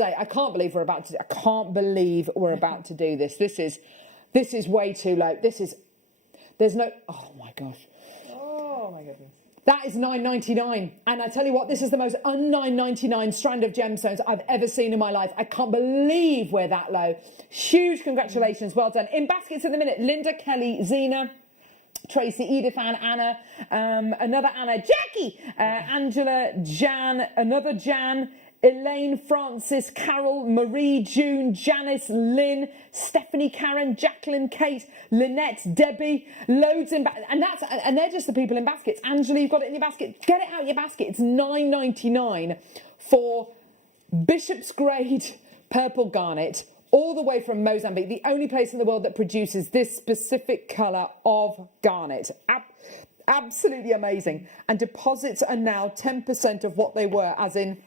I can't believe we're about to. I can't believe we're about to do this. This is way too low. There's no. Oh my gosh. Oh my goodness. That is $9.99, and I tell you what, this is the most un-$9.99 strand of gemstones I've ever seen in my life. I can't believe we're that low. Huge congratulations, well done. In baskets at the minute, Linda, Kelly, Zena, Tracy, Edith, Anna, another Anna, Jackie, Angela, Jan, another Jan, Elaine, Francis, Carol, Marie, June, Janice, Lynn, Stephanie, Karen, Jacqueline, Kate, Lynette, Debbie, loads in and they're just the people in baskets. Angela, you've got it in your basket. Get it out of your basket. It's $9.99 for Bishop's Grade Purple Garnet, all the way from Mozambique, the only place in the world that produces this specific colour of garnet. Absolutely amazing. And deposits are now 10% of what they were, as in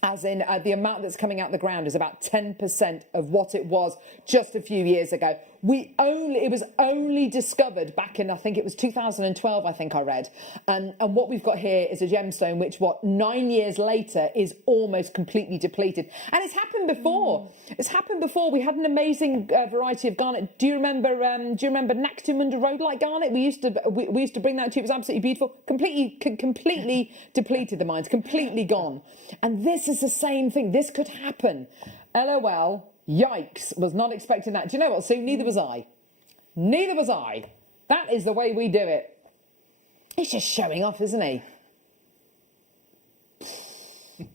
the amount that's coming out the ground is about 10% of what it was just a few years ago. It was only discovered back in, I think it was 2012, I think I read. And what we've got here is a gemstone which, 9 years later is almost completely depleted. And it's happened before. It's happened before. We had an amazing variety of garnet. Do you remember Naktumunda Rhodolite garnet? We used to bring that to you. It was absolutely beautiful. Completely depleted, the mines, completely gone. And this is the same thing. This could happen. LOL. Yikes, was not expecting that. Do you know what, Sue? Neither was I. Neither was I. That is the way we do it. He's just showing off, isn't he?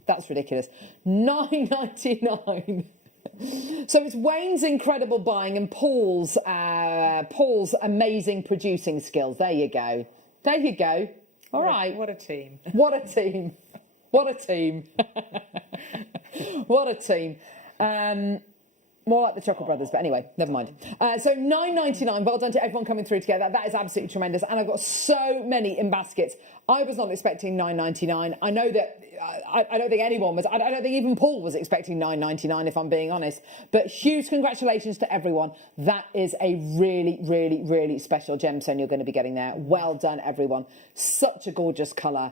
That's ridiculous. $9.99. So it's Wayne's incredible buying and Paul's amazing producing skills. There you go. There you go. All right. What a team. What a team. What a team. What a team. More like the Chuckle Brothers, but anyway, never mind. So $9.99, well done to everyone coming through together. That is absolutely tremendous. And I've got so many in baskets. I was not expecting $9.99. I know that, I don't think anyone was. I don't think even Paul was expecting $9.99, if I'm being honest. But huge congratulations to everyone. That is a really, really, really special gemstone you're going to be getting there. Well done, everyone. Such a gorgeous colour.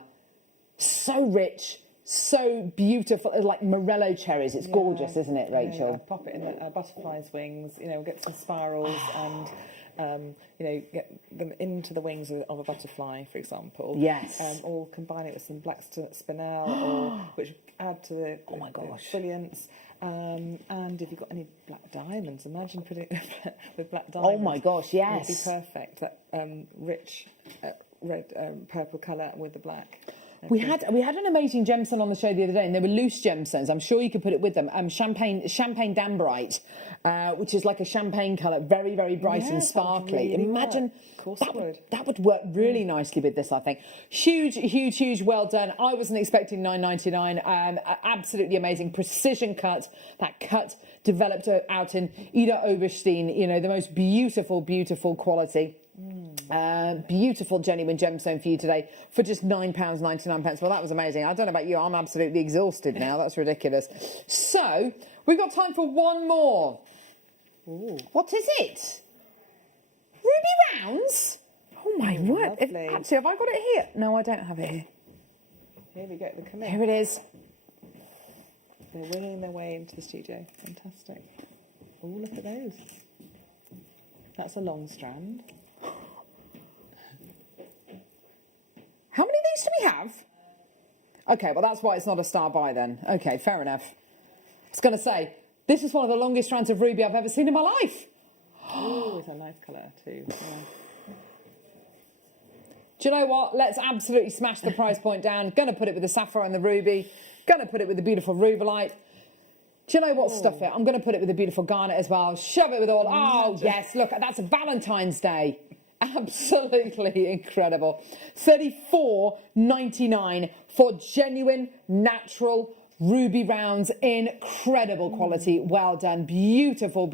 So rich. So beautiful, like morello cherries. It's gorgeous, isn't it, Rachel? Yeah, pop it in a butterfly's wings, get some spirals and, get them into the wings of a butterfly, for example. Yes. Or combine it with some black spinel, which add to the brilliance. And if you've got any black diamonds, imagine putting it with black diamonds. Oh my gosh, yes. It would be perfect. That rich red, purple colour with the black. We had an amazing gemstone on the show the other day, and they were loose gemstones. I'm sure you could put it with them. Champagne Dambrite, which is like a champagne colour, very, very bright and sparkly. Really Imagine that would work really nicely with this, I think. Huge, well done. I wasn't expecting $9.99. Absolutely amazing. Precision cut. That cut developed out in Ida Oberstein, the most beautiful quality. Beautiful genuine gemstone for you today for just £9.99. Well, that was amazing. I don't know about you, I'm absolutely exhausted now. That's ridiculous. So we've got time for one more. Ooh. What is it? Ruby rounds? Oh my word. Actually, have I got it here? No, I don't have it here. Here we go. They come in. Here it is. They're winging their way into the studio. Fantastic. Oh, look at those. That's a long strand. How many of these do we have? Okay, well, that's why it's not a star buy then. Okay, fair enough. I was going to say, this is one of the longest strands of ruby I've ever seen in my life. Oh, it's a nice colour too. Yeah. Do you know what? Let's absolutely smash the price point down. Going to put it with the sapphire and the ruby. Going to put it with the beautiful rubelite. Do you know what? Stuff it. I'm going to put it with the beautiful garnet as well. Shove it with all. Oh, yes. Look, that's a Valentine's Day. Absolutely incredible. $34.99 for genuine, natural ruby rounds. Incredible quality. Well done. Beautiful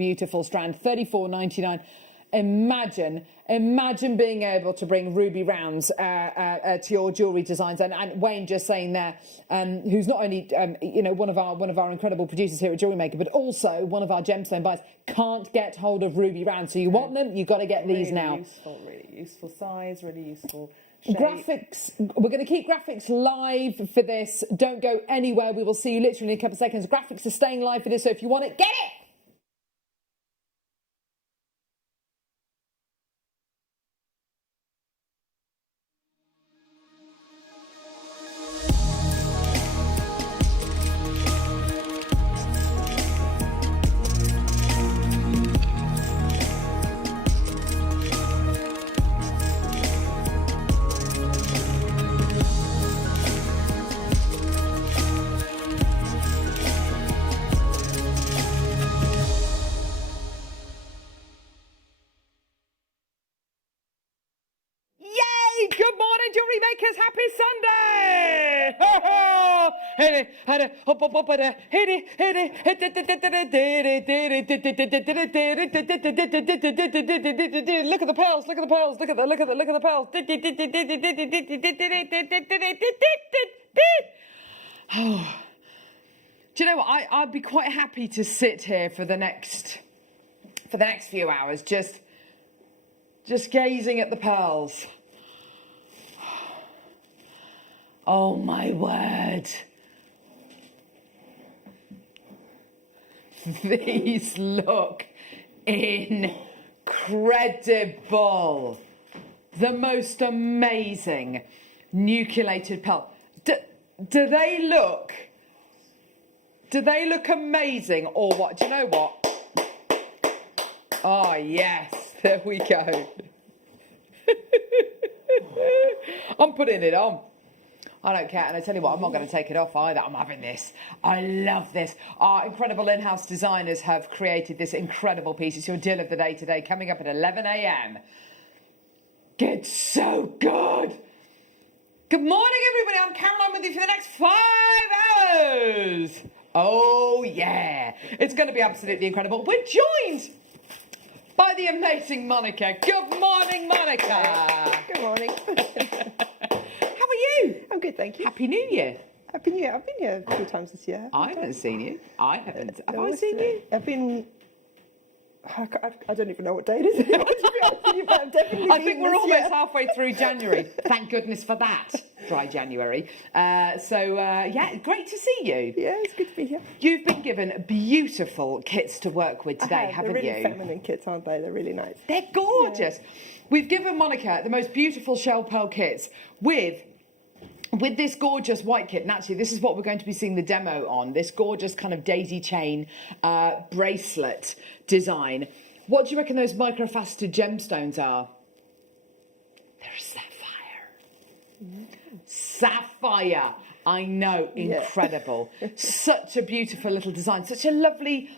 strand. $34.99. Imagine being able to bring ruby rounds to your jewellery designs. And Wayne just saying there, who's not only one of our incredible producers here at JewelleryMaker, but also one of our gemstone buyers, can't get hold of ruby rounds. So you want them, you've got to get these now. Really useful size, really useful shape. Graphics, we're going to keep graphics live for this. Don't go anywhere. We will see you literally in a couple of seconds. Graphics are staying live for this, so if you want it, get it! Yay! Good morning, jewellery makers. Happy Sunday! Look at the pearls! Look at the pearls! Look at the pearls! Do you know what? I'd be quite happy to sit here for the next few hours, just gazing at the pearls. Oh my word. These look incredible. The most amazing nucleated pearl. Do they look amazing or what? Do you know what? Oh yes, there we go. I'm putting it on. I don't care, and I tell you what, I'm not going to take it off either. I'm having this. I love this. Our incredible in-house designers have created this incredible piece. It's your deal of the day today, coming up at 11 a.m. It's so good. Good morning, everybody. I'm Caroline with you for the next 5 hours. Oh, yeah. It's going to be absolutely incredible. We're joined by the amazing Monica. Good morning, Monica. Good morning. How are you? I'm good, thank you. Happy New Year. Happy New Year. I've been here a few times this year. I haven't seen you. I haven't. Have I Almost, seen you? I've been... I don't even know what day it is anymore, to be honest with you, but I've definitely I think been we're this almost year. halfway through January. Thank goodness for that. Dry January. Yeah, great to see you. Yeah, it's good to be here. You've been given beautiful kits to work with today, haven't They're really you? feminine kits, aren't they? They're really nice. They're gorgeous. Yeah. We've given Monica the most beautiful shell pearl kits with this gorgeous white kit. And actually, this is what we're going to be seeing the demo on, this gorgeous kind of daisy chain bracelet design. What do you reckon those microfaceted gemstones are? They're a sapphire. Sapphire. I know, incredible. Yeah. Such a beautiful little design. Such a lovely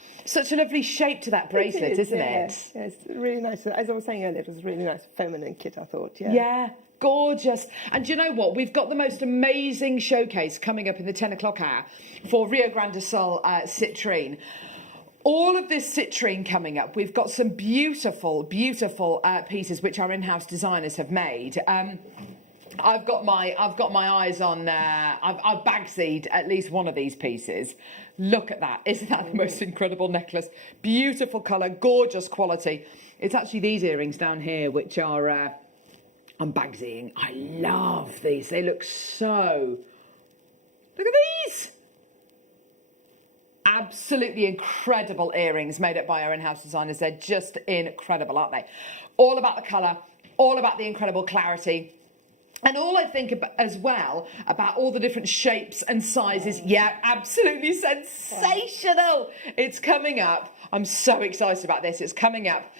shape to that bracelet, isn't it? Yeah, it's really nice. As I was saying earlier, it was a really nice feminine kit, I thought. Yeah. Yeah. Gorgeous. And do you know what? We've got the most amazing showcase coming up in the 10 o'clock hour for Rio Grande do Sul citrine. All of this citrine coming up. We've got some beautiful, beautiful pieces which our in-house designers have made. I've got my eyes on. I've bag-seed at least one of these pieces. Look at that! Isn't that the most incredible necklace? Beautiful colour, gorgeous quality. It's actually these earrings down here which are. I'm bag-seeing. I love these. They look so. Look at these. Absolutely incredible earrings made up by our in-house designers. They're just incredible, aren't they? All about the colour, all about the incredible clarity. And all I think about, as well, about all the different shapes and sizes. Yeah, absolutely sensational. It's coming up. I'm so excited about this. It's coming up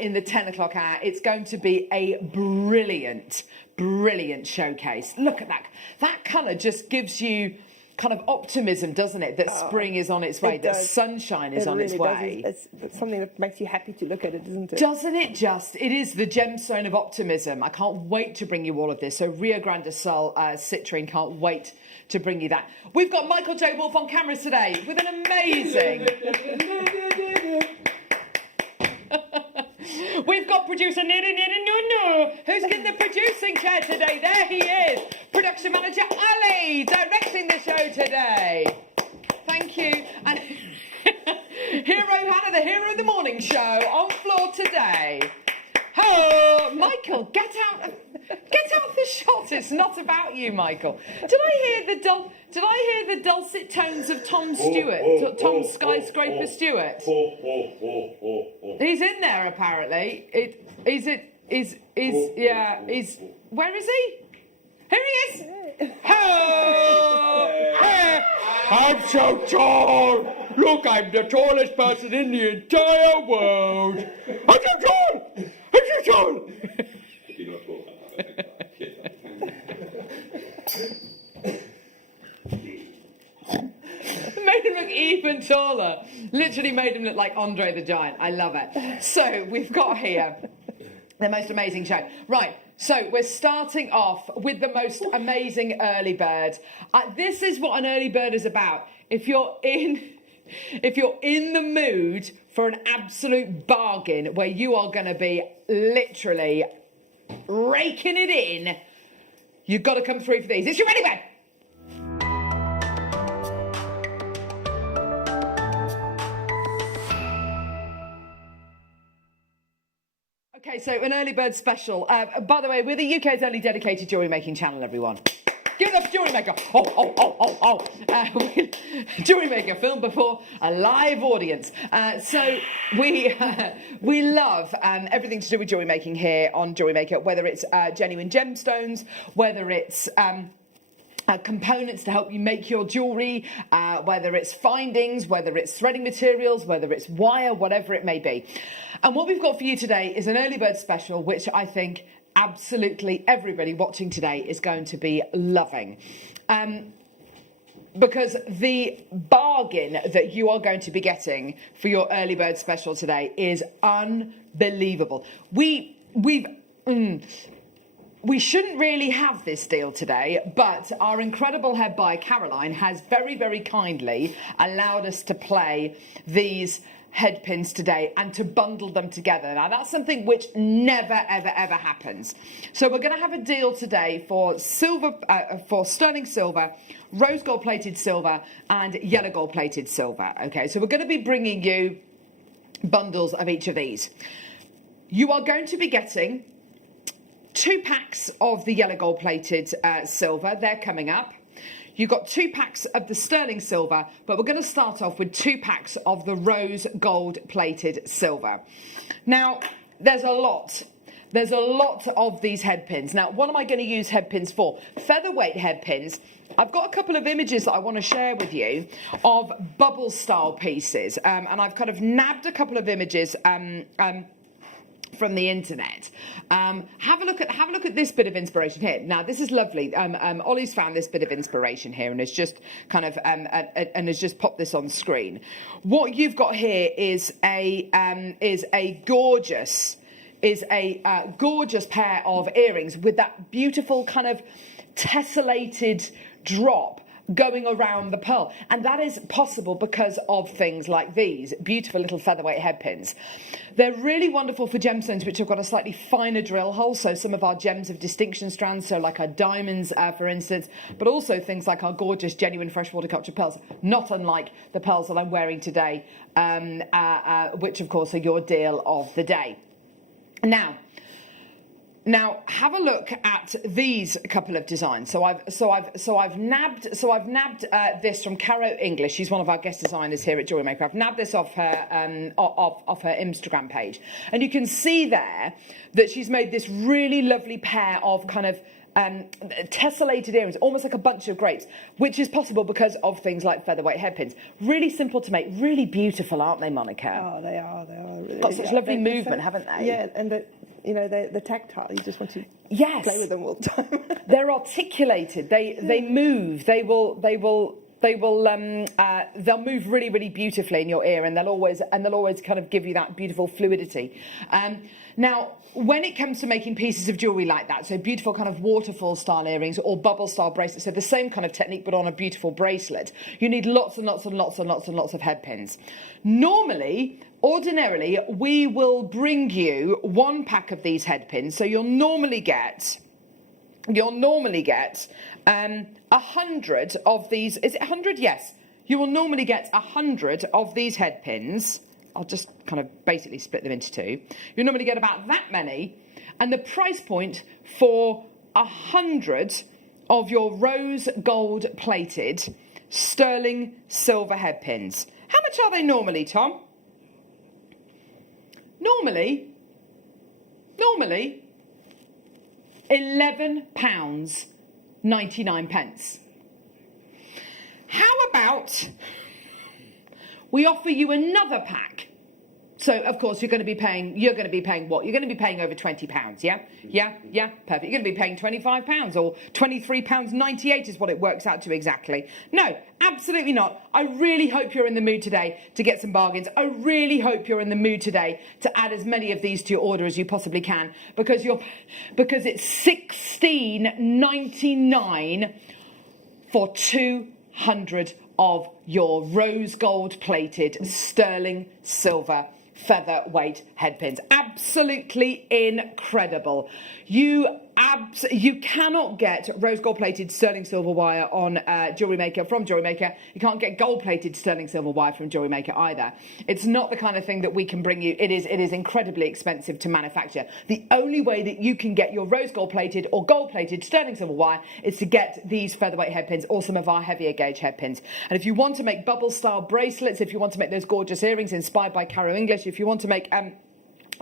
in the 10 o'clock hour. It's going to be a brilliant, brilliant showcase. Look at that. That colour just gives you kind of optimism, doesn't it? That spring is on its way, that sunshine is on its way. It's something that makes you happy to look at it, isn't it? Doesn't it just? It is the gemstone of optimism. I can't wait to bring you all of this. So Rio Grande do Sul citrine, can't wait to bring you that. We've got Michael J. Wolf on camera today with an amazing... We've got producer who's in the producing chair today. There he is. Production manager Ali, directing the show today. Thank you. And Hero Hannah, the hero of the morning show, on floor today. Oh, Michael, get out off the shot. It's not about you, Michael. Did I hear the dulcet tones of Tom Stewart? Tom Skyscraper Stewart. He's in there apparently. Where is he? Here he is. Hey! I'm so tall. Look, I'm the tallest person in the entire world. I'm so tall. I'm so tall. You're not talking about that. Made him look even taller. Literally made him look like Andre the Giant. I love it. So we've got here the most amazing show. Right. So we're starting off with the most amazing early bird. This is what an early bird is about. If you're in the mood for an absolute bargain where you are going to be literally raking it in, you've got to come through for these. It's your early bird. Okay, so an early bird special. By the way, we're the UK's only dedicated jewellery making channel, everyone. Give it up for JewelleryMaker. JewelleryMaker, filmed before a live audience. So we love everything to do with jewellery making here on JewelleryMaker, whether it's genuine gemstones, whether it's components to help you make your jewellery, whether it's findings, whether it's threading materials, whether it's wire, whatever it may be. And what we've got for you today is an early bird special, which I think absolutely everybody watching today is going to be loving. Because the bargain that you are going to be getting for your early bird special today is unbelievable. We shouldn't really have this deal today, but our incredible head buyer, Caroline, has very, very kindly allowed us to play these head pins today and to bundle them together. Now, that's something which never, ever, ever happens. So we're going to have a deal today for silver, for sterling silver, rose gold plated silver, and yellow gold plated silver. Okay, so we're going to be bringing you bundles of each of these. You are going to be getting 2 packs of the yellow gold plated silver. They're coming up. You've got 2 packs of the sterling silver, but we're going to start off with 2 packs of the rose gold plated silver. Now, there's a lot of these head pins. Now, what am I going to use head pins for? Featherweight head pins. I've got a couple of images that I want to share with you of bubble style pieces, and I've kind of nabbed a couple of images from the internet. Have a look at this bit of inspiration here. Now, this is lovely. Ollie's found this bit of inspiration here and has just kind of and has just popped this on screen. What you've got here is a gorgeous pair of earrings with that beautiful kind of tessellated drop going around the pearl, and that is possible because of things like these beautiful little featherweight head pins. They're really wonderful for gemstones which have got a slightly finer drill hole, so some of our gems of distinction strands, so like our diamonds for instance, but also things like our gorgeous genuine freshwater culture pearls, not unlike the pearls that I'm wearing today, which of course are your deal of the day. Now, have a look at these couple of designs. So I've nabbed this from Caro English. She's one of our guest designers here at JewelleryMaker. I've nabbed this off her Instagram page, and you can see there that she's made this really lovely pair of kind of tessellated earrings, almost like a bunch of grapes, which is possible because of things like featherweight head pins. Really simple to make, really beautiful, aren't they, Monica? Oh, they are. Really, got such lovely movement, haven't they? Yeah, and they're tactile. You just want to play with them all the time. They're articulated. They move. They'll move really, really beautifully in your ear, and they'll always kind of give you that beautiful fluidity. Now, when it comes to making pieces of jewellery like that, so beautiful kind of waterfall style earrings or bubble style bracelets, so the same kind of technique but on a beautiful bracelet, you need lots and lots and lots and lots and lots of head pins. Ordinarily, we will bring you 1 pack of these head pins, so you'll normally get 100 of these. Is it 100? Yes. You will normally get 100 of these head pins. I'll just kind of basically split them into 2. You'll normally get about that many, and the price point for 100 of your rose gold plated sterling silver head pins. How much are they normally, Tom? Normally, £11.99. How about we offer you another pack? So, of course, you're going to be paying what? You're going to be paying over £20, yeah? Yeah, perfect. You're going to be paying £25 or £23.98 is what it works out to exactly. No, absolutely not. I really hope you're in the mood today to get some bargains. I really hope you're in the mood today to add as many of these to your order as you possibly can because it's $16.99 for 200 of your rose gold plated sterling silver featherweight head pins. Absolutely incredible. You cannot get rose gold plated sterling silver wire on JewelleryMaker from JewelleryMaker. You can't get gold plated sterling silver wire from JewelleryMaker either. It's not the kind of thing that we can bring you. It is incredibly expensive to manufacture. The only way that you can get your rose gold plated or gold plated sterling silver wire is to get these featherweight head pins or some of our heavier gauge head pins. And if you want to make bubble style bracelets, if you want to make those gorgeous earrings inspired by Caro English, if you want to make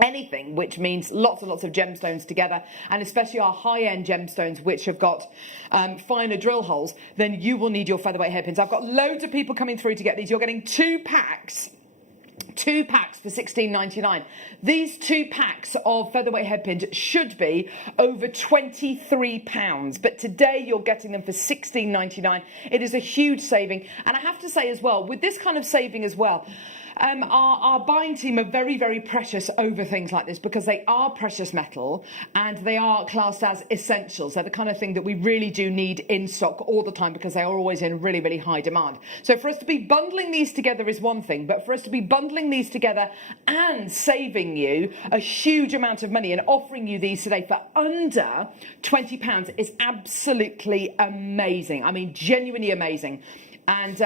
anything, which means lots and lots of gemstones together, and especially our high-end gemstones which have got finer drill holes, then you will need your featherweight hairpins. I've got loads of people coming through to get these. You're getting two packs for $16.99. These 2 packs of featherweight headpins should be over £23, but today you're getting them for $16.99. It is a huge saving, and I have to say as well, with this kind of saving as well, our buying team are very, very precious over things like this because they are precious metal and they are classed as essentials. They're the kind of thing that we really do need in stock all the time because they are always in really, really high demand. So for us to be bundling these together is one thing, but for us to be bundling these together and saving you a huge amount of money and offering you these today for under £20 is absolutely amazing. I mean, genuinely amazing. And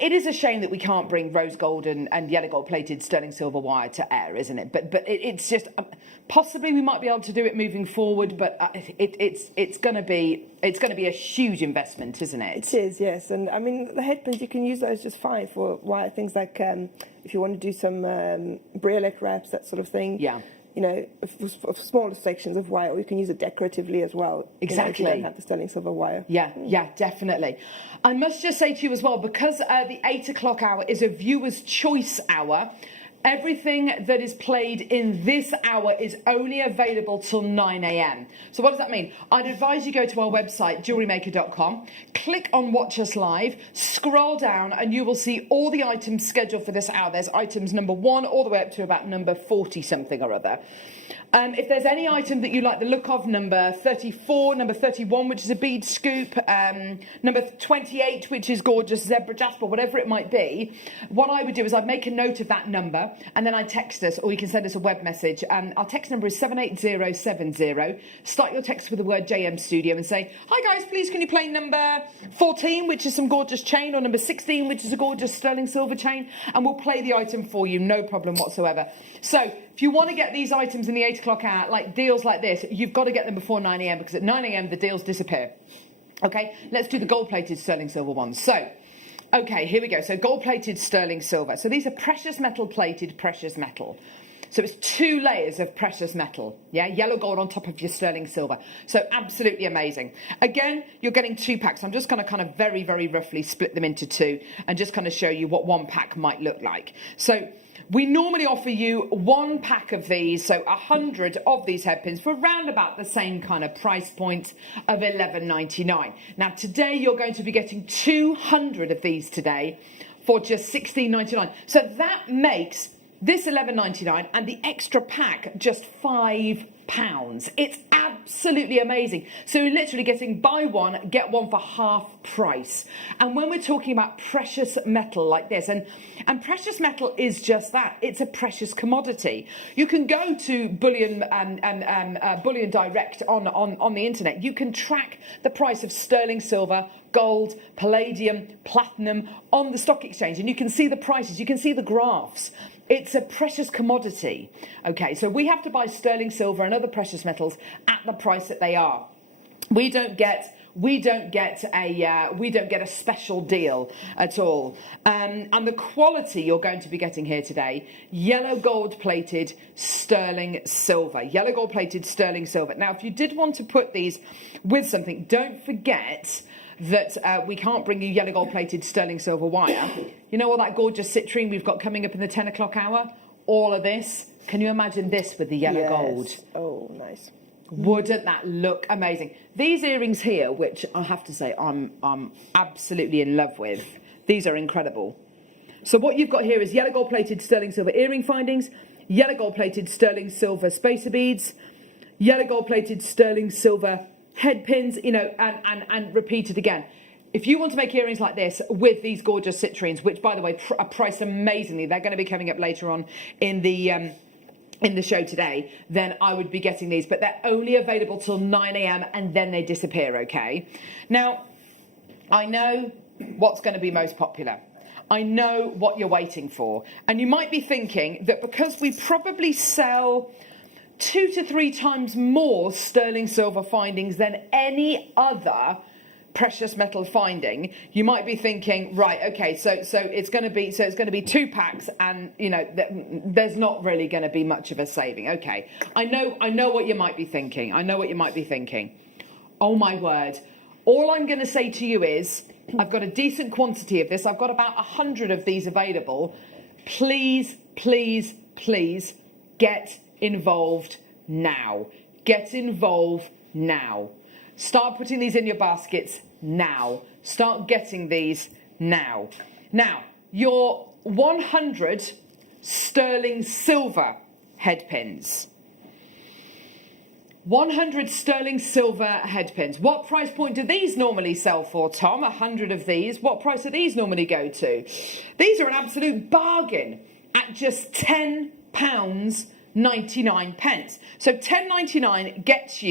it is a shame that we can't bring rose gold and yellow gold plated sterling silver wire to air, isn't it? But it's just possibly we might be able to do it moving forward, but it's going to be a huge investment, isn't it? It is, yes. And I mean the headpins, you can use those just fine for wire things like if you want to do some briolet wraps, that sort of thing. Yeah. You know, for smaller sections of wire, or you can use it decoratively as well. Exactly. You know, if you don't have the sterling silver wire. Yeah, definitely. I must just say to you as well, because the 8 o'clock hour is a viewer's choice hour, everything that is played in this hour is only available till 9 a.m. So what does that mean? I'd advise you go to our website, JewelleryMaker.com, click on Watch Us Live, scroll down, and you will see all the items scheduled for this hour. There's items number 1 all the way up to about number 40-something or other. If there's any item that you like the look of, number 34, number 31, which is a bead scoop, number 28, which is gorgeous zebra jasper, whatever it might be, what I would do is I'd make a note of that number and then I'd text us, or you can send us a web message. Our text number is 78070. Start your text with the word JM Studio and say, hi guys, please can you play number 14, which is some gorgeous chain, or number 16, which is a gorgeous sterling silver chain, and we'll play the item for you, no problem whatsoever. So if you want to get these items in the 8 o'clock hour, like deals like this, you've got to get them before 9 a.m. because at 9 a.m. the deals disappear. Okay, let's do the gold-plated sterling silver ones. So, okay, here we go. So gold-plated sterling silver. So these are precious metal plated precious metal. So it's 2 layers of precious metal, yeah, yellow gold on top of your sterling silver. So absolutely amazing. Again, you're getting 2 packs. I'm just going to kind of very, very roughly split them into 2 and just kind of show you what 1 pack might look like. So we normally offer you 1 pack of these, so 100 of these headpins for around about the same kind of price point of $11.99. Now today you're going to be getting 200 of these today for just $16.99. So that makes this $11.99 and the extra pack just £5. It's absolutely amazing. So you're literally getting buy 1, get 1 for half price. And when we're talking about precious metal like this, and precious metal is just that, it's a precious commodity. You can go to Bullion Direct on the internet. You can track the price of sterling silver, gold, palladium, platinum on the stock exchange, and you can see the prices, you can see the graphs. It's a precious commodity. Okay, so we have to buy sterling silver and other precious metals at the price that they are. We don't get a special deal at all. And the quality you're going to be getting here today, yellow gold plated sterling silver. Yellow gold plated sterling silver. Now, if you did want to put these with something, don't forget that we can't bring you yellow gold plated sterling silver wire. You know all that gorgeous citrine we've got coming up in the 10 o'clock hour? All of this. Can you imagine this with the yellow gold? Oh, nice. Wouldn't that look amazing? These earrings here, which I have to say I'm absolutely in love with. These are incredible. So what you've got here is yellow gold plated sterling silver earring findings, yellow gold plated sterling silver spacer beads, yellow gold plated sterling silver head pins, you know, and repeated again. If you want to make earrings like this with these gorgeous citrines, which by the way are priced amazingly, they're going to be coming up later on in the show today, then I would be getting these, but they're only available till 9 a.m. and then they disappear, okay? Now, I know what's going to be most popular. I know what you're waiting for. And you might be thinking that because we probably sell 2 to 3 times more sterling silver findings than any other precious metal finding, you might be thinking, right, okay, so it's going to be 2 packs, and you know there's not really going to be much of a saving. Okay, I know what you might be thinking. Oh my word! All I'm going to say to you is, I've got a decent quantity of this. I've got about 100 of these available. Please, please, please get involved now. Get involved now. Start putting these in your baskets now. Start getting these now. Now, your 100 sterling silver head pins. 100 sterling silver head pins. What price point do these normally sell for, Tom? 100 of these. What price do these normally go to? These are an absolute bargain at just £10.99. So £10.99 gets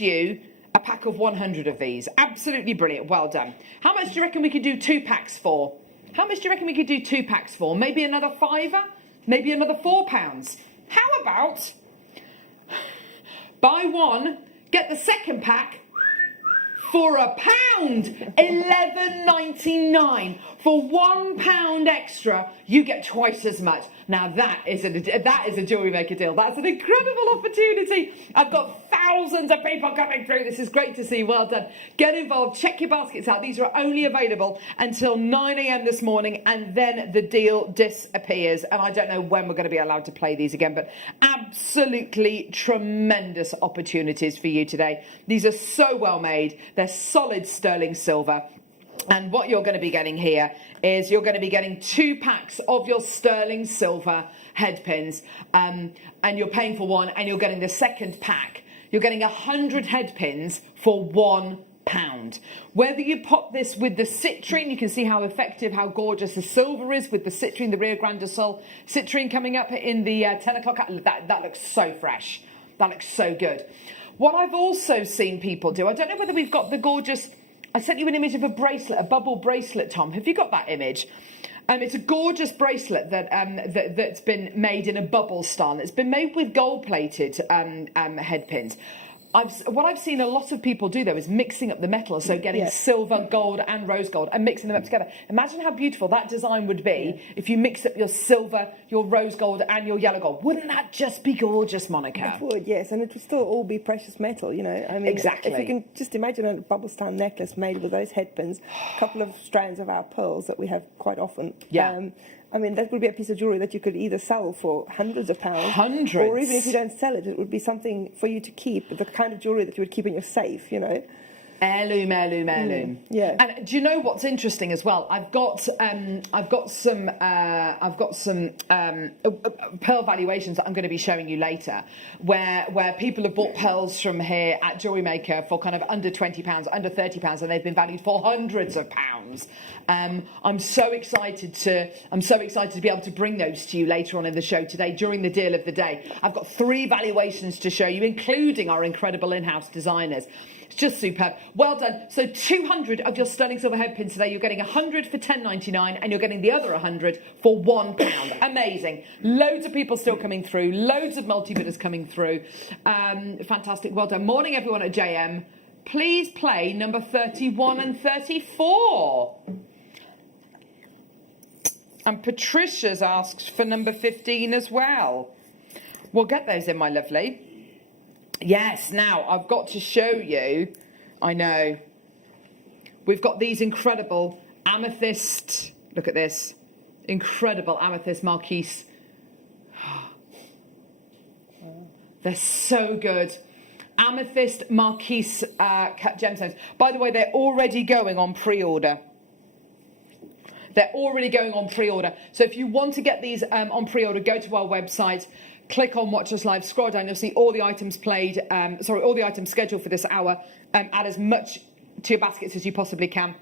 you a pack of 100 of these. Absolutely brilliant. Well done. How much do you reckon we could do 2 packs for? How much do you reckon we could do 2 packs for? Maybe another £5? Maybe another £4? How about buy one, get the second pack for £1, £11.99. For £1 extra, you get twice as much. Now that is a Jewellery Maker deal. That's an incredible opportunity. I've got thousands of people coming through. This is great to see. Well done. Get involved. Check your baskets out. These are only available until 9 a.m. this morning, and then the deal disappears. And I don't know when we're going to be allowed to play these again, but absolutely tremendous opportunities for you today. These are so well made. They're solid sterling silver. And what you're going to be getting here is you're going to be getting 2 packs of your sterling silver head pins, and you're paying for one, and you're getting the second pack. You're getting 100 head pins for £1. Whether you pop this with the citrine, you can see how effective, how gorgeous the silver is with the citrine, the Rio Grande do Sul citrine coming up in the 10 o'clock. That looks so fresh. That looks so good. What I've also seen people do, I don't know whether we've got the gorgeous... I sent you an image of a bracelet, a bubble bracelet, Tom. Have you got that image? It's a gorgeous bracelet that's been made in a bubble style. It's been made with gold-plated head pins. What I've seen a lot of people do, though, is mixing up the metals, so getting silver, gold and rose gold and mixing them up together. Imagine how beautiful that design would be if you mixed up your silver, your rose gold and your yellow gold. Wouldn't that just be gorgeous, Monica? It would, yes, and it would still all be precious metal, you know. I mean, exactly. If you can just imagine a bubble style necklace made with those head pins, a couple of strands of our pearls that we have quite often. Yeah. I mean, that would be a piece of jewellery that you could either sell for hundreds of pounds. Hundreds. Or even if you don't sell it, it would be something for you to keep, the kind of jewellery that you would keep in your safe, you know. Heirloom. Yeah. And do you know what's interesting as well? I've got some pearl valuations that I'm going to be showing you later, where people have bought pearls from here at Jewellery Maker for kind of under £20, under £30, and they've been valued for hundreds of pounds. I'm so excited to be able to bring those to you later on in the show today during the deal of the day. I've got 3 valuations to show you, including our incredible in-house designers. It's just superb. Well done. So 200 of your sterling silver headpins today. You're getting 100 for £10.99 and you're getting the other 100 for £1. Amazing. Loads of people still coming through. Loads of multi-bidders coming through. Fantastic. Well done. Morning, everyone at JM. Please play number 31 and 34. And Patricia's asked for number 15 as well. We'll get those in, my lovely. Yes, now I've got to show you. I know. We've got these incredible amethyst. Look at this. Incredible amethyst marquise. They're so good. Amethyst marquise cut gemstones. By the way, they're already going on pre-order. They're already going on pre-order. So if you want to get these on pre-order, go to our website, click on Watch Us Live, scroll down, you'll see all the items played, all the items scheduled for this hour. Add as much to your baskets as you possibly can.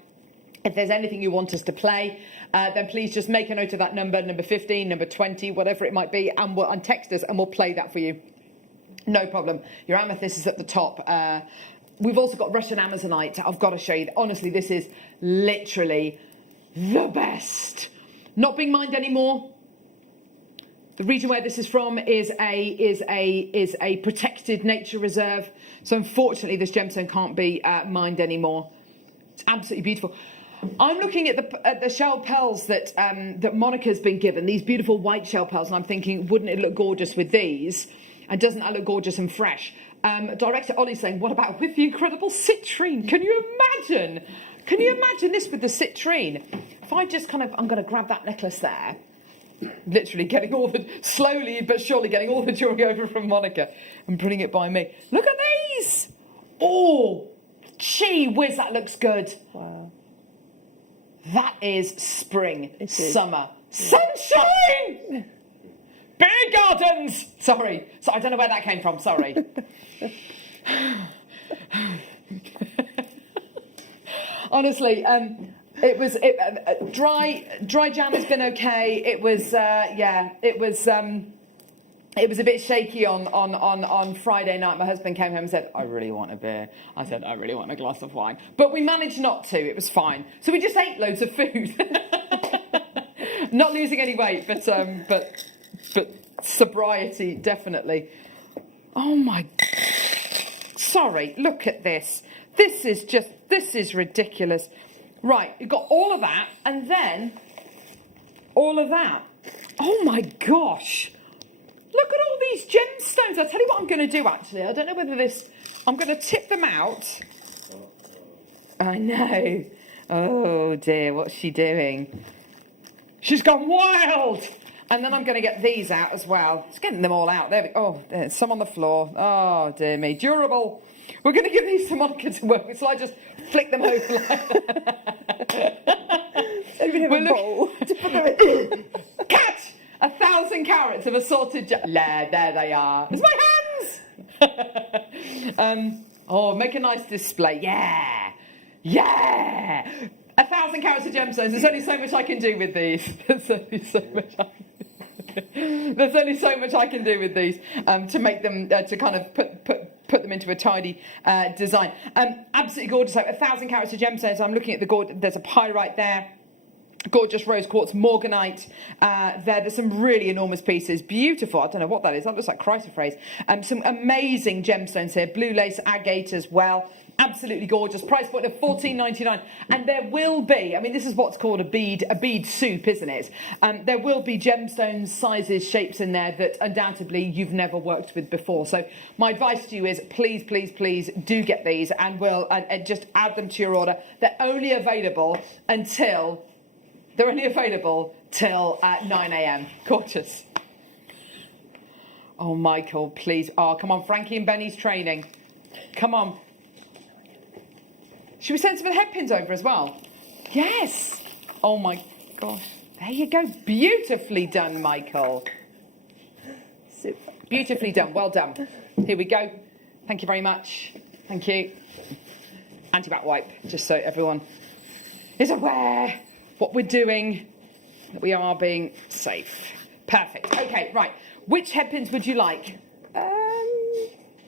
If there's anything you want us to play, then please just make a note of that number 15, number 20, whatever it might be, and text us and we'll play that for you. No problem. Your amethyst is at the top. We've also got Russian Amazonite. I've got to show you. Honestly, this is literally the best. Not being mined anymore. The region where this is from is a protected nature reserve. So unfortunately, this gemstone can't be mined anymore. It's absolutely beautiful. I'm looking at the shell pearls that that Monica's been given. These beautiful white shell pearls, and I'm thinking, wouldn't it look gorgeous with these? And doesn't that look gorgeous and fresh? Director Ollie's saying, what about with the incredible citrine? Can you imagine? Can you imagine this with the citrine? If I just I'm going to grab that necklace there. Literally slowly but surely getting all the jewellery over from Monica and putting it by me. Look at these. Oh, gee whiz, that looks good. Wow. That is spring, summer, sunshine. Big gardens! Sorry, so I don't know where that came from, sorry. Honestly, dry jam has been okay. It was a bit shaky on Friday night. My husband came home and said, I really want a beer. I said, I really want a glass of wine. But we managed not to, it was fine. So we just ate loads of food. Not losing any weight, but sobriety, definitely. Oh my, sorry, look at this. This is ridiculous. Right, you've got all of that, and then all of that. Oh my gosh. Look at all these gemstones. I'll tell you what I'm going to do, actually. I don't know whether I'm going to tip them out. I know. Oh dear, what's she doing? She's gone wild. And then I'm going to get these out as well. Just getting them all out. There we go. Oh, there's some on the floor. Oh, dear me. Durable. We're going to give these to Monica to work with, so I just flick them over like that. Catch! 1,000 carats of assorted... there they are. It's my hands! Make a nice display. Yeah! Yeah! 1,000 carats of gemstones. There's only so much I can do with these. There's only so much I can do with these to make them to kind of put them into a tidy design. Absolutely gorgeous. 1,000 carats of gemstones. I'm looking at there's a pyrite there. Gorgeous rose quartz morganite there's some really enormous pieces, beautiful. I don't know what that is, that looks like chrysoprase. Some amazing gemstones here, blue lace agate as well, absolutely gorgeous. Price point of $14.99, and there will be, I mean, this is what's called a bead soup, isn't it? There will be gemstones, sizes, shapes in there that undoubtedly you've never worked with before. So my advice to you is please do get these, and we'll just add them to your order. They're only available till 9 a.m. Gorgeous. Oh, Michael, please. Oh, come on. Frankie and Benny's training. Come on. Should we send some of the headpins over as well? Yes. Oh, my gosh. There you go. Beautifully done, Michael. Super. Beautifully done. Well done. Here we go. Thank you very much. Thank you. Anti-back wipe, just so everyone is aware what we're doing, that we are being safe. Perfect. Okay, right. Which headpins would you like?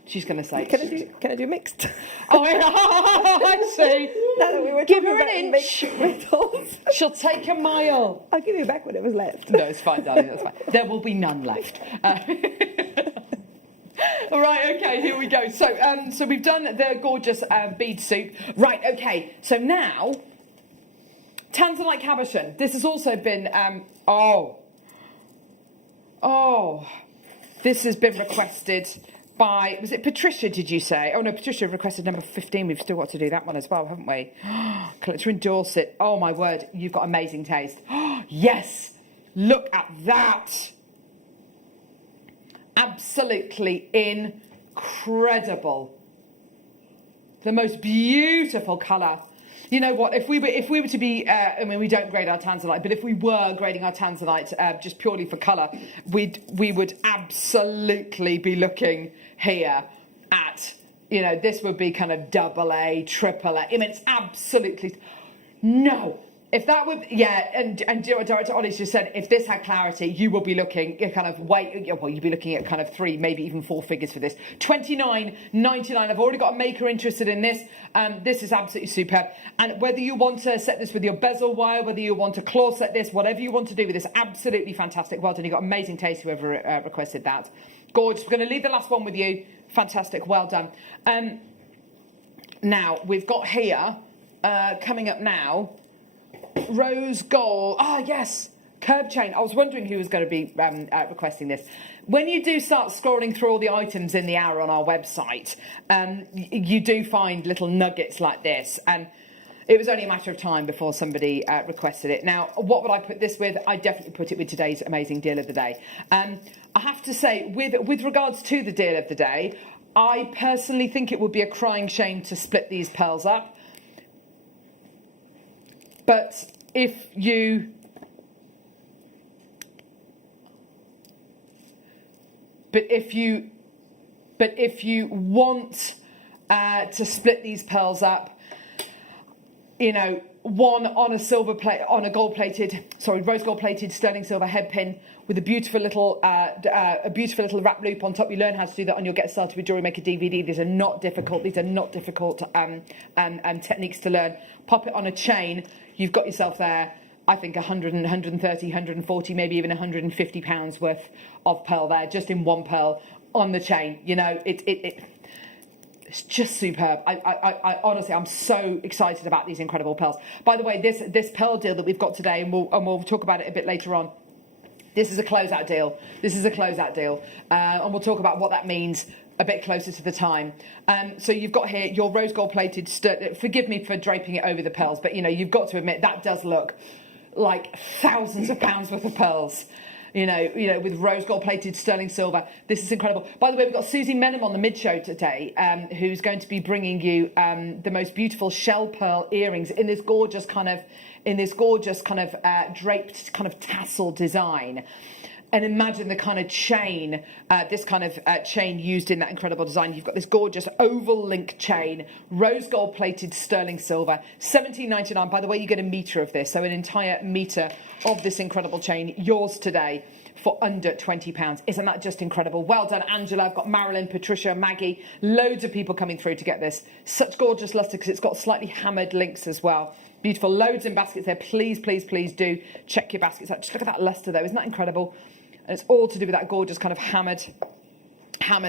She's going to say... Can I do mixed? Oh, I see. Now that we were Give talking her an about inch. mixed metals. She'll take a mile. I'll give you back whatever's left. No, it's fine, darling, that's fine. There will be none left. All right, okay, here we go. So we've done the gorgeous bead soup. Right, okay, so now, Tanzanite Cabochon. This has also been, this has been requested by, was it Patricia, did you say? Oh no, Patricia requested number 15. We've still got to do that one as well, haven't we? Collector in Dorset. Oh my word, you've got amazing taste. Yes, look at that. Absolutely incredible. The most beautiful colour. You know what? If we were to be, I mean, we don't grade our tanzanite, but if we were grading our tanzanite just purely for colour, we would absolutely be looking here at, you know, this would be kind of AA, AAA. I mean, it's absolutely no. If that would, yeah, and Director Ollie's just said, if this had clarity, you will be looking at kind of you'd be looking at kind of 3, maybe even 4 figures for this. $29.99. I've already got a maker interested in this. This is absolutely superb. And whether you want to set this with your bezel wire, whether you want to claw set this, whatever you want to do with this, absolutely fantastic. Well done. You've got amazing taste, whoever requested that. Gorgeous. We're going to leave the last one with you. Fantastic. Well done. Now, we've got here, coming up now, rose gold. Yes, curb chain. I was wondering who was going to be requesting this. When you do start scrolling through all the items in the hour on our website, you do find little nuggets like this, and it was only a matter of time before somebody requested it. Now, what would I put this with? I definitely put it with today's amazing deal of the day. I have to say, with regards to the deal of the day, I personally think it would be a crying shame to split these pearls up. But if you want to split these pearls up, you know, one on a rose gold plated sterling silver head pin with a beautiful little wrap loop on top. You learn how to do that on your Get Started with JewelleryMaker DVD. These are not difficult. Techniques to learn. Pop it on a chain. You've got yourself there, I think, 100, 130, 140, maybe even £150 worth of pearl there, just in one pearl on the chain. You know, it's just superb. I honestly, I'm so excited about these incredible pearls. By the way, this pearl deal that we've got today, and we'll talk about it a bit later on. This is a closeout deal. And we'll talk about what that means a bit closer to the time. So you've got here your rose gold plated, forgive me for draping it over the pearls, but you know, you've got to admit that does look like thousands of pounds worth of pearls. You know, with rose gold plated sterling silver. This is incredible. By the way, we've got Susie Menham on the mid-show today, who's going to be bringing you the most beautiful shell pearl earrings in this gorgeous kind of draped kind of tassel design. And imagine the kind of chain, chain used in that incredible design. You've got this gorgeous oval link chain, rose gold plated sterling silver, $17.99. By the way, you get a metre of this, so an entire metre of this incredible chain, yours today for under £20. Isn't that just incredible? Well done, Angela. I've got Marilyn, Patricia, Maggie, loads of people coming through to get this. Such gorgeous lustre because it's got slightly hammered links as well. Beautiful, loads in baskets there. Please, please, please do check your baskets out. Just look at that lustre though, isn't that incredible? And it's all to do with that gorgeous kind of hammered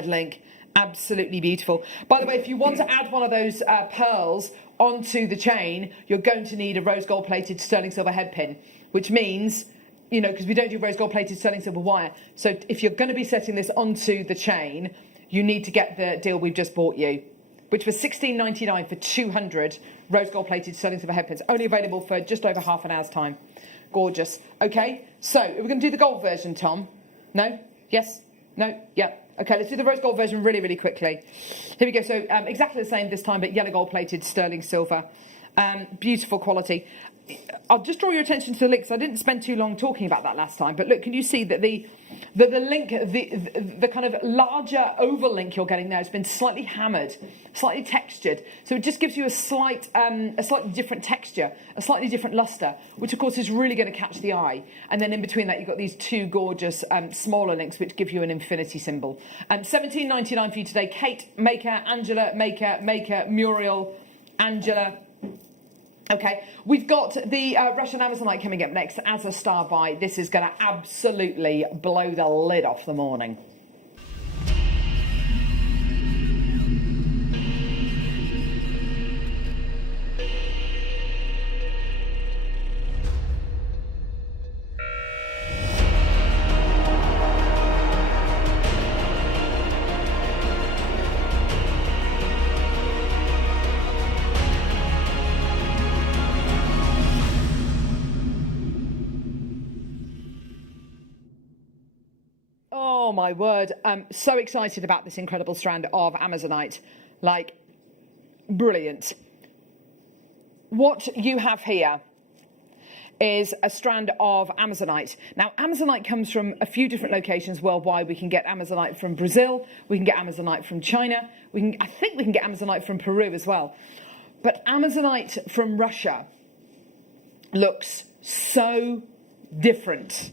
link. Absolutely beautiful. By the way, if you want to add one of those pearls onto the chain, you're going to need a rose gold plated sterling silver head pin, which means, you know, because we don't do rose gold plated sterling silver wire. So if you're going to be setting this onto the chain, you need to get the deal we've just bought you, which was $16.99 for 200 rose gold plated sterling silver head pins. Only available for just over half an hour's time. Gorgeous. Okay, so we're going to do the gold version, Tom. No? Yes? No? Yeah. Okay, let's do the rose gold version really, really quickly. Here we go. So exactly the same this time, but yellow gold plated sterling silver. Beautiful quality. I'll just draw your attention to the links. I didn't spend too long talking about that last time, but look, can you see that the link, the kind of larger oval link you're getting there has been slightly hammered, slightly textured. So it just gives you a slightly different texture, a slightly different luster, which of course is really going to catch the eye. And then in between that, you've got these two gorgeous smaller links, which give you an infinity symbol. £17.99 for you today. Kate, Maker, Angela, Maker, Muriel, Angela. Okay, we've got the Russian Amazonite coming up next as a star buy. This is going to absolutely blow the lid off the morning. Oh my word, I'm so excited about this incredible strand of Amazonite. Like, brilliant. What you have here is a strand of Amazonite. Now, Amazonite comes from a few different locations worldwide. We can get Amazonite from Brazil, we can get Amazonite from China, I think we can get Amazonite from Peru as well. But Amazonite from Russia looks so different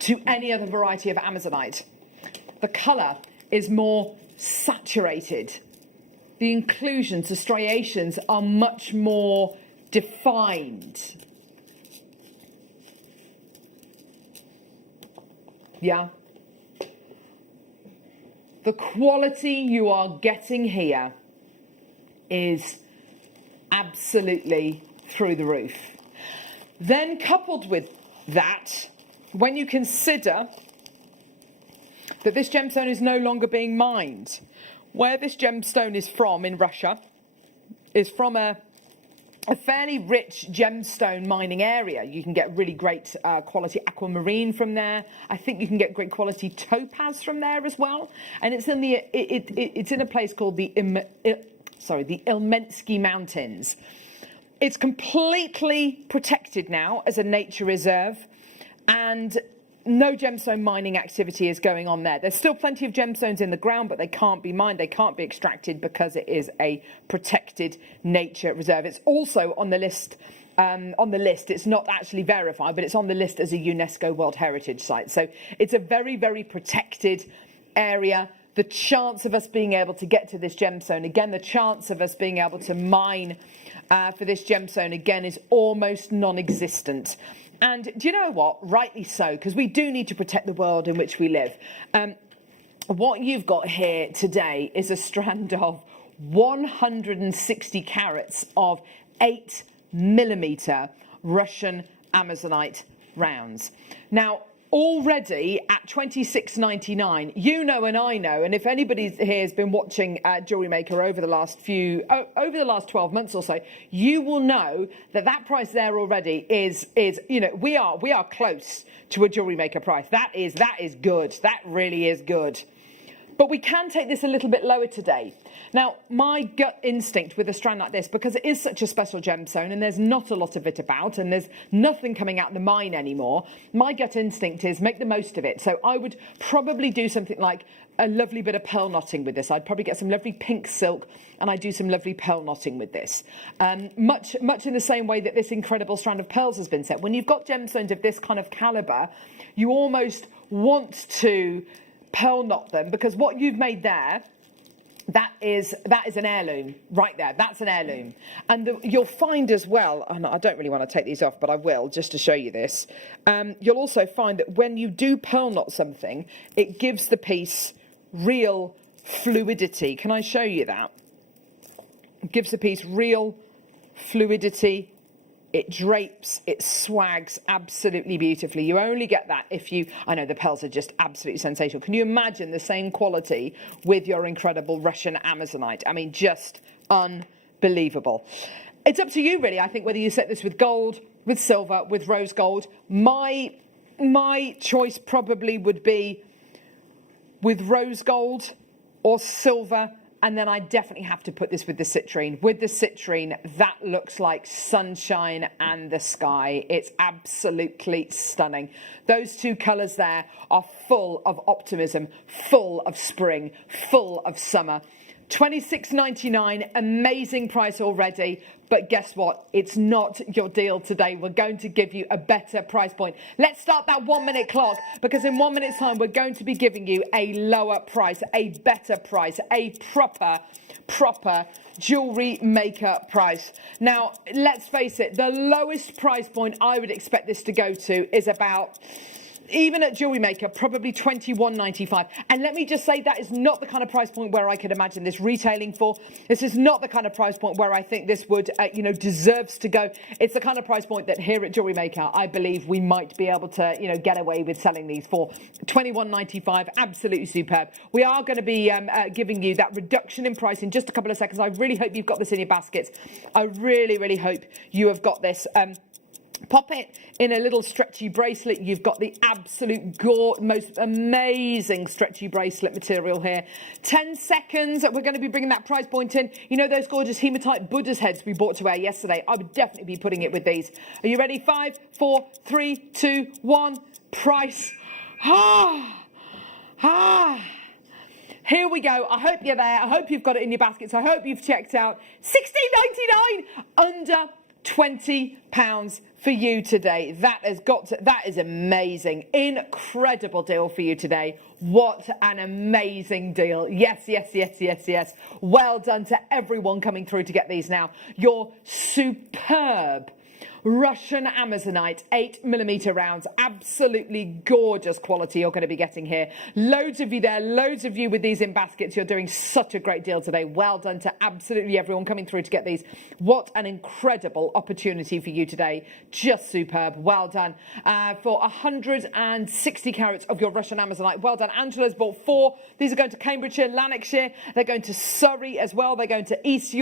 to any other variety of Amazonite. The colour is more saturated. The inclusions, the striations are much more defined. Yeah. The quality you are getting here is absolutely through the roof. Then coupled with that, when you consider that this gemstone is no longer being mined, where this gemstone is from in Russia is from a fairly rich gemstone mining area. You can get really great quality aquamarine from there. I think you can get great quality topaz from there as well. And it's in it's in a place called the Ilmensky Mountains. It's completely protected now as a nature reserve, and no gemstone mining activity is going on there. There's still plenty of gemstones in the ground, but they can't be mined, they can't be extracted because it is a protected nature reserve. It's also on the list. It's not actually verified, but it's on the list as a UNESCO World Heritage Site. So it's a very, very protected area. The chance of us being able to get to this gemstone, again, the chance of us being able to mine for this gemstone, again, is almost non-existent. And do you know what? Rightly so, because we do need to protect the world in which we live. What you've got here today is a strand of 160 carats of 8mm Russian Amazonite rounds. Now, already at $26.99, you know and I know, and if anybody here has been watching JewelleryMaker over the last 12 months or so, you will know that that price there already is we are close to a JewelleryMaker price. That is good. That really is good. But we can take this a little bit lower today. Now, my gut instinct with a strand like this, because it is such a special gemstone and there's not a lot of it about and there's nothing coming out the mine anymore, my gut instinct is make the most of it. So I would probably do something like a lovely bit of pearl knotting with this. I'd probably get some lovely pink silk and I'd do some lovely pearl knotting with this. Much in the same way that this incredible strand of pearls has been set. When you've got gemstones of this kind of calibre, you almost want to pearl knot them, because what you've made there, that is an heirloom right there. That's an heirloom. And you'll find as well, and I don't really want to take these off, but I will just to show you this. You'll also find that when you do pearl knot something, it gives the piece real fluidity. Can I show you that? It gives the piece real fluidity. It drapes, it swags absolutely beautifully. You only get that if I know the pearls are just absolutely sensational. Can you imagine the same quality with your incredible Russian Amazonite? I mean, just unbelievable. It's up to you, really, I think, whether you set this with gold, with silver, with rose gold. My choice probably would be with rose gold or silver And then I definitely have to put this with the citrine. With the citrine, that looks like sunshine and the sky. It's absolutely stunning. Those two colours there are full of optimism, full of spring, full of summer. $26.99, amazing price already. But guess what? It's not your deal today. We're going to give you a better price point. Let's start that 1 minute clock, because in 1 minute's time, we're going to be giving you a lower price, a better price, a proper jewellery maker price. Now, let's face it, the lowest price point I would expect this to go to is about, even at Jewellery Maker, probably $21.95. And let me just say, that is not the kind of price point where I could imagine this retailing for. This is not the kind of price point where I think this would, deserves to go. It's the kind of price point that here at Jewellery Maker, I believe we might be able to, get away with selling these for. $21.95, absolutely superb. We are going to be giving you that reduction in price in just a couple of seconds. I really hope you've got this in your baskets. I really, really hope you have got this. Pop it in a little stretchy bracelet. You've got the absolute most amazing stretchy bracelet material here. 10 seconds. We're going to be bringing that price point in. You know those gorgeous hematite Buddha's heads we bought to wear yesterday? I would definitely be putting it with these. Are you ready? 5, 4, 3, 2, 1. Price. Here we go. I hope you're there. I hope you've got it in your baskets. I hope you've checked out. $16.99, under £20 for you today. That is amazing. Incredible deal for you today. What an amazing deal. Yes. Well done to everyone coming through to get these now. Your superb Russian Amazonite 8mm rounds. Absolutely gorgeous quality you're going to be getting here. Loads of you there, loads of you with these in baskets. You're doing such a great deal today. Well done to absolutely everyone coming through to get these. What an incredible opportunity for you today. Just superb. Well done. For 160 carats of your Russian Amazonite. Well done. Angela's bought 4. These are going to Cambridgeshire, Lanarkshire. They're going to Surrey as well. They're going to East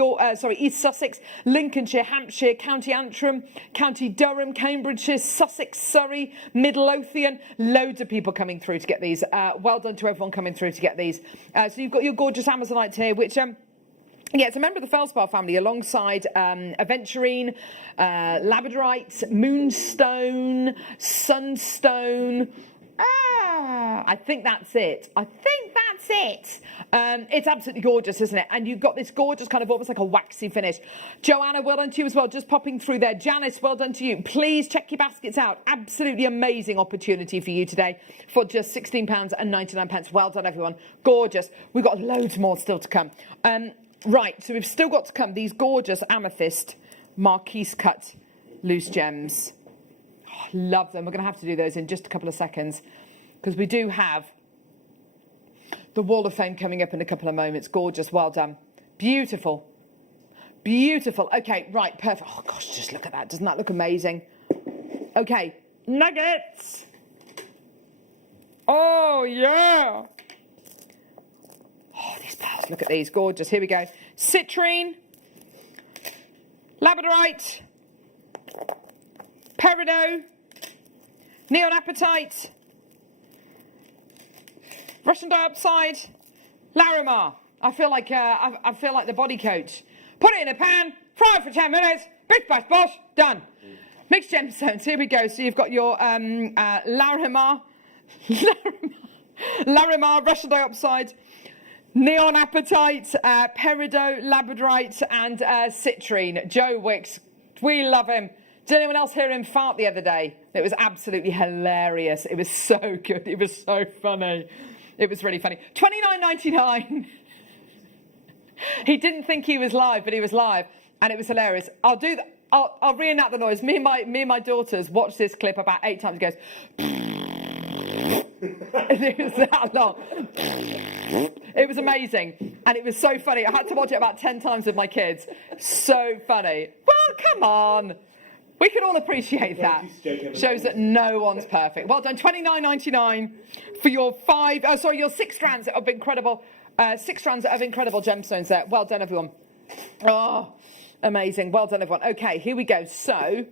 Sussex, Lincolnshire, Hampshire, County Antrim, County Durham, Cambridgeshire, Sussex, Surrey, Midlothian. Loads of people coming through to get these. Well done to everyone coming through to get these. So you've got your gorgeous Amazonite here, which... it's a member of the Feldspar family alongside Aventurine, Labradorite, Moonstone, Sunstone. I think that's it. It's absolutely gorgeous, isn't it? And you've got this gorgeous kind of almost like a waxy finish. Joanna, well done to you as well. Just popping through there. Janice, well done to you. Please check your baskets out. Absolutely amazing opportunity for you today for just £16.99. Well done, everyone. Gorgeous. We've got loads more still to come. Right, so we've still got to come these gorgeous amethyst marquise cut loose gems. Oh, love them. We're going to have to do those in just a couple of seconds because we do have the Wall of Fame coming up in a couple of moments. Gorgeous. Well done. Beautiful. Beautiful. Okay, right, perfect. Oh, gosh, just look at that. Doesn't that look amazing? Okay, nuggets. Oh, yeah. Oh, these pearls, look at these, gorgeous. Here we go. Citrine, Labradorite, Peridot, Neon Apatite, Russian Diopside, Larimar. I feel like the body coach. Put it in a pan, fry it for 10 minutes, bish bash bosh, done. Mixed gemstones, here we go. So you've got your Larimar, Russian Diopside, Neon Apatite, Peridot, Labradorite, and Citrine. Joe Wicks, we love him. Did anyone else hear him fart the other day? It was absolutely hilarious. It was so good. It was so funny. It was really funny. $29.99. He didn't think he was live, but he was live, and it was hilarious. I'll do that. I'll reenact the noise. Me and my daughters watched this clip about 8 times. It goes. It was that long. It was amazing, and it was so funny. I had to watch it about 10 times with my kids. So funny. Well, come on. We can all appreciate that. Shows that no one's perfect. Well done. $29.99 for your your 6 strands of incredible, 6 strands of incredible gemstones there. Well done, everyone. Oh, amazing. Well done, everyone. Okay, here we go. So.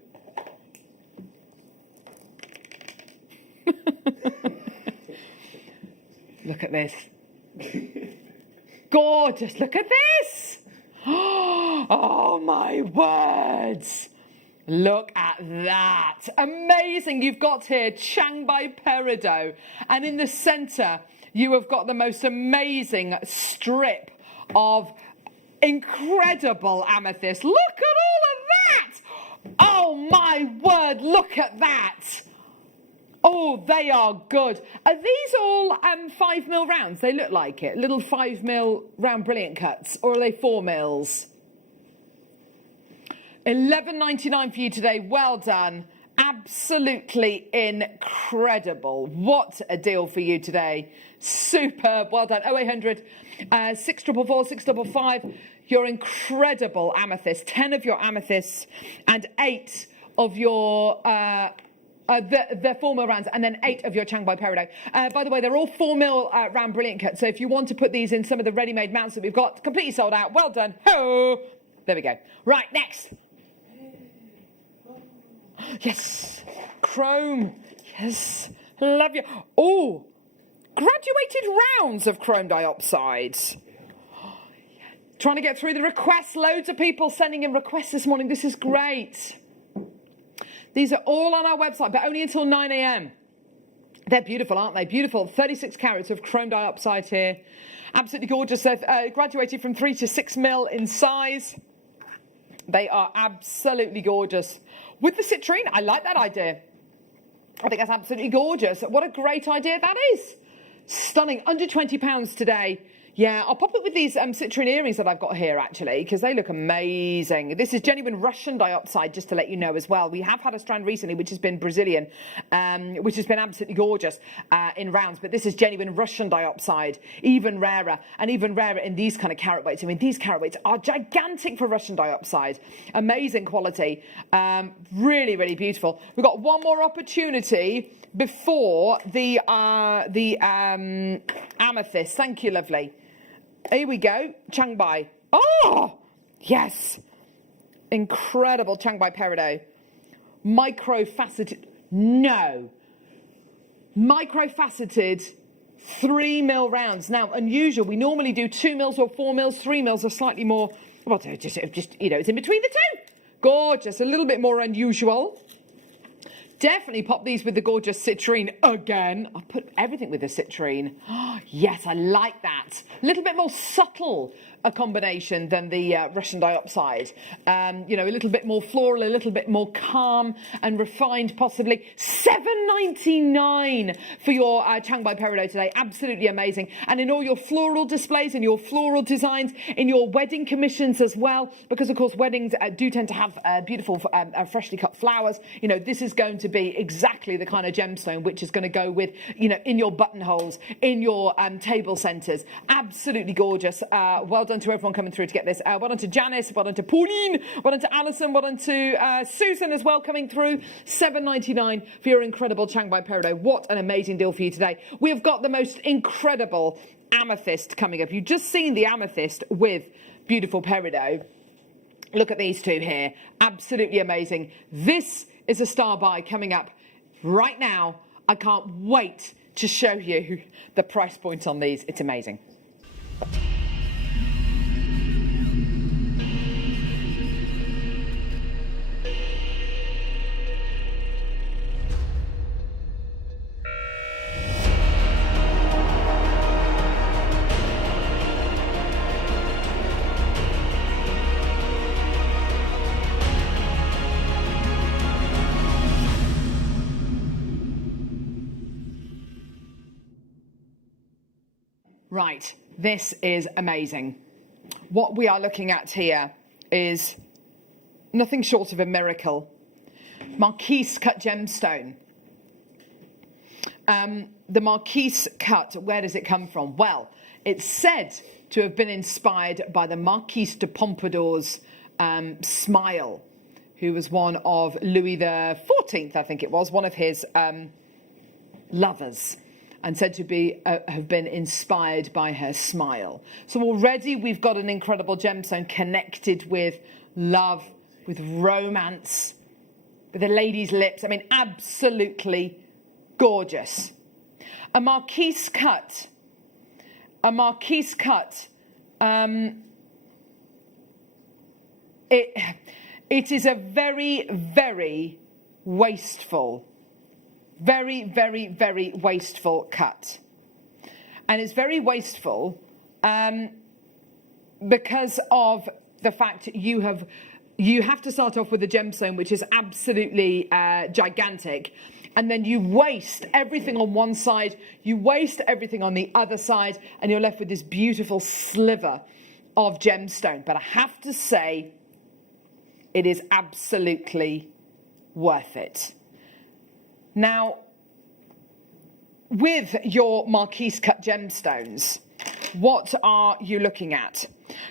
Look at this. Gorgeous. Look at this. Oh, my words. Look at that. Amazing. You've got here Chiangmai peridot. And in the centre, you have got the most amazing strip of incredible amethyst. Look at all of that. Oh, my word. Look at that. Oh, they are good. Are these all 5mm rounds? They look like it. Little 5mm round brilliant cuts. Or are they 4mm? $11.99 for you today. Well done. Absolutely incredible. What a deal for you today. Superb. Well done. 0800 644 655. Your incredible amethyst. 10 of your amethysts and 8 of your... the 4mm rounds, and then 8 of your Chiangmai peridot. By the way, they're all 4mm round brilliant cuts. So if you want to put these in some of the ready-made mounts that we've got, completely sold out. Well done. Ho! There we go. Right, next. Yes. Chrome. Yes. Love you. Oh, graduated rounds of chrome dioxide. Trying to get through the requests. Loads of people sending in requests this morning. This is great. These are all on our website, but only until 9 a.m. They're beautiful, aren't they? Beautiful. 36 carats of chrome dioxide here. Absolutely gorgeous. They've graduated from 3 to 6mm in size. They are absolutely gorgeous. With the citrine, I like that idea. I think that's absolutely gorgeous. What a great idea that is. Stunning. Under £20 today. Yeah, I'll pop it with these citrine earrings that I've got here, actually, because they look amazing. This is genuine Russian dioxide, just to let you know as well. We have had a strand recently, which has been Brazilian, which has been absolutely gorgeous in rounds. But this is genuine Russian dioxide, even rarer, and even rarer in these kind of carat weights. I mean, these carat weights are gigantic for Russian dioxide. Amazing quality. Really, really beautiful. We've got one more opportunity before the amethyst. Thank you, lovely. Here we go. Chiangmai. Oh, yes. Incredible Chiangmai peridot. Microfaceted. No. Microfaceted 3mm rounds. Now, unusual. We normally do 2mm or 4mm. 3mm are slightly more, well, just you know, it's in between the two. Gorgeous. A little bit more unusual. Definitely pop these with the gorgeous citrine again. I put everything with the citrine. Oh, yes, I like that. A little bit more subtle a combination than the Russian dioxide. You know, a little bit more floral, a little bit more calm and refined, possibly. $7.99 for your Chiangmai peridot today. Absolutely amazing. And in all your floral displays, in your floral designs, in your wedding commissions as well, because of course weddings do tend to have beautiful freshly cut flowers. You know, this is going to be exactly the kind of gemstone which is going to go with, you know, in your buttonholes, in your table centres. Absolutely gorgeous. Well done to everyone coming through to get this. Well done to Janice, well done to Pauline, well done to Alison, well done to Susan as well coming through. $7.99 for your incredible Chiangmai peridot. What an amazing deal for you today. We have got the most incredible amethyst coming up. You've just seen the amethyst with beautiful peridot. Look at these two here. Absolutely amazing. This is a star buy coming up right now. I can't wait to show you the price point on these. It's amazing. Right, this is amazing. What we are looking at here is nothing short of a miracle. Marquise cut gemstone. The Marquise cut, where does it come from? Well, it's said to have been inspired by the Marquise de Pompadour's smile, who was one of Louis XIV, I think it was, one of his lovers, and said to be have been inspired by her smile. So already we've got an incredible gemstone connected with love, with romance, with a lady's lips. I mean, absolutely gorgeous. A Marquise cut It is a very, very wasteful, very, very, very wasteful cut. And it's very wasteful because of the fact you have to start off with a gemstone which is absolutely gigantic, and then you waste everything on one side, you waste everything on the other side, and you're left with this beautiful sliver of gemstone. But I have to say, it is absolutely worth it. Now, with your Marquise cut gemstones, what are you looking at?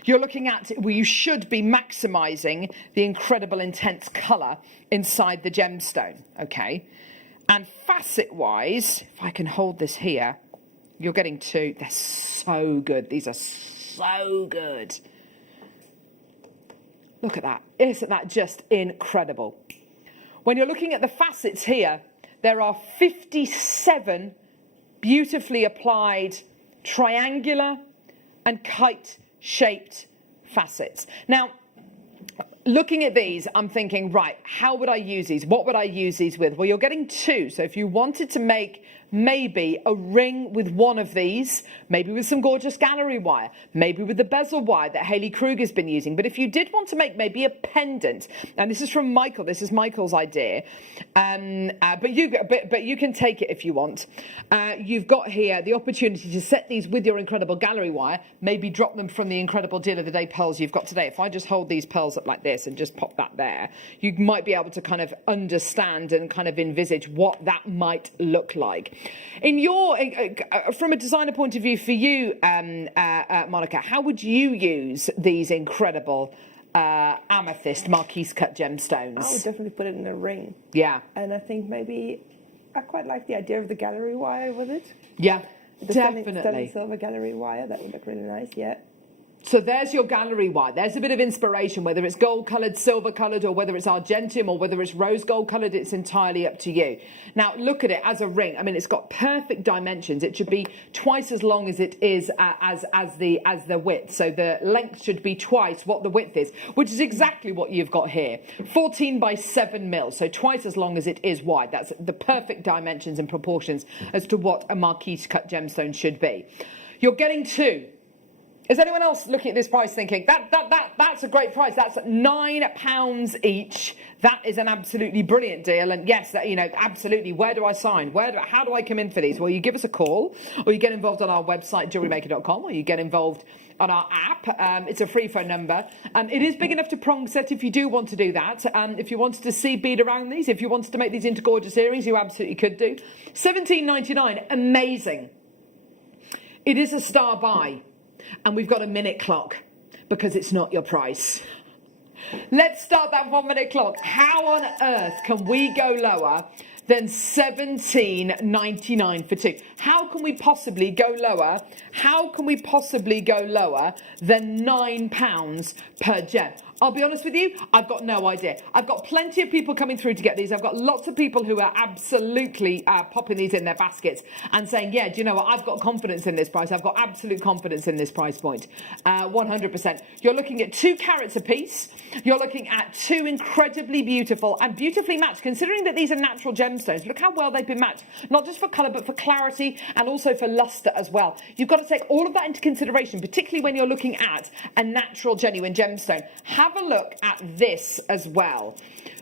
You're looking at, well, you should be maximizing the incredible intense color inside the gemstone, okay? And facet-wise, if I can hold this here, you're getting two. They're so good. These are so good. Look at that. Isn't that just incredible? When you're looking at the facets here, there are 57 beautifully applied triangular and kite-shaped facets. Now, looking at these, I'm thinking, right, how would I use these? What would I use these with? Well, you're getting two. So if you wanted to make maybe a ring with one of these, maybe with some gorgeous gallery wire, maybe with the bezel wire that Hayley Kruger's been using. But if you did want to make maybe a pendant, and this is from Michael, this is Michael's idea, but you can take it if you want. You've got here the opportunity to set these with your incredible gallery wire, maybe drop them from the incredible deal of the day pearls you've got today. If I just hold these pearls up like this and just pop that there, you might be able to kind of understand and kind of envisage what that might look like. In your, from a designer point of view for you, Monica, how would you use these incredible amethyst Marquise cut gemstones? I would definitely put it in a ring. Yeah. And I think maybe I quite like the idea of the gallery wire with it. Yeah, The stunning silver gallery wire, that would look really nice, yeah. So there's your gallery wire. There's a bit of inspiration, whether it's gold coloured, silver coloured, or whether it's argentum, or whether it's rose gold coloured, it's entirely up to you. Now, look at it as a ring. I mean, it's got perfect dimensions. It should be twice as long as it is as the width. So the length should be twice what the width is, which is exactly what you've got here. 14 by 7 mils, so twice as long as it is wide. That's the perfect dimensions and proportions as to what a Marquise cut gemstone should be. You're getting two. Is anyone else looking at this price thinking, that's a great price, that's £9 each, that is an absolutely brilliant deal, and yes, that, you know, absolutely, where do I sign, how do I come in for these? Well, you give us a call, or you get involved on our website, JewelleryMaker.com, or you get involved on our app. It's a free phone number. It is big enough to prong set if you do want to do that. If you wanted to see bead around these, if you wanted to make these into gorgeous earrings, you absolutely could do. £17.99, amazing. It is a star buy. And we've got a minute clock because it's not your price. Let's start that 1 minute clock. How on earth can we go lower than £17.99 for two? How can we possibly go lower? How can we possibly go lower than £9 per gem? I'll be honest with you, I've got no idea. I've got plenty of people coming through to get these. I've got lots of people who are absolutely popping these in their baskets and saying, yeah, do you know what? I've got confidence in this price. I've got absolute confidence in this price point. 100%. You're looking at 2 carats a piece. You're looking at 2 incredibly beautiful and beautifully matched, considering that these are natural gemstones. Look how well they've been matched, not just for colour, but for clarity and also for lustre as well. You've got to take all of that into consideration, particularly when you're looking at a natural, genuine gemstone. Have a look at this as well,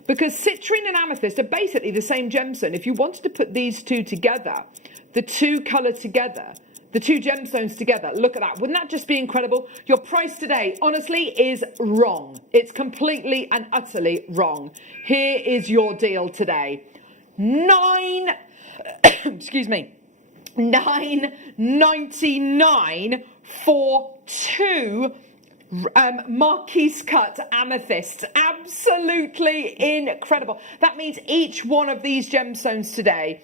because citrine and amethyst are basically the same gemstone. If you wanted to put these two together, the two colour together, the two gemstones together, look at that. Wouldn't that just be incredible? Your price today, honestly, is wrong. It's completely and utterly wrong. Here is your deal today. £9.99 for 2 Marquise cut amethysts. Absolutely incredible. That means each one of these gemstones today,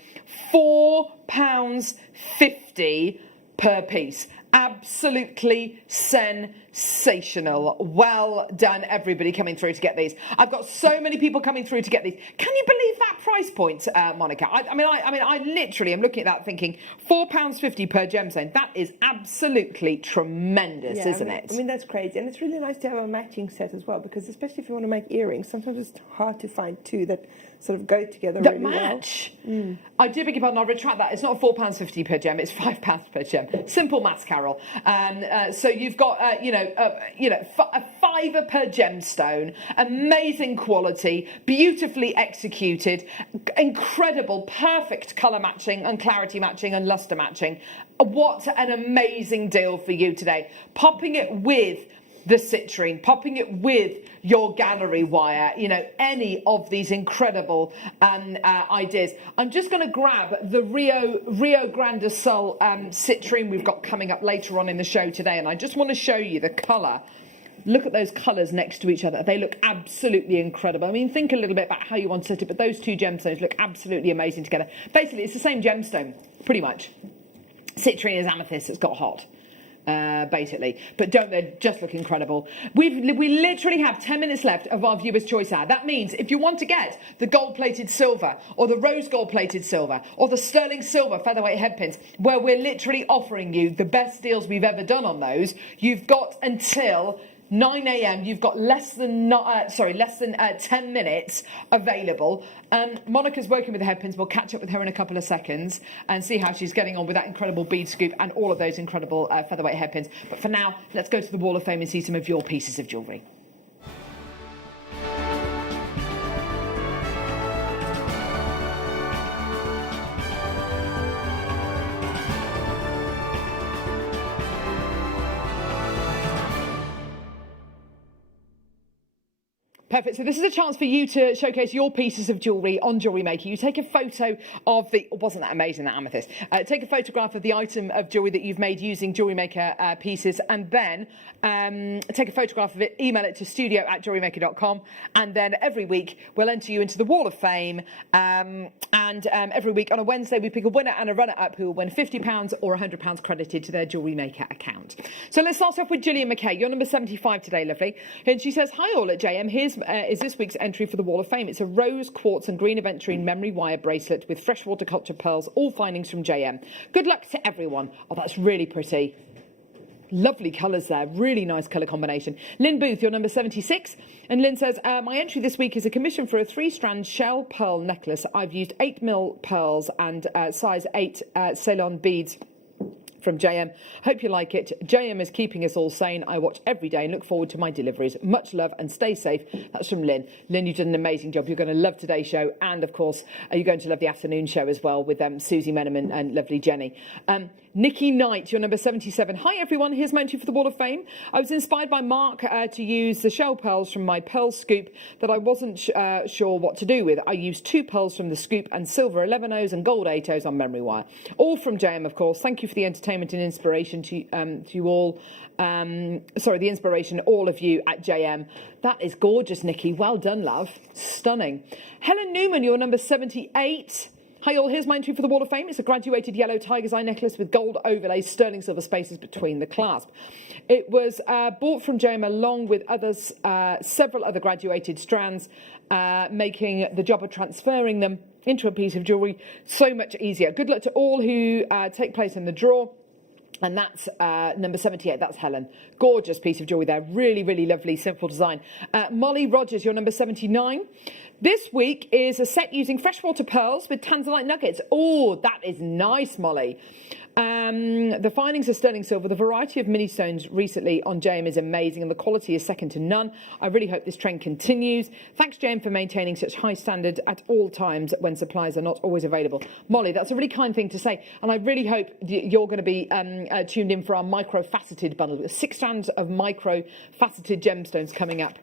£4.50 per piece. Absolutely sensational. Well done, everybody coming through to get these. I've got so many people coming through to get these. Can you believe that price point, Monica? I literally am looking at that thinking £4.50 per gemstone. That is absolutely tremendous, isn't it? I mean, that's crazy. And it's really nice to have a matching set as well, because especially if you want to make earrings, sometimes it's hard to find two that sort of go together that really match. Well. I do beg your pardon, I'll retract that. It's not £4.50 per gem, it's £5 per gem. Simple maths, Carol. So you've got, a fiver per gemstone, amazing quality, beautifully executed, incredible, perfect colour matching and clarity matching and lustre matching. What an amazing deal for you today. Popping it with the citrine, popping it with your gallery wire, any of these incredible ideas. I'm just going to grab the Rio Grande do Sul citrine we've got coming up later on in the show today, and I just want to show you the colour. Look at those colours next to each other. They look absolutely incredible. I mean, think a little bit about how you want to set it, but those two gemstones look absolutely amazing together. Basically, it's the same gemstone, pretty much. Citrine is amethyst, it's got hot. Basically, but don't they just look incredible? We literally have 10 minutes left of our viewer's choice hour. That means if you want to get the gold-plated silver or the rose gold-plated silver or the sterling silver featherweight headpins, where we're literally offering you the best deals we've ever done on those, you've got until 9 a.m. You've got less than 10 minutes available. Monica's working with the headpins. We'll catch up with her in a couple of seconds and see how she's getting on with that incredible bead scoop and all of those incredible featherweight headpins. But for now, let's go to the Wall of Fame and see some of your pieces of jewellery. Perfect. So this is a chance for you to showcase your pieces of jewellery on JewelleryMaker. You take a photo of the... Wasn't that amazing, that amethyst? Take a photograph of the item of jewellery that you've made using JewelleryMaker pieces, and then take a photograph of it, email it to studio@jewellerymaker.com, and then every week we'll enter you into the Wall of Fame, and every week on a Wednesday we pick a winner and a runner-up who will win £50 or £100 credited to their JewelleryMaker account. So let's start off with Gillian McKay. You're number 75 today, lovely. And she says, hi all at JM. Here's is this week's entry for the Wall of Fame. It's a rose, quartz and green aventurine memory wire bracelet with freshwater culture pearls, all findings from JM. Good luck to everyone. Oh, that's really pretty. Lovely colours there, really nice colour combination. Lynn Booth, you're number 76. And Lynn says, my entry this week is a commission for a 3-strand shell pearl necklace. I've used 8mm pearls and size 8 Ceylon beads from JM. Hope you like it. JM is keeping us all sane. I watch every day and look forward to my deliveries. Much love and stay safe. That's from Lynn. Lynn, you've done an amazing job. You're going to love today's show, and of course you're going to love the afternoon show as well with Susie Meneman and lovely Jenny. Nikki Knight, you're number 77. Hi everyone, here's my entry for the Wall of Fame. I was inspired by Mark to use the shell pearls from my pearl scoop that I wasn't sure what to do with. I used 2 pearls from the scoop and silver 11Os and gold 8Os on memory wire. All from JM, of course. Thank you for the entertainment and inspiration to you all. The inspiration, all of you at JM. That is gorgeous, Nikki. Well done, love. Stunning. Helen Newman, you're number 78. Hi all, here's my entry for the Wall of Fame. It's a graduated yellow tiger's eye necklace with gold overlays, sterling silver spaces between the clasp. It was bought from JM along with others, several other graduated strands, making the job of transferring them into a piece of jewellery so much easier. Good luck to all who take place in the draw. And that's number 78, that's Helen. Gorgeous piece of jewellery there. Really, really lovely, simple design. Molly Rogers, you're number 79. This week is a set using freshwater pearls with tanzanite nuggets. Oh, that is nice, Molly. The findings are sterling silver. The variety of mini stones recently on JM is amazing and the quality is second to none. I really hope this trend continues. Thanks, JM, for maintaining such high standard at all times when supplies are not always available. Molly, that's a really kind thing to say. And I really hope you're going to be tuned in for our micro-faceted bundle. 6 strands of micro-faceted gemstones coming up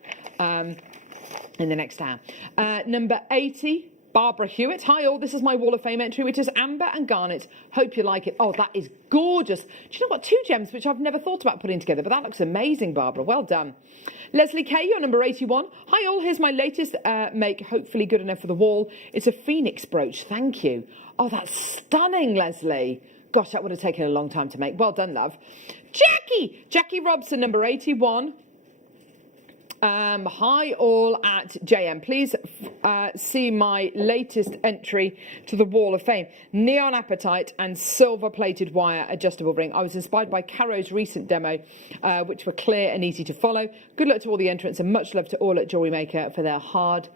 in the next hour. Number 80. Barbara Hewitt. Hi all, this is my Wall of Fame entry, which is amber and garnet. Hope you like it. Oh, that is gorgeous. Do you know what? 2 gems which I've never thought about putting together, but that looks amazing, Barbara. Well done. Leslie Kay, you're number 81. Hi all, here's my latest make, hopefully good enough for the wall. It's a phoenix brooch. Thank you. Oh, that's stunning, Leslie. Gosh, that would have taken a long time to make. Well done, love. Jackie Robson, number 81. Hi all at JM. Please see my latest entry to the Wall of Fame. Neon apatite and silver plated wire adjustable ring. I was inspired by Caro's recent demo, which were clear and easy to follow. Good luck to all the entrants and much love to all at JewelleryMaker for their hard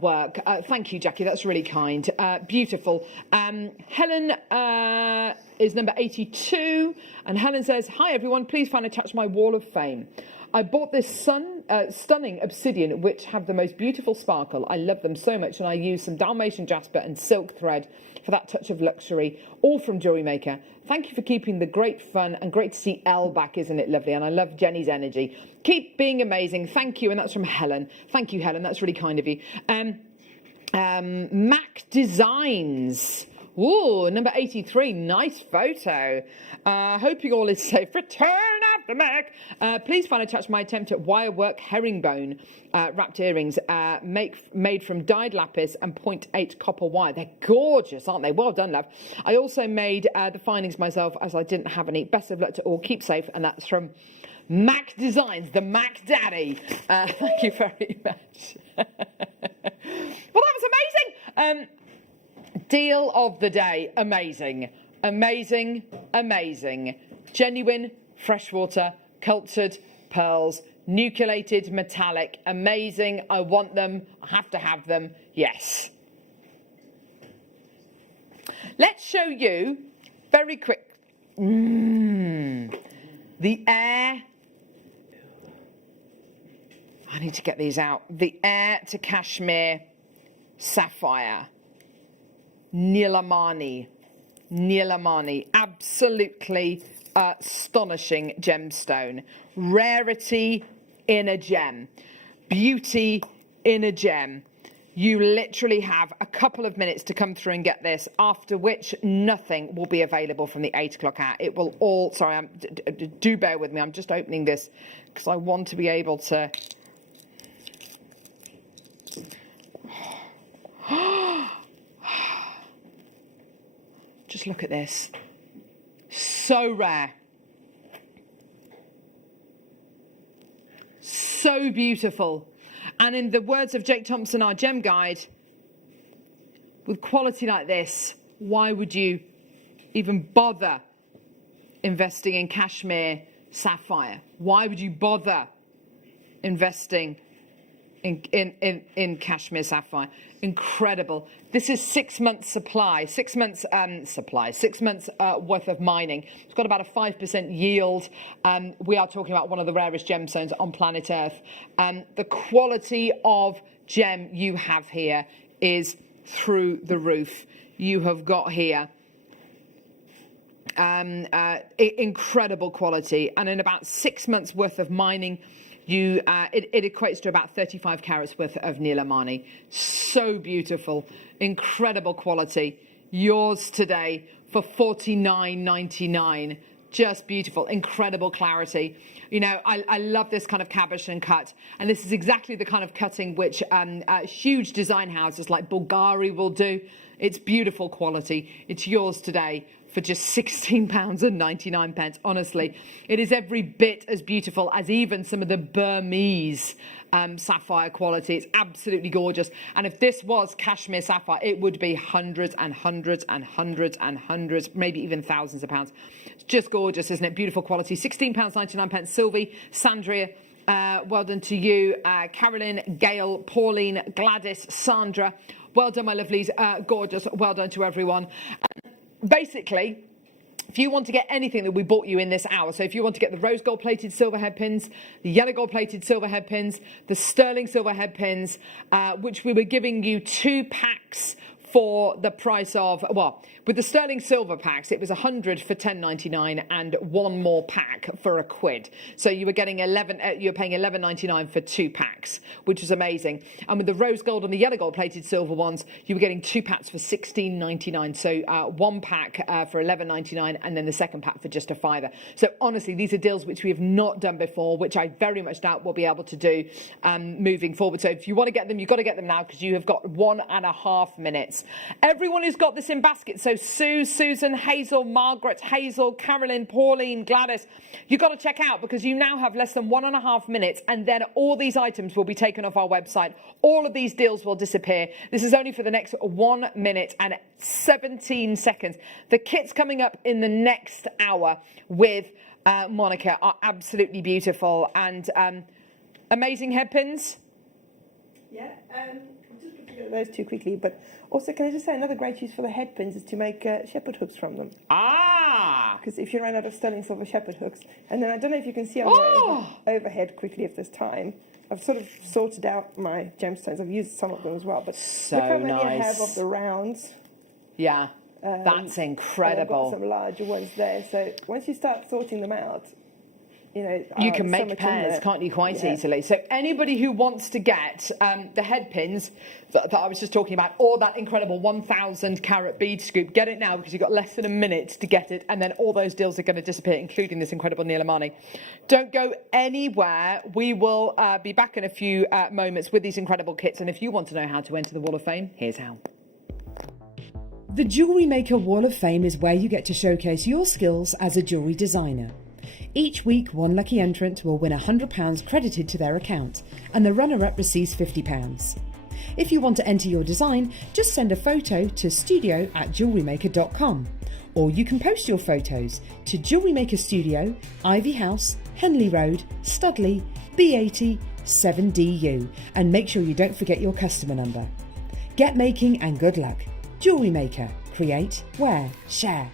work. Thank you, Jackie. That's really kind. Beautiful. Helen is number 82. And Helen says, hi, everyone. Please find attached my Wall of Fame. I bought this stunning obsidian, which have the most beautiful sparkle. I love them so much, and I use some Dalmatian jasper and silk thread for that touch of luxury, all from JewelleryMaker. Thank you for keeping the great fun, and great to see Elle back, isn't it lovely? And I love Jenny's energy. Keep being amazing. Thank you, and that's from Helen. Thank you, Helen. That's really kind of you. Mac Designs. Ooh, number 83, nice photo. Hoping all is safe. Return after Mac. Please find attached my attempt at wirework herringbone wrapped earrings made from dyed lapis and 0.8 copper wire. They're gorgeous, aren't they? Well done, love. I also made the findings myself as I didn't have any. Best of luck to all. Keep safe. And that's from Mac Designs, the Mac Daddy. Thank you very much. Well, that was amazing. Deal of the day. Amazing. Amazing. Amazing. Genuine freshwater cultured pearls. Nucleated metallic. Amazing. I want them. I have to have them. Yes. Let's show you very quick. The air. I need to get these out. The air to cashmere sapphire. Nilamani, absolutely astonishing gemstone. Rarity in a gem, beauty in a gem. You literally have a couple of minutes to come through and get this, after which nothing will be available from the 8 o'clock hour. It will all, sorry, do bear with me. I'm just opening this because I want to be able to. Just look at this. So rare. So beautiful. And in the words of Jake Thompson, our gem guide, with quality like this, why would you even bother investing in cashmere sapphire? Why would you bother investing in cashmere sapphire? Incredible. This is 6 months supply, 6 months worth of mining. It's got about a 5% yield. We are talking about one of the rarest gemstones on planet Earth. The quality of gem you have here is through the roof. You have got here incredible quality, and in about 6 months worth of mining, it equates to about 35 carats worth of Nilamani. So beautiful, incredible quality. Yours today for $49.99. Just beautiful, incredible clarity. You know, I love this kind of cabochon cut, and this is exactly the kind of cutting which huge design houses like Bulgari will do. It's beautiful quality. It's yours today for just £16.99. Honestly, it is every bit as beautiful as even some of the Burmese sapphire quality. It's absolutely gorgeous. And if this was cashmere sapphire, it would be hundreds and hundreds and hundreds and hundreds, maybe even thousands of pounds. It's just gorgeous, isn't it? Beautiful quality. £16.99. Sylvie, Sandria, well done to you. Carolyn, Gail, Pauline, Gladys, Sandra. Well done, my lovelies. Gorgeous. Well done to everyone. Basically, if you want to get anything that we bought you in this hour, so if you want to get the rose gold plated silver head pins, the yellow gold plated silver head pins, the sterling silver head pins, which we were giving you 2 packs for the price of, well, with the sterling silver packs, it was 100 for $10.99 and 1 more pack for £1. So you were getting you were paying $11.99 for 2 packs, which was amazing. And with the rose gold and the yellow gold plated silver ones, you were getting 2 packs for $16.99. So 1 pack for $11.99 and then the second pack for just a £5. So honestly, these are deals which we have not done before, which I very much doubt we'll be able to do moving forward. So if you want to get them, you've got to get them now because you have got 1.5 minutes. Everyone who's got this in basket, so Sue, Susan, Hazel, Margaret, Hazel, Carolyn, Pauline, Gladys, you've got to check out because you now have less than 1.5 minutes and then all these items will be taken off our website. All of these deals will disappear. This is only for the next 1 minute and 17 seconds. The kits coming up in the next hour with Monica are absolutely beautiful and amazing headpins. Yeah, I'm just looking at those two quickly, but also can I just say another great use for the headpins is to make shepherd hooks from them. Ah! Because if you run out of sterling silver shepherd hooks, and then I don't know if you can see on the overhead quickly if there's time, I've sort of sorted out my gemstones. I've used some of them as well, but So look how many I nice. have of the rounds. Yeah, that's And incredible. I've got some larger ones there. So once you start sorting them out, you know, You can so make much in pairs, there. can't you, quite Yeah. easily? So anybody who wants to get the head pins that I was just talking about, or that incredible 1,000 carat bead scoop, get it now because you've got less than a minute to get it, and then all those deals are going to disappear, including this incredible Neil Amani. Don't go anywhere. We will be back in a few moments with these incredible kits, and if you want to know how to enter the Wall of Fame, here's how. The Jewellery Maker Wall of Fame is where you get to showcase your skills as a jewellery designer. Each week, one lucky entrant will win £100 credited to their account, and the runner-up receives £50. If you want to enter your design, just send a photo to studio@jewellerymaker.com, or you can post your photos to Jewellery Maker Studio, Ivy House, Henley Road, Studley, B80 7DU, and make sure you don't forget your customer number. Get making and good luck. Jewellery Maker. Create, wear, share.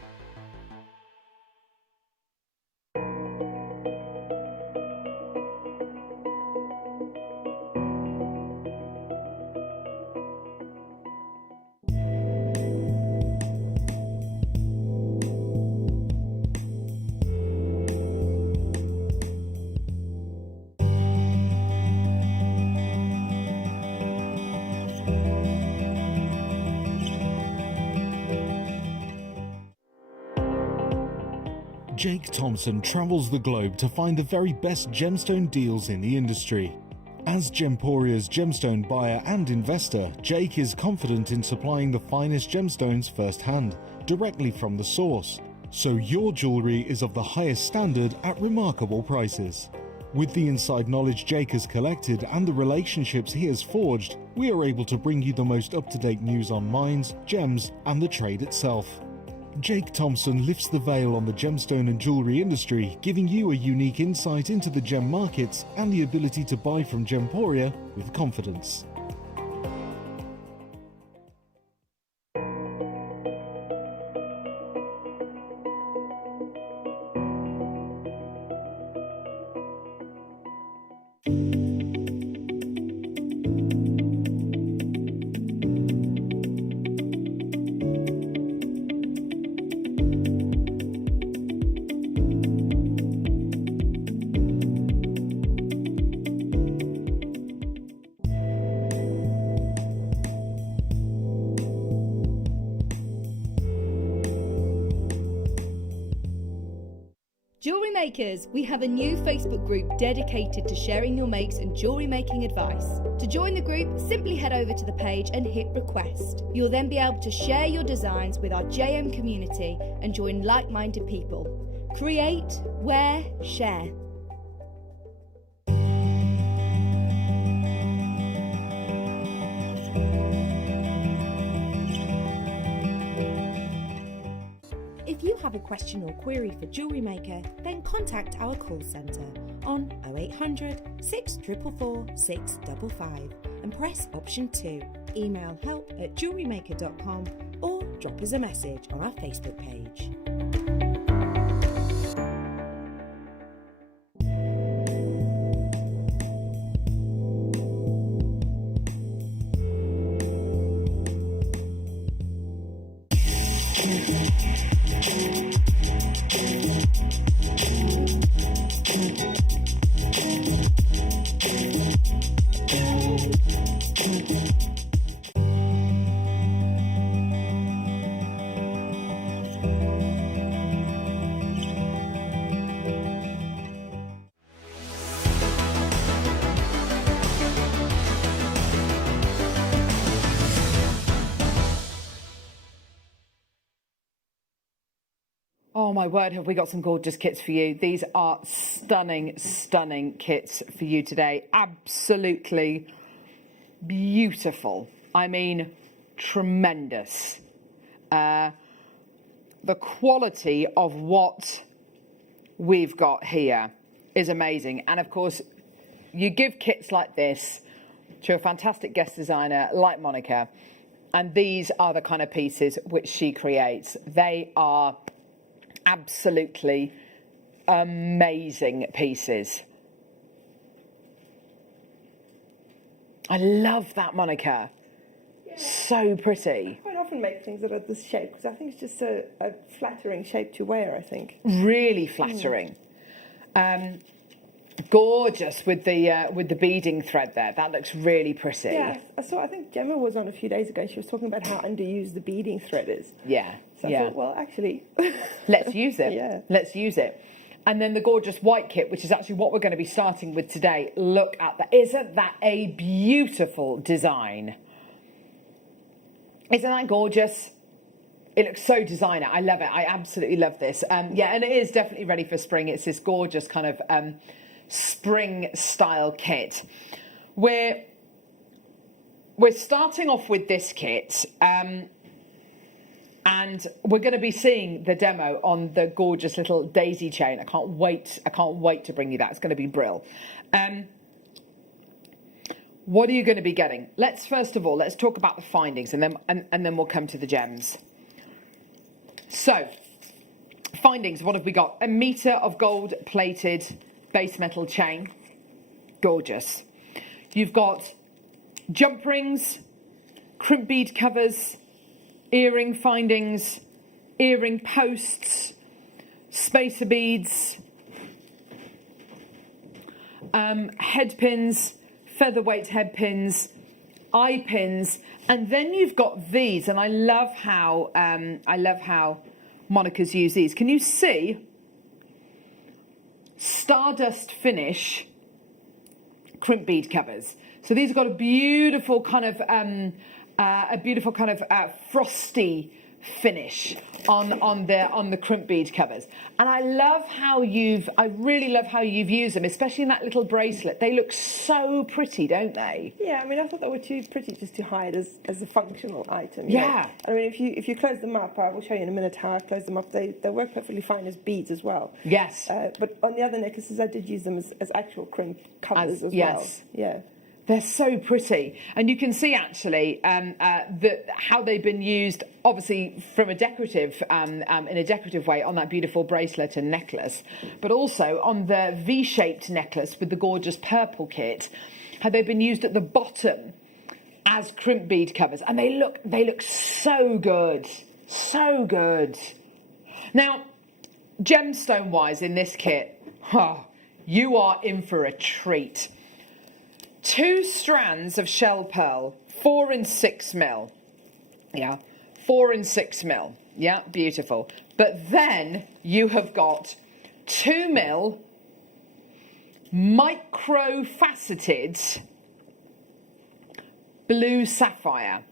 Jake Thompson travels the globe to find the very best gemstone deals in the industry. As Gemporia's gemstone buyer and investor, Jake is confident in supplying the finest gemstones firsthand, directly from the source, so your jewellery is of the highest standard at remarkable prices. With the inside knowledge Jake has collected and the relationships he has forged, we are able to bring you the most up-to-date news on mines, gems, and the trade itself. Jake Thompson lifts the veil on the gemstone and jewellery industry, giving you a unique insight into the gem markets and the ability to buy from Gemporia with confidence. Jewellery Makers, we have a new Facebook group dedicated to sharing your makes and jewellery making advice. To join the group, simply head over to the page and hit request. You'll then be able to share your designs with our JM community and join like-minded people. Create, wear, share. If you have a question or query for Jewellery Maker, then contact our call centre on 0800 644 655 and press option 2. Email help@jewellerymaker.com or drop us a message on our Facebook page. Oh my word, have we got some gorgeous kits for you. These are stunning, stunning kits for you today. Absolutely beautiful. I mean, tremendous. The quality of what we've got here is amazing. And of course, you give kits like this to a fantastic guest designer like Monica, and these are the kind of pieces which she creates. They are absolutely amazing pieces. I love that, Monica. So pretty. I quite often make things that are this shape because I think it's just a flattering shape to wear, I think. Really flattering. Gorgeous with the beading thread there. That looks really pretty. Yeah, I think Gemma was on a few days ago. She was talking about how underused the beading thread is. Yeah. So I thought, well, actually, let's use it. Yeah. Let's use it. And then the gorgeous white kit, which is actually what we're going to be starting with today. Look at that. Isn't that a beautiful design? Isn't that gorgeous? It looks so designer. I love it. I absolutely love this. Yeah, and it is definitely ready for spring. It's this gorgeous kind of spring style kit. We're starting off with this kit, and we're going to be seeing the demo on the gorgeous little daisy chain. I can't wait to bring you that. It's going to be brill. What are you going to be getting? Let's first of all, let's talk about the findings, and then we'll come to the gems. So, findings, what have we got? 1 metre of gold plated base metal chain. Gorgeous. You've got jump rings, crimp bead covers, earring findings, earring posts, spacer beads, head pins, featherweight head pins, eye pins, and then you've got these, and I love how Monica's used these. Can you see? Stardust finish crimp bead covers. So these have got a beautiful kind of frosty finish on the crimp bead covers, and I really love how you've used them, especially in that little bracelet. They look so pretty, don't they? Yeah, I mean, I thought they were too pretty just to hide as a functional item. Yeah. I mean, if you close them up, I will show you in a minute how I close them up. They work perfectly fine as beads as well. Yes. But on the other necklaces, I did use them as actual crimp covers as yes. well. Yeah. They're so pretty, and you can see actually how they've been used, obviously from a decorative, in a decorative way on that beautiful bracelet and necklace, but also on the V-shaped necklace with the gorgeous purple kit. How they've been used at the bottom as crimp bead covers, and they look so good, so good. Now, gemstone-wise in this kit, you are in for a treat. 2 strands of shell pearl, 4 and 6 mil. Yeah, 4 and 6 mil. Yeah, beautiful. But then you have got 2 mil micro faceted blue sapphire.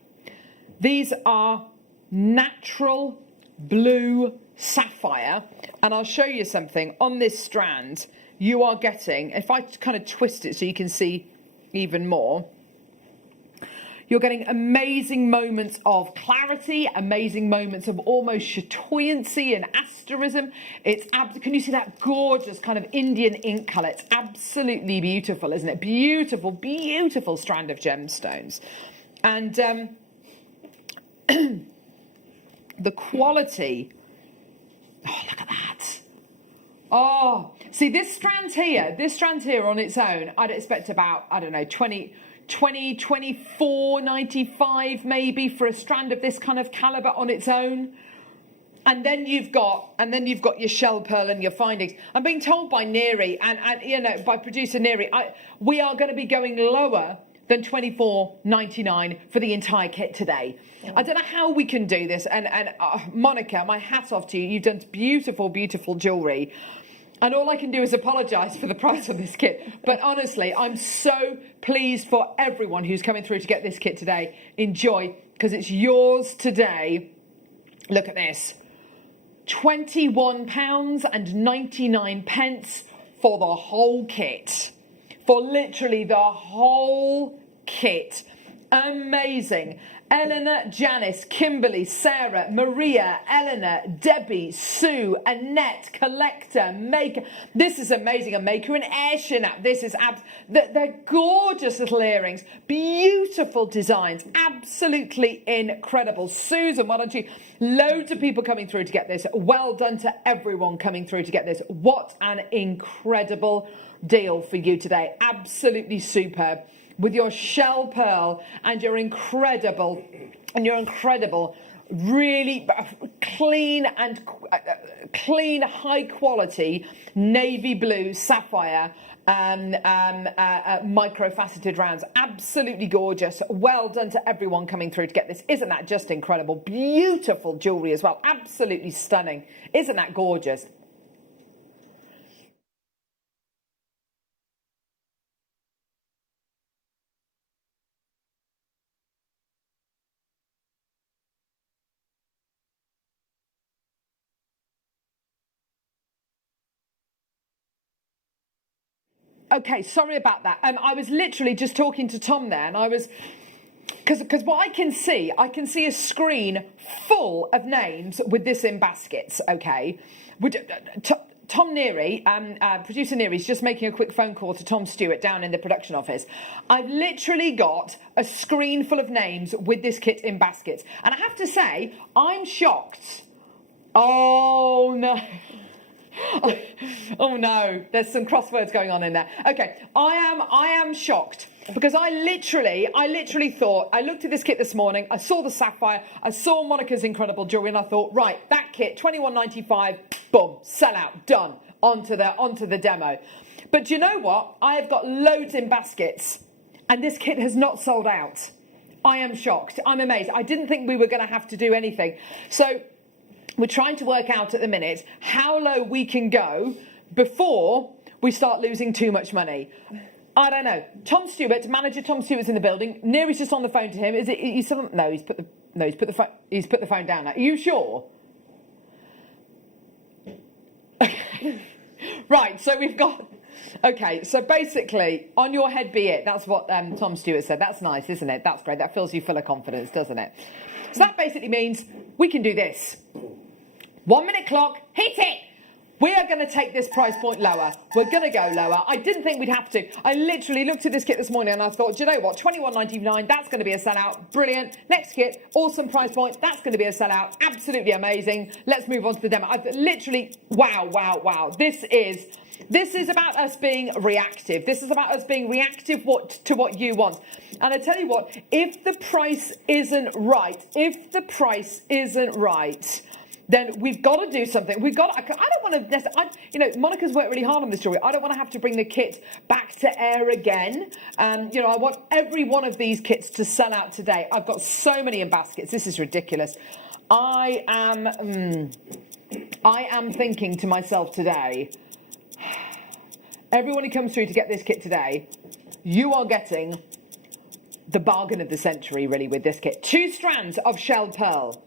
These are natural blue sapphire, and I'll show you something on this strand. You are getting, if I kind of twist it so you can see even more, you're getting amazing moments of clarity, amazing moments of almost chatoyancy and asterism. Can you see that gorgeous kind of Indian ink colour? It's absolutely beautiful, isn't it? Beautiful, beautiful strand of gemstones. And the quality, oh, look at that. Oh, see this strand here on its own, I'd expect about, I don't know, 24.95 maybe for a strand of this kind of caliber on its own. And then you've got your shell pearl and your findings. I'm being told by Neri and by producer Neri, we are going to be going lower than $24.99 for the entire kit today. I don't know how we can do this. And Monica, my hat off to you. You've done beautiful, beautiful jewellery. And all I can do is apologise for the price of this kit. But honestly, I'm so pleased for everyone who's coming through to get this kit today. Enjoy, because it's yours today. Look at this. £21.99 for the whole kit. For literally the whole kit. Amazing. Eleanor, Janice, Kimberly, Sarah, Maria, Eleanor, Debbie, Sue, Annette, Collector, Maker. This is amazing. A Maker and Airship app. This is they're gorgeous little earrings. Beautiful designs. Absolutely incredible. Susan, why don't you? Loads of people coming through to get this. Well done to everyone coming through to get this. What an incredible deal for you today. Absolutely superb. With your shell pearl and your incredible, really clean high quality navy blue sapphire micro-faceted rounds. Absolutely gorgeous. Well done to everyone coming through to get this. Isn't that just incredible? Beautiful jewellery as well. Absolutely stunning. Isn't that gorgeous? Okay, sorry about that. I was literally just talking to Tom there, and I was, because what I can see a screen full of names with this in baskets. Okay, Tom Neary, producer Neary's just making a quick phone call to Tom Stewart down in the production office. I've literally got a screen full of names with this kit in baskets, and I have to say, I'm shocked. Oh no. Oh no, there's some crosswords going on in there. Okay, I am shocked because I literally thought, I looked at this kit this morning, I saw the sapphire, I saw Monica's incredible jewelry, and I thought, right, that kit, £21.95, boom, sell out, done, onto the demo. But do you know what? I have got loads in baskets, and this kit has not sold out. I am shocked. I'm amazed. I didn't think we were going to have to do anything. So we're trying to work out at the minute how low we can go before we start losing too much money. I don't know. Tom Stewart, manager Tom Stewart's in the building. Neary's just on the phone to him. Is it? He's still, no, he's put the phone down now. Are you sure? Right. So we've got. Okay. So basically, on your head be it. That's what Tom Stewart said. That's nice, isn't it? That's great. That fills you full of confidence, doesn't it? So that basically means we can do this. 1 minute clock, hit it! We are going to take this price point lower. We're going to go lower. I didn't think we'd have to. I literally looked at this kit this morning and I thought, do you know what? £21.99, that's going to be a sellout. Brilliant. Next kit, awesome price point. That's going to be a sellout. Absolutely amazing. Let's move on to the demo. I've literally, wow. This is about us being reactive. This is about us being reactive to what you want. And I tell you what, if the price isn't right, then we've got to do something. I don't want to, Monica's worked really hard on this story. I don't want to have to bring the kit back to air again. I want every one of these kits to sell out today. I've got so many in baskets. This is ridiculous. I am thinking to myself today, everyone who comes through to get this kit today, you are getting the bargain of the century, really, with this kit. 2 strands of shell pearl.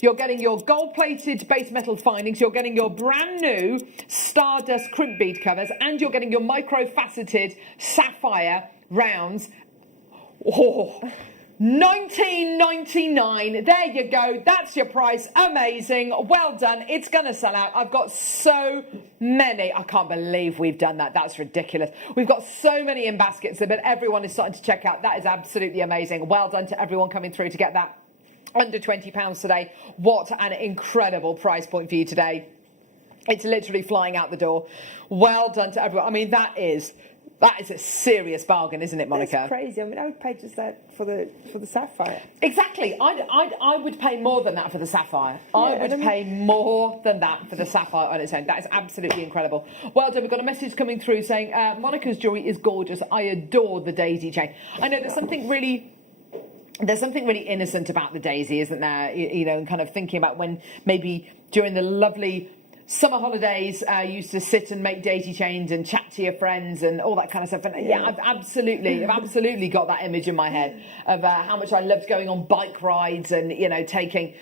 You're getting your gold-plated base metal findings, you're getting your brand new Stardust crimp bead covers, and you're getting your micro-faceted sapphire rounds. Oh, £19.99. There you go. That's your price. Amazing. Well done. It's going to sell out. I've got so many. I can't believe we've done that. That's ridiculous. We've got so many in baskets, but everyone is starting to check out. That is absolutely amazing. Well done to everyone coming through to get that. Under £20 today. What an incredible price point for you today. It's literally flying out the door. Well done to everyone. I mean, that is a serious bargain, isn't it, Monica? That's crazy. I mean, I would pay just that for the sapphire. Exactly. I would pay more than that for the sapphire. I would pay more than that for the sapphire on its own. That is absolutely incredible. Well done. We've got a message coming through saying, Monica's jewellery is gorgeous. I adore the daisy chain. I know there's something really innocent about the daisy, isn't there? And kind of thinking about when maybe during the lovely summer holidays, used to sit and make daisy chains and chat to your friends and all that kind of stuff. And yeah, I've absolutely got that image in my head of how much I loved going on bike rides and, you know, taking,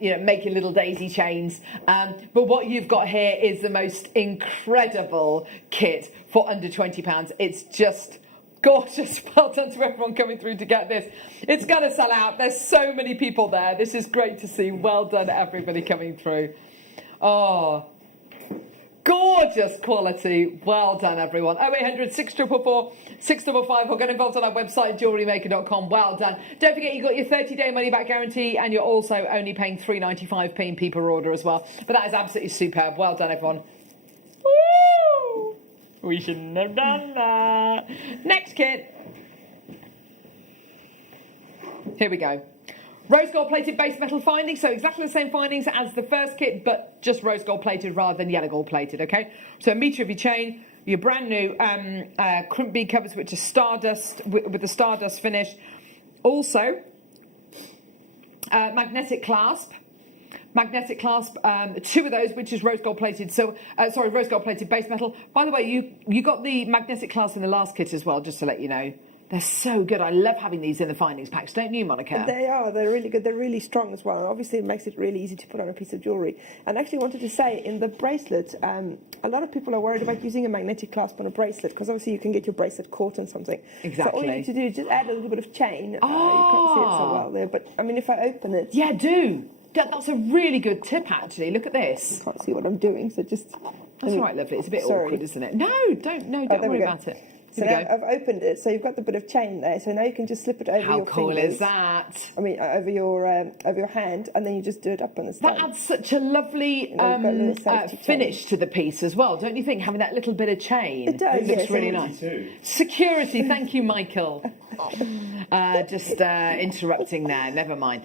making little daisy chains. But what you've got here is the most incredible kit for under £20. It's just gorgeous. Well done to everyone coming through to get this. It's going to sell out. There's so many people there. This is great to see. Well done, everybody coming through. Oh, gorgeous quality. Well done, everyone. 0800 644 655 or get involved on our website, JewelleryMaker.com. Well done. Don't forget, you've got your 30-day money-back guarantee, and you're also only paying £3.95p per order as well. But that is absolutely superb. Well done, everyone. Woo! We shouldn't have done that. Next kit. Here we go. Rose gold plated base metal findings, so exactly the same findings as the first kit, but just rose gold plated rather than yellow gold plated, okay? So a metre of your chain, your brand new crimp bead covers, which are stardust, with the stardust finish. Also, magnetic clasp. Magnetic clasp, two of those, which is rose gold plated. So, rose gold plated base metal. By the way, you got the magnetic clasp in the last kit as well, just to let you know. They're so good. I love having these in the findings packs, don't you, Monica? They are. They're really good. They're really strong as well. And obviously, it makes it really easy to put on a piece of jewellery. And I actually wanted to say, in the bracelet, a lot of people are worried about using a magnetic clasp on a bracelet, because obviously you can get your bracelet caught on something. Exactly. So all you need to do is just add a little bit of chain. You can't see it so well there, but I mean, if I open it... Yeah, do. That's a really good tip, actually. Look at this. I can't see what I'm doing, so just... That's all right, lovely. It's a bit awkward, isn't it? No, don't worry about it. So now I've opened it, so you've got the bit of chain there. So now you can just slip it over your fingers. How cool is that? I mean, over your hand, and then you just do it up on the side. That adds such a lovely finish to the piece as well, don't you think? Having that little bit of chain. It does. It looks really nice. Security. Thank you, Michael. Just interrupting there. Never mind.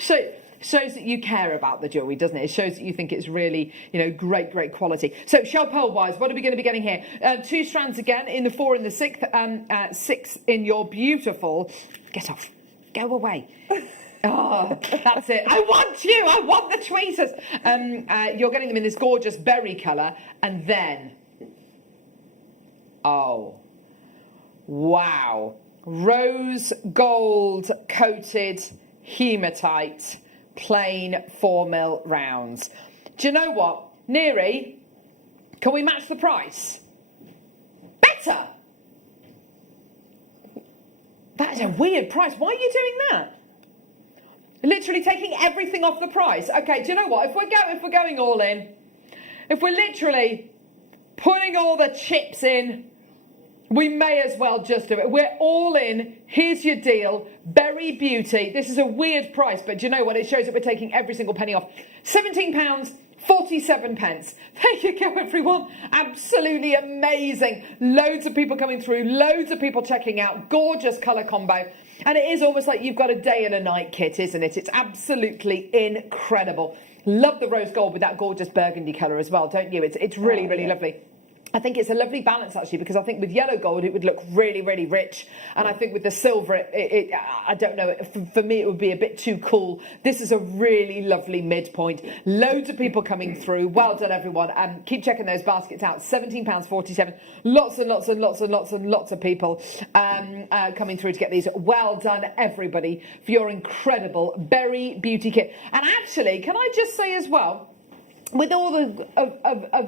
So shows that you care about the jewellery, doesn't it? It shows that you think it's really, great quality. So shell pearl wise, what are we going to be getting here? 2 strands again in the 4 and the 6th, 6 in your beautiful, get off, go away. Oh, that's it. I want you. I want the tweezers. You're getting them in this gorgeous berry colour, and then, oh, wow, rose gold coated hematite plain 4mm rounds. Do you know what, Neri? Can we match the price? Better. That is a weird price. Why are you doing that? Literally taking everything off the price. Okay, do you know what? If we're going all in, if we're literally putting all the chips in, we may as well just do it. We're all in. Here's your deal. Berry Beauty. This is a weird price, but do you know what? It shows that we're taking every single penny off. £17.47. There you go, everyone. Absolutely amazing. Loads of people coming through. Loads of people checking out. Gorgeous colour combo. And it is almost like you've got a day and a night kit, isn't it? It's absolutely incredible. Love the rose gold with that gorgeous burgundy colour as well, don't you? It's really, really lovely. I think it's a lovely balance, actually, because I think with yellow gold, it would look really, really rich. And I think with the silver, I don't know, for me, it would be a bit too cool. This is a really lovely midpoint. Loads of people coming through. Well done, everyone. Keep checking those baskets out. £17.47. Lots and lots and lots and lots and lots of people coming through to get these. Well done, everybody, for your incredible Berry Beauty kit. And actually, can I just say as well, with all of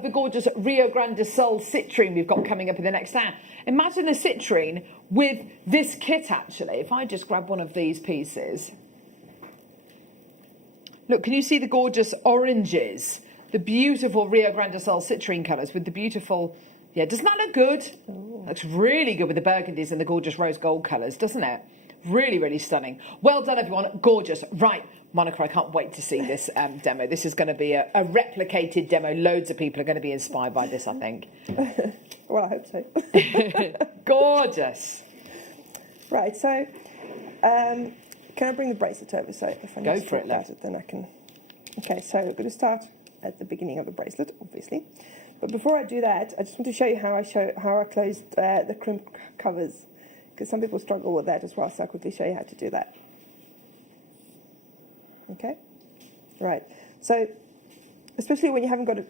the gorgeous Rio Grande do Sul citrine we've got coming up in the next hour, imagine the citrine with this kit, actually. If I just grab one of these pieces. Look, can you see the gorgeous oranges? The beautiful Rio Grande do Sul citrine colours with the beautiful... Yeah, doesn't that look good? Ooh. Looks really good with the burgundies and the gorgeous rose gold colours, doesn't it? Really, really stunning. Well done, everyone. Gorgeous. Right. Monica, I can't wait to see this demo. This is going to be a replicated demo. Loads of people are going to be inspired by this, I think. Well, I hope so. Gorgeous. Right, so can I bring the bracelet over? So if I need to talk about it, then I can... Okay, so we're going to start at the beginning of the bracelet, obviously. But before I do that, I just want to show you how I closed the crimp covers, because some people struggle with that as well, so I'll quickly show you how to do that. Okay? Right. So especially when you haven't got it,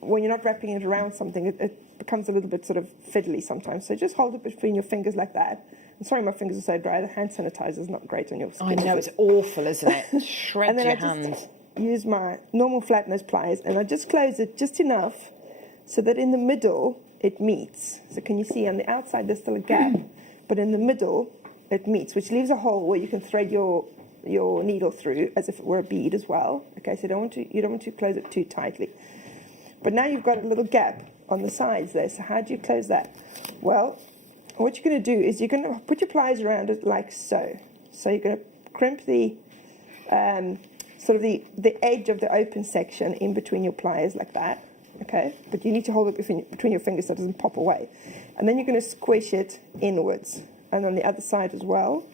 when you're not wrapping it around something, it becomes a little bit sort of fiddly sometimes. So just hold it between your fingers like that. I'm sorry, my fingers are so dry. The hand sanitizer is not great on your skin. I know, it's awful, isn't it? Shreds and then your I just hands. use my normal flat nose pliers, and I just close it just enough so that in the middle it meets. So can you see on the outside there's still a gap, but in the middle it meets, which leaves a hole where you can thread your needle through as if it were a bead as well. Okay, so you don't want to close it too tightly. But now you've got a little gap on the sides there. So how do you close that? Well, what you're going to do is you're going to put your pliers around it like so. So you're going to crimp the sort of the edge of the open section in between your pliers like that. Okay, but you need to hold it between your fingers so it doesn't pop away. And then you're going to squish it inwards, and on the other side as well.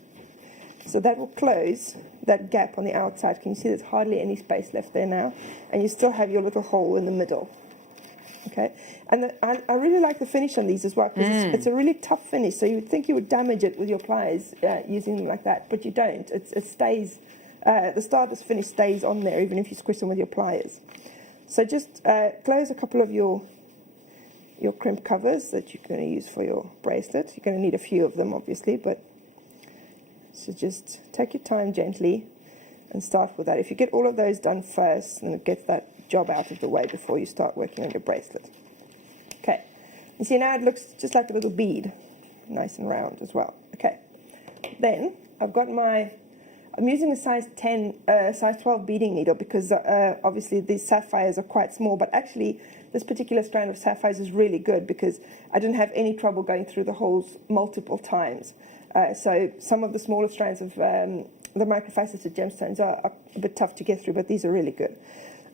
So that will close that gap on the outside. Can you see there's hardly any space left there now? And you still have your little hole in the middle. Okay, and I really like the finish on these as well, because it's a really tough finish. So you would think you would damage it with your pliers using them like that, but you don't. It stays, the starter's finish stays on there even if you squish them with your pliers. So just close a couple of your crimp covers that you're going to use for your bracelet. You're going to need a few of them, obviously, but so just take your time gently and start with that. If you get all of those done first, then it gets that job out of the way before you start working on your bracelet. Okay, you see now it looks just like a little bead, nice and round as well. Okay, then I've got I'm using a size 12 beading needle because obviously these sapphires are quite small, but actually this particular strand of sapphires is really good because I didn't have any trouble going through the holes multiple times. So some of the smaller strands of the microfaceted gemstones are a bit tough to get through, but these are really good.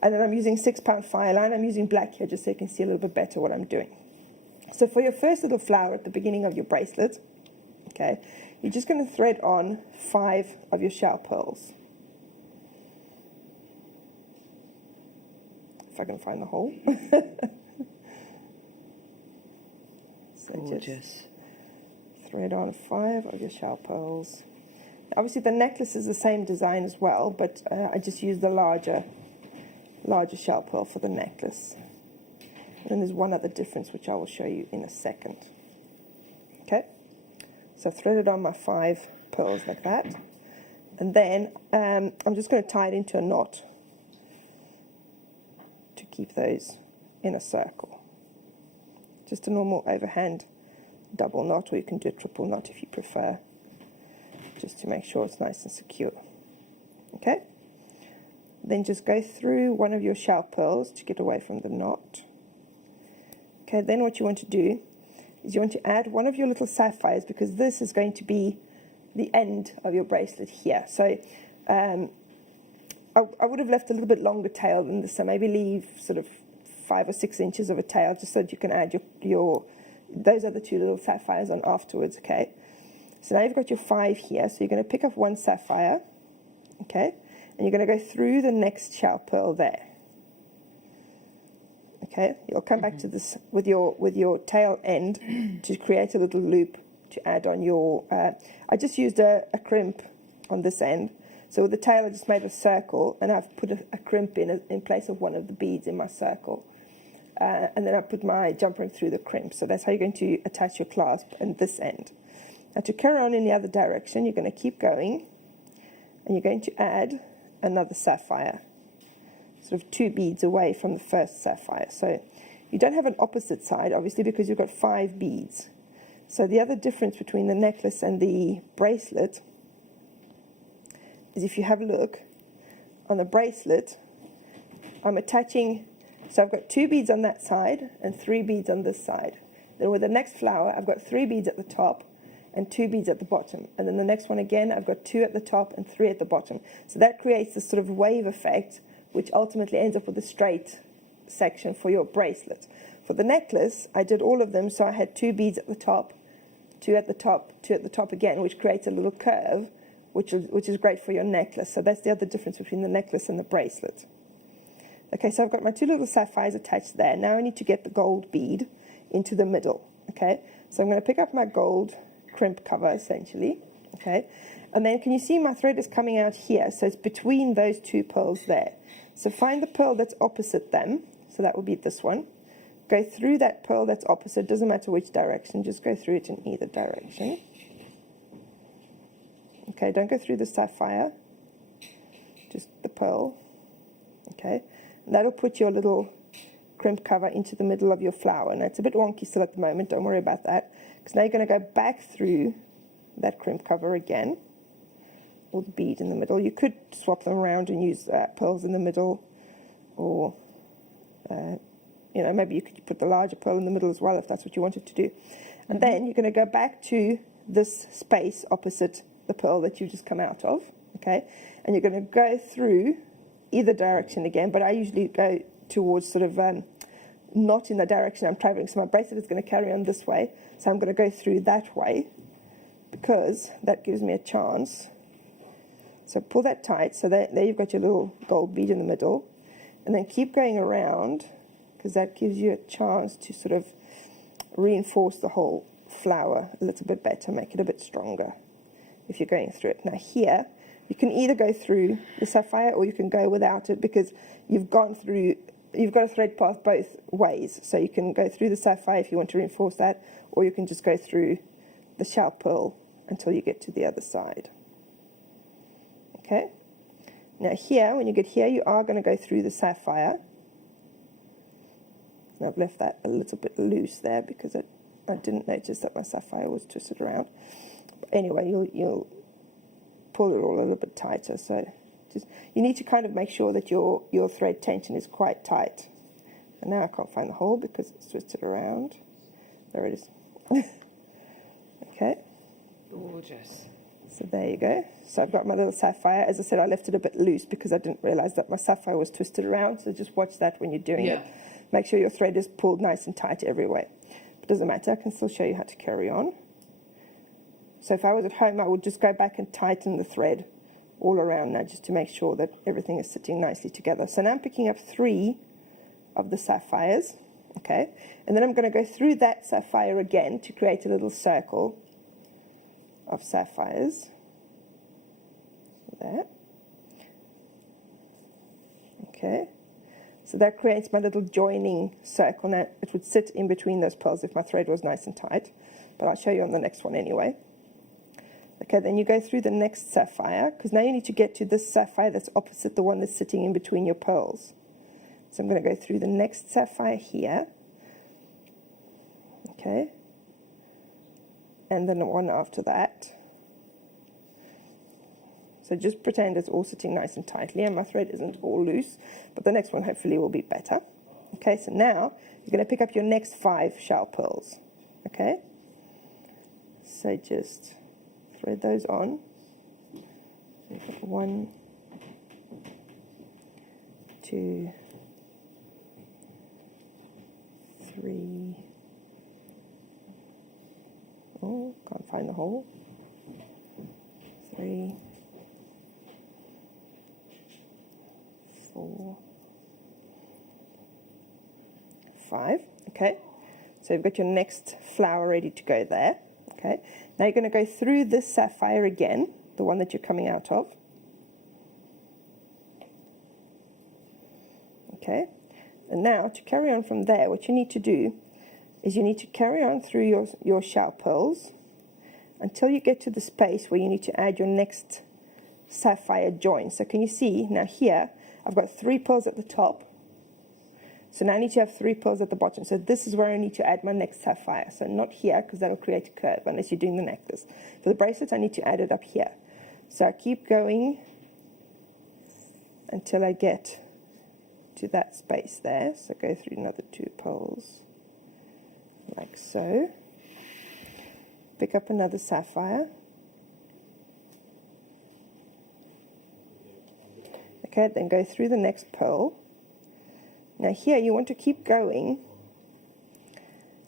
And then I'm using 6-pound fire line. I'm using black here just so you can see a little bit better what I'm doing. So for your first little flower at the beginning of your bracelet, okay, you're just going to thread on 5 of your shell pearls. If I can find the hole. So gorgeous. Just thread on 5 of your shell pearls. Obviously the necklace is the same design as well, but I just used the larger shell pearl for the necklace. And then there's one other difference which I will show you in a second. Okay, so I've threaded on my 5 pearls like that, and then I'm just going to tie it into a knot to keep those in a circle. Just a normal overhand double knot, or you can do a triple knot if you prefer, just to make sure it's nice and secure. Okay, then just go through one of your shell pearls to get away from the knot. Okay, then what you want to do is you want to add one of your little sapphires, because this is going to be the end of your bracelet here. So I would have left a little bit longer tail than this, so maybe leave sort of 5 or 6 inches of a tail just so that you can add those are the 2 little sapphires on afterwards. Okay, so now you've got your 5 here, so you're going to pick up 1 sapphire, okay, and you're going to go through the next shell pearl there. Okay, you'll come back to this with your tail end to create a little loop to add on your. I just used a crimp on this end, so with the tail I just made a circle, and I've put a crimp in place of one of the beads in my circle, and then I put my jump ring through the crimp. So that's how you're going to attach your clasp and this end. Now to carry on in the other direction, you're going to keep going, and you're going to add another sapphire, sort of 2 beads away from the first sapphire. So you don't have an opposite side, obviously, because you've got 5 beads. So the other difference between the necklace and the bracelet is, if you have a look, on the bracelet, I'm attaching, so I've got 2 beads on that side and 3 beads on this side. Then with the next flower, I've got 3 beads at the top and 2 beads at the bottom. And then the next one again, I've got 2 at the top and 3 at the bottom. So that creates this sort of wave effect, which ultimately ends up with a straight section for your bracelet. For the necklace, I did all of them, so I had 2 beads at the top, 2 at the top, 2 at the top again, which creates a little curve, which is great for your necklace. So that's the other difference between the necklace and the bracelet. Okay, so I've got my 2 little sapphires attached there. Now I need to get the gold bead into the middle. Okay, so I'm going to pick up my gold crimp cover, essentially. Okay, and then can you see my thread is coming out here? So it's between those 2 pearls there. So find the pearl that's opposite them. So that would be this one. Go through that pearl that's opposite. Doesn't matter which direction. Just go through it in either direction. Okay, don't go through the sapphire. Just the pearl. Okay, and that'll put your little crimp cover into the middle of your flower. Now, it's a bit wonky still at the moment. Don't worry about that. Because now you're going to go back through that crimp cover again. Or the bead in the middle. You could swap them around and use pearls in the middle. Or, you know, maybe you could put the larger pearl in the middle as well if that's what you wanted to do. And then you're going to go back to this space opposite the pearl that you just come out of. Okay? And you're going to go through either direction again. But I usually go towards sort of not in the direction I'm traveling. So my bracelet is going to carry on this way. So I'm going to go through that way because that gives me a chance. So pull that tight. So there you've got your little gold bead in the middle. And then keep going around because that gives you a chance to sort of reinforce the whole flower a little bit better, make it a bit stronger if you're going through it. Now here, you can either go through the sapphire or you can go without it because you've got a thread path both ways. So you can go through the sapphire if you want to reinforce that, or you can just go through the shell pearl until you get to the other side. Okay? Now here, when you get here, you are going to go through the sapphire. And I've left that a little bit loose there because I didn't notice that my sapphire was twisted around. But anyway, you'll pull it all a little bit tighter. So just you need to kind of make sure that your thread tension is quite tight. And now I can't find the hole because it's twisted around. There it is. Okay. Gorgeous. So there you go. So I've got my little sapphire. As I said, I left it a bit loose because I didn't realize that my sapphire was twisted around. So just watch that when you're doing it. Make sure your thread is pulled nice and tight every way. It doesn't matter. I can still show you how to carry on. So if I was at home, I would just go back and tighten the thread all around now just to make sure that everything is sitting nicely together. So now I'm picking up 3 of the sapphires. Okay. And then I'm going to go through that sapphire again to create a little circle of sapphires. There. Okay. So that creates my little joining circle. Now it would sit in between those pearls if my thread was nice and tight, but I'll show you on the next one anyway. Okay, then you go through the next sapphire because now you need to get to this sapphire that's opposite the one that's sitting in between your pearls. So I'm going to go through the next sapphire here. Okay. And then the one after that. So just pretend it's all sitting nice and tightly and my thread isn't all loose, but the next one hopefully will be better. Okay, so now you're going to pick up your next 5 shell pearls. Okay, so just thread those on. You've got 1, 2, 3. Oh, can't find the hole. 3, 4, 5. Okay, so you've got your next flower ready to go there. Okay, now you're going to go through this sapphire again, the one that you're coming out of. Okay, and now to carry on from there, what you need to do is you need to carry on through your shell pearls until you get to the space where you need to add your next sapphire join. So can you see now here I've got 3 pearls at the top, so now I need to have 3 pearls at the bottom. So this is where I need to add my next sapphire. So not here because that'll create a curve unless you're doing the necklace. For the bracelet I need to add it up here. So I keep going until I get to that space there. So go through another 2 pearls like so. Pick up another sapphire. Okay, then go through the next pearl. Now here you want to keep going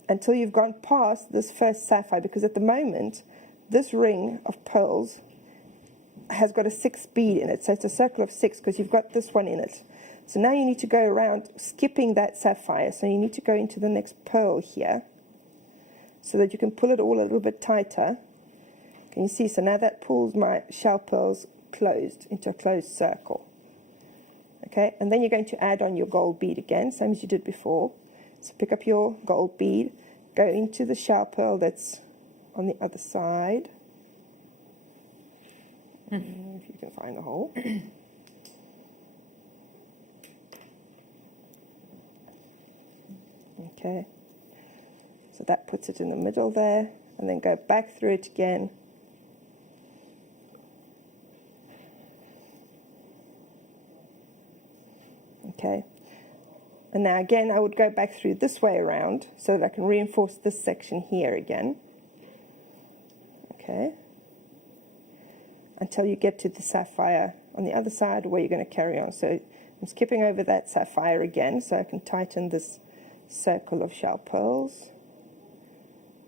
until you've gone past this first sapphire, because at the moment this ring of pearls has got a 6 bead in it, so it's a circle of 6 because you've got this one in it. So now you need to go around skipping that sapphire, so you need to go into the next pearl here so that you can pull it all a little bit tighter. Can you see? So now that pulls my shell pearls closed into a closed circle. Okay, and then you're going to add on your gold bead again, same as you did before. So pick up your gold bead, go into the shell pearl that's on the other side. If you can find the hole. Okay, so that puts it in the middle there, and then go back through it again. Okay, and now again I would go back through this way around so that I can reinforce this section here again. Okay, until you get to the sapphire on the other side where you're going to carry on. So I'm skipping over that sapphire again so I can tighten this circle of shell pearls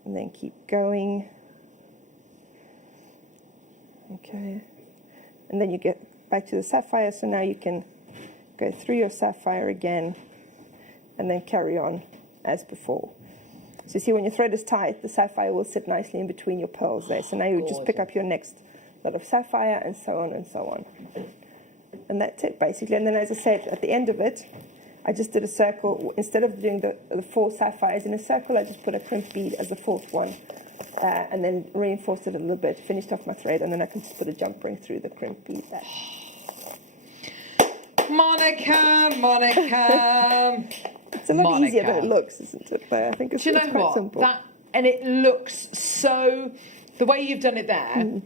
and then keep going. Okay, and then you get back to the sapphire, so now you can go through your sapphire again and then carry on as before. So you see, when your thread is tight, the sapphire will sit nicely in between your pearls there. So now you just pick up your next lot of sapphire and so on and so on. And that's it basically. And then, as I said, at the end of it, I just did a circle. Instead of doing the 4 sapphires in a circle, I just put a crimp bead as the 4th one, and then reinforced it a little bit, finished off my thread, and then I can just put a jump ring through the crimp bead there. Monica. It's a lot easier than it looks, isn't it? But I think it's, do you know quite what? simple. And it looks so, the way you've done it there,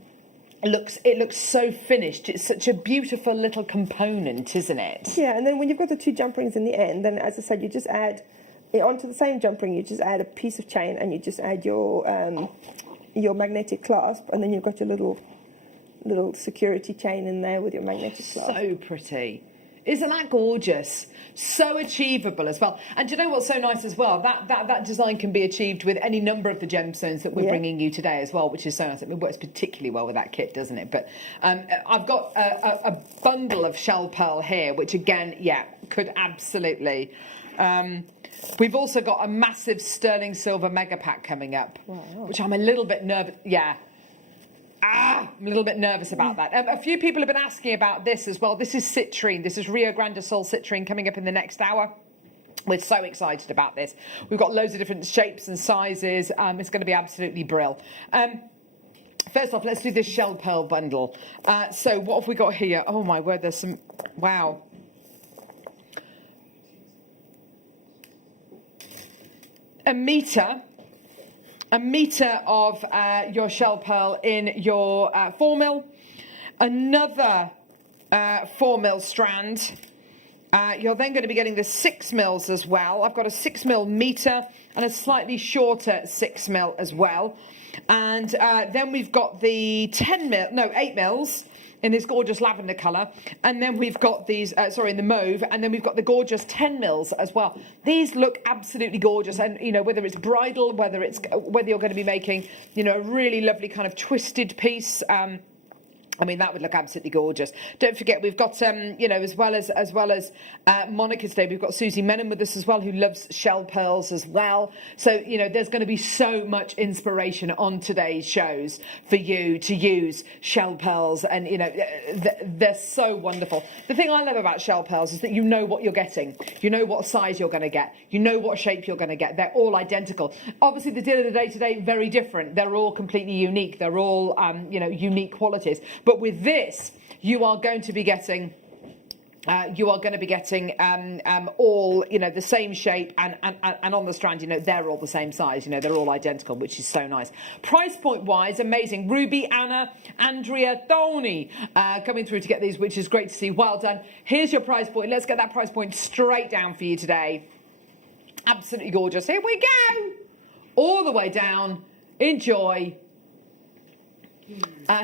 it looks so finished. It's such a beautiful little component, isn't it? Yeah, and then when you've got the 2 jump rings in the end, then as I said, you just add onto the same jump ring. You just add a piece of chain, and you just add your magnetic clasp, and then you've got your little security chain in there with your magnetic clasp. So pretty. Isn't that gorgeous? So achievable as well. And do you know what's so nice as well? That design can be achieved with any number of the gemstones that we're bringing you today as well, which is so nice. It works particularly well with that kit, doesn't it? But I've got a bundle of shell pearl here, which again, could absolutely... we've also got a massive sterling silver mega pack coming up, which I'm a little bit nervous... I'm a little bit nervous about that. A few people have been asking about this as well. This is citrine. This is Rio Grande do Sul citrine coming up in the next hour. We're so excited about this. We've got loads of different shapes and sizes. It's going to be absolutely brill. First off, let's do this shell pearl bundle. So what have we got here? Oh my word, there's some... Wow. A metre of your shell pearl in your 4mm, another 4mm strand. You're then going to be getting the 6mm as well. I've got a 6mm metre and a slightly shorter 6mm as well. And then we've got the 8mm in this gorgeous lavender colour, and then we've got these, in the mauve, and then we've got the gorgeous 10mm as well. These look absolutely gorgeous, and you know, whether it's bridal, whether you're going to be making, you know, a really lovely kind of twisted piece. I mean, that would look absolutely gorgeous. Don't forget, we've got, you know, as well as Monica's Day, we've got Susie Menon with us as well, who loves shell pearls as well. So, you know, there's going to be so much inspiration on today's shows for you to use shell pearls, and, you know, they're so wonderful. The thing I love about shell pearls is that you know what you're getting. You know what size you're going to get. You know what shape you're going to get. They're all identical. Obviously, the deal of the day today, very different. They're all completely unique. They're all, you know, unique qualities. But with this, you are going to be getting all, you know, the same shape, and on the strand, you know, they're all the same size, you know, they're all identical, which is so nice. Price point wise, amazing. Ruby, Anna, Andrea, Tony coming through to get these, which is great to see. Well done. Here's your price point. Let's get that price point straight down for you today. Absolutely gorgeous. Here we go. All the way down. Enjoy.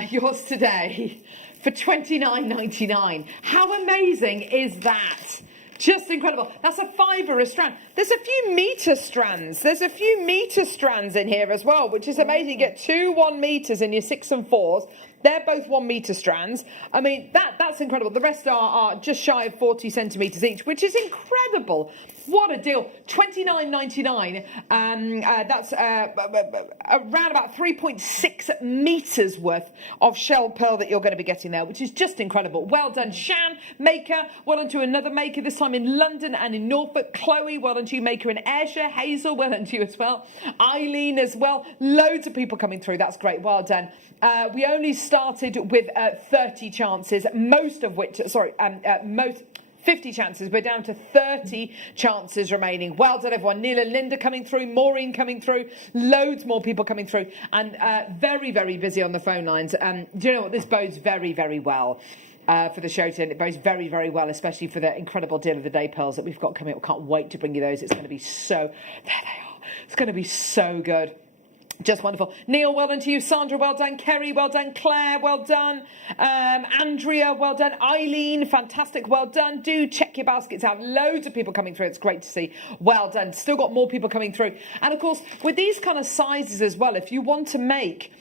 Yours today for $29.99. How amazing is that? Just incredible. That's a £5 a strand. There's a few metre strands. There's a few metre strands in here as well, which is amazing. You get 2 1 meters in your 6 and 4s. They're both 1 metre strands. I mean, that's incredible. The rest are just shy of 40 centimetres each, which is incredible. What a deal. $29.99. That's around about 3.6 metres worth of shell pearl that you're going to be getting there, which is just incredible. Well done, Shan, maker. Well done to another maker, this time in London and in Norfolk. Chloe, well done to you, maker in Ayrshire. Hazel, well done to you as well. Eileen as well. Loads of people coming through. That's great. Well done. We only started with 30 chances, most 50 chances. We're down to 30 chances remaining. Well done, everyone. Neil and Linda coming through, Maureen coming through, loads more people coming through, and very, very busy on the phone lines. Do you know what? This bodes very, very well for the show today. It bodes very, very well, especially for the incredible deal of the day pearls that we've got coming up. Can't wait to bring you those. It's going to be so... There they are. It's going to be so good. Just wonderful. Neil, well done to you. Sandra, well done. Kerry, well done. Claire, well done. Andrea, well done. Eileen, fantastic, well done. Do check your baskets out. Loads of people coming through. It's great to see. Well done. Still got more people coming through. And of course, with these kind of sizes as well, if you want to make...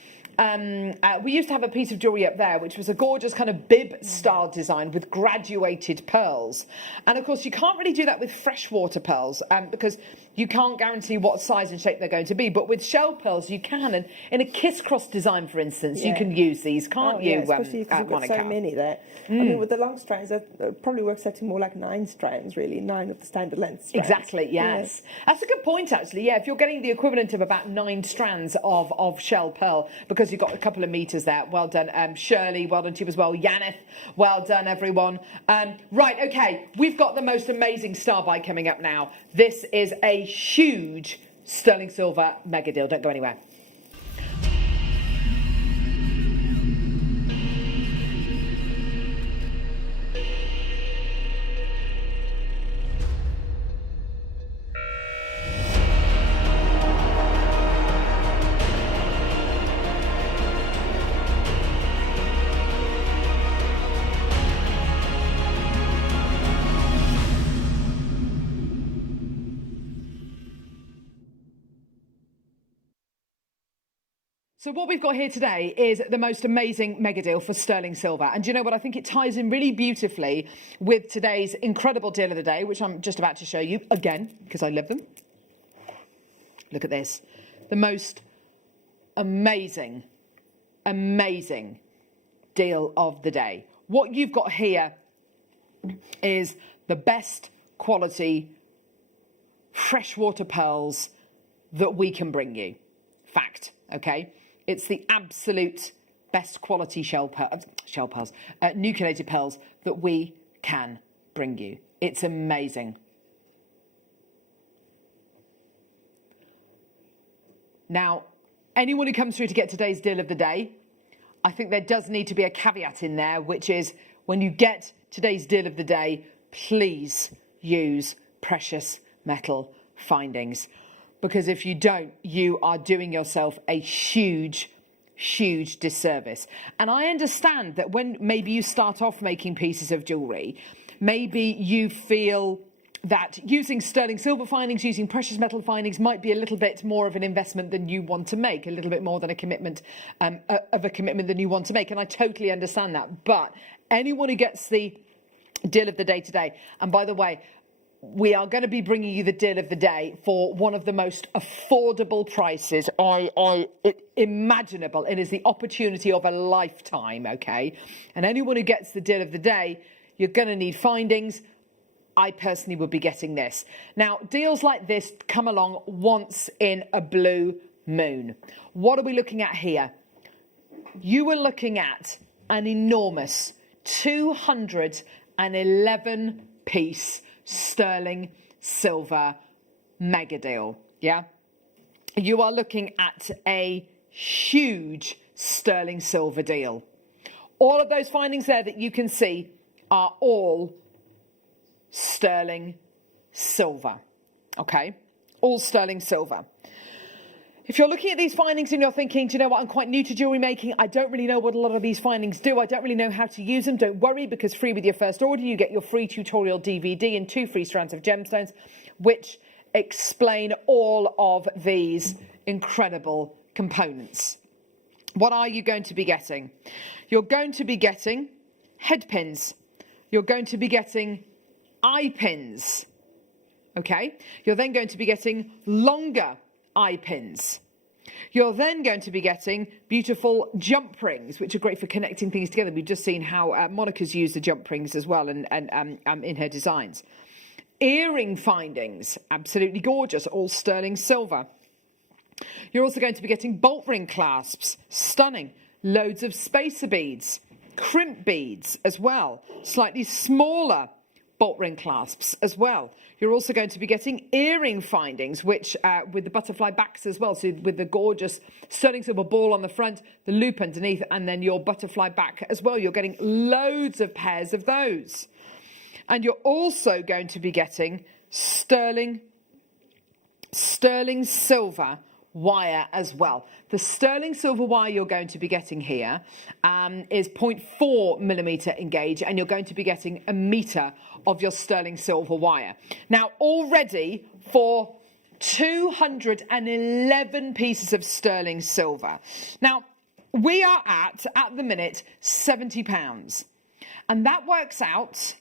we used to have a piece of jewellery up there which was a gorgeous kind of bib style design with graduated pearls, and of course you can't really do that with freshwater pearls because you can't guarantee what size and shape they're going to be, but with shell pearls you can, and in a kiss-cross design for instance you can use these, can't you? Especially because you've got so many there. I mean, with the long strands that probably works out to more like 9 strands really, 9 of the standard length strands. Exactly, yes. That's a good point actually. Yeah, if you're getting the equivalent of about 9 strands of shell pearl, because you've got a couple of meters there. Well done, Shirley, well done to you as well. Yaneth, well done everyone. Right, okay, we've got the most amazing star buy coming up now. This is a huge sterling silver mega deal. Don't go anywhere. So what we've got here today is the most amazing mega deal for sterling silver. And do you know what? I think it ties in really beautifully with today's incredible deal of the day, which I'm just about to show you again, because I love them. Look at this. The most amazing, amazing deal of the day. What you've got here is the best quality freshwater pearls that we can bring you. Fact, okay? It's the absolute best quality nucleated pearls that we can bring you. It's amazing. Now, anyone who comes through to get today's deal of the day, I think there does need to be a caveat in there, which is when you get today's deal of the day, please use precious metal findings. Because if you don't, you are doing yourself a huge, huge disservice. And I understand that when maybe you start off making pieces of jewellery, maybe you feel that using sterling silver findings, using precious metal findings might be a little bit more of an investment than you want to make, a little bit more than a commitment, than you want to make. And I totally understand that. But anyone who gets the deal of the day today, and by the way, we are going to be bringing you the deal of the day for one of the most affordable prices imaginable. It is the opportunity of a lifetime, okay? And anyone who gets the deal of the day, you're going to need findings. I personally would be getting this. Now, deals like this come along once in a blue moon. What are we looking at here? You are looking at an enormous 211-piece sterling silver mega deal, yeah? You are looking at a huge sterling silver deal. All of those findings there that you can see are all sterling silver, okay? All sterling silver. If you're looking at these findings and you're thinking, do you know what, I'm quite new to jewellery making, I don't really know what a lot of these findings do, I don't really know how to use them, don't worry, because free with your first order you get your free tutorial DVD and 2 free strands of gemstones which explain all of these incredible components. what are you going to be getting? You're going to be getting head pins. You're going to be getting eye pins. Okay? You're then going to be getting longer eye pins. You're then going to be getting beautiful jump rings, which are great for connecting things together. We've just seen how Monica's used the jump rings as well and in her designs. Earring findings, absolutely gorgeous, all sterling silver. You're also going to be getting bolt ring clasps, stunning. Loads of spacer beads, crimp beads as well, slightly smaller bolt ring clasps as well. You're also going to be getting earring findings, which with the butterfly backs as well. So with the gorgeous sterling silver ball on the front, the loop underneath, and then your butterfly back as well. You're getting loads of pairs of those. And you're also going to be getting sterling silver wire as well. The sterling silver wire you're going to be getting here is 0.4 millimeter in gauge, and you're going to be getting a meter of your sterling silver wire. Now, already for 211 pieces of sterling silver. Now, we are at the minute, £70. And that works out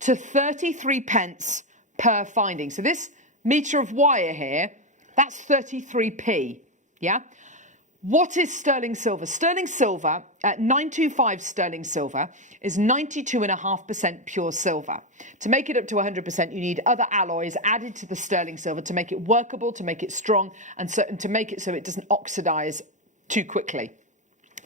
to 33 pence per finding. So this meter of wire here, that's 33p, yeah? What is sterling silver? Sterling silver, 925 sterling silver, is 92.5% pure silver. To make it up to 100%, you need other alloys added to the sterling silver to make it workable, to make it strong, and to make it so it doesn't oxidize too quickly.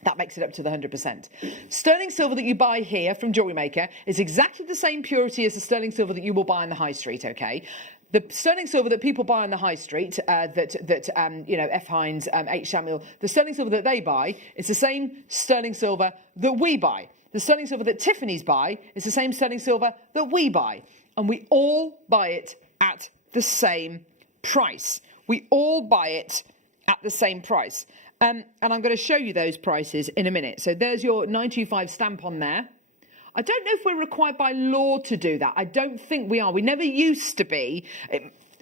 That makes it up to the 100%. Sterling silver that you buy here from JewelleryMaker is exactly the same purity as the sterling silver that you will buy on the high street, okay? The sterling silver that people buy on the high street, F. Hines, H. Samuel, the sterling silver that they buy is the same sterling silver that we buy. The sterling silver that Tiffany's buy is the same sterling silver that we buy. And we all buy it at the same price. We all buy it at the same price. And I'm going to show you those prices in a minute. So there's your 925 stamp on there. I don't know if we're required by law to do that. I don't think we are. We never used to be.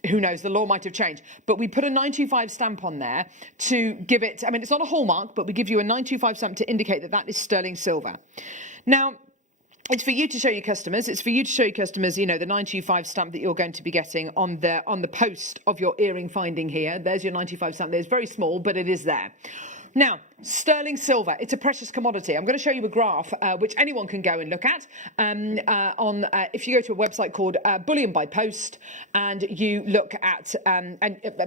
Who knows, the law might have changed. But we put a 925 stamp on there to give it, I mean, it's not a hallmark, but we give you a 925 stamp to indicate that that is sterling silver. Now, it's for you to show your customers. It's for you to show your customers, you know, the 925 stamp that you're going to be getting on the post of your earring finding here. There's your 925 stamp. It's very small, but it is there. Now, sterling silver, it's a precious commodity. I'm going to show you a graph which anyone can go and look at if you go to a website called Bullion by Post and you look at, and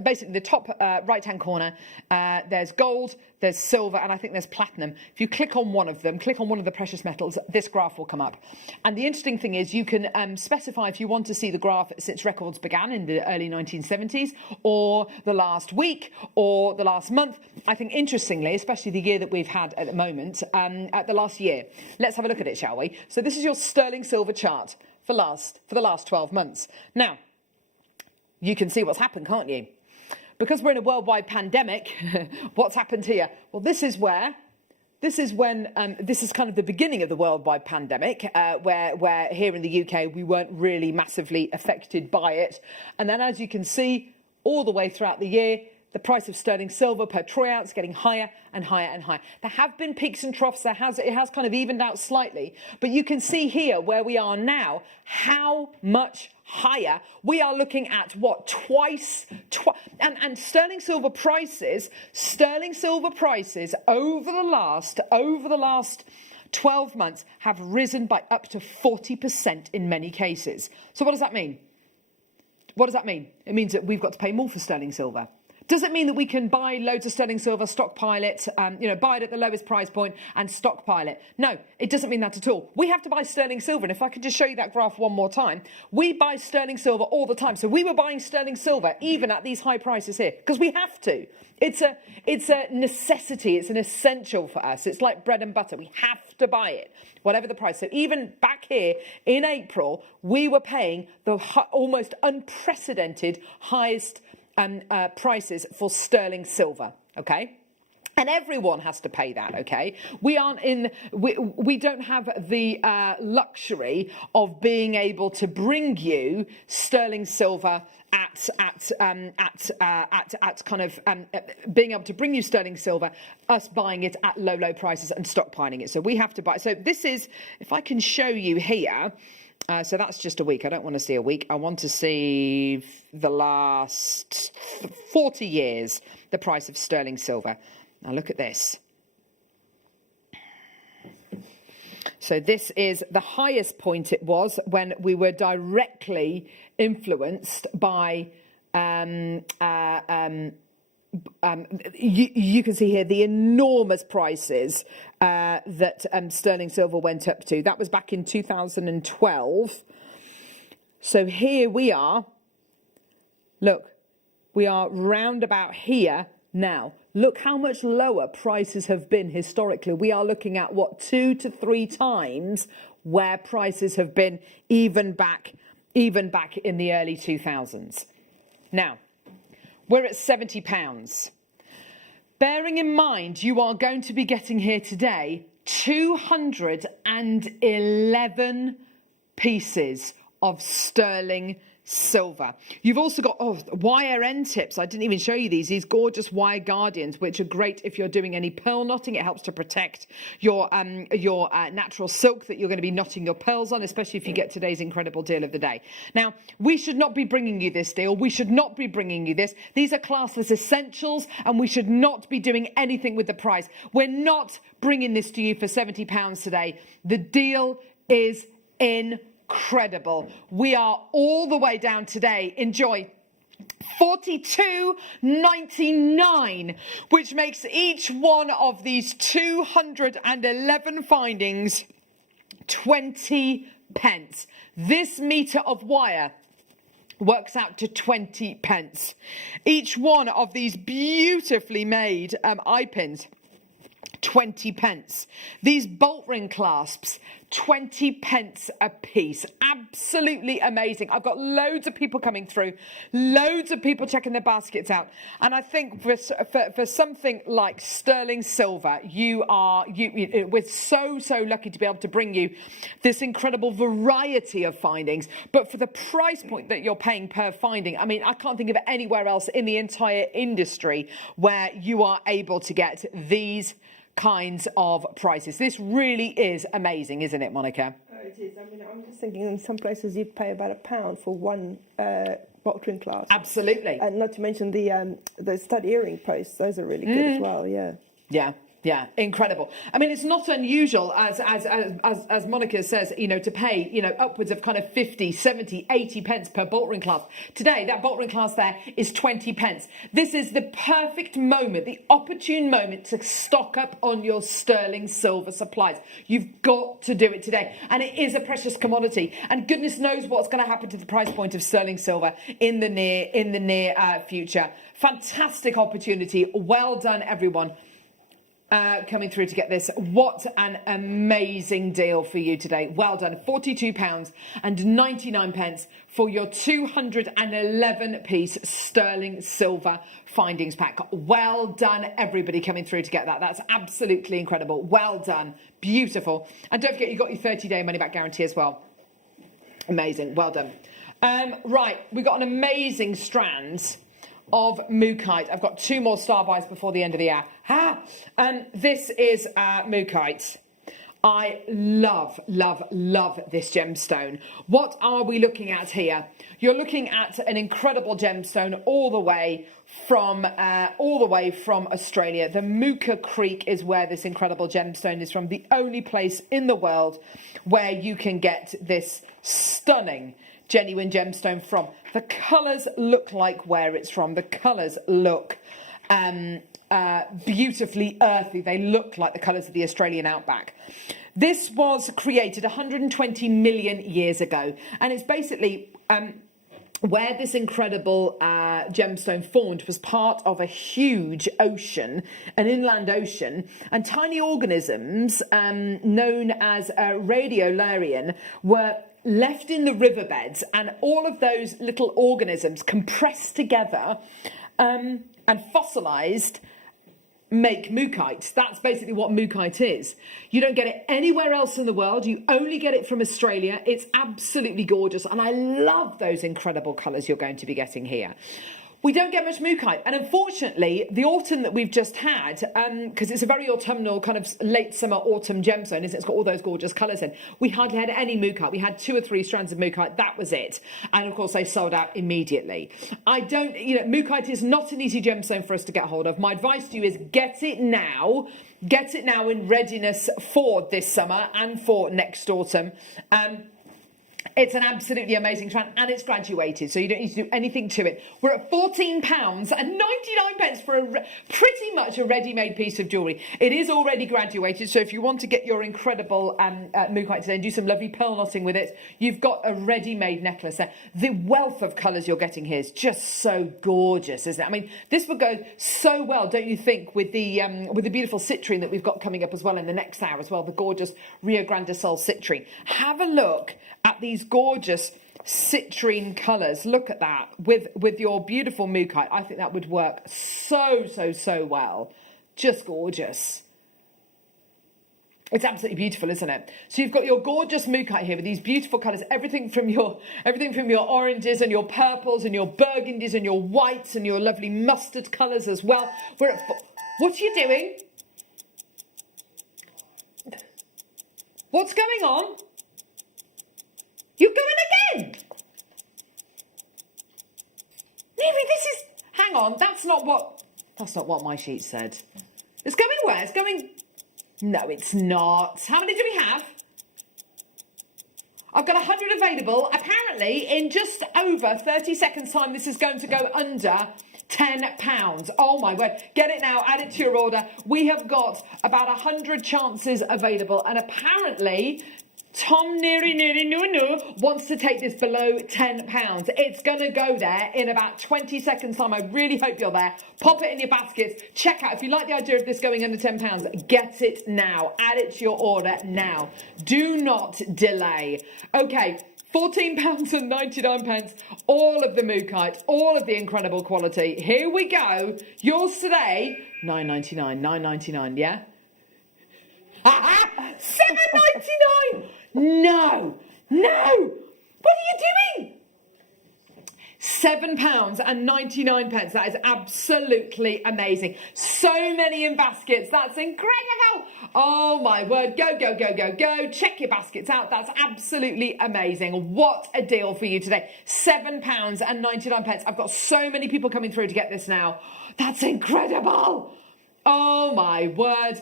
basically the top right-hand corner, there's gold, there's silver, and I think there's platinum. If you click on one of them, click on one of the precious metals, this graph will come up. And the interesting thing is you can specify if you want to see the graph since records began in the early 1970s, or the last week, or the last month. I think interestingly, especially the year that we've had at the moment, at the last year. Let's have a look at it, shall we? So this is your sterling silver chart for the last 12 months. Now, you can see what's happened, can't you? Because we're in a worldwide pandemic, what's happened here? Well, this is when this is kind of the beginning of the worldwide pandemic, where here in the UK we weren't really massively affected by it. And then, as you can see, all the way throughout the year, the price of sterling silver per troy ounce getting higher and higher and higher. There have been peaks and troughs. It has kind of evened out slightly. But you can see here where we are now, how much higher. We are looking at what, twice and sterling silver prices over the last 12 months have risen by up to 40% in many cases. So what does that mean? What does that mean? It means that we've got to pay more for sterling silver. Does it mean that we can buy loads of sterling silver, stockpile it, buy it at the lowest price point and stockpile it? No, it doesn't mean that at all. We have to buy sterling silver. And if I could just show you that graph one more time, we buy sterling silver all the time. So we were buying sterling silver even at these high prices here because we have to. It's a necessity. It's an essential for us. It's like bread and butter. We have to buy it, whatever the price. So even back here in April, we were paying the almost unprecedented highest prices for sterling silver, okay? And everyone has to pay that, okay? We don't have the luxury of being able to bring you sterling silver at kind of being able to bring you sterling silver, us buying it at low prices and stockpiling it. So we have to buy. So this is, if I can show you here. So that's just a week. I don't want to see a week. I want to see the last 40 years, the price of sterling silver. Now look at this. So this is the highest point it was when we were directly influenced by, you can see here the enormous prices that sterling silver went up to. That was back in 2012. So here we are. Look, we are round about here now. Look how much lower prices have been historically. We are looking at, what, 2 to 3 times where prices have been even back in the early 2000s. Now, we're at £70. Bearing in mind, you are going to be getting here today 211 pieces of sterling silver. You've also got wire end tips. I didn't even show you these gorgeous wire guardians, which are great if you're doing any pearl knotting. It helps to protect your natural silk that you're going to be knotting your pearls on, especially if you get today's incredible deal of the day. Now, we should not be bringing you this deal. We should not be bringing you this. These are classless essentials, and we should not be doing anything with the price. We're not bringing this to you for £70 today. The deal is incredible. We are all the way down today. Enjoy. $42.99, which makes each one of these 211 findings 20 pence. This metre of wire works out to 20 pence. Each one of these beautifully made eye pins, 20 pence. These bolt ring clasps, 20 pence a piece. Absolutely amazing. I've got loads of people coming through, loads of people checking their baskets out. And I think for something like sterling silver, we're so lucky to be able to bring you this incredible variety of findings. But for the price point that you're paying per finding, I mean, I can't think of anywhere else in the entire industry where you are able to get these kinds of prices. This really is amazing, isn't it, Monica? Oh, it is. I mean, I'm just thinking in some places you'd pay about £1 for one bolt ring clasp. Absolutely. And not to mention the stud earring posts. Those are really good as well. Yeah. Yeah, incredible. I mean, it's not unusual, as Monica says, to pay, upwards of kind of 50, 70, 80 pence per bolt ring clasp. Today, that bolt ring clasp there is 20 pence. This is the perfect moment, the opportune moment to stock up on your sterling silver supplies. You've got to do it today. And it is a precious commodity. And goodness knows what's going to happen to the price point of sterling silver in the near future. Fantastic opportunity. Well done, everyone. Coming through to get this. What an amazing deal for you today. Well done. £42.99 for your 211 piece sterling silver findings pack. Well done, everybody coming through to get that. That's absolutely incredible. Well done. Beautiful. And don't forget, you've got your 30-day money back guarantee as well. Amazing. Well done. Right, we've got an amazing strand of Mookite. I've got 2 more star buys before the end of the hour. This is Mookite. I love this gemstone. What are we looking at here? You're looking at an incredible gemstone all the way from Australia. The Mooka Creek is where this incredible gemstone is from. The only place in the world where you can get this stunning genuine gemstone from. The colours look like where it's from. The colours look beautifully earthy. They look like the colours of the Australian outback. This was created 120 million years ago, and it's basically where this incredible gemstone formed was part of a huge ocean, an inland ocean, and tiny organisms known as radiolarian were left in the riverbeds, and all of those little organisms compressed together and fossilized make mookaite. That's basically what mookaite is. You don't get it anywhere else in the world. You only get it from Australia. It's absolutely gorgeous. And I love those incredible colours you're going to be getting here. We don't get much mookaite. And unfortunately, the autumn that we've just had, because it's a very autumnal kind of late summer autumn gemstone, isn't it? It's got all those gorgeous colours in. We hardly had any mookaite. We had 2 or 3 strands of mookaite. That was it. And of course, they sold out immediately. Mookaite is not an easy gemstone for us to get hold of. My advice to you is get it now. Get it now in readiness for this summer and for next autumn. It's an absolutely amazing strand, and it's graduated, so you don't need to do anything to it. We're at £14.99 for pretty much a ready-made piece of jewellery. It is already graduated, so if you want to get your incredible mookaite today and do some lovely pearl knotting with it, you've got a ready-made necklace there. The wealth of colours you're getting here is just so gorgeous, isn't it? I mean, this would go so well, don't you think, with the beautiful citrine that we've got coming up as well in the next hour as well, the gorgeous Rio Grande do Sul citrine. Have a look at these gorgeous citrine colours. Look at that with your beautiful mookaite. I think that would work so well. Just gorgeous. It's absolutely beautiful, isn't it? So you've got your gorgeous mookaite here with these beautiful colours, everything from your oranges and your purples and your burgundies and your whites and your lovely mustard colours as well. What are you doing? What's going on? You're going again. Maybe this is. Hang on. That's not what my sheet said. It's going where? It's going. No, it's not. How many do we have? I've got 100 available. Apparently, in just over 30 seconds' time, this is going to go under £10. Oh my word. Get it now. Add it to your order. We have got about 100 chances available, and apparently Tom wants to take this below £10. It's going to go there in about 20 seconds time. I really hope you're there. Pop it in your baskets. Check out, if you like the idea of this going under £10, get it now. Add it to your order now. Do not delay. Okay, £14.99, all of the mookaite, all of the incredible quality. Here we go. Yours today, £9.99, yeah? £7.99! No! What are you doing? £7.99. That is absolutely amazing. So many in baskets. That's incredible. Oh my word. Go. Check your baskets out. That's absolutely amazing. What a deal for you today. £7.99. I've got so many people coming through to get this now. That's incredible. Oh my word.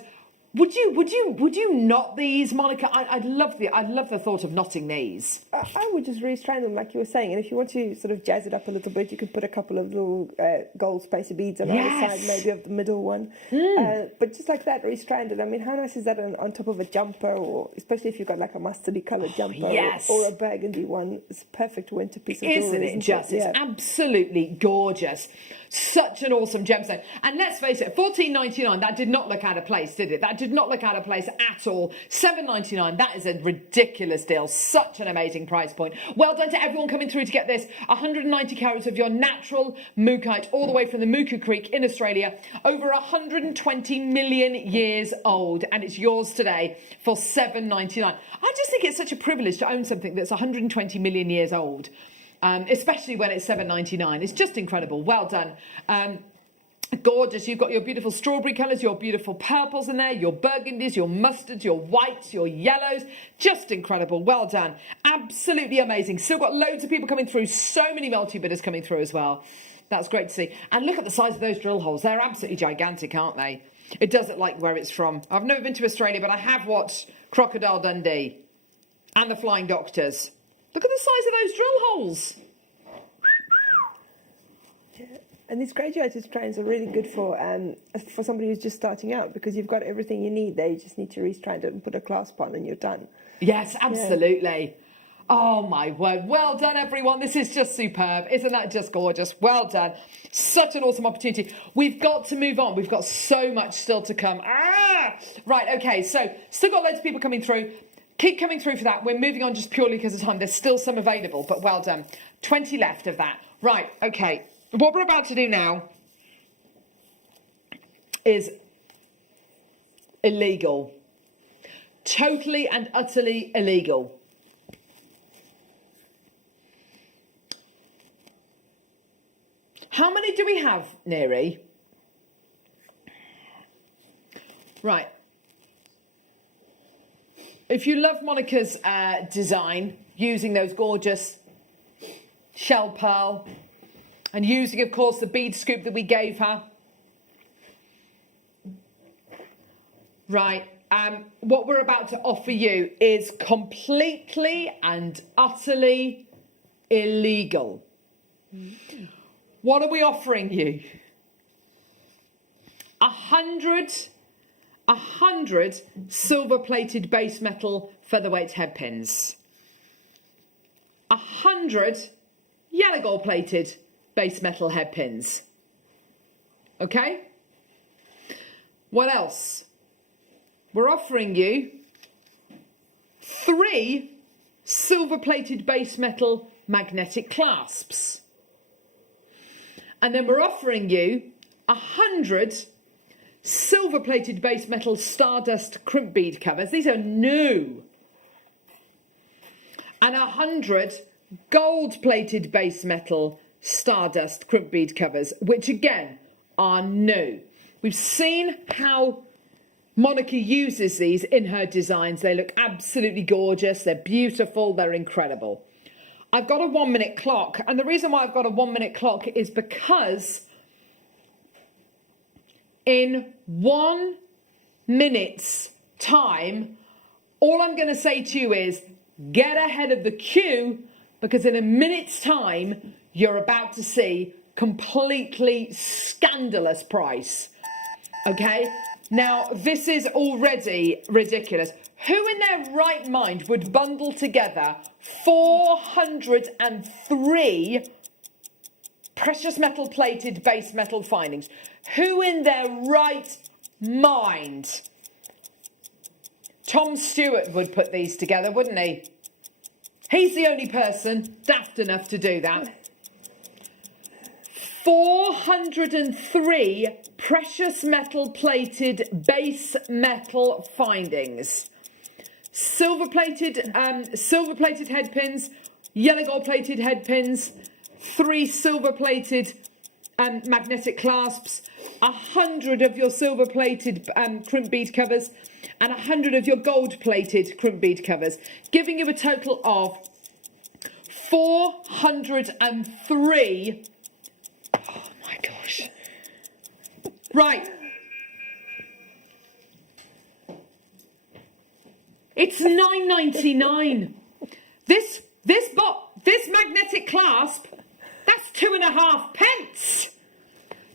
Would you knot these, Monica? I'd love the thought of knotting these. I would just restrand them like you were saying, and if you want to sort of jazz it up a little bit, you could put a couple of little gold spacer beads on either side, maybe of the middle one. But just like that, restrand it. I mean, how nice is that on top of a jumper, or especially if you've got like a mustardy coloured jumper or a burgundy one? It's a perfect winter piece of jewelry. Isn't it just? It's absolutely gorgeous. Such an awesome gemstone. And let's face it, $14.99, that did not look out of place, did it? That did not look out of place at all. $7.99, that is a ridiculous deal. Such an amazing price point. Well done to everyone coming through to get this. 190 carats of your natural mookaite, all the way from the Mooka Creek in Australia. Over 120 million years old. And it's yours today for $7.99. I just think it's such a privilege to own something that's 120 million years old. Especially when it's $7.99. It's just incredible. Well done. Gorgeous. You've got your beautiful strawberry colours, your beautiful purples in there, your burgundies, your mustards, your whites, your yellows. Just incredible. Well done. Absolutely amazing. Still got loads of people coming through. So many multi-bidders coming through as well. That's great to see. And look at the size of those drill holes. They're absolutely gigantic, aren't they? It does look like where it's from. I've never been to Australia, but I have watched Crocodile Dundee and the Flying Doctors. Look at the size of those drill holes. Yeah. And these graduated strands are really good for somebody who's just starting out, because you've got everything you need there. You just need to restrand it and put a clasp on and you're done. Yes, absolutely. Yeah. Oh my word. Well done, everyone. This is just superb. Isn't that just gorgeous? Well done. Such an awesome opportunity. We've got to move on. We've got so much still to come. Right, okay. So still got loads of people coming through. Keep coming through for that. We're moving on just purely because of time. There's still some available, but well done. 20 left of that. Right, okay. What we're about to do now is illegal. Totally and utterly illegal. How many do we have, Neri? Right. If you love Monica's design, using those gorgeous shell pearl and using, of course, the bead scoop that we gave her. Right. What we're about to offer you is completely and utterly illegal. What are we offering you? 100 silver-plated base metal featherweight head pins. 100 yellow gold-plated base metal head pins. Okay? What else? We're offering you 3 silver-plated base metal magnetic clasps. And then we're offering you 100 silver-plated base metal stardust crimp bead covers. These are new. And 100 gold-plated base metal stardust crimp bead covers, which again are new. We've seen how Monica uses these in her designs. They look absolutely gorgeous. They're beautiful. They're incredible. I've got a 1-minute clock, and the reason why I've got a 1-minute clock is because in 1 minute's time, all I'm going to say to you is get ahead of the queue, because in a minute's time, you're about to see completely scandalous price. Okay? Now, this is already ridiculous. Who in their right mind would bundle together 403 precious metal plated base metal findings? Who in their right mind? Tom Stewart would put these together, wouldn't he? He's the only person daft enough to do that. 403 precious metal plated base metal findings. Silver plated head pins, yellow gold plated head pins, 3 silver plated magnetic clasps, 100 of your silver plated crimp bead covers, and 100 of your gold plated crimp bead covers, giving you a total of 403. Oh my gosh. Right. It's £9.99. This magnetic clasp, that's 2.5 pence.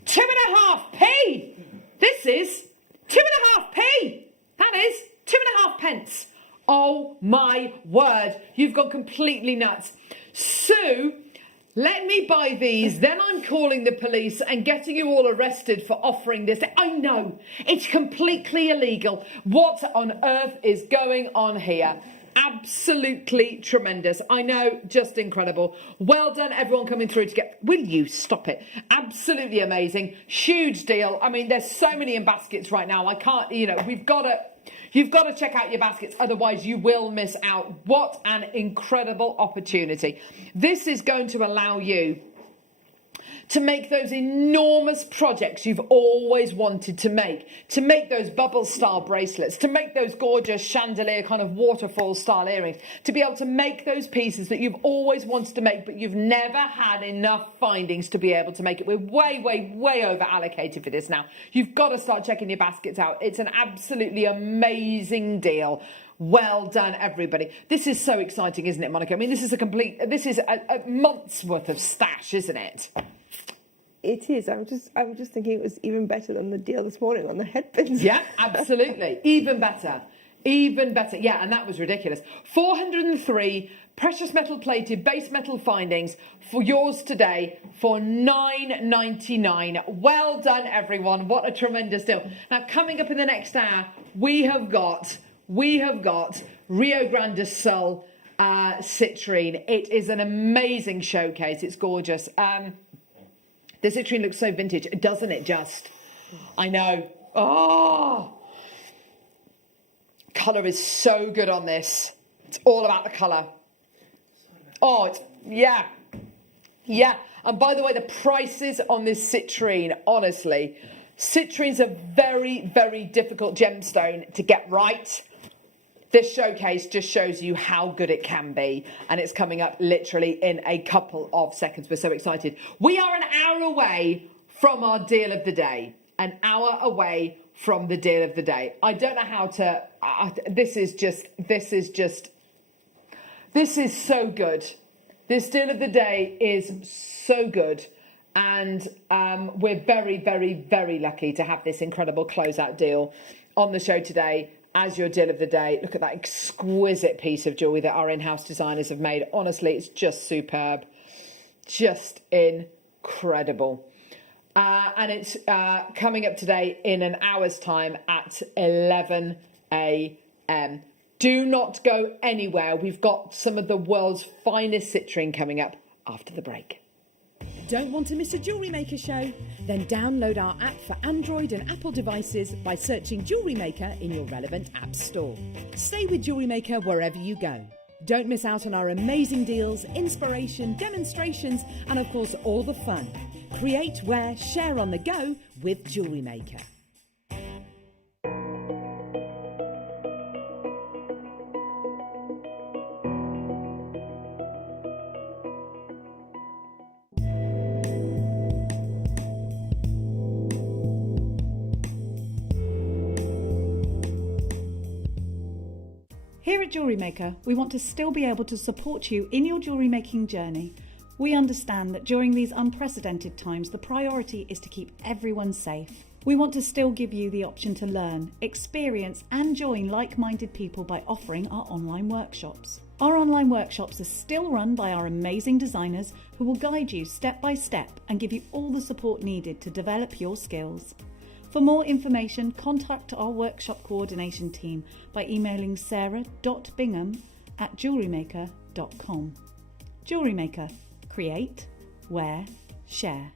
2.5p. This is 2.5p. That is 2.5 pence. Oh my word. You've gone completely nuts. Sue, let me buy these, then I'm calling the police and getting you all arrested for offering this. I know, it's completely illegal. What on earth is going on here? Absolutely tremendous. I know, just incredible. Well done, everyone coming through to get... Will you stop it? Absolutely amazing. Huge deal. I mean, there's so many in baskets right now. I can't, you've got to check out your baskets, otherwise you will miss out. What an incredible opportunity. This is going to allow you to make those enormous projects you've always wanted to make those bubble style bracelets, to make those gorgeous chandelier kind of waterfall style earrings, to be able to make those pieces that you've always wanted to make, but you've never had enough findings to be able to make it. We're way over allocated for this now. You've got to start checking your baskets out. It's an absolutely amazing deal. Well done, everybody. This is so exciting, isn't it, Monica? I mean, this is a month's worth of stash, isn't it? It is. I was just thinking it was even better than the deal this morning on the headpins. Yeah, absolutely. Even better. Even better. Yeah, and that was ridiculous. 403 precious metal plated base metal findings for yours today for £9.99. Well done, everyone. What a tremendous deal. Now, coming up in the next hour, we have got Rio Grande do Sul citrine. It is an amazing showcase. It's gorgeous. The citrine looks so vintage, doesn't it just? I know. Oh, Colour is so good on this. It's all about the colour. Oh, it's, yeah. Yeah. And by the way, the prices on this citrine, honestly, citrine's a very, very difficult gemstone to get right. This showcase just shows you how good it can be. And it's coming up literally in a couple of seconds. We're so excited. We are an hour away from our deal of the day. An hour away from the deal of the day. I don't know how to, this is so good. This deal of the day is so good. And we're very, very, very lucky to have this incredible closeout deal on the show today as your deal of the day. Look at that exquisite piece of jewellery that our in-house designers have made. Honestly, it's just superb. Just incredible. And it's coming up today in an hour's time at 11 a.m. Do not go anywhere. We've got some of the world's finest citrine coming up after the break. Don't want to miss a Jewellery Maker show? Then download our app for Android and Apple devices by searching Jewellery Maker in your relevant app store. Stay with Jewellery Maker wherever you go. Don't miss out on our amazing deals, inspiration, demonstrations, and of course all the fun. Create, wear, share on the go with Jewellery Maker. Here at Jewellery Maker, we want to still be able to support you in your jewellery making journey. We understand that during these unprecedented times, the priority is to keep everyone safe. We want to still give you the option to learn, experience and join like-minded people by offering our online workshops. Our online workshops are still run by our amazing designers who will guide you step by step and give you all the support needed to develop your skills. For more information, contact our workshop coordination team by emailing sarah.bingham@jewellerymaker.com. Jewellery Maker. Create, wear, share.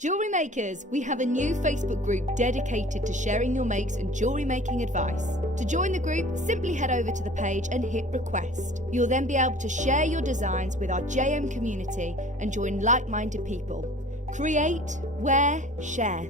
Jewellery Makers, we have a new Facebook group dedicated to sharing your makes and jewellery making advice. To join the group, simply head over to the page and hit request. You'll then be able to share your designs with our JM community and join like-minded people. Create, wear, share.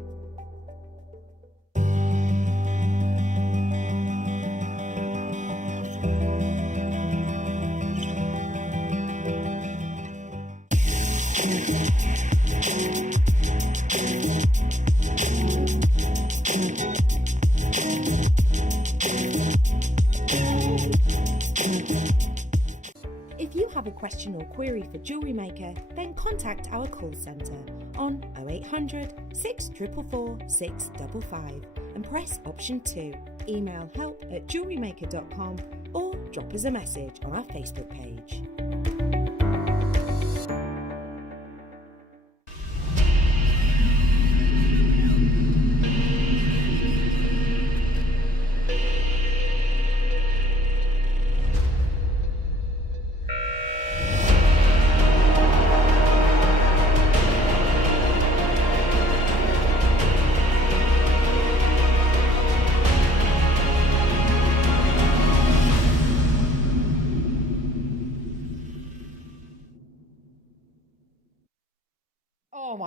If you have a question or query for Jewellery Maker, then contact our call centre on 0800 644 655 and press option 2. Email help@jewellerymaker.com or drop us a message on our Facebook page.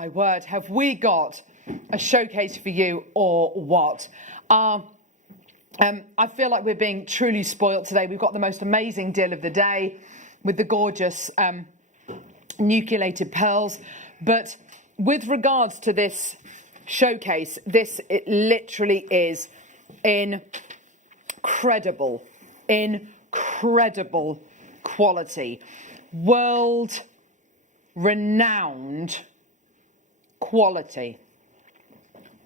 my word, have we got a showcase for you or what? I feel like we're being truly spoilt today. We've got the most amazing deal of the day with the gorgeous nucleated pearls. But with regards to this showcase, it literally is incredible quality. World renowned quality.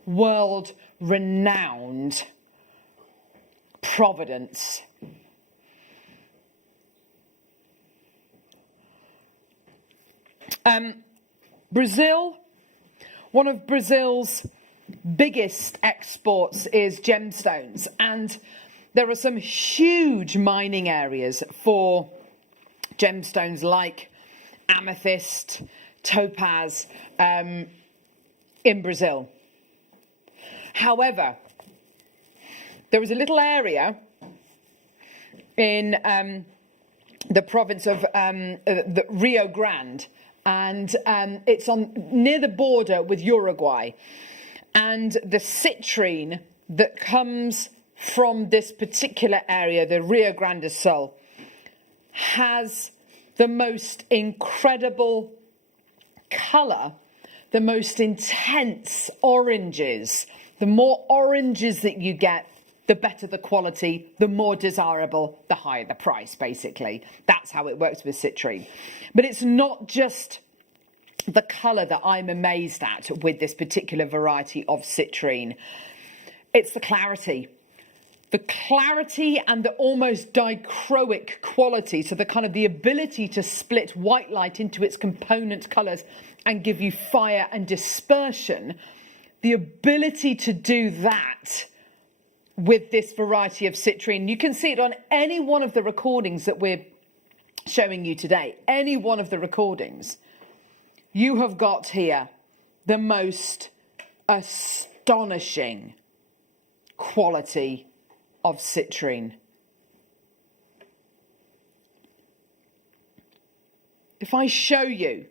World renowned provenance. Brazil, one of Brazil's biggest exports is gemstones, and there are some huge mining areas for gemstones like amethyst, topaz in Brazil. However, there is a little area in the province of the Rio Grande, and it's near the border with Uruguay. And the citrine that comes from this particular area, the Rio Grande do Sul, has the most incredible colour, the most intense oranges. The more oranges that you get, the better the quality, the more desirable, the higher the price, basically. That's how it works with citrine. But it's not just the colour that I'm amazed at with this particular variety of citrine. It's the clarity. The clarity and the almost dichroic quality, so the kind of the ability to split white light into its component colours and give you fire and dispersion, the ability to do that with this variety of citrine. You can see it on any one of the recordings that we're showing you today, any one of the recordings. You have got here the most astonishing quality of citrine. If I show you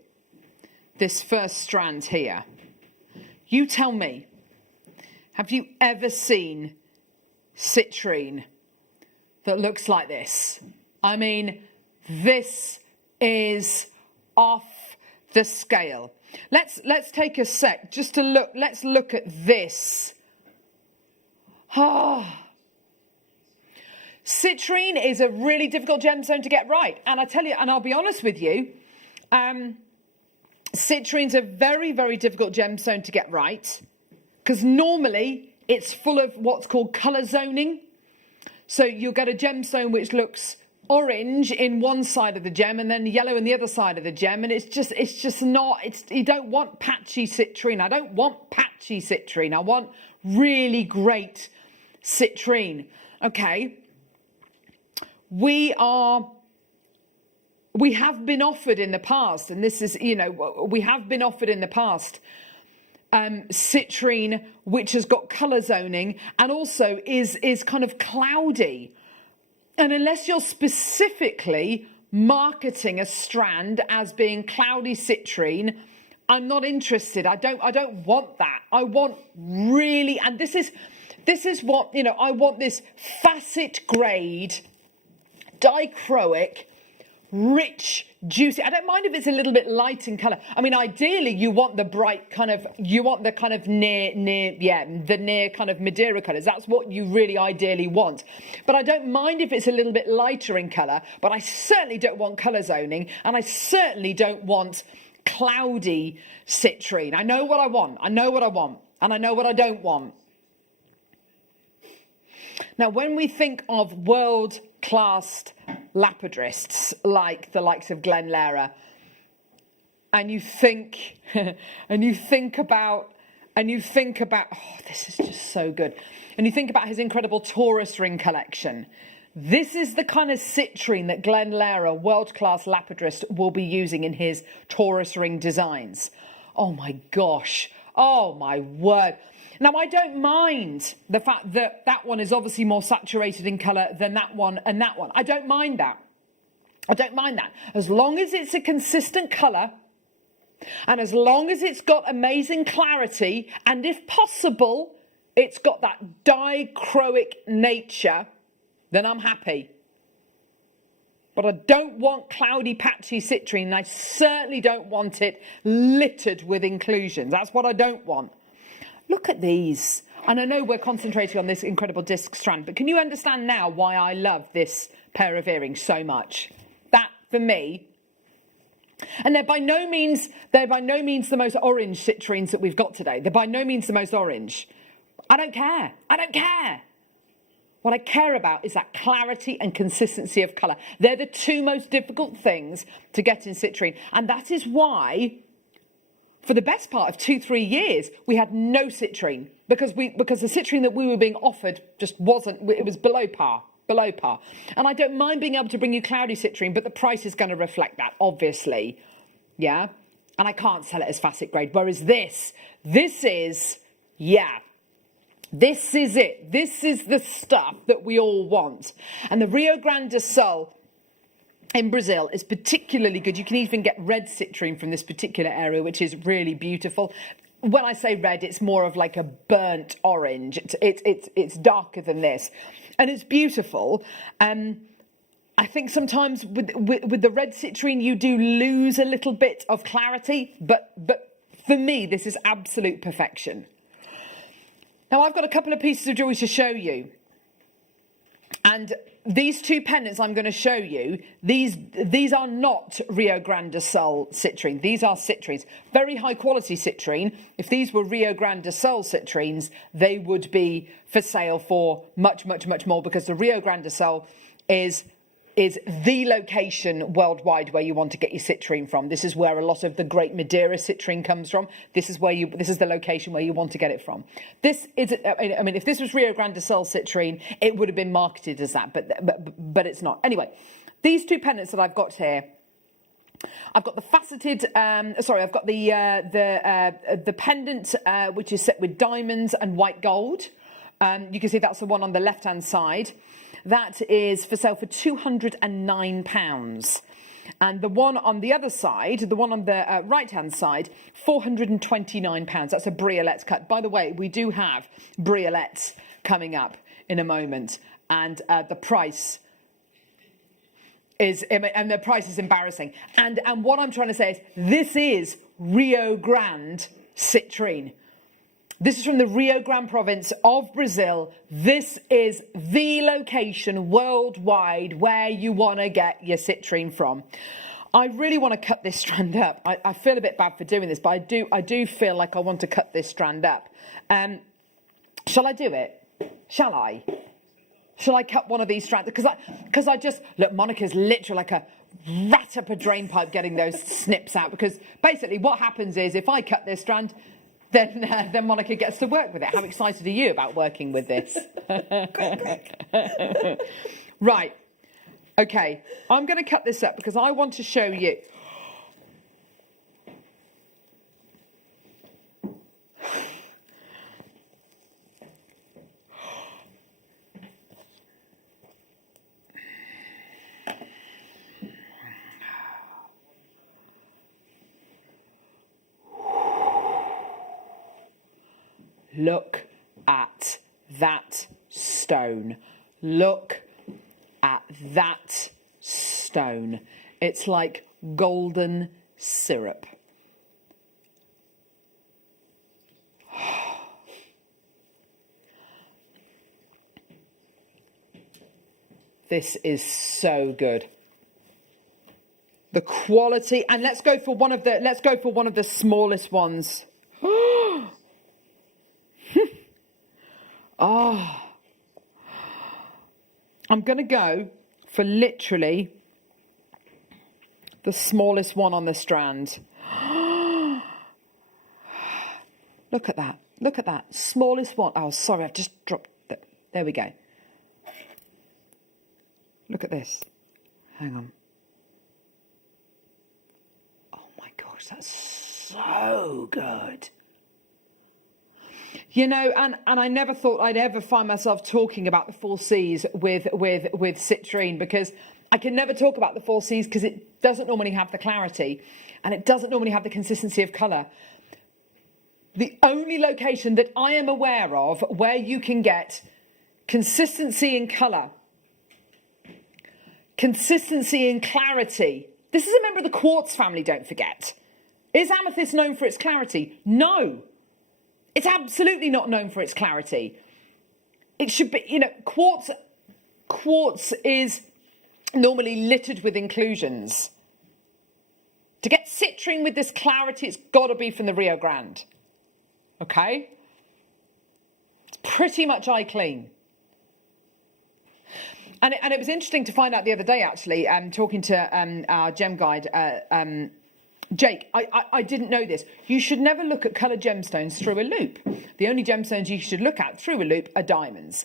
this first strand here, you tell me, have you ever seen citrine that looks like this? I mean, this is off the scale. Let's take a sec just to look. Let's look at this. Citrine is a really difficult gemstone to get right, and I tell you, and I'll be honest with you, citrine's a very, very difficult gemstone to get right, because normally it's full of what's called colour zoning. So you'll get a gemstone which looks orange in one side of the gem and then yellow in the other side of the gem, and it's just not, you don't want patchy citrine. I don't want patchy citrine. I want really great citrine. Okay. We have been offered in the past, and this is, we have been offered in the past citrine which has got colour zoning and also is kind of cloudy. And unless you're specifically marketing a strand as being cloudy citrine, I'm not interested. I don't want that. I want really, and this is what, I want this facet grade, dichroic, rich, juicy. I don't mind if it's a little bit light in colour. I mean, ideally, you want the bright kind of, near kind of Madeira colours. That's what you really ideally want. But I don't mind if it's a little bit lighter in colour, but I certainly don't want colour zoning, and I certainly don't want cloudy citrine. I know what I want. I know what I want, and I know what I don't want. Now, when we think of world-class lapidarists like the likes of Glenn Lara, and you think about, oh, this is just so good, and you think about his incredible Taurus ring collection, this is the kind of citrine that Glenn Lara, world-class lapidarist, will be using in his Taurus ring designs. Oh my gosh, oh my word. Now, I don't mind the fact that that one is obviously more saturated in colour than that one and that one. I don't mind that. I don't mind that. As long as it's a consistent colour And as long as it's got amazing clarity, and if possible, it's got that dichroic nature, then I'm happy. But I don't want cloudy, patchy citrine, and I certainly don't want it littered with inclusions. That's what I don't want. Look at these. And I know we're concentrating on this incredible disc strand, but can you understand now why I love this pair of earrings so much? That, for me, and they're by no means the most orange citrines that we've got today. They're by no means the most orange. I don't care. I don't care. What I care about is that clarity and consistency of colour. They're the two most difficult things to get in citrine. And that is why, for the best part of 2-3 years, we had no citrine. Because the citrine that we were being offered just wasn't, it was below par. Below par. And I don't mind being able to bring you cloudy citrine, but the price is going to reflect that, obviously. Yeah? And I can't sell it as facet grade. Whereas this is, yeah. This is it. This is the stuff that we all want. And the Rio Grande do Sul in Brazil is particularly good. You can even get red citrine from this particular area, which is really beautiful. When I say red, it's more of like a burnt orange. It's darker than this. And it's beautiful. I think sometimes with the red citrine, you do lose a little bit of clarity. But for me, this is absolute perfection. Now, I've got a couple of pieces of jewellery to show you. And these two pendants I'm going to show you, these are not Rio Grande do Sul citrine. These are citrines. Very high quality citrine. If these were Rio Grande do Sul citrines, they would be for sale for much, much, much more, because the Rio Grande do Sul is the location worldwide where you want to get your citrine from. This is where a lot of the great Madeira citrine comes from. This is the location where you want to get it from. This is, I mean, if this was Rio Grande do Sul citrine, it would have been marketed as that, but it's not. Anyway, these two pendants that I've got here, I've got the faceted, I've got the pendant which is set with diamonds and white gold. You can see that's the one on the left-hand side. That is for sale for £209. And the one on the other side, the one on the right-hand side, £429. That's a briolette cut. By the way, we do have briolette coming up in a moment. And the price is embarrassing. And what I'm trying to say is, this is Rio Grande citrine. This is from the Rio Grande province of Brazil. This is the location worldwide where you want to get your citrine from. I really want to cut this strand up. I feel a bit bad for doing this, but I do feel like I want to cut this strand up. Shall I do it? Shall I? Shall I cut one of these strands? Because I just, look, Monica's literally like a rat up a drain pipe getting those snips out. Because basically what happens is, if I cut this strand, then Monica gets to work with it. How excited are you about working with this? Right. Okay. I'm going to cut this up because I want to show you. Look at that stone. Look at that stone. It's like golden syrup. This is so good. The quality, and let's go for one of the smallest ones. Oh, I'm going to go for literally the smallest one on the strand. Look at that. Look at that. Smallest one. Oh, sorry, I've just dropped it. There we go. Look at this. Hang on. Oh my gosh, that's so good. You know, and I never thought I'd ever find myself talking about the 4 Cs with citrine, because I can never talk about the 4Cs because it doesn't normally have the clarity and it doesn't normally have the consistency of colour. The only location that I am aware of where you can get consistency in colour, consistency in clarity. This is a member of the quartz family, don't forget. Is amethyst known for its clarity? No. It's absolutely not known for its clarity. It should be, you know, quartz is normally littered with inclusions. To get citrine with this clarity, it's got to be from the Rio Grande. Okay? It's pretty much eye clean. And it was interesting to find out the other day, actually, talking to our gem guide, Jake. I didn't know this. You should never look at coloured gemstones through a loop. The only gemstones you should look at through a loop are diamonds.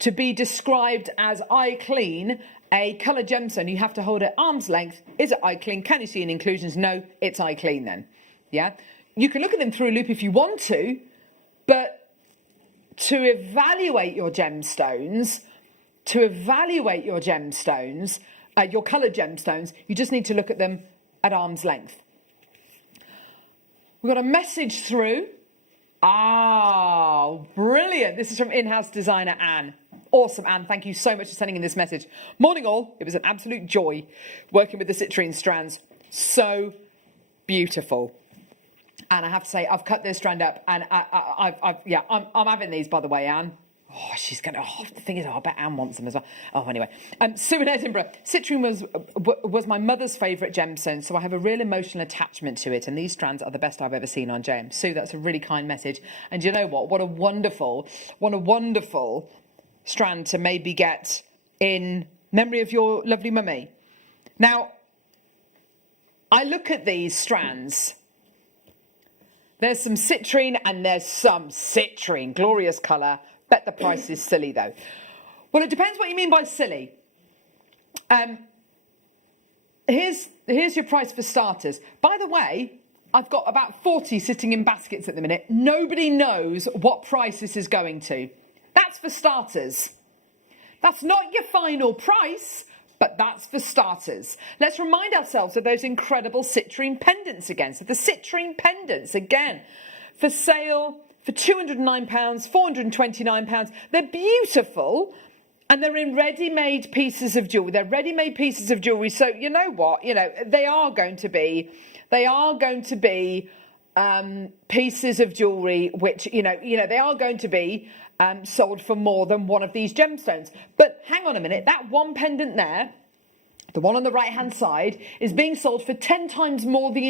To be described as eye clean, a coloured gemstone you have to hold at arm's length. Is it eye clean? Can you see any inclusions? No, it's eye clean then. Yeah? You can look at them through a loop if you want to, but to evaluate your gemstones, your coloured gemstones, you just need to look at them at arm's length. We've got a message through. Oh, brilliant. This is from in-house designer Anne. Awesome, Anne. Thank you so much for sending in this message. Morning all. It was an absolute joy working with the citrine strands. So beautiful. And I have to say, I've cut this strand up and I'm having these, by the way, Anne. Oh, she's going to, the thing is, I bet Anne wants them as well. Oh, anyway. Sue in Edinburgh. Citrine was my mother's favourite gemstone, so I have a real emotional attachment to it, and these strands are the best I've ever seen on JM. Sue, that's a really kind message. And you know what? What a wonderful strand to maybe get in memory of your lovely mummy. Now, I look at these strands. There's some citrine and there's some citrine. Glorious colour. Bet the price is silly, though. Well, it depends what you mean by silly. Here's your price for starters. By the way, I've got about 40 sitting in baskets at the minute. Nobody knows what price this is going to. That's for starters. That's not your final price, but that's for starters. Let's remind ourselves of those incredible citrine pendants again. So the citrine pendants, again, for sale for £209, £429. They're beautiful and they're in ready-made pieces of jewellery. They're ready-made pieces of jewellery. So you know what? You know, they are going to be pieces of jewellery which, you know, they are going to be sold for more than one of these gemstones. But hang on a minute, that one pendant there, the one on the right-hand side, is being sold for 10 times more than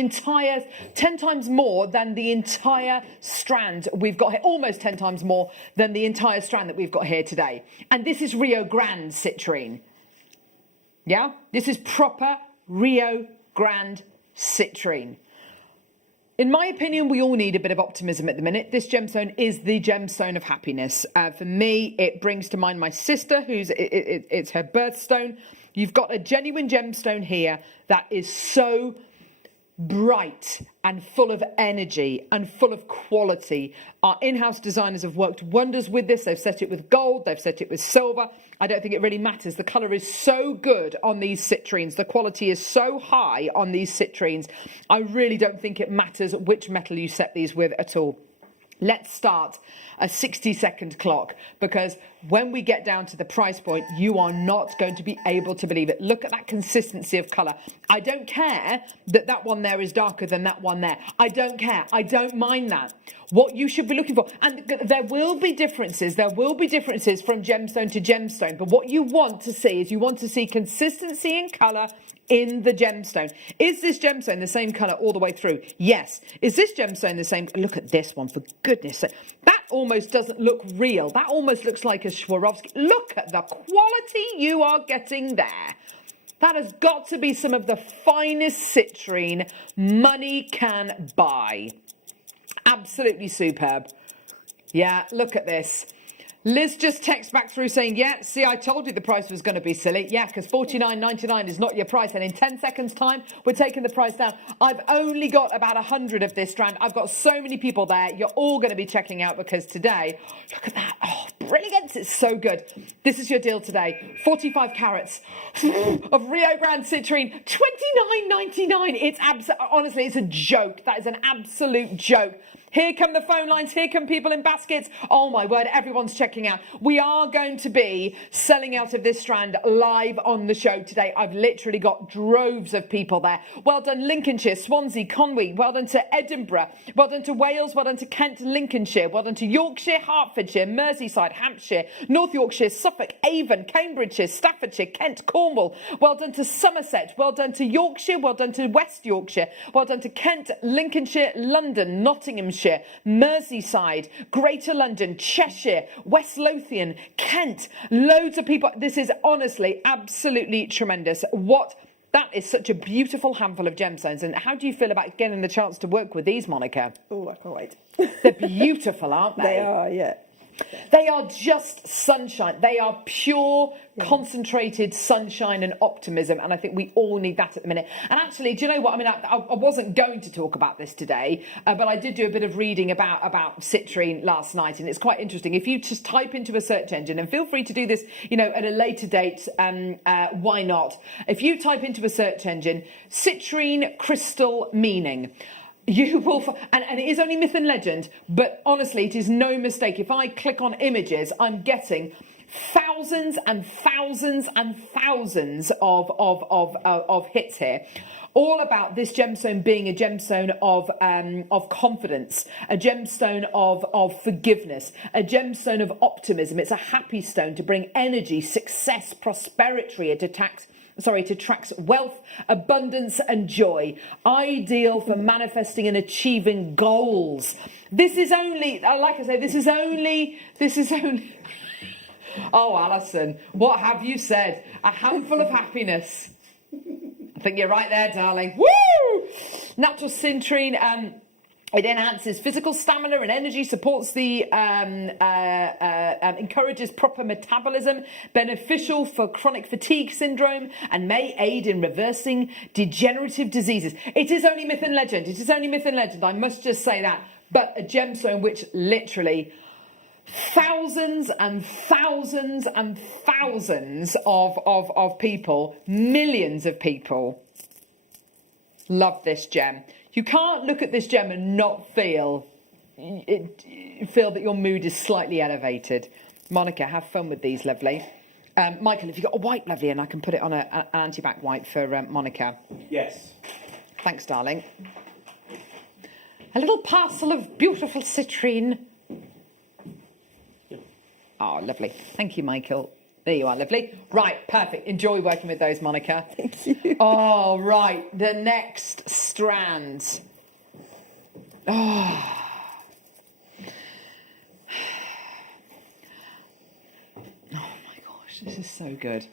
the entire strand we've got here. Almost 10 times more than the entire strand that we've got here today. And this is Rio Grande citrine. Yeah? This is proper Rio Grande citrine. In my opinion, we all need a bit of optimism at the minute. This gemstone is the gemstone of happiness. For me, it brings to mind my sister, it's her birthstone. You've got a genuine gemstone here that is so bright and full of energy and full of quality. Our in-house designers have worked wonders with this. They've set it with gold, they've set it with silver. I don't think it really matters. The colour is so good on these citrines. The quality is so high on these citrines. I really don't think it matters which metal you set these with at all. Let's start a 60-second clock, because when we get down to the price point, you are not going to be able to believe it. Look at that consistency of colour. I don't care that that one there is darker than that one there. I don't care. I don't mind that. What you should be looking for, and there will be differences from gemstone to gemstone, but what you want to see is consistency in colour in the gemstone. Is this gemstone the same colour all the way through? Yes. Is this gemstone the same? Look at this one, for goodness sake. That almost doesn't look real. That almost looks like a Swarovski. Look at the quality you are getting there. That has got to be some of the finest citrine money can buy. Absolutely superb. Yeah, look at this. Liz just texted back through saying, yeah, see, I told you the price was going to be silly. Yeah, because $49.99 is not your price. And in 10 seconds time, we're taking the price down. I've only got about 100 of this strand. I've got so many people there. You're all going to be checking out because today, look at that. Oh, brilliant. It's so good. This is your deal today. 45 carats of Rio Grande citrine. $29.99. It's honestly, it's a joke. That is an absolute joke. Here come the phone lines. Here come people in baskets. Oh, my word. Everyone's checking out. We are going to be selling out of this strand live on the show today. I've literally got droves of people there. Well done, Lincolnshire, Swansea, Conwy. Well done to Edinburgh. Well done to Wales. Well done to Kent, Lincolnshire. Well done to Yorkshire, Hertfordshire, Merseyside, Hampshire, North Yorkshire, Suffolk, Avon, Cambridgeshire, Staffordshire, Kent, Cornwall. Well done to Somerset. Well done to Yorkshire. Well done to West Yorkshire. Well done to Kent, Lincolnshire, London, Nottinghamshire, Merseyside, Greater London, Cheshire, West Lothian, Kent. Loads of people. This is honestly absolutely tremendous. That is such a beautiful handful of gemstones. And how do you feel about getting the chance to work with these, Monica? Oh, I can't wait. They're beautiful, aren't they? They are, yeah. They are just sunshine. They are pure, concentrated sunshine and optimism. And I think we all need that at the minute. And actually, do you know what? I mean, I wasn't going to talk about this today, but I did do a bit of reading about citrine last night. And it's quite interesting. If you just type into a search engine, and feel free to do this, at a later date, why not? If you type into a search engine, citrine crystal meaning, you will, and it is only myth and legend, but honestly, it is no mistake. If I click on images, I'm getting thousands and thousands and thousands of hits here, all about this gemstone being a gemstone of confidence, a gemstone of forgiveness, a gemstone of optimism. It's a happy stone to bring energy, success, prosperity. It attracts wealth, abundance and joy. Ideal for manifesting and achieving goals. This is only, like I say, this is only... Oh, Alison, what have you said? A handful of happiness. I think you're right there, darling. Woo! Natural citrine, it enhances physical stamina and energy, supports the, encourages proper metabolism, beneficial for chronic fatigue syndrome, and may aid in reversing degenerative diseases. It is only myth and legend. It is only myth and legend. I must just say that. But a gemstone which literally thousands and thousands and thousands of people, millions of people, love this gem. You can't look at this gem and not feel that your mood is slightly elevated. Monica, have fun with these, lovely. Michael, have you got a white, lovely, and I can put it on an anti-bac white for Monica? Yes. Thanks, darling. A little parcel of beautiful citrine. Oh, lovely. Thank you, Michael. There you are, lovely. Right, perfect. Enjoy working with those, Monica. Thank you. Oh, right. The next strand. Oh. Oh, my gosh. This is so good.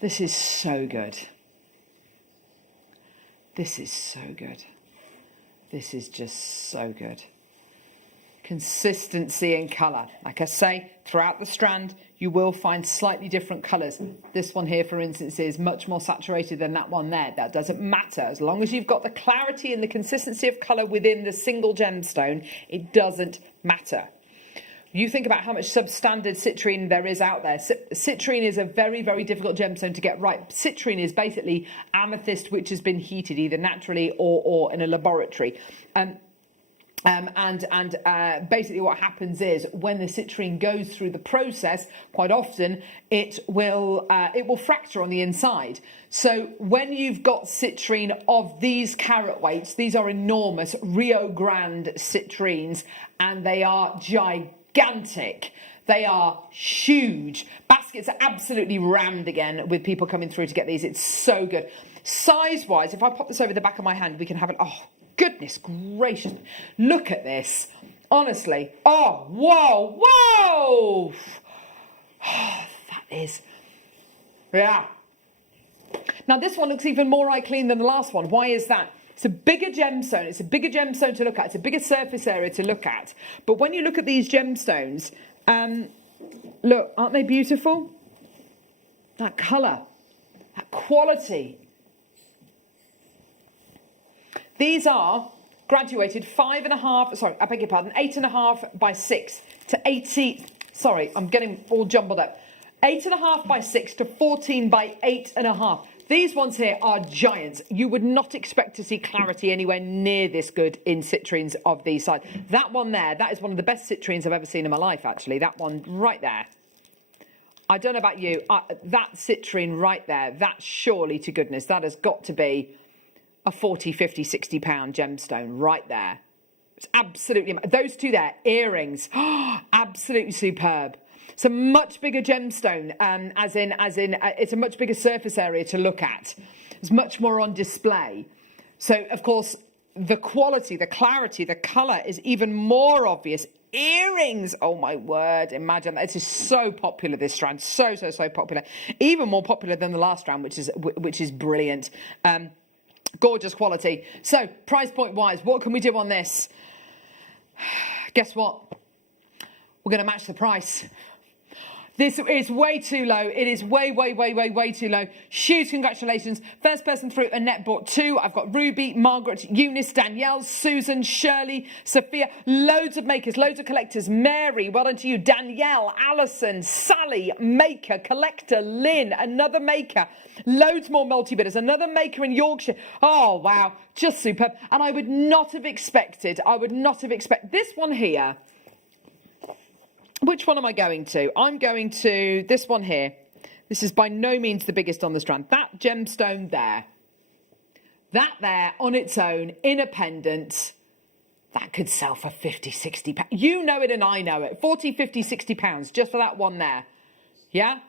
This is so good. This is so good. This is just so good. Consistency in colour. Like I say, throughout the strand, you will find slightly different colours. This one here, for instance, is much more saturated than that one there. That doesn't matter. As long as you've got the clarity and the consistency of colour within the single gemstone, it doesn't matter. You think about how much substandard citrine there is out there. Citrine is a very, very difficult gemstone to get right. Citrine is basically amethyst which has been heated either naturally or in a laboratory. Basically what happens is when the citrine goes through the process, quite often it will fracture on the inside. So when you've got citrine of these carat weights, these are enormous Rio Grande citrines, and they are gigantic. They are huge. Baskets are absolutely rammed again with people coming through to get these. It's so good. Size-wise, if I pop this over the back of my hand, we can have it. Oh, goodness gracious. Look at this. Honestly. Oh, whoa, whoa. Oh, that is. Yeah. Now, this one looks even more eye clean than the last one. Why is that? It's a bigger gemstone. It's a bigger gemstone to look at. It's a bigger surface area to look at. But when you look at these gemstones, Look, aren't they beautiful? That colour, that quality. These are graduated 8.5 by 6 to 80. Sorry, I'm getting all jumbled up. 8.5 by 6 to 14 by 8.5. These ones here are giants. You would not expect to see clarity anywhere near this good in citrines of these size. That one there, that is one of the best citrines I've ever seen in my life, actually. That one right there. I don't know about you. That citrine right there, that surely to goodness, that has got to be a 40, 50, 60 pound gemstone right there. It's absolutely, those two there, earrings, absolutely superb. It's a much bigger gemstone, as in, it's a much bigger surface area to look at. It's much more on display. So, of course, the quality, the clarity, the colour is even more obvious. Earrings, oh my word, imagine that. This is so popular, this strand, so popular. Even more popular than the last strand, which is brilliant. Gorgeous quality. So, price point wise, what can we do on this? Guess what? We're going to match the price. This is way too low. It is way too low. Huge congratulations. First person through, Annette bought 2. I've got Ruby, Margaret, Eunice, Danielle, Susan, Shirley, Sophia. Loads of makers, loads of collectors. Mary, well done to you. Danielle, Alison, Sally, maker, collector, Lynn, another maker. Loads more multi-bidders. Another maker in Yorkshire. Oh, wow. Just superb. And I would not have expected this one here. Which one am I going to? I'm going to this one here. This is by no means the biggest on the strand. That gemstone there. That there on its own, in a pendant, that could sell for 50, 60 pounds. You know it and I know it. 40, 50, 60 pounds just for that one there. Yeah?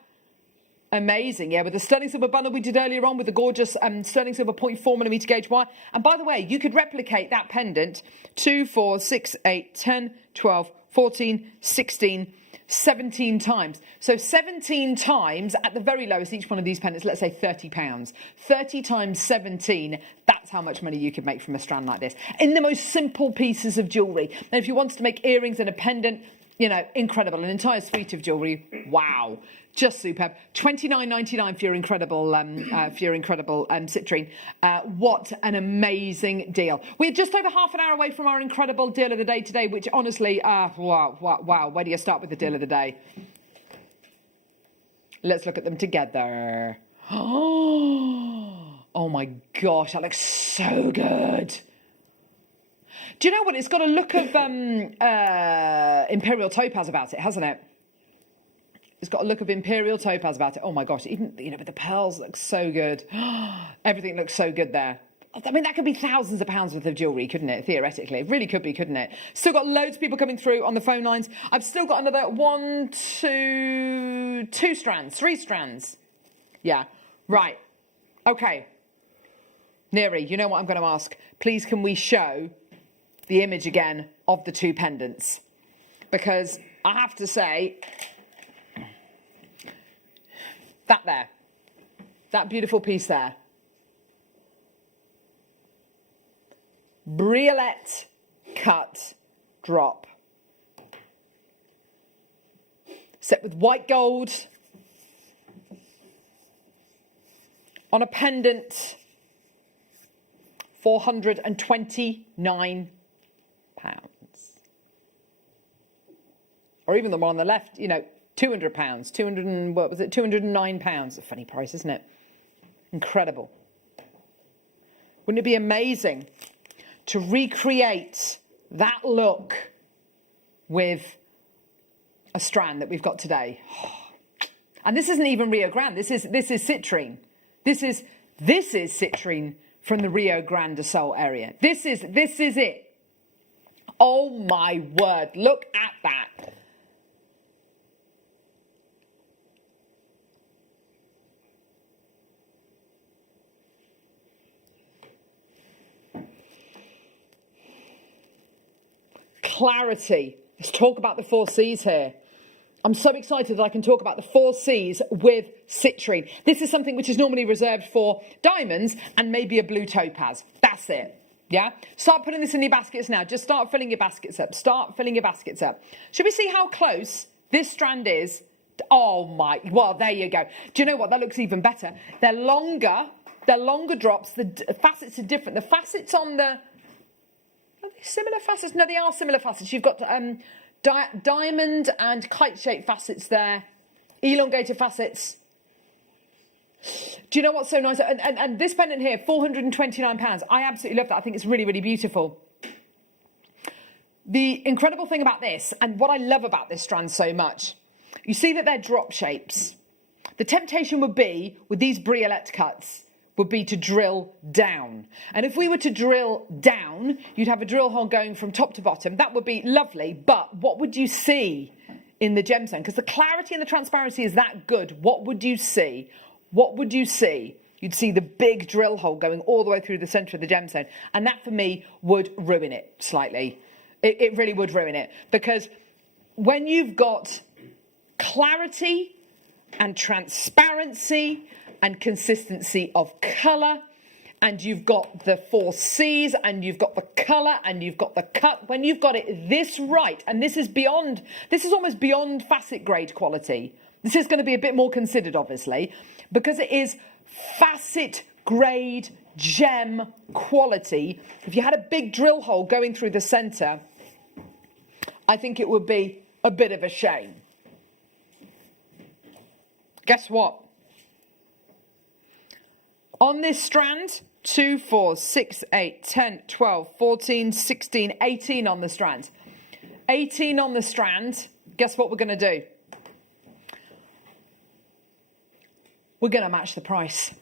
Amazing, yeah, with the sterling silver bundle we did earlier on with the gorgeous sterling silver 0.4mm gauge wire. And by the way, you could replicate that pendant 2, 4, 6, 8, 10, 12, 14, 16, 17 times. So 17 times at the very lowest, each one of these pendants, let's say £30. 30 times 17, that's how much money you could make from a strand like this. In the most simple pieces of jewellery. And if you wanted to make earrings and a pendant, you know, incredible. An entire suite of jewellery, wow. Just superb. $29.99 for your incredible citrine. What an amazing deal. We're just over half an hour away from our incredible deal of the day today, which honestly, wow. Where do you start with the deal of the day? Let's look at them together. Oh my gosh, that looks so good. Do you know what? It's got a look of Imperial Topaz about it, hasn't it? It's got a look of Imperial Topaz about it. Oh my gosh, even, you know, but the pearls look so good. Everything looks so good there. I mean, that could be thousands of pounds worth of jewellery, couldn't it? Theoretically. It really could be, couldn't it? Still got loads of people coming through on the phone lines. I've still got another 3 strands. Yeah, right. Okay. Neri, you know what I'm going to ask? Please, can we show the image again of the 2 pendants? Because I have to say, that there, that beautiful piece there. Briolette cut drop. Set with white gold. On a pendant, £429. Or even the one on the left, you know, £200, £209. A funny price, isn't it? Incredible. Wouldn't it be amazing to recreate that look with a strand that we've got today? And this isn't even Rio Grande. This is citrine. This is citrine from the Rio Grande do Sul area. This is it. Oh my word! Look at that. Clarity. Let's talk about the 4 C's here. I'm so excited that I can talk about the 4 C's with citrine. This is something which is normally reserved for diamonds and maybe a blue topaz. That's it. Yeah? Start putting this in your baskets now. Just start filling your baskets up. Start filling your baskets up. Should we see how close This strand is, oh my, well, there you go. Do you know what? That looks even better. They're longer drops. The facets are different. The facets on the, are they similar facets? No, they are similar facets. You've got diamond and kite-shaped facets there, elongated facets. Do you know what's so nice? And this pendant here, £429. I absolutely love that. I think it's really, really beautiful. The incredible thing about this, and what I love about this strand so much, you see that they're drop shapes. The temptation would be, with these briolette cuts, would be to drill down. And if we were to drill down, you'd have a drill hole going from top to bottom. That would be lovely, but what would you see in the gemstone? Because the clarity and the transparency is that good. What would you see? What would you see? You'd see the big drill hole going all the way through the centre of the gemstone. And that, for me, would ruin it slightly. It really would ruin it. Because when you've got clarity and transparency and consistency of colour, and you've got the 4 C's, and you've got the colour, and you've got the cut, when you've got it this right, and this is almost beyond facet grade quality. This is going to be a bit more considered, obviously, because it is facet grade gem quality. If you had a big drill hole going through the centre, I think it would be a bit of a shame. Guess what? On this strand, 2, 4, 6, 8, 10, 12, 14, 16, 18 on the strand. 18 on the strand. Guess what we're going to do? We're going to match the price.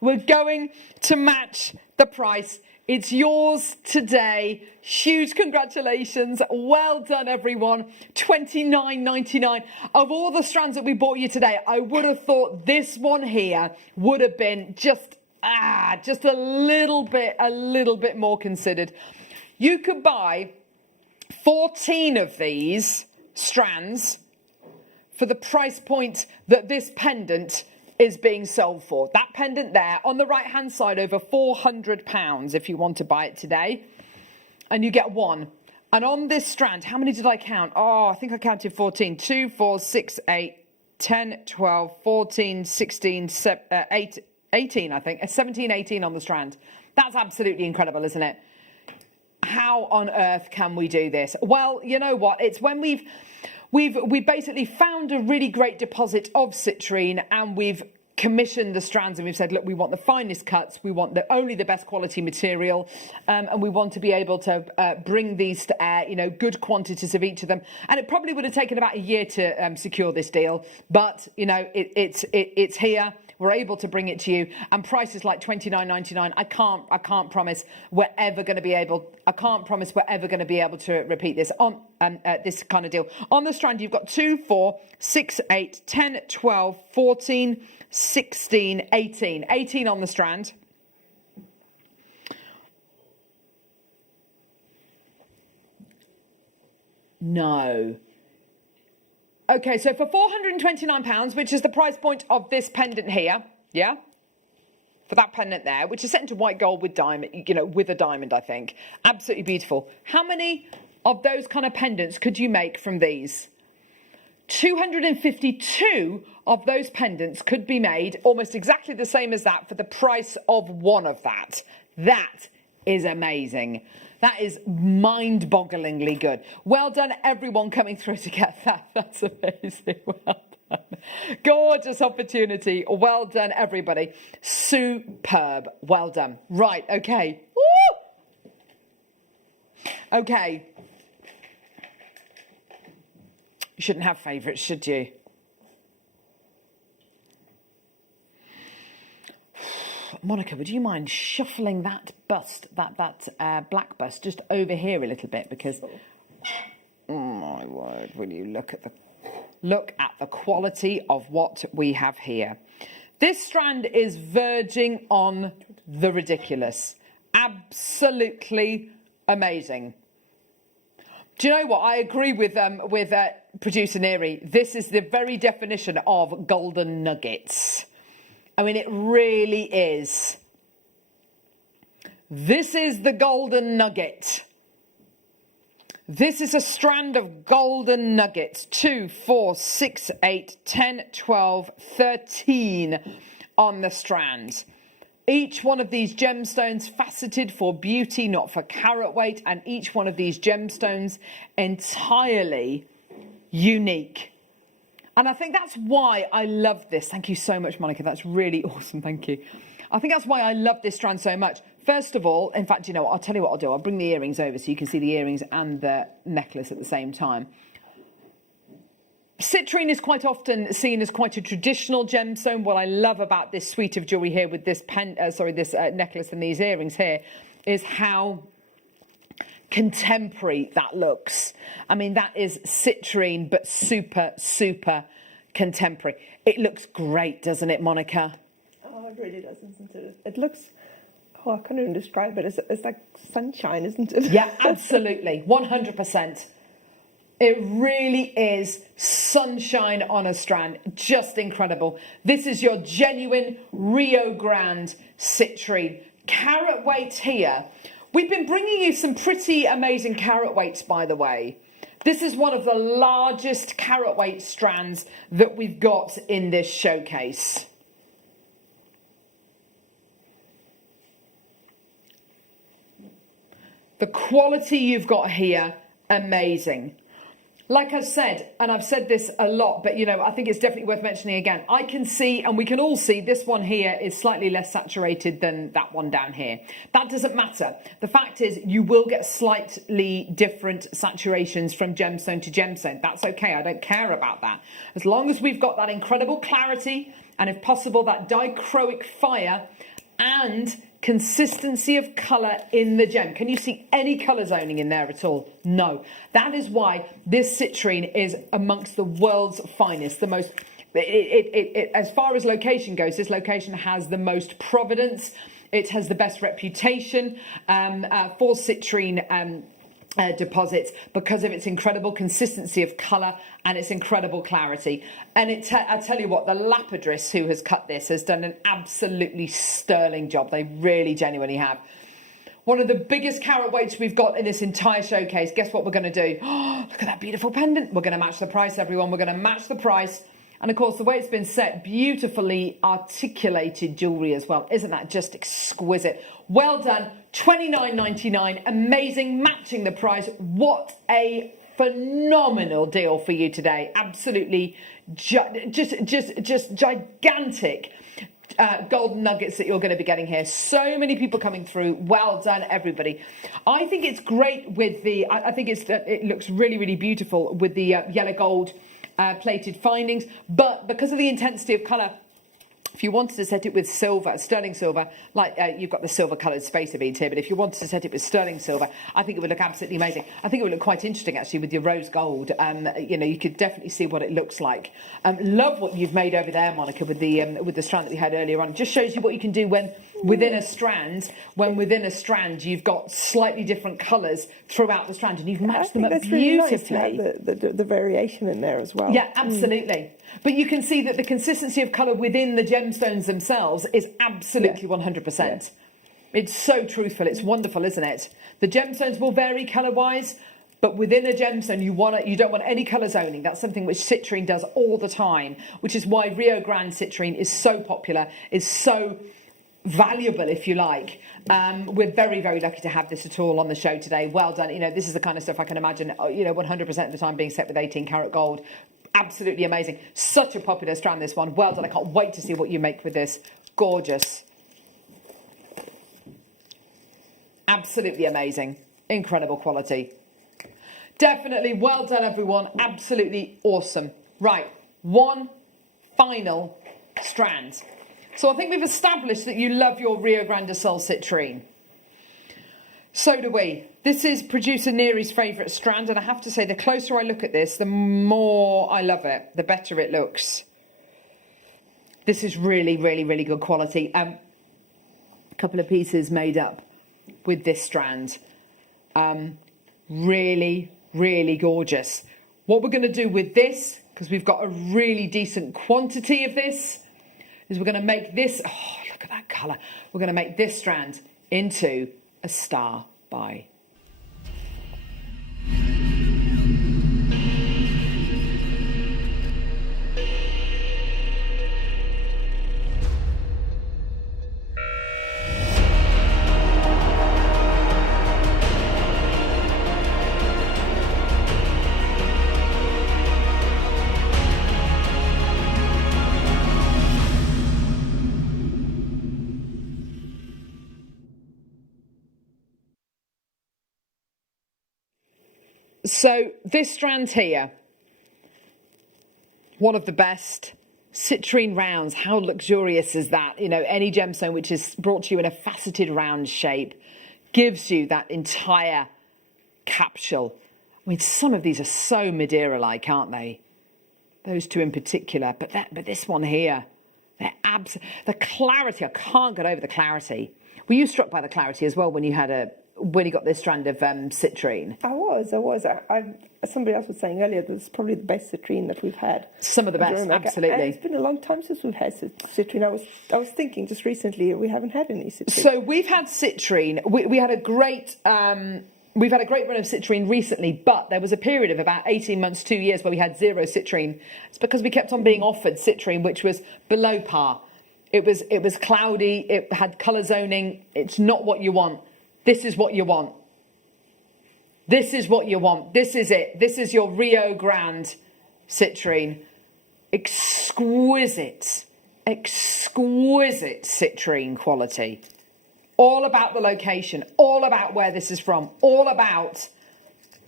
We're going to match the price. It's yours today. Huge congratulations. Well done, everyone. $29.99. Of all the strands that we bought you today, I would have thought this one here would have been just a little bit more considered. You could buy 14 of these strands for the price point that this pendant is being sold for. That pendant there on the right hand side, over £400 if you want to buy it today, and you get one. And on this strand, how many did I count? Oh, I think I counted 14. 2, 4, 6, 8, 10, 12, 14, 16, 18, I think. 17, 18 on the strand. That's absolutely incredible, isn't it? How on earth can we do this? Well, you know what? It's when we've basically found a really great deposit of citrine, and we've commissioned the strands, and we've said, look, we want the finest cuts, we want only the best quality material, and we want to be able to bring these to air, good quantities of each of them. And it probably would have taken about a year to secure this deal, but it's here. We're able to bring it to you, and prices like $29.99. I can't promise we're ever going to be able. I can't promise we're ever going to be able to repeat this on this kind of deal. On the strand, you've got 2, 4, 6, 8, 10, 12, 14, 16, 18. 18 on the strand. No. Okay, so for £429, which is the price point of this pendant here, yeah? For that pendant there, which is set into white gold with diamond, with a diamond, I think. Absolutely beautiful. How many of those kind of pendants could you make from these? 252 of those pendants could be made almost exactly the same as that for the price of one of that. That is amazing. That is mind-bogglingly good. Well done, everyone coming through to get that. That's amazing. Well done. Gorgeous opportunity. Well done, everybody. Superb. Well done. Right, okay. Woo! Okay. You shouldn't have favourites, should you? Monica, would you mind shuffling that bust, that black bust, just over here a little bit? Because, oh my word, will you look at the quality of what we have here. This strand is verging on the ridiculous. Absolutely amazing. Do you know what? I agree with producer Neri. This is the very definition of golden nuggets. I mean, it really is. This is the golden nugget. This is a strand of golden nuggets. 2, 4, 6, 8, 10, 12, 13 on the strand. Each one of these gemstones faceted for beauty, not for carat weight, and each one of these gemstones entirely unique. And I think that's why I love this. Thank you so much, Monica. That's really awesome. Thank you. I think that's why I love this strand so much. First of all, in fact, you know what? I'll tell you what I'll do. I'll bring the earrings over so you can see the earrings and the necklace at the same time. Citrine is quite often seen as quite a traditional gemstone. What I love about this suite of jewellery here with this necklace and these earrings here is how contemporary that looks. I mean, that is citrine, but super, super contemporary. It looks great, doesn't it, Monica? Oh, it really does, isn't it? It looks, oh, I can't even describe it. It's like sunshine, isn't it? Yeah, absolutely. 100%. It really is sunshine on a strand. Just incredible. This is your genuine Rio Grande citrine. Carat weight here. We've been bringing you some pretty amazing carat weights, by the way. This is one of the largest carat weight strands that we've got in this showcase. The quality you've got here, amazing. Like I said, and I've said this a lot, but you know, I think it's definitely worth mentioning again. I can see, and we can all see, this one here is slightly less saturated than that one down here. That doesn't matter. The fact is, you will get slightly different saturations from gemstone to gemstone. That's okay. I don't care about that. As long as we've got that incredible clarity, and if possible, that dichroic fire and consistency of colour in the gem. Can you see any colour zoning in there at all? No. That is why this citrine is amongst the world's finest. The most, as far as location goes, this location has the most provenance. It has the best reputation for citrine deposits because of its incredible consistency of colour and its incredible clarity. And I tell you what, the lapidress who has cut this has done an absolutely sterling job. They really genuinely have. One of the biggest carat weights we've got in this entire showcase. Guess what we're going to do? Oh, look at that beautiful pendant. We're going to match the price, everyone. We're going to match the price. And of course, the way it's been set, beautifully articulated jewellery as well. Isn't that just exquisite? Well done. $29.99. Amazing. Matching the price. What a phenomenal deal for you today. Absolutely just gigantic golden nuggets that you're going to be getting here. So many people coming through. Well done, everybody. I think it's great with the, I think it looks really, really beautiful with the yellow gold plated findings, but because of the intensity of colour, if you wanted to set it with silver, sterling silver, like you've got the silver coloured spacer beads here, but if you wanted to set it with sterling silver, I think it would look absolutely amazing. I think it would look quite interesting actually with your rose gold. You know, you could definitely see what it looks like. Love what you've made over there, Monica, with the strand that we had earlier on. It just shows you what you can do when within a strand, you've got slightly different colours throughout the strand, and you've matched them up beautifully. That's really nice to have the variation in there as well. Yeah, absolutely. But you can see that the consistency of colour within the gemstones themselves is absolutely 100%. Yeah. It's so truthful. It's wonderful, isn't it? The gemstones will vary colour-wise, but within a gemstone, you don't want any colour zoning. That's something which citrine does all the time, which is why Rio Grande citrine is so popular, is so valuable, if you like. We're very, very lucky to have this at all on the show today. Well done. You know, this is the kind of stuff I can imagine, 100% of the time being set with 18 karat gold. Absolutely amazing. Such a popular strand, this one. Well done. I can't wait to see what you make with this. Gorgeous. Absolutely amazing. Incredible quality. Definitely well done, everyone. Absolutely awesome. Right. One final strand. So I think we've established that you love your Rio Grande do Sul citrine. So do we. This is producer Neary's favourite strand, and I have to say, the closer I look at this, the more I love it, the better it looks. This is really, really, really good quality. A couple of pieces made up with this strand. Really, really gorgeous. What we're going to do with this, because we've got a really decent quantity of this, is we're going to make this, oh, look at that colour. We're going to make this strand into a star by So this strand here, one of the best. Citrine rounds, how luxurious is that? You know, any gemstone which is brought to you in a faceted round shape gives you that entire capsule. I mean, some of these are so Madeira-like, aren't they? Those two in particular, but this one here, the clarity, I can't get over the clarity. Were you struck by the clarity as well when you got this strand of citrine? I was. Somebody else was saying earlier that it's probably the best citrine that we've had. Some of the best, absolutely. And it's been a long time since we've had citrine. I was thinking just recently we haven't had any citrine. So we've had citrine. We had a great. We've had a great run of citrine recently, but there was a period of about 18 months, 2 years where we had zero citrine. It's because we kept on being offered citrine, which was below par. It was cloudy. It had colour zoning. It's not what you want. This is what you want. This is what you want. This is it. This is your Rio Grande citrine. Exquisite citrine quality. All about the location. All about where this is from. All about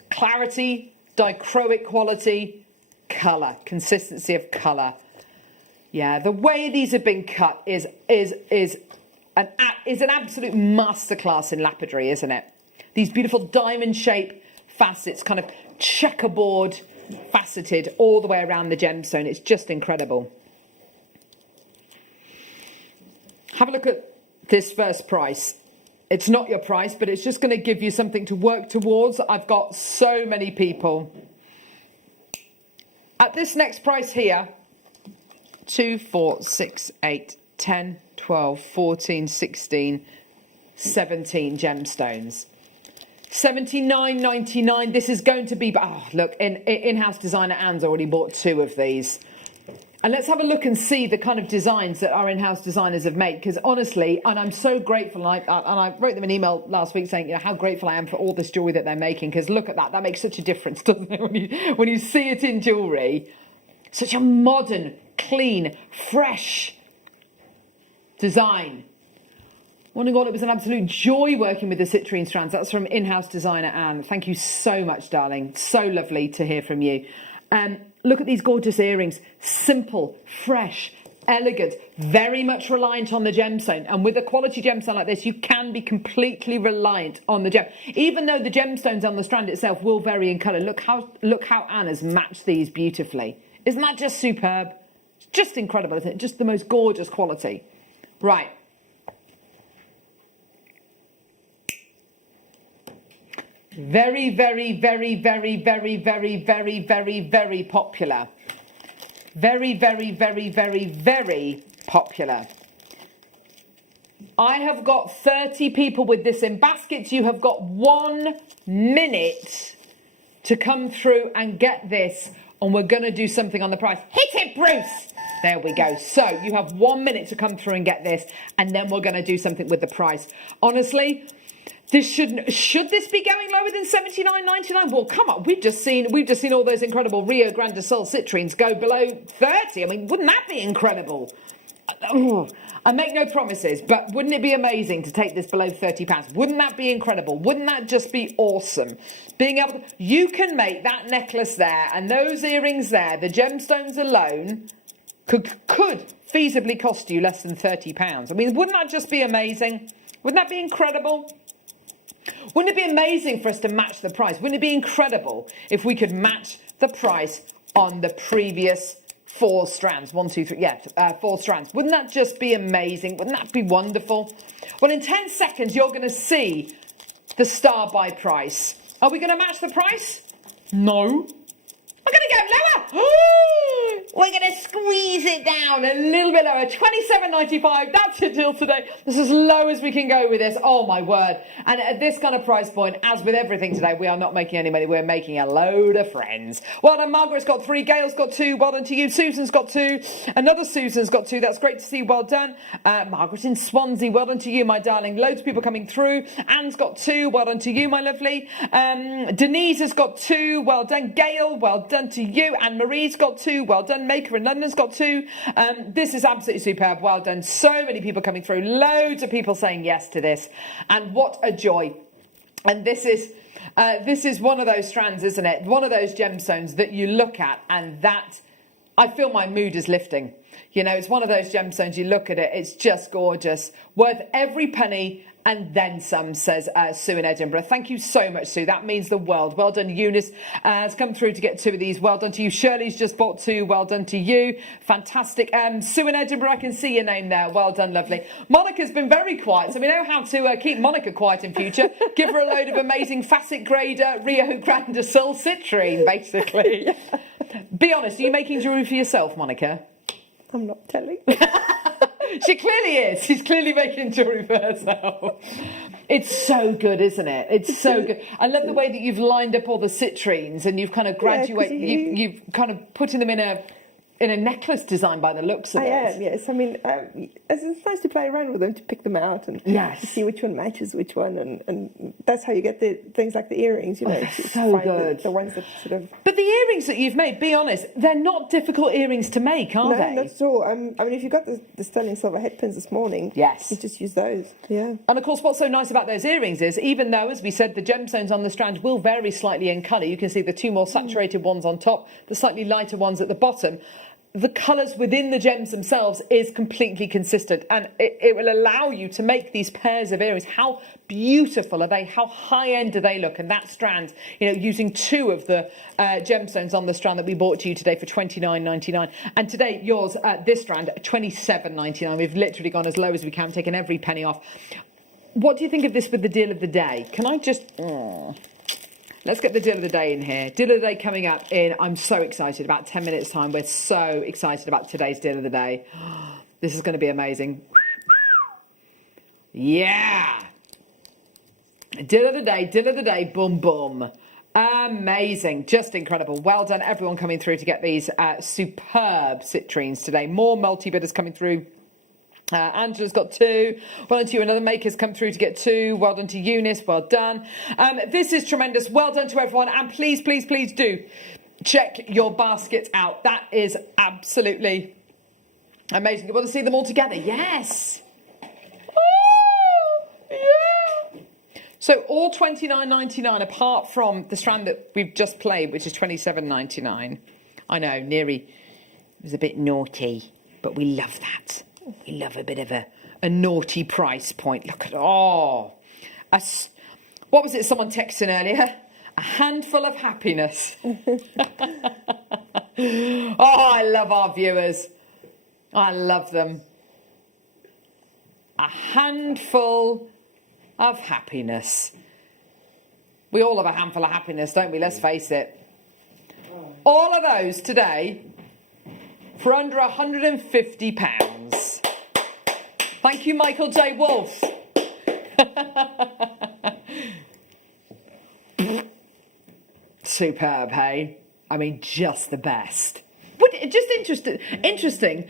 clarity, dichroic quality, colour, consistency of colour. Yeah, the way these have been cut is an absolute masterclass in lapidary, isn't it? These beautiful diamond-shaped facets, kind of checkerboard faceted all the way around the gemstone. It's just incredible. Have a look at this first price. It's not your price, but it's just going to give you something to work towards. I've got so many people. At this next price here, 2, 4, 6, 8, 10, 12, 14, 16, 17 gemstones. $79.99. This is going to be, oh look, in-house designer Anne's already bought 2 of these. And let's have a look and see the kind of designs that our in-house designers have made, because honestly, and I'm so grateful, and I wrote them an email last week saying, you know, how grateful I am for all this jewellery that they're making, because look at that makes such a difference, doesn't it, when you see it in jewellery. Such a modern, clean, fresh design. Oh my God, it was an absolute joy working with the citrine strands. That's from in-house designer Anne. Thank you so much, darling. So lovely to hear from you. Look at these gorgeous earrings. Simple, fresh, elegant, very much reliant on the gemstone. And with a quality gemstone like this, you can be completely reliant on the gem. Even though the gemstones on the strand itself will vary in colour. Look how Anne has matched these beautifully. Isn't that just superb? It's just incredible, isn't it? Just the most gorgeous quality. Right. Very, very, very, very, very, very, very, very, very popular. Very, very, very, very, very popular. I have got 30 people with this in baskets. You have got 1 minute to come through and get this, and we're going to do something on the price. Hit it, Bruce! There we go. So you have 1 minute to come through and get this, and then we're going to do something with the price. Honestly, this should this be going lower than $79.99? Well, come on, we've just seen all those incredible Rio Grande do Sul citrines go below 30. I mean, wouldn't that be incredible? I make no promises, but wouldn't it be amazing to take this below £30? Wouldn't that be incredible? Wouldn't that just be awesome? Being able to, you can make that necklace there and those earrings there, the gemstones alone, could feasibly cost you less than £30. I mean, wouldn't that just be amazing? Wouldn't that be incredible? Wouldn't it be amazing for us to match the price? Wouldn't it be incredible if we could match the price on the previous 4 strands? 1, 2, 3, 4 strands. Wouldn't that just be amazing? Wouldn't that be wonderful? Well, in 10 seconds, you're going to see the star by price. Are we going to match the price? No. We're going to go lower. We're going to squeeze it down a little bit lower. $27.95. That's it till today. This is as low as we can go with this. Oh, my word. And at this kind of price point, as with everything today, we are not making any money. We're making a load of friends. Well done, Margaret's got 3. Gail's got 2. Well done to you. Susan's got 2. Another Susan's got 2. That's great to see. Well done. Margaret in Swansea. Well done to you, my darling. Loads of people coming through. Anne's got 2. Well done to you, my lovely. Denise has got 2. Well done. Gail, well done to you. Anne-Marie's got 2. Well done. Maker in London's got 2. This is absolutely superb. Well done. So many people coming through. Loads of people saying yes to this. And what a joy. And this is This is one of those strands, isn't it? One of those gemstones that you look at and that, I feel my mood is lifting. You know, it's one of those gemstones, you look at it, it's just gorgeous. Worth every penny and then some, says Sue in Edinburgh. Thank you so much, Sue. That means the world. Well done. Eunice has come through to get 2 of these. Well done to you. Shirley's just bought 2. Well done to you. Fantastic. Sue in Edinburgh, I can see your name there. Well done, lovely. Monica's been very quiet, so we know how to keep Monica quiet in future. Give her a load of amazing facet grade Rio Grande do Sul citrine, basically. Be honest, are you making jewellery for yourself, Monica? I'm not telling. She clearly is. She's clearly making jewellery for herself. It's so good, isn't it? It's so good. I love the way that you've lined up all the citrines and you've kind of graduated. You've kind of putting them in a necklace design by the looks of it. I am, yes. I mean, it's nice to play around with them, to pick them out and to see which one matches which one, and that's how you get the things like the earrings, you know. So good. The ones that sort of... But the earrings that you've made, be honest, they're not difficult earrings to make, are they? No, not at all. I mean, if you got the sterling silver head pins this morning, yes, you just use those, yeah. And of course, what's so nice about those earrings is, even though, as we said, the gemstones on the strand will vary slightly in colour, you can see the 2 more saturated ones on top, the slightly lighter ones at the bottom. The colours within the gems themselves is completely consistent, and it will allow you to make these pairs of earrings. How beautiful are they? How high-end do they look? And that strand, you know, using 2 of the gemstones on the strand that we bought to you today for $29.99. And today, yours, this strand, $27.99. We've literally gone as low as we can, taken every penny off. What do you think of this with the deal of the day? Can I just... Let's get the deal of the day in here. Deal of the day coming up in, I'm so excited, about 10 minutes time. We're so excited about today's deal of the day. This is going to be amazing. Yeah. Deal of the day, boom, boom. Amazing, just incredible. Well done, everyone coming through to get these superb citrines today. More multi-bidders coming through. Angela's got 2. Well done to you. Another maker's come through to get 2. Well done to Eunice. Well done. This is tremendous. Well done to everyone. And please, please, please do check your baskets out. That is absolutely amazing. You want to see them all together? Yes. Oh, yeah. So all $29.99 apart from the strand that we've just played, which is $27.99. I know, Neri was a bit naughty, but we love that. We love a bit of a naughty price point. Look at, what was it someone texted earlier? A handful of happiness. I love our viewers. I love them. A handful of happiness. We all have a handful of happiness, don't we? Let's face it. All of those today for under £150. Thank you, Michael J. Wolfe. Superb, hey? I mean, just the best. Interesting.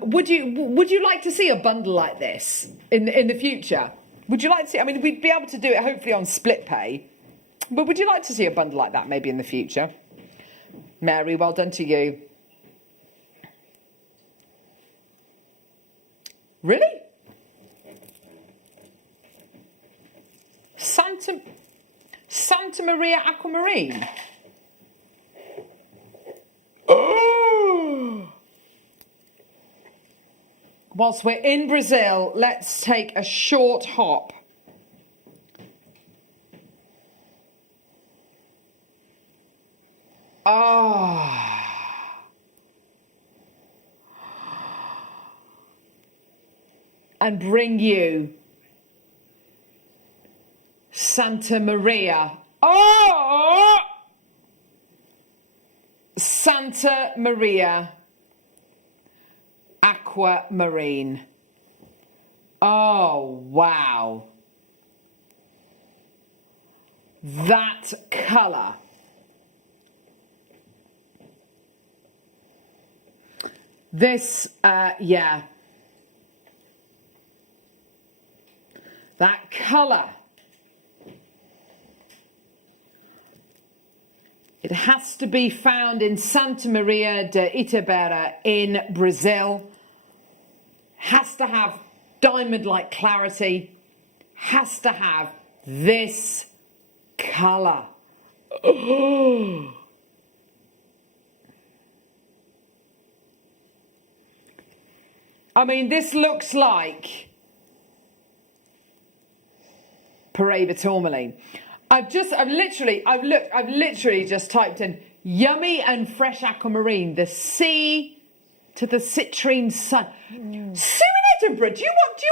Would you like to see a bundle like this in the future? Would you like to see? I mean, we'd be able to do it hopefully on split pay, but would you like to see a bundle like that maybe in the future? Mary, well done to you. Really? Santa Maria Aquamarine. Oh! Whilst we're in Brazil, let's take a short hop. And bring you Santa Maria. Santa Maria Aquamarine. Oh, wow. That colour. This, yeah. That colour. It has to be found in Santa Maria de Itabera in Brazil. Has to have diamond-like clarity. Has to have this colour. I mean, this looks like Paraiba tourmaline. I've literally just typed in yummy and fresh aquamarine, the sea to the citrine sun. Sue in Edinburgh, do you want a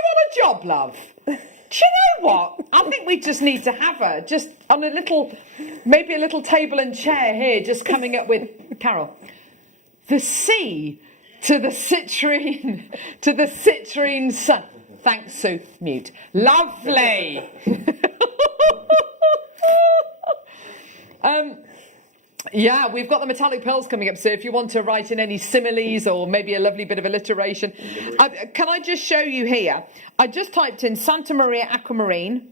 job, love? Do you know what? I think we just need to have her just on maybe a little table and chair here, just coming up with Carol. The sea to the citrine sun. Thanks, Sue. Mute. Lovely. Yeah, we've got the metallic pearls coming up, so if you want to write in any similes or maybe a lovely bit of alliteration. Can I just show you here? I just typed in Santa Maria Aquamarine.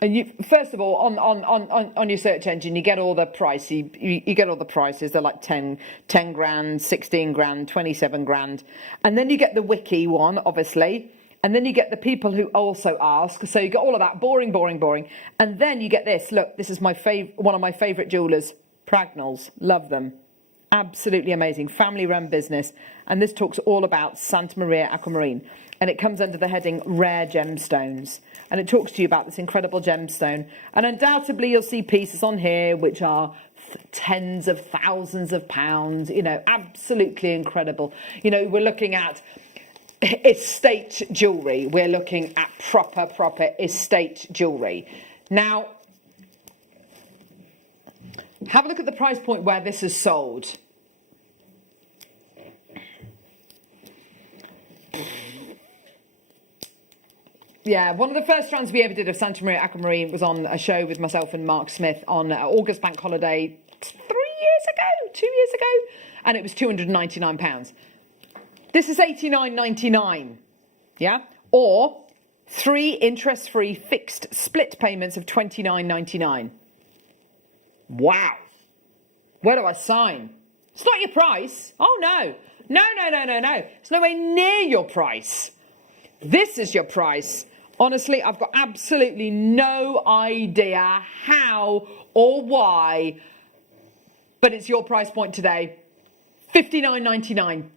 And first of all, on your search engine, you get all the price. You get all the prices. They're like 10 grand, 16 grand, 27 grand. And then you get the wiki one, obviously. And then you get the people who also ask. So you get all of that, boring. And then you get this. Look, this is one of my favourite jewellers, Pragnells. Love them. Absolutely amazing. Family-run business. And this talks all about Santa Maria Aquamarine. And it comes under the heading Rare Gemstones. And it talks to you about this incredible gemstone. And undoubtedly you'll see pieces on here which are tens of thousands of pounds. You know, absolutely incredible. You know, we're looking at estate jewellery. We're looking at proper estate jewellery. Now, have a look at the price point where this is sold. Yeah, one of the first strands we ever did of Santa Maria Aquamarine was on a show with myself and Mark Smith on August Bank Holiday 2 years ago, and it was £299. This is £89.99, yeah? Or 3 interest-free fixed split payments of £29.99. Wow. Where do I sign? It's not your price. Oh, no. No. It's nowhere near your price. This is your price. Honestly, I've got absolutely no idea how or why, but it's your price point today. £59.99.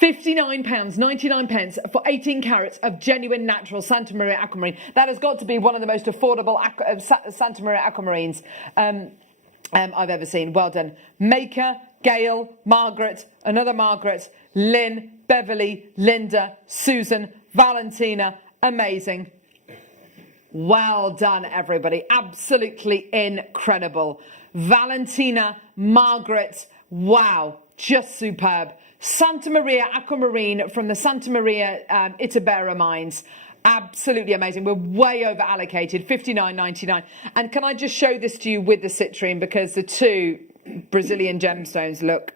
£59.99 for 18 carats of genuine natural Santa Maria Aquamarine. That has got to be one of the most affordable Santa Maria Aquamarines I've ever seen. Well done. Maker, Gail, Margaret, another Margaret, Lynn, Beverly, Linda, Susan, Valentina. Amazing. Well done, everybody. Absolutely incredible. Valentina, Margaret, wow, just superb. Santa Maria Aquamarine from the Santa Maria Itabera mines. Absolutely amazing. We're way over allocated, £59.99. And can I just show this to you with the citrine, because the two Brazilian gemstones look.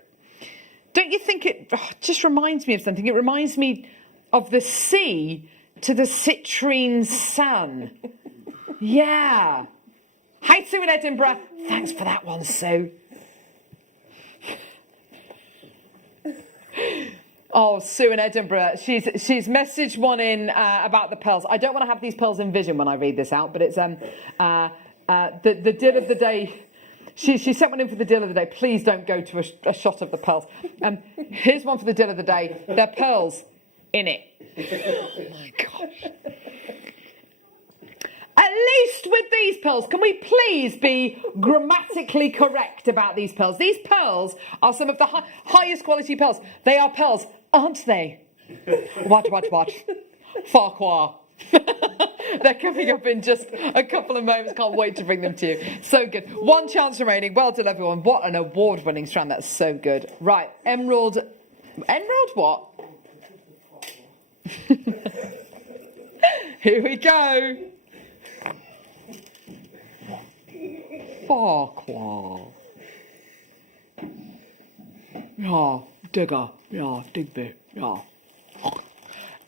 Don't you think it just reminds me of something? It reminds me of the sea to the citrine sun. Yeah. Hi, Sue in Edinburgh. Thanks for that one, Sue. Oh, Sue in Edinburgh. She's messaged one in about the pearls. I don't want to have these pearls in vision when I read this out, but it's the deal of the day. She sent one in for the deal of the day. Please don't go to a shot of the pearls. Here's one for the deal of the day. They're pearls in it. Oh my gosh. At least with these pearls, can we please be grammatically correct about these pearls? These pearls are some of the highest quality pearls. They are pearls, aren't they? What? Farquhar. They're coming up in just a couple of moments. Can't wait to bring them to you. So good. One chance remaining. Well done, everyone. What an award-winning strand. That's so good. Right, emerald what? Here we go. Farquhar. Yeah, digger. Yeah, dig bit. Yeah.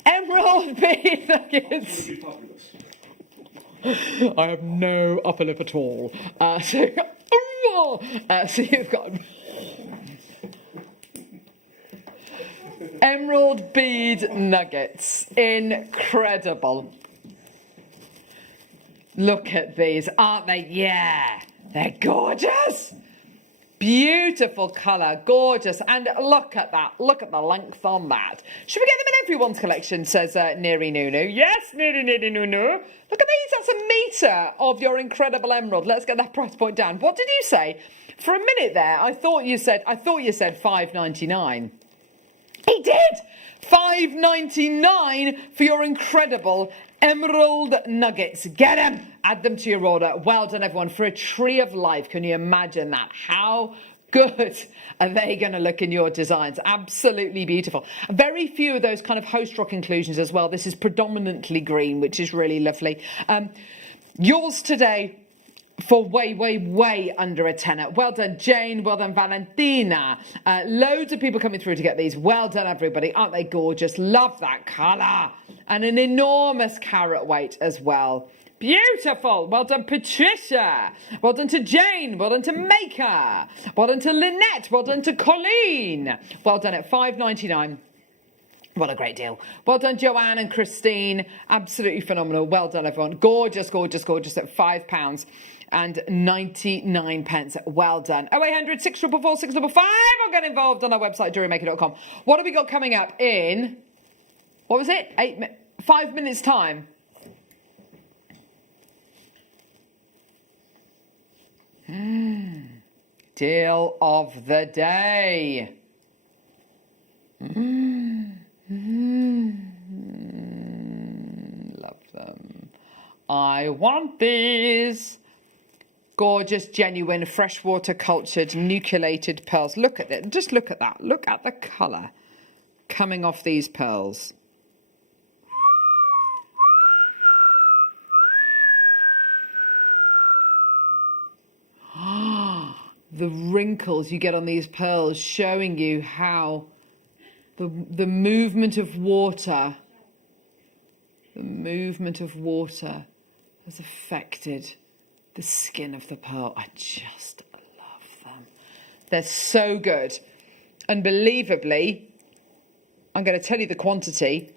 Emerald bead nuggets. I have no upper lip at all. So you've got emerald bead nuggets. Incredible. Look at these, aren't they? Yeah, they're gorgeous. Beautiful colour, gorgeous. And look at that. Look at the length on that. Should we get them in everyone's collection, says Neri Nunu. Yes, Neri Nunu. Look at these. That's a metre of your incredible emerald. Let's get that price point down. What did you say? For a minute there, I thought you said $5.99. He did! $5.99 for your incredible emerald nuggets. Get them! Add them to your order. Well done, everyone, for a tree of life. Can you imagine that? How good are they going to look in your designs? Absolutely beautiful. Very few of those kind of host rock inclusions as well. This is predominantly green, which is really lovely. Yours today for way under a tenner. Well done, Jane. Well done, Valentina. Loads of people coming through to get these. Well done, everybody. Aren't they gorgeous? Love that colour. And an enormous carat weight as well. Beautiful. Well done, Patricia. Well done to Jane. Well done to Maker. Well done to Lynette. Well done to Colleen. Well done at $5.99. What a great deal. Well done, Joanne and Christine. Absolutely phenomenal. Well done, everyone. Gorgeous, gorgeous, gorgeous at £5 and 99 pence. Well done. 0800 644 655 or get involved on our website, JewelleryMaker.com. What have we got coming up in, what was it? 5 minutes time? Deal of the day. Love them. I want these. Gorgeous, genuine, freshwater cultured, nucleated pearls. Look at it. Just look at that. Look at the colour coming off these pearls. The wrinkles you get on these pearls showing you how the movement of water has affected the skin of the pearl. I just love them. They're so good. Unbelievably, I'm going to tell you the quantity.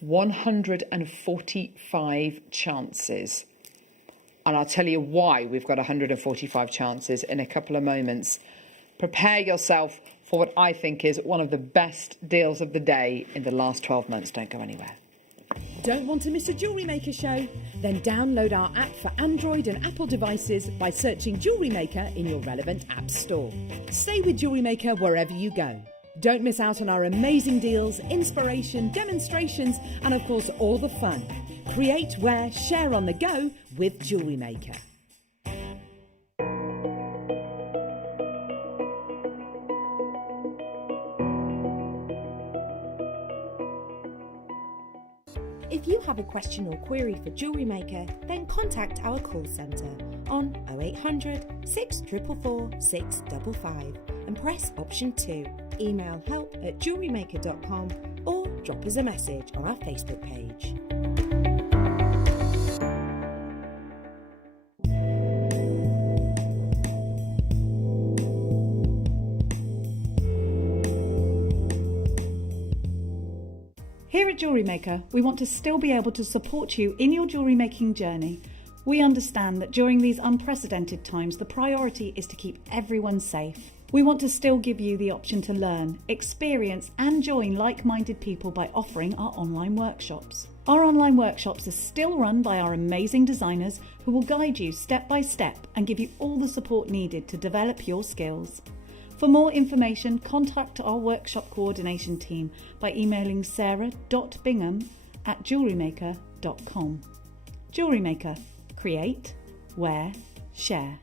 145 chances. And I'll tell you why we've got 145 chances in a couple of moments. Prepare yourself for what I think is one of the best deals of the day in the last 12 months. Don't go anywhere. Don't want to miss a Jewellery Maker show? Then download our app for Android and Apple devices by searching Jewellery Maker in your relevant app store. Stay with Jewellery Maker wherever you go. Don't miss out on our amazing deals, inspiration, demonstrations, and of course all the fun. Create, wear, share on the go with Jewellery Maker. If you have a question or query for Jewellery Maker, then contact our call centre on 0800 644 655 and press option 2. Email help@jewellerymaker.com or drop us a message on our Facebook page. Here at Jewellery Maker, we want to still be able to support you in your jewellery making journey. We understand that during these unprecedented times, the priority is to keep everyone safe. We want to still give you the option to learn, experience and join like-minded people by offering our online workshops. Our online workshops are still run by our amazing designers who will guide you step by step and give you all the support needed to develop your skills. For more information, contact our workshop coordination team by emailing sarah.bingham@jewellerymaker.com. Jewellery Maker. Create, wear, share.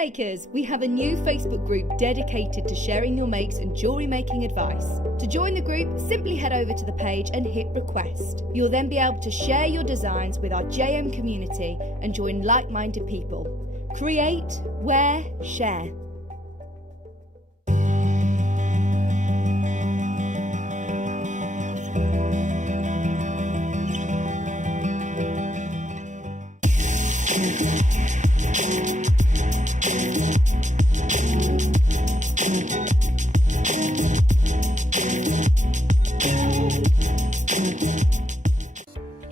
Makers, we have a new Facebook group dedicated to sharing your makes and jewellery making advice. To join the group, simply head over to the page and hit request. You'll then be able to share your designs with our JM community and join like-minded people. Create, wear, share.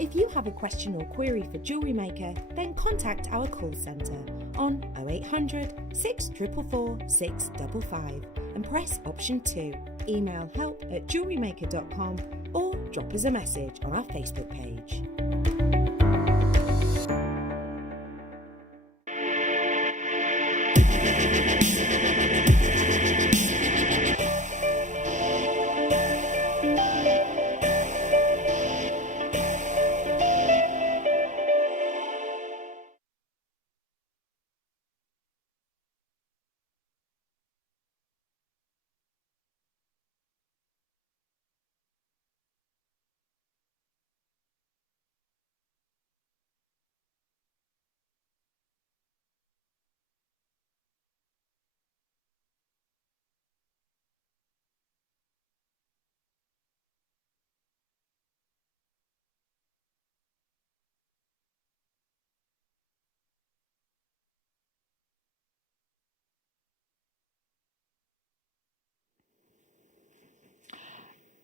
If you have a question or query for JewelleryMaker, then contact our call centre on 0800 644 655 and press option 2. Email help@jewellerymaker.com or drop us a message on our Facebook page.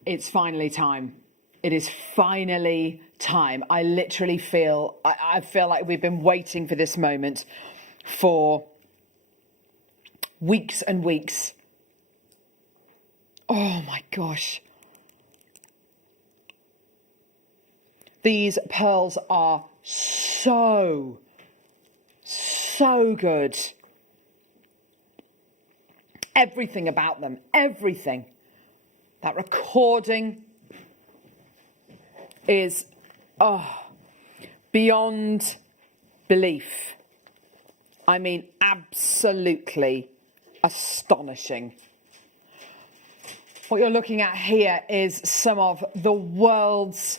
It's finally time. It is finally time. I literally feel, I feel like we've been waiting for this moment for weeks and weeks. Oh my gosh. These pearls are so good. Everything about them, everything. That recording is, beyond belief. I mean, absolutely astonishing. What you're looking at here is some of the world's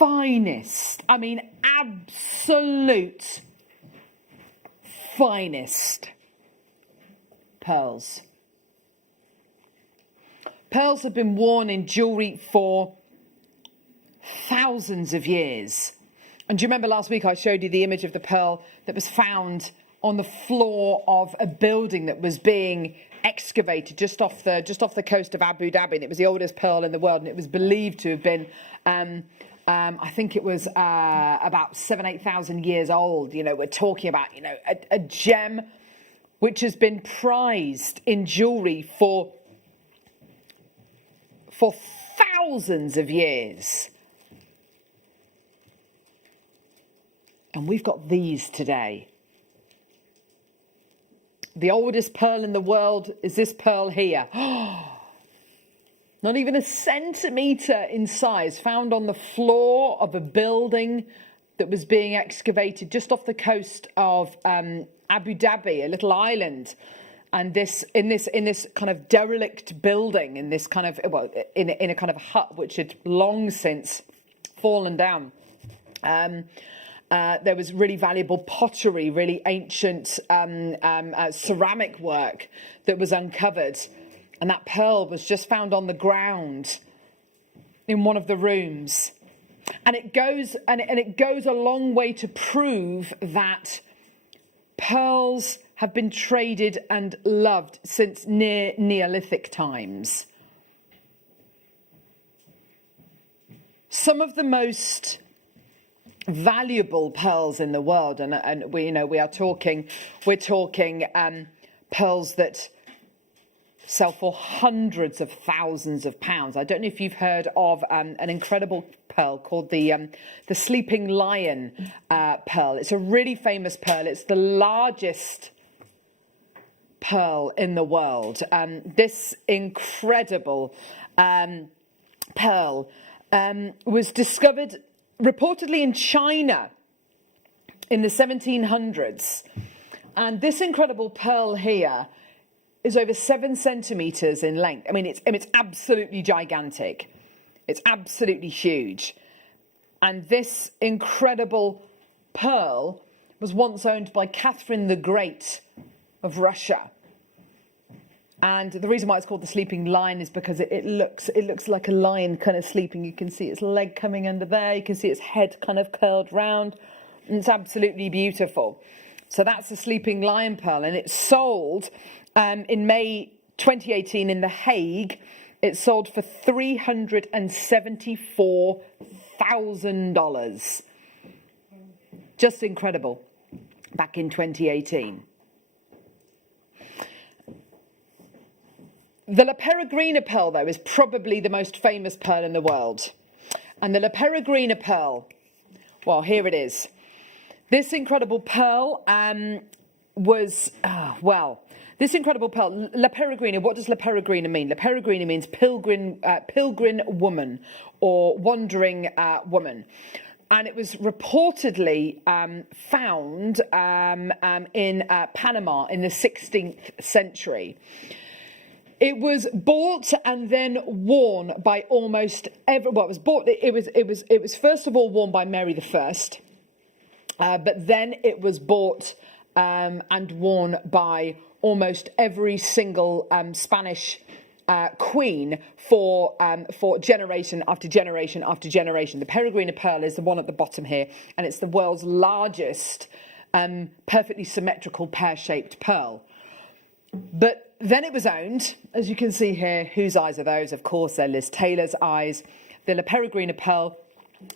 finest, I mean, absolute finest pearls. Pearls have been worn in jewellery for thousands of years. And do you remember last week I showed you the image of the pearl that was found on the floor of a building that was being excavated just off the coast of Abu Dhabi, and it was the oldest pearl in the world, and it was believed to have been I think it was about 7,000-8,000 years old. You know, we're talking about, you know, a gem which has been prized in jewellery for thousands of years. And we've got these today. The oldest pearl in the world is this pearl here. Not even a centimetre in size, found on the floor of a building that was being excavated just off the coast of Abu Dhabi, a little island. And in this kind of derelict building, in this kind of, well, in a kind of hut which had long since fallen down. There was really valuable pottery, really ancient ceramic work that was uncovered. And that pearl was just found on the ground in one of the rooms. And it goes a long way to prove that pearls have been traded and loved since near Neolithic times. Some of the most valuable pearls in the world, and we're talking pearls that sell for hundreds of thousands of pounds. I don't know if you've heard of an incredible pearl called the Sleeping Lion pearl. It's a really famous pearl. It's the largest pearl in the world. This incredible pearl was discovered reportedly in China in the 1700s. And this incredible pearl here is over 7 centimetres in length. I mean, it's absolutely gigantic. It's absolutely huge. And this incredible pearl was once owned by Catherine the Great of Russia. And the reason why it's called the sleeping lion is because it looks like a lion kind of sleeping. You can see its leg coming under there. You can see its head kind of curled round. And it's absolutely beautiful. So that's the sleeping lion pearl. And it sold in May 2018 in The Hague. It sold for $374,000. Just incredible. Back in 2018. The La Peregrina pearl, though, is probably the most famous pearl in the world. And the La Peregrina pearl, well, here it is. This incredible pearl this incredible pearl, La Peregrina, what does La Peregrina mean? La Peregrina means pilgrim woman or wandering woman. And it was reportedly found in Panama in the 16th century. It was bought and then worn by almost every. Well, it was bought. It was first of all worn by Mary I, but then it was bought and worn by almost every single Spanish queen for generation after generation after generation. The Peregrina pearl is the one at the bottom here, and it's the world's largest perfectly symmetrical pear-shaped pearl. But then it was owned, as you can see here. Whose eyes are those? Of course, they're Liz Taylor's eyes. The La Peregrina pearl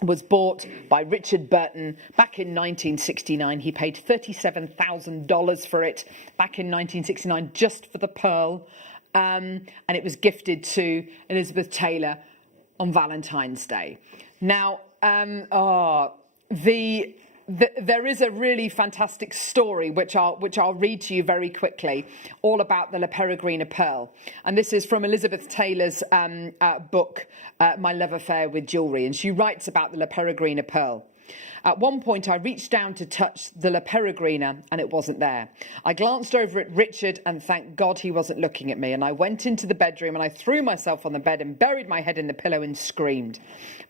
was bought by Richard Burton back in 1969. He paid $37,000 for it back in 1969 just for the pearl. And it was gifted to Elizabeth Taylor on Valentine's Day. Now, there is a really fantastic story which I'll read to you very quickly, all about the La Peregrina pearl. And this is from Elizabeth Taylor's book, My Love Affair with Jewellery. And she writes about the La Peregrina pearl. At one point, I reached down to touch the La Peregrina and it wasn't there. I glanced over at Richard and thank God he wasn't looking at me. And I went into the bedroom and I threw myself on the bed and buried my head in the pillow and screamed.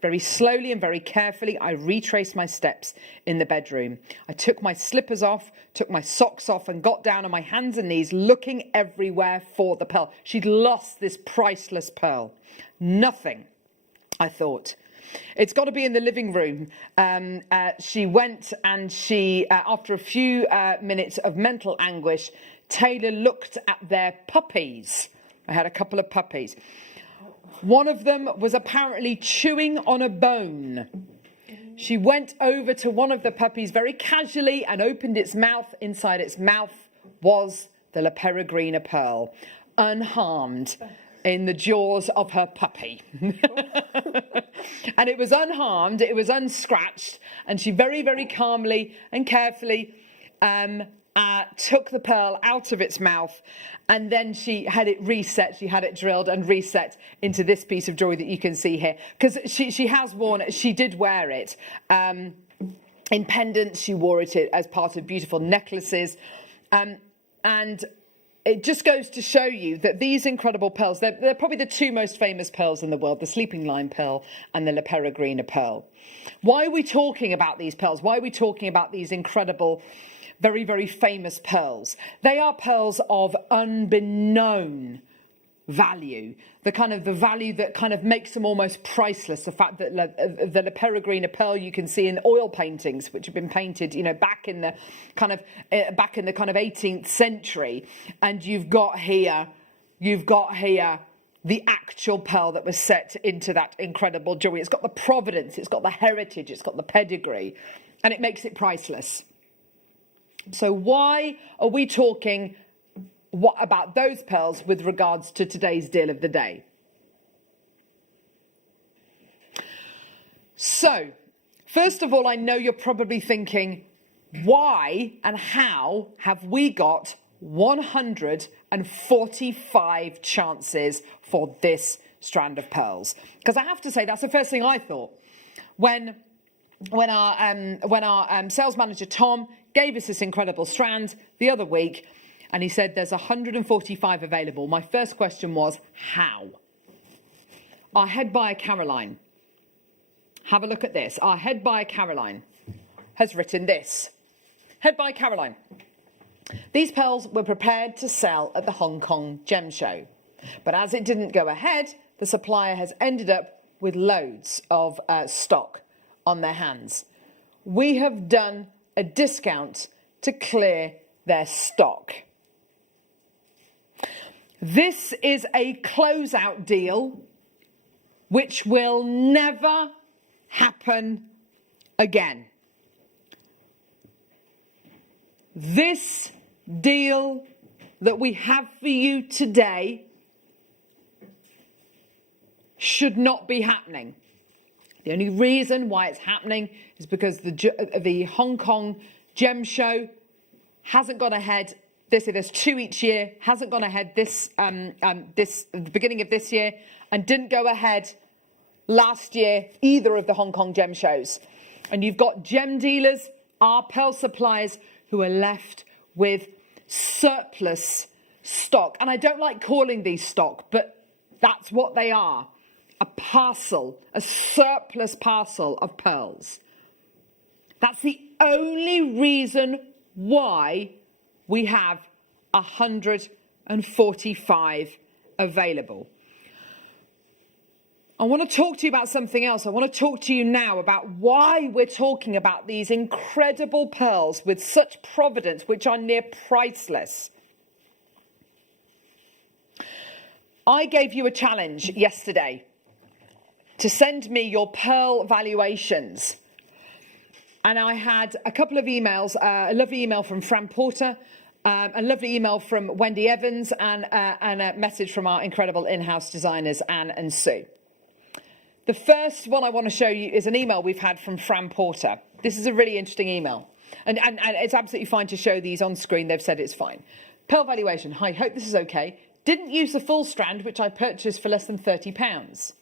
Very slowly and very carefully, I retraced my steps in the bedroom. I took my slippers off, took my socks off and got down on my hands and knees looking everywhere for the pearl. She'd lost this priceless pearl. Nothing, I thought. It's got to be in the living room. She went and she, after a few minutes of mental anguish, Taylor looked at their puppies. I had a couple of puppies. One of them was apparently chewing on a bone. She went over to one of the puppies very casually and opened its mouth. Inside its mouth was the La Peregrina pearl, unharmed, in the jaws of her puppy. And it was unharmed, it was unscratched, and she very, very calmly and carefully took the pearl out of its mouth, and then she had it reset, she had it drilled and reset into this piece of jewellery that you can see here. Because she has worn it, she did wear it in pendants, she wore it as part of beautiful necklaces, and it just goes to show you that these incredible pearls, they're probably the two most famous pearls in the world, the Sleeping Lion pearl and the La Peregrina pearl. Why are we talking about these pearls? Why are we talking about these incredible, very, very famous pearls? They are pearls of unbeknown value, the value that kind of makes them almost priceless. The fact that the La Peregrina pearl you can see in oil paintings, which have been painted, back in the kind of 18th century, and you've got here the actual pearl that was set into that incredible jewelry. It's got the provenance, it's got the heritage, it's got the pedigree, and it makes it priceless. So why are we talking about those pearls with regards to today's deal of the day? So, first of all, I know you're probably thinking, why and how have we got 145 chances for this strand of pearls? Because I have to say, that's the first thing I thought when our sales manager Tom gave us this incredible strand the other week, and he said there's 145 available. My first question was, how? Our head buyer, Caroline, have a look at this. Our head buyer, Caroline, has written this. Head buyer, Caroline. These pearls were prepared to sell at the Hong Kong Gem Show. But as it didn't go ahead, the supplier has ended up with loads of stock on their hands. We have done a discount to clear their stock. This is a closeout deal which will never happen again. This deal that we have for you today should not be happening. The only reason why it's happening is because the Hong Kong Gem Show hasn't gone ahead. There's 2 each year. Hasn't gone ahead the beginning of this year, and didn't go ahead last year either of the Hong Kong Gem Shows. And you've got gem dealers, our pearl suppliers, who are left with surplus stock. And I don't like calling these stock, but that's what they are. A parcel, a surplus parcel of pearls. That's the only reason why we have 145 available. I want to talk to you about something else. I want to talk to you now about why we're talking about these incredible pearls with such provenance, which are near priceless. I gave you a challenge yesterday to send me your pearl valuations. And I had a couple of emails, a lovely email from Fran Porter, a lovely email from Wendy Evans, and a message from our incredible in-house designers, Anne and Sue. The first one I want to show you is an email we've had from Fran Porter. This is a really interesting email. And it's absolutely fine to show these on screen. They've said it's fine. Pearl valuation. Hi, hope this is okay. Didn't use the full strand, which I purchased for less than £30.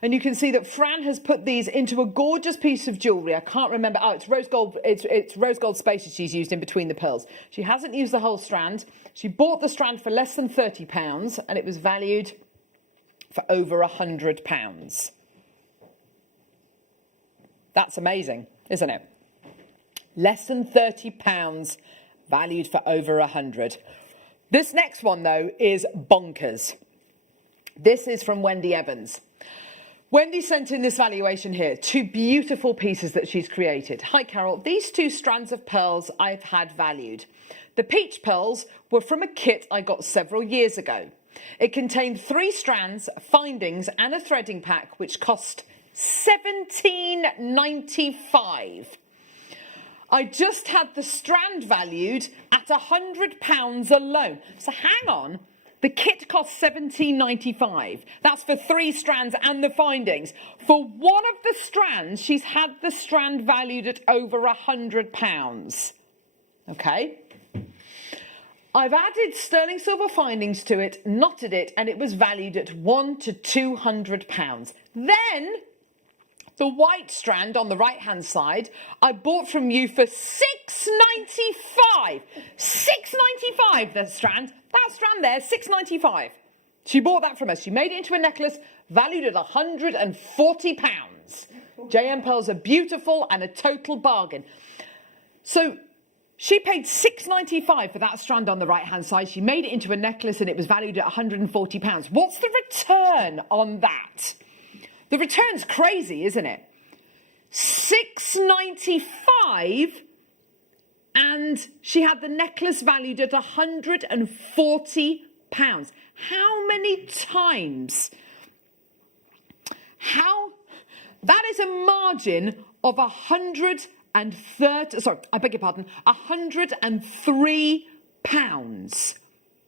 And you can see that Fran has put these into a gorgeous piece of jewellery. I can't remember. Oh, it's rose gold. It's rose gold spaces she's used in between the pearls. She hasn't used the whole strand. She bought the strand for less than £30, and it was valued for over £100. That's amazing, isn't it? Less than £30, valued for over 100. This next one, though, is bonkers. This is from Wendy Evans. Wendy sent in this valuation here, 2 beautiful pieces that she's created. Hi, Carol. These 2 strands of pearls I've had valued. The peach pearls were from a kit I got several years ago. It contained 3 strands, findings, and a threading pack, which cost £17.95. I just had the strand valued at £100 alone. So hang on. The kit costs £17.95. That's for 3 strands and the findings. For one of the strands, she's had the strand valued at over £100. Okay? I've added sterling silver findings to it, knotted it, and it was valued at £100 to £200. Then, the white strand on the right-hand side, I bought from you for £6.95. £6.95, the strand. That strand there, £6.95. She bought that from us. She made it into a necklace valued at £140. JM pearls are beautiful and a total bargain. So she paid £6.95 for that strand on the right-hand side. She made it into a necklace and it was valued at £140. What's the return on that? The return's crazy, isn't it? £6.95, and she had the necklace valued at £140. How many times? That is a margin of £103.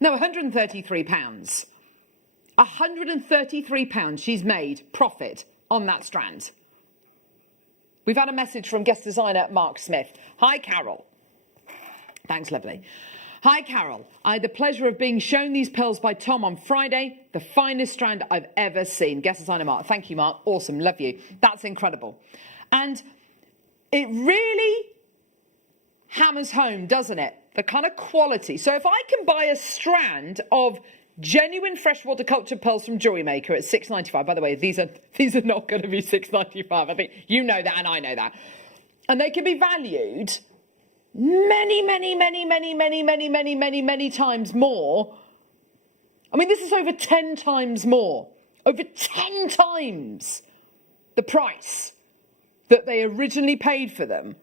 No, £133. £133 she's made profit on that strand. We've had a message from guest designer Mark Smith. Hi, Carol. Thanks, lovely. Hi, Carol. I had the pleasure of being shown these pearls by Tom on Friday. The finest strand I've ever seen. Guest designer Mark. Thank you, Mark. Awesome. Love you. That's incredible. And it really hammers home, doesn't it? The kind of quality. So if I can buy a strand of genuine freshwater cultured pearls from JewelleryMaker at $6.95. By the way, these are not going to be $6.95. I think you know that and I know that. And they can be valued many times more. I mean, this is over 10 times more. Over 10 times the price that they originally paid for them.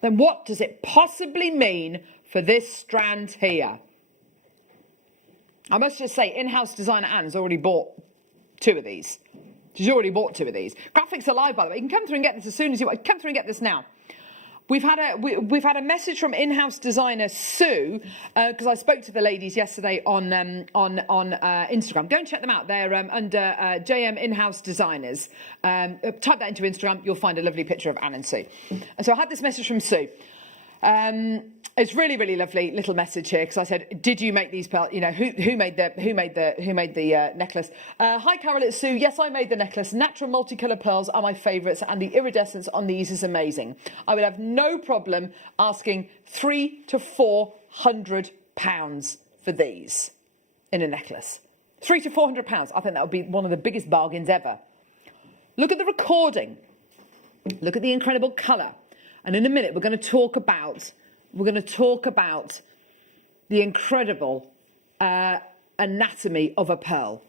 Then what does it possibly mean for this strand here? I must just say, in-house designer Anne's already bought 2 of these. She's already bought 2 of these. Graphics are live, by the way. You can come through and get this as soon as you want. Come through and get this now. We've had a message from in-house designer Sue, because I spoke to the ladies yesterday on Instagram. Go and check them out. They're under JM in-house designers. Type that into Instagram. You'll find a lovely picture of Anne and Sue. And so I had this message from Sue. It's really, really lovely little message here, because I said, "Did you make these pearls? You know, who made the necklace?" Hi, Carol, it's Sue. Yes, I made the necklace. Natural multicolour pearls are my favourites, and the iridescence on these is amazing. I would have no problem asking £300 to £400 for these in a necklace. £300 to £400. I think that would be one of the biggest bargains ever. Look at the recording. Look at the incredible colour. And in a minute, we're going to talk about the incredible anatomy of a pearl.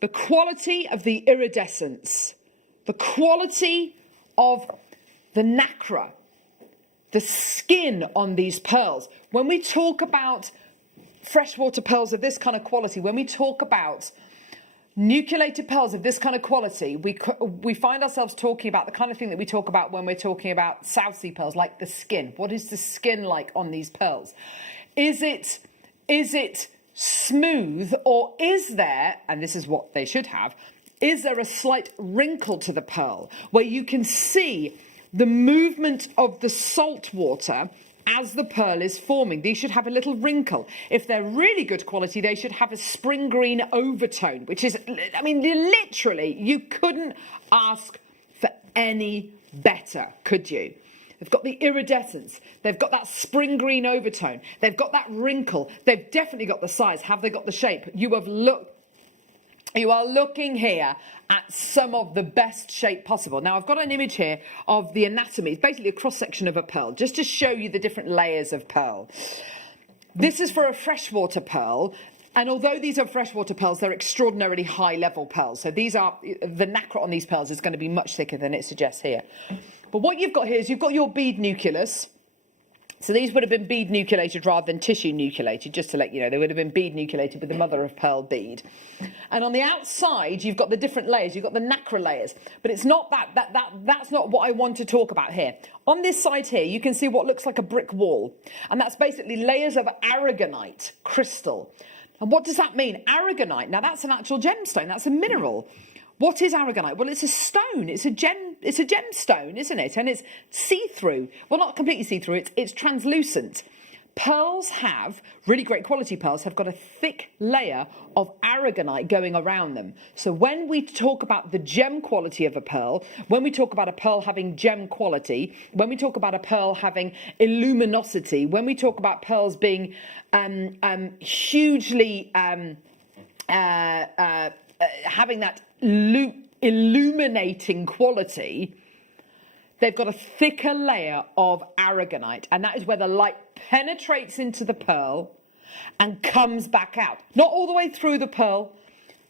The quality of the iridescence, the quality of the nacre, the skin on these pearls. When we talk about freshwater pearls of this kind of quality, when we talk about nucleated pearls of this kind of quality, we find ourselves talking about the kind of thing that we talk about when we're talking about South Sea pearls, like the skin. What is the skin like on these pearls? Is it smooth, or is there, and this is what they should have, is there a slight wrinkle to the pearl where you can see the movement of the salt water as the pearl is forming? These should have a little wrinkle. If they're really good quality, they should have a spring green overtone, which is, I mean, literally, you couldn't ask for any better, could you? They've got the iridescence. They've got that spring green overtone. They've got that wrinkle. They've definitely got the size. Have they got the shape? You are looking here at some of the best shape possible. Now, I've got an image here of the anatomy. It's basically a cross-section of a pearl, just to show you the different layers of pearl. This is for a freshwater pearl. And although these are freshwater pearls, they're extraordinarily high-level pearls. So the nacre on these pearls is going to be much thicker than it suggests here. But what you've got here is you've got your bead nucleus. So these would have been bead nucleated rather than tissue nucleated, just to let you know. They would have been bead nucleated with the mother of pearl bead. And on the outside, you've got the different layers. You've got the nacre layers. But it's not that's not what I want to talk about here. On this side here, you can see what looks like a brick wall. And that's basically layers of aragonite crystal. And what does that mean? Aragonite, now that's an actual gemstone. That's a mineral. What is aragonite? Well, it's a stone. It's a gemstone, isn't it? And it's see-through. Well, not completely see-through. It's translucent. Pearls have, really great quality pearls, have got a thick layer of aragonite going around them. So when we talk about the gem quality of a pearl, when we talk about a pearl having gem quality, when we talk about a pearl having illuminosity, when we talk about pearls being hugely having that illuminating quality, they've got a thicker layer of aragonite, and that is where the light penetrates into the pearl and comes back out. Not all the way through the pearl,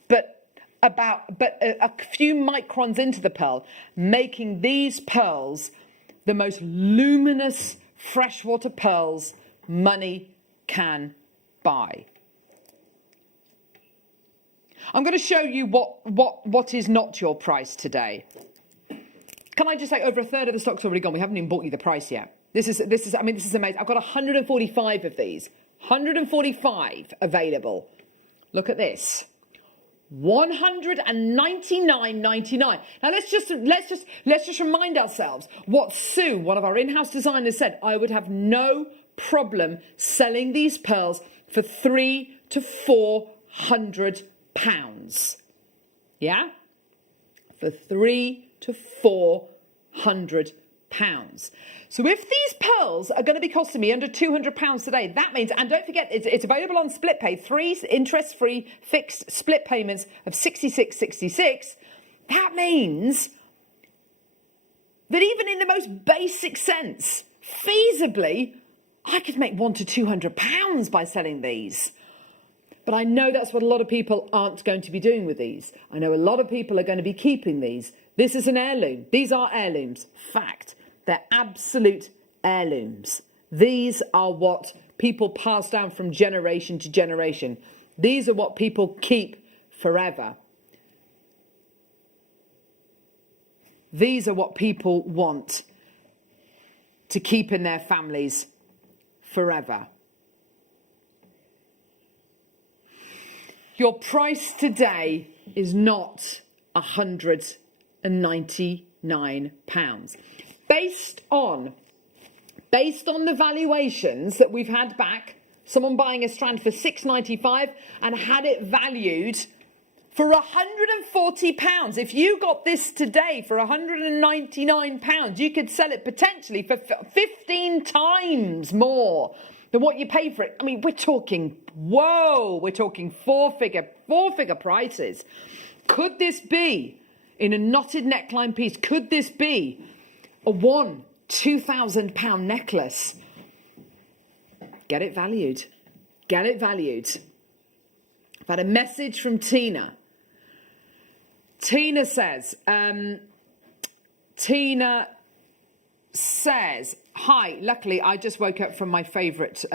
but a few microns into the pearl, making these pearls the most luminous freshwater pearls money can buy. I'm going to show you what is not your price today. Can I just say, over a third of the stock's already gone. We haven't even bought you the price yet. This is amazing. I've got 145 of these. 145 available. Look at this. $199.99. Now let's just remind ourselves what Sue, one of our in-house designers, said. I would have no problem selling these pearls for £300 to £400. Yeah? For £300 to £400. So if these pearls are going to be costing me under £200 today, that means, and don't forget, it's available on split pay, 3 interest-free fixed split payments of $66.66. That means that even in the most basic sense, feasibly, I could make £100 to £200 by selling these. But I know that's what a lot of people aren't going to be doing with these. I know a lot of people are going to be keeping these. This is an heirloom. These are heirlooms. Fact. They're absolute heirlooms. These are what people pass down from generation to generation. These are what people keep forever. These are what people want to keep in their families forever. Your price today is not £199. Based on the valuations that we've had back, someone buying a strand for £6.95 and had it valued for £140. If you got this today for £199, you could sell it potentially for 15 times more than what you paid for it. I mean, we're talking four-figure prices. Could this be, in a knotted neckline piece, could this be a £2,000 necklace? Get it valued. Get it valued. I've had a message from Tina. Tina says, hi, luckily I just woke up from my favourite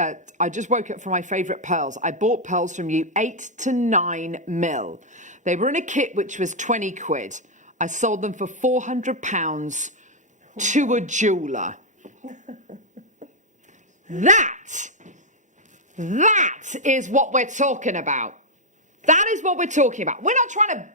pearls. I bought pearls from you 8 to 9 mil. They were in a kit which was 20 quid. I sold them for £400 to a jeweller. That is what we're talking about. That is what we're talking about. We're not trying to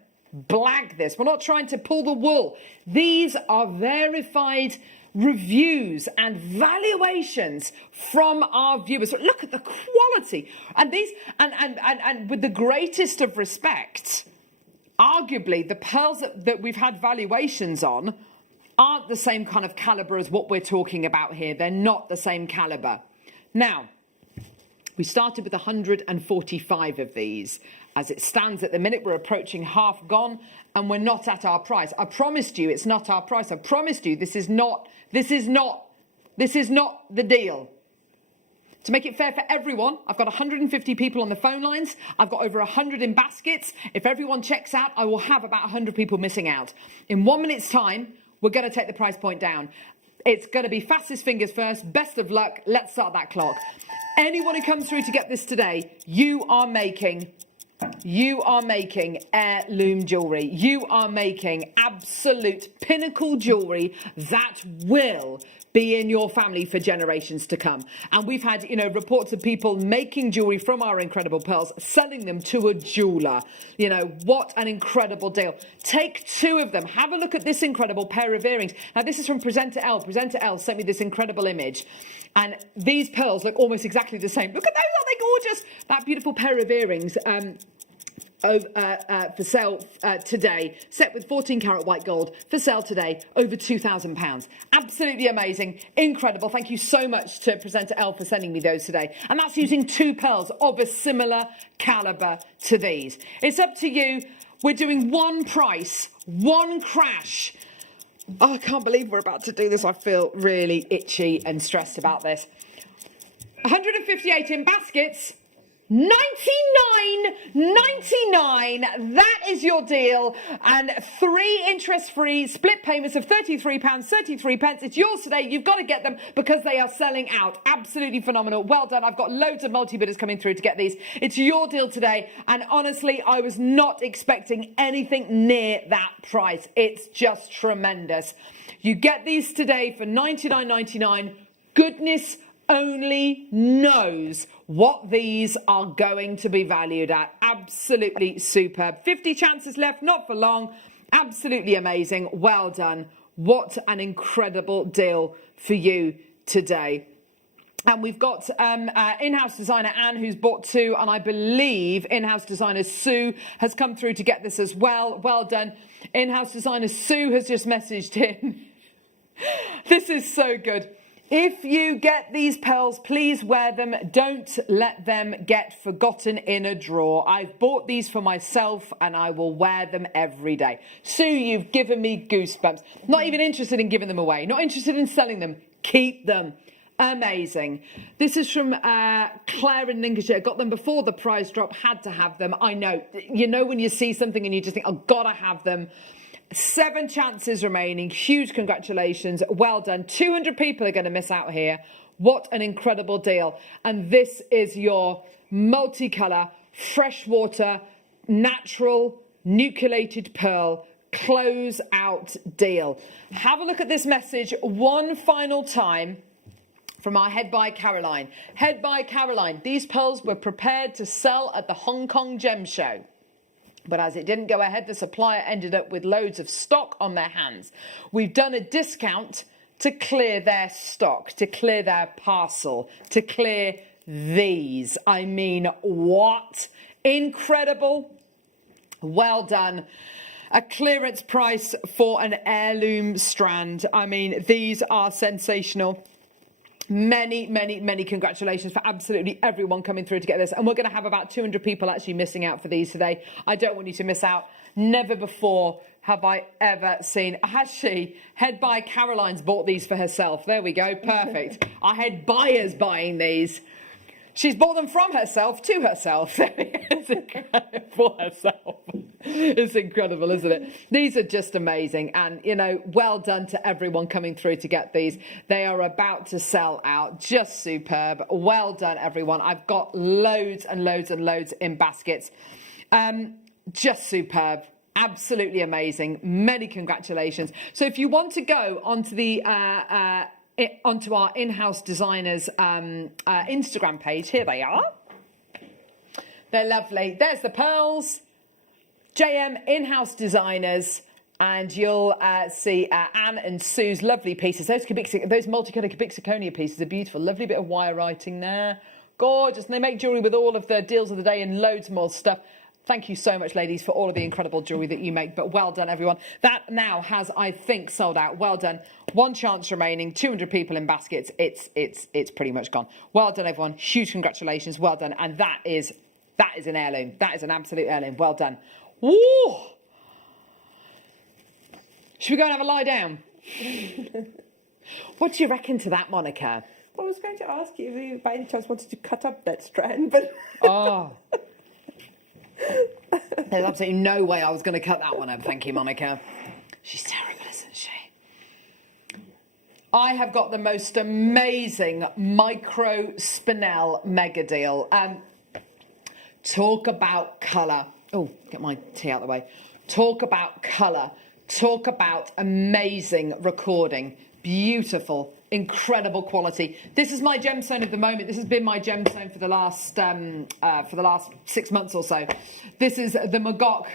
blag this. We're not trying to pull the wool. These are verified reviews and valuations from our viewers. Look at the quality. And these, and with the greatest of respect, arguably the pearls that we've had valuations on aren't the same kind of caliber as what we're talking about here. They're not the same caliber. Now, we started with 145 of these. As it stands at the minute, we're approaching half gone, and we're not at our price. I promised you it's not our price. I promised you this is not the deal. To make it fair for everyone, I've got 150 people on the phone lines. I've got over 100 in baskets. If everyone checks out, I will have about 100 people missing out. In 1 minute's time, we're going to take the price point down. It's going to be fastest fingers first. Best of luck. Let's start that clock. Anyone who comes through to get this today, you are making heirloom jewellery. You are making absolute pinnacle jewellery that will be in your family for generations to come. And we've had, reports of people making jewellery from our incredible pearls, selling them to a jeweller. What an incredible deal. Take 2 of them. Have a look at this incredible pair of earrings. Now, this is from Presenter L. Presenter L sent me this incredible image. And these pearls look almost exactly the same. Look at those, aren't they gorgeous? That beautiful pair of earrings for sale today, set with 14 karat white gold, for sale today, over £2,000. Absolutely amazing, incredible. Thank you so much to Presenter L for sending me those today. And that's using 2 pearls of a similar caliber to these. It's up to you. We're doing one price, one crash. Oh, I can't believe we're about to do this. I feel really itchy and stressed about this. 158 in baskets. $99.99. That is your deal. And 3 interest-free split payments of £33.33. It's yours today. You've got to get them because they are selling out. Absolutely phenomenal. Well done. I've got loads of multi-bidders coming through to get these. It's your deal today. And honestly, I was not expecting anything near that price. It's just tremendous. You get these today for $99.99. goodness only knows what these are going to be valued at. Absolutely superb. 50 chances left, not for long. Absolutely amazing. Well done. What an incredible deal for you today. And we've got in-house designer Anne, who's bought 2, and I believe in-house designer Sue has come through to get this as well. Well done. In-house designer Sue has just messaged in. This is so good. If you get these pearls, please wear them. Don't let them get forgotten in a drawer. I've bought these for myself and I will wear them every day. Sue, you've given me goosebumps. Not even interested in giving them away. Not interested in selling them. Keep them. Amazing. This is from Claire in Lincolnshire. Got them before the price drop. Had to have them. I know. You know when you see something and you just think, oh, gotta have them. 7 chances remaining. Huge congratulations. Well done. 200 people are going to miss out here. What an incredible deal. And this is your multicolour, freshwater, natural, nucleated pearl close out deal. Have a look at this message one final time from our head by Caroline. Head by Caroline. These pearls were prepared to sell at the Hong Kong Gem Show. But as it didn't go ahead, the supplier ended up with loads of stock on their hands. We've done a discount to clear their stock, to clear their parcel, to clear these. I mean, what? Incredible. Well done. A clearance price for an heirloom strand. I mean, these are sensational. Many, many, many congratulations for absolutely everyone coming through to get this. And we're going to have about 200 people actually missing out for these today. I don't want you to miss out. Never before have I ever seen. Actually, Head by Caroline's bought these for herself. There we go. Perfect. I had buyers buying these. She's bought them from herself to herself. It's incredible for herself. It's incredible, isn't it? These are just amazing. And, you know, well done to everyone coming through to get these. They are about to sell out. Just superb. Well done, everyone. I've got loads and loads and loads in baskets. Just superb. Absolutely amazing. Many congratulations. So if you want to go onto the... onto our in-house designers Instagram page. Here they are. They're lovely. There's the pearls. JM in-house designers, and you'll see Anne and Sue's lovely pieces. Those multicolored cubic zirconia pieces are beautiful. Lovely bit of wire writing there. Gorgeous. And they make jewellery with all of the deals of the day and loads more stuff. Thank you so much, ladies, for all of the incredible jewellery that you make. But well done, everyone. That now has, I think, sold out. Well done. 1 chance remaining. 200 people in baskets. It's pretty much gone. Well done, everyone. Huge congratulations. Well done. And that is an heirloom. That is an absolute heirloom. Well done. Woo! Should we go and have a lie down? What do you reckon to that, Monica? Well, I was going to ask you if you, by any chance, wanted to cut up that strand, but... Oh. There's absolutely no way I was going to cut that one up. Thank you, Monica. She's terrible, isn't she? I have got the most amazing micro spinel mega deal. Talk about colour. Oh, get my tea out of the way. Talk about colour. Talk about amazing recording. Beautiful, incredible quality. This is my gemstone of the moment. This has been my gemstone for the last 6 months or so. This is the Magok.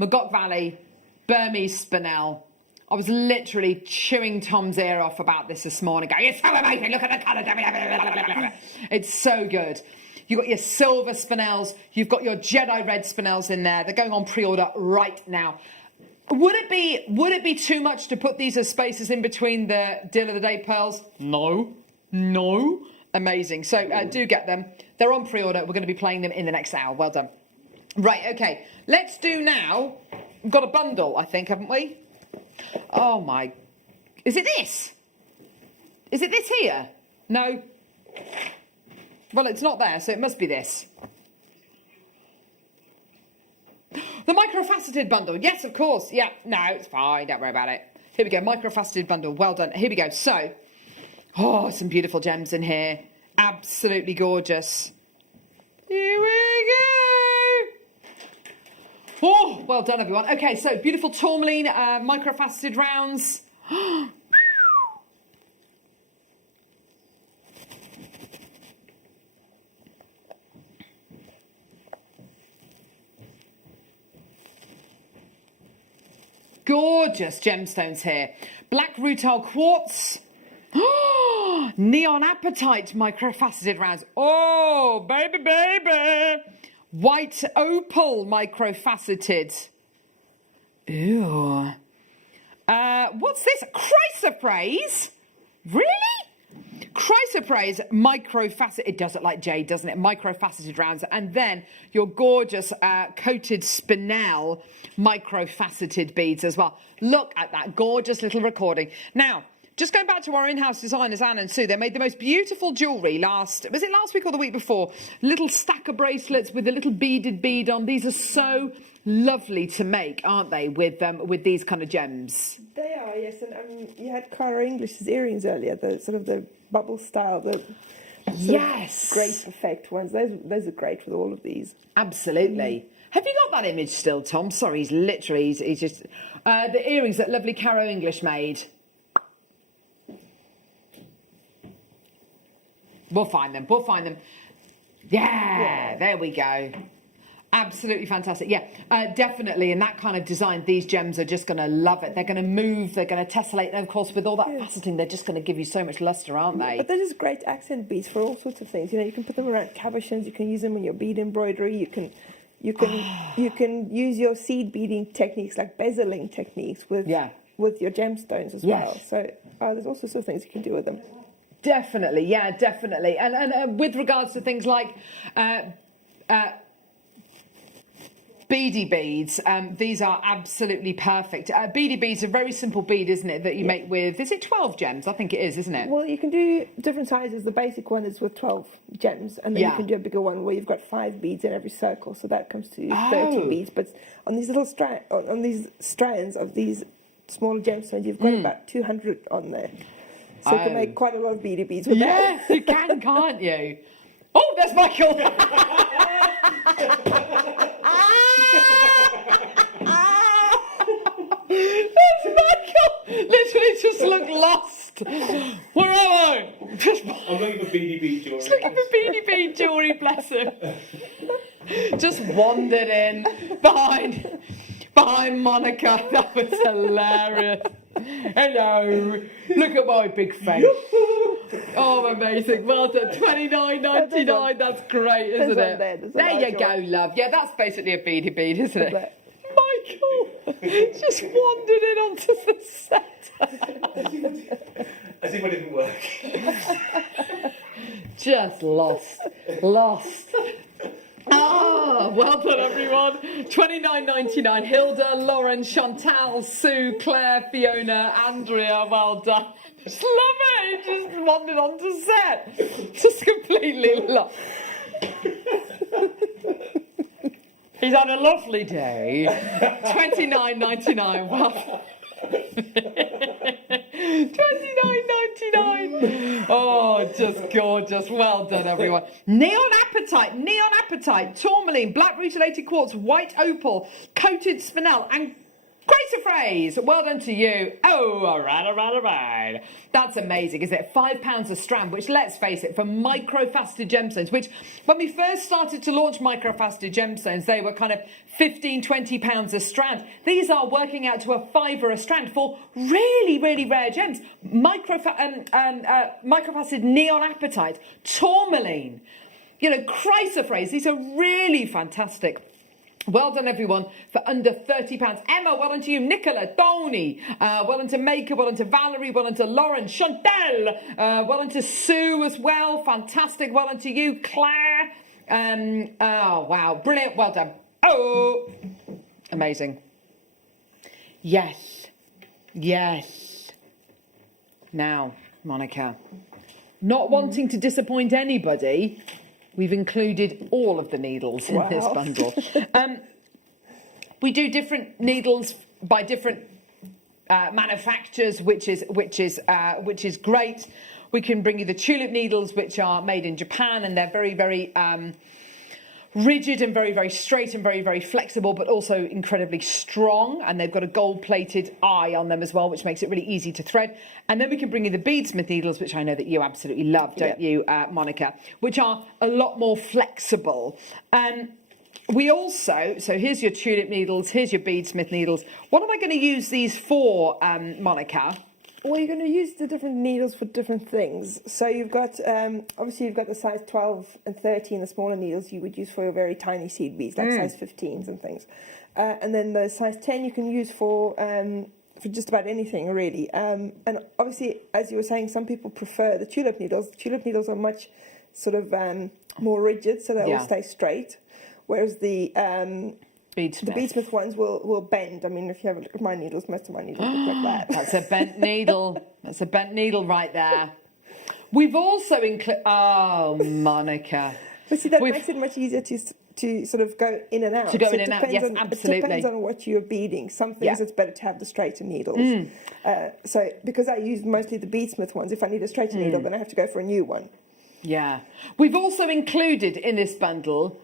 Magok Valley Burmese spinel. I was literally chewing Tom's ear off about this morning, going, it's so amazing, look at the colour. It's so good. You've got your silver spinels, you've got your Jedi red spinels in there. They're going on pre-order right now. Would it be too much to put these as spaces in between the deal of the day pearls? No. Amazing. So do get them. They're on pre-order. We're going to be playing them in the next hour. Well done. Right, okay. Let's do now. We've got a bundle, I think, haven't we? Oh my. Is it this? Is it this here? No. Well, it's not there, so it must be this. The microfaceted bundle. Yes, of course. Yeah, no, it's fine. Don't worry about it. Here we go. Microfaceted bundle. Well done. Here we go. So, some beautiful gems in here. Absolutely gorgeous. Here we go. Oh, well done, everyone. Okay, so beautiful tourmaline microfaceted rounds. Gorgeous gemstones here. Black rutile quartz. Neon apatite microfaceted rounds. Oh, baby, baby. White opal microfaceted. Ew. What's this? Chrysoprase? Really? Chrysoprase microfaceted. It does look like jade, doesn't it? Microfaceted rounds. And then your gorgeous coated spinel microfaceted beads as well. Look at that gorgeous little recording. Now, just going back to our in-house designers, Anne and Sue, they made the most beautiful jewellery last week or the week before? Little stack of bracelets with a little beaded bead on. These are so lovely to make, aren't they, with these kind of gems? They are, yes. And you had Cara English's earrings earlier, the sort of the bubble style, the yes, great effect ones. Those are great with all of these. Absolutely. Have you got that image still, Tom? Sorry, he's just... the earrings that lovely Caro English made. We'll find them. Yeah, there we go. Absolutely fantastic. Yeah, definitely. In that kind of design, these gems are just going to love it. They're going to move. They're going to tessellate. And, of course, with all that faceting, they're just going to give you so much lustre, aren't they? But they're just great accent beads for all sorts of things. You know, you can put them around cabochons. You can use them in your bead embroidery. You can use your seed beading techniques, like bezeling techniques, with your gemstones as well. So there's all sorts of things you can do with them. Definitely, yeah, definitely. And with regards to things like beady beads, these are absolutely perfect. Beady beads are a very simple bead, isn't it, that you make with, is it 12 gems? I think it is, isn't it? Well, you can do different sizes. The basic one is with 12 gems, and then you can do a bigger one where you've got 5 beads in every circle, so that comes to 30 beads. But on these little on these strands of these smaller gemstones, you've got about 200 on there. So you can make quite a lot of beady beads with that. Yes, you can, can't you? Oh, there's Michael! There's Michael! Literally just looked lost. Where am I? I'm looking for beady bead jewellery. Just looking for beady bead jewellery, bless him. Just wandered in behind Monica. That was hilarious. Hello. Look at my big face. Oh, amazing. Well done. $29.99. That's great, isn't it? There you go, love. Yeah, that's basically a beady bead, isn't it? Michael just wandered in onto the set. As if it didn't work. Just lost. Ah, well done, everyone. $29.99. Hilda, Lauren, Chantal, Sue, Claire, Fiona, Andrea. Well done. Just love it. Just wandered onto set. Just completely lost. He's had a lovely day. $29.99. Well. $29.99. Oh, just gorgeous. Well done, everyone. Neon apatite, tourmaline, black rutilated quartz, white opal, coated spinel, and chrysoprase. Well done to you. Oh, all right. That's amazing, isn't it? £5 a strand, which, let's face it, for microfaceted gemstones, which when we first started to launch microfaceted gemstones, they were kind of £15-20 a strand. These are working out to a £5 a strand for really, really rare gems. Microfaceted neon apatite, tourmaline, chrysoprase. These are really fantastic. Well done, everyone, for under £30. Emma, well done to you. Nicola, Tony, well done to Maker, well done to Valerie, well done to Lauren, Chantal, well done to Sue as well. Fantastic. Well done to you, Claire. Oh, wow. Brilliant. Well done. Oh, amazing. Yes. Now, Monica, not wanting to disappoint anybody, we've included all of the needles in this bundle. We do different needles by different manufacturers, which is great. We can bring you the tulip needles, which are made in Japan, and they're very, very rigid and very, very straight and very, very flexible, but also incredibly strong. And they've got a gold-plated eye on them as well, which makes it really easy to thread. And then we can bring in the beadsmith needles, which I know that you absolutely love, don't you, Monica? Which are a lot more flexible. We also, so here's your tulip needles, here's your beadsmith needles. What am I going to use these for, Monica? Well, you're going to use the different needles for different things. So you've got, obviously you've got the size 12 and 13, the smaller needles you would use for your very tiny seed beads, like size 15s and things. And then the size 10 you can use for just about anything, really. And obviously, as you were saying, some people prefer the tulip needles. The tulip needles are much sort of more rigid, so they all stay straight. Whereas the beadsmith ones will bend. I mean, if you have a look at my needles, most of my needles look like that. That's a bent needle. That's a bent needle right there. We've also included... Oh, Monica. But see, that makes it much easier to sort of go in and out. To go in and out, yes, absolutely. It depends on what you're beading. Some things it's better to have the straighter needles. So, because I use mostly the beadsmith ones, if I need a straighter needle, then I have to go for a new one. Yeah. We've also included in this bundle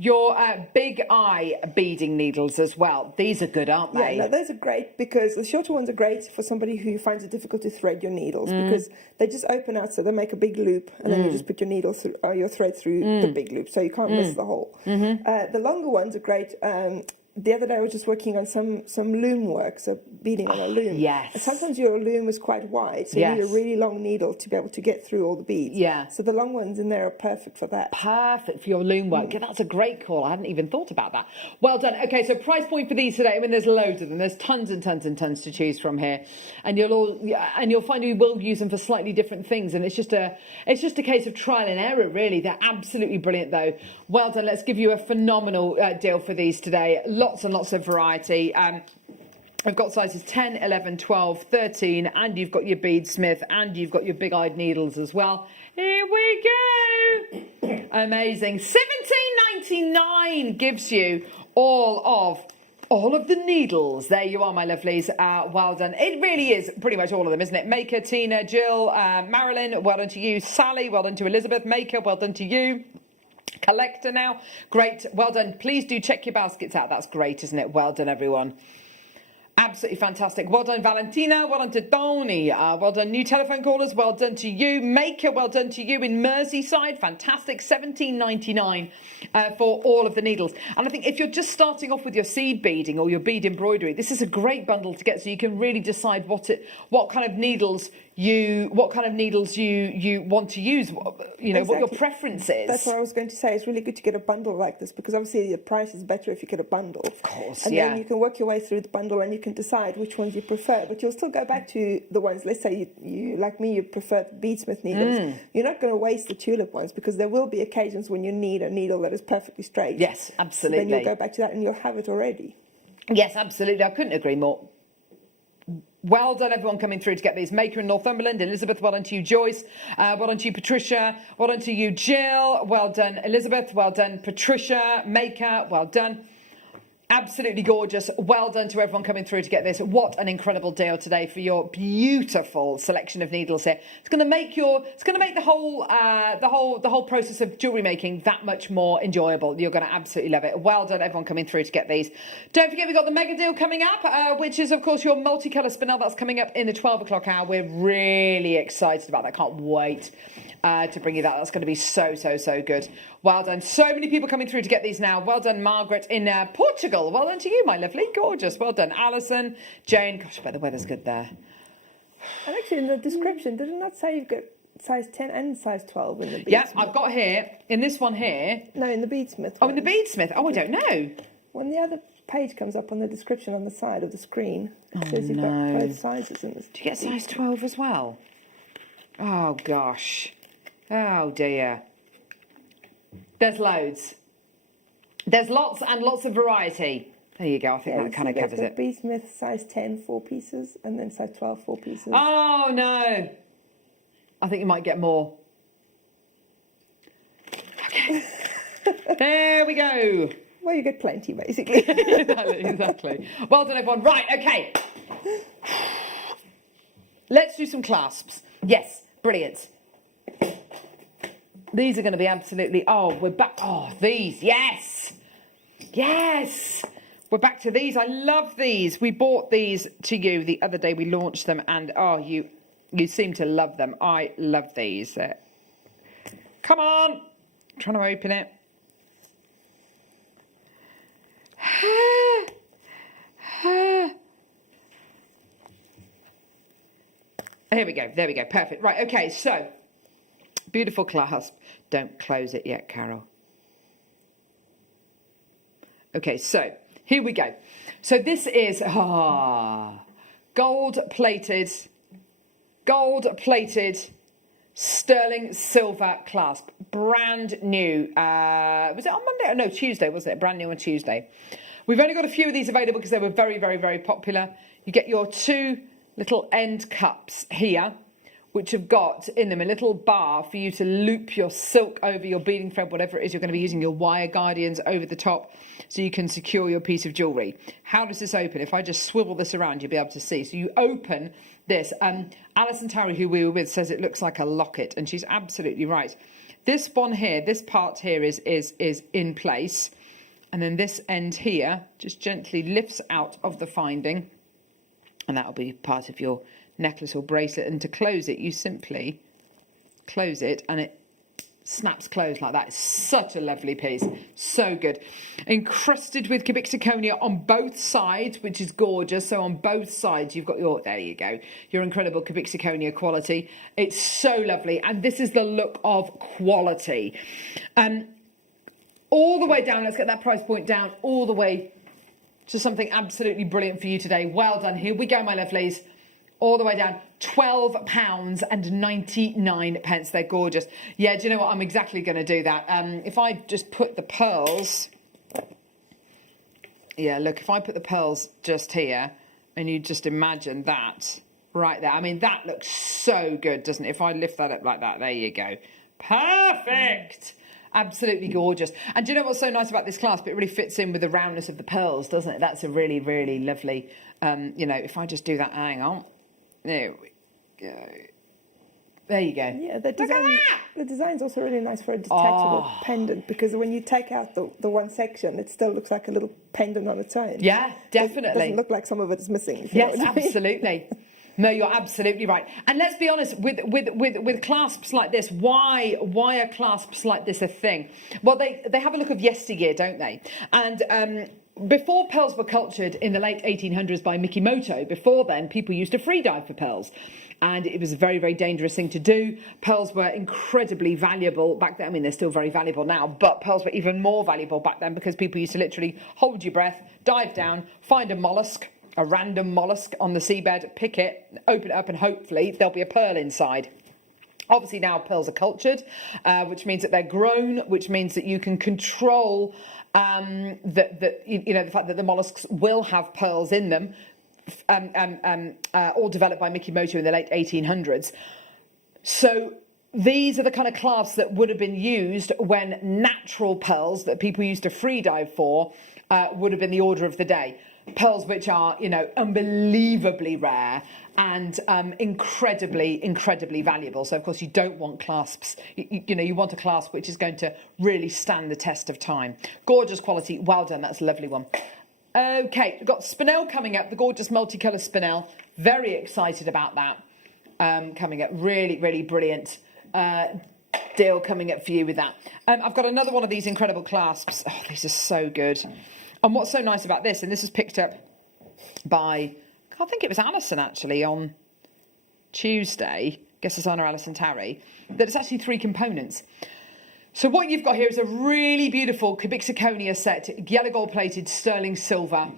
your big eye beading needles as well. These are good, aren't they? Yeah, no, those are great because the shorter ones are great for somebody who finds it difficult to thread your needles because they just open out, so they make a big loop, and then you just put your needle through, or your thread through the big loop, so you can't miss the hole. The longer ones are great. The other day I was just working on some loom work, so beading on a loom. Yes. And sometimes your loom is quite wide, so you need a really long needle to be able to get through all the beads. Yeah. So the long ones in there are perfect for that. Perfect for your loom work. Yeah, that's a great call. I hadn't even thought about that. Well done. Okay, so price point for these today. I mean, there's loads of them. There's tons and tons and tons to choose from here, and you'll find we will use them for slightly different things. And it's just a case of trial and error, really. They're absolutely brilliant, though. Well done. Let's give you a phenomenal deal for these today. Lots and lots of variety. I've got sizes 10, 11, 12, 13, and you've got your beadsmith, and you've got your big-eyed needles as well. Here we go. Amazing. $17.99 gives you all of the needles. There you are, my lovelies. Well done. It really is pretty much all of them, isn't it? Maker, Tina, Jill, Marilyn, well done to you. Sally, well done to Elizabeth. Maker, well done to you. Collector now. Great. Well done. Please do check your baskets out. That's great, isn't it? Well done, everyone. Absolutely fantastic. Well done, Valentina. Well done to Tony. Well done, new telephone callers. Well done to you. Maker, well done to you in Merseyside. Fantastic. $17.99 for all of the needles. And I think if you're just starting off with your seed beading or your bead embroidery, this is a great bundle to get, so you can really decide what kind of needles you want to use, you know, what your preference is. That's what I was going to say. It's really good to get a bundle like this because obviously the price is better if you get a bundle. Of course, and then you can work your way through the bundle and you can decide which ones you prefer. But you'll still go back to the ones, let's say you like me, you prefer the beadsmith needles. You're not going to waste the tulip ones because there will be occasions when you need a needle that is perfectly straight. Yes, absolutely. So then you'll go back to that and you'll have it already. Yes, absolutely. I couldn't agree more. Well done, everyone coming through to get these. Maker in Northumberland. Elizabeth, well done to you. Joyce, well done to you. Patricia, well done to you. Jill, well done. Elizabeth, well done. Patricia, Maker, well done. Absolutely gorgeous. Well done to everyone coming through to get this. What an incredible deal today for your beautiful selection of needles here. It's going to make the whole process of jewellery making that much more enjoyable. You're going to absolutely love it. Well done, everyone coming through to get these. Don't forget, we've got the mega deal coming up, which is, of course, your multicolour spinel. That's coming up in the 12 o'clock hour. We're really excited about that. Can't wait to bring you that. That's going to be so good. Well done. So many people coming through to get these now. Well done, Margaret in Portugal. Well done to you, my lovely. Gorgeous. Well done, Alison. Jane. Gosh, I bet the weather's good there. And actually, in the description, did it not say you've got size 10 and size 12 in the beadsmith? Yeah, I've got here, in this one here. No, in the beadsmith. Oh, in the beadsmith. Oh, I don't know. When the other page comes up on the description on the side of the screen, it says you've got both sizes in this. Do you get size 12 as well? Oh, gosh. Oh, dear. There's loads. There's lots and lots of variety. There you go. I think that kind of covers it. Beadsmith size 10, 4 pieces, and then size 12, 4 pieces. Oh, no. I think you might get more. Okay. There we go. Well, you get plenty, basically. Exactly. Well done, everyone. Right, okay. Let's do some clasps. Yes, brilliant. These are going to be absolutely, oh, we're back. Oh, these, yes. Yes. We're back to these. I love these. We bought these to you the other day. We launched them and, oh, you seem to love them. I love these. Come on. I'm trying to open it. Here we go. There we go. Perfect. Right. Okay. So, beautiful clasp. Don't close it yet, Carol. Okay. So, here we go. So, this is gold-plated sterling silver clasp. Brand new. Was it on Monday? Oh, no, Tuesday, wasn't it? Brand new on Tuesday. We've only got a few of these available because they were very, very, very popular. You get your 2 little end cups here, which have got in them a little bar for you to loop your silk over, your beading thread, whatever it is you're going to be using, your wire guardians over the top so you can secure your piece of jewellery. How does this open? If I just swivel this around, you'll be able to see. So you open this. Alison Tarry, who we were with, says it looks like a locket, and she's absolutely right. This one here, this part here is in place, and then this end here just gently lifts out of the finding, and that'll be part of your necklace or bracelet. And to close it, you simply close it and it snaps closed like that. It's such a lovely piece. So good. Encrusted with cubic zirconia on both sides, which is gorgeous. So on both sides, you've got your, there you go, your incredible cubic zirconia quality. It's so lovely. And this is the look of quality. All the way down, let's get that price point down, all the way to something absolutely brilliant for you today. Well done. Here we go, my lovelies. All the way down, £12.99. They're gorgeous. Yeah, do you know what? I'm exactly going to do that. If I just put the pearls... Yeah, look, if I put the pearls just here, and you just imagine that right there. I mean, that looks so good, doesn't it? If I lift that up like that, there you go. Perfect! Absolutely gorgeous. And do you know what's so nice about this clasp? It really fits in with the roundness of the pearls, doesn't it? That's a really, really lovely... you know, if I just do that, hang on. There we go. There you go. Yeah, the design's also really nice for a detachable pendant, because when you take out the one section, it still looks like a little pendant on its own. Yeah, definitely. It doesn't look like some of it is missing. Yes, absolutely. No, you're absolutely right. And let's be honest, with clasps like this, why are clasps like this a thing? Well, they have a look of yesteryear, don't they? And before pearls were cultured in the late 1800s by Mikimoto, before then, people used to free dive for pearls. And it was a very, very dangerous thing to do. Pearls were incredibly valuable back then. I mean, they're still very valuable now, but pearls were even more valuable back then because people used to literally hold your breath, dive down, find a mollusk, a random mollusk on the seabed, pick it, open it up, and hopefully there'll be a pearl inside. Obviously now pearls are cultured, which means that they're grown, which means that you can control the fact that the mollusks will have pearls in them, all developed by Mikimoto in the late 1800s. So these are the kind of clasps that would have been used when natural pearls that people used to free dive for would have been the order of the day. Pearls which are, you know, unbelievably rare and incredibly, incredibly valuable. So, of course, you don't want clasps. You want a clasp which is going to really stand the test of time. Gorgeous quality. Well done. That's a lovely one. Okay, we've got Spinel coming up, the gorgeous multicolour Spinel. Very excited about that coming up. Really, really brilliant deal coming up for you with that. I've got another one of these incredible clasps. Oh, these are so good. And what's so nice about this, and this was picked up by, I think it was Alison actually on Tuesday, guest designer Alison Tarry, that it's actually 3 components. So what you've got here is a really beautiful cubic zirconia set, yellow gold plated sterling silver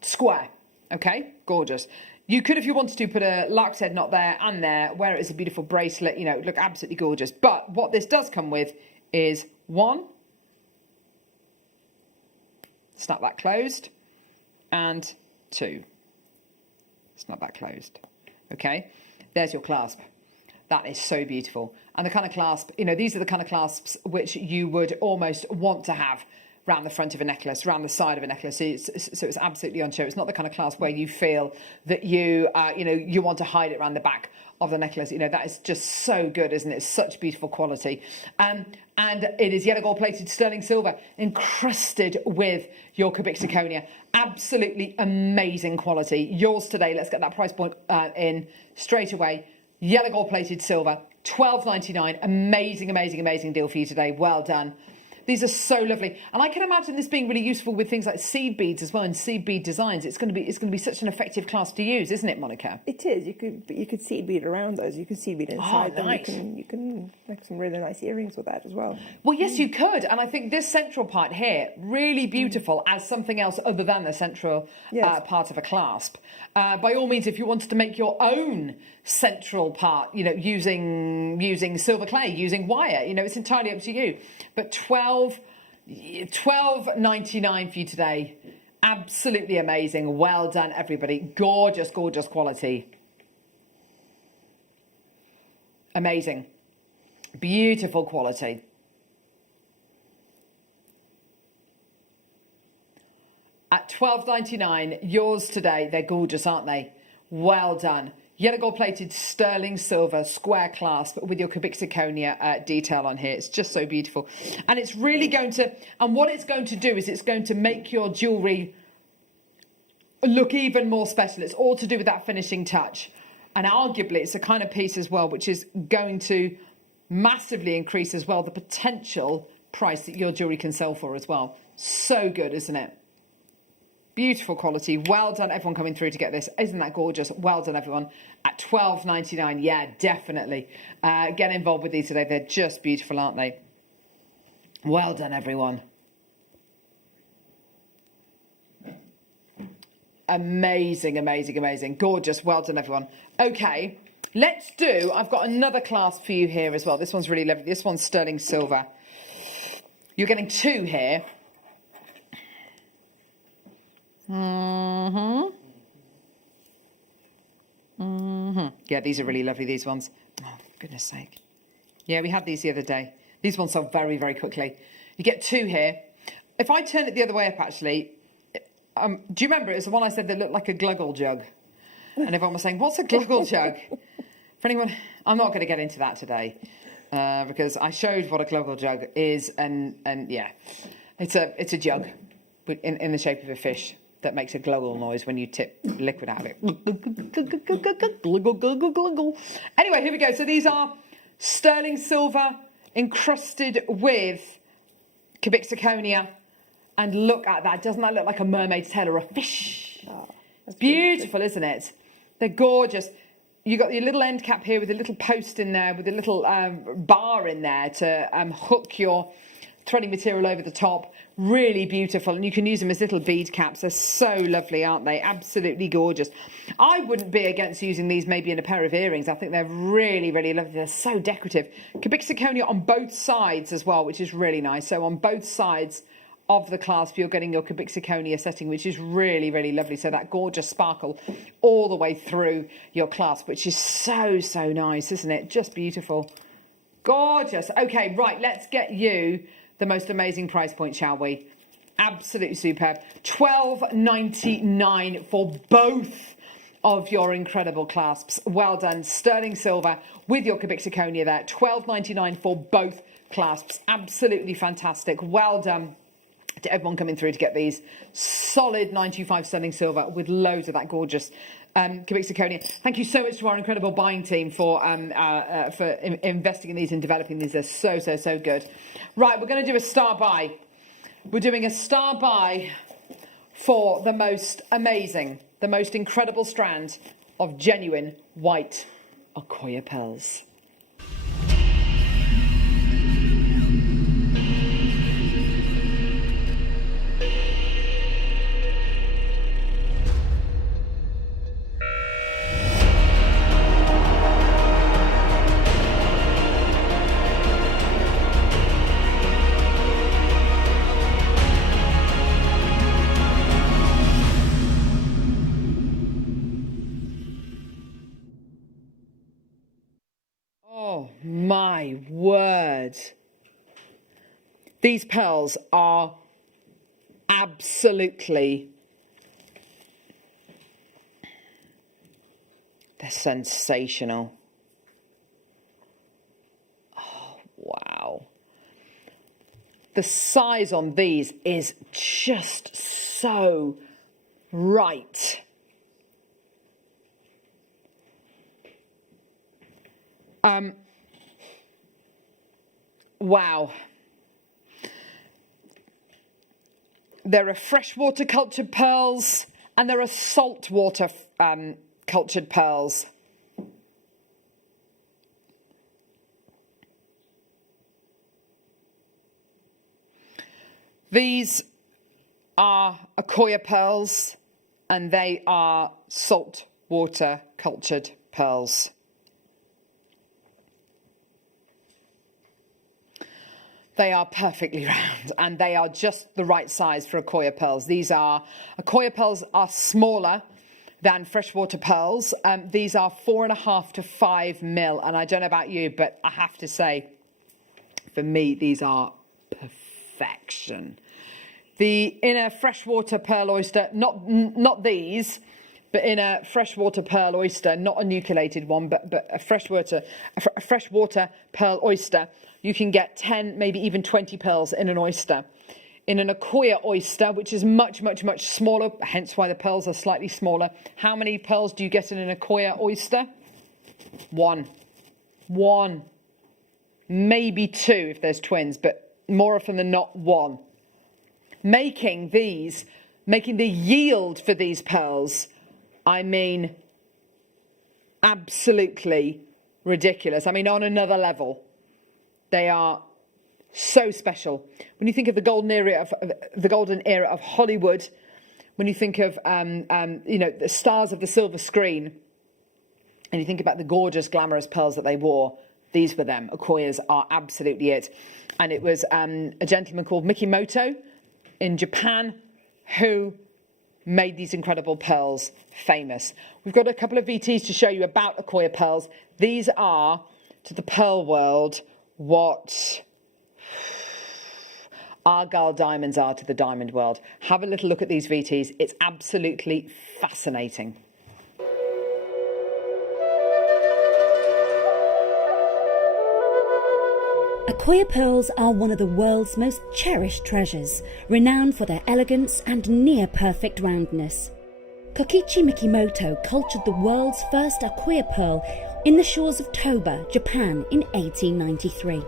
square. Okay, gorgeous. You could, if you wanted to, put a lark's head knot there and there, wear it as a beautiful bracelet, you know, look absolutely gorgeous. But what this does come with is 1, snap that closed, and 2, snap that closed. Okay, there's your clasp. That is so beautiful. And the kind of clasp, you know, these are the kind of clasps which you would almost want to have around the front of a necklace, around the side of a necklace. So it's absolutely on show. It's not the kind of clasp where you feel that you want to hide it around the back of the necklace. That is just so good, isn't it? It's such beautiful quality. And it is yellow gold plated sterling silver encrusted with your cubic zirconia. Absolutely amazing quality. Yours today. Let's get that price point in straight away. Yellow gold plated silver, $12.99. Amazing, amazing, amazing deal for you today. Well done. These are so lovely, and I can imagine this being really useful with things like seed beads as well, and seed bead designs. It's going to be such an effective clasp to use, isn't it, Monica? It is. You could seed bead around those. You could seed bead inside them. Nice. You can make some really nice earrings with that as well. Well, yes, you could, and I think this central part here really beautiful as something else other than the central part of a clasp. By all means, if you wanted to make your own central part, using silver clay, using wire, it's entirely up to you. But $12.99 for you today. Absolutely amazing. Well done, everybody. Gorgeous, gorgeous quality. Amazing. Beautiful quality. At $12.99, yours today. They're gorgeous, aren't they? Well done. Yellow gold plated sterling silver square clasp with your cubic zirconia detail on here. It's just so beautiful. And it's really going to, and what it's going to do is it's going to make your jewellery look even more special. It's all to do with that finishing touch. And arguably it's a kind of piece as well, which is going to massively increase as well the potential price that your jewellery can sell for as well. So good, isn't it? Beautiful quality. Well done, everyone coming through to get this. Isn't that gorgeous? Well done, everyone. At $12.99, yeah, definitely. Get involved with these today. They're just beautiful, aren't they? Well done, everyone. Amazing, amazing, amazing. Gorgeous. Well done, everyone. Okay, I've got another clasp for you here as well. This one's really lovely. This one's sterling silver. You're getting two here. Yeah, these are really lovely, these ones. Oh, for goodness sake. Yeah, we had these the other day. These ones sell very, very quickly. You get two here. If I turn it the other way up, actually, do you remember it was the one I said that looked like a gluggle jug? And everyone was saying, what's a gluggle jug? For anyone, I'm not going to get into that today because I showed what a gluggle jug is, and yeah, it's a jug in the shape of a fish that makes a gluggle noise when you tip liquid out of it. Anyway, here we go. So these are sterling silver encrusted with cubic zirconia. And look at that. Doesn't that look like a mermaid's tail or a fish? Oh, it's beautiful, isn't it? They're gorgeous. You've got your little end cap here with a little post in there, with a little bar in there to hook your threading material over the top. Really beautiful, and you can use them as little bead caps. They're so lovely, aren't they? Absolutely gorgeous. I wouldn't be against using these maybe in a pair of earrings. I think they're really, really lovely. They're so decorative. Cubic zirconia on both sides as well, which is really nice. So on both sides of the clasp, you're getting your cubic zirconia setting, which is really, really lovely. So that gorgeous sparkle all the way through your clasp, which is so, so nice, isn't it? Just beautiful. Gorgeous. Okay, right, let's get you the most amazing price point, shall we? Absolutely superb. $12.99 for both of your incredible clasps. Well done. Sterling silver with your cubic zirconia there. $12.99 for both clasps. Absolutely fantastic. Well done to everyone coming through to get these. Solid 925 sterling silver with loads of that gorgeous cubic zirconia. Thank you so much to our incredible buying team for investing in these and developing these. They're so, so, so good. Right, we're going to do a star buy. We're doing a star buy for the most amazing, the most incredible strand of genuine white Okoye pearls. Oh my word. These pearls are absolutely, they're sensational. Oh, wow. The size on these is just so right. Wow. There are freshwater cultured pearls and there are saltwater cultured pearls. These are Akoya pearls and they are saltwater cultured pearls. They are perfectly round and they are just the right size for Akoya pearls. Akoya pearls are smaller than freshwater pearls. These are 4.5 to 5 mil. And I don't know about you, but I have to say, for me, these are perfection. In a freshwater pearl oyster, not these, but in a freshwater pearl oyster, not a nucleated one, but a freshwater pearl oyster, you can get 10, maybe even 20 pearls in an oyster. In an Akoya oyster, which is much, much, much smaller, hence why the pearls are slightly smaller, how many pearls do you get in an Akoya oyster? One. Maybe 2 if there's twins, but more often than not, 1. Making the yield for these pearls, I mean, absolutely ridiculous. I mean, on another level. They are so special. When you think of the golden era of Hollywood, when you think of the stars of the silver screen, and you think about the gorgeous, glamorous pearls that they wore, these were them. Akoyas are absolutely it. And it was a gentleman called Mikimoto in Japan who made these incredible pearls famous. We've got a couple of VTs to show you about Akoya pearls. These are, to the pearl world, what Argyle diamonds are to the diamond world. Have a little look at these VTs. It's absolutely fascinating. Akoya pearls are one of the world's most cherished treasures, renowned for their elegance and near-perfect roundness. Kokichi Mikimoto cultured the world's first Akoya pearl in the shores of Toba, Japan in 1893.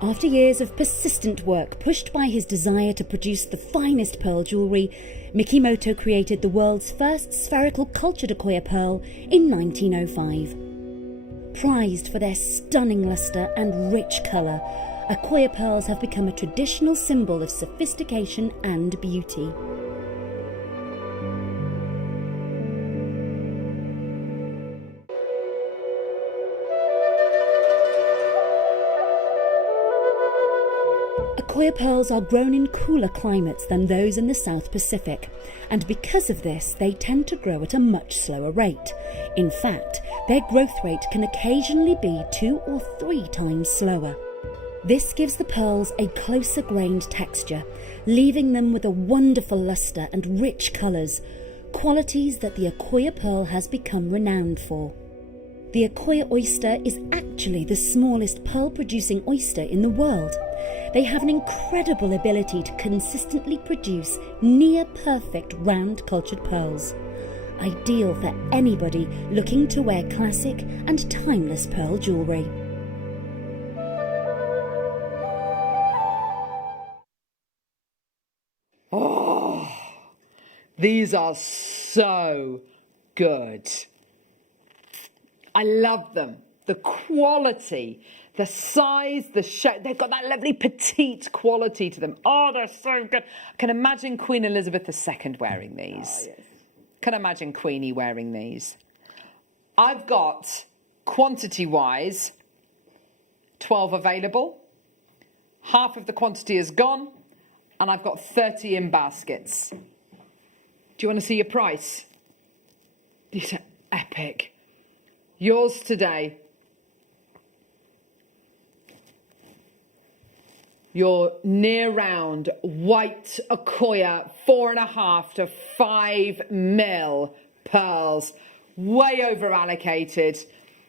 After years of persistent work pushed by his desire to produce the finest pearl jewellery, Mikimoto created the world's first spherical cultured Akoya pearl in 1905. Prized for their stunning lustre and rich colour, Akoya pearls have become a traditional symbol of sophistication and beauty. Akoya pearls are grown in cooler climates than those in the South Pacific, and because of this, they tend to grow at a much slower rate. In fact, their growth rate can occasionally be 2 or 3 times slower. This gives the pearls a closer grained texture, leaving them with a wonderful lustre and rich colours, qualities that the Akoya pearl has become renowned for. The Akoya oyster is actually the smallest pearl-producing oyster in the world. They have an incredible ability to consistently produce near-perfect round cultured pearls, ideal for anybody looking to wear classic and timeless pearl jewellery. Oh, these are so good. I love them. The quality, the size, the shape. They've got that lovely petite quality to them. Oh, they're so good. I can imagine Queen Elizabeth II wearing these. Oh, yes. Can imagine Queenie wearing these. I've got, quantity-wise, 12 available. Half of the quantity is gone. And I've got 30 in baskets. Do you want to see your price? These are epic. Yours today. your near round white Akoya 4.5 to 5 mil pearls, way over allocated.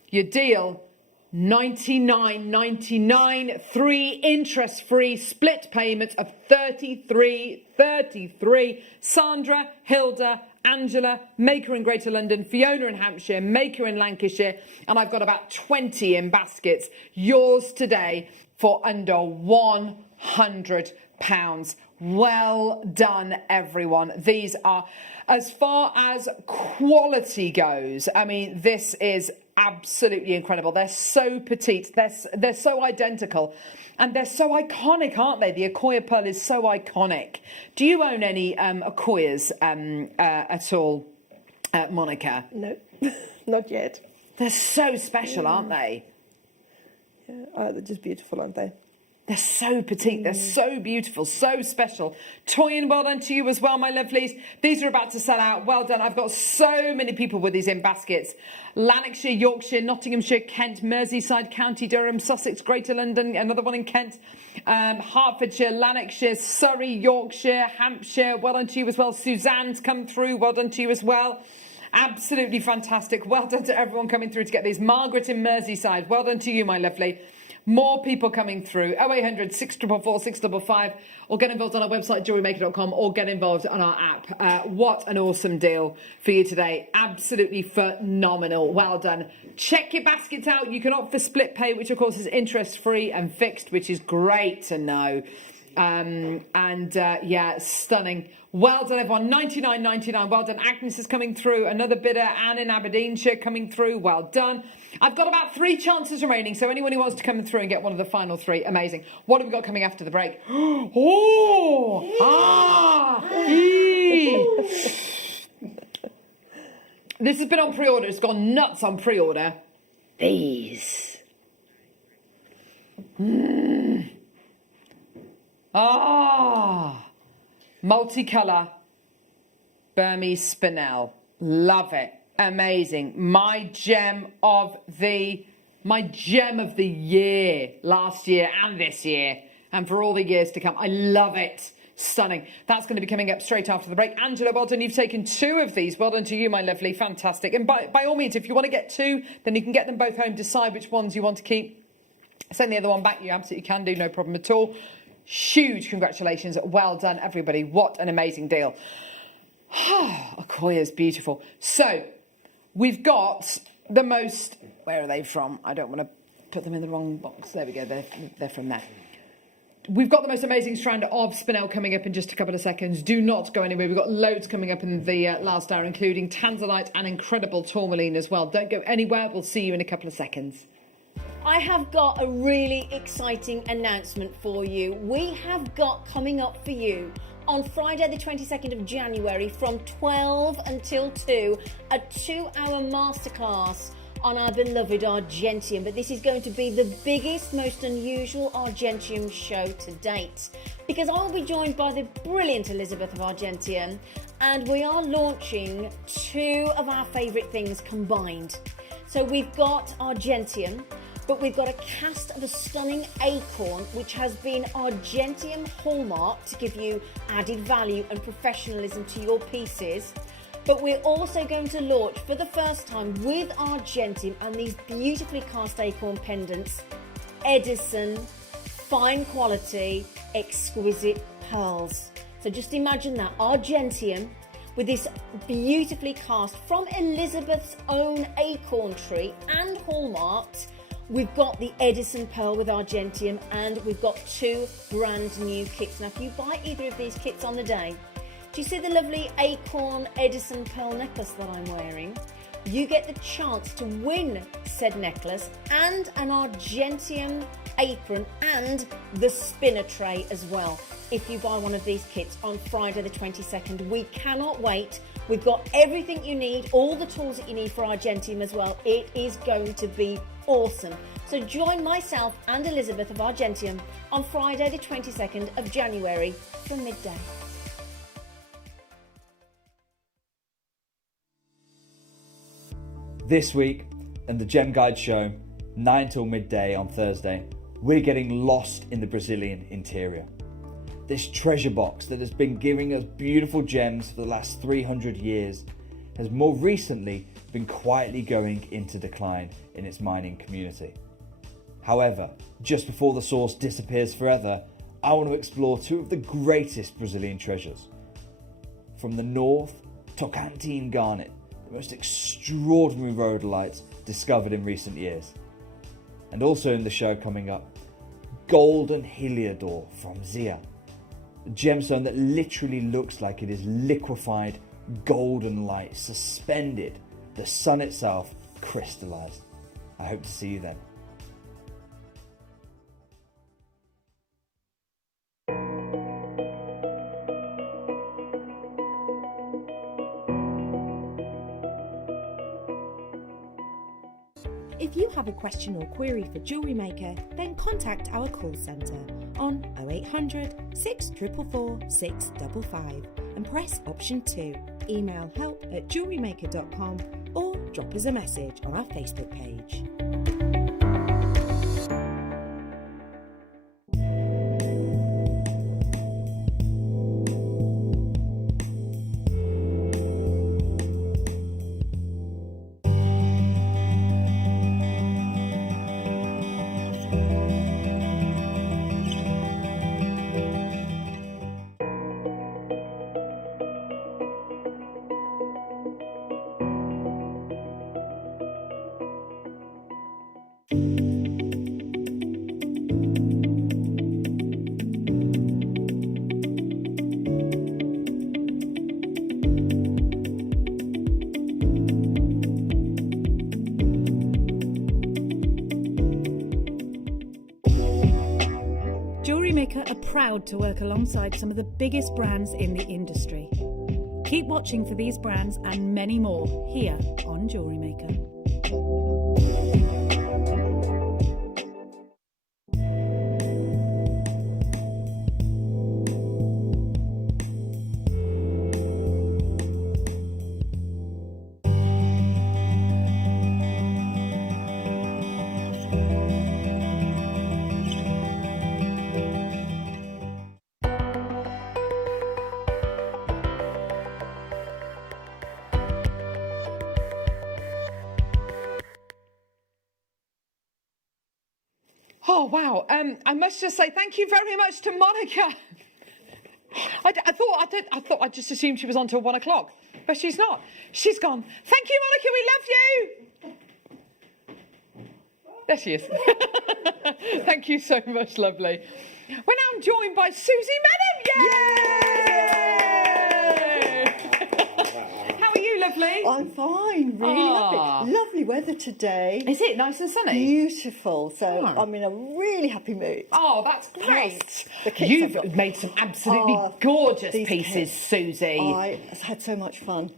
Your deal, $99.99, 3 interest-free split payments of $33.33. Sandra, Hilda, Angela, Maker in Greater London, Fiona in Hampshire, Maker in Lancashire, and I've got about 20 in baskets. Yours today for under £100. Well done, everyone. These are, as far as quality goes, I mean, this is absolutely incredible. They're so petite, they're so identical, and they're so iconic, aren't they? The Akoya pearl is so iconic. Do you own any Akoyas at all, Monica? No, not yet. They're so special, aren't they? Yeah, they're just beautiful, aren't they? They're so petite, they're so beautiful, so special. Toyin, well done to you as well, my lovelies. These are about to sell out. Well done. I've got so many people with these in baskets. Lanarkshire, Yorkshire, Nottinghamshire, Kent, Merseyside, County Durham, Sussex, Greater London, another one in Kent, Hertfordshire, Lanarkshire, Surrey, Yorkshire, Hampshire. Well done to you as well. Suzanne's come through. Well done to you as well. Absolutely fantastic. Well done to everyone coming through to get these. Margaret in Merseyside. Well done to you, my lovely. More people coming through. 0800 644 655, or get involved on our website, JewelleryMaker.com, or get involved on our app. What an awesome deal for you today. Absolutely phenomenal. Well done. Check your baskets out. You can opt for split pay, which of course is interest free and fixed, which is great to know. Yeah, stunning. Well done, everyone. $99.99. Well done. Agnes is coming through. Another bidder. Anne in Aberdeenshire coming through. Well done. I've got about 3 chances remaining, so anyone who wants to come through and get one of the final 3, amazing. What have we got coming after the break? Oh! Ah! This has been on pre-order. It's gone nuts on pre-order. These. Multicolour Burmese spinel. Love it. Amazing. My gem of the year, last year and this year, and for all the years to come. I love it. Stunning. That's going to be coming up straight after the break. Angela, well done. You've taken 2 of these. Well done to you, my lovely. Fantastic. And by all means, if you want to get 2, then you can get them both home. Decide which ones you want to keep. Send the other one back. You absolutely can do. No problem at all. Huge congratulations. Well done, everybody. What an amazing deal. Akoya's beautiful. So, we've got the most... Where are they from? I don't want to put them in the wrong box. There we go. They're from there. We've got the most amazing strand of spinel coming up in just a couple of seconds. Do not go anywhere. We've got loads coming up in the last hour, including tanzanite and incredible tourmaline as well. Don't go anywhere. We'll see you in a couple of seconds. I have got a really exciting announcement for you. We have got coming up for you on Friday the 22nd of January from 12 until 2, a 2-hour masterclass on our beloved Argentium. But this is going to be the biggest, most unusual Argentium show to date, because I will be joined by the brilliant Elizabeth of Argentium, and we are launching 2 of our favourite things combined. So we've got Argentium, but we've got a cast of a stunning acorn, which has been Argentium hallmark to give you added value and professionalism to your pieces. But we're also going to launch for the first time with Argentium and these beautifully cast acorn pendants, Edison, fine quality, exquisite pearls. So just imagine that, Argentium with this beautifully cast from Elizabeth's own acorn tree and hallmarked. We've got the Edison pearl with Argentium, and we've got 2 brand new kits. Now, if you buy either of these kits on the day, do you see the lovely acorn Edison pearl necklace that I'm wearing? You get the chance to win said necklace and an Argentium apron and the spinner tray as well if you buy one of these kits on Friday the 22nd. We cannot wait. We've got everything you need, all the tools that you need for Argentium as well. It is going to be awesome. So join myself and Elizabeth of Argentium on Friday the 22nd of January from midday. This week, in the Gem Guide show, 9 till midday on Thursday, we're getting lost in the Brazilian interior. This treasure box that has been giving us beautiful gems for the last 300 years has more recently been quietly going into decline in its mining community. However, just before the source disappears forever, I want to explore two of the greatest Brazilian treasures. From the north, Tocantins garnet, the most extraordinary rhodolites discovered in recent years. And also in the show coming up, golden heliodor from Zia, a gemstone that literally looks like it is liquefied golden light suspended, the sun itself crystallized. I hope to see you then. If you have a question or query for JewelleryMaker, then contact our call centre on 0800 644 655 and press option 2. Email help@jewellerymaker.com or drop us a message on our Facebook page. JewelleryMaker are proud to work alongside some of the biggest brands in the industry. Keep watching for these brands and many more here on JewelleryMaker. Oh, wow. I must just say thank you very much to Monica. I thought I just assumed she was on till 1 o'clock, but she's not. She's gone. Thank you, Monica. We love you. There she is. Thank you so much, lovely. We're now joined by Susie Menon. Yay! How are you, lovely? I'm fine, really lovely. Lovely weather today. Is it nice and sunny? Beautiful. So I'm in a really happy mood. Oh, that's great. The You've made some absolutely gorgeous pieces, kits. Susie. I had so much fun.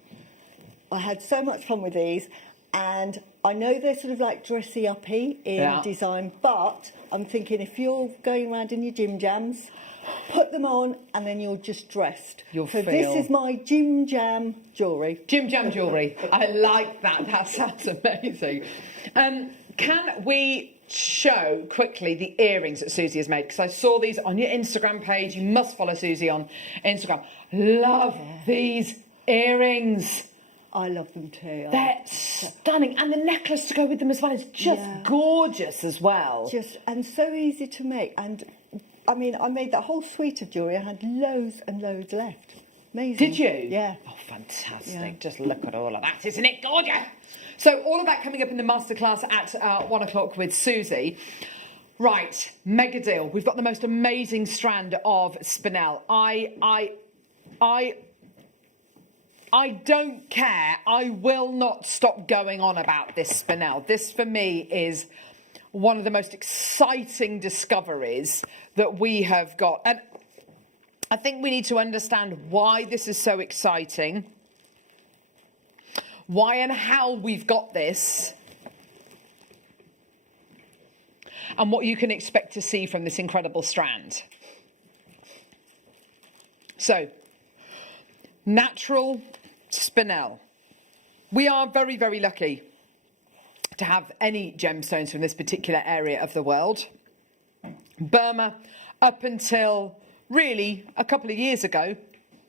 I had so much fun with these, and I know they're sort of like dressy uppy in design, but I'm thinking if you're going around in your gym jams, put them on and then you're just dressed. This is my gym jam jewellery. Gym jam jewellery. I like that. That sounds amazing. Can we show quickly the earrings that Susie has made? Because I saw these on your Instagram page. You must follow Susie on Instagram. Love these earrings. I love them too. They're stunning. And the necklace to go with them as well is just gorgeous as well. And so easy to make. And I mean, I made that whole suite of jewellery. I had loads and loads left. Amazing. Did you? Yeah. Oh, fantastic. Yeah. Just look at all of that. Isn't it gorgeous? So all of that coming up in the masterclass at 1 o'clock with Susie. Right, mega deal. We've got the most amazing strand of spinel. I don't care. I will not stop going on about this spinel. This, for me, is one of the most exciting discoveries that we have got. And I think we need to understand why this is so exciting, why and how we've got this, and what you can expect to see from this incredible strand. So, natural spinel. We are very, very lucky to have any gemstones from this particular area of the world. Burma, up until really a couple of years ago,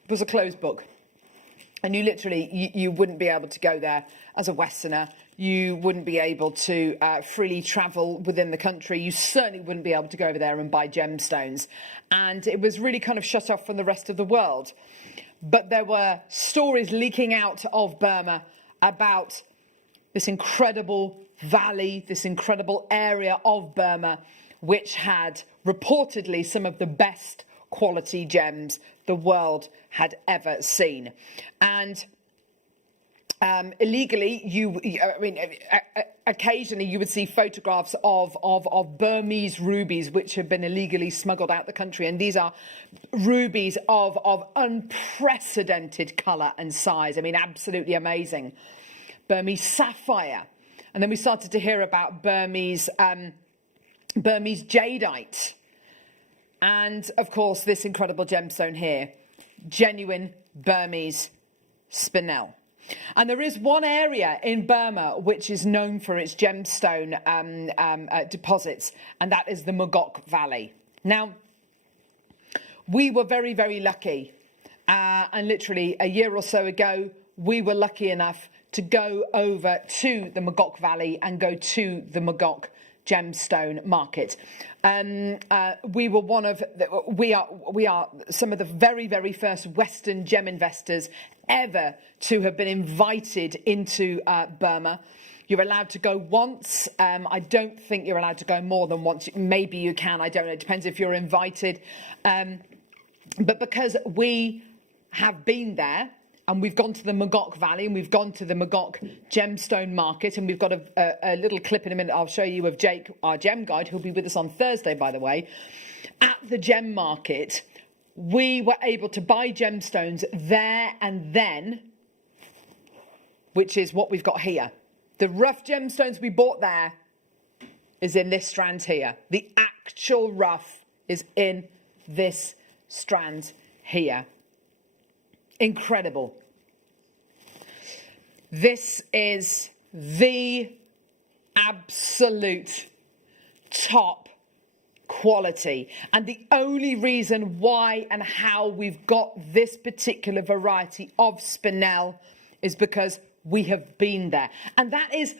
was a closed book. And you literally, you wouldn't be able to go there as a Westerner. You wouldn't be able to freely travel within the country. You certainly wouldn't be able to go over there and buy gemstones. And it was really kind of shut off from the rest of the world. But there were stories leaking out of Burma about this incredible valley, this incredible area of Burma, which had reportedly some of the best quality gems the world had ever seen. And illegally, occasionally you would see photographs of Burmese rubies which have been illegally smuggled out the country, and these are rubies of unprecedented colour and size. I mean, absolutely amazing. Burmese sapphire, and then we started to hear about Burmese jadeite, and of course this incredible gemstone here, genuine Burmese spinel. And there is one area in Burma which is known for its gemstone deposits, and that is the Mogok Valley. Now, we were very, very lucky, and literally a year or so ago, we were lucky enough to go over to the Mogok Valley and go to the Mogok gemstone market. We are some of the very, very first Western gem investors ever to have been invited into Burma. You're allowed to go once. I don't think you're allowed to go more than once. Maybe you can, I don't know. It depends if you're invited. But because we have been there, and we've gone to the Mogok Valley, and we've gone to the Mogok gemstone market, and we've got a little clip in a minute I'll show you of Jake, our gem guide, who'll be with us on Thursday, by the way. At the gem market, we were able to buy gemstones there and then, which is what we've got here. The rough gemstones we bought there is in this strand here. The actual rough is in this strand here. Incredible. This is the absolute top quality, and the only reason why and how we've got this particular variety of spinel is because we have been there. And that is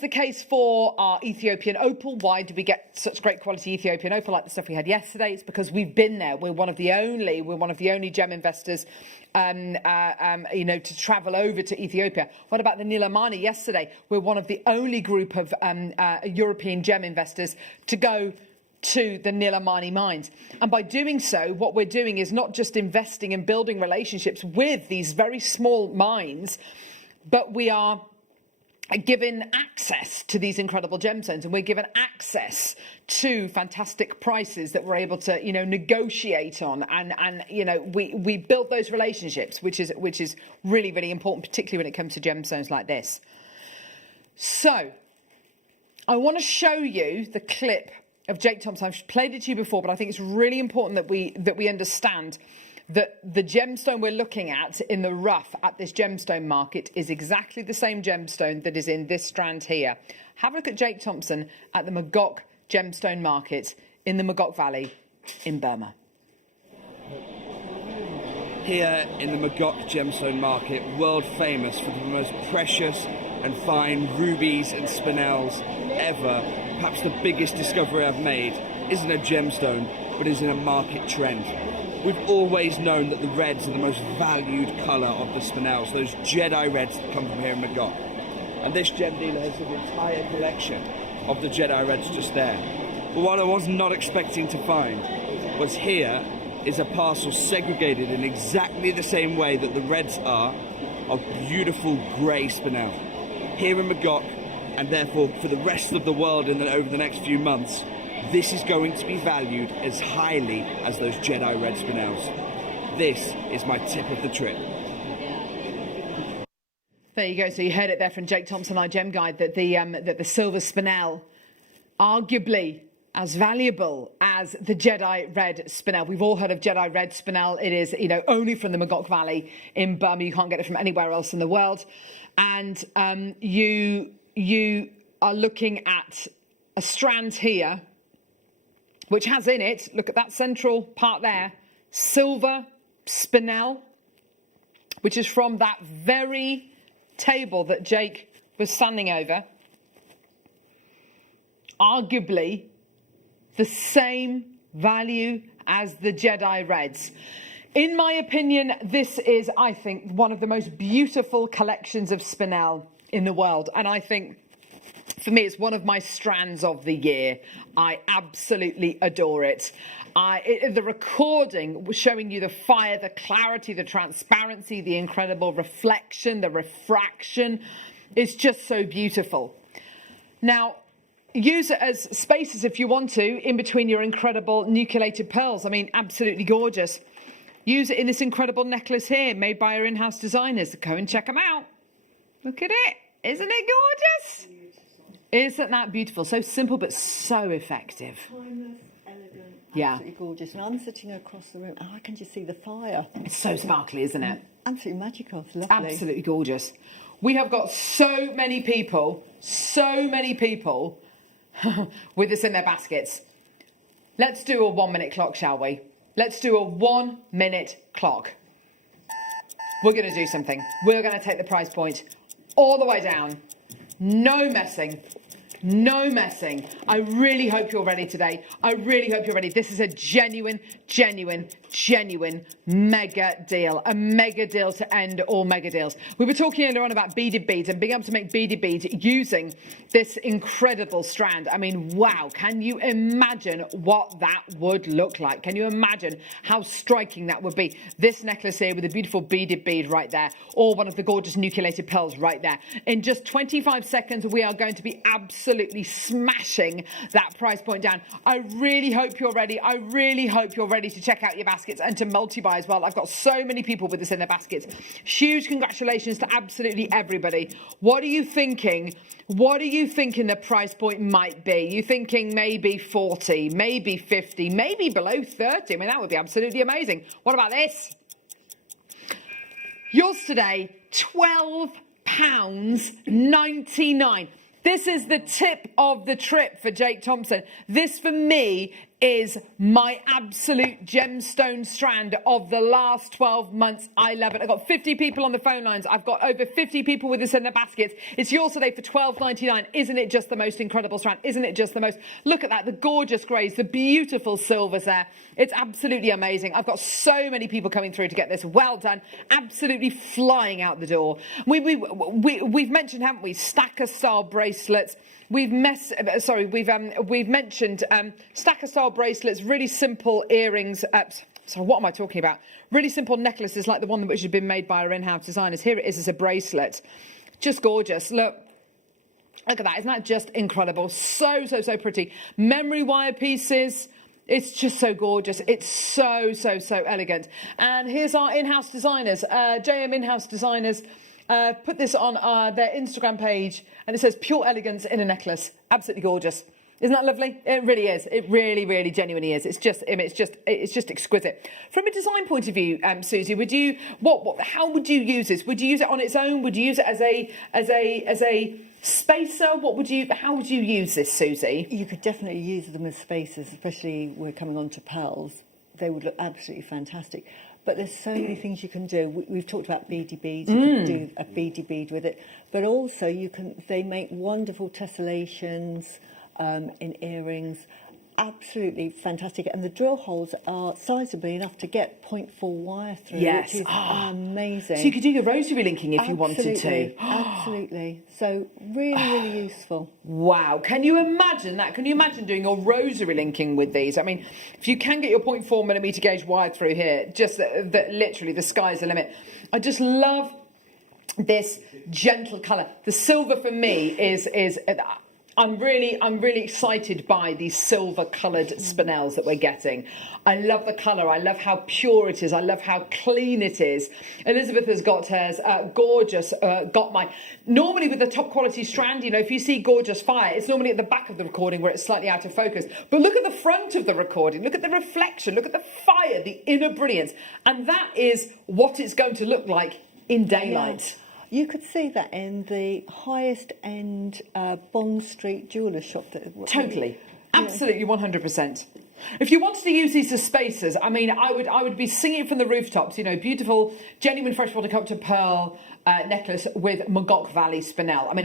the case for our Ethiopian opal. Why do we get such great quality Ethiopian opal like the stuff we had yesterday? It's because we've been there. We're one of the only gem investors to travel over to Ethiopia. What about the Nilamani yesterday? We're one of the only group of European gem investors to go to the Nilamani mines. And by doing so, what we're doing is not just investing and building relationships with these very small mines, but we are given access to these incredible gemstones, and we're given access to fantastic prices that we're able to, negotiate on, and we build those relationships, which is really, really important, particularly when it comes to gemstones like this. So I want to show you the clip of Jake Thompson. I've played it to you before, but I think it's really important that we understand that the gemstone we're looking at in the rough at this gemstone market is exactly the same gemstone that is in this strand here. Have a look at Jake Thompson at the Mogok gemstone market in the Mogok Valley in Burma. Here in the Mogok gemstone market, world famous for the most precious and fine rubies and spinels ever, perhaps the biggest discovery I've made isn't a gemstone, but is in a market trend. We've always known that the reds are the most valued colour of the spinels, those Jedi reds that come from here in Mogok. And this gem dealer has an entire collection of the Jedi reds just there. But what I was not expecting to find was here is a parcel segregated in exactly the same way that the reds are of beautiful grey spinel. Here in Mogok, and therefore for the rest of the world over the next few months, this is going to be valued as highly as those Jedi red spinels. This is my tip of the trip. There you go. So you heard it there from Jake Thompson, our gem guide, that the silver spinel, arguably as valuable as the Jedi red spinel. We've all heard of Jedi red spinel. It is, only from the Mogok Valley in Burma. You can't get it from anywhere else in the world. And you are looking at a strand here which has in it, look at that central part there, silver spinel, which is from that very table that Jake was standing over. Arguably the same value as the Jedi Reds. In my opinion, this is, I think, one of the most beautiful collections of spinel in the world. And I think, for me, it's one of my strands of the year. I absolutely adore it. The recording was showing you the fire, the clarity, the transparency, the incredible reflection, the refraction. It's just so beautiful. Now, use it as spaces if you want to, in between your incredible nucleated pearls. I mean, absolutely gorgeous. Use it in this incredible necklace here, made by our in-house designers. Go and check them out. Look at it. Isn't it gorgeous? Isn't that beautiful? So simple, but so effective. Timeless, elegant, Yeah. absolutely gorgeous. And I'm sitting across the room. Oh, I can just see the fire. It's so sparkly, isn't it? Absolutely magical. It's lovely. Absolutely gorgeous. We have got so many people with this in their baskets. Let's do a 1 minute clock, shall we? Let's do a 1 minute clock. We're going to do something. We're going to take the price point all the way down. No messing. No messing. I really hope you're ready today. I really hope you're ready. This is a genuine mega deal. A mega deal to end all mega deals. We were talking earlier on about beaded beads and being able to make beaded beads using this incredible strand. I mean, wow. Can you imagine what that would look like? Can you imagine how striking that would be? This necklace here with a beautiful beaded bead right there, or one of the gorgeous nucleated pearls right there. In just 25 seconds, we are going to be absolutely smashing that price point down. I really hope you're ready. I really hope you're ready to check out your baskets and to multi-buy as well. I've got so many people with this in their baskets. Huge congratulations to absolutely everybody. What are you thinking? What are you thinking the price point might be? You thinking maybe 40, maybe 50, maybe below 30? I mean, that would be absolutely amazing. What about this? Yours today, £12.99. This is the tip of the trip for Jake Thompson. This, for me, is my absolute gemstone strand of the last 12 months. I love it. I've got 50 people on the phone lines. I've got over 50 people with this in their baskets. It's yours today for £12.99. Isn't it just the most incredible strand? Isn't it just the most? Look at that. The gorgeous greys, the beautiful silvers there. It's absolutely amazing. I've got so many people coming through to get this. Well done. Absolutely flying out the door. We've mentioned, haven't we, stacker style bracelets. We've mentioned stacker style bracelets, really simple earrings. Sorry, what am I talking about? Really simple necklaces like the one which has been made by our in-house designers. Here it is as a bracelet. Just gorgeous. Look at that. Isn't that just incredible? So pretty. Memory wire pieces. It's just so gorgeous. It's so elegant. And here's our in-house designers, JM in-house designers. Put this on their Instagram page, and it says pure elegance in a necklace. Absolutely gorgeous. Isn't that lovely? It really is. It really genuinely is. It's just exquisite. From a design point of view, Susie, would you how would you use this? Would you use it on its own? Would you use it as a spacer? How would you use this, Susie? You could definitely use them as spacers, especially we're coming on to pearls. They would look absolutely fantastic. But there's so many things you can do. We've talked about beady beads. You can do a beady bead with it. But also they make wonderful tessellations in earrings. Absolutely fantastic. And the drill holes are sizably enough to get 0.4 wire through, yes. which is amazing. So you could do your rosary linking if you wanted to. Absolutely. So really useful. Wow. Can you imagine that? Can you imagine doing your rosary linking with these? I mean, if you can get your 0.4 millimeter gauge wire through here, just literally the sky's the limit. I just love this gentle colour. The silver for me is I'm really excited by these silver coloured spinels that we're getting. I love the colour. I love how pure it is. I love how clean it is. Elizabeth has got hers gorgeous. Normally with the top quality strand, you know, if you see gorgeous fire, it's normally at the back of the recording where it's slightly out of focus. But look at the front of the recording. Look at the reflection. Look at the fire, the inner brilliance. And that is what it's going to look like in daylight. Yeah. You could see that in the highest end Bond Street jeweller shop. Totally. Absolutely, 100%. If you wanted to use these as spacers, I mean, I would be singing it from the rooftops. You know, beautiful, genuine freshwater cut to pearl necklace with Magog Valley spinel. I mean,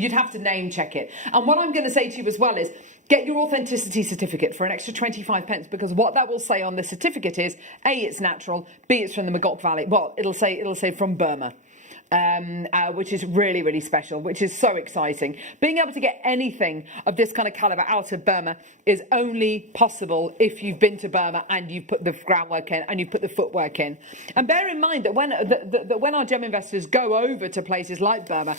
you'd have to name check it. And what I'm going to say to you as well is, get your authenticity certificate for an extra 25 pence, because what that will say on the certificate is, A, it's natural, B, it's from the Magog Valley. Well, it'll say from Burma. Which is really, really special, which is so exciting. Being able to get anything of this kind of calibre out of Burma is only possible if you've been to Burma and you've put the groundwork in and you've put the footwork in. And bear in mind that when our gem investors go over to places like Burma,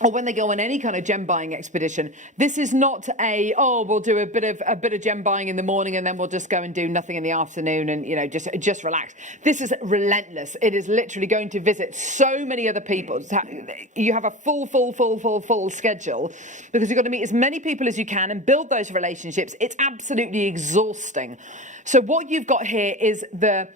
or when they go on any kind of gem buying expedition, this is not we'll do a bit of gem buying in the morning and then we'll just go and do nothing in the afternoon and, you know, just relax. This is relentless. It is literally going to visit so many other people. You have a full schedule, because you've got to meet as many people as you can and build those relationships. It's absolutely exhausting. So what you've got here is the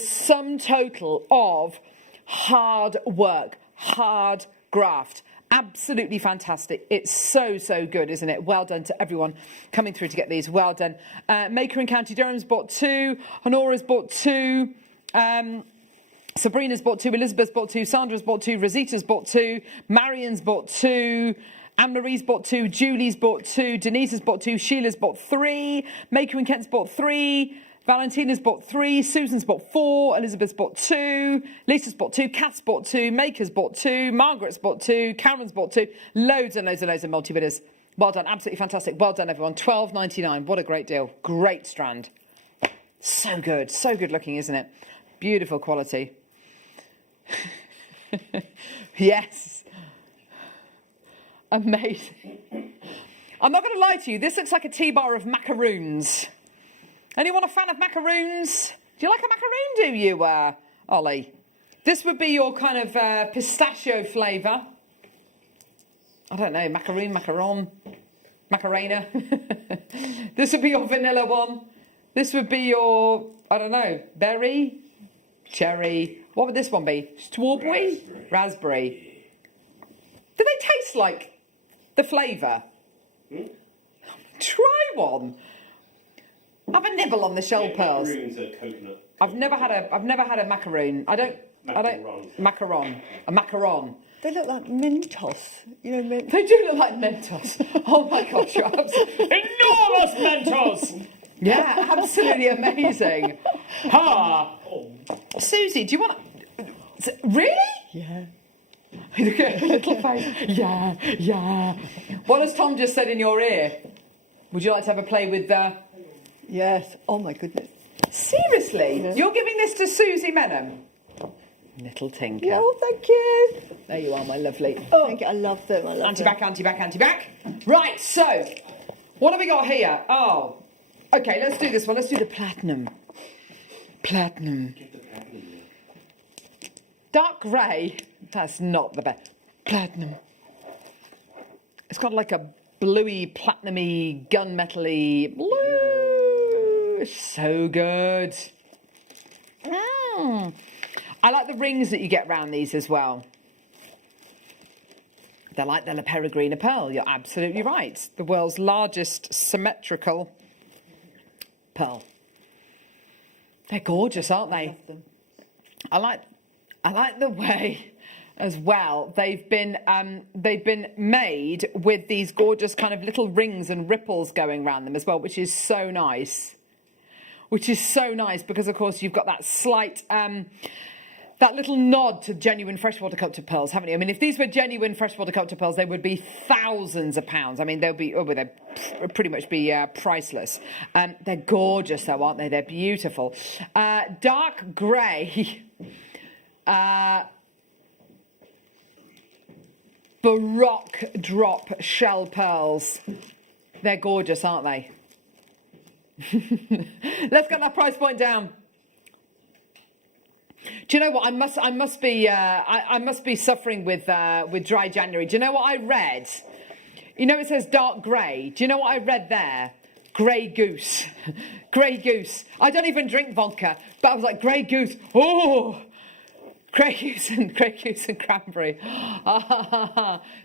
sum total of hard work, hard graft. Absolutely fantastic. It's so good, isn't it? Well done to everyone coming through to get these. Well done. Maker in County Durham's bought 2. Honora's bought 2. Sabrina's bought 2. Elizabeth's bought 2. Sandra's bought 2. Rosita's bought 2. Marion's bought 2. Anne-Marie's bought 2. Julie's bought 2. Denise's bought 2. Sheila's bought 3. Maker in Kent's bought 3. Valentina's bought 3, Susan's bought 4, Elizabeth's bought 2, Lisa's bought 2, Kath's bought 2, Maker's bought 2, Margaret's bought 2, Cameron's bought 2, loads and loads of multi-bidders. Well done, absolutely fantastic. Well done, everyone. $12.99. What a great deal. Great strand. So good looking, isn't it? Beautiful quality. Yes. Amazing. I'm not going to lie to you, this looks like a T-bar of macaroons. Anyone a fan of macaroons? Do you like a macaroon, do you, Ollie? This would be your kind of pistachio flavour. I don't know, macaron, macarena. This would be your vanilla one. This would be your, I don't know, berry, cherry. What would this one be? Strawberry? Raspberry. Do they taste like the flavour? Try one. Have a nibble on the shell pearls. Macaroons are coconut. I've never had a macaroon. Macaron. A macaron. They look like Mentos. You know, They do look like Mentos. Oh my gosh, you're absolutely Enormous Mentos! Yeah, absolutely amazing. Ha! Susie, do you want to... Really? Yeah. Look at her little face. Yeah. What has Tom just said in your ear? Would you like to have a play with the... Yes. Oh my goodness. Seriously? Yes. You're giving this to Susie Menham? Little tinker. Oh, thank you. There you are, my lovely. Oh, thank you. I love them. Anti-back. Right, so, what have we got here? Oh, okay, let's do this one. Let's do the platinum. Platinum. Dark grey. That's not the best. Platinum. It's got like a bluey, platinumy, gunmetal-y blue. So good. I like the rings that you get around these as well. They're like the La Peregrina pearl. You're absolutely right. The world's largest symmetrical pearl. They're gorgeous, aren't they? I love them. I like the way as well they've been made with these gorgeous kind of little rings and ripples going around them as well, which is so nice. Because of course you've got that slight that little nod to genuine freshwater cultured pearls, haven't you? I mean, if these were genuine freshwater cultured pearls, they would be thousands of pounds. I mean, they'd pretty much be priceless. They're gorgeous, though, aren't they? They're beautiful. Dark grey. Baroque drop shell pearls. They're gorgeous, aren't they? Let's get that price point down. Do you know what? I must be suffering with dry January. Do you know what I read? You know, it says dark grey. Do you know what I read there? Grey goose. Grey goose. I don't even drink vodka, but I was like, grey goose. Oh, Grey goose and cranberry.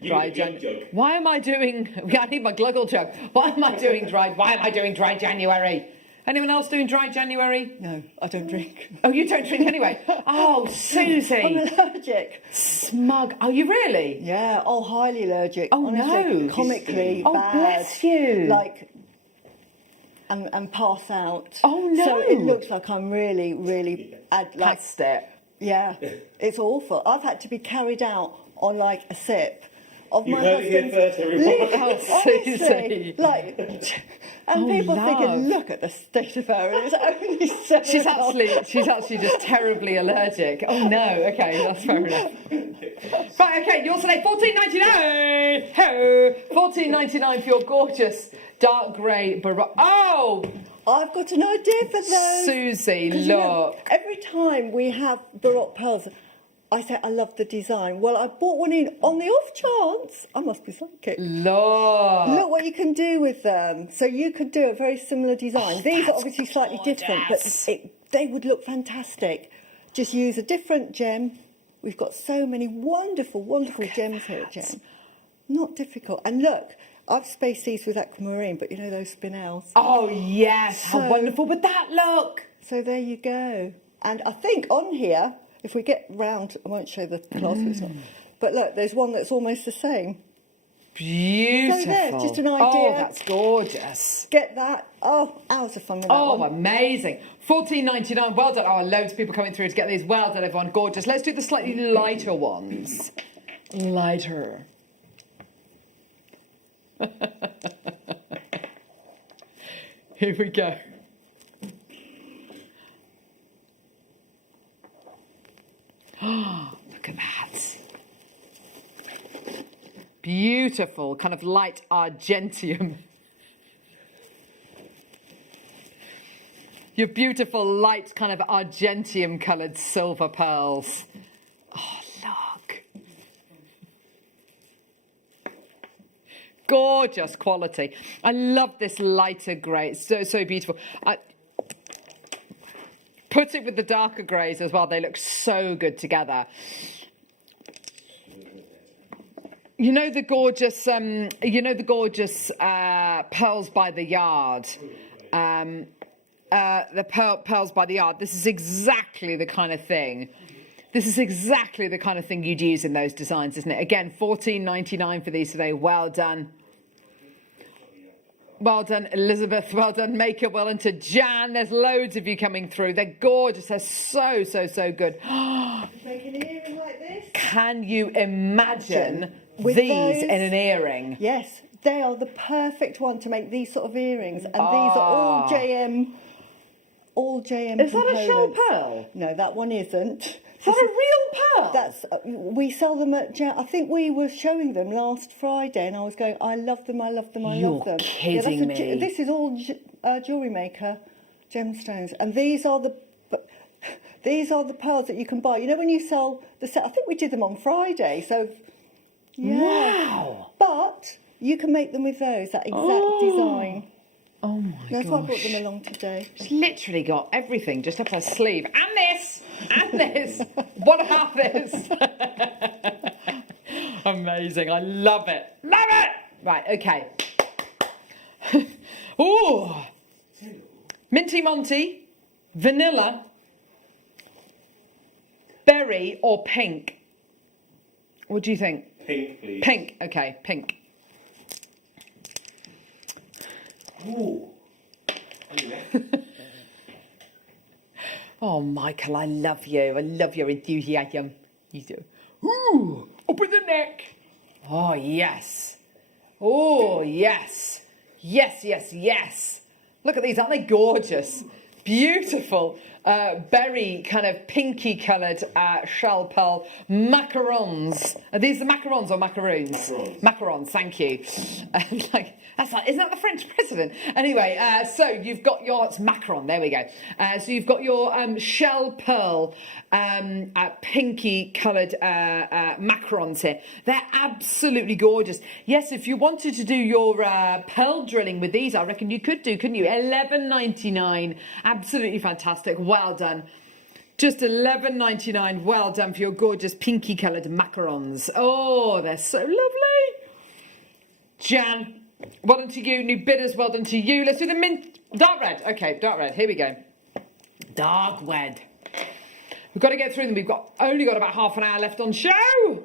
Dry January. Why am I doing? I need my gluggle jug. Why am I doing dry January? Anyone else doing dry January? No, I don't drink. Oh, you don't drink anyway. Oh, Susie. I'm allergic. Smug. Are you really? Yeah. Oh, highly allergic. Oh, honestly, no. Comically Oh, bad. bless you. Like, and pass out. Oh, no. So it looks like I'm really Past it. Yeah, it's awful. I've had to be carried out on like a sip of You my heard it here husband's. first, everyone. Oh, Honestly, Susie. like, and people love. thinking, look at the state of her. It's only 7 She's actually just terribly allergic. Oh no. Okay, that's fair enough. Right. Okay. Yours today, $14.99. Ho, $14.99 for your gorgeous dark grey Baroque. Oh, I've got an idea for those. Susie, 'Cause, look. you know, every time we have Baroque pearls, I say I love the design. Well, I bought one in on the off chance. I must be psychic. Look what you can do with them. So you could do a very similar design. These are obviously slightly different, but they would look fantastic. Just use a different gem. We've got so many wonderful gems here at Gem. Not difficult. And look, I've spaced these with aquamarine, but you know those spinels. Oh yes, how wonderful would that look? So there you go. And I think on here, if we get round, I won't show the clasp, it's not. But look, there's one that's almost the same. Beautiful. So there's just an idea. Oh, that's gorgeous. Get that. Oh, hours of fun with that Oh, one. amazing. $14.99. Well done. Oh, loads of people coming through to get these. Well done, everyone. Gorgeous. Let's do the slightly lighter ones. Lighter. Here we go. Oh, look at that. Beautiful, kind of light argentium. Your beautiful light kind of argentium coloured silver pearls. Oh, look. Gorgeous quality. I love this lighter grey. It's so beautiful. Put it with the darker greys as well. They look so good together. You know the gorgeous, pearls by the yard. The pearls by the yard. This is exactly the kind of thing. This is exactly the kind of thing you'd use in those designs, isn't it? Again, $14.99 for these today. Well done. Well done, Elizabeth. Well done, Maker. Well done to Jan. There's loads of you coming through. They're gorgeous. They're so good. Make an earring like this. Can you imagine With these those, in an earring? Yes, they are the perfect one to make these sort of earrings. And these are all JM. All JM Is that a shell pearl? No, that one isn't. Is that a real pearl? That's we sell them at Jam. I think we were showing them last Friday, and I was going, I love them, I love them, I love them. You're kidding me. This is all Jewellery Maker gemstones, and these are the pearls that you can buy. You know when you sell the set? I think we did them on Friday. So yeah. Wow. But you can make them with those, that exact design. Oh my gosh. That's why I brought them along today. She's literally got everything just up her sleeve. And this! And this! What about this? Amazing. I love it. Love it! Right, okay. Ooh! Minty Monty, vanilla, berry or pink? What do you think? Pink, please. Pink. Okay, pink. Ooh. Oh, Michael, I love you. I love your enthusiasm. You do. Ooh, up in the neck. Oh, yes. Oh, yes. Yes, yes, yes. Look at these. Aren't they gorgeous? Beautiful. Berry, kind of pinky coloured shell pearl macarons. Are these the macarons or macaroons? Macarons. Macarons, thank you. Isn't that the French president? Anyway, so you've got your, it's macaron, there we go. So you've got your shell pearl pinky coloured macarons here. They're absolutely gorgeous. Yes, if you wanted to do your pearl drilling with these, I reckon you could do, couldn't you? $11.99. Absolutely fantastic. Well done. Just $11.99. Well done for your gorgeous pinky coloured macarons. Oh, they're so lovely. Jan, well done to you. New bidders, well done to you. Let's do the mint. Dark red. Okay, dark red. Here we go. Dark red. We've got to get through them. We've only got about half an hour left on show.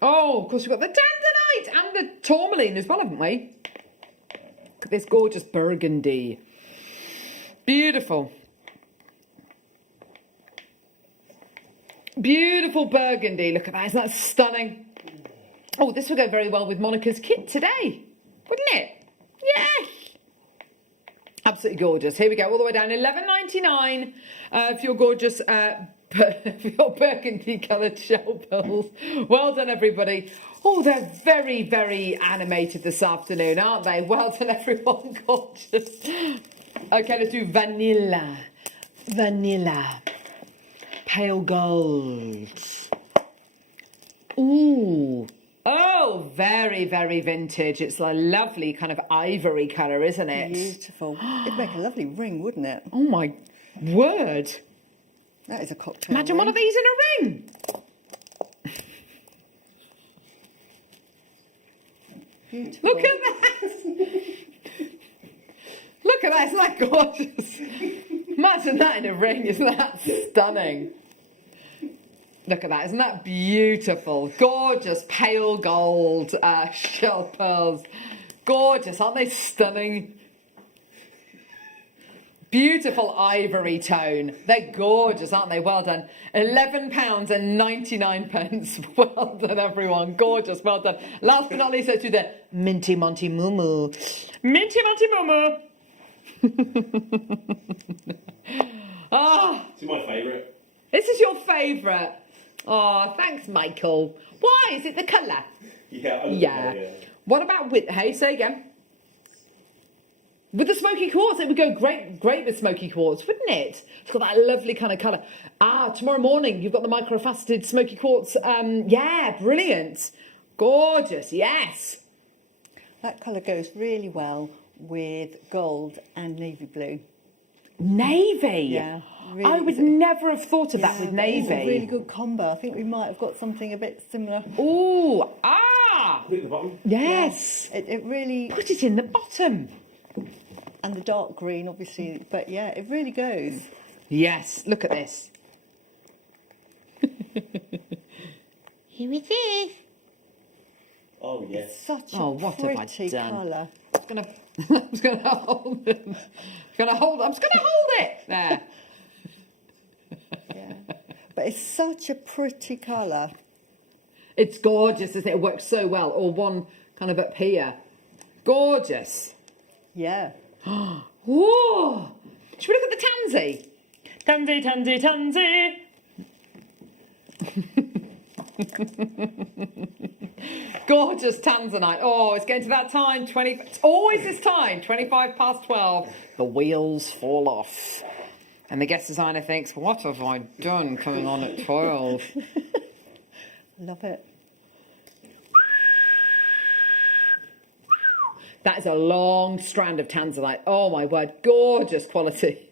Oh, of course, we've got the tanzanite and the tourmaline as well, haven't we? Look at this gorgeous burgundy. Beautiful. Beautiful burgundy. Look at that. Isn't that stunning? Oh, this would go very well with Monica's kit today, wouldn't it? Yes. Absolutely gorgeous. Here we go, all the way down. $11.99 for your gorgeous, for your burgundy coloured shell pearls. Well done, everybody. Oh, they're very, very animated this afternoon, aren't they? Well done, everyone. Gorgeous. Okay, let's do vanilla. Vanilla. Pale gold. Ooh. Oh, very, very vintage. It's a lovely kind of ivory colour, isn't it? Beautiful. It'd make a lovely ring, wouldn't it? Oh, my word. That is a cocktail Imagine ring. one of these in a ring. Beautiful. Look at that. Look at that. Isn't that gorgeous? Imagine that in a ring. Isn't that stunning? Look at that. Isn't that beautiful? Gorgeous pale gold shell pearls. Gorgeous. Aren't they stunning? Beautiful ivory tone. They're gorgeous, aren't they? Well done. £11.99. Well done, everyone. Gorgeous. Well done. Last but not least, let's do the Minty Monty Moo. Minty Monty Moo. Ah. This is my favourite. This is your favourite. Oh, thanks, Michael. Why? Is it the colour? Yeah. I love Yeah. it, yeah. What about with, hey, say again. With the smoky quartz, it would go great with smoky quartz, wouldn't it? It's got that lovely kind of colour. Ah, tomorrow morning, you've got the microfaceted smoky quartz. Yeah, brilliant. Gorgeous, yes. That colour goes really well with gold and navy blue. Navy? Yeah. Really, I would never have thought of that with navy. It's a really good combo. I think we might have got something a bit similar. Ooh, ah! Put it at the bottom. Yes. Yeah, it really... Put it in the bottom. And the dark green, obviously. But yeah, it really goes. Yes, look at this. Here it is. Oh, yes. Such Oh, a what have I pretty done? colour. I'm just gonna hold it. I'm just gonna hold it. There. Yeah. But it's such a pretty colour. It's gorgeous, isn't it? It works so well. Or one kind of up here. Gorgeous. Yeah. Whoa! Should we look at the tansy? Tansy, tansy, tansy. Gorgeous tanzanite. Oh, it's getting to that time. It's always this time. 12:25. The wheels fall off. And the guest designer thinks, what have I done coming on at 12? Love it. That is a long strand of tanzanite. Oh, my word. Gorgeous quality.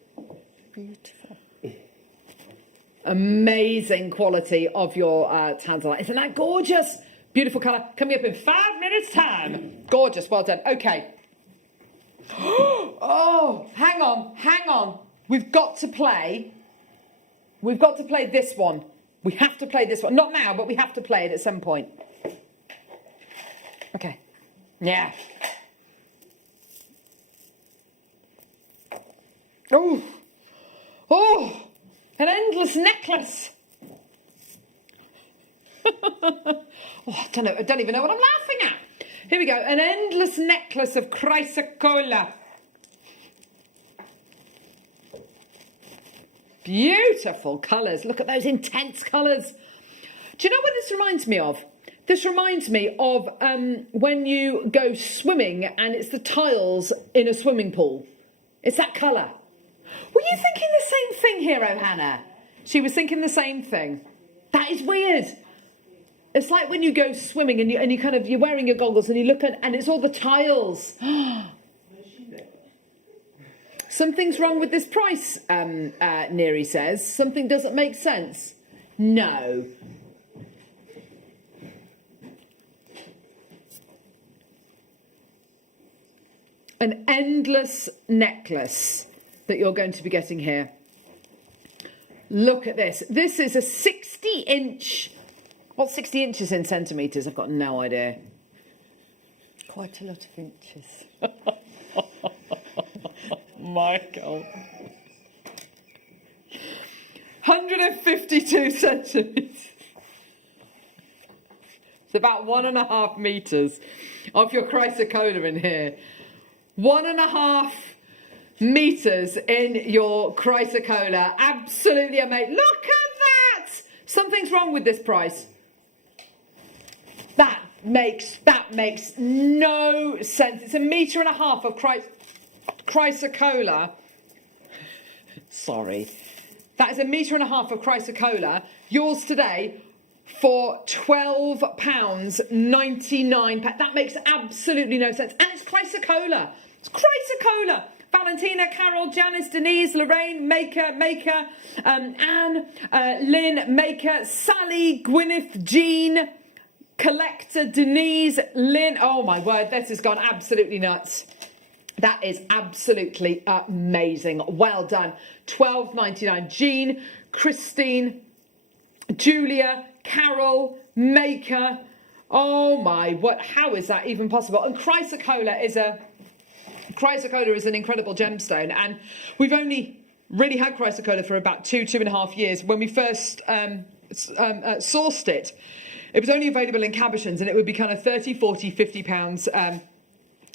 Beautiful. Amazing quality of your tanzanite. Isn't that gorgeous? Beautiful colour. Coming up in 5 minutes' time. Gorgeous. Well done. Okay. Oh, hang on. We've got to play this one. We have to play this one. Not now, but we have to play it at some point. Okay. Yeah. Oh, an endless necklace. Oh, I don't even know what I'm laughing at. Here we go, an endless necklace of chrysocolla. Beautiful colours. Look at those intense colours. Do you know what this reminds me of? This reminds me of when you go swimming and it's the tiles in a swimming pool. It's that colour. Were you thinking the same thing here, Hannah? She was thinking the same thing. That is weird. It's like when you go swimming and you're wearing your goggles and you look at, and it's all the tiles. Something's wrong with this price, Neri says. Something doesn't make sense. No. An endless necklace that you're going to be getting here. Look at this. This is a 60-inch... What's 60 inches in centimetres? I've got no idea. Quite a lot of inches. Michael. 152 centimetres. It's about 1.5 metres of your chrysocolla in here. 1.5 metres in your chrysocolla. Absolutely amazing. Look at that! Something's wrong with this price. That makes no sense. It's 1.5 metres of chrysocolla. Sorry. That is 1.5 metres of chrysocolla. Yours today for £12.99. That makes absolutely no sense. And it's chrysocolla. It's chrysocolla. Valentina, Carol, Janice, Denise, Lorraine, Maker, Anne, Lynn, Maker, Sally, Gwyneth, Jean, Collector, Denise, Lynn. Oh my word, this has gone absolutely nuts. That is absolutely amazing. Well done. £12.99. Jean, Christine, Julia, Carol, Maker. Oh my, how is that even possible? And chrysocolla is an incredible gemstone, and we've only really had chrysocolla for about 2.5 years. When we first sourced it, it was only available in cabochons, and it would be kind of 30, 40, 50 pounds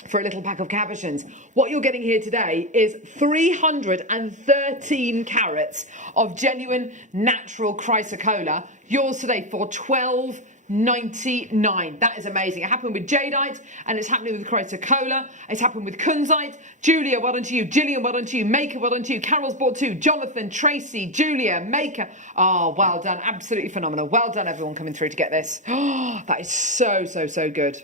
for a little pack of cabochons. What you're getting here today is 313 carats of genuine natural chrysocolla. Yours today for £12.99. That is amazing. It happened with jadeite, and it's happening with chrysocolla. It's happened with kunzite. Julia, well done to you. Gillian, well done to you. Maker, well done to you. Carol's bought 2. Jonathan, Tracy, Julia, Maker. Oh, well done. Absolutely phenomenal. Well done, everyone coming through to get this. Oh, that is so, so, so good.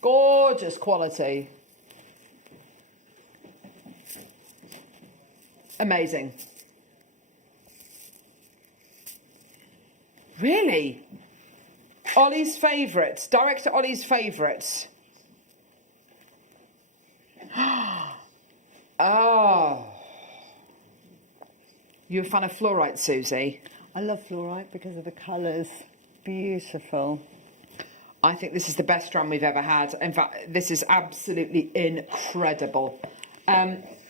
Gorgeous quality. Amazing. Really? Ollie's favourites. Director Ollie's favourites. Oh. You a fan of fluorite, Susie? I love fluorite because of the colours. Beautiful. I think this is the best strand we've ever had. In fact, this is absolutely incredible.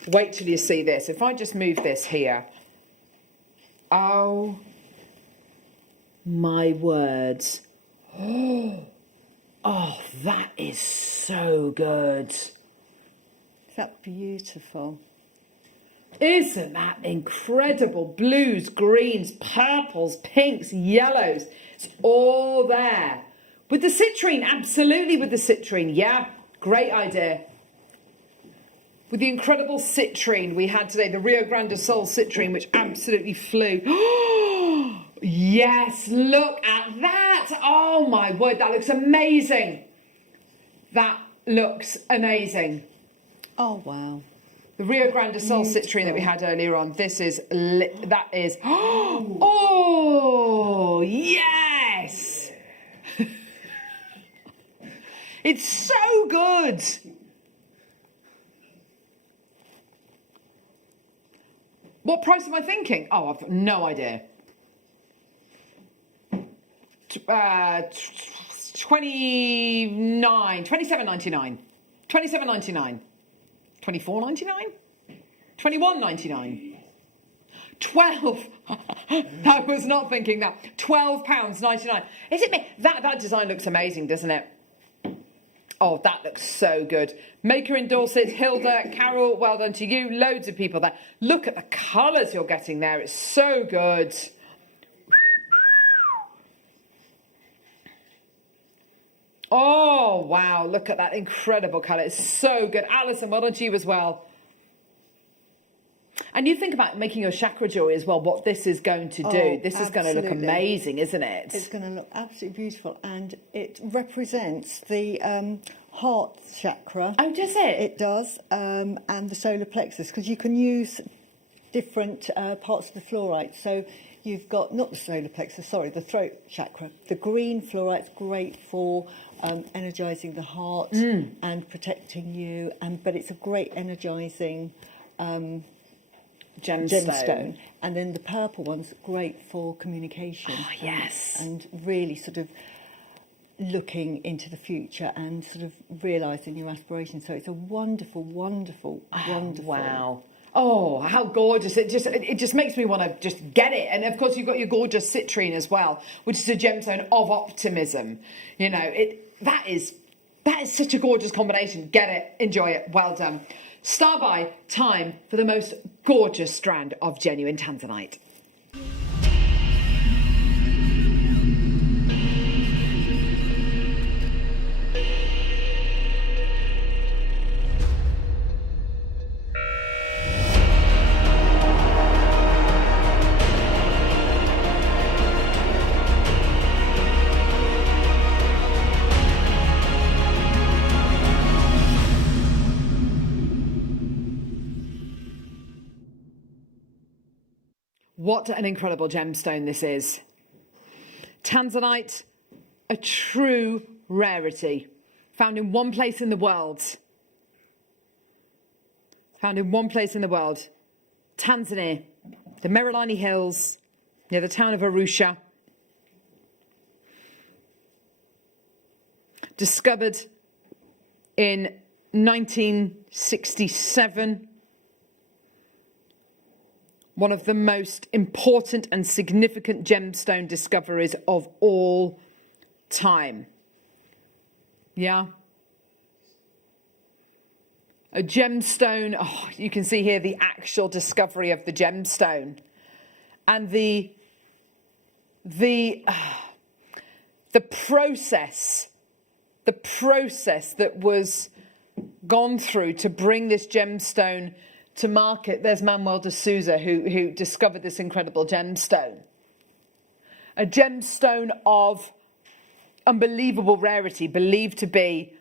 Wait till you see this. If I just move this here. Oh, my words. Oh, that is so good. Is that beautiful? Isn't that incredible? Blues, greens, purples, pinks, yellows. It's all there. With the citrine, absolutely with the citrine. Yeah, great idea. With the incredible citrine we had today, the Rio Grande do Sul citrine, which absolutely flew. Yes, look at that. Oh my word, that looks amazing. That looks amazing. Oh, wow. The Rio Grande do Sul citrine that we had earlier on, this is, that is, oh, yes. It's so good. What price am I thinking? Oh, I've no idea. 27.99. 27.99. 24.99. 21.99. 12. I was not thinking that. £12.99. Is it me? That design looks amazing, doesn't it? Oh, that looks so good. Maker in Dorset, Hilda, Carol, well done to you. Loads of people there. Look at the colours you're getting there. It's so good. Oh, wow. Look at that incredible colour. It's so good. Alison, well done to you as well. And you think about making your chakra jewellery as well, what this is going to do. This is going to look amazing, isn't it? It's going to look absolutely beautiful, and it represents the heart chakra. Oh, does it? It does, and the solar plexus, because you can use different parts of the fluorite. So you've got, not the solar plexus, sorry, the throat chakra. The green fluorite's great for energising the heart and protecting you, but it's a great energising gemstone. And then the purple one's great for communication. Oh, yes. And really sort of looking into the future and sort of realising your aspirations. So it's a wonderful, wonderful, wonderful. Wow. Oh, how gorgeous. It just makes me want to just get it. And of course you've got your gorgeous citrine as well, which is a gemstone of optimism. You know, that is such a gorgeous combination. Get it, enjoy it, well done. Star by time for the most gorgeous strand of genuine tanzanite. What an incredible gemstone this is. Tanzanite, a true rarity, found in one place in the world. Found in one place in the world. Tanzania, the Merrilani Hills, near the town of Arusha. Discovered in 1967. One of the most important and significant gemstone discoveries of all time. Yeah. A gemstone, you can see here the actual discovery of the gemstone. And the process that was gone through to bring this gemstone to market. There's Manuel de Souza who discovered this incredible gemstone. A gemstone of unbelievable rarity, believed to be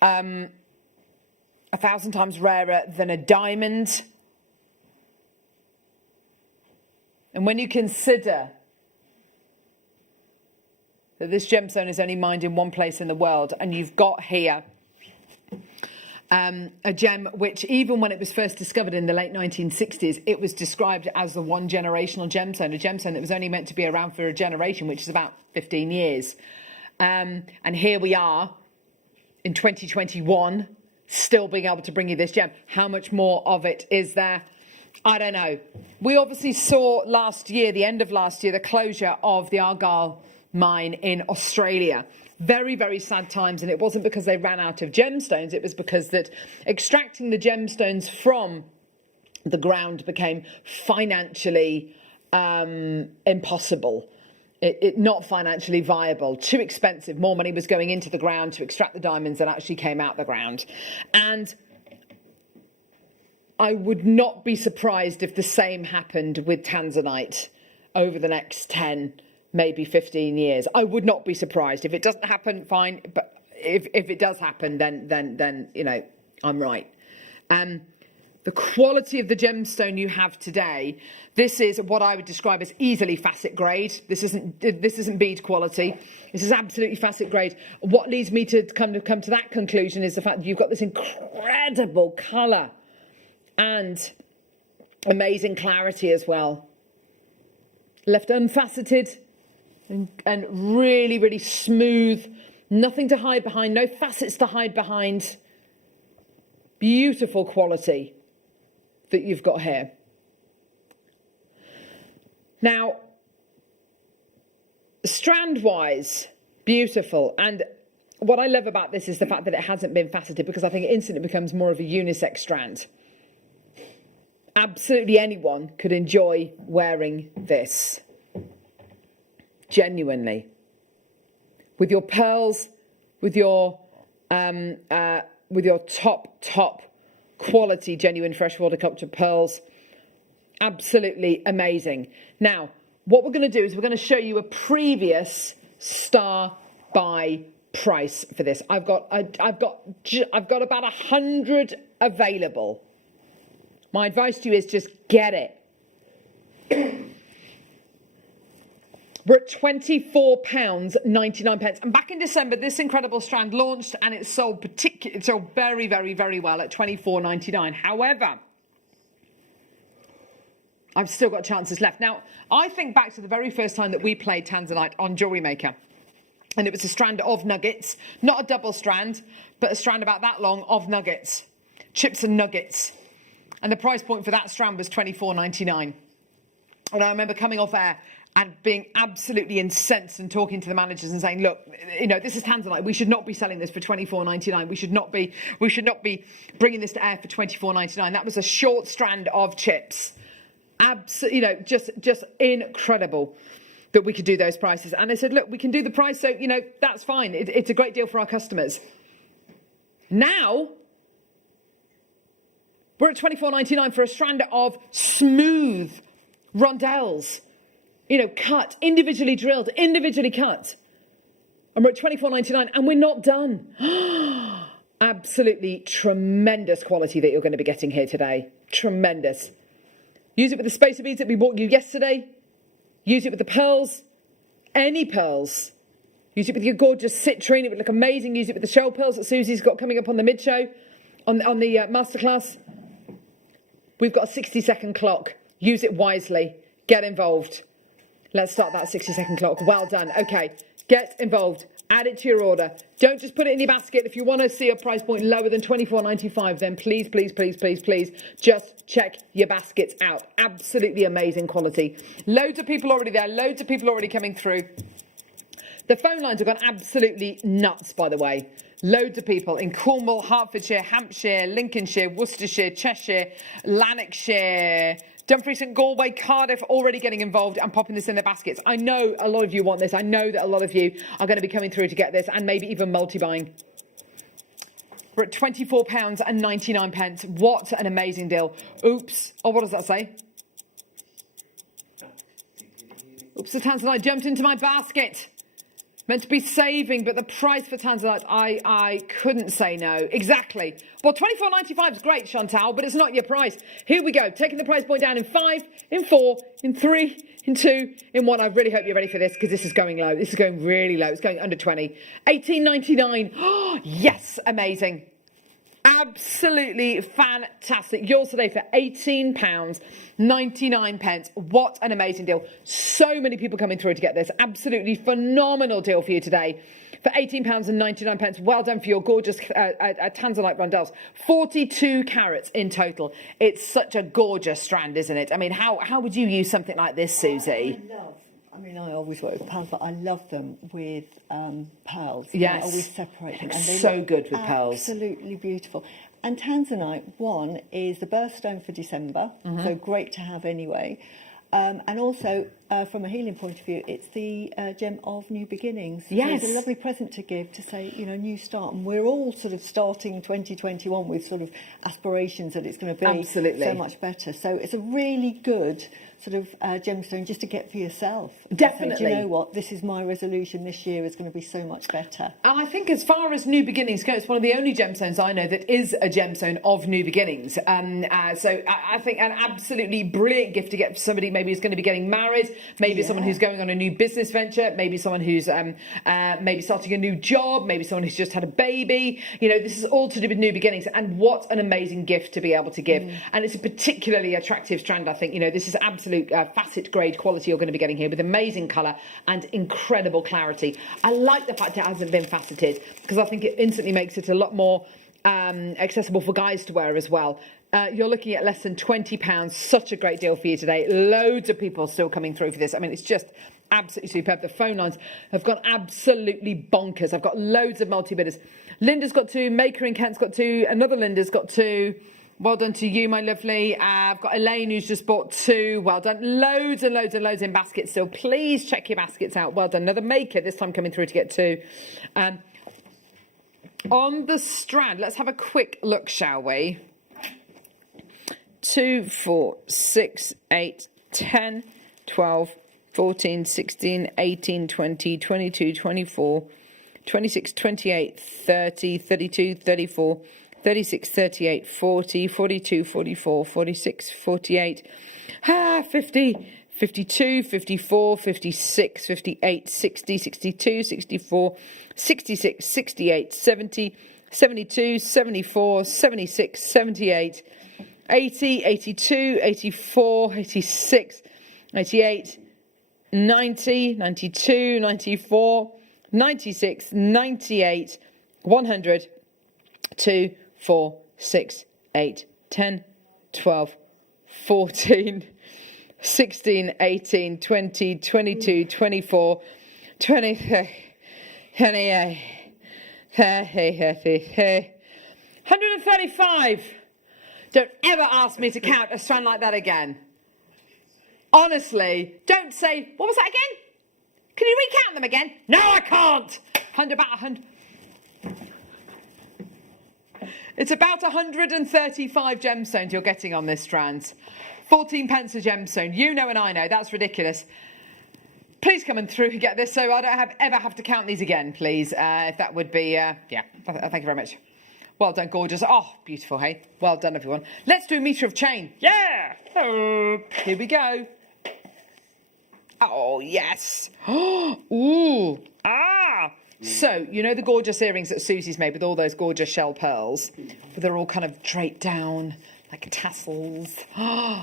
1,000 times rarer than a diamond. And when you consider that this gemstone is only mined in one place in the world, and you've got here a gem which, even when it was first discovered in the late 1960s, it was described as the one generational gemstone, a gemstone that was only meant to be around for a generation, which is about 15 years. And here we are in 2021, still being able to bring you this gem. How much more of it is there? I don't know. We obviously saw last year, the end of last year, the closure of the Argyle mine in Australia. Very, very sad times, and it wasn't because they ran out of gemstones, it was because that extracting the gemstones from the ground became financially impossible. It not financially viable, too expensive. More money was going into the ground to extract the diamonds than actually came out the ground. And I would not be surprised if the same happened with tanzanite over the next 10, maybe 15 years. I would not be surprised. If it doesn't happen, fine. But if it does happen, then you know, I'm right. The quality of the gemstone you have today, this is what I would describe as easily facet grade. This isn't bead quality. This is absolutely facet grade. What leads me to come to that conclusion is the fact that you've got this incredible colour and amazing clarity as well. Left unfaceted and really, really smooth. Nothing to hide behind, no facets to hide behind. Beautiful quality that you've got here. Now, strand-wise, beautiful. And what I love about this is the fact that it hasn't been faceted, because I think it instantly becomes more of a unisex strand. Absolutely anyone could enjoy wearing this. Genuinely. With your pearls, with your top quality genuine freshwater cultured pearls. Absolutely amazing. Now, what we're going to do is we're going to show you a previous star by price for this. I've got about 100 available. My advice to you is just get it. We're at £24.99. And back in December, this incredible strand launched and it sold very, very, very well at £24.99. However, I've still got chances left. Now, I think back to the very first time that we played Tanzanite on JewelleryMaker. And it was a strand of nuggets, not a double strand, but a strand about that long of nuggets, chips and nuggets. And the price point for that strand was £24.99. And I remember coming off air and being absolutely incensed and talking to the managers and saying, look, you know, this is Tanzanite. We should not be selling this for £24.99. We should not be bringing this to air for £24.99. That was a short strand of chips. Absolutely, you know, just incredible that we could do those prices. And they said, look, we can do the price, so, you know, that's fine. It's a great deal for our customers. Now, we're at £24.99 for a strand of smooth rondelles. You know, cut, individually drilled, individually cut. And we're at £24.99 and we're not done. Absolutely tremendous quality that you're going to be getting here today. Tremendous. Use it with the spacer beads that we bought you yesterday. Use it with the pearls. Any pearls. Use it with your gorgeous citrine. It would look amazing. Use it with the shell pearls that Susie's got coming up on the mid-show, on the masterclass. We've got a 60-second clock. Use it wisely. Get involved. Let's start that 60-second clock. Well done. Okay, get involved. Add it to your order. Don't just put it in your basket. If you want to see a price point lower than £24.95, then please, please, please, please, please, just check your baskets out. Absolutely amazing quality. Loads of people already there. Loads of people already coming through. The phone lines have gone absolutely nuts, by the way. Loads of people in Cornwall, Hertfordshire, Hampshire, Lincolnshire, Worcestershire, Cheshire, Lanarkshire, Dumfries and Galway, Cardiff, already getting involved and popping this in their baskets. I know a lot of you want this. I know that a lot of you are going to be coming through to get this and maybe even multi-buying. We're at £24.99. What an amazing deal. Oops. Oh, what does that say? Oops, the Tanzanite jumped into my basket. Meant to be saving, but the price for Tanzanite, I couldn't say no. Exactly. Well, £24.95 is great, Chantal, but it's not your price. Here we go. Taking the price point down in 5, in 4, in 3, in 2, in 1. I really hope you're ready for this because this is going low. This is going really low. It's going under 20. £18.99. Oh, yes, amazing. Absolutely fantastic. Yours today for £18.99. What an amazing deal. So many people coming through to get this. Absolutely phenomenal deal for you today. For £18.99. Well done for your gorgeous Tanzanite rondelles. 42 carats in total. It's such a gorgeous strand, isn't it? I mean, how would you use something like this, Susie? I always work with pearls, but I love them with pearls. Yes. I always separate them. It looks and they so look good with pearls. Absolutely beautiful. And Tanzanite, one, is the birthstone for December, so great to have anyway. And also, from a healing point of view, it's the gem of new beginnings. Yes. So it's a lovely present to give to say, you know, new start. And we're all sort of starting 2021 with sort of aspirations that it's going to be so much better. So it's a really good sort of gemstone just to get for yourself. Definitely. Say, do you know what? This is my resolution this year is going to be so much better. And I think as far as new beginnings go, it's one of the only gemstones I know that is a gemstone of new beginnings. So I think an absolutely brilliant gift to get for somebody maybe who's going to be getting married, maybe someone who's going on a new business venture, maybe someone who's maybe starting a new job, maybe someone who's just had a baby. You know, this is all to do with new beginnings. And what an amazing gift to be able to give. And it's a particularly attractive strand, I think. You know, this is absolute facet grade quality you're going to be getting here with amazing colour and incredible clarity. I like the fact it hasn't been faceted because I think it instantly makes it a lot more accessible for guys to wear as well. You're looking at less than £20. Such a great deal for you today. Loads of people still coming through for this. I mean, it's just absolutely superb. The phone lines have gone absolutely bonkers. I've got loads of multi-bidders. Linda's got 2. Maker in Kent's got 2. Another Linda's got 2. Well done to you, my lovely. I've got Elaine who's just bought 2. Well done. Loads and loads and loads in baskets still. Please check your baskets out. Well done. Another Maker this time coming through to get 2. On the strand, let's have a quick look, shall we? 2, 4, 6, 8, 10, 12, 14, 16, 18, 20, 22, 24, 26, 28, 30, 32, 34, 36, 38, 40, 42, 44, 46, 48, 50, 52, 54, 56, 58, 60, 62, 64, 66, 68, 70, 72, 74, 76, 78, 80, 82, 84, 86, 88, 90, 92, 94, 96, 98, 100, 2, 4, 6, 8, 10, 12, 14, 16, 18, 20, 22, 24, 23, 28, 135. Don't ever ask me to count a strand like that again. Honestly, don't say, what was that again? Can you recount them again? No, I can't. About 100. It's about 135 gemstones you're getting on this strand. 14 pence a gemstone. You know and I know. That's ridiculous. Please come and through and get this so I don't ever have to count these again, please. If that would be, yeah. Thank you very much. Well done, gorgeous. Oh, beautiful, hey? Well done, everyone. Let's do a metre of chain. Yeah! Oh, here we go. Oh, yes. Ooh. Ah! So, you know the gorgeous earrings that Susie's made with all those gorgeous shell pearls? They're all kind of draped down, like tassels. Do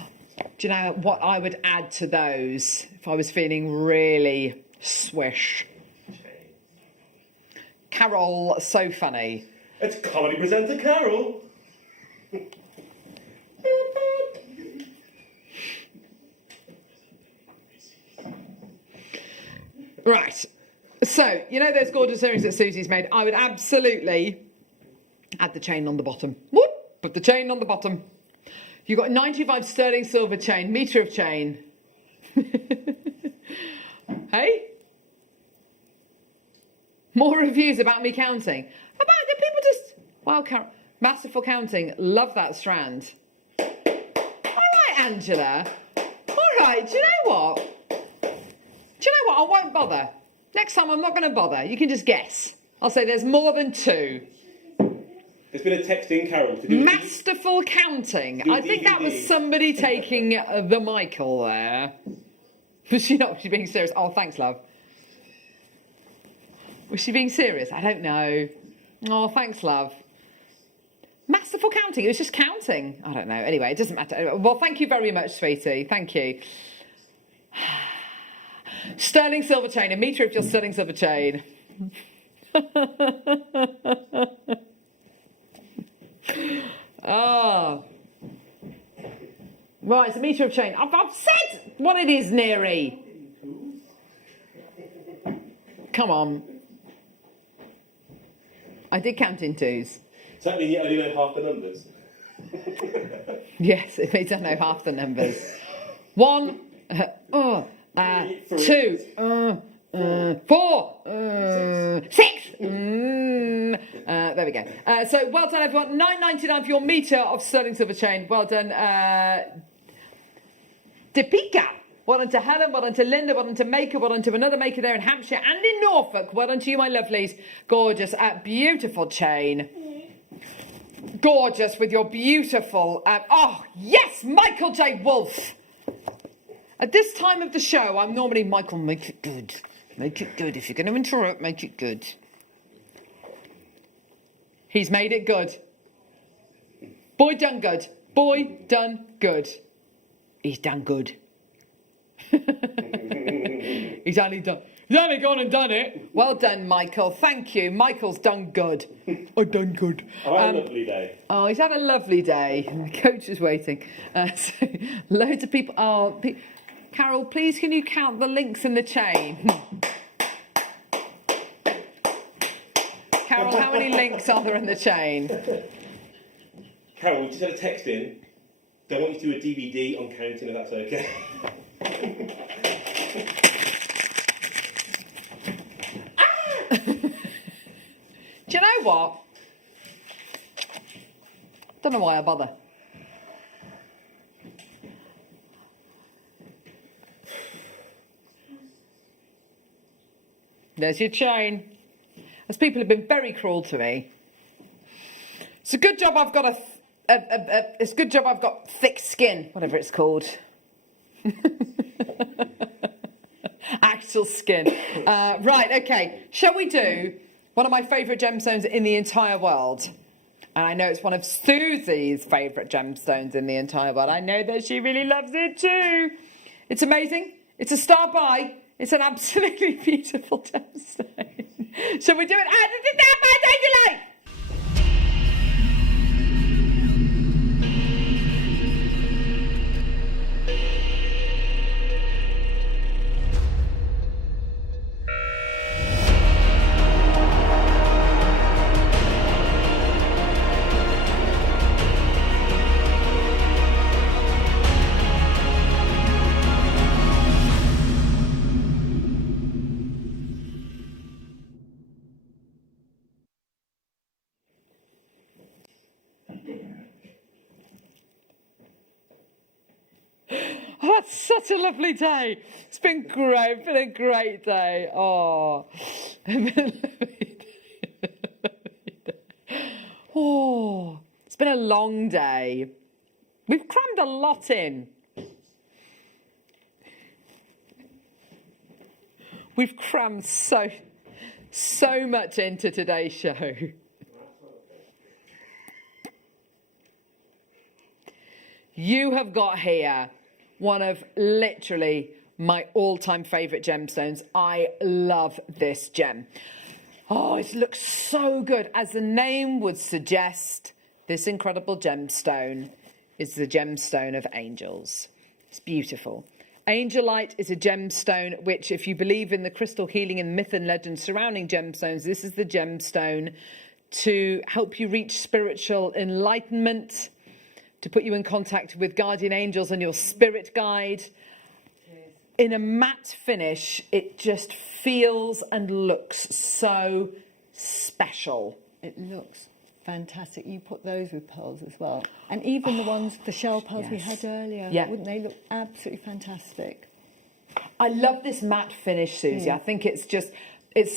you know what I would add to those if I was feeling really swish? Carol, so funny. It's comedy presenter Carol. Right. So, you know those gorgeous earrings that Susie's made? I would absolutely add the chain on the bottom. Whoop! Put the chain on the bottom. You've got 95 sterling silver chain, metre of chain. Hey? More reviews about me counting. About the people just... Wow, masterful counting. Love that strand. All right, Angela. All right, do you know what? I won't bother. Next time I'm not going to bother. You can just guess. I'll say there's more than 2. There's been a text in, Carol. To do masterful counting. I think that was somebody taking the Michael there. Was she not? Was she being serious? Oh, thanks, love. Was she being serious? I don't know. Oh, thanks, love. Masterful counting. It was just counting. I don't know. Anyway, it doesn't matter. Well, thank you very much, sweetie. Thank you. Sterling silver chain. A metre of your sterling silver chain. Oh. Right, it's a metre of chain. I've said what it is, Neary. Come on. I did count in 2s. Does that mean you only know half the numbers? Yes, it means I know half the numbers. 1, 2, 4, 6. There we go. So well done, everyone. £9.99 for your metre of sterling silver chain. Well done, Dipika. Well done to Helen. Well done to Linda. Well done to Maker. Well done to another Maker there in Hampshire and in Norfolk. Well done to you, my lovelies. Gorgeous, beautiful chain. Gorgeous with your beautiful... oh, yes, Michael J. Wolfe. At this time of the show, I'm normally, Michael, make it good. Make it good. If you're going to interrupt, make it good. He's made it good. Boy done good. Boy done good. He's done good. He's only gone and done it. Well done, Michael. Thank you. Michael's done good. I've done good. I had a lovely day. Oh, he's had a lovely day. The coach is waiting. So, loads of people. Oh, Carol, please can you count the links in the chain? Carol, how many links are there in the chain? Carol, we just had a text in. Don't want you to do a DVD on counting, if that's okay. Do you know what? Don't know why I bother. There's your chain. as people have been very cruel to me. It's a good job I've got it's a good job I've got thick skin, whatever it's called. Actual skin. Right, okay. Shall we do one of my favourite gemstones in the entire world? And I know it's one of Susie's favourite gemstones in the entire world. I know that she really loves it too. It's amazing. It's a star buy. It's an absolutely beautiful gemstone. Shall we do it? It's a star buy, don't you like? Oh, it's such a lovely day. It's been great. It's been a great day. Oh. Oh, it's been a long day. We've crammed a lot in. We've crammed so much into today's show. You have got here one of literally my all-time favourite gemstones. I love this gem. Oh, it looks so good. As the name would suggest, this incredible gemstone is the gemstone of angels. It's beautiful. Angelite is a gemstone which, if you believe in the crystal healing and myth and legend surrounding gemstones, this is the gemstone to help you reach spiritual enlightenment, to put you in contact with guardian angels and your spirit guide. In a matte finish, it just feels and looks so special. It looks fantastic. You put those with pearls as well. And even the ones, the shell pearls we had earlier, wouldn't they look absolutely fantastic? I love this matte finish, Susie. I think it's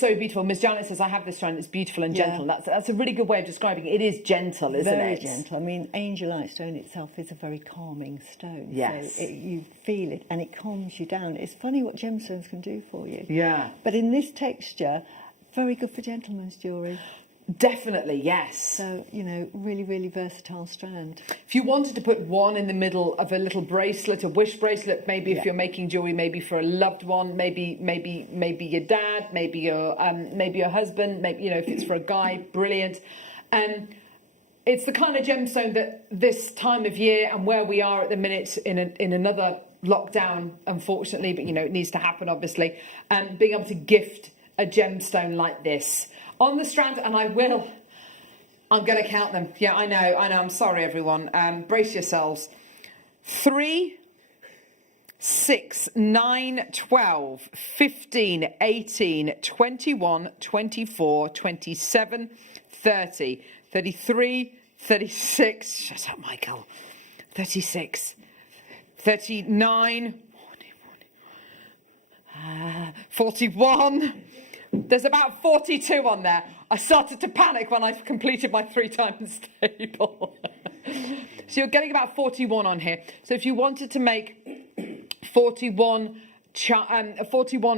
so beautiful. Miss Janet says, I have this strand, it's beautiful and gentle. That's a really good way of describing it. It is gentle, isn't it? Very gentle. I mean, Angelite stone itself is a very calming stone. Yes. So you feel it and it calms you down. It's funny what gemstones can do for you. Yeah. But in this texture, very good for gentlemen's jewellery. Definitely, yes. So, you know, really, really versatile strand. If you wanted to put one in the middle of a little bracelet, a wish bracelet, maybe if you're making jewellery, maybe for a loved one, maybe your dad, maybe your husband, maybe, you know, if it's for a guy, brilliant. It's the kind of gemstone that this time of year and where we are at the minute in another lockdown, unfortunately, but, you know, it needs to happen, obviously, being able to gift a gemstone like this on the strand, and I'm going to count them. Yeah, I know, I'm sorry, everyone. Brace yourselves. 3, 6, 9, 12, 15, 18, 21, 24, 27, 30, 33, 36, shut up, Michael, 36, 39, 41, there's about 42 on there. I started to panic when I completed my 3 times table. So you're getting about 41 on here. So if you wanted to make 41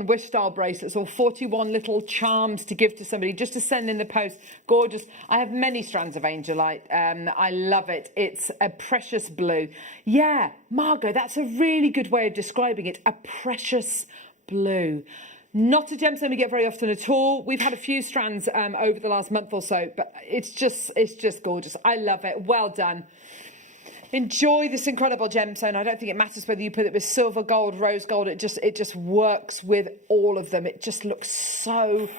wish style bracelets or 41 little charms to give to somebody, just to send in the post, gorgeous. I have many strands of Angelite. I love it. It's a precious blue. Yeah, Margot, that's a really good way of describing it. A precious blue. Not a gemstone we get very often at all. We've had a few strands over the last month or so, but it's just gorgeous. I love it. Well done. Enjoy this incredible gemstone. I don't think it matters whether you put it with silver, gold, rose gold. It just works with all of them. It just looks so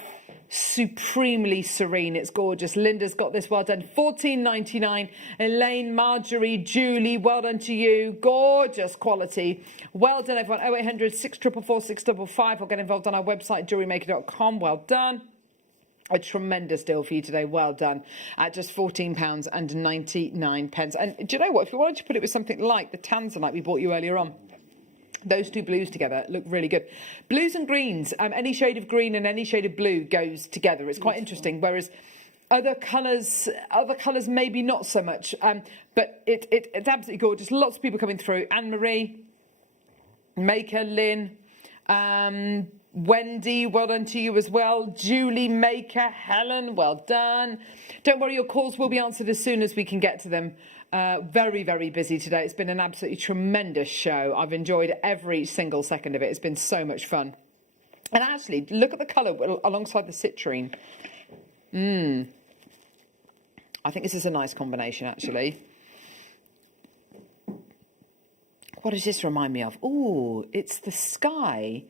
supremely serene. It's gorgeous. Linda's got this. Well done. $14.99. Elaine, Marjorie, Julie, well done to you. Gorgeous quality. Well done, everyone. 0800 644 655 or get involved on our website, JewelleryMaker.com. Well done. A tremendous deal for you today. Well done. At just £14.99. And do you know what? If you wanted to put it with something like the Tanzanite we bought you earlier on, Those two blues together look really good. Blues and greens, any shade of green and any shade of blue goes together. It's quite interesting. Whereas other colours maybe not so much. But it's absolutely gorgeous. Lots of people coming through. Anne-Marie, Maker, Lynn, Wendy, well done to you as well. Julie, Maker, Helen, well done. Don't worry, your calls will be answered as soon as we can get to them. Very, very busy today. It's been an absolutely tremendous show. I've enjoyed every single second of it. It's been so much fun. And actually, look at the colour alongside the citrine. I think this is a nice combination, actually. What does this remind me of? Oh, it's the sky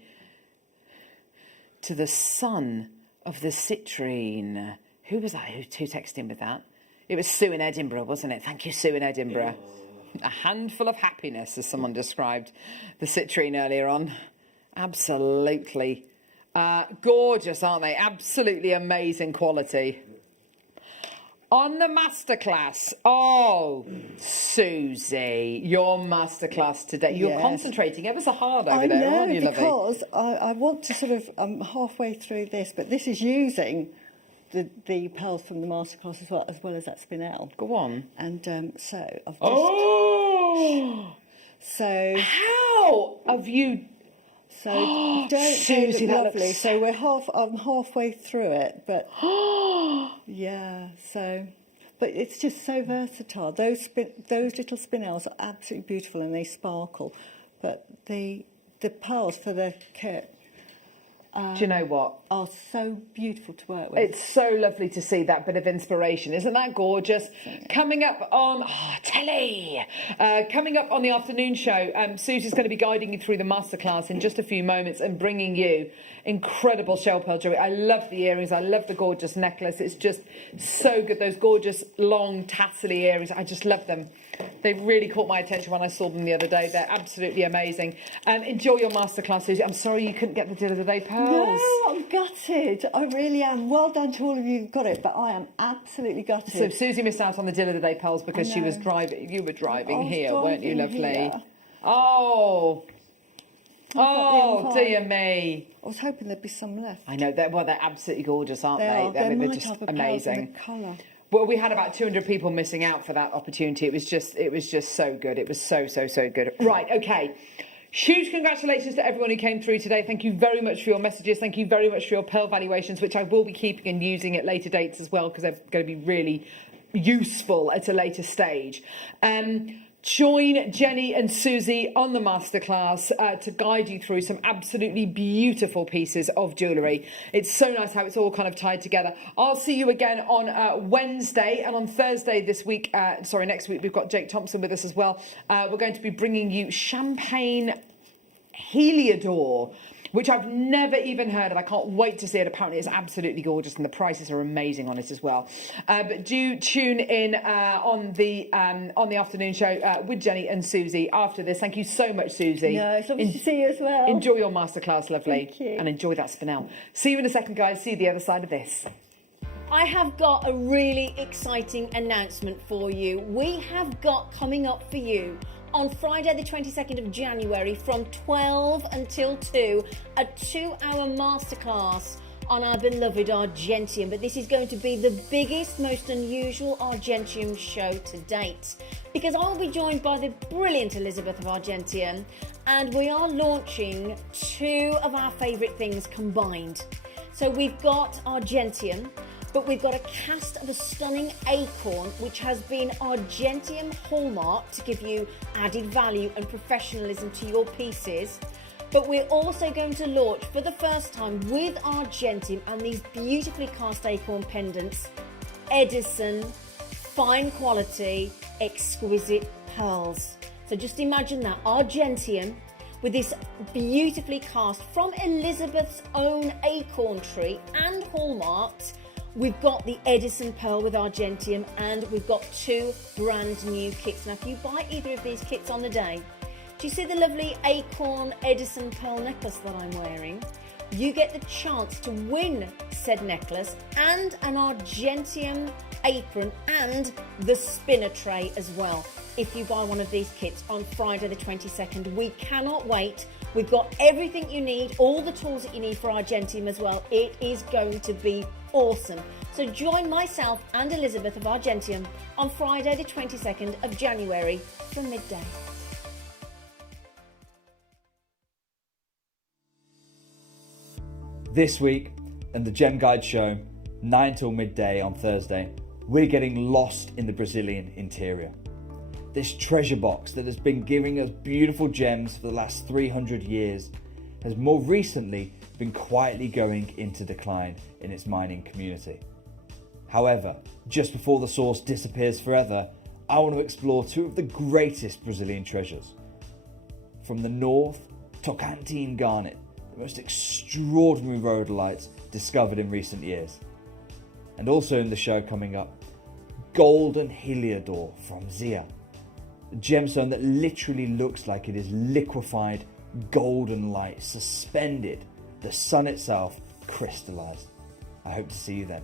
to the sun of the citrine. Who was that? Who texted in with that? It was Sue in Edinburgh, wasn't it? Thank you, Sue in Edinburgh. A handful of happiness, as someone described the citrine earlier on. Absolutely. Gorgeous, aren't they? Absolutely amazing quality. On the masterclass, oh, Susie, your masterclass today. You're concentrating ever so hard over there, aren't you, lovey? Because I want to sort of, I'm halfway through this, but this is using the pearls from the masterclass as well as that spinel. Go on. And so I've just... Oh! So... How have you... So don't Susie, look that lovely. looks... So I'm halfway through it, but yeah. So, but it's just so versatile. Those little spinels are absolutely beautiful and they sparkle. But the pearls for the kit. Do you know what? Are so beautiful to work with. It's so lovely to see that bit of inspiration. Isn't that gorgeous? Coming up on telly. Coming up on the afternoon show, Susie's going to be guiding you through the masterclass in just a few moments and bringing you incredible shell pearl jewellery. I love the earrings. I love the gorgeous necklace. It's just so good. Those gorgeous long tassel-y earrings. I just love them. They really caught my attention when I saw them the other day. They're absolutely amazing. Enjoy your masterclass, Susie. I'm sorry you couldn't get the deal of the day pearls. No, I'm gutted. I really am. Well done to all of you who've got it, but I am absolutely gutted. So Susie missed out on the deal of the day pearls because she was driving. You were driving here, weren't you, lovely? Here. Oh. Oh, dear me. I was hoping there'd be some left. I know. They're absolutely gorgeous, aren't they? They're just amazing. The colour. Well, we had about 200 people missing out for that opportunity. It was just so good. It was so good. Right, okay. Huge congratulations to everyone who came through today. Thank you very much for your messages. Thank you very much for your pearl valuations, which I will be keeping and using at later dates as well, because they're going to be really useful at a later stage. Join Jenny and Susie on the masterclass to guide you through some absolutely beautiful pieces of jewellery. It's so nice how it's all kind of tied together. I'll see you again on Wednesday, and on Thursday this week, next week, we've got Jake Thompson with us as well. We're going to be bringing you Champagne Heliodor, which I've never even heard of. I can't wait to see it. Apparently it's absolutely gorgeous and the prices are amazing on it as well. But do tune in on the afternoon show with Jenny and Susie after this. Thank you so much, Susie. Yeah, it's lovely to see you as well. Enjoy your masterclass, lovely. Thank you. And enjoy that spinel. See you in a second, guys. See you the other side of this. I have got a really exciting announcement for you. We have got coming up for you on Friday the 22nd of January from 12 until 2, a 2-hour masterclass on our beloved Argentium. But this is going to be the biggest, most unusual Argentium show to date, because I'll be joined by the brilliant Elizabeth of Argentium, and we are launching 2 of our favourite things combined. So we've got Argentium, but we've got a cast of a stunning acorn, which has been Argentium hallmark to give you added value and professionalism to your pieces. But we're also going to launch for the first time with Argentium and these beautifully cast acorn pendants, Edison, fine quality, exquisite pearls. So just imagine that, Argentium with this beautifully cast from Elizabeth's own acorn tree and hallmarked. We've got the Edison pearl with Argentium, and we've got 2 brand new kits. Now, if you buy either of these kits on the day, do you see the lovely acorn Edison pearl necklace that I'm wearing? You get the chance to win said necklace and an Argentium apron and the spinner tray as well. if you buy one of these kits on Friday the 22nd. We cannot wait. We've got everything you need, all the tools that you need for our Gentium as well. It is going to be awesome. So join myself and Elizabeth of Argentium on Friday the 22nd of January from midday. This week, and the Gem Guide show, 9 till midday on Thursday, we're getting lost in the Brazilian interior. This treasure box that has been giving us beautiful gems for the last 300 years has more recently been quietly going into decline in its mining community. However, just before the source disappears forever, I want to explore two of the greatest Brazilian treasures. From the north, Tocantins garnet, the most extraordinary rhodolites discovered in recent years. And also in the show coming up, golden heliodor from Zia, a gemstone that literally looks like it is liquefied golden light suspended, the sun itself crystallized. I hope to see you then.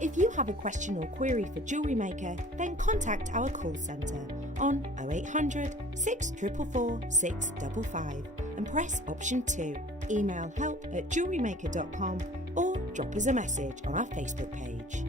If you have a question or query for JewelleryMaker, then contact our call centre on 0800 644 655 and press option 2. Email help@jewellerymaker.com or drop us a message on our Facebook page.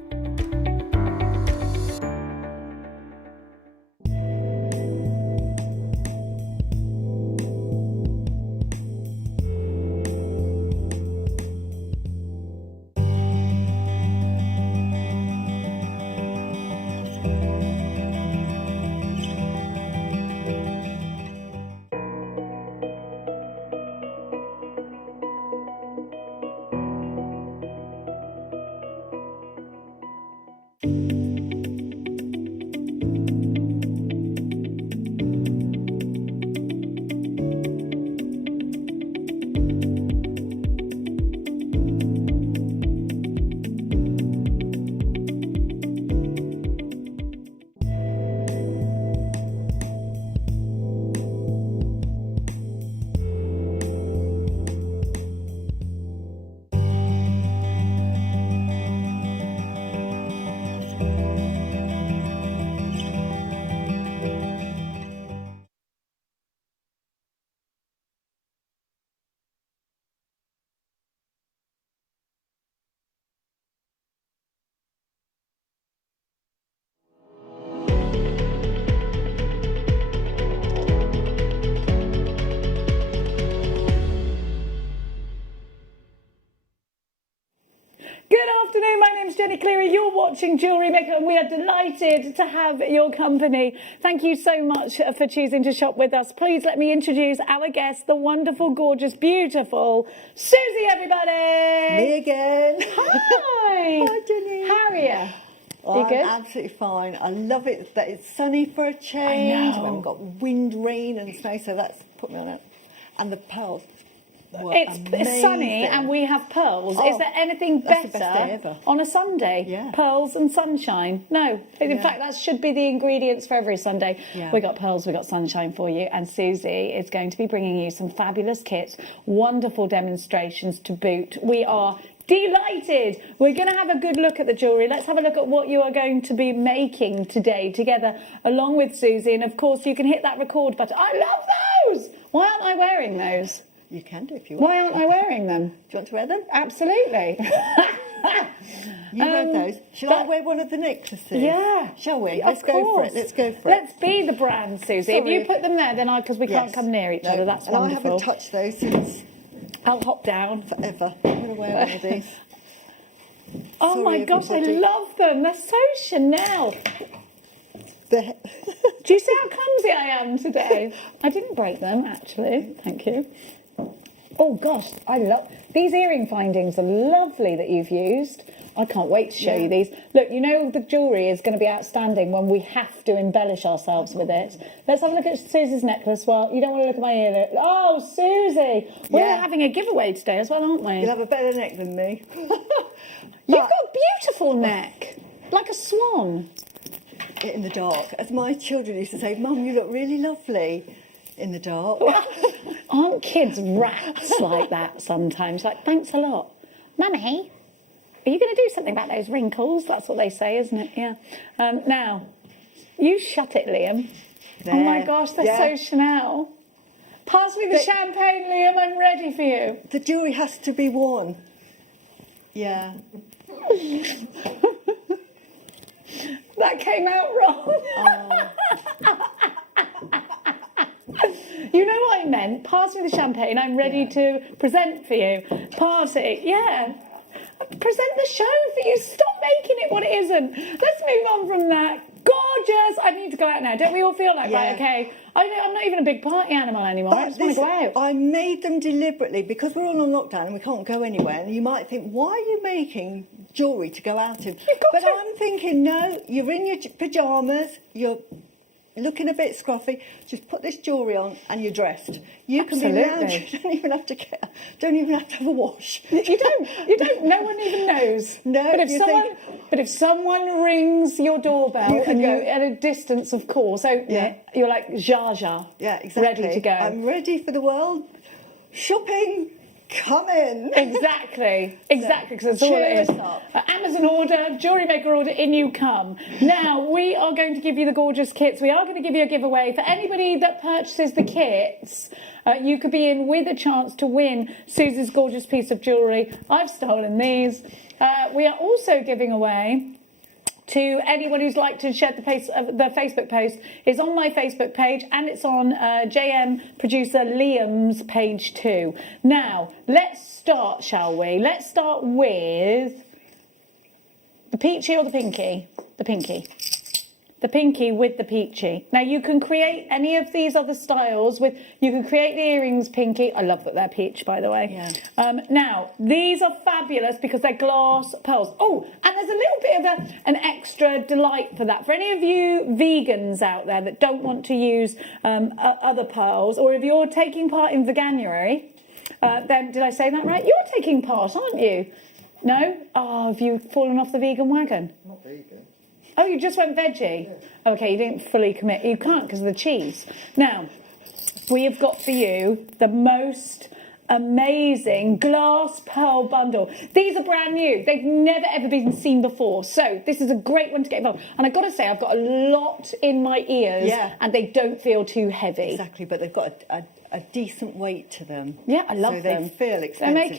Good afternoon, my name's Jenny Cleary. You're watching Jewellery Maker and we are delighted to have your company. Thank you so much for choosing to shop with us. Please let me introduce our guest, the wonderful, gorgeous, beautiful Susie, everybody. Me again. Hi. Hi, Jenny. How are you? Oh, You good? I'm absolutely fine. I love it that it's sunny for a change. I know. We haven't got wind, rain and snow, so that's put me on it. And the pearls. were It's sunny amazing. and we have pearls. Oh, Is there anything that's the better best day ever. on a Sunday? Yeah. Pearls and sunshine. No. In Yeah. fact, that should be the ingredients for every Sunday. Yeah. We got pearls, we got sunshine for you. And Susie is going to be bringing you some fabulous kits, wonderful demonstrations to boot. We are delighted. We're going to have a good look at the jewellery. Let's have a look at what you are going to be making today together along with Susie. And of course, you can hit that record button. I love those. Why aren't I wearing those? You can do if you want. Why aren't I wearing them? Do you want to wear them? Absolutely. You wear those. Shall I wear one of the necklaces? Yeah. Shall we? Of Let's go for course. it. Let's go for it. Let's be the brand, Susie. If you put them there, then because we can't Yes. come near each No, other. That's and wonderful. I haven't touched those since I'll hop down. forever. I'm going to wear one of these. Oh Sorry, my gosh, everybody. I love them. They're so Chanel. The- Do you see how clumsy I am today? I didn't break them, actually. Thank you. Oh gosh, I love these earring findings. Are lovely that you've used. I can't wait to show you these. Look, you know the jewellery is going to be outstanding when we have to embellish ourselves with it. Let's have a look at Susie's necklace. Well, you don't want to look at my ear. Oh, Susie, we're Yeah. having a giveaway today as well, aren't we? You'll have a better neck than me. You've got a beautiful neck, like a swan. In the dark. As my children used to say, Mum, you look really lovely. in the dark. Aren't kids rats like that sometimes? Like, thanks a lot. Mummy, are you going to do something about those wrinkles? That's what they say, isn't it? Yeah. Now, you shut it, Liam. Oh my gosh, they're so Chanel. Pass me the champagne, Liam. I'm ready for you. The jewellery has to be worn. Yeah. That came out wrong. You know what I meant? Pass me the champagne. I'm ready to present for you. Party. Yeah. Present the show for you. Stop making it what it isn't. Let's move on from that. Gorgeous. I need to go out now. Don't we all feel like, right, okay, I'm not even a big party animal anymore. I just want to go out. I made them deliberately because we're all on lockdown and we can't go anywhere. And you might think, why are you making jewellery to go out in? But I'm thinking, no, you're in your pyjamas, you're looking a bit scruffy, just put this jewellery on and you're dressed. You can be lounging, you don't even have to have a wash. You don't, no one even knows. No, but if someone rings your doorbell and you're at a distance, of course, open it, you're like Zsa Zsa. Yeah, exactly. Ready to go. I'm ready for the world. Shopping, come in. Exactly, because that's all it is. Amazon order, Jewellery Maker order, in you come. Now, we are going to give you the gorgeous kits. We are going to give you a giveaway. For anybody that purchases the kits, you could be in with a chance to win Susie's gorgeous piece of jewellery. I've stolen these. We are also giving away to anyone who's liked to share the Facebook post. It's on my Facebook page and it's on JM producer Liam's page too. Now, let's start, shall we? Let's start with the peachy or the pinky? The pinky. The pinky with the peachy. Now, you can create any of these other styles with, you can create the earrings pinky. I love that they're peach, by the way. Yeah. Now, these are fabulous because they're glass pearls. Oh, and there's a little bit of an extra delight for that. For any of you vegans out there that don't want to use other pearls, or if you're taking part in Veganuary, then, did I say that right? You're taking part, aren't you? No? Oh, have you fallen off the vegan wagon? Not vegan. Oh, you just went veggie? Yeah. Okay, you didn't fully commit. You can't because of the cheese. Now, we have got for you the most amazing glass pearl bundle. These are brand new. They've never ever been seen before. So this is a great one to get involved. And I've got to say, I've got a lot in my ears and they don't feel too heavy. Exactly, but they've got a decent weight to them. Yeah, I love them. So they feel expensive,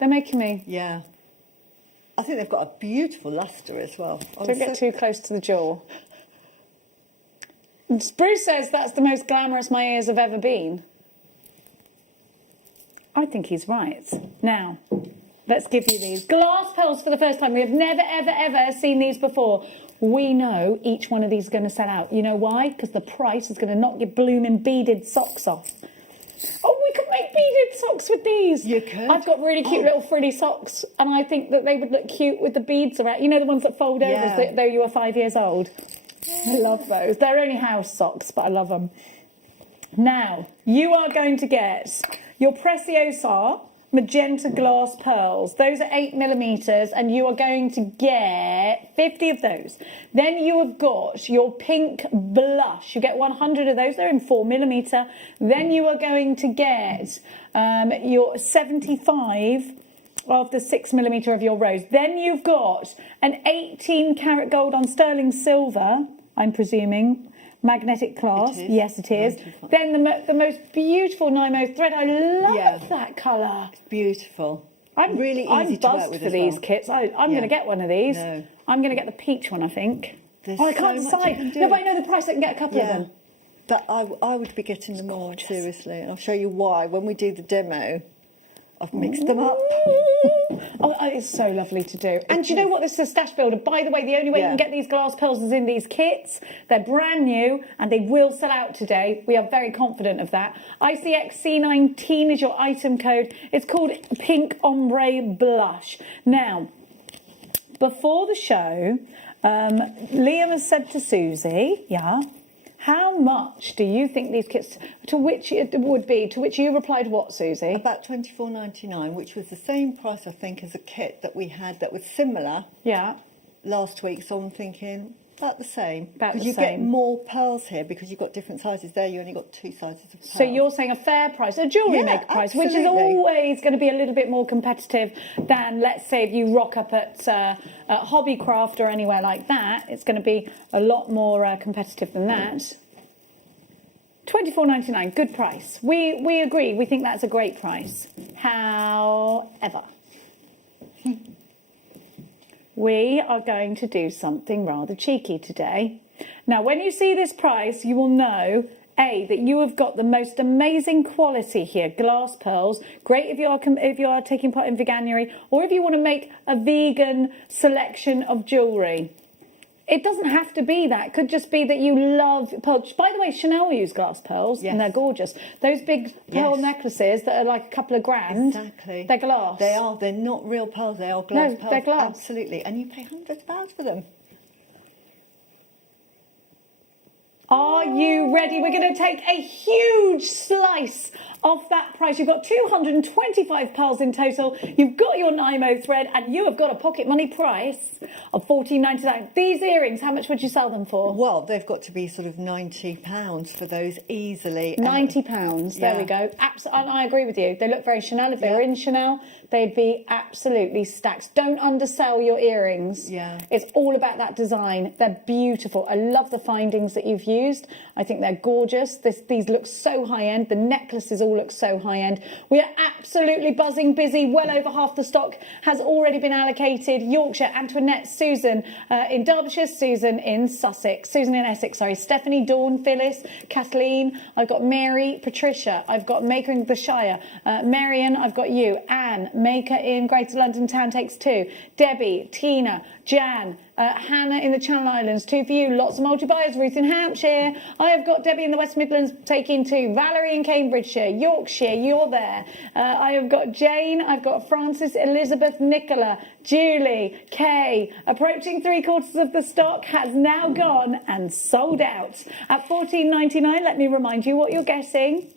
They're making me. Yeah. I think they've got a beautiful lustre as well. Don't get too close to the jaw. Bruce says that's the most glamorous my ears have ever been. I think he's right. Now, let's give you these. Glass pearls for the first time. We have never, ever, ever seen these before. We know each one of these is going to sell out. You know why? Because the price is going to knock your blooming beaded socks off. Oh, we could make beaded socks with these. You could. I've got really cute little frilly socks, and I think that they would look cute with the beads around. You know, the ones that fold over as though you were 5 years old. I love those. They're only house socks, but I love them. Now, you are going to get your Preciosa magenta glass pearls. Those are 8mm, and you are going to get 50 of those. Then you have got your pink blush. You get 100 of those. They're in 4mm. Then you are going to get your 75 of the 6mm of your rose. Then you've got an 18 karat gold on sterling silver, I'm presuming, magnetic clasp. Yes, it is. Then the most beautiful Nymo thread. I love that colour. It's beautiful. I'm really easy to work with for these kits. I'm going to get one of these. No. I'm going to get the peach one, I think. There's I can't so much you decide. can do. No, but I know the price. I can get a couple of them. But I would be getting them all, seriously. And I'll show you why. When we do the demo, I've mixed them up. Oh, it's so lovely to do. And do you know what? This is a stash builder. By the way, the only way you can get these glass pearls is in these kits. They're brand new and they will sell out today. We are very confident of that. ICXC19 is your item code. It's called Pink Ombre Blush. Now, before the show, Liam has said to Susie, how much do you think these kits, to which it would be, to which you replied what, Susie? About $24.99, which was the same price, I think, as a kit that we had that was similar last week. So I'm thinking, About the same. About the Because you same. get more pearls here because you've got different sizes. There you only got 2 sizes of pearl. So you're saying a fair price, a jewellery Yeah, maker price, which is absolutely. always going to be a little bit more competitive than, let's say, if you rock up at Hobbycraft or anywhere like that. It's going to be a lot more competitive than that. $24.99, good price. We agree. We think that's a great price. However, we are going to do something rather cheeky today. Now, when you see this price, you will know, A, that you have got the most amazing quality here, glass pearls. Great if you are taking part in Veganuary, or if you want to make a vegan selection of jewellery. It doesn't have to be that. It could just be that you love pearls. By the way, Chanel use glass pearls, and they're gorgeous. Those big pearl necklaces that are like a couple of grand, Exactly. they're glass. They are. They're not real pearls. They are glass No, pearls. they're glass. Absolutely. And you pay hundreds of pounds for them. Are you ready? We're going to take a huge slice off that price. You've got 225 pearls in total. You've got your Nymo thread, and you have got a pocket money price of $14.99. These earrings, how much would you sell them for? Well, they've got to be sort of £90 for those easily. £90. There we go. And I agree with you. They look very Chanel. If they were in Chanel, they'd be absolutely stacked. Don't undersell your earrings. Yeah. It's all about that design. They're beautiful. I love the findings that you've used. I think they're gorgeous. These look so high end. The necklaces all look so high end. We are absolutely buzzing busy. Well over half the stock has already been allocated. Yorkshire, Antoinette, Susan in Derbyshire, Susan in Sussex, Susan in Essex, sorry, Stephanie, Dawn, Phyllis, Kathleen, I've got Mary, Patricia, I've got Maker in the Shire, Marion, I've got you, Anne, Maker in Greater London Town takes 2, Debbie, Tina, Jan, Hannah in the Channel Islands, 2 for you, lots of multi-buyers, Ruth in Hampshire, I have got Debbie in the West Midlands taking 2, Valerie in Cambridgeshire, Yorkshire, you're there, I have got Jane, I've got Francis, Elizabeth, Nicola, Julie, Kay, approaching 3/4 of the stock, has now gone and sold out at $14.99. Let me remind you what you're guessing.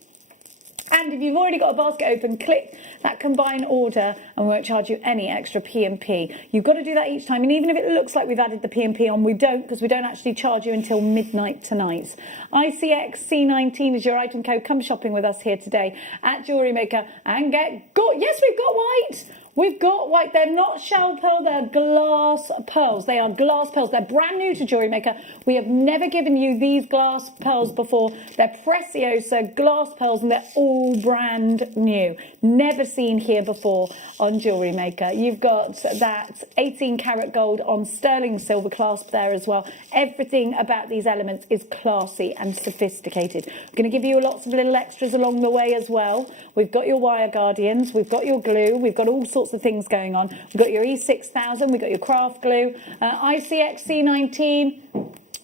And if you've already got a basket open, click that combine order and we won't charge you any extra P&P. You've got to do that each time. And even if it looks like we've added the P&P on, we don't, because we don't actually charge you until midnight tonight. ICXC19 is your item code. Come shopping with us here today at Jewellery Maker and get good. Yes, we've got white. We've got white. They're not shell pearl, they're glass pearls. They are glass pearls. They're brand new to Jewellery Maker. We have never given you these glass pearls before. They're Preciosa glass pearls and they're all brand new. Never seen here before on Jewellery Maker. You've got that 18 karat gold on sterling silver clasp there as well. Everything about these elements is classy and sophisticated. We're going to give you lots of little extras along the way as well. We've got your wire guardians, we've got your glue, we've got all sorts of things going on. We've got your E6000, we've got your craft glue, ICXC19.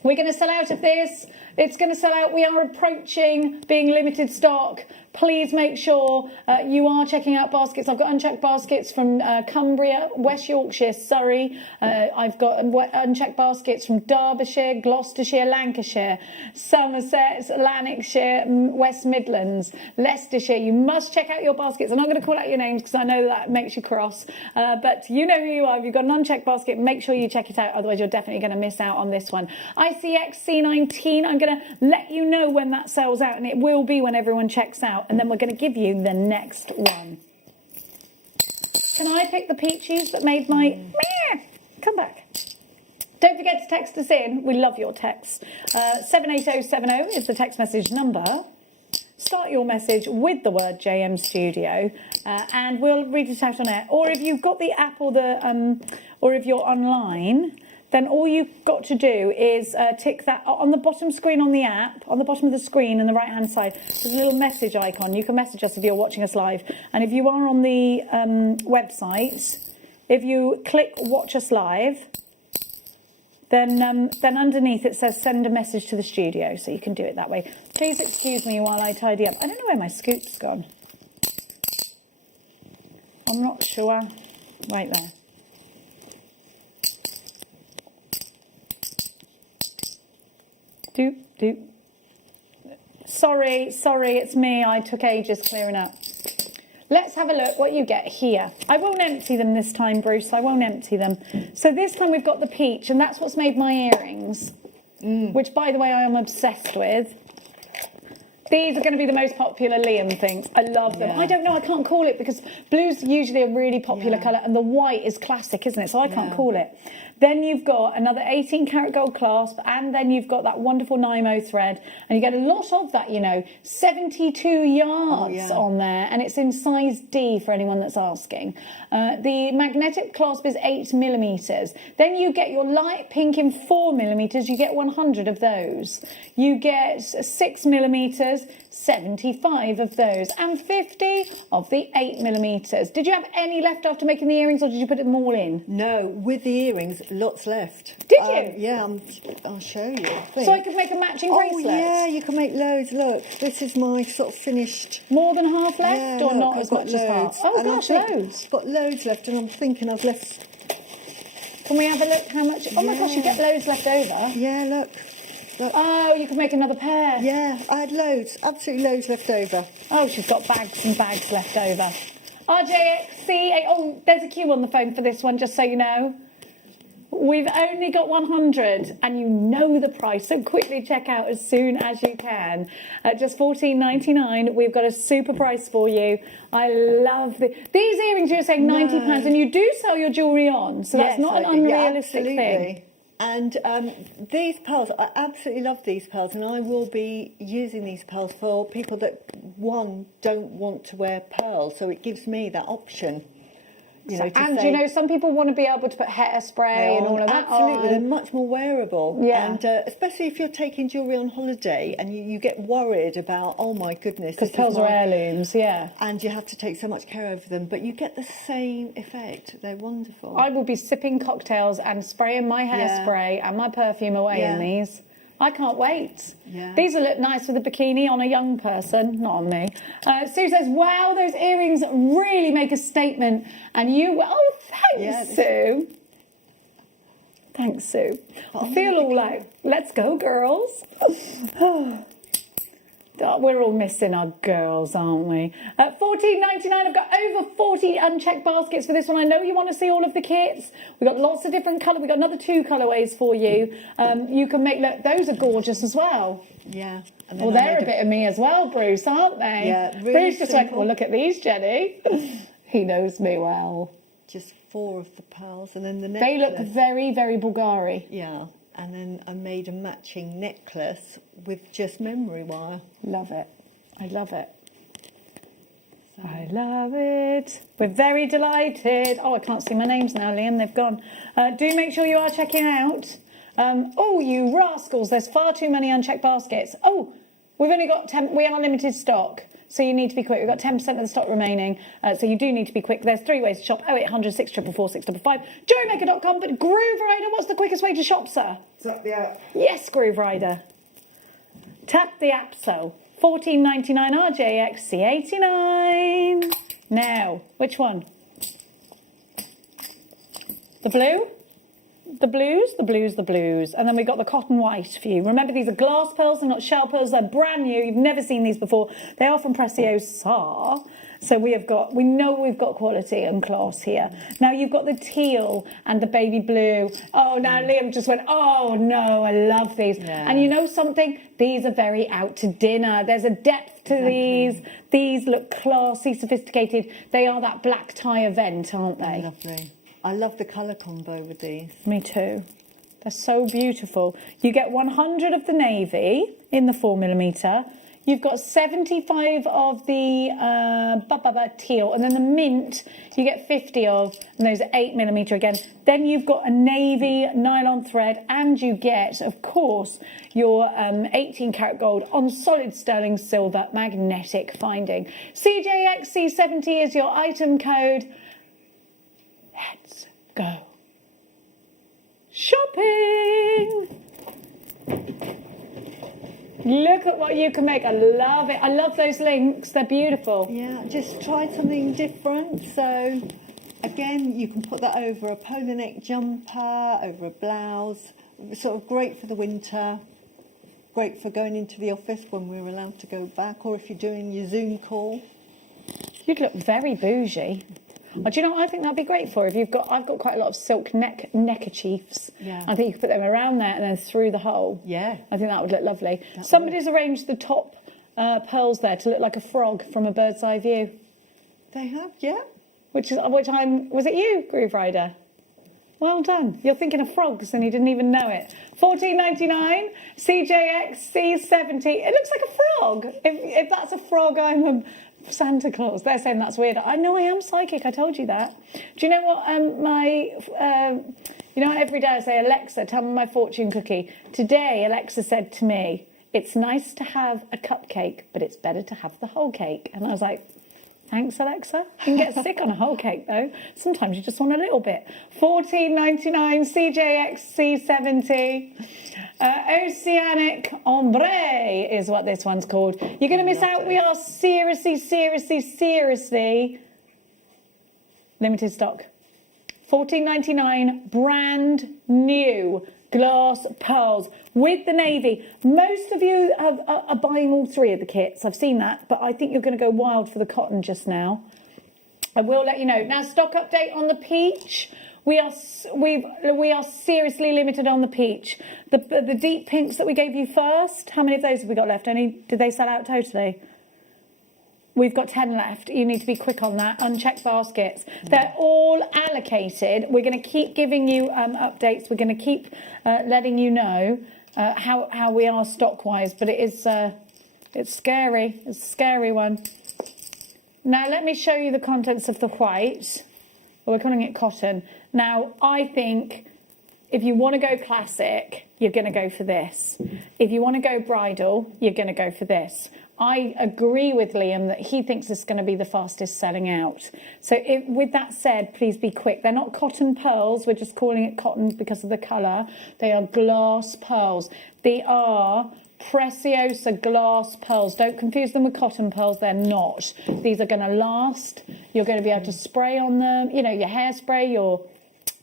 We're going to sell out of this. It's going to sell out. We are approaching being limited stock. Please make sure you are checking out baskets. I've got unchecked baskets from Cumbria, West Yorkshire, Surrey. I've got unchecked baskets from Derbyshire, Gloucestershire, Lancashire, Somerset, Lanarkshire, West Midlands, Leicestershire. You must check out your baskets. I'm not going to call out your names because I know that makes you cross. But you know who you are. If you've got an unchecked basket, make sure you check it out. Otherwise, you're definitely going to miss out on this one. ICXC19, I'm going to let you know when that sells out, and it will be when everyone checks out. And then we're going to give you the next one. Can I pick the peaches that made my... Meh! Come back. Don't forget to text us in. We love your texts. 78070 is the text message number. Start your message with the word JM Studio and we'll read it out on air. Or if you've got the app or or if you're online, then all you've got to do is tick that on the bottom screen on the app, on the bottom of the screen on the right-hand side, there's a little message icon. You can message us if you're watching us live. And if you are on the website, if you click Watch Us Live, then underneath it says send a message to the studio, so you can do it that way. Please excuse me while I tidy up. I don't know where my scoop's gone. I'm not sure. Right there. Sorry, it's me. I took ages clearing up. let's have a look what you get here. I won't empty them this time, Bruce. I won't empty them. So this time we've got the peach, and that's what's made my earrings, which, by the way, I am obsessed with. These are going to be the most popular Liam things. I love them. Yeah. I don't know, I can't call it because blue's usually a really popular colour and the white is classic, isn't it? So I can't call it. Then you've got another 18 karat gold clasp, and then you've got that wonderful Nymo thread, and you get a lot of that, you know, 72 yards on there, and it's in size D for anyone that's asking. The magnetic clasp is 8mm. Then you get your light pink in 4mm, you get 100 of those. You get 6mm, 75 of those, and 50 of the 8mm. Did you have any left after making the earrings, or did you put them all in? No, with the earrings, lots left. Did you? Yeah, I'll show you. So I could make a matching bracelet? Oh, yeah, you can make loads. Look, this is my sort of finished... More than half left, yeah, or look, not I've as got much as half? loads. Oh, And I gosh, think loads. I've got loads left, and I'm thinking I've left... Can we have a look how much... Oh, my gosh, you get loads left over. Yeah, look. Oh, you can make another pair. Yeah, I had loads, absolutely loads left over. Oh, she's got bags and bags left over. RJXC, oh, there's a queue on the phone for this one, just so you know. We've only got 100, and you know the price, so quickly check out as soon as you can. At just $14.99, we've got a super price for you. I love these earrings. You're saying £90, and you do sell your jewellery on, so that's not an unrealistic thing. And these pearls, I absolutely love these pearls, and I will be using these pearls for people that, one, don't want to wear pearls, so it gives me that option. You know, and you know, some people want to be able to put hairspray and all of that absolutely, on. they're much more wearable. Yeah. And especially if you're taking jewellery on holiday and you get worried about, oh my goodness. Because pearls are heirlooms, yeah. And you have to take so much care over them, but you get the same effect. They're wonderful. I will be sipping cocktails and spraying my hairspray and my perfume away in these. I can't wait. Yeah. These will look nice with a bikini on a young person, not on me. Sue says, wow, those earrings really make a statement. And you, oh, thanks, Sue. Thanks, Sue. I feel all like, let's go, girls. We're all missing our girls, aren't we? At $14.99, I've got over 40 unchecked baskets for this one. I know you want to see all of the kits. We've got lots of different colours. We've got another 2 colourways for you. You can make, look, those are gorgeous as well. Yeah. Well, they're a bit of me as well, Bruce, aren't they? Yeah, really Bruce just went, simple. well, look at these, Jenny. He knows me well. Just 4 of the pearls, and then the necklace. They look very, very Bulgari. Yeah. And then I made a matching necklace with just memory wire. Love it. I love it. I love it. We're very delighted. Oh, I can't see my names now, Liam. They've gone. Do make sure you are checking out. Oh, you rascals. There's far too many unchecked baskets. Oh, we've only got 10. We are limited stock. So you need to be quick. We've got 10% of the stock remaining. So you do need to be quick. There's 3 ways to shop. 0800 644 655. JewelleryMaker.com. But Groove Rider, what's the quickest way to shop, sir? Tap the app. Yes, Groove Rider. Tap the app, so. $14.99 RJXC89. Now, which one? The blue? The blues, the blues, the blues. And then we've got the cotton white for you. Remember, these are glass pearls, they're not shell pearls, they're brand new. You've never seen these before. They are from Preciosa. So we know we've got quality and class here. Now you've got the teal and the baby blue. Oh, now Liam just went, oh no, I love these. Yeah. And you know something? These are very out to dinner. There's a depth to these. These look classy, sophisticated. They are that black tie event, aren't they? Lovely. I love the colour combo with these. Me too. They're so beautiful. You get 100 of the navy in the 4mm. You've got 75 of the teal, and then the mint you get 50 of, and those are 8mm again. Then you've got a navy nylon thread, and you get, of course, your 18 karat gold on solid sterling silver magnetic finding. CJXC70 is your item code. Let's go shopping. Look at what you can make. I love it. I love those links. They're beautiful. Yeah, just try something different. So, again, you can put that over a polo neck jumper, over a blouse. Sort of great for the winter. Great for going into the office when we're allowed to go back, or if you're doing your Zoom call. You'd look very bougie. Oh, do you know what I think that'd be great for? If you've got, I've got quite a lot of silk neckerchiefs. Yeah. I think you could put them around there and then through the hole. Yeah. I think that would look lovely. Somebody's arranged the top pearls there to look like a frog from a bird's eye view. They have, yeah. Was it you, Groove Rider? Well done. You're thinking of frogs and you didn't even know it. $14.99, CJX C70. It looks like a frog. If that's a frog, I'm a Santa Claus. They're saying that's weird. I know I am psychic. I told you that. Do you know what? Every day I say, Alexa, tell me my fortune cookie. Today, Alexa said to me, it's nice to have a cupcake, but it's better to have the whole cake. And I was like, thanks, Alexa. You can get sick on a whole cake, though. Sometimes you just want a little bit. $14.99, CJX C70. Oceanic Ombre is what this one's called. You're going to miss out. We are seriously limited stock. $14.99, brand new glass pearls with the navy. Most of you are buying all three of the kits. I've seen that, but I think you're going to go wild for the cotton just now. I will let you know. Now, stock update on the peach. We are seriously limited on the peach. The deep pinks that we gave you first, how many of those have we got left? Did they sell out totally? We've got 10 left. You need to be quick on that. Unchecked baskets. They're all allocated. We're going to keep giving you updates. We're going to keep letting you know how we are stock-wise. But it's scary. It's a scary one. Now, let me show you the contents of the white. Well, we're calling it cotton. Now, I think if you want to go classic, you're going to go for this. If you want to go bridal, you're going to go for this. I agree with Liam that he thinks it's going to be the fastest selling out. So with that said, please be quick. They're not cotton pearls. We're just calling it cotton because of the colour. They are glass pearls. They are Preciosa glass pearls. Don't confuse them with cotton pearls. They're not. These are going to last. You're going to be able to spray on them. You know, your hairspray, your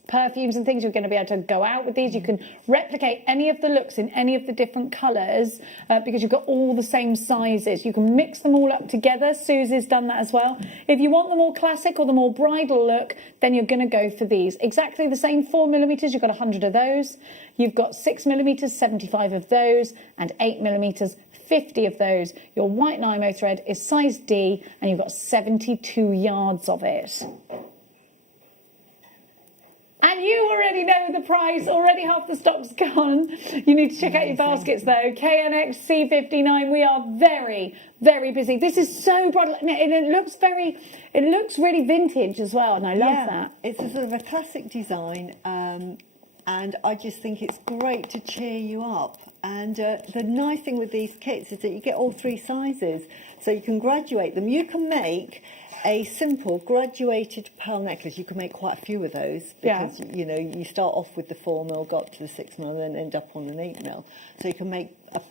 perfumes and things. You're going to be able to go out with these. You can replicate any of the looks in any of the different colours because you've got all the same sizes. You can mix them all up together. Susie's done that as well. If you want the more classic or the more bridal look, then you're going to go for these. Exactly the same 4mm. You've got 100 of those. You've got 6mm, 75 of those, and 8mm, 50 of those. Your white Nymo thread is size D, and you've got 72 yards of it. And you already know the price, already half the stock's gone. You need to check out your baskets though. KNX C59, we are very, very busy. This is so broad, and it looks really vintage as well, and I love that. It's a sort of a classic design, and I just think it's great to cheer you up. And the nice thing with these kits is that you get all three sizes, so you can graduate them. You can make a simple graduated pearl necklace. You can make quite a few of those because you know you start off with the 4mm, go up to the 6mm, and then end up on an 8mm. So you can make a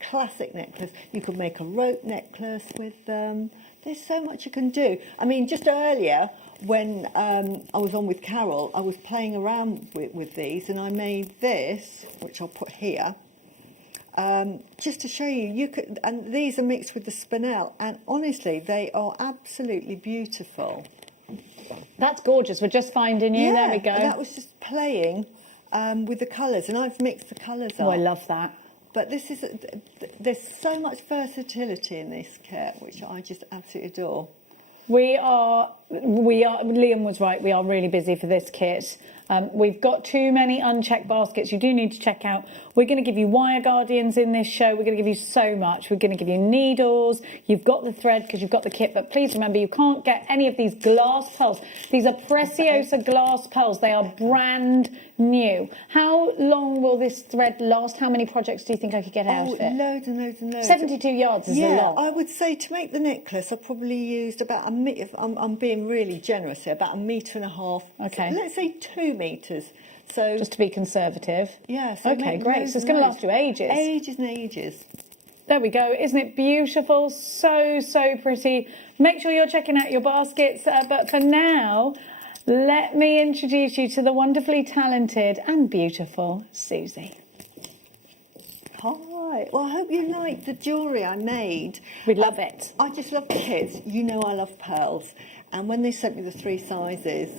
classic necklace. You can make a rope necklace with them. There's so much you can do. I mean, just earlier when I was on with Carol, I was playing around with these, and I made this, which I'll put here. Just to show you could, and these are mixed with the spinel, and honestly, they are absolutely beautiful. That's gorgeous. We're just finding you. There we go. That was just playing with the colours, and I've mixed the colours up. Oh, I love that. But this is there's so much versatility in this kit, which I just absolutely adore. We are. Liam was right. We are really busy for this kit. We've got too many unchecked baskets. You do need to check out. We're going to give you wire guardians in this show. We're going to give you so much. We're going to give you needles. You've got the thread because you've got the kit. But please remember, you can't get any of these glass pearls. These are Preciosa glass pearls. They are brand new. How long will this thread last? How many projects do you think I could get out of it? Loads and loads and loads. 72 yards is a lot. I would say to make the necklace, I probably used about a metre. I'm being really generous here. About 1.5 meters. Okay. So let's say 2 meters. So just to be conservative. Yeah. So okay, great. So it's going to last you ages. Ages and ages. There we go. Isn't it beautiful? So, so pretty. Make sure you're checking out your baskets. But for now, let me introduce you to the wonderfully talented and beautiful Susie. Hi. right. Well, I hope you like the jewellery I made. We love it. I just love the kits. You know I love pearls. And when they sent me the 3 sizes,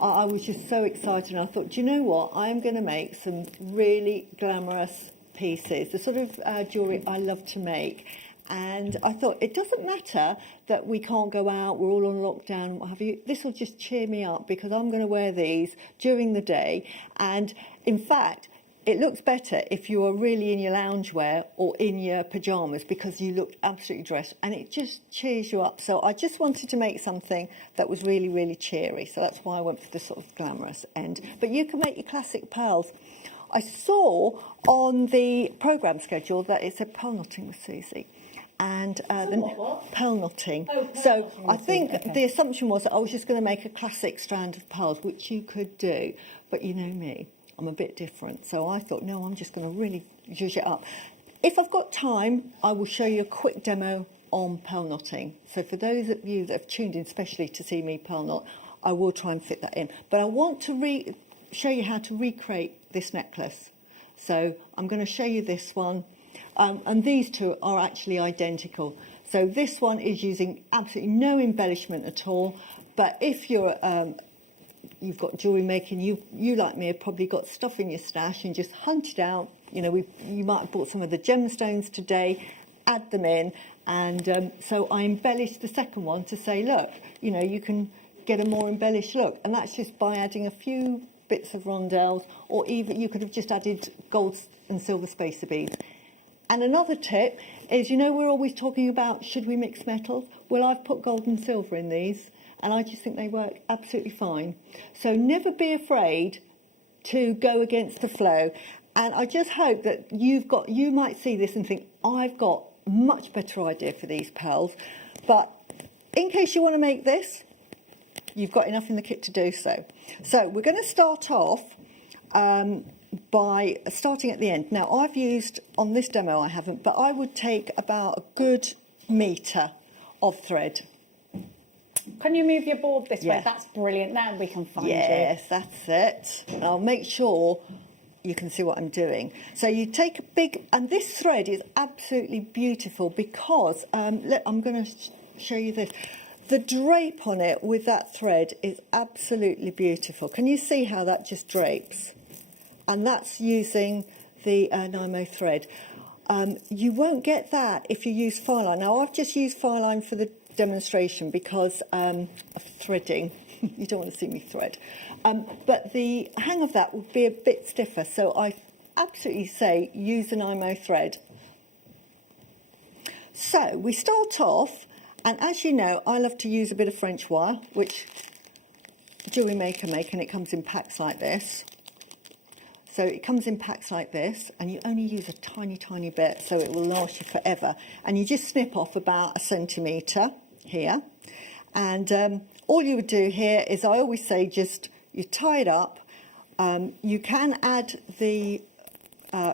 I was just so excited. And I thought, do you know what? I am going to make some really glamorous pieces, the sort of jewellery I love to make. And I thought, it doesn't matter that we can't go out, we're all on lockdown, what have you. This will just cheer me up because I'm going to wear these during the day. And in fact, it looks better if you are really in your loungewear or in your pyjamas because you look absolutely dressed and it just cheers you up. So I just wanted to make something that was really, really cheery. So that's why I went for the sort of glamorous end. But you can make your classic pearls. I saw on the programme schedule that it said pearl knotting with Susie. And the pearl knotting. Oh, so I think the assumption was that I was just going to make a classic strand of pearls, which you could do. But you know me, I'm a bit different. So I thought, no, I'm just going to really zhuzh it up. If I've got time, I will show you a quick demo on pearl knotting. So for those of you that have tuned in especially to see me pearl knot, I will try and fit that in. But I want to show you how to recreate this necklace. So I'm going to show you this one. And these two are actually identical. So this one is using absolutely no embellishment at all. But if you've got jewellery making, you like me have probably got stuff in your stash and just hunt it out. You know, you might have bought some of the gemstones today, add them in. And so I embellished the second one to say, look, you know, you can get a more embellished look. And that's just by adding a few bits of rondelles, or even you could have just added gold and silver spacer beads. And another tip is, you know, we're always talking about should we mix metals? Well, I've put gold and silver in these, and I just think they work absolutely fine. So never be afraid to go against the flow. And I just hope that you might see this and think, I've got a much better idea for these pearls. But in case you want to make this, you've got enough in the kit to do so. So we're going to start off by starting at the end. Now, I've used, on this demo I haven't, but I would take about a good metre of thread. Can you move your board this way? Yeah. That's brilliant. Now we can find you. Yes, that's it. And I'll make sure you can see what I'm doing. So you take a big, and this thread is absolutely beautiful because, I'm going to show you this. The drape on it with that thread is absolutely beautiful. Can you see how that just drapes? And that's using the 8am thread. You won't get that if you use file line. Now, I've just used file line for the demonstration because of threading. You don't want to see me thread. But the hang of that would be a bit stiffer. So I absolutely say use an 8am thread. So we start off, and as you know, I love to use a bit of French wire, which JewelleryMaker make, and it comes in packs like this. So it comes in packs like this, and you only use a tiny, tiny bit, so it will last you forever. And you just snip off about 1 centimetre here. And all you would do here is, I always say, just you tie it up. You can add the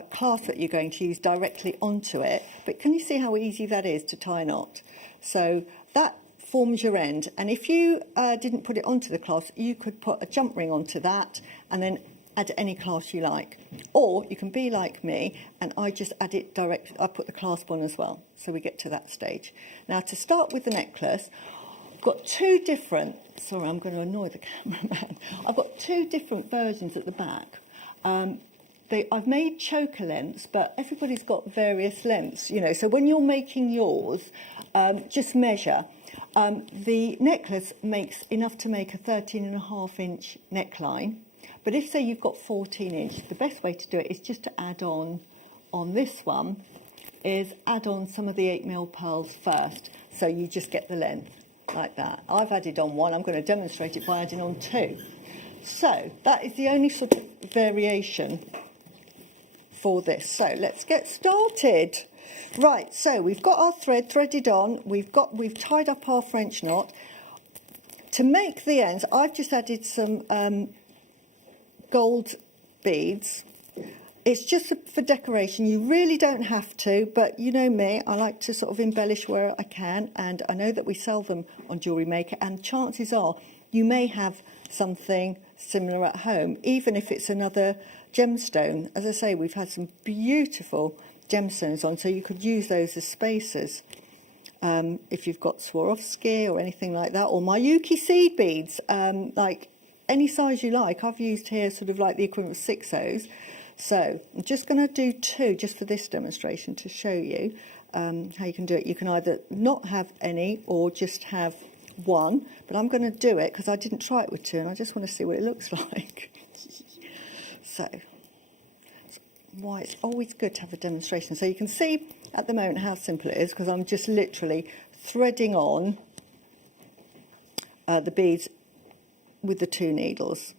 clasp that you're going to use directly onto it, but can you see how easy that is to tie a knot? So that forms your end. And if you didn't put it onto the clasp, you could put a jump ring onto that and then add any clasp you like. Or you can be like me, and I just add it direct. I put the clasp on as well, so we get to that stage. Now, to start with the necklace, I've got two different, sorry, I'm going to annoy the cameraman. I've got two different versions at the back. I've made choker lengths, but everybody's got various lengths, you know, so when you're making yours, just measure. The necklace makes enough to make a 13.5-inch neckline. But if, say, you've got 14-inch, the best way to do it is just to add on this one, is add on some of the 8mm pearls first. So you just get the length like that. I've added on one. I'm going to demonstrate it by adding on two. So that is the only sort of variation for this. So let's get started. Right, so we've got our thread threaded on. We've tied up our French knot. To make the ends, I've just added some gold beads. It's just for decoration. You really don't have to, but you know me, I like to sort of embellish where I can, and I know that we sell them on JewelleryMaker, and chances are you may have something similar at home, even if it's another gemstone. As I say, we've had some beautiful gemstones on, so you could use those as spacers. If you've got Swarovski or anything like that, or Mayuki seed beads, like any size you like. I've used here sort of like the equivalent of 6 O's. So I'm just going to do 2 just for this demonstration to show you how you can do it. You can either not have any or just have 1, but I'm going to do it because I didn't try it with 2 and I just want to see what it looks like. So why it's always good to have a demonstration. So you can see at the moment how simple it is, because I'm just literally threading on the beads with the 2 needles.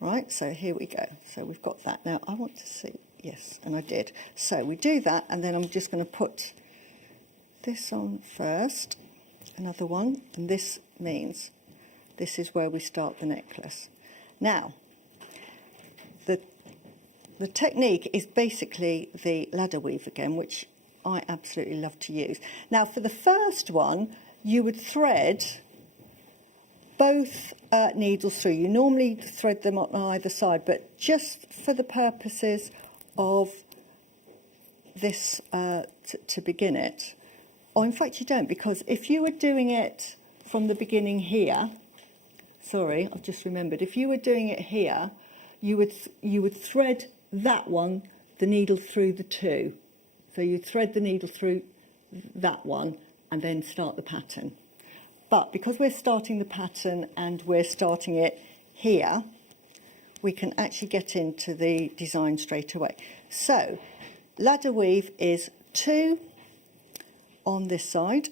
Right, so here we go. So we've got that. Now I want to see, yes, and I did. So we do that, and then I'm just going to put this on first, another one, and this means this is where we start the necklace. Now, the technique is basically the ladder weave again, which I absolutely love to use. Now, for the first one, you would thread both needles through. You normally thread them on either side, but just for the purposes of this, to begin it, or in fact you don't, because if you were doing it from the beginning here, sorry, I've just remembered, if you were doing it here, you would thread that one, the needle through the 2. So you thread the needle through that one and then start the pattern. But because we're starting the pattern and we're starting it here, we can actually get into the design straight away. So ladder weave is 2 on this side,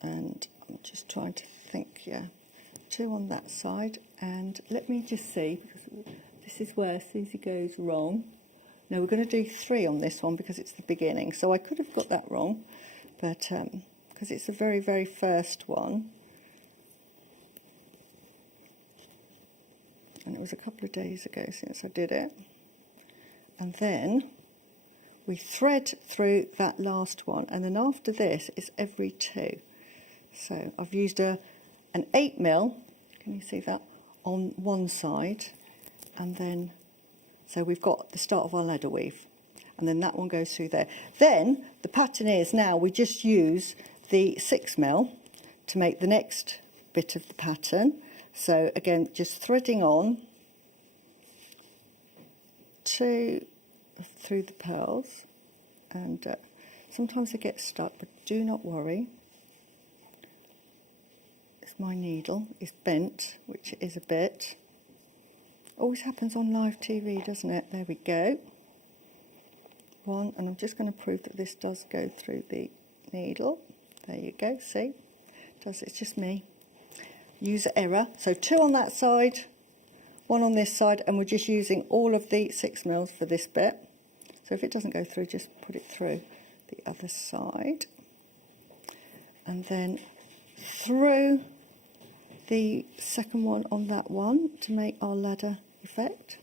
and I'm just trying to think, yeah, 2 on that side, and let me just see, because this is where Susie goes wrong. No, we're going to do 3 on this one because it's the beginning, so I could have got that wrong, but because it's the very, very first one, and it was a couple of days ago since I did it, and then we thread through that last one, and then after this is every 2. So I've used an 8mm, can you see that, on one side, and then, so we've got the start of our ladder weave, and then that one goes through there. Then the pattern is now we just use the 6mm to make the next bit of the pattern. So again, just threading on 2 through the pearls, and sometimes they get stuck, but do not worry. My needle is bent, which it is a bit. Always happens on live TV, doesn't it? There we go. 1, and I'm just going to prove that this does go through the needle. There you go, see? It's just me. User error. So 2 on that side, 1 on this side, and we're just using all of the 6mm for this bit. So if it doesn't go through, just put it through the other side. And then through the second one on that one to make our ladder effect.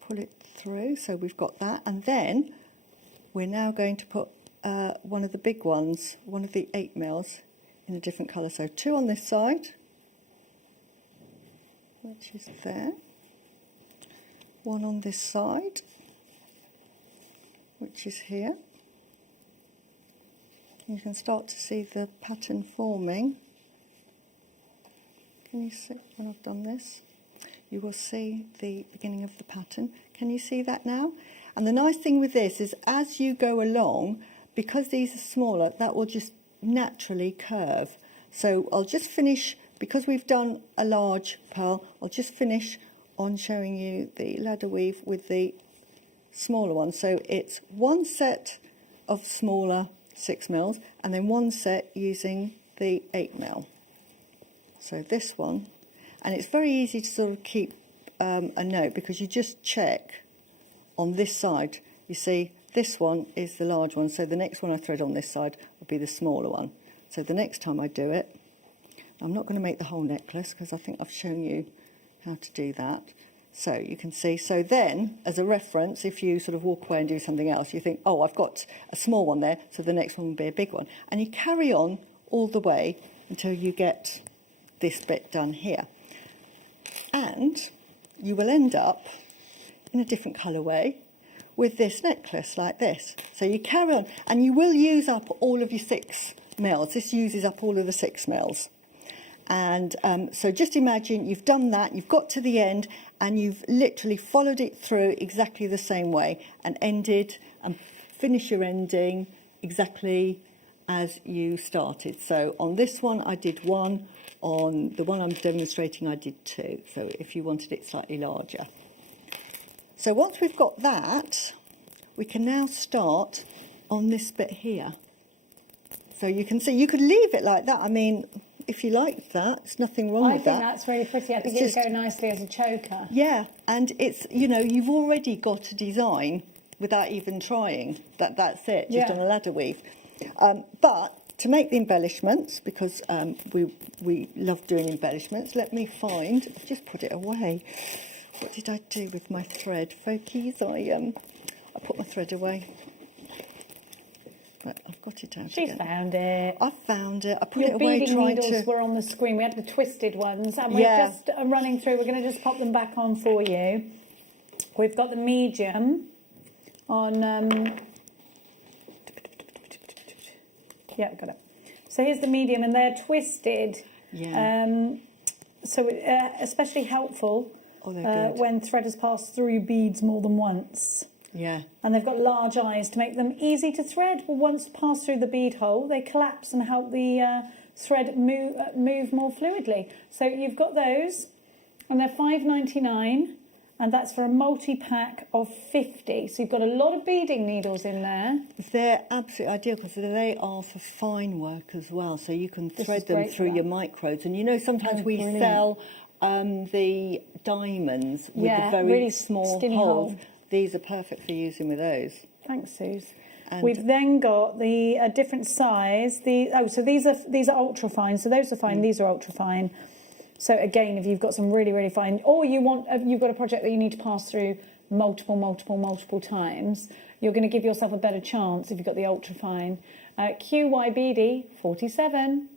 Pull it through, so we've got that, and then we're now going to put one of the big ones, one of the 8mm in a different colour. So 2 on this side, which is there, 1 on this side, which is here. You can start to see the pattern forming. Can you see when I've done this? You will see the beginning of the pattern. Can you see that now? And the nice thing with this is as you go along, because these are smaller, that will just naturally curve. So I'll just finish, because we've done a large pearl, I'll just finish on showing you the ladder weave with the smaller one. So it's 1 set of smaller 6mm and then 1 set using the 8mm. So this one, and it's very easy to sort of keep a note, because you just check on this side. You see this one is the large one, so the next one I thread on this side will be the smaller one. So the next time I do it, I'm not going to make the whole necklace because I think I've shown you how to do that. So you can see, so then, as a reference, if you sort of walk away and do something else, you think, oh, I've got a small one there, so the next one will be a big one. And you carry on all the way until you get this bit done here. And you will end up in a different colourway with this necklace like this. So you carry on, and you will use up all of your 6 mils. This uses up all of the 6 mils. And so just imagine you've done that, you've got to the end, and you've literally followed it through exactly the same way and ended and finish your ending exactly as you started. So on this one I did 1, on the one I'm demonstrating I did 2, so if you wanted it slightly larger. So once we've got that, we can now start on this bit here. So you can see, you could leave it like that. I mean, if you like that, there's nothing wrong with that. I think that's really pretty. I think it would go nicely as a choker. Yeah, and it's, you know, you've already got a design without even trying. That's it, just on a ladder weave. But to make the embellishments, because we love doing embellishments, let me find, I've just put it away. What did I do with my thread? Folkies, I put my thread away. But I've got it out She's again. found it. I found it. I put Your it away beading trying needles to... were on the screen. We had the twisted ones, and we're just running through. We're going to just pop them back on for you. We've got the medium on... Yeah, got it. So here's the medium, and they're twisted. Yeah. So especially helpful when thread has passed through beads more than once. Yeah. And they've got large eyes to make them easy to thread. But once passed through the bead hole, they collapse and help the thread move more fluidly. So you've got those, and they're $5.99, and that's for a multi-pack of 50. So you've got a lot of beading needles in there. They're absolutely ideal because they are for fine work as well. So you can thread them through your micros. And you know, sometimes we sell the diamonds with the very really small skinny holes. hole. These are perfect for using with those. Thanks, Suze. And we've then got the different size. So these are ultra fine. So those are fine. These are ultra fine. So again, if you've got some really, really fine, or you've got a project that you need to pass through multiple times, you're going to give yourself a better chance if you've got the ultra fine. QYBD 47,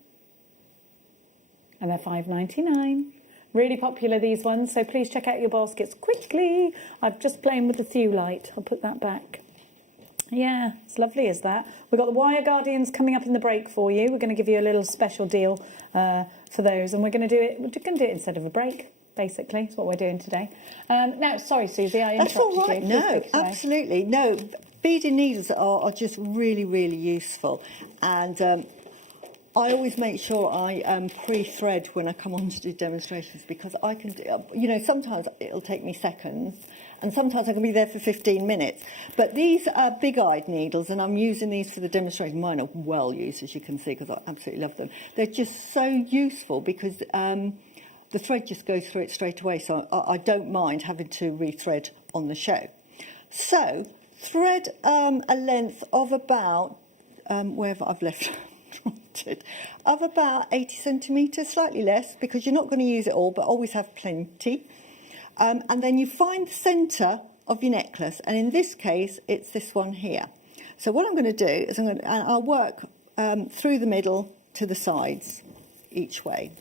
and they're $5.99. Really popular, these ones, so please check out your baskets quickly. I'm just playing with the Thewlite. I'll put that back. Yeah, it's lovely as that. We've got the Wire Guardians coming up in the break for you. We're going to give you a little special deal for those, and we're going to do it instead of a break, basically. That's what we're doing today. Now, sorry, Susie, I interrupted you. That's all right. No, absolutely. No, beading needles are just really, really useful. And I always make sure I pre-thread when I come on to do demonstrations, because I can do, you know, sometimes it'll take me seconds and sometimes I can be there for 15 minutes. But these are big-eyed needles, and I'm using these for the demonstration. Mine are well used, as you can see, because I absolutely love them. They're just so useful because the thread just goes through it straight away, so I don't mind having to re-thread on the show. So thread a length of about, wherever I've left of about 80 centimetres, slightly less, because you're not going to use it all, but always have plenty. And then you find the centre of your necklace, and in this case, it's this one here. So what I'm going to do is I'll work through the middle to the sides each way.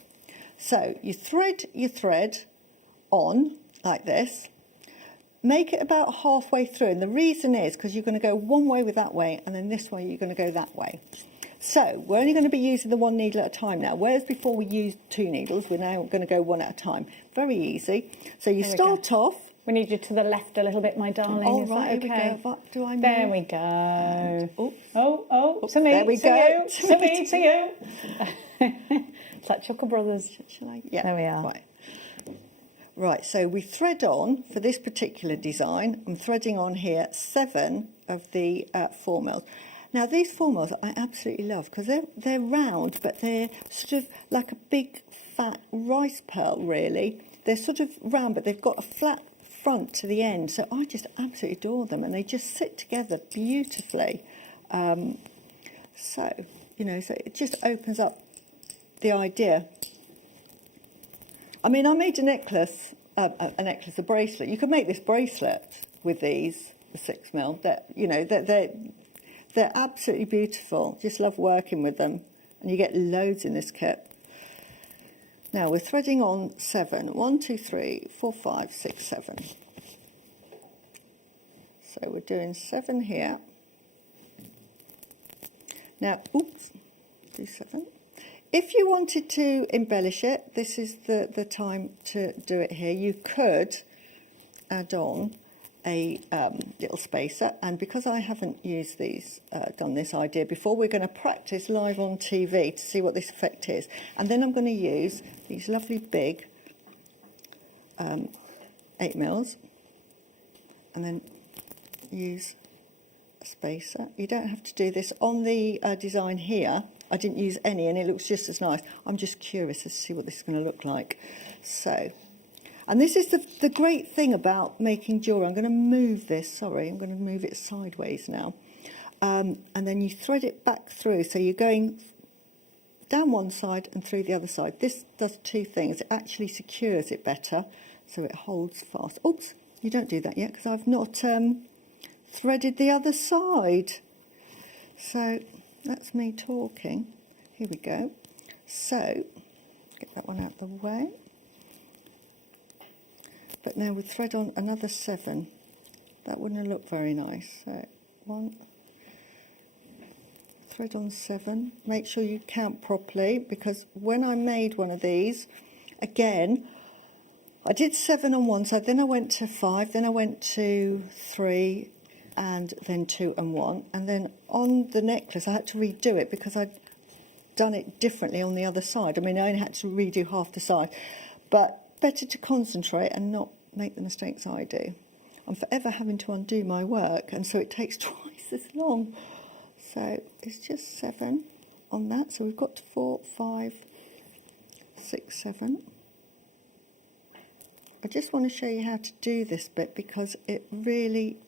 So you thread your thread on like this. Make it about halfway through, and the reason is because you're going to go one way with that way, and then this way you're going to go that way. So we're only going to be using the one needle at a time now, whereas before we used 2 needles, we're now going to go one at a time. Very easy. So you start off. We need you to the left a little bit, my darling. Oh, is right, that okay? here we go. Do I move? There we go. Oh, to me, there we to go. you, to me, to you. It's like Chuckle Brothers. Shall I? Yeah. There we are. Right, so we thread on, for this particular design, I'm threading on here 7 of the 4 mils. Now, these 4 mils I absolutely love because they're round, but they're sort of like a big, fat rice pearl, really. They're sort of round, but they've got a flat front to the end. So I just absolutely adore them, and they just sit together beautifully. So, you know, so it just opens up the idea. I mean, I made a necklace, a bracelet. You could make this bracelet with these, the 6 mil. You know, they're absolutely beautiful. Just love working with them. And you get loads in this kit. Now we're threading on 7. 1, 2, 3, 4, 5, 6, 7. So we're doing 7 here. Now, oops, do 7. If you wanted to embellish it, this is the time to do it here. You could add on a little spacer, and because I haven't used these, done this idea before, we're going to practice live on TV to see what this effect is. And then I'm going to use these lovely big 8mm, and then use a spacer. You don't have to do this on the design here. I didn't use any, and it looks just as nice. I'm just curious to see what this is going to look like. So, and this is the great thing about making jewellery. I'm going to move this, sorry, I'm going to move it sideways now. And then you thread it back through. So you're going down one side and through the other side. This does two things. It actually secures it better, so it holds fast. Oops, you don't do that yet because I've not threaded the other side. So that's me talking. Here we go. So, get that one out of the way. But now we'll thread on another 7. That wouldn't have looked very nice. So 1, thread on 7. Make sure you count properly, because when I made one of these, again, I did 7 on one side, then I went to 5, then I went to 3, and then 2 and 1. And then on the necklace, I had to redo it because I'd done it differently on the other side. I mean, I only had to redo half the side. But better to concentrate and not make the mistakes I do. I'm forever having to undo my work, and so it takes twice as long. So it's just 7 on that. So we've got to 4, 5, 6, 7. I just want to show you how to do this bit because it really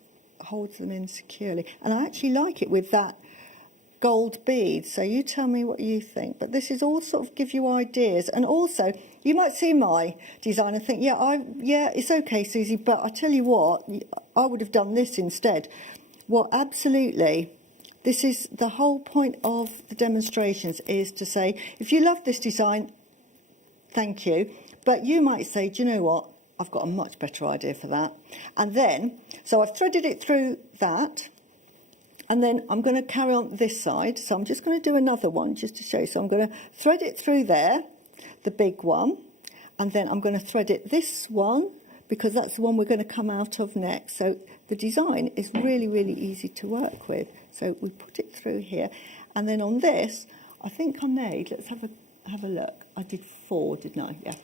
holds them in securely. And I actually like it with that gold bead, so you tell me what you think. But this is all sort of give you ideas, and also you might see my design and think, yeah, it's okay, Susie, but I tell you what, I would have done this instead. Well, absolutely. This is the whole point of the demonstrations, is to say, if you love this design, thank you, but you might say, do you know what, I've got a much better idea for that. And then, so I've threaded it through that, and then I'm going to carry on this side. So I'm just going to do another one just to show you. So I'm going to thread it through there, the big one, and then I'm going to thread it this one, because that's the one we're going to come out of next. So the design is really, really easy to work with. So we put it through here, and then on this, I think I made, let's have a look. I did 4, didn't I? Yeah.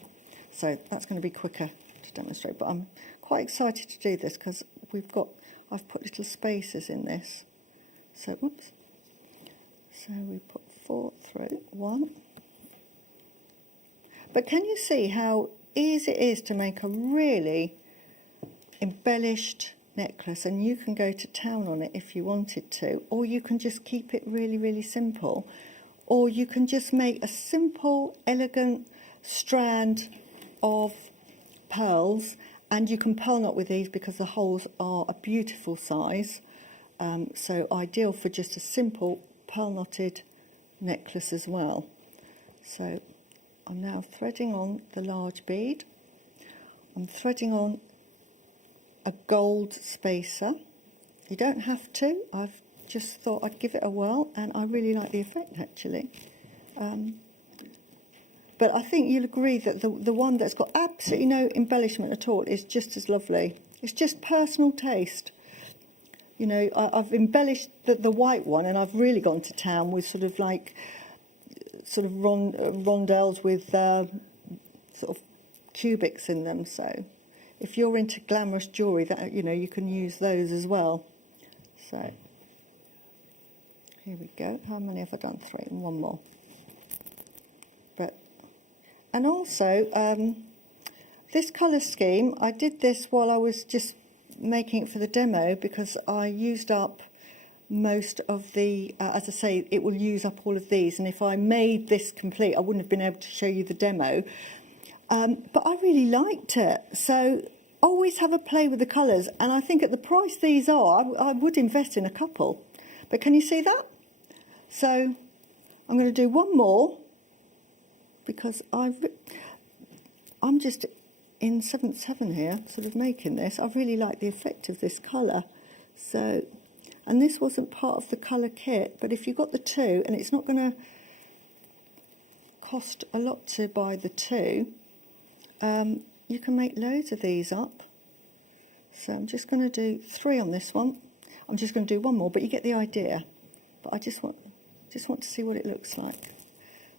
So that's going to be quicker to demonstrate, but I'm quite excited to do this because I've put little spaces in this. So, whoops. So we put 4 through, 1. But can you see how easy it is to make a really embellished necklace? And you can go to town on it if you wanted to, or you can just keep it really, really simple. Or you can just make a simple, elegant strand of pearls, and you can pearl knot with these because the holes are a beautiful size. So ideal for just a simple pearl knotted necklace as well. So I'm now threading on the large bead. I'm threading on a gold spacer. You don't have to. I've just thought I'd give it a whirl, and I really like the effect actually. But I think you'll agree that the one that's got absolutely no embellishment at all is just as lovely. It's just personal taste. You know, I've embellished the white one, and I've really gone to town with sort of rondelles with sort of cubics in them. So if you're into glamorous jewellery, that, you know, you can use those as well. So here we go. How many have I done? 3 and 1 more. And also, this colour scheme, I did this while I was just making it for the demo, because I used up most of the, as I say, it will use up all of these, and if I made this complete, I wouldn't have been able to show you the demo. But I really liked it, so always have a play with the colours, and I think at the price these are, I would invest in a couple. But can you see that? So I'm going to do one more, because I'm just in 7th heaven here, sort of making this. I really like the effect of this colour. So, and this wasn't part of the colour kit, but if you've got the 2, and it's not going to cost a lot to buy the 2, you can make loads of these up. So I'm just going to do 3 on this one. I'm just going to do 1 more, but you get the idea. But I just want to see what it looks like.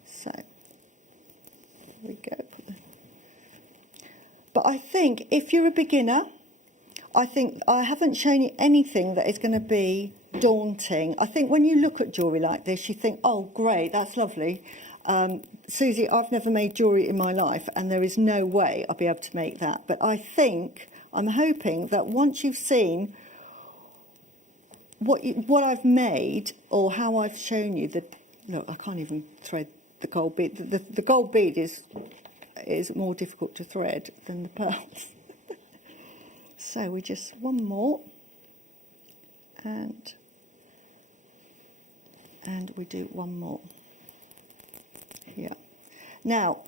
So here we go. But I think if you're a beginner, I think I haven't shown you anything that is going to be daunting. I think when you look at jewellery like this, you think, oh, great, that's lovely. Susie, I've never made jewellery in my life, and there is no way I'll be able to make that. But I'm hoping that once you've seen what I've made, or how I've shown you, look, I can't even thread the gold bead. The gold bead is more difficult to thread than the pearls. So we just 1 more, and we do 1 more here. Now,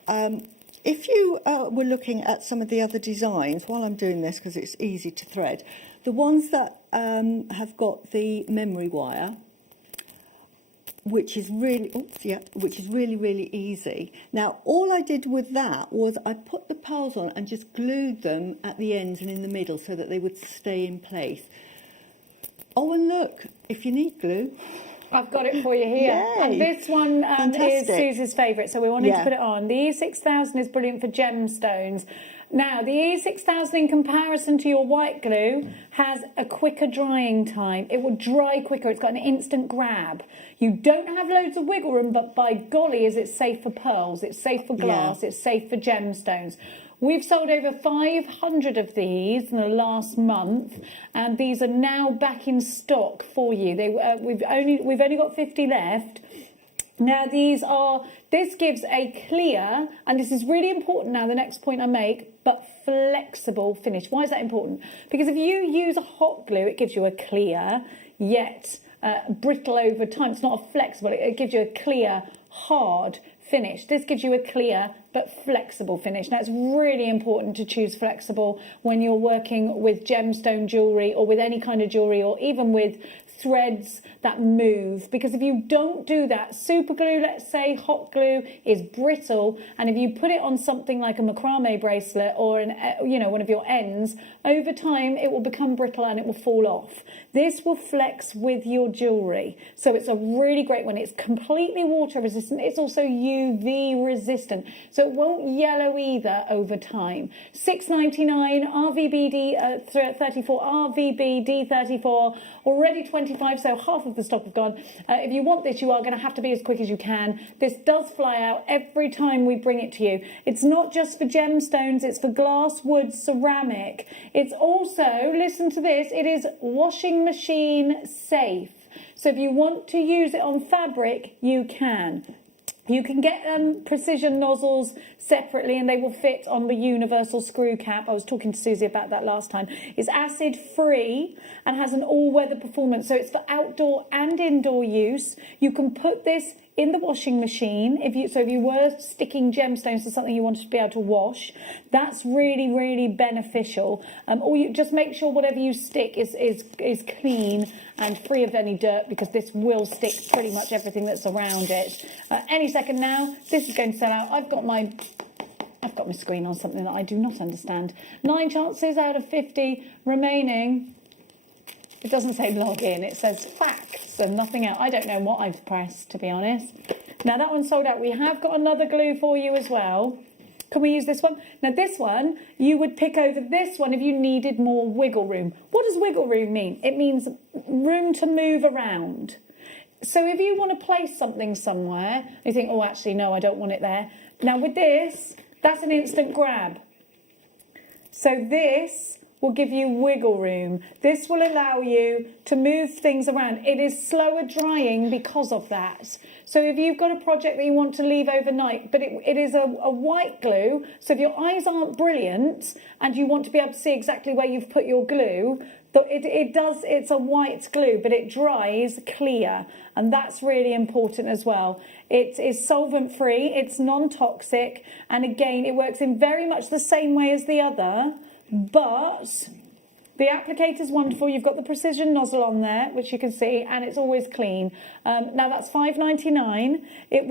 if you were looking at some of the other designs, while I'm doing this, because it's easy to thread, the ones that have got the memory wire, which is really, really easy. Now, all I did with that was I put the pearls on and just glued them at the ends and in the middle so that they would stay in place. Oh, and look, if you need glue, I've got it for you here. Yay. And this one is Susie's favourite, so we wanted to put it on. The E6000 is brilliant for gemstones. Now, the E6000 in comparison to your white glue has a quicker drying time. It will dry quicker. It's got an instant grab. You don't have loads of wiggle room, but by golly, is it safe for pearls, it's safe for glass, it's safe for gemstones. We've sold over 500 of these in the last month, and these are now back in stock for you. We've only got 50 left. Now this gives a clear, and this is really important now, the next point I make, but flexible finish. Why is that important? Because if you use a hot glue, it gives you a clear, yet brittle over time. It's not a flexible, it gives you a clear, hard finish. This gives you a clear but flexible finish. Now, it's really important to choose flexible when you're working with gemstone jewellery, or with any kind of jewellery, or even with threads that move, because if you don't do that, super glue, let's say hot glue, is brittle, and if you put it on something like a macrame bracelet or one of your ends, over time it will become brittle and it will fall off. This will flex with your jewellery, so it's a really great one. It's completely water resistant. It's also UV resistant, so it won't yellow either over time. $6.99 RVBD 34, RVBD 34, already 25, so half of the stock have gone. If you want this, you are going to have to be as quick as you can. This does fly out every time we bring it to you. It's not just for gemstones, it's for glass, wood, ceramic. It's also, listen to this, it is washing machine safe. So if you want to use it on fabric, you can. You can get precision nozzles separately, and they will fit on the universal screw cap. I was talking to Susie about that last time. It's acid free and has an all-weather performance, so it's for outdoor and indoor use. You can put this in the washing machine if you were sticking gemstones to something you wanted to be able to wash. That's really, really beneficial. Or you just make sure whatever you stick is clean and free of any dirt, because this will stick pretty much everything that's around it. Any second now, this is going to sell out. I've got my screen on something that I do not understand. 9 chances out of 50 remaining. It doesn't say log in, it says facts and nothing else. I don't know what I've pressed, to be honest. Now that one's sold out. We have got another glue for you as well. Can we use this one? Now this one, you would pick over this one if you needed more wiggle room. What does wiggle room mean? It means room to move around. So if you want to place something somewhere, you think, oh, actually, no, I don't want it there. Now with this, that's an instant grab. So this will give you wiggle room. This will allow you to move things around. It is slower drying because of that. So if you've got a project that you want to leave overnight, but it is a white glue, so if your eyes aren't brilliant and you want to be able to see exactly where you've put your glue, it's a white glue, but it dries clear, and that's really important as well. It is solvent free, it's non-toxic, and again, it works in very much the same way as the other, but the applicator's wonderful. You've got the precision nozzle on there, which you can see, and it's always clean. Now that's $5.99. It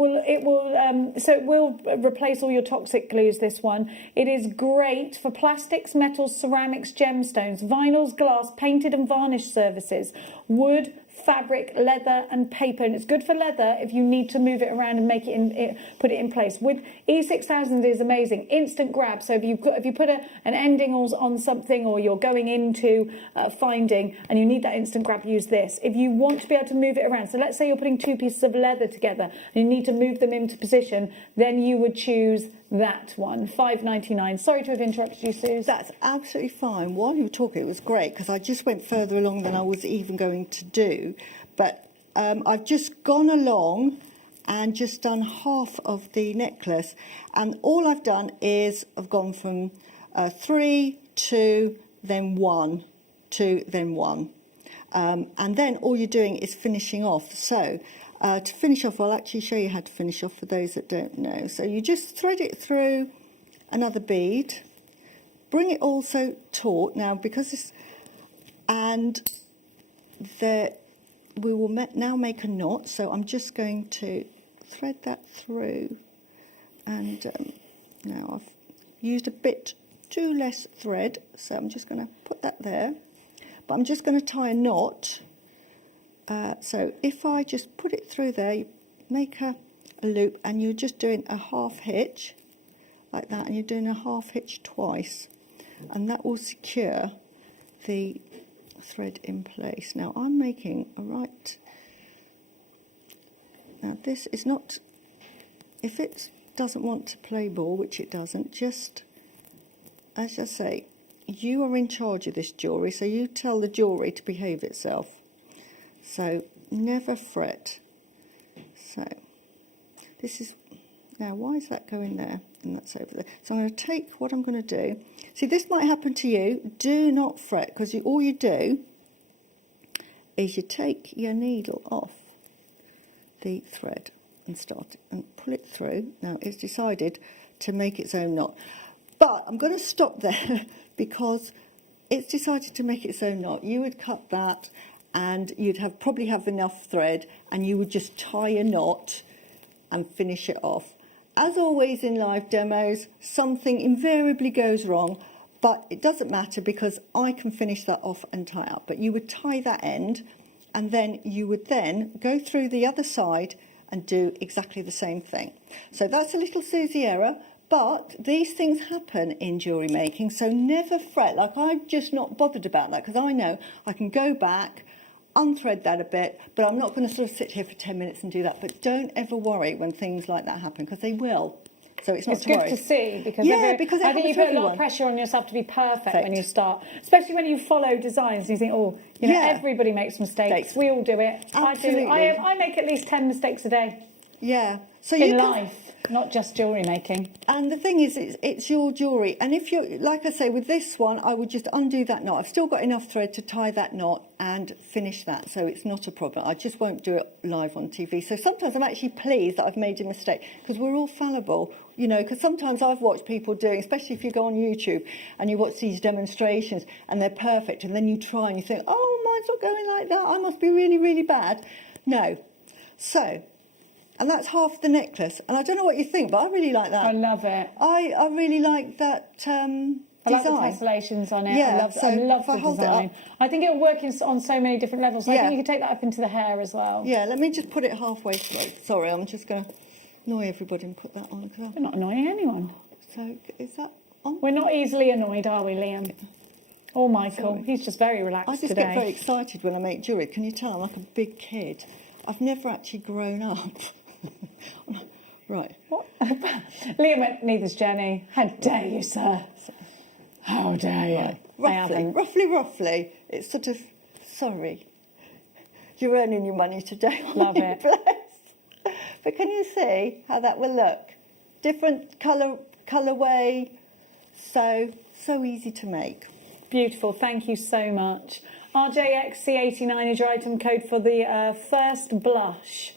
will replace all your toxic glues. This one. It is great for plastics, metals, ceramics, gemstones, vinyls, glass, painted and varnished surfaces, wood, fabric, leather and paper, and it's good for leather if you need to move it around and make it put it in place. With E6000 is amazing, instant grab. So if you put an ending on something, or you're going into finding and you need that instant grab, use this. If you want to be able to move it around, so let's say you're putting two pieces of leather together and you need to move them into position, then you would choose that one. $5.99. Sorry to have interrupted you, Suze. That's absolutely fine. While you were talking, it was great because I just went further along than I was even going to do. But I've just gone along and just done half of the necklace. And all I've done is I've gone from 3, 2, then 1, 2, then 1. And then all you're doing is finishing off. So to finish off, I'll actually show you how to finish off for those that don't know. So you just thread it through another bead, bring it also taut. Now, because this, and we will now make a knot. So I'm just going to thread that through. And now I've used a bit too less thread, so I'm just going to put that there. But I'm just going to tie a knot. So if I just put it through there, you make a loop, and you're just doing a half hitch like that, and you're doing a half hitch twice, and that will secure the thread in place. Now I'm making a right. Now this is not, if it doesn't want to play ball, which it doesn't, just as I say, you are in charge of this jewellery, so you tell the jewellery to behave itself. So never fret. So this is, now why is that going there? And that's over there. So I'm going to take what I'm going to do. See, this might happen to you. Do not fret, because all you do is you take your needle off the thread and start and pull it through. Now it's decided to make its own knot. But I'm going to stop there because it's decided to make its own knot. You would cut that and you'd probably have enough thread, and you would just tie a knot and finish it off. As always in live demos, something invariably goes wrong, but it doesn't matter because I can finish that off and tie up. But you would tie that end, and then you would then go through the other side and do exactly the same thing. So that's a little Susie error, but these things happen in jewellery making, so never fret. Like, I'm just not bothered about that because I know I can go back, unthread that a bit, but I'm not going to sort of sit here for 10 minutes and do that. But don't ever worry when things like that happen, because they will. So it's not to worry. It's good to see, because because I think you put a lot of pressure on yourself to be perfect when you start, especially when you follow designs and you think, oh, you know, everybody makes mistakes. We all do it. Absolutely. I make at least 10 mistakes a day. Yeah. So in life, not just jewellery making. And the thing is, it's your jewellery. And if you're, like I say, with this one, I would just undo that knot. I've still got enough thread to tie that knot and finish that. So it's not a problem. I just won't do it live on TV. So sometimes I'm actually pleased that I've made a mistake, because we're all fallible, you know, because sometimes I've watched people doing, especially if you go on YouTube and you watch these demonstrations and they're perfect, and then you try and you think, oh, mine's not going like that. I must be really, really bad. No. So, and that's half the necklace. And I don't know what you think, but I really like that. I love it. I really like that design. I like the tessellations on it. Yeah, I love the design. I think it'll work on so many different levels. So I think you can take that up into the hair as well. Yeah, let me just put it halfway through. Sorry, I'm just going to annoy everybody and put that on. We're not annoying anyone. So is that on? We're not easily annoyed, are we, Liam? Or Michael. Sorry. He's just very relaxed today. I just get very excited when I make jewellery. Can you tell? I'm like a big kid. I've never actually grown up. Right. What? Liam went, neither's Jenny. How dare you, sir? How dare you? Right. Roughly. It's sort of, sorry, you're earning your money today. Love it. Blessed. But can you see how that will look? Different colourway, so easy to make. Beautiful, thank you so much. RJXC89 is your item code for the first blush.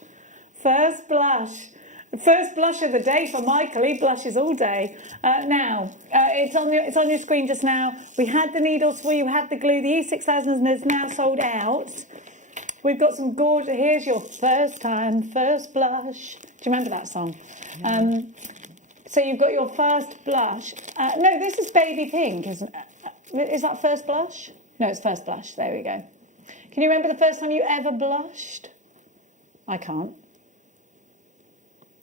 First blush. First blush of the day for Michael. He blushes all day. Now, it's on your screen just now. We had the needles for you, we had the glue. The E6000 is now sold out. We've got some gorgeous... Here's your first time, first blush. Do you remember that song? So you've got your first blush. No, this is baby pink, isn't it? Is that first blush? No, it's first blush. There we go. Can you remember the first time you ever blushed? I can't.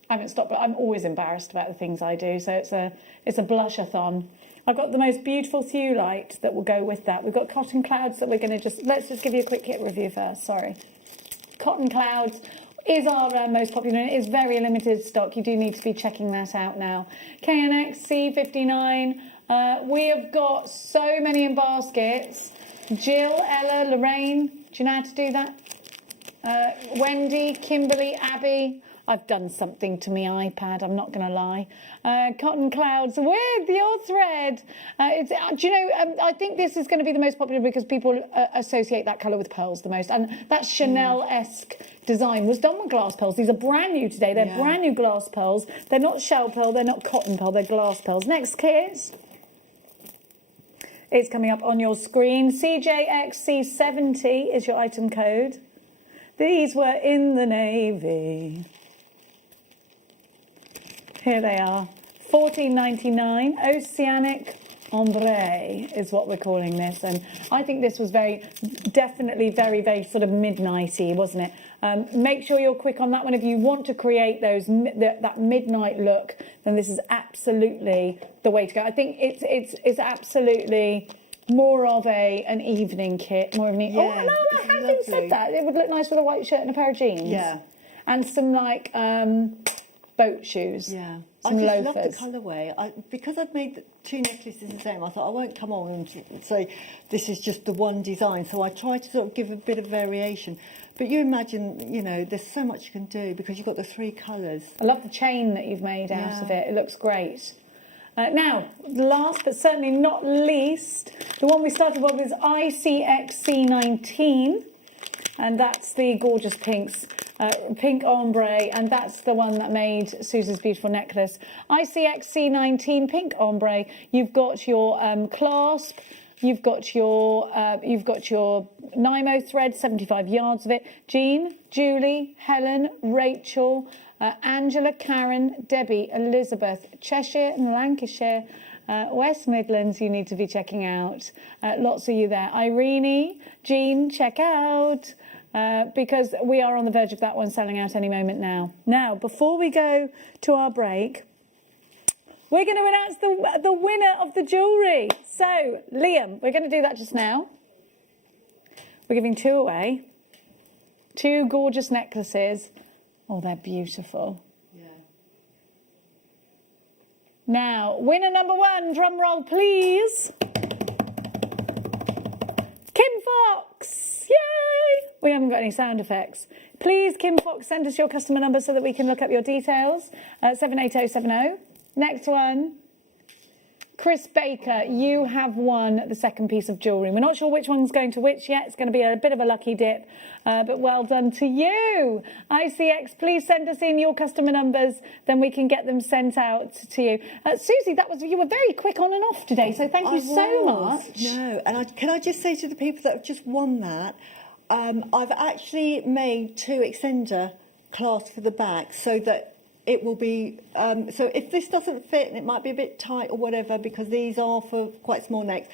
I haven't stopped, but I'm always embarrassed about the things I do. So it's a blush-a-thon. I've got the most beautiful Thewlite that will go with that. We've got Cotton Clouds that we're going to let's just give you a quick kit review first. Sorry. Cotton Clouds is our most popular. It is very limited stock. You do need to be checking that out now. KNX C59. We have got so many in baskets. Jill, Ella, Lorraine. Do you know how to do that? Wendy, Kimberly, Abby. I've done something to my iPad, I'm not going to lie. Cotton Clouds with your thread. Do you know, I think this is going to be the most popular because people associate that colour with pearls the most. And that Chanel-esque design was done with glass pearls. These are brand new today. They're brand new glass pearls. They're not shell pearl, they're not cotton pearl, they're glass pearls. Next kit is coming up on your screen. CJXC70 is your item code. These were in the Navy. Here they are, $14.99. Oceanic Ombre is what we're calling this, and I think this was definitely very sort of midnighty, wasn't it? Make sure you're quick on that one. If you want to create that midnight look, then this is absolutely the way to go. I think it's absolutely more of an evening kit, more of an evening. Yeah, oh no, having said that, it would look nice with a white shirt and a pair of jeans. Yeah, and some like boat shoes. Yeah. Some I just loafers. love the colourway. Because I've made the two necklaces the same, I thought I won't come on and say this is just the one design. So I try to sort of give a bit of variation. But you imagine, you know, there's so much you can do because you've got the three colours. I love the chain that you've made out of it. It looks great. Now, last but certainly not least, the one we started with is ICXC19. And that's the gorgeous pinks. Pink ombre, and that's the one that made Susie's beautiful necklace. ICXC19 pink ombre. You've got your clasp. You've got your Nymo thread, 75 yards of it. Jean, Julie, Helen, Rachel, Angela, Karen, Debbie, Elizabeth, Cheshire and Lancashire. West Midlands, you need to be checking out. Lots of you there. Irene, Jean, check out. Because we are on the verge of that one selling out any moment now. Now, before we go to our break, we're going to announce the winner of the jewellery. So, Liam, we're going to do that just now. We're giving two away. Two gorgeous necklaces. Oh, they're beautiful. Yeah. Now, winner number one, drum roll, please. Kim Fox. Yay! We haven't got any sound effects. Please, Kim Fox, send us your customer number so that we can look up your details. 78070. Next one. Chris Baker, you have won the second piece of jewellery. We're not sure which one's going to which yet. It's going to be a bit of a lucky dip, but well done to you. ICX, please send us in your customer numbers, then we can get them sent out to you. Susie, you were very quick on and off today, so thank you so much. No, and can I just say to the people that have just won that, I've actually made two extender clasps for the back so that it will be, so if this doesn't fit and it might be a bit tight or whatever, because these are for quite small necks,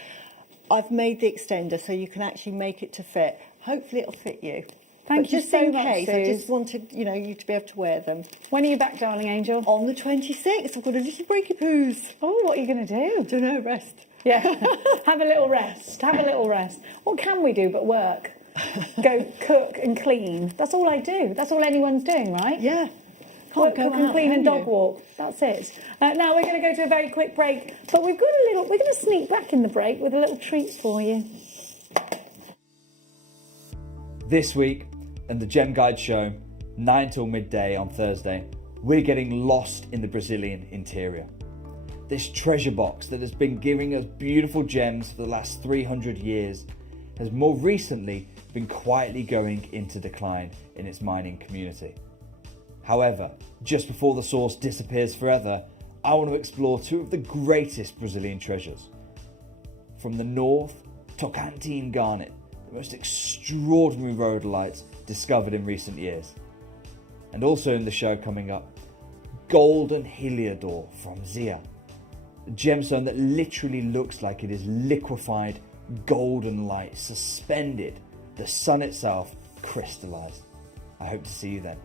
I've made the extender so you can actually make it to fit. Hopefully it'll fit you. Thank you so much, case, Suze. I just wanted, you to be able to wear them. When are you back, darling angel? On the 26th. I've got a little breaky poos. Oh, what are you going to do? Don't know, rest. Yeah, have a little rest. Have a little rest. What can we do but work? Go cook and clean. That's all I do. That's all anyone's doing, right? Yeah. Work, go cook and out, clean and can dog you? walk. That's it. Now we're going to go to a very quick break, but we're going to sneak back in the break with a little treat for you. This week, and the Gem Guide show, 9 till midday on Thursday, we're getting lost in the Brazilian interior. This treasure box that has been giving us beautiful gems for the last 300 years has more recently been quietly going into decline in its mining community. However, just before the source disappears forever, I want to explore two of the greatest Brazilian treasures. From the north, Tocantins garnet, the most extraordinary rhodolites discovered in recent years. And also in the show coming up, golden heliodor from Zia, a gemstone that literally looks like it is liquefied golden light suspended, the sun itself crystallized. I hope to see you then.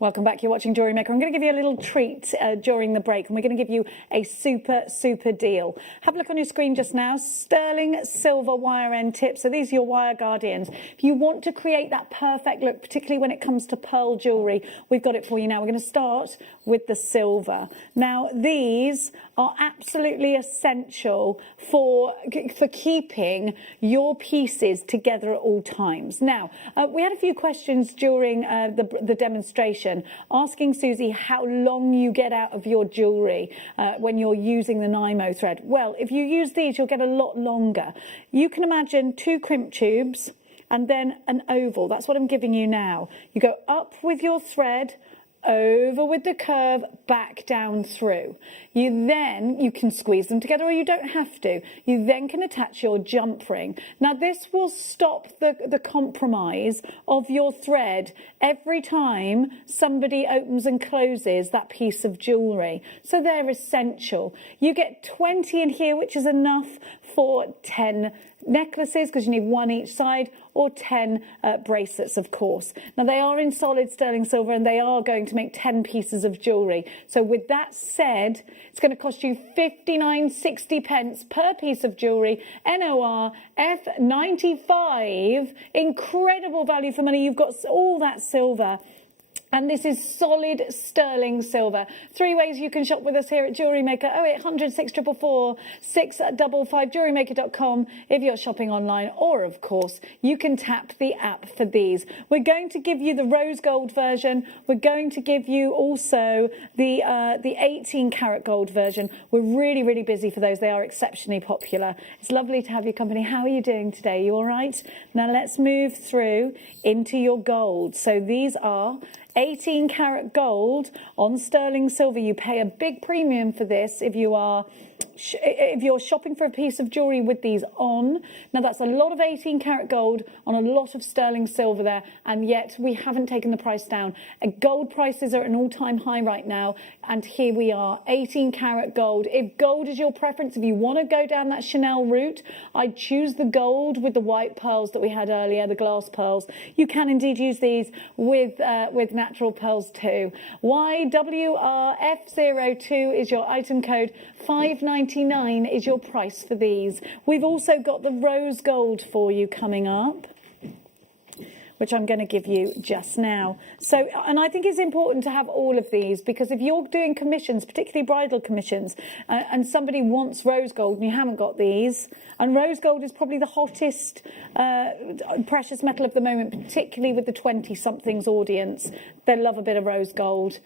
Welcome back. You're watching Jewellery Maker. I'm going to give you a little treat during the break, and we're going to give you a super deal. Have a look on your screen just now. Sterling silver wire end tips. So these are your wire guardians. If you want to create that perfect look, particularly when it comes to pearl jewellery, we've got it for you now. We're going to start with the silver. Now, these are absolutely essential for keeping your pieces together at all times. Now, we had a few questions during the demonstration asking Susie how long you get out of your jewellery when you're using the Nymo thread. Well, if you use these, you'll get a lot longer. You can imagine 2 crimp tubes and then an oval. That's what I'm giving you now. You go up with your thread, over with the curve, back down through. You can squeeze them together, or you don't have to. You then can attach your jump ring. Now this will stop the compromise of your thread every time somebody opens and closes that piece of jewellery. So they're essential. You get 20 in here, which is enough for 10 necklaces, because you need 1 each side, or 10 bracelets, of course. Now they are in solid sterling silver, and they are going to make 10 pieces of jewellery. So with that said, it's going to cost you 59.60 pence per piece of jewellery. NOR F95. Incredible value for money. You've got all that silver. And this is solid sterling silver. 3 ways you can shop with us here at Jewellery Maker. 0800 644 655, jewellerymaker.com if you're shopping online. Or, of course, you can tap the app for these. We're going to give you the rose gold version. We're going to give you also the 18 karat gold version. We're really busy for those. They are exceptionally popular. It's lovely to have your company. How are you doing today? You all right? Now let's move through into your gold. So these are 18 karat gold on sterling silver. You pay a big premium for this if you're shopping for a piece of jewellery with these on. Now that's a lot of 18 karat gold on a lot of sterling silver there, and yet we haven't taken the price down. Gold prices are at an all-time high right now, and here we are, 18 karat gold. If gold is your preference, if you want to go down that Chanel route, I'd choose the gold with the white pearls that we had earlier, the glass pearls. You can indeed use these with natural pearls too. YWRF02 is your item code. $5.99 is your price for these. We've also got the rose gold for you coming up, which I'm going to give you just now. So, and I think it's important to have all of these, because if you're doing commissions, particularly bridal commissions, and somebody wants rose gold and you haven't got these, and rose gold is probably the hottest precious metal of the moment, particularly with the 20-somethings audience. They love a bit of rose gold.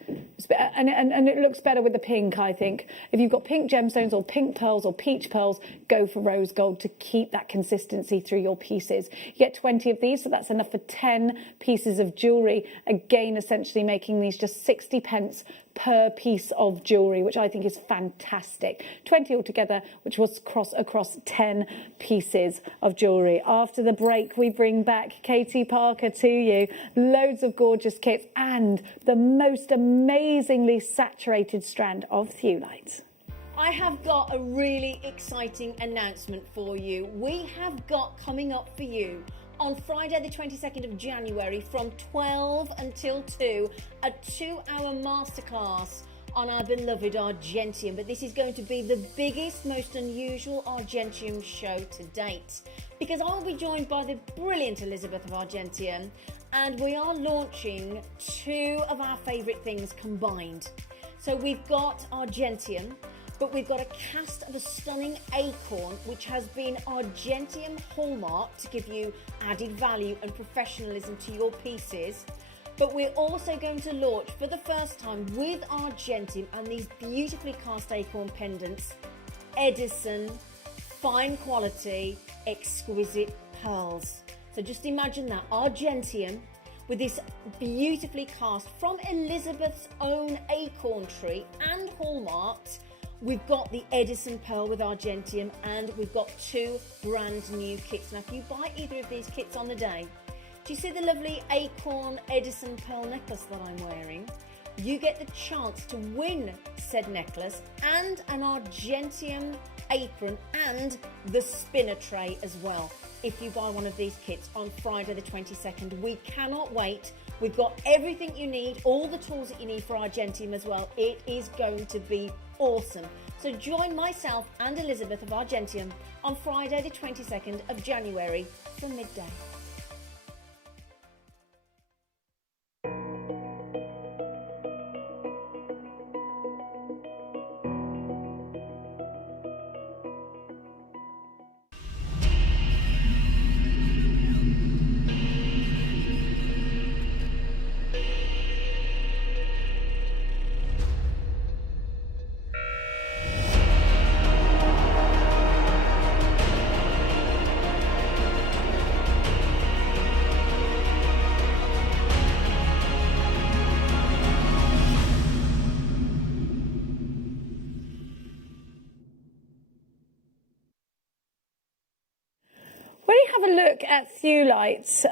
And it looks better with the pink, I think. If you've got pink gemstones or pink pearls or peach pearls, go for rose gold to keep that consistency through your pieces. You get 20 of these, so that's enough for 10 10 pieces of jewellery. Again, essentially making these just 60 pence per piece of jewellery, which I think is fantastic. 20 altogether, which was across 10 pieces of jewellery. After the break, we bring back Katie Parker to you. Loads of gorgeous kits and the most amazingly saturated strand of Thewlite. I have got a really exciting announcement for you. We have got coming up for you on Friday the 22nd of January from 12 until 2, a 2-hour masterclass on our beloved Argentium. But this is going to be the biggest, most unusual Argentium show to date, because I will be joined by the brilliant Elizabeth of Argentium, and we are launching 2 of our favourite things combined. So we've got Argentium, but we've got a cast of a stunning acorn, which has been Argentium hallmark to give you added value and professionalism to your pieces. But we're also going to launch for the first time with Argentium and these beautifully cast acorn pendants, Edison, fine quality, exquisite pearls. So just imagine that, Argentium with this beautifully cast from Elizabeth's own acorn tree and hallmarked. We've got the Edison Pearl with Argentium, and we've got 2 brand new kits. Now, if you buy either of these kits on the day, do you see the lovely acorn Edison Pearl necklace that I'm wearing? You get the chance to win said necklace and an Argentium apron and the spinner tray as well if you buy one of these kits on Friday the 22nd. We cannot wait. We've got everything you need, all the tools that you need for Argentium as well. It is going to be awesome. So join myself and Elizabeth of Argentium on Friday the 22nd of January from midday. When you have a look at Thewlite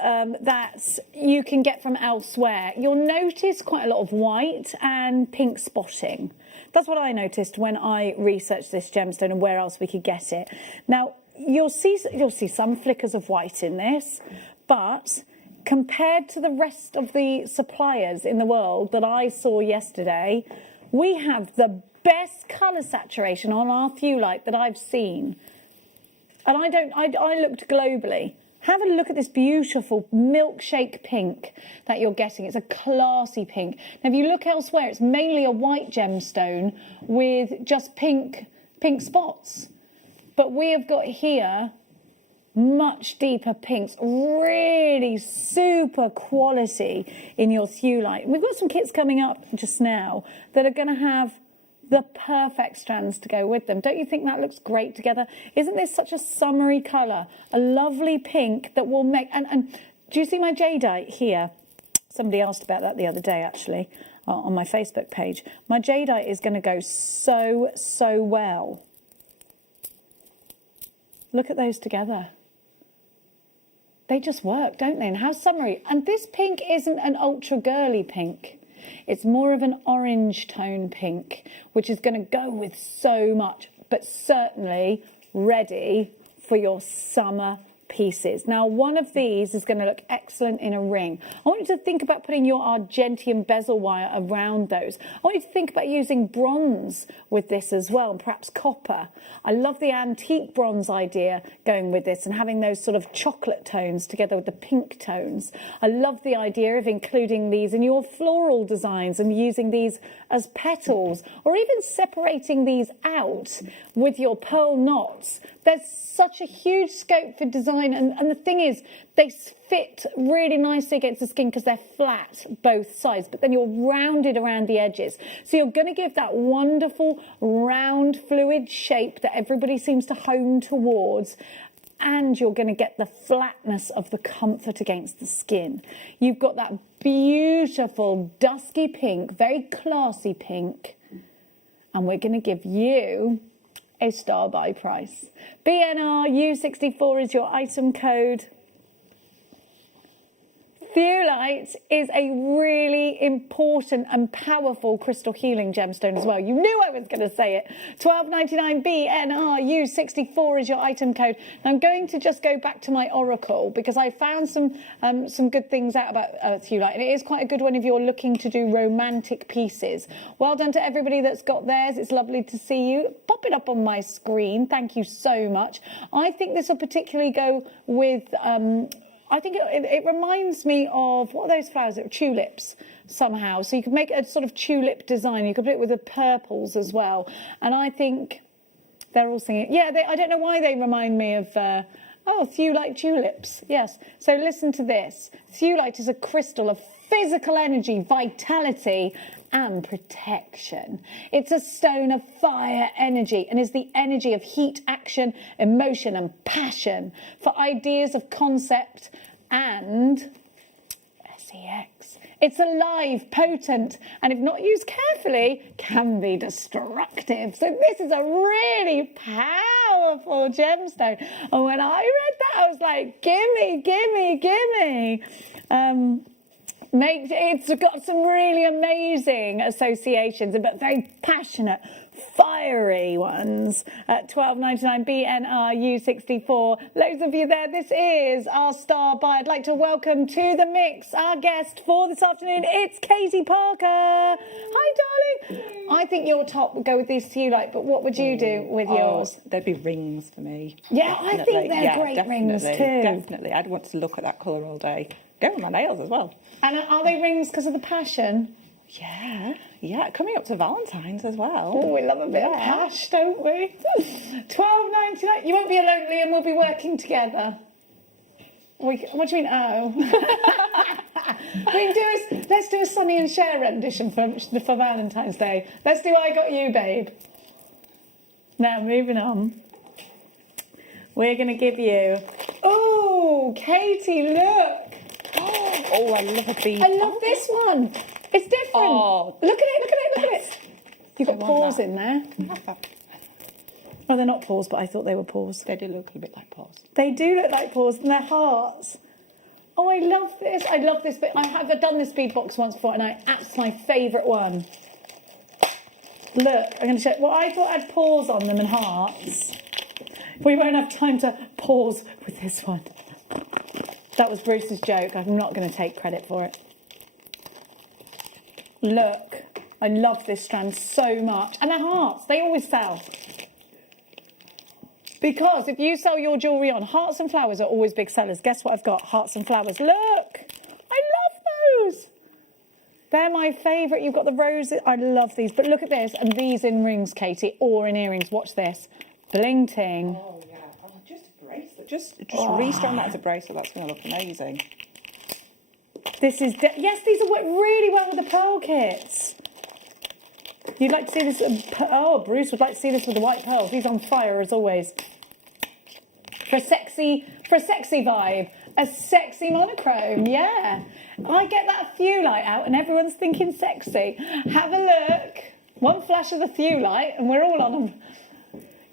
that you can get from elsewhere, you'll notice quite a lot of white and pink spotting. That's what I noticed when I researched this gemstone and where else we could get it. Now, you'll see some flickers of white in this, but compared to the rest of the suppliers in the world that I saw yesterday, we have the best colour saturation on our Thewlite that I've seen. And I looked globally. Have a look at this beautiful milkshake pink that you're getting. It's a classy pink. Now, if you look elsewhere, it's mainly a white gemstone with just pink spots. But we have got here much deeper pinks, really super quality in your Thewlite. We've got some kits coming up just now that are going to have the perfect strands to go with them. Don't you think that looks great together? Isn't this such a summery colour? A lovely pink that will make... And do you see my jadeite here? Somebody asked about that the other day, actually, on my Facebook page. My jadeite is going to go so well. Look at those together. They just work, don't they? And how summery. And this pink isn't an ultra girly pink. It's more of an orange tone pink, which is going to go with so much, but certainly ready for your summer pieces. Now, one of these is going to look excellent in a ring. I want you to think about putting your Argentium bezel wire around those. I want you to think about using bronze with this as well, and perhaps copper. I love the antique bronze idea going with this and having those sort of chocolate tones together with the pink tones. I love the idea of including these in your floral designs and using these as petals, or even separating these out with your pearl knots. There's such a huge scope for design, and the thing is, they fit really nicely against the skin because they're flat both sides, but then you're rounded around the edges. So you're going to give that wonderful round fluid shape that everybody seems to hone towards. and you're going to get the flatness of the comfort against the skin. You've got that beautiful dusky pink, very classy pink, and we're going to give you a star buy price. BNR U64 is your item code. Theolite is a really important and powerful crystal healing gemstone as well. You knew I was going to say it. $12.99 BNR U64 is your item code. Now I'm going to just go back to my oracle because I found some good things out about theolite, and it is quite a good one if you're looking to do romantic pieces. Well done to everybody that's got theirs. It's lovely to see you. Pop it up on my screen. Thank you so much. I think this will particularly go with I think it reminds me of, what are those flowers? Tulips, somehow. So you could make a sort of tulip design. You could put it with the purples as well. And I think they're all singing. Yeah, I don't know why they remind me of, Theolite tulips. Yes. So listen to this. Theolite is a crystal of physical energy, vitality, and protection. It's a stone of fire energy and is the energy of heat, action, emotion, and passion for ideas of concept and sex. It's alive, potent, and if not used carefully, can be destructive. So this is a really powerful gemstone. And when I read that, I was like, gimme, gimme, gimme. It's got some really amazing associations, but very passionate, fiery ones at $12.99 BNR U64. Loads of you there. This is our star buy. I'd like to welcome to the mix our guest for this afternoon. It's Katie Parker. Hi, darling. I think your top would go with these theolite, but what would you do with yours? They'd be rings for me. Yeah, I think they're great rings too. Definitely. I'd want to look at that colour all day. Go with my nails as well. And are they rings because of the passion? Yeah, coming up to Valentine's as well. Oh, we love a bit of hash, don't we? $12.99. You won't be alone, Liam. We'll be working together. What do you mean? Oh, let's do a Sonny and Cher rendition for Valentine's Day. Let's do "I Got You, Babe." Now, moving on. We're going to give you. Oh, Katie, look. Oh, I love a bead. I love this one. It's different. Oh, look at it. You've got paws in there. Well, they're not paws, but I thought they were paws. They do look a bit like paws. They do look like paws, and they're hearts. Oh, I love this. I love this bit. I have done this bead box once before, and that's my favourite one. Look, I'm going to show. Well, I thought I had paws on them and hearts. We won't have time to pause with this one. That was Bruce's joke. I'm not going to take credit for it. Look, I love this strand so much. And they're hearts. They always sell. Because if you sell your jewellery on, hearts and flowers are always big sellers. Guess what I've got? Hearts and flowers. Look, I love those. They're my favourite. You've got the roses. I love these. But look at this. And these in rings, Katie, or in earrings. Watch this. Bling ting. Oh, yeah. Oh, just a bracelet. Just restrand that as a bracelet. That's going to look amazing. This is... yes, these will work really well with the pearl kits. You'd like to see this... Bruce would like to see this with the white pearls. He's on fire, as always. For a sexy vibe. A sexy monochrome, yeah. I get that theolite out and everyone's thinking sexy. Have a look. One flash of the theolite and we're all on them.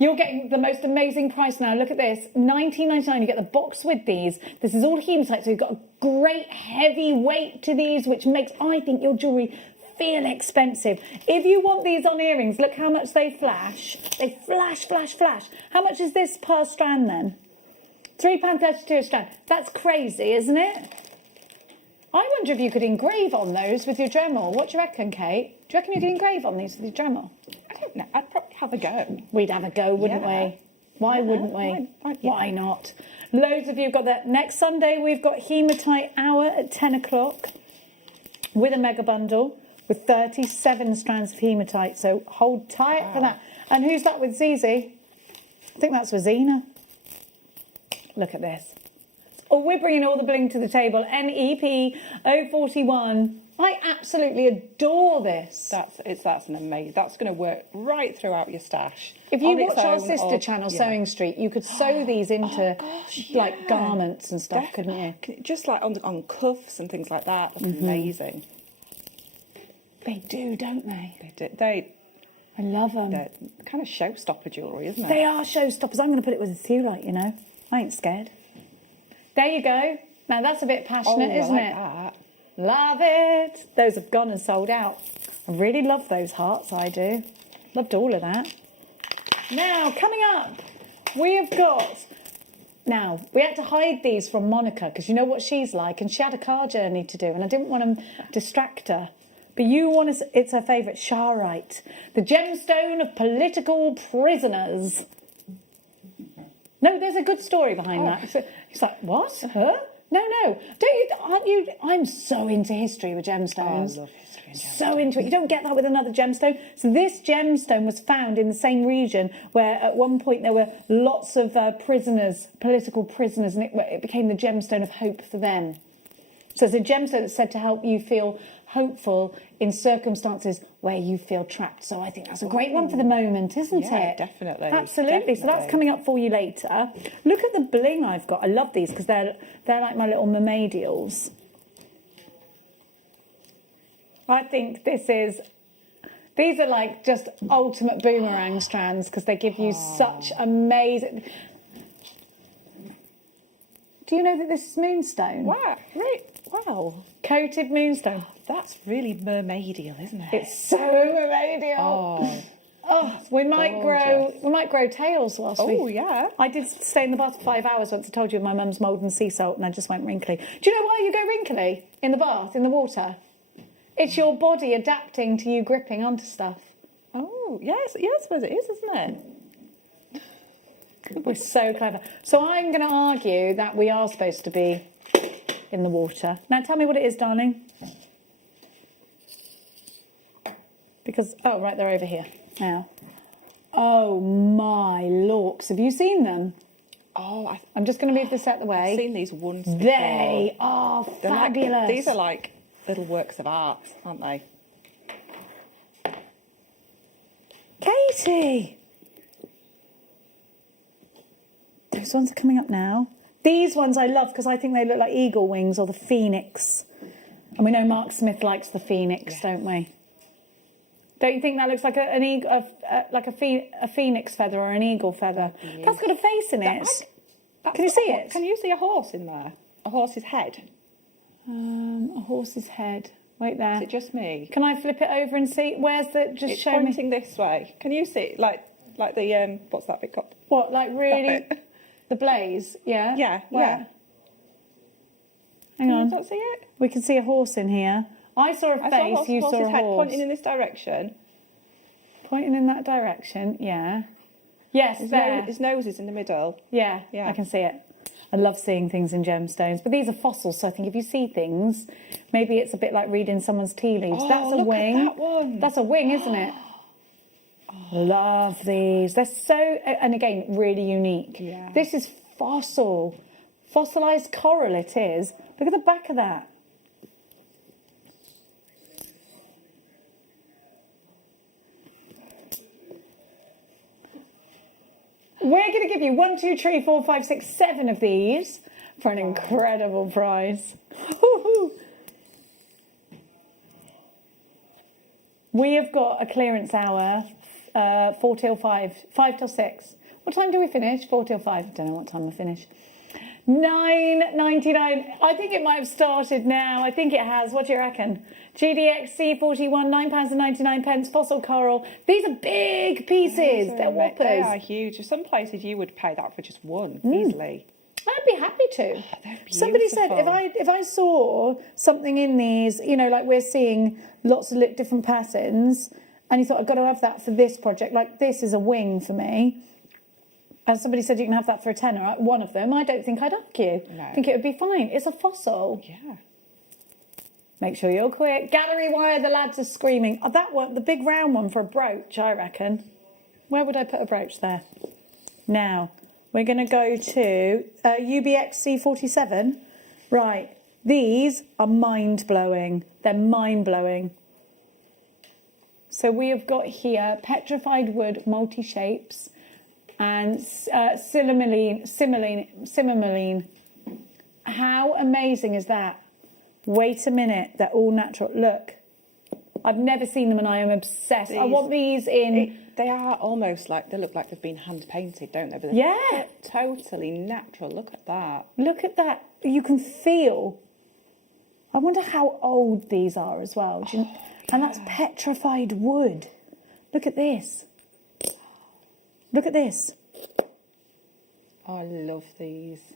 You're getting the most amazing price now. Look at this, $19.99. You get the box with these. This is all hematite, so you've got a great heavy weight to these, which makes, I think, your jewellery feel expensive. If you want these on earrings, look how much they flash. They flash, flash, flash. How much is this per strand then? £3.32 a strand. That's crazy, isn't it? I wonder if you could engrave on those with your Dremel. What do you reckon, Kate? Do you reckon you could engrave on these with your Dremel? I don't know. I'd probably have a go. We'd have a go, wouldn't we? Why wouldn't we? Why not? Loads of you have got that. Next Sunday, we've got Hematite Hour at 10 o'clock with a mega bundle with 37 strands of hematite. So hold tight for that. And who's that with, Zizi? I think that's with Zena. Look at this. It's Oh, we're bringing all the bling to the table. NEP 041. I absolutely adore this. That's an amazing. That's going to work right throughout your stash. If you On its watch our own sister or- channel, yeah. Sewing Street, you could sew these into like garments and stuff, couldn't you? Just like on cuffs and things like that. That's amazing. They do, don't they? They do. They. I love them. They're kind of showstopper jewellery, isn't it? They are showstoppers. I'm going to put it with a theolite, you know. I ain't scared. There you go. Now that's a bit passionate, isn't like it? That. Love it. Those have gone and sold out. I really love those hearts, I do. Loved all of that. Now, coming up, we have got... Now, we had to hide these from Monica because you know what she's like, and she had a car journey to do, and I didn't want to distract her. But you want to... It's her favourite, Sharite, the gemstone of political prisoners. No, there's a good story behind that. So, it's like, what? Huh? No. Aren't you? I'm so into history with gemstones. I love history and gemstones. So into it. You don't get that with another gemstone. So this gemstone was found in the same region where at one point there were lots of prisoners, political prisoners, and it became the gemstone of hope for them. So it's a gemstone that's said to help you feel hopeful in circumstances where you feel trapped. So I think that's a great one for the moment, isn't it? Yeah, definitely. Absolutely. So that's coming up for you later. Look at the bling I've got. I love these because they're like my little mermaidials. I think these are like just ultimate boomerang strands because they give you such amazing... Do you know that this is moonstone? Wow, right. Wow. Coated moonstone. That's really mermaidial, isn't it? It's so mermaidial. Oh, we might grow tails whilst we... Oh, yeah. I did stay in the bath for 5 hours once. I told you my mum's mould and sea salt and I just went wrinkly. Do you know why you go wrinkly in the bath, in the water? It's your body adapting to you gripping onto stuff. Oh, yes. Yeah, I suppose it is, isn't it? We're so clever. So I'm going to argue that we are supposed to be in the water. Now tell me what it is, darling. Because, oh, right, they're over here now. Oh, my lorks. Have you seen them? Oh, I'm just going to move this out the way. I've seen these once before. They are fabulous. These are like little works of art, aren't they? Katie! Those ones are coming up now. These ones I love because I think they look like eagle wings or the phoenix. And we know Mark Smith likes the phoenix, don't we? Don't you think that looks like a phoenix feather or an eagle feather? That's got a face in it. Can you see it? Can you see a horse in there? A horse's head? A horse's head. Wait there. Is it just me? Can I flip it over and see? Where's the... Just it's show pointing me. this way. Can you see it? Like the... what's that bit called? What, like really... That bit. The blaze? Yeah? Yeah, Where? yeah. Hang on. You don't see it? We can see a horse in here. I saw a face, you saw a head horse. pointing in this direction. Pointing in that direction, yeah. Yes, there. His nose is in the middle. Yeah, Yeah. I can see it. I love seeing things in gemstones, but these are fossils, so I think if you see things, maybe it's a bit like reading someone's tea leaves. Oh, That's a look wing. at that one. That's a wing, isn't it? Love these. They're so, and again, really unique. Yeah. This is fossil. Fossilised coral it is. Look at the back of that. We're going to give you 1, 2, 3, 4, 5, 6, 7 of these for an incredible price. We have got a clearance hour, 4 till 5, 5 till 6. What time do we finish? 4 till 5. I don't know what time we finish. $9.99. I think it might have started now. I think it has. What do you reckon? GDX C41, £9.99. Fossil coral. These are big pieces. They're whoppers. They are huge. Some places you would pay that for just one easily. I'd be happy to. Somebody said if I saw something in these, you know, like we're seeing lots of different patterns, and you thought I've got to have that for this project. Like this is a wing for me. And somebody said you can have that for a tenner. One of them, I don't think I'd argue. No. I think it would be fine. It's a fossil. Yeah. Make sure you're quick. Gallery wire, the lads are screaming. Oh, that one, the big round one for a brooch, I reckon. Where would I put a brooch there? Now, We're going to go to UBX C47. Right, these are mind-blowing. They're mind-blowing. So we have got here petrified wood multi-shapes and cimarline. How amazing is that? Wait a minute, they're all natural. Look, I've never seen them and I am obsessed. I want these in... They are almost like, they look like they've been hand-painted, don't they? But yeah. Totally natural. Look at that. Look at that. You can feel... I wonder how old these are as well. Do you know? And that's petrified wood. Look at this. Look at this. Oh, I love these.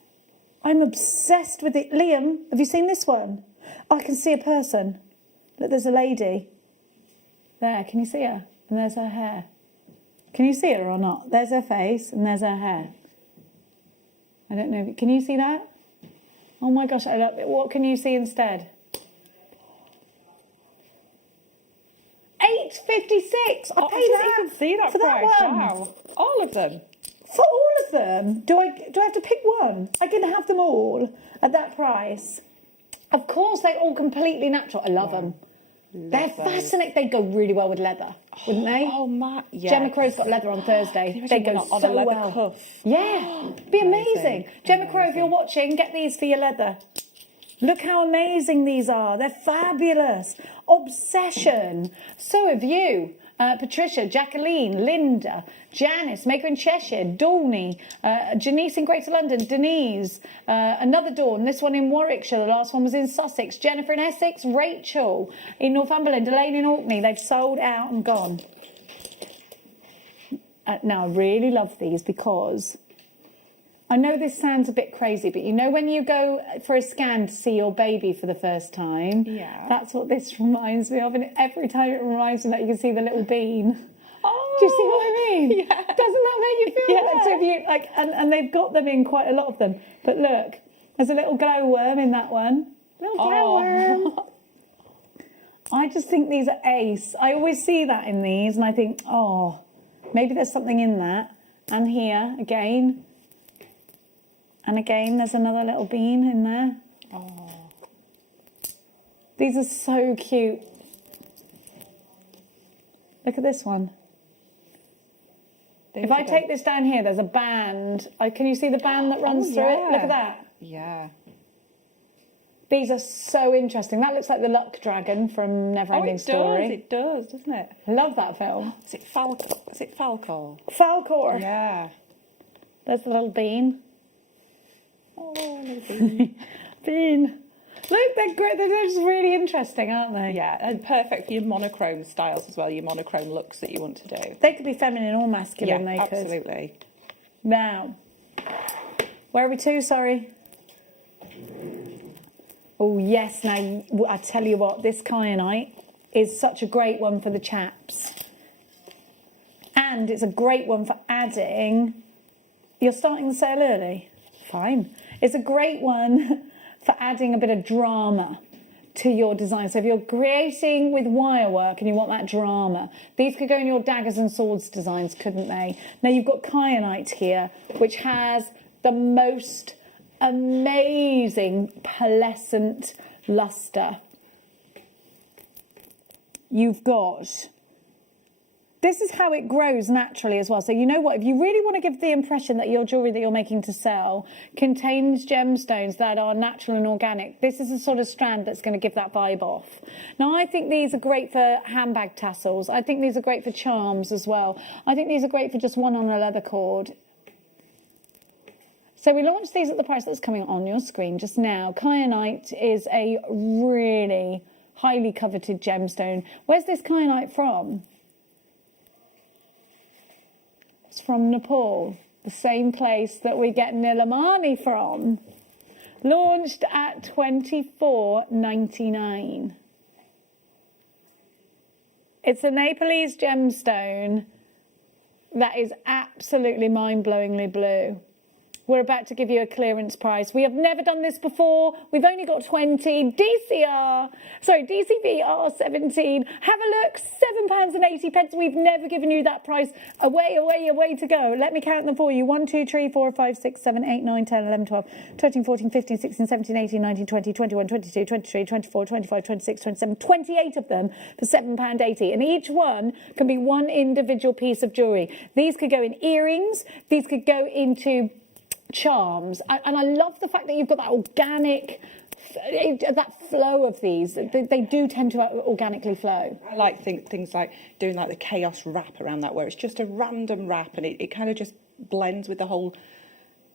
I'm obsessed with it. Liam, have you seen this one? Oh, I can see a person. Look, there's a lady. There, can you see her? And there's her hair. Can you see her or not? There's her face and there's her hair. I don't know. Can you see that? Oh my gosh, I love it. What can you see instead? $8.56. I pay that. You can see that for price. That one. Wow. All of them. For all of them? Do I have to pick one? I can have them all at that price. Of course, they're all completely natural. I love them. They're fascinating. They'd go really well with leather, wouldn't they? Oh my! Yeah. Gemma Crow's got leather on Thursday. They go on so a leather well. cuff. Yeah, be amazing. Gemma Crow, if you're watching, get these for your leather. Look how amazing these are. They're fabulous. Obsession. So have you. Patricia, Jacqueline, Linda, Janice, Maker in Cheshire, Dorney, Janice in Greater London, Denise, another Dawn, this one in Warwickshire, the last one was in Sussex, Jennifer in Essex, Rachel in Northumberland, Elaine in Orkney. They've sold out and gone. Now, I really love these because I know this sounds a bit crazy, but you know when you go for a scan to see your baby for the first time? Yeah. That's what this reminds me of, and every time it reminds me that you can see the little bean. Oh, do you see what I mean? Yeah. Doesn't that make you feel that? So if you, like, and they've got them in quite a lot of them. But look, there's a little glowworm in that one. Little glowworm. I just think these are ace. I always see that in these, and I think, oh, maybe there's something in that. And here, again. And again, there's another little bean in there. Oh. These are so cute. Look at this one. If I take this down here, there's a band. Can you see the band that runs through it? Look at that. Yeah. These are so interesting. That looks like the Luck Dragon from Neverending Story. It does, doesn't it? I love that film. Is it Falcor? Falcor. Yeah. There's the little bean. Oh, little bean. Bean. Look, they're great. They're just really interesting, aren't they? Yeah, and perfect for your monochrome styles as well, your monochrome looks that you want to do. They could be feminine or masculine, yeah, they could. Absolutely. Now, where are we to, sorry? Oh, yes, now, I tell you what, this kyanite is such a great one for the chaps. And it's a great one for adding... You're starting the sale early? Fine. It's a great one for adding a bit of drama to your design. So if you're creating with wire work and you want that drama, these could go in your daggers and swords designs, couldn't they? Now you've got kyanite here, which has the most amazing pearlescent luster. You've got... This is how it grows naturally as well. So you know what? If you really want to give the impression that your jewellery that you're making to sell contains gemstones that are natural and organic, this is the sort of strand that's going to give that vibe off. Now, I think these are great for handbag tassels. I think these are great for charms as well. I think these are great for just one on a leather cord. So we launched these at the price that's coming on your screen just now. Kyanite is a really highly coveted gemstone. Where's this kyanite from? It's from Nepal, the same place that we get Nilamani from. Launched at $24.99. It's a Nepalese gemstone that is absolutely mind-blowingly blue. we're about to give you a clearance price. We have never done this before. We've only got 20. DCVR 17. Have a look. £7.80. We've never given you that price. Away to go. Let me count them for you. 1, 2, 3, 4, 5, 6, 7, 8, 9, 10, 11, 12, 13, 14, 15, 16, 17, 18, 19, 20, 21, 22, 23, 24, 25, 26, 27, 28 of them for £7.80. And each one can be one individual piece of jewellery. These could go in earrings. These could go into charms. And I love the fact that you've got that organic, that flow of these. They do tend to organically flow. I like things like doing like the chaos wrap around that, where it's just a random wrap and it kind of just blends with the whole,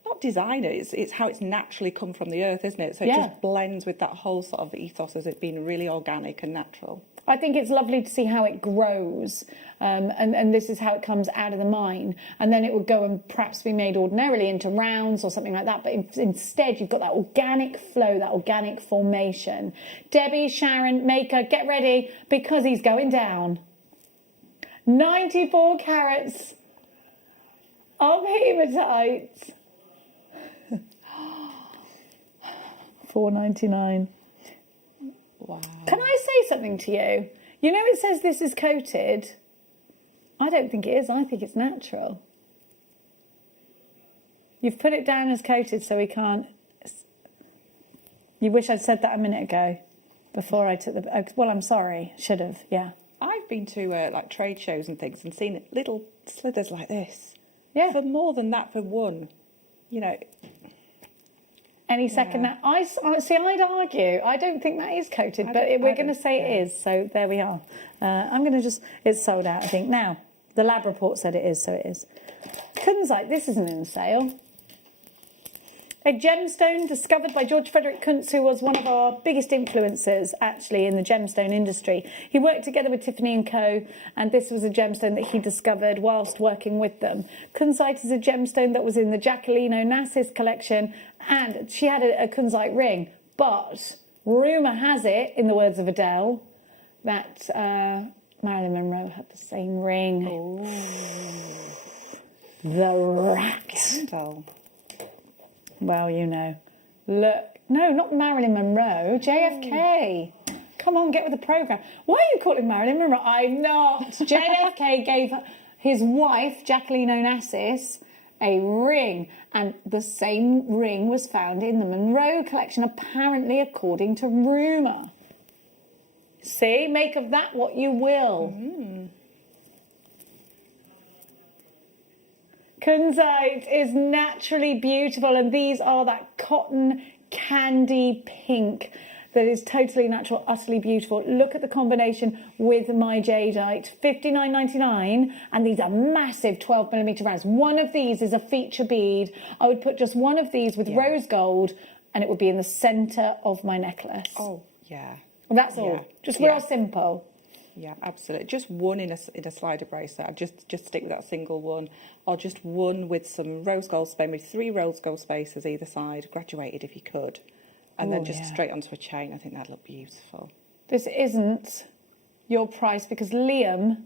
not designer, it's how it's naturally come from the earth, isn't it? So it just blends with that whole sort of ethos as it being really organic and natural. I think it's lovely to see how it grows, and this is how it comes out of the mine, and then it would go and perhaps be made ordinarily into rounds or something like that, but instead you've got that organic flow, that organic formation. Debbie, Sharon, Maker, get ready, because he's going down. 94 carats of hematite. $4.99. Wow. Can I say something to you? You know, it says this is coated. I don't think it is. I think it's natural. You've put it down as coated, so we can't. You wish I'd said that a minute ago, before I took the. Well, I'm sorry. Should have. Yeah. I've been to like trade shows and things and seen little slithers like this. Yeah. For more than that, for one, you know. Any second that I see, I'd argue. I don't think that is coated, but we're going to say it is. So there we are. I'm going to just. It's sold out, I think. Now the lab report said it is, so it is. Kunzite. This isn't in sale. A gemstone discovered by George Frederick Kuntz, who was one of our biggest influencers, actually, in the gemstone industry. He worked together with Tiffany & Co., and this was a gemstone that he discovered whilst working with them. Kunzite is a gemstone that was in the Jacqueline Onassis collection, and she had a Kunzite ring. But rumour has it, in the words of Adele, that Marilyn Monroe had the same ring. Ooh. The rat. Scandal. Well, you know. Look. No, not Marilyn Monroe. JFK. Come on, get with the programme. Why are you calling Marilyn Monroe? I'm not. JFK gave his wife, Jacqueline Onassis, a ring. And the same ring was found in the Monroe collection, apparently, according to rumour. See? Make of that what you will. Kunzite is naturally beautiful, and these are that cotton candy pink that is totally natural, utterly beautiful. Look at the combination with my jadeite, $59.99, and these are massive 12mm rounds. One of these is a feature bead. I would put just one of these with rose gold, and it would be in the centre of my necklace. Oh, yeah. That's all. Just real simple. Yeah, absolutely. Just one in a slider bracelet. I'd just stick with that single one, or just one with some rose gold space, maybe 3 rose gold spaces either side, graduated if you could, and then just straight onto a chain. I think that'd look beautiful. This isn't your price, because Liam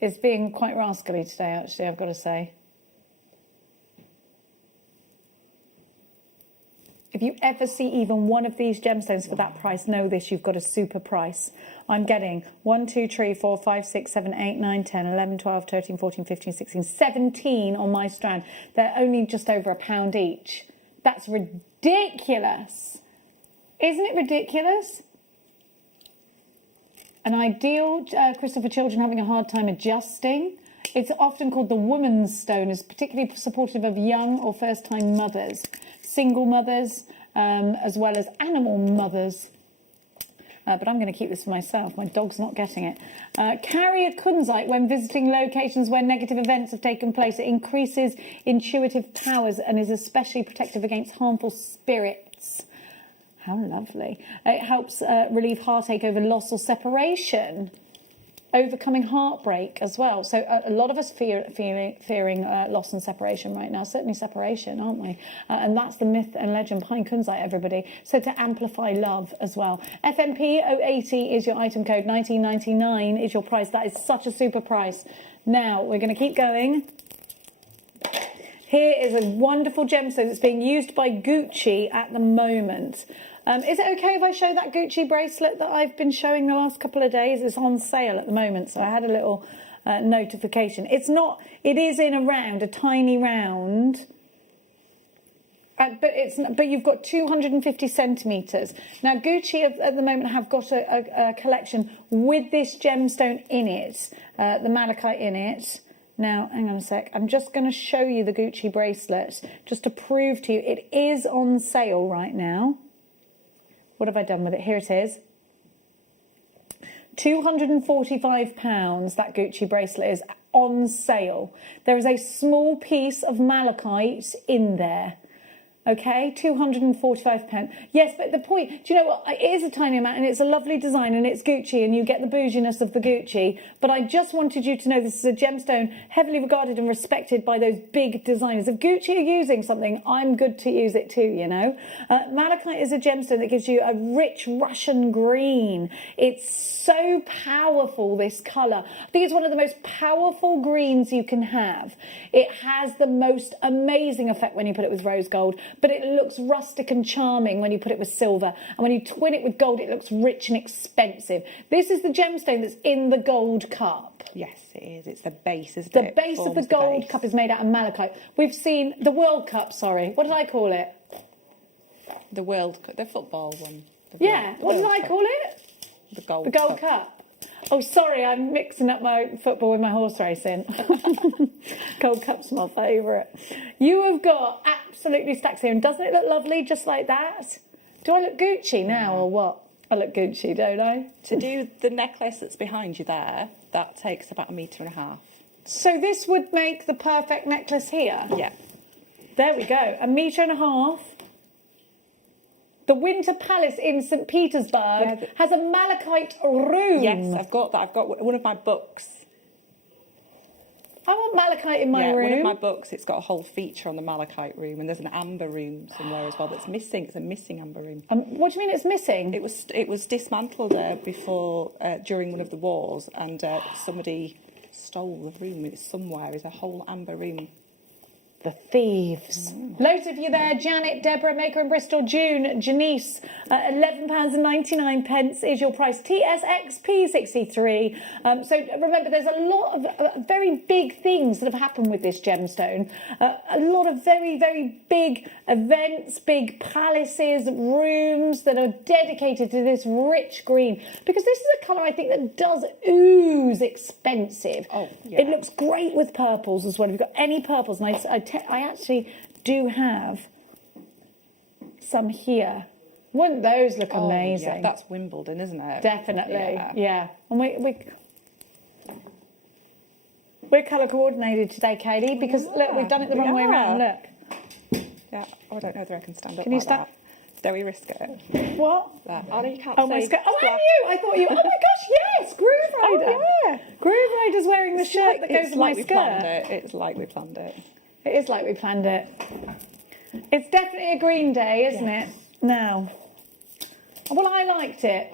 is being quite rascally today, actually, I've got to say. If you ever see even one of these gemstones for that price, know this, you've got a super price. I'm getting 1, 2, 3, 4, 5, 6, 7, 8, 9, 10, 11, 12, 13, 14, 15, 16, 17 on my strand. They're only just over £1 each. That's ridiculous. Isn't it ridiculous? An ideal crystal for children having a hard time adjusting. It's often called the woman's stone, is particularly supportive of young or first-time mothers, single mothers, as well as animal mothers. But I'm going to keep this for myself. My dog's not getting it. Carry a kunzite when visiting locations where negative events have taken place. It increases intuitive powers and is especially protective against harmful spirits. How lovely. It helps relieve heartache over loss or separation. Overcoming heartbreak as well. So a lot of us fearing loss and separation right now. Certainly separation, aren't we? And that's the myth and legend behind kunzite, everybody. So to amplify love as well. FMP 080 is your item code. $19.99 is your price. That is such a super price. Now we're going to keep going. Here is a wonderful gemstone that's being used by Gucci at the moment. Is it okay if I show that Gucci bracelet that I've been showing the last couple of days? It's on sale at the moment, so I had a little notification. It is in a round, a tiny round. But you've got 250 centimetres. Now, Gucci at the moment have got a collection with this gemstone in it, the malachite in it. Now, hang on a sec. I'm just going to show you the Gucci bracelet just to prove to you it is on sale right now. What have I done with it? Here it is. £245, that Gucci bracelet is on sale. There is a small piece of malachite in there. Okay, £245. Yes, but the point, do you know what? It is a tiny amount and it's a lovely design and it's Gucci and you get the bouginess of the Gucci. But I just wanted you to know this is a gemstone heavily regarded and respected by those big designers. If Gucci are using something, I'm good to use it too, you know. Malachite is a gemstone that gives you a rich Russian green. It's so powerful, this colour. I think it's one of the most powerful greens you can have. It has the most amazing effect when you put it with rose gold. But it looks rustic and charming when you put it with silver. And when you twin it with gold, it looks rich and expensive. This is the gemstone that's in the gold cup. Yes, it is. It's the base, isn't it? The base of the gold cup is made out of malachite. We've seen the World Cup, sorry. What did I call it? The World Cup, the football one. What did I call it? The Gold Cup. Oh, sorry, I'm mixing up my football with my horse racing. Gold Cup's my favourite. You have got absolutely stacks here, and doesn't it look lovely just like that? Do I look Gucci now or what? I look Gucci, don't I? To do the necklace that's behind you there, that takes about 1.5 meters. So this would make the perfect necklace here? Yeah. There we go, 1.5 meters. The Winter Palace in St. Petersburg has a malachite room. Yes, I've got that. I've got one of my books. I want malachite in my room. One of my books, it's got a whole feature on the malachite room, and there's an amber room somewhere as well that's missing. It's a missing amber room. What do you mean it's missing? It was dismantled before during one of the wars, and somebody stole the room. It's somewhere. It's a whole amber room. The thieves. Loads of you there. Janet, Deborah, Maker in Bristol, June, Janice. £11.99 is your price. TSXP63. So remember, there's a lot of very big things that have happened with this gemstone. A lot of very, very big events, big palaces, rooms that are dedicated to this rich green. Because this is a colour, I think, that does ooze expensive. Oh, yeah. It looks great with purples as well. If you've got any purples, and I actually do have some here. Wouldn't those look amazing? Yeah, that's Wimbledon, isn't it? Definitely, yeah. And we're colour coordinated today, Katie, because look, we've done it the wrong way around. Look. Yeah. Oh, I don't know whether I can stand up. Can you stand? Very risky. What? Oh, no, you can't. Oh, my skirt. Oh, are you? I thought you. Oh my gosh, yes, Groove Rider. Oh, yeah. Groove Rider's wearing the shirt that goes with my skirt. It's like we planned it. It is like we planned it. It's definitely a green day, isn't it? Now. Well, I liked it.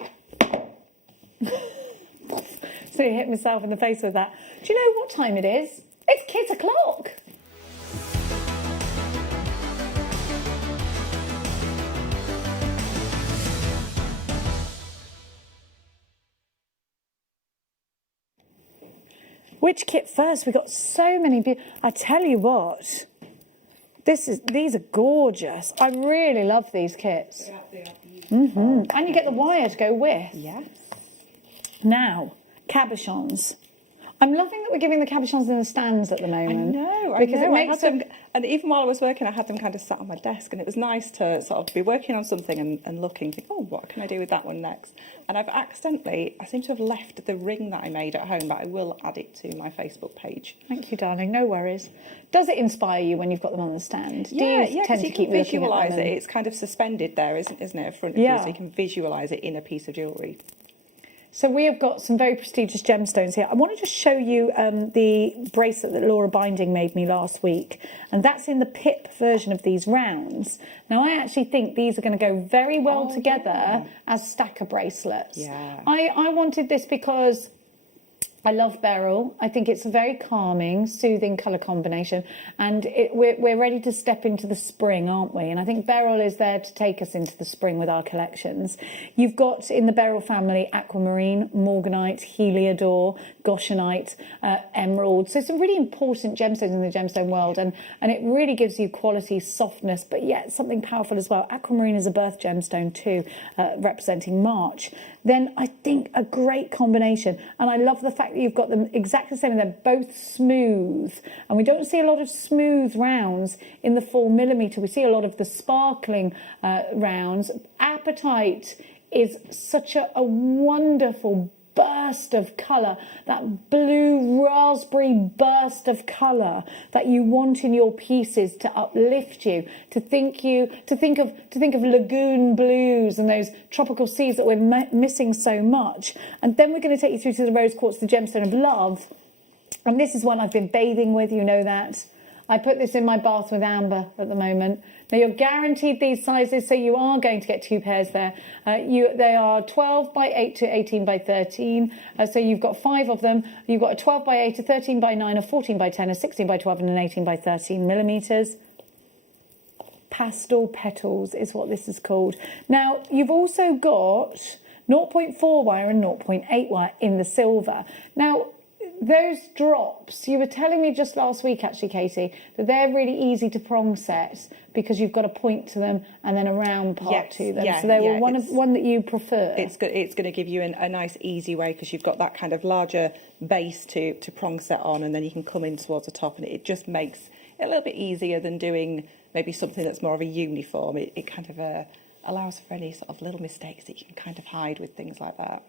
So I hit myself in the face with that. Do you know what time it is? It's Kit o'clock. Which kit first? We got so many. I tell you what, these are gorgeous. I really love these kits. And you get the wire to go with. Yes. Now, cabochons. I'm loving that we're giving the cabochons in the stands at the moment. Because it makes them. And even while I was working, I had them kind of sat on my desk, and it was nice to sort of be working on something and looking, think, oh, what can I do with that one next? And I seem to have left the ring that I made at home, but I will add it to my Facebook page. Thank you, darling. No worries. Does it inspire you when you've got them on the stand? Yeah, Do you tend to you keep can looking at visualise them? it. It's kind of suspended there, isn't it, in front of you, so you can visualise it in a piece of jewellery. So we have got some very prestigious gemstones here. I want to just show you the bracelet that Laura Binding made me last week. And that's in the pip version of these rounds. Now, I actually think these are going to go very well together as stacker bracelets. Yeah. I wanted this because I love beryl. I think it's a very calming, soothing colour combination, and we're ready to step into the spring, aren't we? And I think beryl is there to take us into the spring with our collections. You've got in the beryl family aquamarine, morganite, heliodor, goshenite, emerald. So some really important gemstones in the gemstone world, and it really gives you quality, softness, but yet something powerful as well. Aquamarine is a birth gemstone too, representing March. Then I think a great combination, and I love the fact that you've got them exactly the same, and they're both smooth, and we don't see a lot of smooth rounds in the 4mm. We see a lot of the sparkling rounds. Apatite is such a wonderful burst of colour, that blue raspberry burst of colour that you want in your pieces to uplift you, to think of lagoon blues and those tropical seas that we're missing so much. And then we're going to take you through to the rose quartz, the gemstone of love. And this is one I've been bathing with, you know that. I put this in my bath with amber at the moment. Now you're guaranteed these sizes, so you are going to get 2 pairs there. They are 12 by 8 to 18 by 13. So you've got 5 of them. You've got a 12 by 8, a 13 by 9, a 14 by 10, a 16 by 12, and an 18 by 13 millimetres. Pastel petals is what this is called. Now you've also got 0.4 wire and 0.8 wire in the silver. Now those drops, you were telling me just last week, actually, Katie, that they're really easy to prong set because you've got a point to them and then a round part to them. So they were one that you prefer. It's good. It's going to give you a nice, easy way because you've got that kind of larger base to prong set on, and then you can come in towards the top, and it just makes it a little bit easier than doing maybe something that's more of a uniform. It kind of allows for any sort of little mistakes that you can kind of hide with things like that.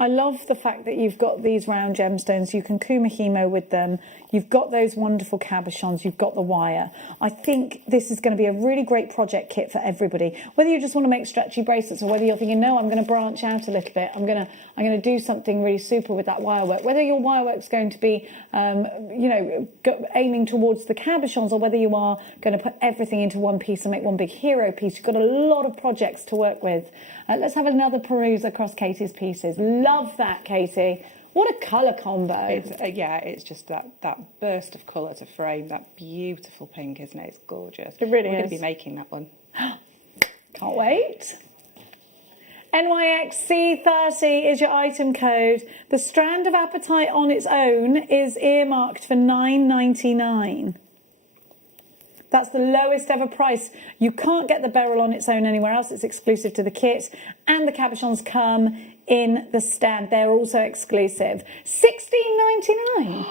I love the fact that you've got these round gemstones. You can kumahimo with them. You've got those wonderful cabochons. You've got the wire. I think this is going to be a really great project kit for everybody. Whether you just want to make stretchy bracelets, or whether you're thinking, no, I'm going to branch out a little bit. I'm going to do something really super with that wire work. Whether your wire work's going to be, aiming towards the cabochons, or whether you are going to put everything into one piece and make one big hero piece. You've got a lot of projects to work with. Let's have another peruse across Katie's pieces. Love that, Katie. What a colour combo. It's just that burst of colour to frame, that beautiful pink, isn't it? It's gorgeous. It really is. We're going to be making that one. Can't wait. NYXC30 is your item code. The strand of apatite on its own is earmarked for $9.99. That's the lowest ever price. You can't get the beryl on its own anywhere else. It's exclusive to the kit. And the cabochons come in the stand. They're also exclusive. $16.99.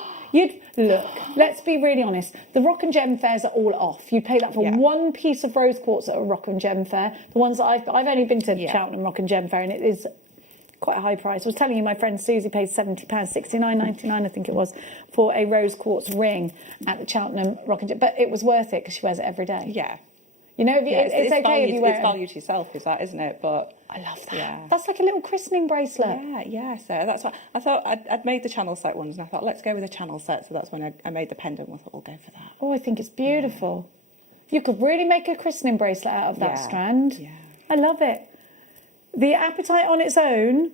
Look, let's be really honest. The Rock and Gem fairs are all off. You pay that for one piece of rose quartz at a Rock and Gem fair. The ones that I've only been to Cheltenham Rock and Gem fair, and it is quite a high price. I was telling you, my friend Susie paid £70, $69.99 I think it was, for a rose quartz ring at the Cheltenham Rock and Gem. But it was worth it because she wears it every day. Yeah. You know, it's okay if you wear it. It's value to yourself, is that, isn't it? But I love that. Yeah. That's like a little christening bracelet. Yeah. So that's what I thought. I'd made the channel set ones, and I thought, let's go with a channel set. So that's when I made the pendant. I thought, we'll go for that. Oh, I think it's beautiful. You could really make a christening bracelet out of that strand. Yeah. I love it. The apatite on its own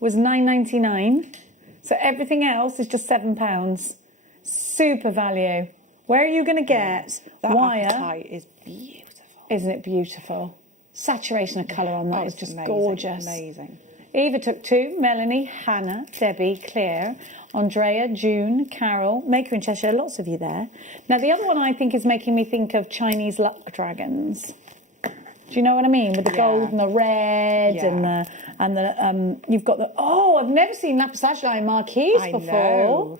was $9.99. So everything else is just £7. Super value. Where are you going to get that wire? Apatite is beautiful. Isn't it beautiful? Saturation of colour on that is just amazing, gorgeous. Amazing. Eva took 2. Melanie, Hannah, Debbie, Claire, Andrea, June, Carol, Maker in Cheshire. Lots of you there. Now, the other one I think is making me think of Chinese luck dragons. Do you know what I mean? With the gold and the red and the you've got the I've never seen lapis lazuli marquise before.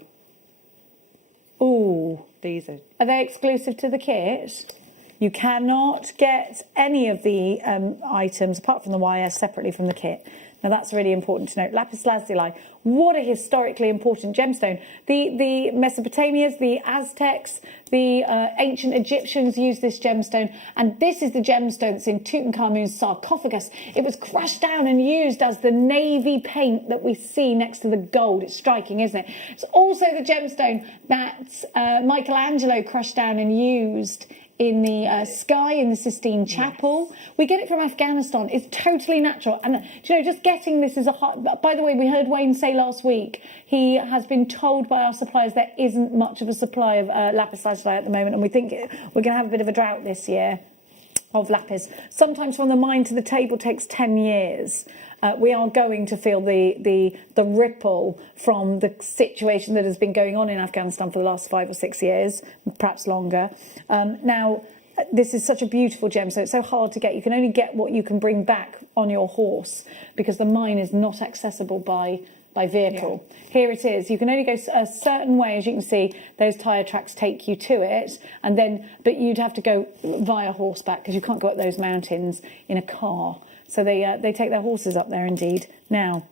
Ooh, these are they exclusive to the kit? You cannot get any of the items apart from the wire separately from the kit. Now that's really important to note. Lapis lazuli, what a historically important gemstone. The Mesopotamians, the Aztecs, the ancient Egyptians used this gemstone, and this is the gemstone that's in Tutankhamun's sarcophagus. It was crushed down and used as the navy paint that we see next to the gold. It's striking, isn't it? It's also the gemstone that Michelangelo crushed down and used in the sky in the Sistine Chapel. We get it from Afghanistan. It's totally natural. And do you know, just getting this is a hard... By the way, we heard Wayne say last week he has been told by our suppliers there isn't much of a supply of lapis lazuli at the moment, and we think we're going to have a bit of a drought this year of lapis. Sometimes from the mine to the table takes 10 years. We are going to feel the ripple from the situation that has been going on in Afghanistan for the last 5 or 6 years, perhaps longer. Now, this is such a beautiful gem, so it's so hard to get. You can only get what you can bring back on your horse because the mine is not accessible by vehicle. Yeah. Here it is. You can only go a certain way, as you can see. Those tyre tracks take you to it, and then but you'd have to go via horseback because you can't go up those mountains in a car. So they take their horses up there indeed now,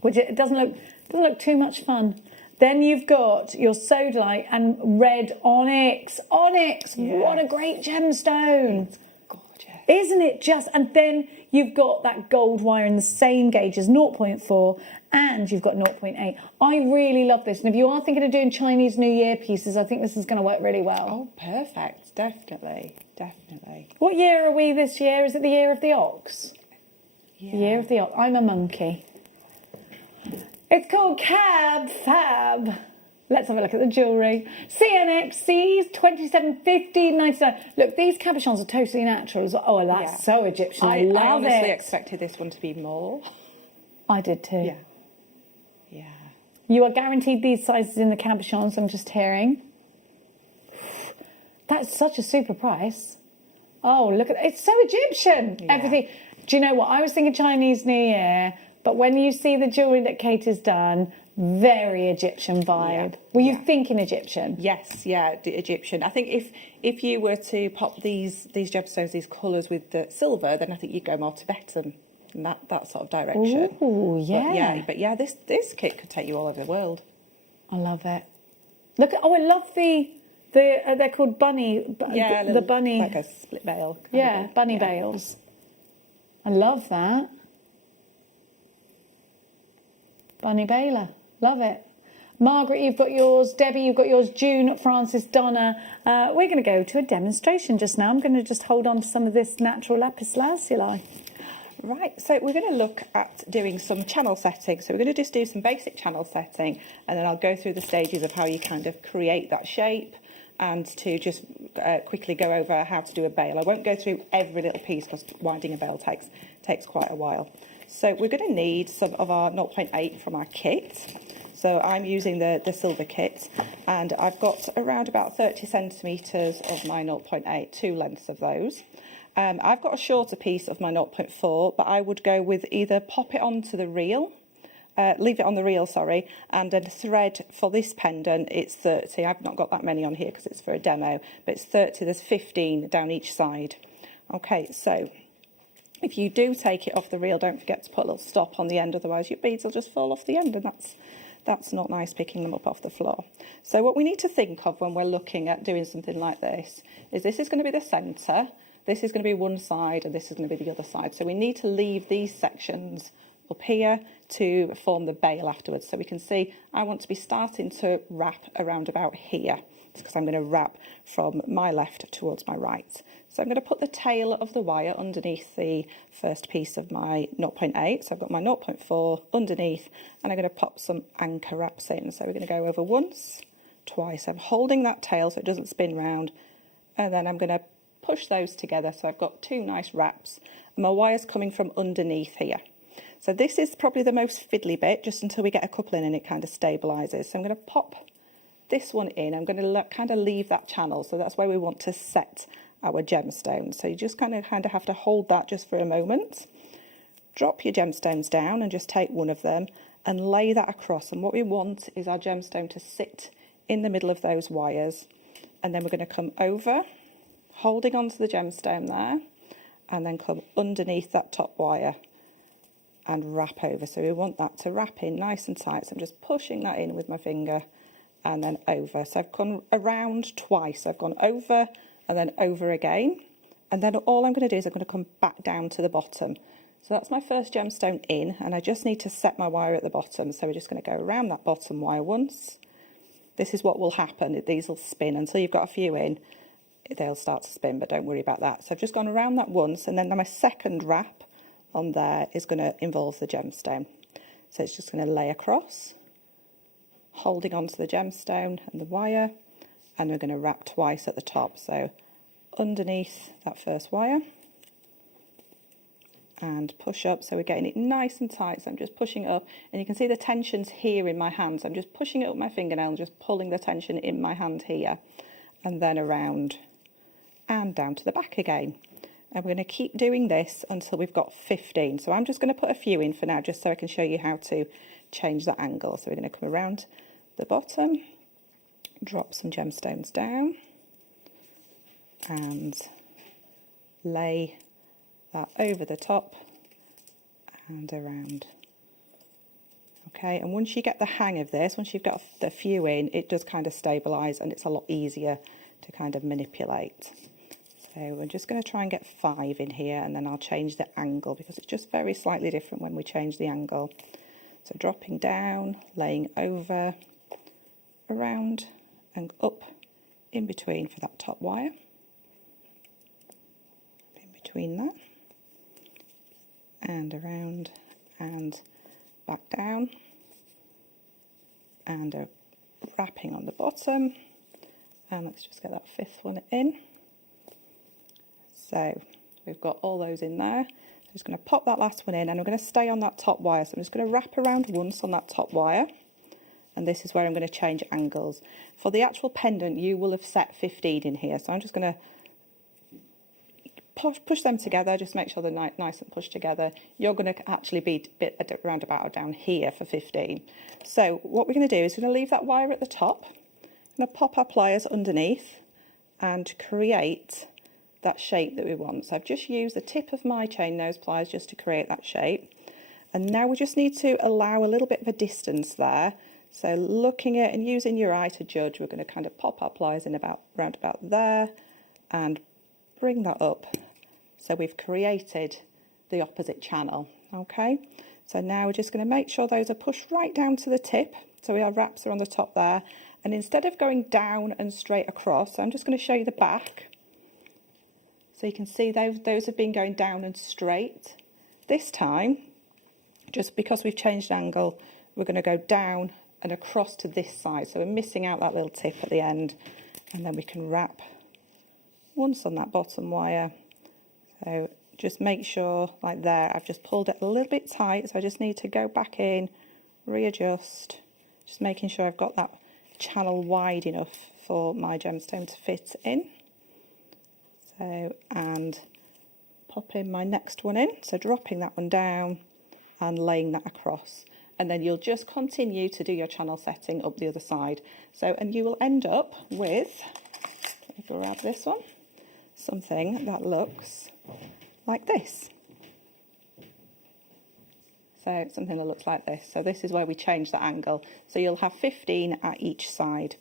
which it doesn't look too much fun. Then you've got your sodalite and red onyx. Onyx, yeah. What a great gemstone. It's gorgeous. Isn't it just? And then you've got that gold wire in the same gauge as 0.4 and you've got 0.8. I really love this. And if you are thinking of doing Chinese New Year pieces, I think this is going to work really well. Oh, perfect. Definitely. What year are we this year? Is it the year of the ox? Yeah. The year of the ox. I'm a monkey. It's called Cab Fab. Let's have a look at the jewellery. CNXCs, 27.50.99. Look, these cabochons are totally natural. Oh, that's so Egyptian. I love it. I honestly expected this one to be more. I did too. Yeah. You are guaranteed these sizes in the cabochons, I'm just hearing. That's such a super price. Oh, look at it's so Egyptian. Yeah. Everything. Do you know what? I was thinking Chinese New Year, but when you see the jewellery that Kate has done, very Egyptian vibe. Were you thinking Egyptian? Yes, yeah, Egyptian. I think if you were to pop these gemstones, these colours with the silver, then I think you'd go more Tibetan in that sort of direction. Oh, yeah. But yeah, this kit could take you all over the world. I love it. Look, I love they're called bunny. Yeah, the bunny, like a split bail. Yeah, bunny bails. I love that. Bunny bailer, love it. Margaret, you've got yours. Debbie, you've got yours. June, Francis, Donna. We're going to go to a demonstration just now. I'm going to just hold on to some of this natural lapis lazuli. Right, so we're going to look at doing some channel setting. So we're going to just do some basic channel setting, and then I'll go through the stages of how you kind of create that shape, and to just quickly go over how to do a bail. I won't go through every little piece because winding a bail takes quite a while. So we're going to need some of our 0.8 from our kit. So I'm using the silver kit, and I've got around about 30 centimetres of my 0.8, 2 lengths of those. I've got a shorter piece of my 0.4, but I would go with either pop it onto the reel, leave it on the reel, sorry, and then thread for this pendant, it's 30. I've not got that many on here because it's for a demo, but it's 30, there's 15 down each side. Okay, so if you do take it off the reel, don't forget to put a little stop on the end, otherwise your beads will just fall off the end, and that's not nice, picking them up off the floor. So what we need to think of when we're looking at doing something like this is going to be the centre, this is going to be one side, and this is going to be the other side. So we need to leave these sections up here to form the bail afterwards. So we can see I want to be starting to wrap around about here, because I'm going to wrap from my left towards my right. So I'm going to put the tail of the wire underneath the first piece of my 0.8. So I've got my 0.4 underneath, and I'm going to pop some anchor wraps in. So we're going to go over once, twice. I'm holding that tail so it doesn't spin round, and then I'm going to push those together. So I've got 2 nice wraps, and my wire's coming from underneath here. So this is probably the most fiddly bit, just until we get a couple in and it kind of stabilises. So I'm going to pop this one in. I'm going to kind of leave that channel. So that's where we want to set our gemstones. So you just kind of have to hold that just for a moment. Drop your gemstones down and just take one of them and lay that across. And what we want is our gemstone to sit in the middle of those wires. And then we're going to come over, holding onto the gemstone there, and then come underneath that top wire and wrap over. So we want that to wrap in nice and tight. So I'm just pushing that in with my finger and then over. So I've gone around twice. I've gone over and then over again. And then all I'm going to do is I'm going to come back down to the bottom. So that's my first gemstone in, and I just need to set my wire at the bottom. So we're just going to go around that bottom wire once. This is what will happen. These will spin until you've got a few in. they'll start to spin, but don't worry about that. So I've just gone around that once, and then my second wrap on there is going to involve the gemstone. So it's just going to lay across, holding onto the gemstone and the wire, and we're going to wrap twice at the top. So underneath that first wire and push up, so we're getting it nice and tight. So I'm just pushing it up, and you can see the tension's here in my hand. So I'm just pushing it up my fingernail and just pulling the tension in my hand here, and then around and down to the back again. And we're going to keep doing this until we've got 15. So I'm just going to put a few in for now, just so I can show you how to change that angle. So we're going to come around the bottom, drop some gemstones down, and lay that over the top and around. Okay, and once you get the hang of this, once you've got the few in, it does kind of stabilise, and it's a lot easier to kind of manipulate. So we're just going to try and get 5 in here, and then I'll change the angle, because it's just very slightly different when we change the angle. So dropping down, laying over, around and up in between for that top wire. In between that. And around and back down. And wrapping on the bottom. And let's just get that 5th one in. So we've got all those in there. I'm just going to pop that last one in, and I'm going to stay on that top wire. So I'm just going to wrap around once on that top wire, and this is where I'm going to change angles. For the actual pendant, you will have set 15 in here, so I'm just going to push them together, just make sure they're nice and pushed together. You're going to actually be around about down here for 15. So what we're going to do is we're going to leave that wire at the top. I'm going to pop our pliers underneath and create that shape that we want. So I've just used the tip of my chain nose pliers just to create that shape. And now we just need to allow a little bit of a distance there. So looking at and using your eye to judge, we're going to kind of pop our pliers in round about there and bring that up. So we've created the opposite channel. Okay, so now we're just going to make sure those are pushed right down to the tip. So our wraps are on the top there. And instead of going down and straight across, I'm just going to show you the back. So you can see those have been going down and straight. This time, just because we've changed angle, we're going to go down and across to this side. So we're missing out that little tip at the end, and then we can wrap once on that bottom wire. So just make sure, like there, I've just pulled it a little bit tight, so I just need to go back in, readjust, just making sure I've got that channel wide enough for my gemstone to fit in. So, and pop in my next one in, so dropping that one down and laying that across, and then you'll just continue to do your channel setting up the other side. So, and you will end up with, let me grab this one, something that looks like this. So something that looks like this. So this is where we change the angle. So you'll have 15 at each side.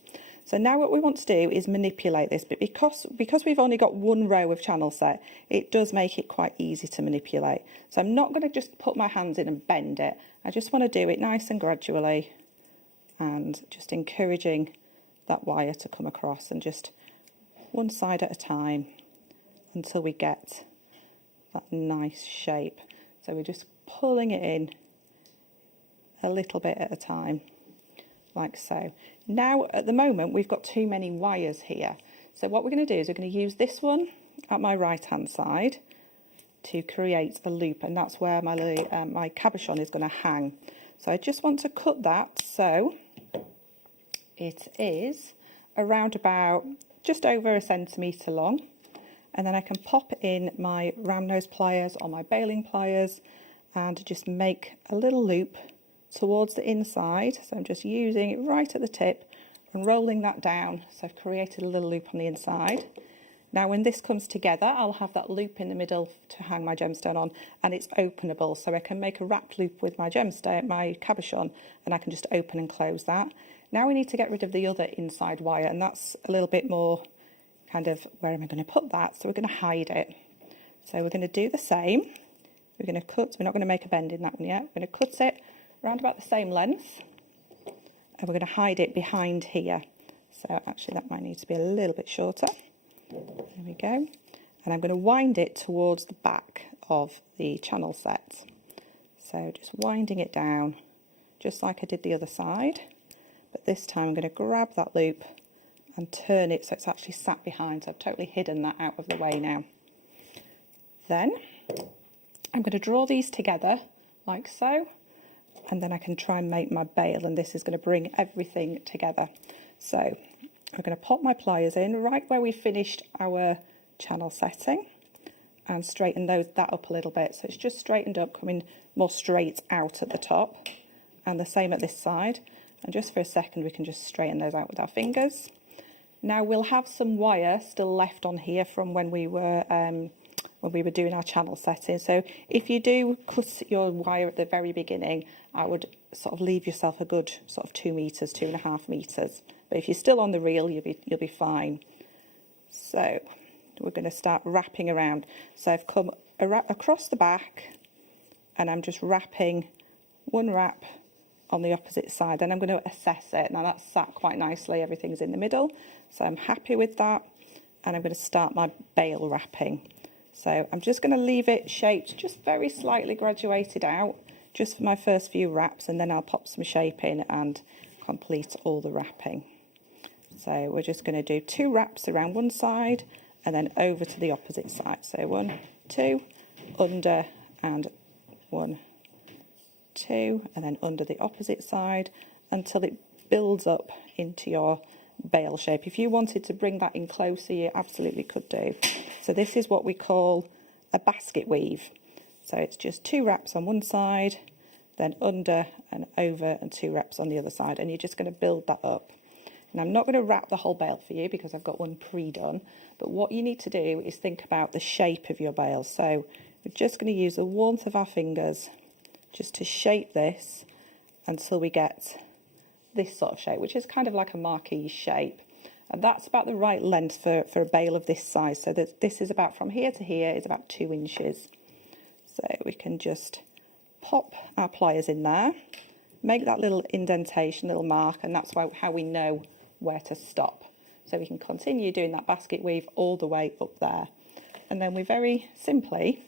So now what we want to do is manipulate this, but because we've only got one row of channel set, it does make it quite easy to manipulate. So I'm not going to just put my hands in and bend it. I just want to do it nice and gradually, and just encouraging that wire to come across, and just one side at a time until we get that nice shape. So we're just pulling it in a little bit at a time, like so. Now at the moment we've got too many wires here, so what we're going to do is we're going to use this one at my right hand side to create a loop, and that's where my cabochon is going to hang. So I just want to cut that so it is around about just over 1 centimetre long, and then I can pop in my round nose pliers or my baling pliers and just make a little loop towards the inside. So I'm just using it right at the tip and rolling that down. So I've created a little loop on the inside. Now when this comes together, I'll have that loop in the middle to hang my gemstone on, and it's openable, so I can make a wrap loop with my gemstone, my cabochon, and I can just open and close that. Now we need to get rid of the other inside wire, and that's a little bit more kind of, where am I going to put that? So we're going to hide it. So we're going to do the same. We're going to cut, we're not going to make a bend in that one yet. We're going to cut it around about the same length, and we're going to hide it behind here. So actually that might need to be a little bit shorter. There we go. And I'm going to wind it towards the back of the channel set. So just winding it down, just like I did the other side. But this time I'm going to grab that loop and turn it so it's actually sat behind. So I've totally hidden that out of the way now. Then I'm going to draw these together like so. And then I can try and make my bail, and this is going to bring everything together. So I'm going to pop my pliers in right where we finished our channel setting and straighten that up a little bit. So it's just straightened up, coming more straight out at the top, and the same at this side. And just for a second, we can just straighten those out with our fingers. Now we'll have some wire still left on here from when we were doing our channel setting. So if you do cut your wire at the very beginning, I would sort of leave yourself a good sort of 2 meters, 2.5 meters. But if you're still on the reel, you'll be fine. So we're going to start wrapping around. So I've come across the back, and I'm just wrapping one wrap on the opposite side. Then I'm going to assess it. Now that's sat quite nicely, everything's in the middle, so I'm happy with that. And I'm going to start my bail wrapping. So I'm just going to leave it shaped just very slightly graduated out, just for my first few wraps, and then I'll pop some shape in and complete all the wrapping. So we're just going to do 2 wraps around one side and then over to the opposite side. So 1, 2, under, and 1, 2, and then under the opposite side until it builds up into your bail shape. If you wanted to bring that in closer, you absolutely could do. So this is what we call a basket weave. So it's just 2 wraps on one side, then under and over, and 2 wraps on the other side, and you're just going to build that up. And I'm not going to wrap the whole bail for you because I've got one pre-done, but what you need to do is think about the shape of your bail. So we're just going to use the warmth of our fingers just to shape this until we get this sort of shape, which is kind of like a marquee shape. And that's about the right length for a bail of this size. So this is about, from here to here, is about 2 inches. So we can just pop our pliers in there, make that little indentation, little mark, and that's how we know where to stop. So we can continue doing that basket weave all the way up there. And then we very simply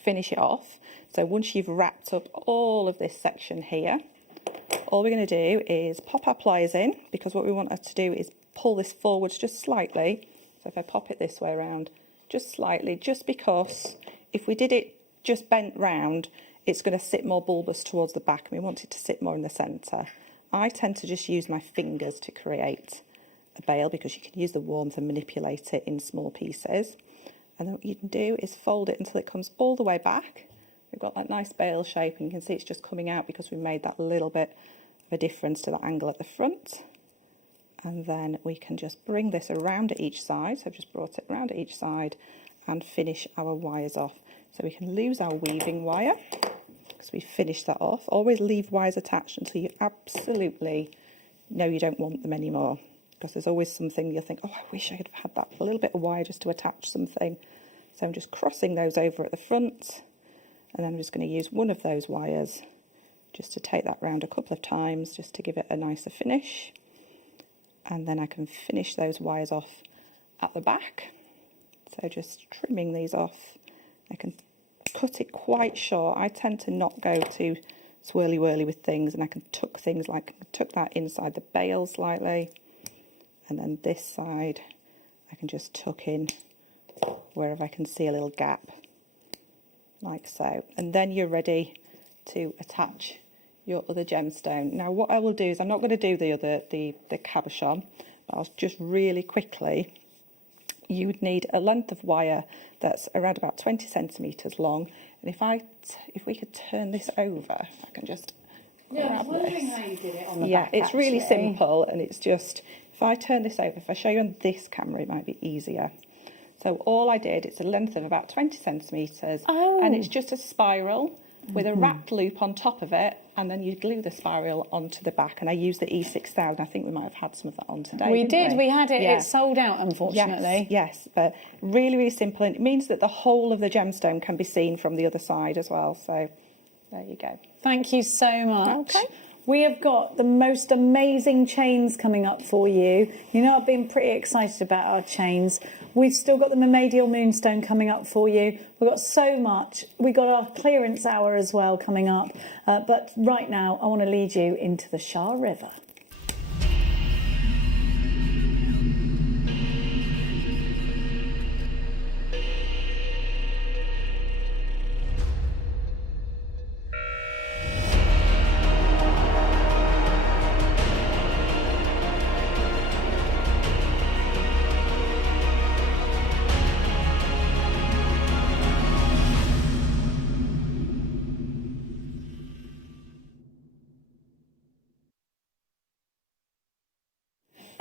finish it off. So once you've wrapped up all of this section here, all we're going to do is pop our pliers in, because what we want us to do is pull this forwards just slightly. So if I pop it this way around, just slightly, just because if we did it just bent round, it's going to sit more bulbous towards the back, and we want it to sit more in the centre. I tend to just use my fingers to create a bail, because you can use the warmth and manipulate it in small pieces. And then what you can do is fold it until it comes all the way back. We've got that nice bail shape, and you can see it's just coming out because we made that little bit of a difference to that angle at the front. And then we can just bring this around at each side. So I've just brought it around at each side and finish our wires off. So we can lose our weaving wire because we finished that off. Always leave wires attached until you absolutely know you don't want them anymore, because there's always something you'll think, oh, I wish I could have had that a little bit of wire just to attach something. So I'm just crossing those over at the front, and then I'm just going to use one of those wires just to take that round a couple of times just to give it a nicer finish. And then I can finish those wires off at the back. So just trimming these off. I can cut it quite short. I tend to not go too swirly-whirly with things, and I can tuck things like, tuck that inside the bail slightly. And then this side, I can just tuck in wherever I can see a little gap, like so. And then you're ready to attach your other gemstone. Now what I will do is, I'm not going to do the cabochon, but I'll just really quickly, you would need a length of wire that's around about 20 centimetres long. And if we could turn this over, if I can just grab I was wondering this. how you did it on the Yeah, back, it's really actually. simple, and it's just, if I turn this over, if I show you on this camera, it might be easier. So all I did, it's a length of about 20 centimetres, and it's just a spiral with a wrapped loop on top of it, and then you glue the spiral onto the back. And I use the E6000. I think we might have had some of that on today. We didn't did. We had it. Yeah. It sold out, unfortunately. Yes, but really, really simple. And it means that the whole of the gemstone can be seen from the other side as well. So there you go. Thank you so much. Okay. We have got the most amazing chains coming up for you. You know, I've been pretty excited about our chains. We've still got the Mamadial Moonstone coming up for you. We've got so much. We've got our clearance hour as well coming up. But right now, I want to lead you into the Shah River.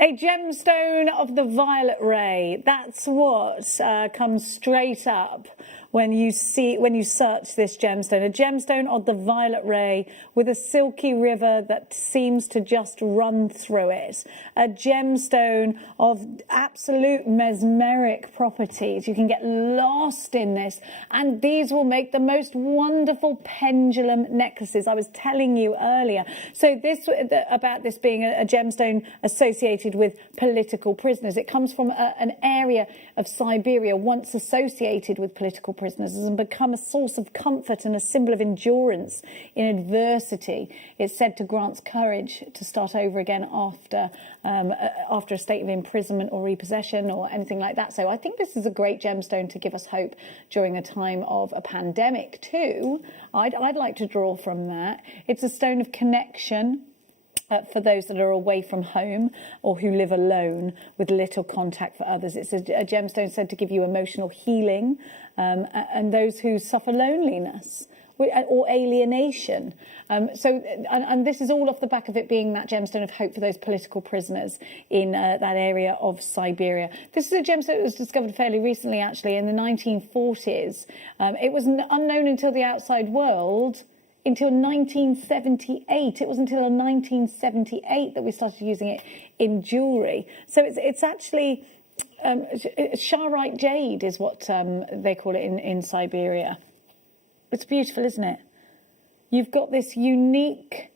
A gemstone of the violet ray. That's what comes straight up when you search this gemstone. A gemstone of the violet ray with a silky river that seems to just run through it. A gemstone of absolute mesmeric properties. You can get lost in this, and these will make the most wonderful pendulum necklaces. I was telling you earlier. So about this being a gemstone associated with political prisoners. It comes from an area of Siberia once associated with political prisoners and become a source of comfort and a symbol of endurance in adversity. It's said to grant courage to start over again after a state of imprisonment or repossession or anything like that. So I think this is a great gemstone to give us hope during a time of a pandemic too. I'd like to draw from that. It's a stone of connection. For those that are away from home or who live alone with little contact for others. It's a gemstone said to give you emotional healing and those who suffer loneliness or alienation. And this is all off the back of it being that gemstone of hope for those political prisoners in that area of Siberia. This is a gemstone that was discovered fairly recently, actually, in the 1940s. It was unknown until the outside world until 1978. It was until 1978 that we started using it in jewellery. So it's actually Sharite jade is what they call it in Siberia. It's beautiful, isn't it? You've got this unique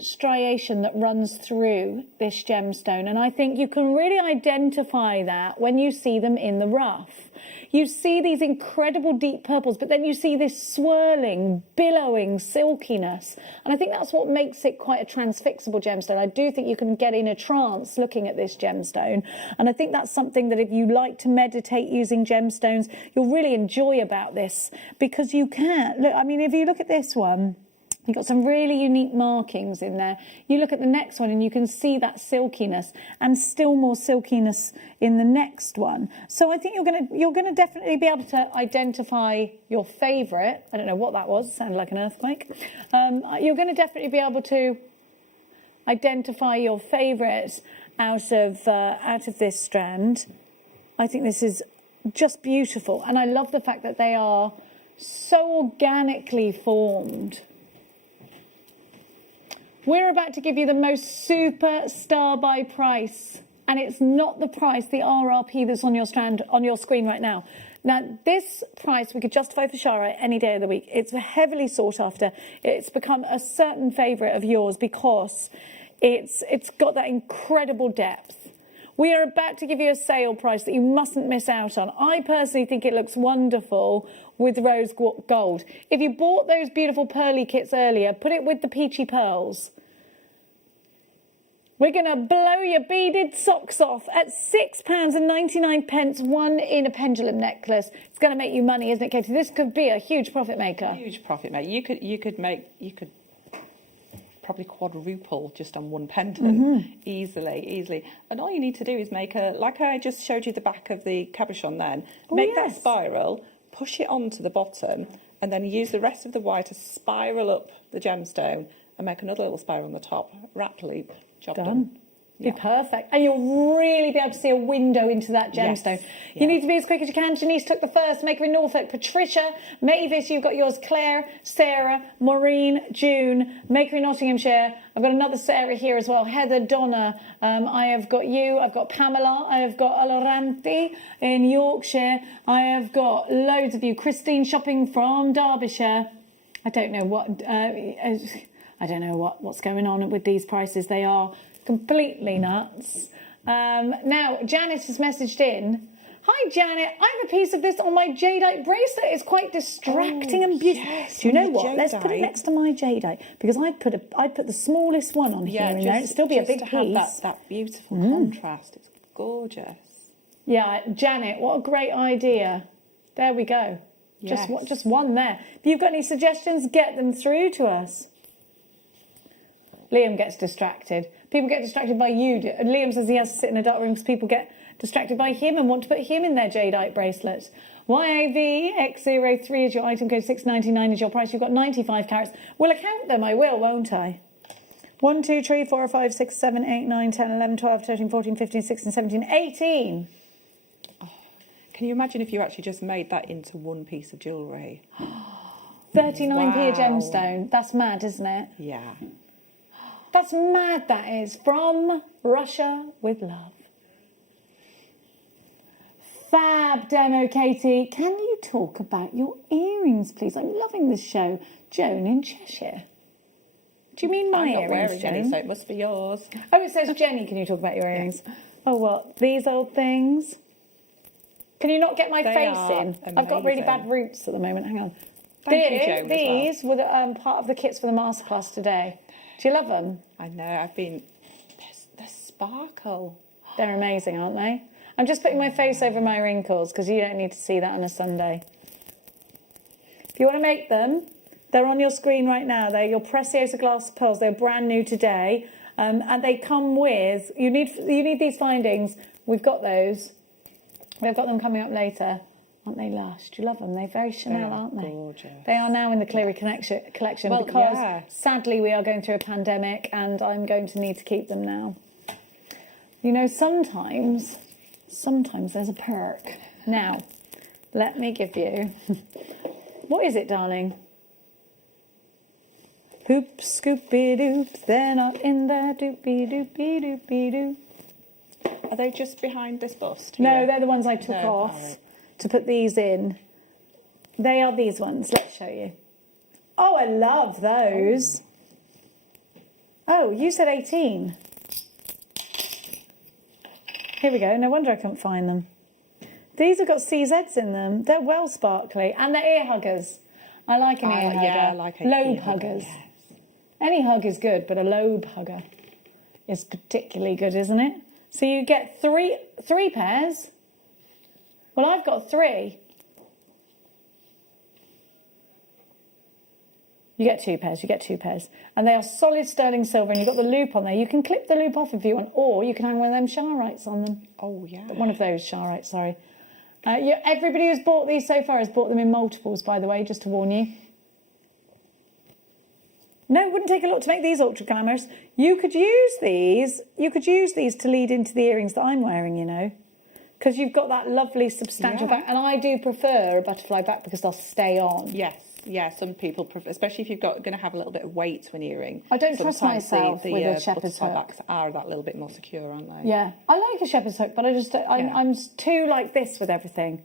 striation that runs through this gemstone, and I think you can really identify that when you see them in the rough. You see these incredible deep purples, but then you see this swirling, billowing silkiness. And I think that's what makes it quite a transfixable gemstone. I do think you can get in a trance looking at this gemstone. And I think that's something that if you like to meditate using gemstones, you'll really enjoy about this, because you can. Look, I mean, if you look at this one, you've got some really unique markings in there. You look at the next one and you can see that silkiness and still more silkiness in the next one. So I think you're gonna definitely be able to identify your favourite. I don't know what that was. It sounded like an earthquake. You're going to definitely be able to identify your favourite out of this strand. I think this is just beautiful, and I love the fact that they are so organically formed. We're about to give you the most super star buy price, and it's not the price, the RRP that's on your strand on your screen right now. Now, this price we could justify for Shara any day of the week. It's heavily sought after. It's become a certain favourite of yours because it's got that incredible depth. We are about to give you a sale price that you mustn't miss out on. I personally think it looks wonderful with rose gold. If you bought those beautiful pearly kits earlier, put it with the peachy pearls. We're going to blow your beaded socks off at £6.99, one in a pendulum necklace. It's going to make you money, isn't it, Katie? This could be a huge profit maker. Huge profit maker. You could probably quadruple just on one pendant, easily. And all you need to do is make like I just showed you the back of the cabochon then, make that spiral, push it onto the bottom, and then use the rest of the wire to spiral up the gemstone and make another little spiral on the top, wrap loop, job done. Be perfect. And you'll really be able to see a window into that gemstone. Yes. You need to be as quick as you can. Janice took the first, maker in Norfolk. Patricia, Mavis, you've got yours. Claire, Sarah, Maureen, June, maker in Nottinghamshire. I've got another Sarah here as well. Heather, Donna. I have got you. I've got Pamela. I have got Aloranti in Yorkshire. I have got loads of you. Christine shopping from Derbyshire. I don't know what's going on with these prices. They are completely nuts. Now, Janet has messaged in. Hi, Janet. I have a piece of this on my jadeite bracelet. It's quite distracting and beautiful. Yes, Do you know on the what? Let's put it jadeite. next to my jadeite because I'd put the smallest one on here and there. It'd still be a big to piece. have that beautiful contrast. It's gorgeous. Yeah, Janet, what a great idea. There we go. Yes. Just one there. If you've got any suggestions, get them through to us. Liam gets distracted. People get distracted by you. Liam says he has to sit in a dark room because people get distracted by him and want to put him in their jadeite bracelet. YAVX03 is your item code, 6.99 is your price. You've got 95 carats. Will I count them? I will, won't I? 1, 2, 3, 4, 5, 6, 7, 8, 9, 10, 11, 12, 13, 14, 15, 16, 17, 18. Can you imagine if you actually just made that into one piece of jewellery? 39p a gemstone. That's mad, isn't it? Yeah. That's mad, that is. From Russia with love. Fab demo, Katie. Can you talk about your earrings, please? I'm loving this show. Joan in Cheshire. Do you mean my I'm not earrings, wearing Joan? any, so it must be yours. Oh, it says Jenny. Can you talk about your earrings? Oh, what? These old things? Can you not get my They face are in? I've got really amazing. bad roots at the moment. Hang on. Thank you, Joan, as These were part of the kits for the masterclass today. Do you love them? I know. I've been. They're sparkle. They're amazing, aren't they? I'm just putting my face over my wrinkles because you don't need to see that on a Sunday. If you want to make them, they're on your screen right now. They're your Preciosa glass pearls. They're brand new today, and they come with. You need these findings. We've got those. We've got them coming up later. Aren't they lush? Do you love them? They're very Chanel, aren't they? Gorgeous. They are now in the Cleary collection Well, because yeah. sadly we are going through a pandemic and I'm going to need to keep them now. You know, sometimes there's a perk. Now, let me give you... What is it, darling? Poop, scoopy doops, they're not in there, doopy doopy doopy doo. Are they just behind this bust? No, here? they're the ones I took No, off alright. to put these in. They are these ones. Let's show you. Oh, I love those. Oh, you said 18. Here we go. No wonder I couldn't find them. These have got CZs in them. They're well sparkly. And they're ear huggers. I like an ear hugger. Yeah, I like an lobe ear hugger, huggers. yes. Any hug is good, but a lobe hugger is particularly good, isn't it? So you get three pairs. Well, I've got 3. You get 2 pairs. And they are solid sterling silver, and you've got the loop on there. You can clip the loop off if you want, or you can hang one of them Sharites on them. Oh, yeah. One of those Sharites, sorry. Everybody who's bought these so far has bought them in multiples, by the way, just to warn you. No, it wouldn't take a lot to make these ultra glamorous. You could use these to lead into the earrings that I'm wearing, you know. Because you've got that lovely substantial back. And I do prefer a butterfly back because they'll stay on. Yes, yeah. Some people prefer, especially if you've going to have a little bit of weight to an earring. I don't trust Sometimes myself with a shepherd's butterfly hook. backs are that little bit more secure, aren't they? Yeah, I like a shepherd's hook, but I just I'm too like this with everything.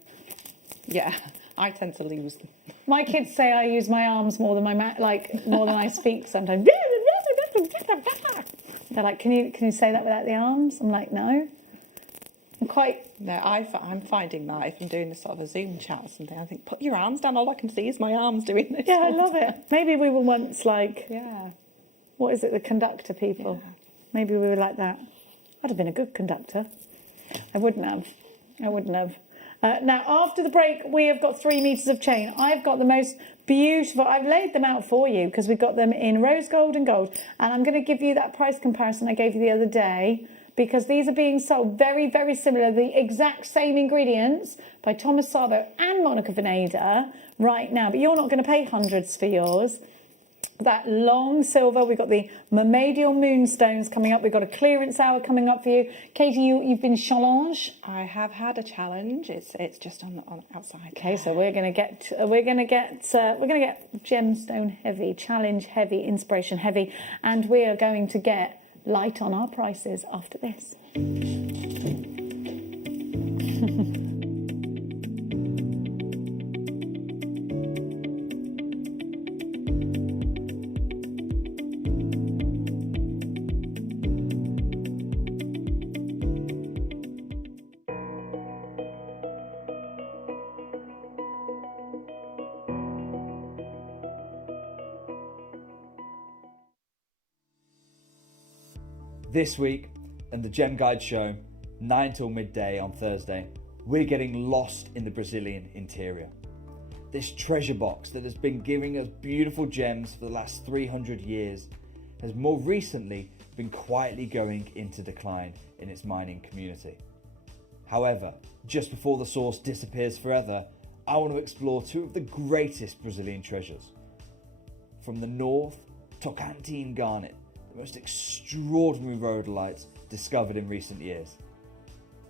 Yeah, I tend to lose them. My kids say I use my arms more than more than I speak sometimes. They're like, can you say that without the arms? I'm like, no. No, I'm finding that if I'm doing this sort of a Zoom chat or something, I think, put your arms down. All I can see is my arms doing this. Yeah, I love it. Maybe we were once like, what is it, the conductor people? Yeah. Maybe we were like that. I'd have been a good conductor. I wouldn't have. Now, after the break, we have got 3 metres of chain. I've got the most beautiful... I've laid them out for you because we've got them in rose gold and gold. And I'm going to give you that price comparison I gave you the other day because these are being sold very, very similar. The exact same ingredients by Thomas Sabo and Monica Veneda right now. But you're not going to pay hundreds for yours. That long silver, we've got the Mermaidial Moonstones coming up. We've got a clearance hour coming up for you. Katie, you've been challenge. I have had a challenge. It's just on outside. Okay, so we're gonna get gemstone heavy, challenge heavy, inspiration heavy, and we are going to get light on our prices after this. This week, and the Gem Guide show, 9 till midday on Thursday, we're getting lost in the Brazilian interior. This treasure box that has been giving us beautiful gems for the last 300 years has more recently been quietly going into decline in its mining community. However, just before the source disappears forever, I want to explore two of the greatest Brazilian treasures. From the north, Tocantins garnet, the most extraordinary rhodolites discovered in recent years.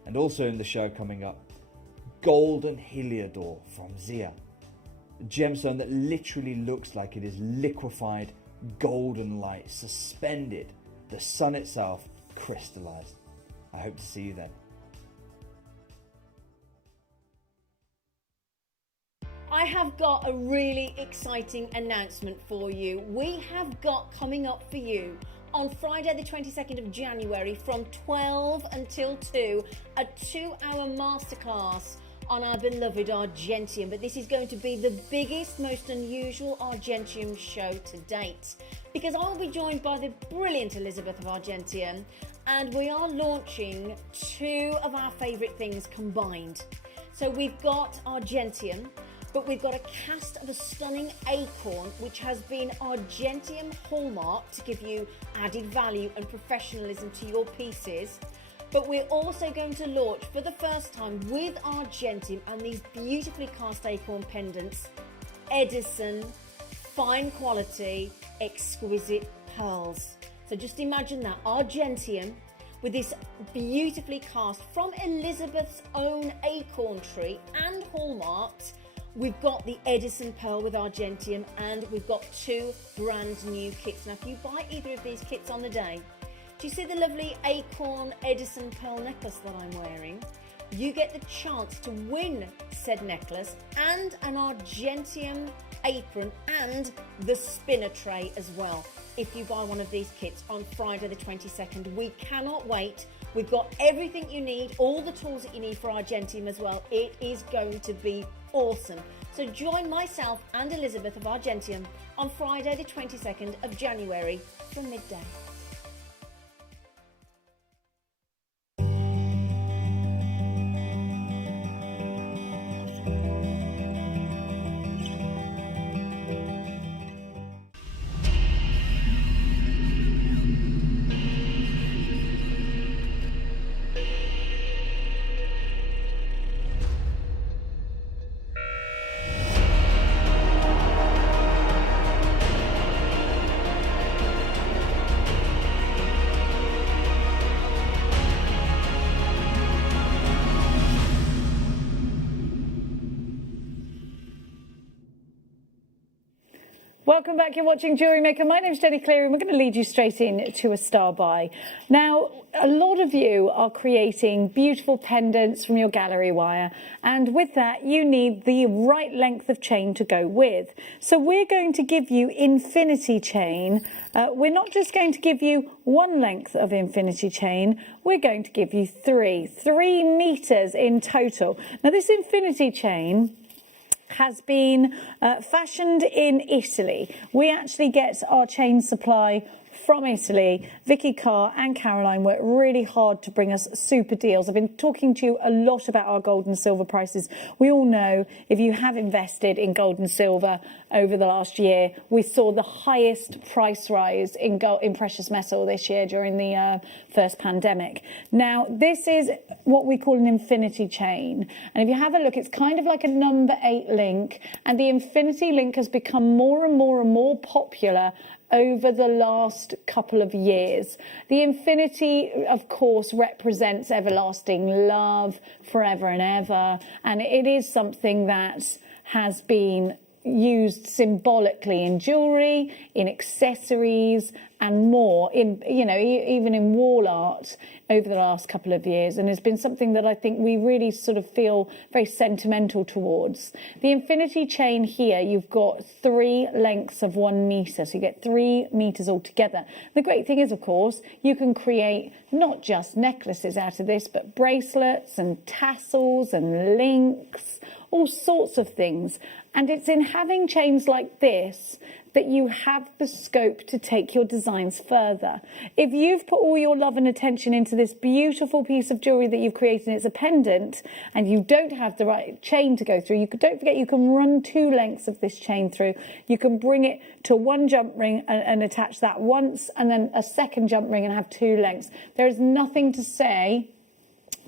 And also in the show coming up, golden heliodor from Zia, a gemstone that literally looks like it is liquefied golden light suspended, the sun itself crystallized. I hope to see you then. I have got a really exciting announcement for you. We have got coming up for you on Friday the 22nd of January from 12 until 2 a 2-hour masterclass on our beloved Argentium. But this is going to be the biggest, most unusual Argentium show to date, because I'll be joined by the brilliant Elizabeth of Argentium, and we are launching two of our favourite things combined. So we've got Argentium, but we've got a cast of a stunning acorn, which has been Argentium hallmark to give you added value and professionalism to your pieces. But we're also going to launch for the first time with Argentium and these beautifully cast acorn pendants, Edison, fine quality, exquisite pearls. So just imagine that, Argentium with this beautifully cast from Elizabeth's own acorn tree and hallmarked. We've got the Edison Pearl with Argentium, and we've got two brand new kits. Now, if you buy either of these kits on the day, do you see the lovely acorn Edison Pearl necklace that I'm wearing? You get the chance to win said necklace and an Argentium apron and the spinner tray as well if you buy one of these kits on Friday the 22nd. We cannot wait. We've got everything you need, all the tools that you need for Argentium as well. It is going to be awesome. So join myself and Elizabeth of Argentium on Friday the 22nd of January from midday. Welcome back, you're watching Jewellery Maker. My name's Jenny Cleary and we're going to lead you straight in to a star buy. Now, a lot of you are creating beautiful pendants from your gallery wire, and with that you need the right length of chain to go with. So we're going to give you infinity chain. We're not just going to give you one length of infinity chain, we're going to give you 3 meters in total. Now this infinity chain has been fashioned in Italy. We actually get our chain supply from Italy. Vicky Carr and Caroline worked really hard to bring us super deals. I've been talking to you a lot about our gold and silver prices. We all know if you have invested in gold and silver over the last year, we saw the highest price rise in gold, in precious metal this year during the first pandemic. Now, this is what we call an infinity chain. And if you have a look, it's kind of like a number 8 link. And the infinity link has become more and more and more popular over the last couple of years. The infinity, of course, represents everlasting love, forever and ever, and it is something that has been used symbolically in jewellery, in accessories and more, in, you know, even in wall art over the last couple of years, and has been something that I think we really sort of feel very sentimental towards. The infinity chain here, you've got 3 lengths of 1 metre, so you get 3 metres altogether. The great thing is, of course, you can create not just necklaces out of this, but bracelets and tassels and links, all sorts of things. And it's in having chains like this that you have the scope to take your designs further. If you've put all your love and attention into this beautiful piece of jewellery that you've created, and it's a pendant, and you don't have the right chain to go through, don't forget you can run 2 lengths of this chain through. You can bring it to 1 jump ring and attach that once, and then a second jump ring and have 2 lengths. There is nothing to say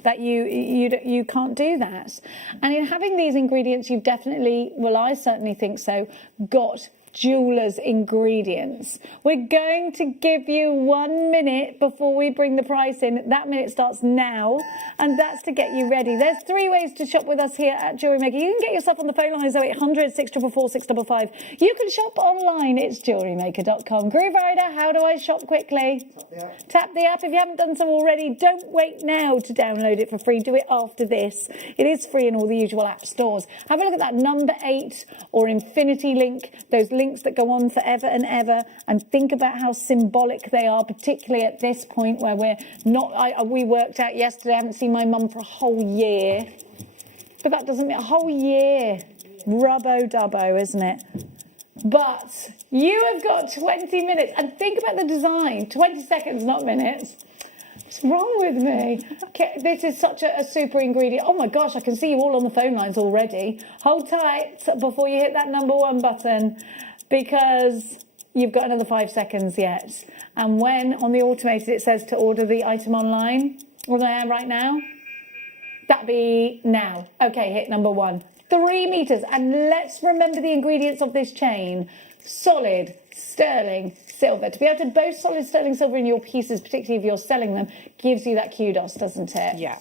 that you can't do that. And in having these ingredients, you've definitely, well, I certainly think so, got jeweller's ingredients. We're going to give you 1 minute before we bring the price in. That minute starts now, and that's to get you ready. There's 3 ways to shop with us here at Jewellery Maker. You can get yourself on the phone lines 0800 644 655. You can shop online. It's jewellerymaker.com. Groove Rider, how do I shop quickly? Tap the app. If you haven't done so already, don't wait now to download it for free. Do it after this. It is free in all the usual app stores. Have a look at that number 8 or infinity link, those links that go on forever and ever, and think about how symbolic they are, particularly at this point where we're not, we worked out yesterday, I haven't seen my mum for a whole year, but that doesn't mean a whole year. Rubbo-dubbo, isn't it? But you have got 20 minutes, and think about the design. 20 seconds, not minutes. What's wrong with me? Okay, this is such a super ingredient. Oh my gosh, I can see you all on the phone lines already. Hold tight before you hit that number 1 button, because you've got another 5 seconds yet. And when on the automated it says to order the item online, or there right now, that'd be now. Okay, hit number 1. 3 meters, and let's remember the ingredients of this chain. Solid sterling silver. To be able to boast solid sterling silver in your pieces, particularly if you're selling them, gives you that kudos, doesn't it? Yeah,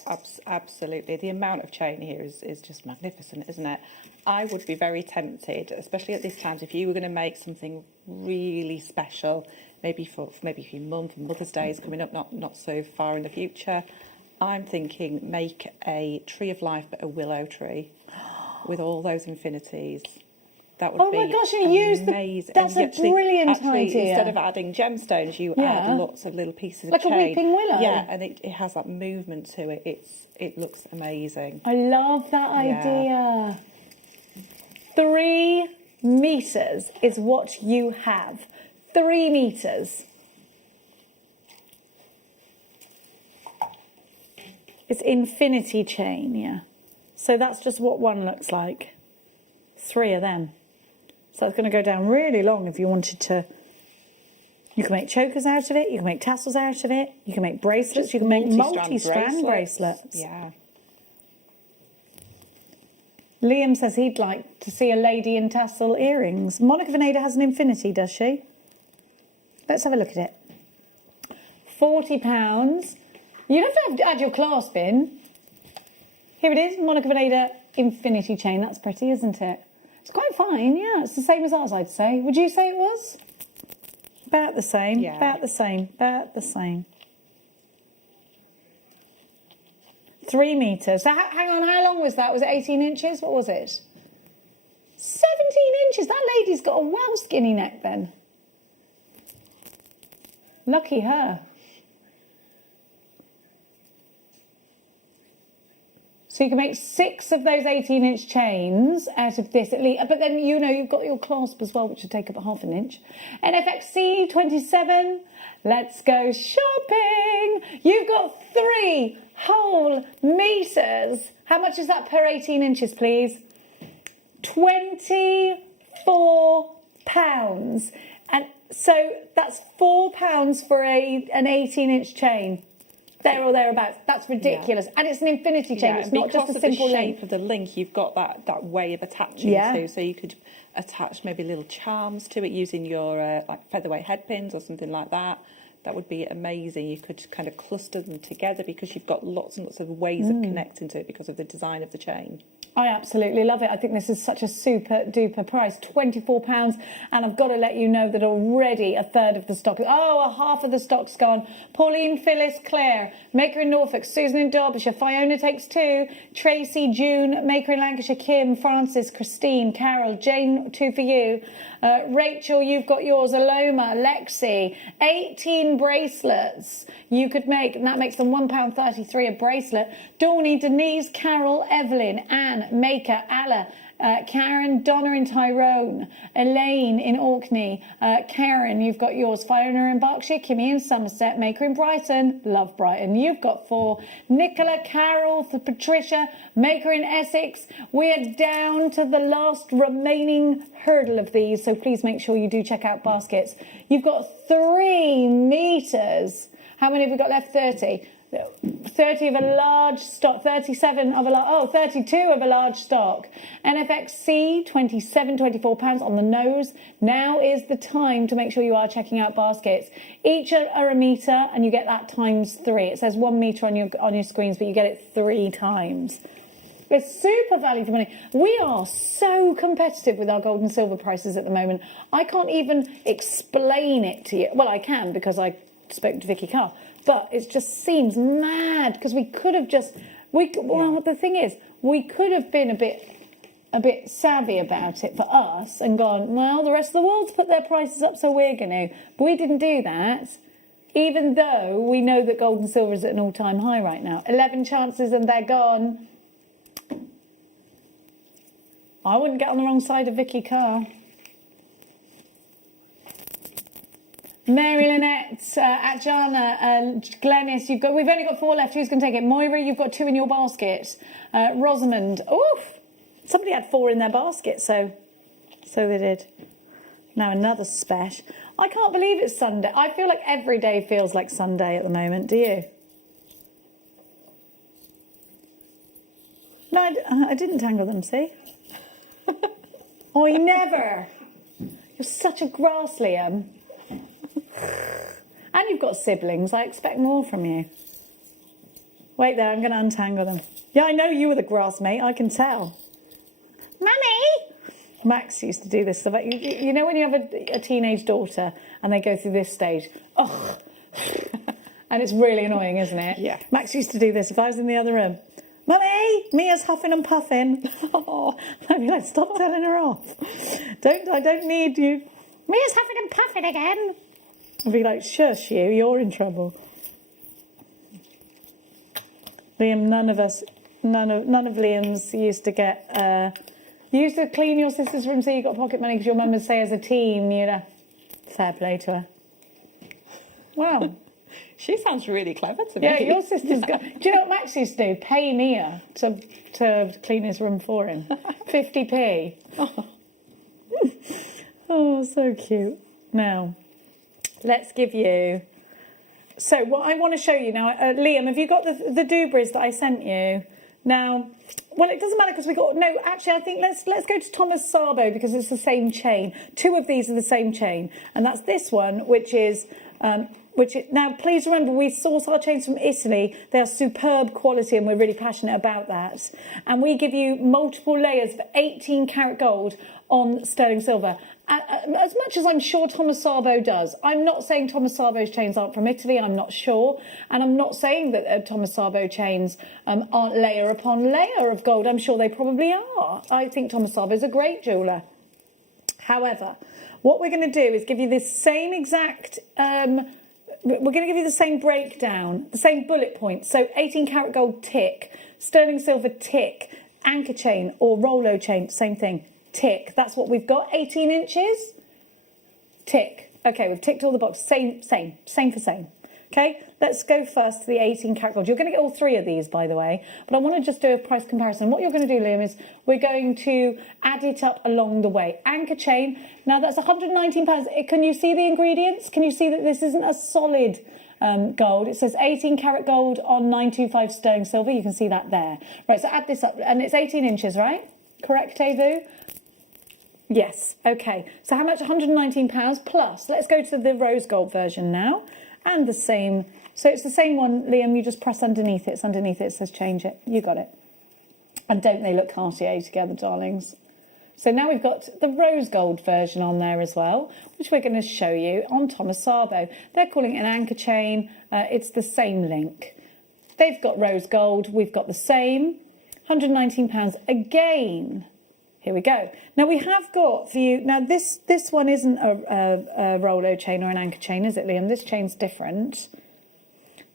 absolutely. The amount of chain here is just magnificent, isn't it? I would be very tempted, especially at this time, if you were going to make something really special, maybe for your mum, for Mother's Day is coming up, not so far in the future. I'm thinking make a tree of life, but a willow tree with all those infinities. That would be my gosh, you use that's a brilliant idea. Instead of adding gemstones, you add lots of little pieces like of chain. Like a weeping willow? Yeah, and it has that movement to it. It looks amazing. I love that idea. 3 meters is what you have. 3 meters. It's infinity chain, yeah. So that's just what 1 looks like. 3 of them. So it's going to go down really long if you wanted to. You can make chokers out of it, you can make tassels out of it, you can make bracelets, just you can make multi-strand bracelets. Yeah. Liam says he'd like to see a lady in tassel earrings. Monica Veneda has an infinity, does she? Let's have a look at it. £40. You don't have to add your clasp in. Here it is, Monica Veneda infinity chain. That's pretty, isn't it? It's quite fine, yeah. It's the same as ours, I'd say. Would you say it was? About the same, yeah. About the same, about the same. 3 meters. So hang on, how long was that? Was it 18 inches? What was it? 17 inches. That lady's got a well skinny neck then. Lucky her. So you can make 6 of those 18-inch chains out of this at least. But then, you know, you've got your clasp as well, which would take up ½ an inch. NFXC 27. Let's go shopping. You've got 3 whole meters. How much is that per 18 inches, please? £24. And so that's £4 for an 18-inch chain. There or thereabouts. That's ridiculous. Yeah. And it's an infinity chain. It's not just a simple link. Because of the shape of the link, you've got that way of attaching to. So you could attach maybe little charms to it using your like featherweight head pins or something like that. That would be amazing. You could kind of cluster them together because you've got lots and lots of ways of connecting to it because of the design of the chain. I absolutely love it. I think this is such a super duper price, £24. And I've got to let you know that already a third of the stock, half of the stock's gone. Pauline, Phyllis, Claire, Maker in Norfolk, Susan in Derbyshire, Fiona takes 2, Tracy, June, Maker in Lancashire, Kim, Francis, Christine, Carol, Jane, 2 for you. Rachel, you've got yours. Aloma, Lexi, 18 bracelets you could make, and that makes them £1.33 a bracelet. Dawny, Denise, Carol, Evelyn, Anne, Maker, Alla, Karen, Donna in Tyrone, Elaine in Orkney, Karen, you've got yours, Fiona in Berkshire, Kimmy in Somerset, Maker in Brighton, love Brighton, you've got 4, Nicola, Carol, for Patricia, Maker in Essex. We're down to the last remaining hurdle of these, so please make sure you do check out baskets. You've got 3 meters. How many have we got left? 30. 30 of a large stock, 37 of a 32 of a large stock. NFXC, £27, £24 on the nose. Now is the time to make sure you are checking out baskets. Each are a metre, and you get that times 3. It says 1 metre on your screens, but you get it 3 times. It's super value for money. We are so competitive with our gold and silver prices at the moment. I can't even explain it to you. Well, I can, because I spoke to Vicky Carr. But it just seems mad, because we could have just... Well, the thing is, we could have been a bit savvy about it for us and gone, well, the rest of the world's put their prices up, so we're going to. But we didn't do that, even though we know that gold and silver is at an all-time high right now. 11 chances and they're gone. I wouldn't get on the wrong side of Vicky Carr. Mary Lynette, Atjana, Glennis, we've only got 4 left. Who's going to take it? Moira, you've got 2 in your basket. Rosamond, oof, somebody had 4 in their basket, so they did. Now another special. I can't believe it's Sunday. I feel like every day feels like Sunday at the moment. Do you? No, I didn't tangle them. See? Oh, you never. You're such a grass, Liam. And you've got siblings. I expect more from you. Wait there, I'm going to untangle them. Yeah, I know you were the grass mate. I can tell. Mummy! Max used to do this stuff. You know when you have a teenage daughter and they go through this stage? Oh, and it's really annoying, isn't it? Yeah. Max used to do this if I was in the other room. Mummy, Mia's huffing and puffing. Oh, I'd be like, stop telling her off. I don't need you. Mia's huffing and puffing again. I'd be like, shush you, you're in trouble. Liam, none of Liam's used to get... you used to clean your sister's room so you got pocket money because your mum would say as a team, fair play to her. Wow. She sounds really clever to me. Yeah, your sister's got... Do you know what Max used to do? Pay Mia to clean his room for him. 50p. Oh, so cute. Now, let's give you... So, what I want to show you now... Liam, have you got the Dubras that I sent you? Now, well, it doesn't matter because we got... No, actually, I think let's go to Thomas Sabo because it's the same chain. 2 of these are the same chain. And that's this one, which is... now, please remember, we source our chains from Italy. They are superb quality and we're really passionate about that. And we give you multiple layers of 18 karat gold on sterling silver. As much as I'm sure Thomas Sabo does. I'm not saying Thomas Sabo's chains aren't from Italy, I'm not sure. And I'm not saying that Thomas Sabo chains aren't layer upon layer of gold. I'm sure they probably are. I think Thomas Sabo's a great jeweller. However, what we're going to do is give you this same exact... we're going to give you the same breakdown, the same bullet points. So 18 karat gold tick, sterling silver tick, anchor chain or Rolo chain, same thing, tick. That's what we've got, 18 inches, tick. Okay, we've ticked all the boxes, same for same. Okay, let's go first to the 18 karat gold. You're going to get all 3 of these, by the way, but I want to just do a price comparison. What you're going to do, Liam, is we're going to add it up along the way. Anchor chain, now that's £119. Can you see the ingredients? Can you see that this isn't a solid gold? It says 18 karat gold on 925 sterling silver. You can see that there. Right, so add this up, and it's 18 inches, right? Correct, Avu? Yes, okay. So how much? £119 plus. Let's go to the rose gold version now. And the same, so it's the same one, Liam, you just press underneath it. It's underneath it, it says change it. You got it. And don't they look Cartier together, darlings? So now we've got the rose gold version on there as well, which we're going to show you on Thomas Sabo. They're calling it an anchor chain. It's the same link. They've got rose gold. We've got the same. £119 again. Here we go. Now we have got for you, now this one isn't a Rolo chain or an anchor chain, is it, Liam? This chain's different.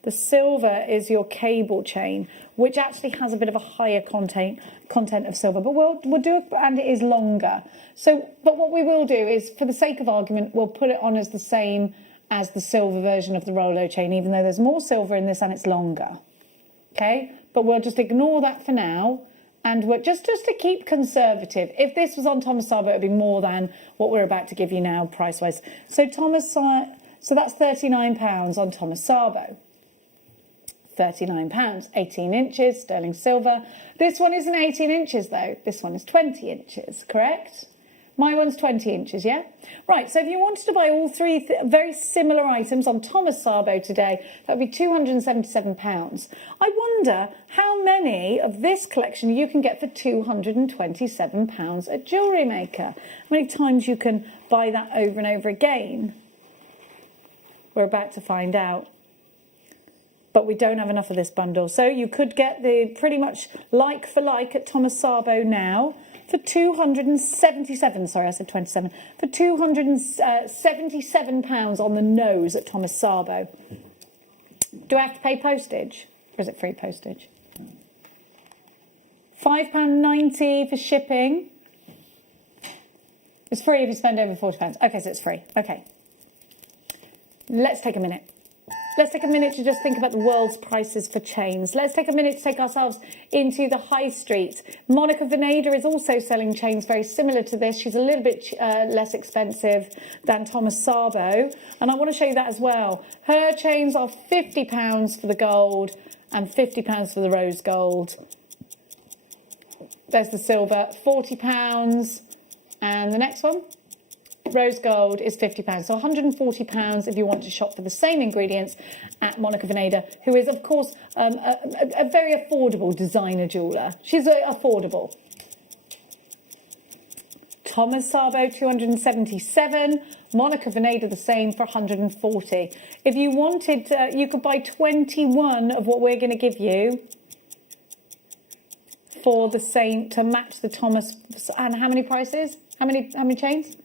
The silver is your cable chain, which actually has a bit of a higher content of silver, but we'll do it, and it is longer. So, but what we will do is, for the sake of argument, we'll put it on as the same as the silver version of the Rolo chain, even though there's more silver in this and it's longer. Okay, but we'll just ignore that for now, and we're just to keep conservative. If this was on Thomas Sabo, it would be more than what we're about to give you now, price-wise. So so that's £39 on Thomas Sabo. £39, 18 inches, sterling silver. This one isn't 18 inches though. This one is 20 inches, correct? My one's 20 inches, yeah? Right, so if you wanted to buy all three very similar items on Thomas Sabo today, that would be £277. I wonder how many of this collection you can get for £227 at Jewellery Maker. How many times you can buy that over and over again? We're about to find out. But we don't have enough of this bundle. So you could get the pretty much like for like at Thomas Sabo now for 277, sorry, I said 27, for £277 on the nose at Thomas Sabo. Do I have to pay postage? Or is it free postage? £5.90 for shipping. It's free if you spend over £40. Okay, so it's free. Okay. Let's take a minute. Let's take a minute to just think about the world's prices for chains. Let's take a minute to take ourselves into the high street. Monica Veneda is also selling chains very similar to this. She's a little bit less expensive than Thomas Sabo. And I want to show you that as well. Her chains are £50 for the gold and £50 for the rose gold. There's the silver, £40. And the next one? Rose gold is £50, so £140 if you want to shop for the same ingredients at Monica Veneda, who is, of course, a very affordable designer jeweller. She's affordable. Thomas Sabo, £277. Monica Veneda, the same, for £140. If you wanted, you could buy 21 of what we're going to give you for the same, to match the Thomas. And how many prices? How many chains?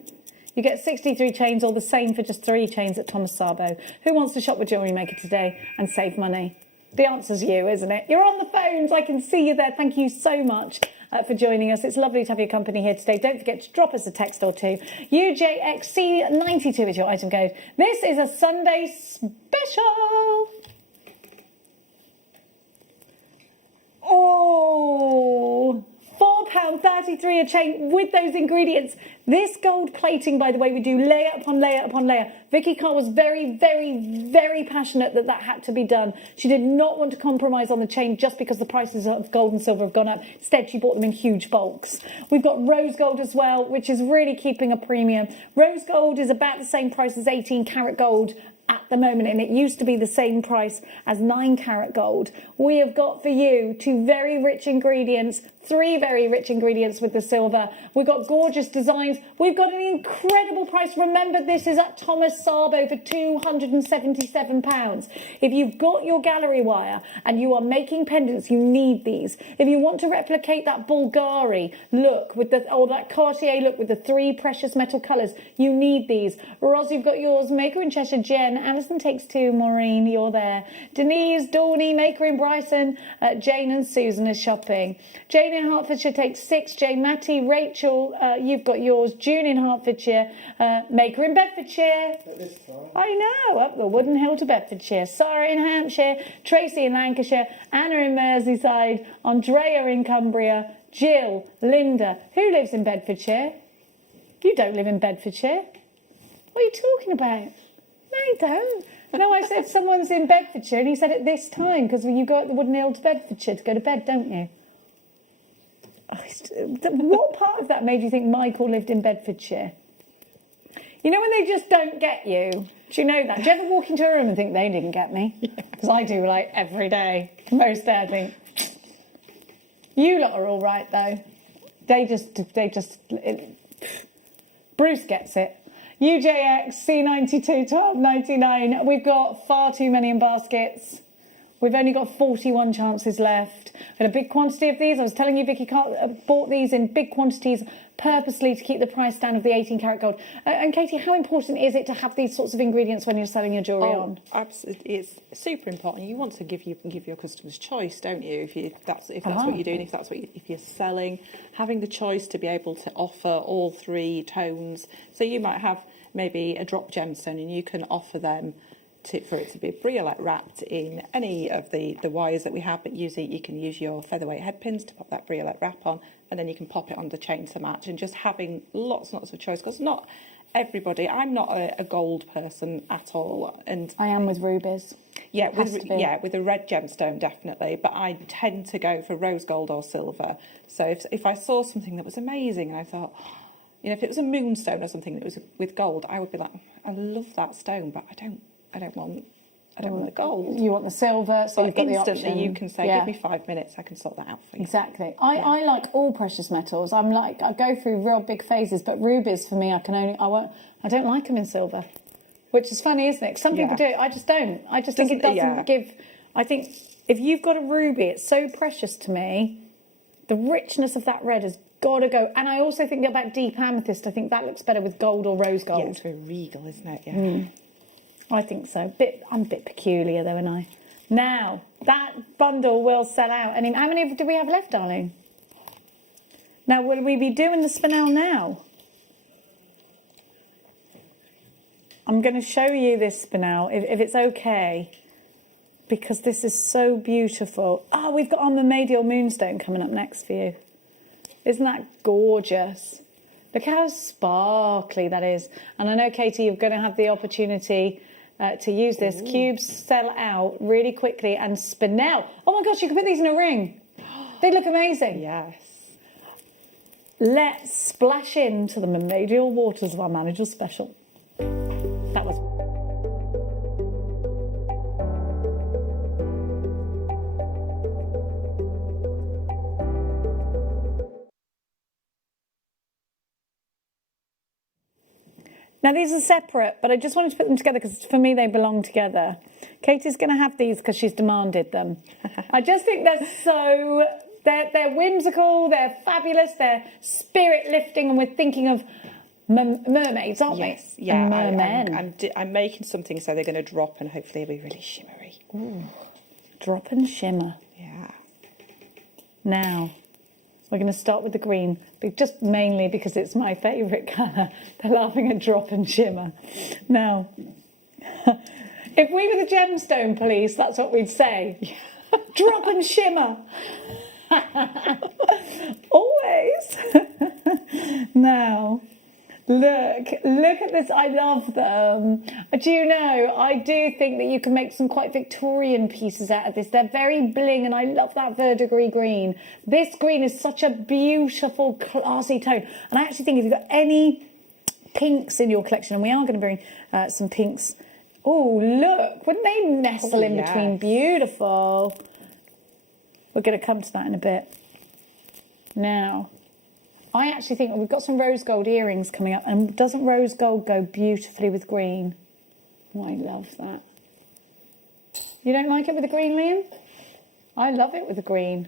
You get 63 chains, or the same for just 3 chains at Thomas Sabo. Who wants to shop with Jewellery Maker today and save money? The answer's you, isn't it? You're on the phones. I can see you there. Thank you so much for joining us. It's lovely to have your company here today. Don't forget to drop us a text or two. UJXC92 is your item code. This is a Sunday special. Oh, £4.33 a chain with those ingredients. This gold plating, by the way, we do layer upon layer upon layer. Vicky Carr was very, very, very passionate that had to be done. She did not want to compromise on the chain just because the prices of gold and silver have gone up. Instead, she bought them in huge bulks. We've got rose gold as well, which is really keeping a premium. Rose gold is about the same price as 18 karat gold at the moment, and it used to be the same price as 9 karat gold. We have got for you 2 very rich ingredients, 3 very rich ingredients with the silver. We've got gorgeous designs. We've got an incredible price. Remember, this is at Thomas Sabo for £277. If you've got your gallery wire and you are making pendants, you need these. If you want to replicate that Bulgari look with or that Cartier look with the 3 precious metal colours, you need these. Roz, you've got yours. Maker in Cheshire, Jen. Alison takes 2. Maureen, you're there. Denise, Dawny, Maker in Brighton. Jane and Susan are shopping. Jane in Hertfordshire takes 6. Jane, Matty, Rachel, you've got yours. June in Hertfordshire. Maker in Bedfordshire. I know, up the Wooden Hill to Bedfordshire. Sarah in Hampshire. Tracy in Lancashire. Anna in Merseyside. Andrea in Cumbria. Jill, Linda. Who lives in Bedfordshire? You don't live in Bedfordshire. What are you talking about? No, you don't. No, I said someone's in Bedfordshire, and he said it this time, because you go at the Wooden Hill to Bedfordshire to go to bed, don't you? What part of that made you think Michael lived in Bedfordshire? You know when they just don't get you? Do you know that? Do you ever walk into a room and think they didn't get me? Because I do, like, every day. Most days I think, you lot are all right, though. Bruce gets it. UJX C92 12.99. We've got far too many in baskets. We've only got 41 chances left. Got a big quantity of these. I was telling you, Vicky bought these in big quantities purposely to keep the price down of the 18 karat gold. And Katie, how important is it to have these sorts of ingredients when you're selling your jewellery on? Absolutely, it's super important. You want to give your customers choice, don't you? If that's what you're doing, if you're selling, having the choice to be able to offer all three tones. So you might have maybe a drop gemstone, and you can offer them for it to be briolette wrapped in any of the wires that we have, but you can use your featherweight head pins to pop that briolette wrap on, and then you can pop it on the chain to match, and just having lots and lots of choice, because not everybody, I'm not a gold person at all, and I am with rubies. Yeah, with a red gemstone definitely, but I tend to go for rose gold or silver. So if I saw something that was amazing and I thought, if it was a moonstone or something that was with gold, I would be like, I love that stone, but I don't want the gold. You want the silver, so you've got the option. Instantly you can say, give me 5 minutes, I can sort that out for you. Exactly. I like all precious metals. I go through real big phases, but rubies for me, I don't like them in silver, which is funny, isn't it? Some people do. I just don't. I just think it doesn't give. I think if you've got a ruby, it's so precious to me. The richness of that red has got to go. And I also think about deep amethyst. I think that looks better with gold or rose gold. Yeah, it's very regal, isn't it? Yeah. Mm. I think so. I'm a bit peculiar, though, aren't I? Now, that bundle will sell out. And how many do we have left, darling? Now, will we be doing the spinel now? I'm going to show you this spinel, if it's okay, because this is so beautiful. Oh, we've got our Mermaidial Moonstone coming up next for you. Isn't that gorgeous? Look how sparkly that is. And I know, Katie, you're going to have the opportunity to use this. Ooh. Cubes sell out really quickly, and spinel. Oh my gosh, you can put these in a ring. They look amazing. Yes. Let's splash into the Mermaidial waters of our manager special. That was... Now, these are separate, but I just wanted to put them together because for me they belong together. Katie's going to have these because she's demanded them. I just think they're whimsical, they're fabulous, they're spirit-lifting, and we're thinking of mermaids, aren't we? Yes, yeah. And mermen. I'm making something so they're going to drop and hopefully it'll be really shimmery. Ooh, drop and shimmer. Yeah. Now... we're going to start with the green, but just mainly because it's my favourite colour. They're laughing at drop and shimmer. Now, if we were the gemstone police, that's what we'd say. Drop and shimmer. Always. Now, look at this. I love them. Do you know, I do think that you can make some quite Victorian pieces out of this. They're very bling, and I love that verdigris green. This green is such a beautiful, classy tone. And I actually think if you've got any pinks in your collection, and we are going to bring some pinks. Oh, look, wouldn't they nestle in between? Beautiful. We're going to come to that in a bit. Now, I actually think we've got some rose gold earrings coming up, and doesn't rose gold go beautifully with green? Oh, I love that. You don't like it with the green, Liam? I love it with the green.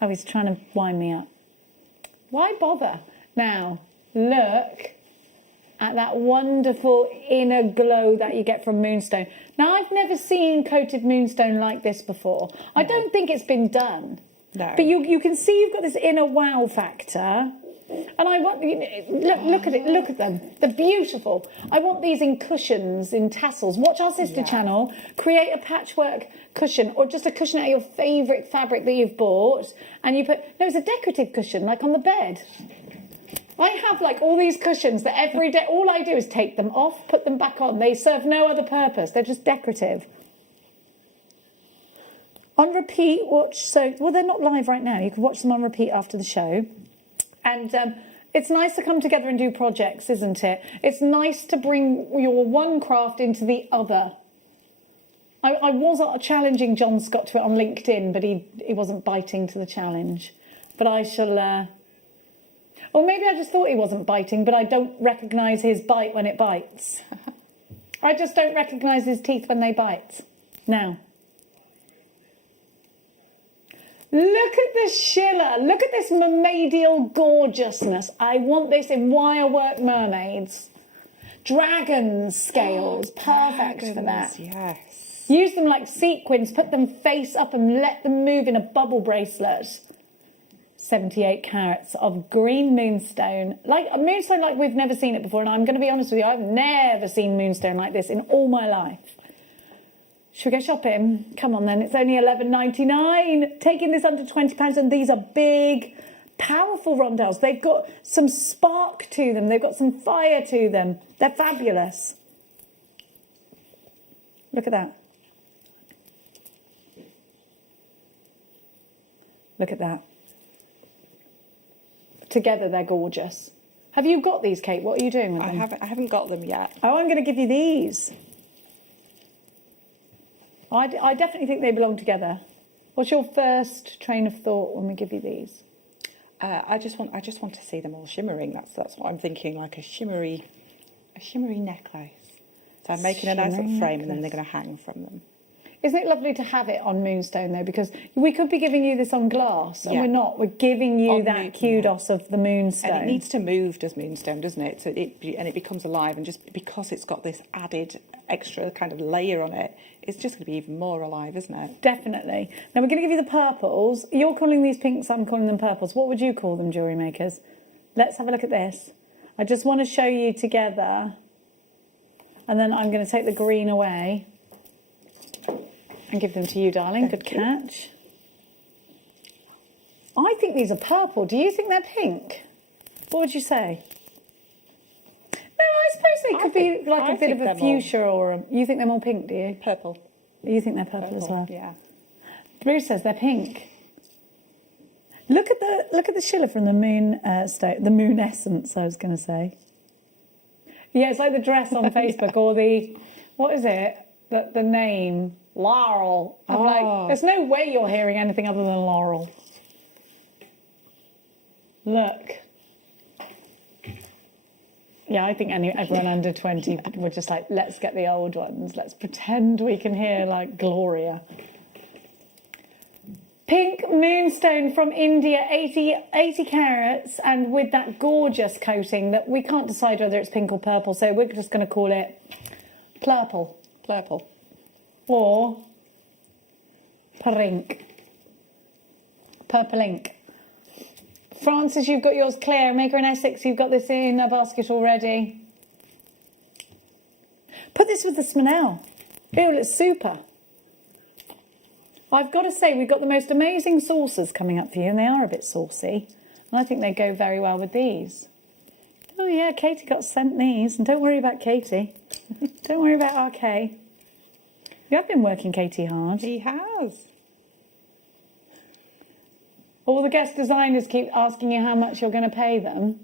Oh, he's trying to wind me up. Why bother? Now, look at that wonderful inner glow that you get from moonstone. Now, I've never seen coated moonstone like this before. No. I don't think it's been done. No. But you can see you've got this inner wow factor. And I want, look at it, look at them. They're beautiful. I want these in cushions, in tassels. Watch our sister channel, create a patchwork cushion, or just a cushion out of your favourite fabric that you've bought, and you put, no, it's a decorative cushion, like on the bed. I have like all these cushions that every day, all I do is take them off, put them back on. They serve no other purpose. They're just decorative. On repeat, well, they're not live right now. You can watch them on repeat after the show. And it's nice to come together and do projects, isn't it? It's nice to bring your one craft into the other. I was challenging John Scott to it on LinkedIn, but he wasn't biting to the challenge. But I shall... or maybe I just thought he wasn't biting, but I don't recognise his bite when it bites. I just don't recognise his teeth when they bite. Now. Look at this Schiller. Look at this mermaidial gorgeousness. I want this in wirework mermaids. Dragons scales. Perfect for that. Yes. Use them like sequins. Put them face up and let them move in a bubble bracelet. 78 carats of green moonstone. Like a moonstone like we've never seen it before. And I'm going to be honest with you, I've never seen moonstone like this in all my life. Should we go shopping? Come on then, it's only $11.99. Taking this under £20, and these are big, powerful rondelles. They've got some spark to them. They've got some fire to them. They're fabulous. Look at that. Look at that. Together they're gorgeous. Have you got these, Kate? What are you doing with them? I haven't got them yet. Oh, I'm going to give you these. I definitely think they belong together. What's your first train of thought when we give you these? I just want to see them all shimmering. That's what I'm thinking, like a shimmery necklace. So I'm making a nice little frame, and then they're going to hang from them. Isn't it lovely to have it on moonstone though? Because we could be giving you this on glass, and we're not. We're giving you on that kudos of the moonstone. And it needs to move, does moonstone, doesn't it? So it becomes alive, and just because it's got this added extra kind of layer on it, it's just going to be even more alive, isn't it? Definitely. Now we're going to give you the purples. You're calling these pinks, I'm calling them purples. What would you call them, jewellery makers? Let's have a look at this. I just want to show you together, and then I'm going to take the green away and give them to you, darling. Good catch. I think these are purple. Do you think they're pink? What would you say? No, I suppose they could be like a bit of a fuchsia or you think they're more pink, do you? Purple. You think they're purple as well? Yeah. Bruce says they're pink. Look at the Schiller from the moon the moon essence, I was going to say. Yeah, it's like the dress on Facebook or the, what is it? The name, Laurel. I'm like, there's no way you're hearing anything other than Laurel. Look. Yeah, I think everyone under 20 were just like, let's get the old ones. Let's pretend we can hear like Gloria. Pink moonstone from India, 80 carats, and with that gorgeous coating that we can't decide whether it's pink or purple, so we're just going to call it purple. Purple. Or pink. Purple ink. Francis, you've got yours clear. Maker in Essex, you've got this in a basket already. Put this with the Smanel. Ew, it's super. I've got to say, we've got the most amazing saucers coming up for you, and they are a bit saucy. And I think they go very well with these. Oh yeah, Katie got sent these. And don't worry about Katie. Don't worry about RK. You have been working Katie hard. He has. All the guest designers keep asking you how much you're going to pay them.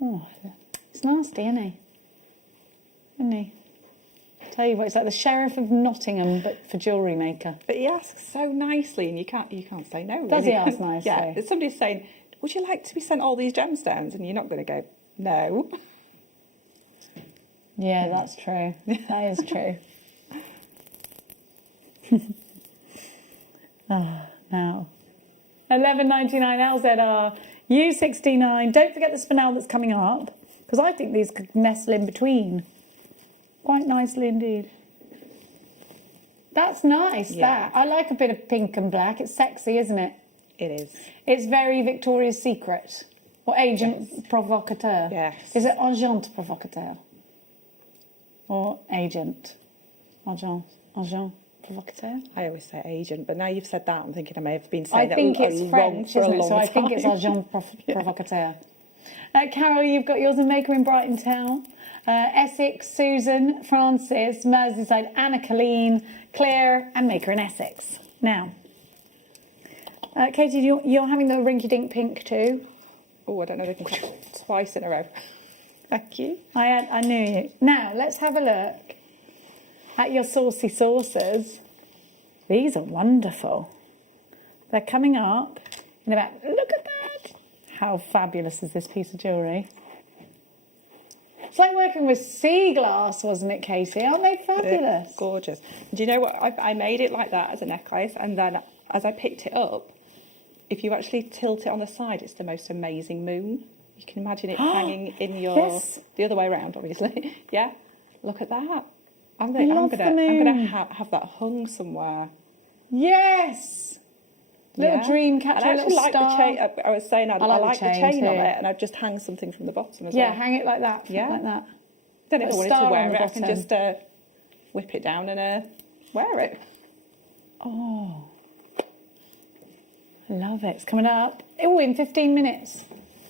Oh, it's nasty, isn't he? Isn't he? Tell you what, it's like the Sheriff of Nottingham, but for jewellery maker. But he asks so nicely, and you can't say no. Really. Does he ask nicely? Yeah. If somebody's saying, "Would you like to be sent all these gemstones?" and you're not going to go, "No." Yeah, that's true. That is true. Now, $11.99 LZR, U69. Don't forget the spinel that's coming up, because I think these could nestle in between. Quite nicely indeed. That's nice, that. I like a bit of pink and black. It's sexy, isn't it? It is. It's very Victoria's Secret. Or Agent Provocateur. Yes. Is it Agent Provocateur? Or Agent? Agent Provocateur? I always say agent, but now you've said that, I'm thinking I may have been saying I think it's wrong French, for a isn't it? long So I think it's time. Agent Provocateur. Carol, you've got yours in Maker in Brighton Town. Essex, Susan, Francis, Merseyside, Anna Colleen, Claire, and Maker in Essex. Now, Katie, you're having the rinky-dink pink too? Oh, I don't know if I can catch twice in a row. Thank you. I knew you. Now, let's have a look at your saucy saucers. These are wonderful. They're coming up in about, look at that. How fabulous is this piece of jewellery? It's like working with sea glass, wasn't it, Katie? Aren't they fabulous? Gorgeous. Do you know what? I made it like that as a necklace, and then as I picked it up, if you actually tilt it on the side, it's the most amazing moon. You can imagine it hanging in your... Yes. The other way around, obviously. Yeah? Look at that. I'm love going the to moon. have that hung somewhere. Yes. Little dream catcher, And I actually little like star. the chain. I was saying I like the chain too. on it, and I'd just hang something from the bottom as well. Yeah, hang it like that. Yeah. Like that. Then if I Put a wanted to star wear on it, the I can bottom. just whip it down and wear it. Oh. I love it. It's coming up. Oh, in 15 minutes.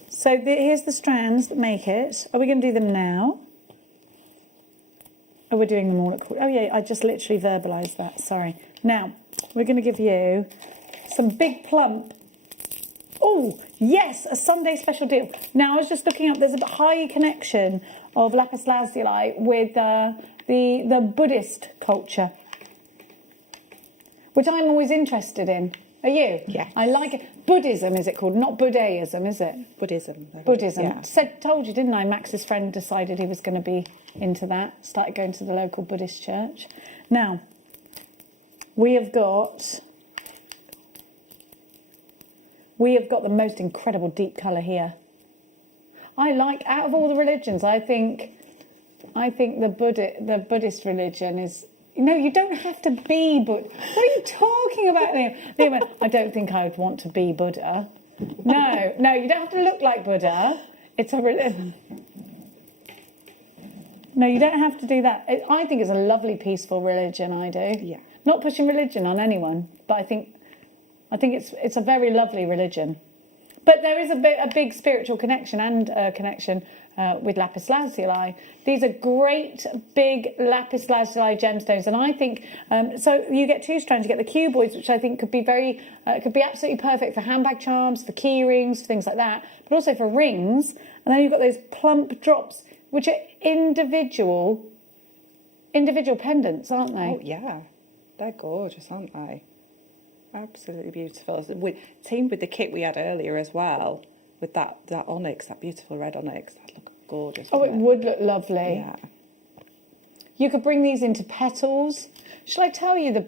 So here's the strands that make it. Are we going to do them now? Oh, we're doing them all at... Oh, yeah, I just literally verbalised that. Sorry. Now, we're going to give you some big plump... Oh, yes, a Sunday special deal. Now, I was just looking up, there's a high connection of lapis lazuli with the Buddhist culture, which I'm always interested in. Are you? Yeah. I like it. Buddhism, is it called? Not Buddhism, is it? Buddhism. Buddhism. Yeah. Told you, didn't I? Max's friend decided he was going to be into that. Started going to the local Buddhist church. Now, we have got the most incredible deep colour here. I like, out of all the religions, I think the Buddhist religion is... No, you don't have to be Buddha. What are you talking about, Liam? I don't think I would want to be Buddha. No, you don't have to look like Buddha. It's a religion. No, you don't have to do that. I think it's a lovely, peaceful religion, I do. Yeah. Not pushing religion on anyone, but I think it's a very lovely religion. But there is a big spiritual connection and connection with lapis lazuli. These are great big lapis lazuli gemstones, and I think so. You get two strands. You get the cuboids, which I think could be absolutely perfect for handbag charms, for key rings, for things like that, but also for rings. And then you've got those plump drops, which are individual pendants, aren't they? Oh, yeah. They're gorgeous, aren't they? Absolutely beautiful. Teamed with the kit we had earlier as well, with that onyx, that beautiful red onyx. That'd look gorgeous. Oh, it would look lovely. Yeah. You could bring these into petals. Shall I tell you the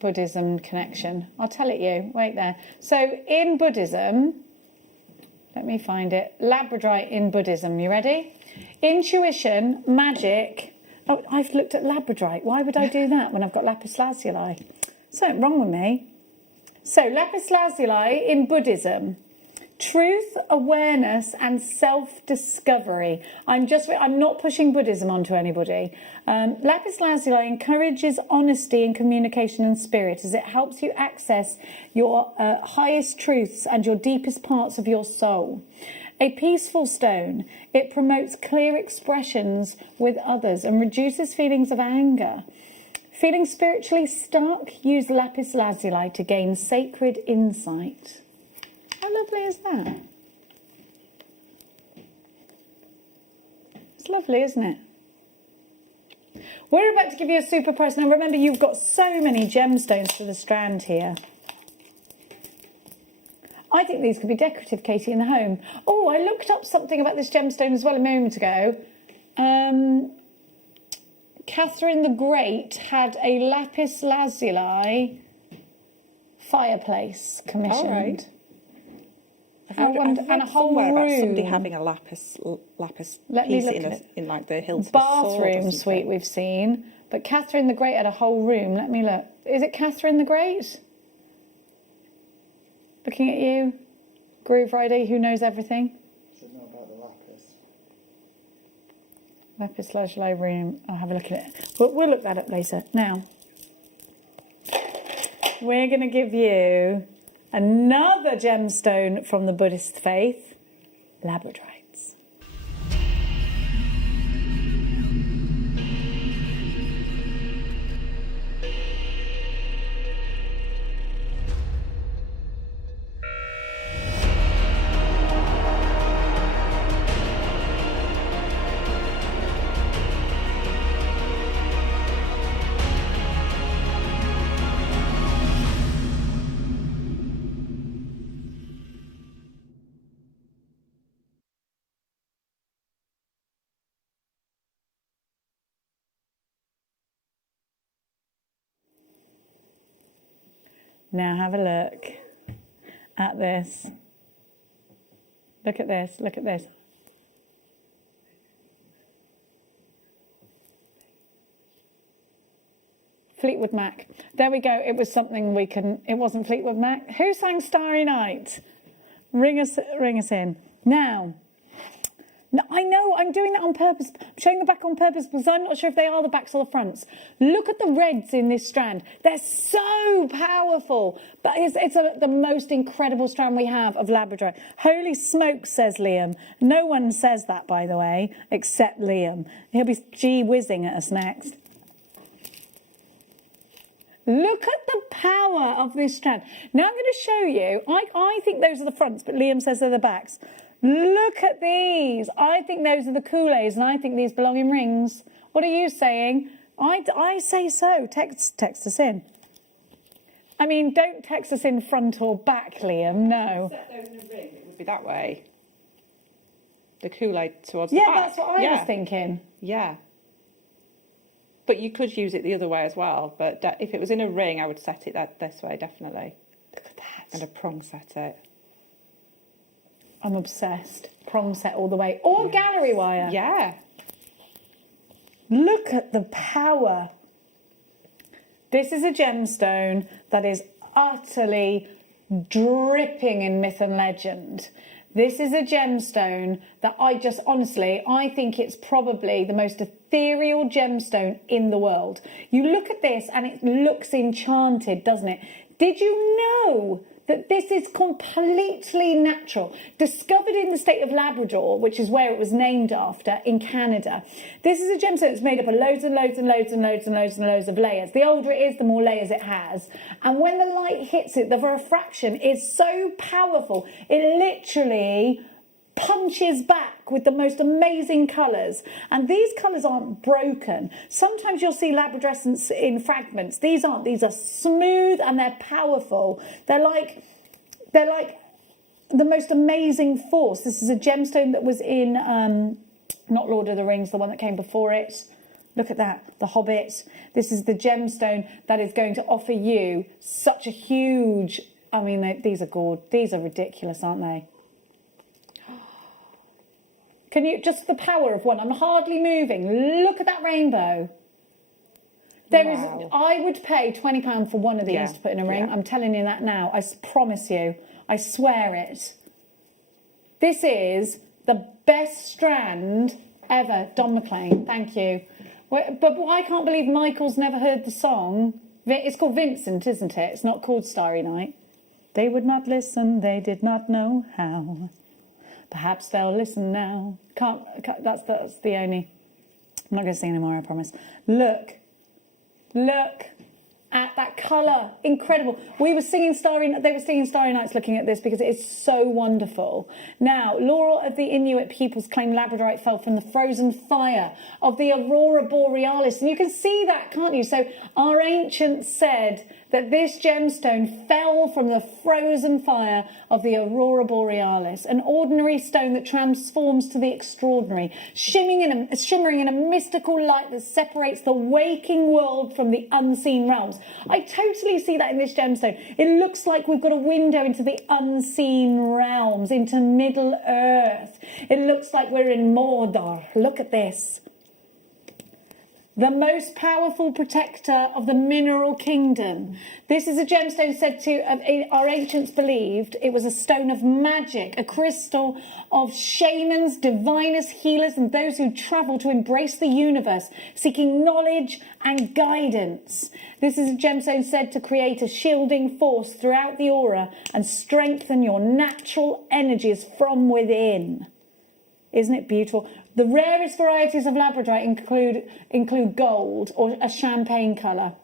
Buddhism connection? I'll tell it you. Wait there. So in Buddhism, let me find it. Labradorite in Buddhism. You ready? Intuition, magic. Oh, I've looked at labradorite. Why would I do that when I've got lapis lazuli? Something wrong with me. So lapis lazuli in Buddhism. Truth, awareness and self-discovery. I'm not pushing Buddhism onto anybody. Lapis lazuli encourages honesty in communication and spirit as it helps you access your highest truths and your deepest parts of your soul. A peaceful stone, it promotes clear expressions with others and reduces feelings of anger. Feeling spiritually stuck? Use lapis lazuli to gain sacred insight. How lovely is that? It's lovely, isn't it? We're about to give you a super price. Now remember, you've got so many gemstones for the strand here. I think these could be decorative, Katie, in the home. Oh, I looked up something about this gemstone as well a moment ago. Catherine the Great had a lapis lazuli fireplace commissioned. All right. And a whole room. About somebody having a lapis piece in like the hilt of a sword or bathroom something. suite we've seen, but Catherine the Great had a whole room. Let me look. Is it Catherine the Great? Looking at you, Groove Rider, who knows everything. Should know about the lapis. Lapis lazuli room. I'll have a look at it. We'll look that up later. Now, we're going to give you another gemstone from the Buddhist faith, labradorite. Now have a look at this. Look at this, look at this. Fleetwood Mac. There we go. It was something we couldn't. It wasn't Fleetwood Mac. Who sang Starry Night? Ring us in. Now, I know I'm doing that on purpose. I'm showing the back on purpose because I'm not sure if they are the backs or the fronts. Look at the reds in this strand. They're so powerful. But it's the most incredible strand we have of Labradorite. Holy smokes, says Liam. No one says that, by the way, except Liam. He'll be gee-whizzing at us next. Look at the power of this strand. Now I'm going to show you. I think those are the fronts, but Liam says they're the backs. Look at these. I think those are the Kool-Aids, and I think these belong in rings. What are you saying? I say so. Text us in. I mean, don't text us in front or back, Liam. No. Set those in a ring, it would be that way. The Kool-Aid towards the back. Yeah, that's what I was thinking. Yeah. But you could use it the other way as well. But if it was in a ring, I would set it this way, definitely. Look at that. And a prong set it. I'm obsessed. Prong set all the way. Or gallery wire. Yeah. Look at the power. This is a gemstone that is utterly dripping in myth and legend. This is a gemstone that I think it's probably the most ethereal gemstone in the world. You look at this and it looks enchanted, doesn't it? Did you know that this is completely natural? Discovered in the state of Labrador, which is where it was named after, in Canada. This is a gemstone that's made up of loads and loads and loads and loads and loads and loads of layers. The older it is, the more layers it has. And when the light hits it, the refraction is so powerful, it literally punches back with the most amazing colours. And these colours aren't broken. Sometimes you'll see labradescents in fragments. These aren't. These are smooth and they're powerful. They're like the most amazing force. This is a gemstone that was in, not Lord of the Rings, the one that came before it. Look at that, The Hobbit. This is the gemstone that is going to offer you such a huge, I mean, these are gorgeous. These are ridiculous, aren't they? Can you, just the power of one, I'm hardly moving. Look at that rainbow. I would pay £20 for one of these to put in a ring. I'm telling you that now. I promise you. I swear it. This is the best strand ever. Don McLean, thank you. But I can't believe Michael's never heard the song. It's called Vincent, isn't it? It's not called Starry Night. They would not listen, they did not know how. Perhaps they'll listen now. That's the only... I'm not going to sing anymore, I promise. Look at that colour. Incredible. They were singing Starry Nights looking at this because it is so wonderful. Now, lore of the Inuit peoples claim labradorite fell from the frozen fire of the aurora borealis. And you can see that, can't you? So our ancients said that this gemstone fell from the frozen fire of the aurora borealis, an ordinary stone that transforms to the extraordinary, shimmering in a mystical light that separates the waking world from the unseen realms. I totally see that in this gemstone. It looks like we've got a window into the unseen realms, into Middle Earth. It looks like we're in Mordor. Look at this. The most powerful protector of the mineral kingdom. This is a gemstone said to, our ancients believed, it was a stone of magic, a crystal of shamans, diviners, healers, and those who travel to embrace the universe, seeking knowledge and guidance. This is a gemstone said to create a shielding force throughout the aura and strengthen your natural energies from within. Isn't it beautiful? The rarest varieties of labradorite include gold or a champagne colour.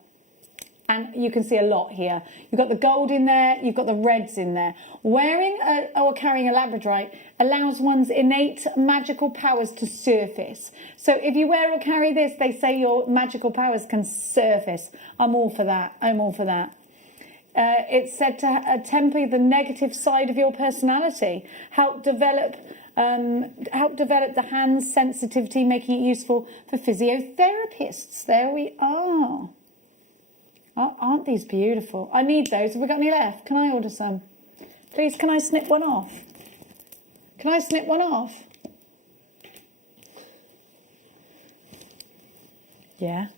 And you can see a lot here. You've got the gold in there, you've got the reds in there. Wearing or carrying a labradorite allows one's innate magical powers to surface. So if you wear or carry this, they say your magical powers can surface. I'm all for that. It's said to temper the negative side of your personality, help develop the hand's sensitivity, making it useful for physiotherapists. There we are. Aren't these beautiful? I need those. Have we got any left? Can I order some? Please, can I snip one off? Can I snip one off? Yeah.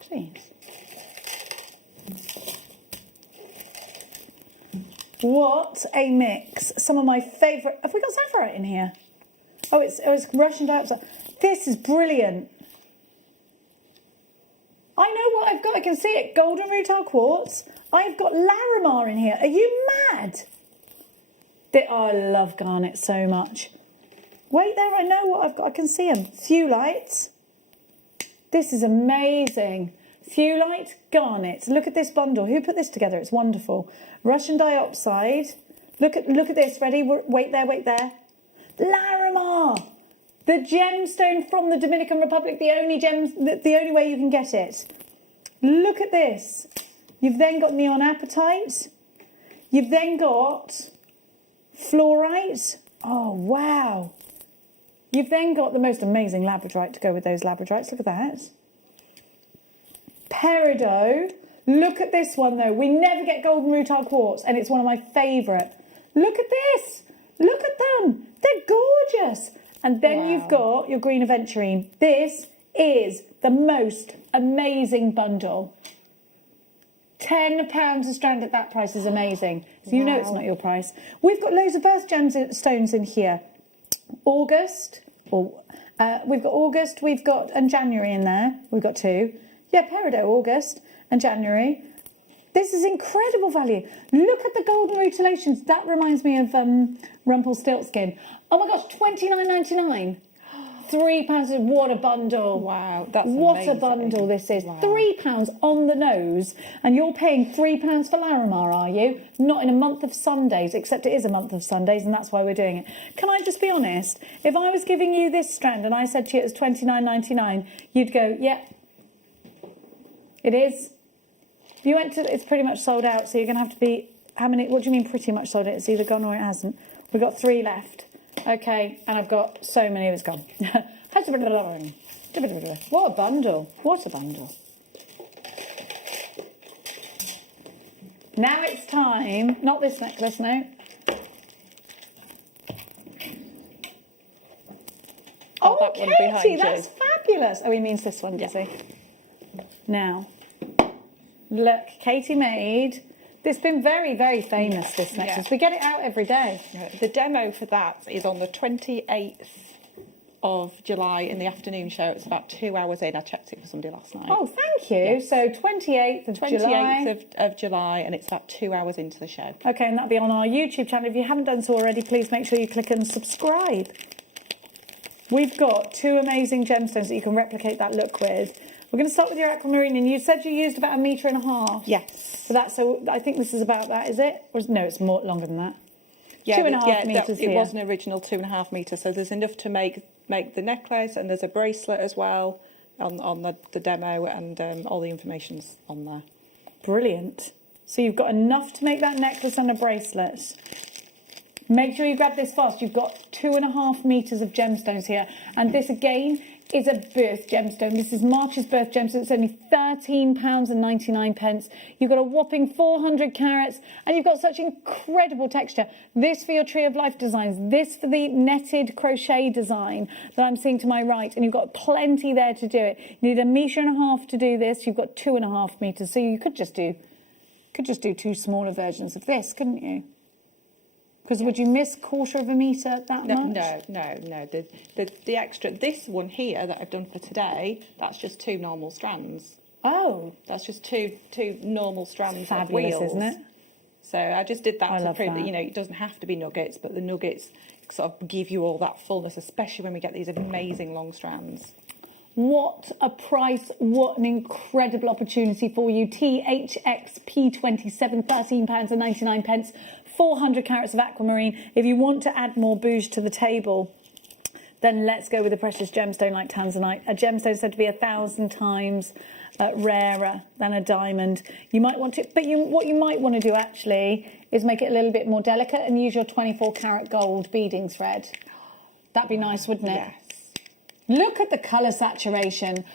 Please. What a mix. Some of my favourite... Have we got Saffrite in here? Oh, it's Russian dioxide. This is brilliant. I know what I've got. I can see it. Golden rutile quartz. I've got Larimar in here. Are you mad? Oh, I love garnet so much. Wait there. I know what I've got. I can see them. Thewlites. This is amazing. Thewlite, garnet. Look at this bundle. Who put this together? It's wonderful. Russian diopside. Look at this. Ready? Wait there. Wait there. Larimar. The gemstone from the Dominican Republic, the only way you can get it. Look at this. You've then got neon apatite. You've then got fluorite. Oh, wow. You've then got the most amazing labradorite to go with those labradorites. Look at that. Peridot. Look at this one, though. We never get golden rutile quartz, and it's one of my favourite. Look at this. Look at them. They're gorgeous. And then you've got your green aventurine. This is the most amazing bundle. £10 a strand at that price is amazing. So you know it's not your price. We've got loads of birth gemstones in here. August. We've got August. We've got and January in there. We've got two. Yeah, Peridot, August and January. This is incredible value. Look at the golden rutilations. That reminds me of Rumpelstiltskin. Oh my gosh, $29.99. £3. What a bundle. Wow, that's what amazing. A bundle this is. Wow. £3 on the nose. And you're paying £3 for Larimar, are you? Not in a month of Sundays, except it is a month of Sundays, and that's why we're doing it. Can I just be honest? If I was giving you this strand and I said to you it was $29.99, you'd go, yeah, it is. If you went to, it's pretty much sold out, so you're going to have to be, how many, what do you mean pretty much sold out? It's either gone or it hasn't. We've got 3 left. Okay, and I've got so many of it's gone. What a bundle. What a bundle. Now it's time, not this necklace, no. Oh, that one behind Katie, you. that's fabulous. Oh, he means this one, does he? Now, look, Katie made... It's been very, very famous, this necklace. Yeah. We get it out every day. The demo for that is on the 28th of July in the afternoon show. It's about 2 hours in. I checked it for somebody last night. Oh, thank you. Yes. So 28th of July. 28th of July, and it's about 2 hours into the show. Okay, and that'll be on our YouTube channel. If you haven't done so already, please make sure you click and subscribe. We've got 2 amazing gemstones that you can replicate that look with. We're going to start with your aquamarine, and you said you used about 1.5 meters. Yes. So I think this is about that, is it? Or no, it's more longer than that. Yeah, 2.5 meters it here. was an original 2.5 meters, so there's enough to make the necklace, and there's a bracelet as well on the demo, and all the information's on there. Brilliant. So you've got enough to make that necklace and a bracelet. Make sure you grab this fast. You've got 2.5 meters of gemstones here, and this again is a birth gemstone. This is March's birth gemstone. It's only £13.99. You've got a whopping 400 carats, and you've got such incredible texture. This for your Tree of Life designs, this for the netted crochet design that I'm seeing to my right, and you've got plenty there to do it. You need 1.5 meters to do this. You've got 2.5 meters, so you could just do 2 smaller versions of this, couldn't you? Because would you miss 1/4 meter that much? No. The extra, this one here that I've done for today, that's just 2 normal strands. Oh. That's just two normal strands Fabulous, of wheels. isn't it? So I just did that to prove that, that. you know, it doesn't have to be nuggets, but the nuggets sort of give you all that fullness, especially when we get these amazing long strands. What a price, what an incredible opportunity for you. THX P27, £13.99. 400 carats of aquamarine. If you want to add more bouge to the table, then let's go with a precious gemstone like tanzanite. A gemstone is said to be 1,000 times rarer than a diamond. You might want to, but what you might want to do actually is make it a little bit more delicate and use your 24 carat gold beading thread. That'd be nice, wouldn't it? Yes. Look at the colour saturation.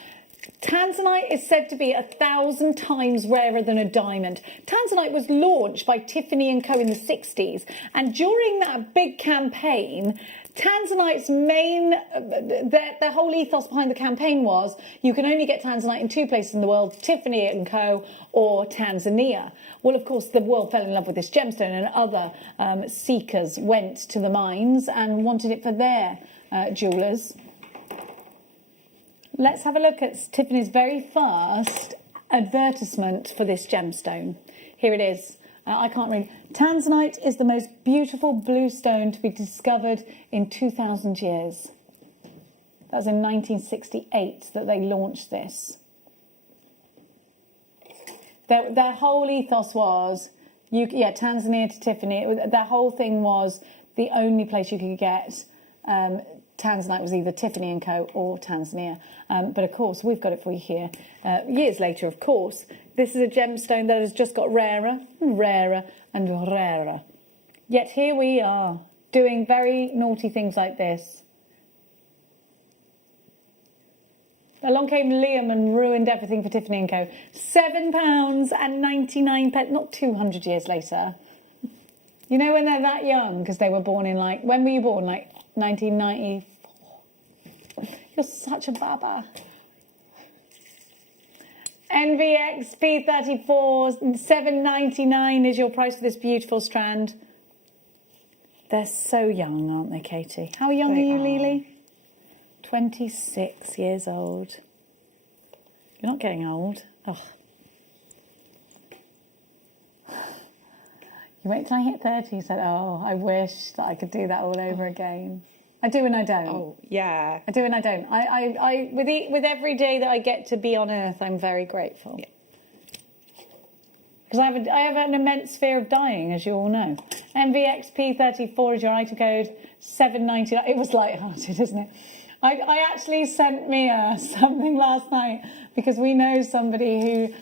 Tanzanite is said to be 1,000 times rarer than a diamond. Tanzanite was launched by Tiffany & Co in the 60s, and during that big campaign, Tanzanite's main, their whole ethos behind the campaign was you can only get Tanzanite in 2 places in the world, Tiffany & Co or Tanzania. Well, of course, the world fell in love with this gemstone, and other seekers went to the mines and wanted it for their jewellers. Let's have a look at Tiffany's very first advertisement for this gemstone. Here it is. I can't read. Tanzanite is the most beautiful blue stone to be discovered in 2,000 years. That was in 1968 that they launched this. Their whole ethos was, Tanzania to Tiffany. Their whole thing was the only place you could get Tanzanite was either Tiffany & Co or Tanzania. But of course, we've got it for you here. Years later, of course, this is a gemstone that has just got rarer and rarer and rarer. Yet here we are, doing very naughty things like this. Along came Liam and ruined everything for Tiffany & Co. £7.99, not 200 years later. You know when they're that young, because they were born in when were you born? 1994. You're such a baba. NVX P34, $7.99 is your price for this beautiful strand. They're so young, aren't they, Katie? How young are you, Lily? 26 years old. You're not getting old. Oh. You wait till I hit 30, you said, oh, I wish that I could do that all over again. I do and I don't. Oh, yeah. I do and I don't. With every day that I get to be on Earth, I'm very grateful. Because I have an immense fear of dying, as you all know. MVXP34 is your item code, $7.99. It was light-hearted, isn't it? I actually sent Mia something last night because we know somebody who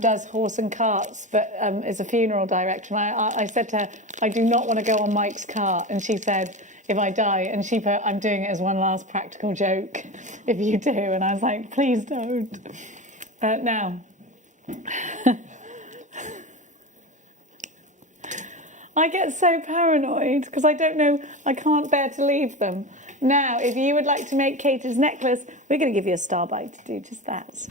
does horse and carts, but is a funeral director. And I said to her, I do not want to go on Mike's cart. And she said, if I die, and she put, I'm doing it as one last practical joke, if you do. And I was like, please don't. Now, I get so paranoid because I don't know, I can't bear to leave them. Now, if you would like to make Katie's necklace, we're going to give you a star bite to do just that.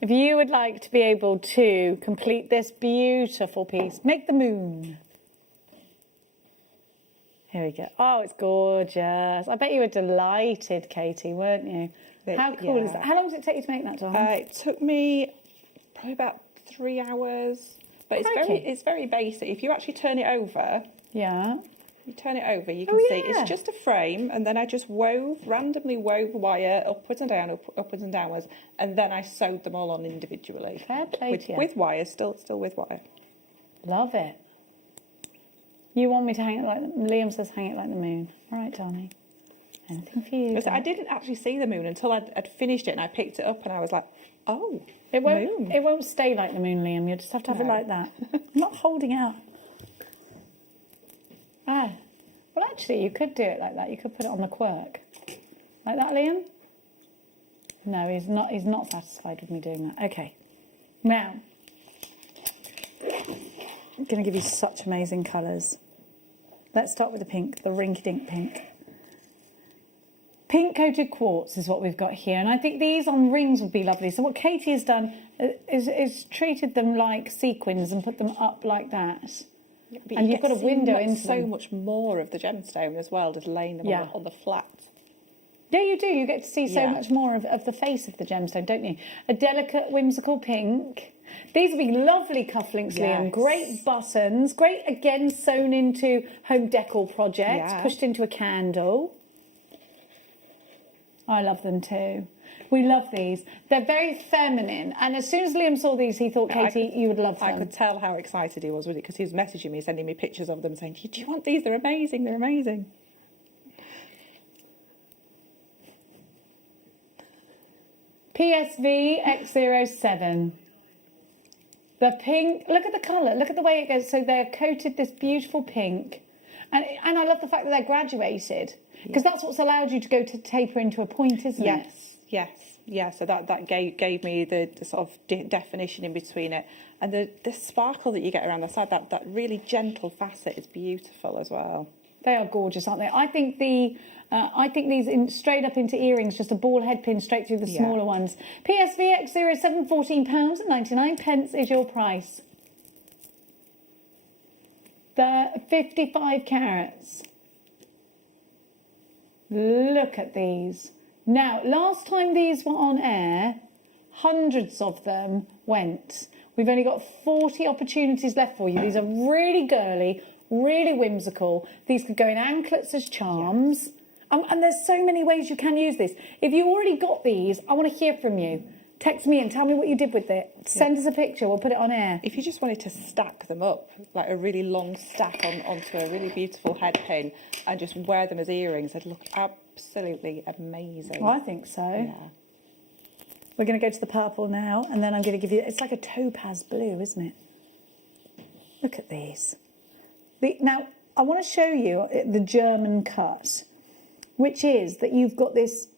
If you would like to be able to complete this beautiful piece, make the moon. Here we go. Oh, it's gorgeous. I bet you were delighted, Katie, weren't you? How cool is that? How long does it take you to make that, Dawn? It took me probably about 3 hours. But it's very basic. If you actually turn it over, you turn it over, you can see it's just a frame, and then I just randomly wove wire upwards and down, upwards and downwards, and then I sewed them all on individually. Fair play to you. With wire, still with wire. Love it. You want me to hang it like Liam says, hang it like the moon. All right, Darnie. Anything for you. I didn't actually see the moon until I'd finished it, and I picked it up, and I was like, oh, it moon. It won't stay like the moon, Liam. You'll just have to have it like that. I'm not holding it up. Well, actually, you could do it like that. You could put it on the quirk. Like that, Liam? No, he's not satisfied with me doing that. Okay. Now, I'm going to give you such amazing colours. Let's start with the pink, the rinky-dink pink. Pink-coated quartz is what we've got here, and I think these on rings would be lovely. So what Katie has done is treated them like sequins and put them up like that. But and you've got a window into so much more of the gemstone as well, just laying them on the flat. Yeah, you do. You get to see so much more of the face of the gemstone, don't you? A delicate, whimsical pink. These will be lovely cufflinks, Liam. Great buttons. Great, again, sewn into home decor projects, pushed into a candle. I love them too. We love these. They're very feminine. And as soon as Liam saw these, he thought, Katie, you would love them. I could tell how excited he was with it because he was messaging me, sending me pictures of them, saying, do you want these? They're amazing. They're amazing. PSV X07. The pink, look at the colour, look at the way it goes. So they're coated this beautiful pink. And I love the fact that they're graduated. Because that's what's allowed you to go to taper into a point, isn't it? Yes. So that gave me the sort of definition in between it. And the sparkle that you get around the side, that really gentle facet is beautiful as well. They are gorgeous, aren't they? I think these straight up into earrings, just a ball head pin straight through the smaller ones. PSV X07, £14.99 is your price. The 55 carats. Look at these. Now, last time these were on air, hundreds of them went. We've only got 40 opportunities left for you. These are really girly, really whimsical. These could go in anklets as charms. And there's so many ways you can use this. If you already got these, I want to hear from you. Text me and tell me what you did with it. Send us a picture, we'll put it on air. If you just wanted to stack them up, like a really long stack onto a really beautiful head pin and just wear them as earrings, they'd look absolutely amazing. I think so. Yeah. We're going to go to the purple now, and then I'm going to give you, it's like a topaz blue, isn't it? Look at these. Now, I want to show you the German cut, which is that you've got this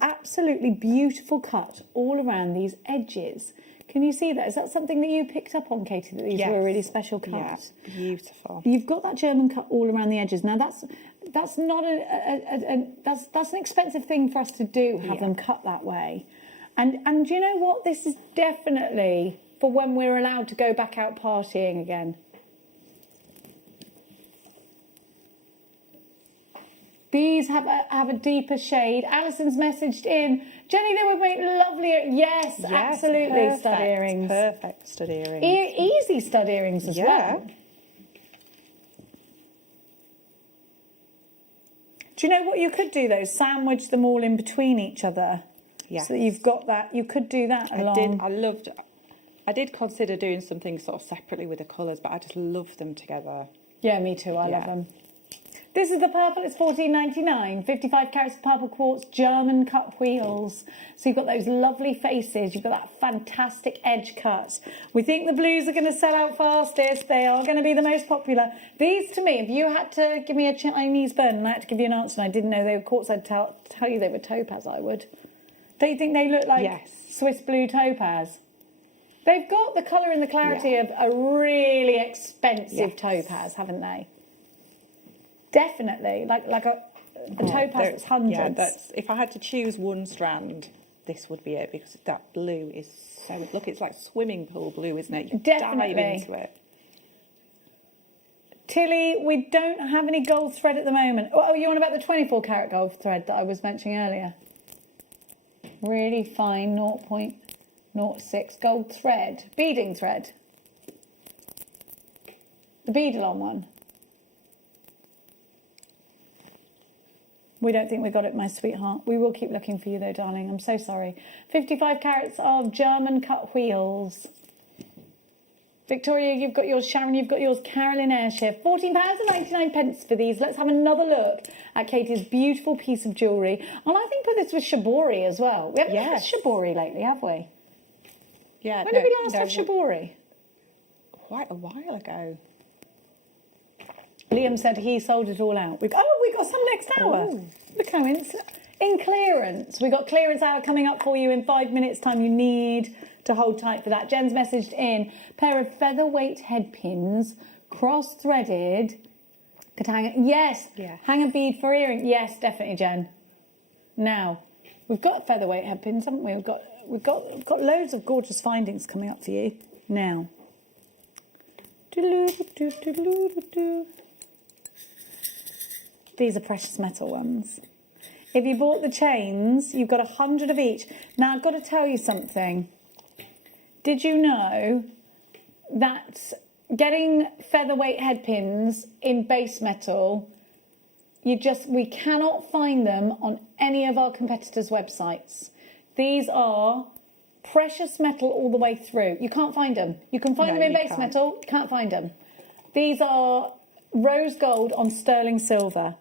absolutely beautiful cut all around these edges. Can you see that? Is that something that you picked up on, Katie, that these were a really special cut? Yeah, beautiful. You've got that German cut all around the edges. Now, that's not that's an expensive thing for us to do, have them cut that way. And you know what? This is definitely for when we're allowed to go back out partying again. These have a deeper shade. Alison's messaged in, Jenny, they would make lovely. Yes, absolutely, perfect, stud earrings. Perfect stud earrings. Easy stud earrings as well. Do you know what you could do though? Sandwich them all in between each other. Yes. So that you've got that. You could do that along. I did consider doing something sort of separately with the colours, but I just love them together. Yeah, me too. I love them. This is the purple, it's $14.99. 55 carats of purple quartz, German cut wheels. So you've got those lovely faces, you've got that fantastic edge cut. We think the blues are going to sell out fastest, they are going to be the most popular. These, to me, if you had to give me a Chinese burn and I had to give you an answer and I didn't know they were quartz, I'd tell you they were topaz, I would. Don't you think they look like Swiss blue topaz? They've got the colour and the clarity of a really expensive topaz, haven't they? Definitely, like a topaz that's hundreds. Yeah, if I had to choose one strand, this would be it, because that blue is so... Look, it's like swimming pool blue, isn't it? You Definitely. dive into it. Tilly, we don't have any gold thread at the moment. Oh, you on about the 24 karat gold thread that I was mentioning earlier? Really fine 0.06 gold thread. Beading thread. The beadle-on one. We don't think we got it, my sweetheart. We will keep looking for you though, darling. I'm so sorry. 55 carats of German cut wheels. Victoria, you've got yours. Sharon, you've got yours. Carolyn Airshift. £14.99 for these. Let's have another look at Katie's beautiful piece of jewellery. And I think put this with shibori as well. We haven't had shibori lately, have we? Yeah. When did we last have shibori? Quite a while ago. Liam said he sold it all out. We got some next hour. Ooh. Look how in clearance. We got clearance hour coming up for you in 5 minutes' time. You need to hold tight for that. Jen's messaged in pair of featherweight head pins, cross-threaded. Could hang hang a bead for earring. Yes, definitely, Jen. Now we've got featherweight head pins, haven't we? We've got loads of gorgeous findings coming up for you now. These are precious metal ones. If you bought the chains, you've got 100 of each. Now, I've got to tell you something. Did you know that getting featherweight head pins in base metal, we cannot find them on any of our competitors' websites. These are precious metal all the way through. You can't find them. You can find them in base metal, you can't find them. These are rose gold on sterling silver.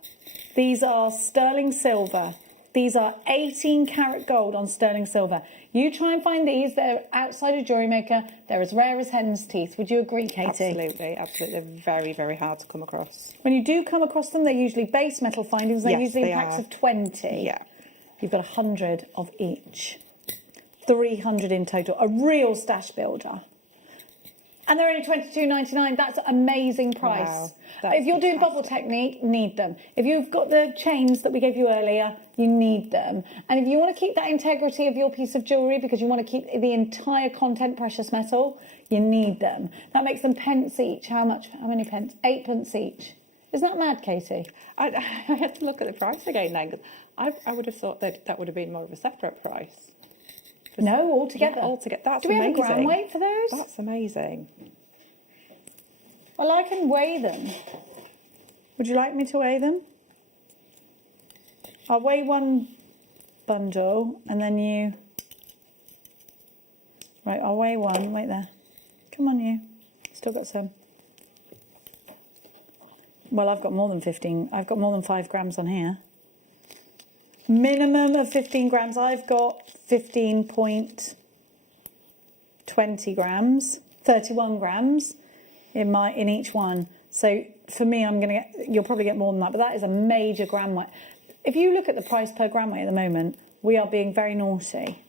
These are sterling silver. These are 18 karat gold on sterling silver. You try and find these, they're outside of Jewellery Maker, they're as rare as hen's teeth. Would you agree, Katie? Absolutely, absolutely. They're very, very hard to come across. When you do come across them, they're usually base metal findings. They're Yes, usually in they packs are. of 20. Yeah. You've got 100 of each. 300 in total. A real stash builder. And they're only $22.99. That's an amazing price. Wow, that's if you're doing bubble technique, need them. If you've got the chains that we gave you earlier, you need them. And if you want to keep that integrity of your piece of jewellery because you want to keep the entire content precious metal, you need them. That makes them pence each. How much? How many pence? 8 pence each. Isn't that mad, Katie? I had to look at the price again then, 'cause I would have thought that would have been more of a separate price. No, altogether. Yeah, altogether. That's Do we amazing. have a gram weight for those? That's amazing. Well, I can weigh them. Would you like me to weigh them? I'll weigh one bundle and then you... Right, I'll weigh one. Wait there. Come on, you. Still got some. Well, I've got more than 15. I've got more than 5 grams on here. Minimum of 15 grams. I've got 15.20 grams, 31 grams in each one. So for me, you'll probably get more than that, but that is a major gram weight. If you look at the price per gram weight at the moment, we are being very naughty.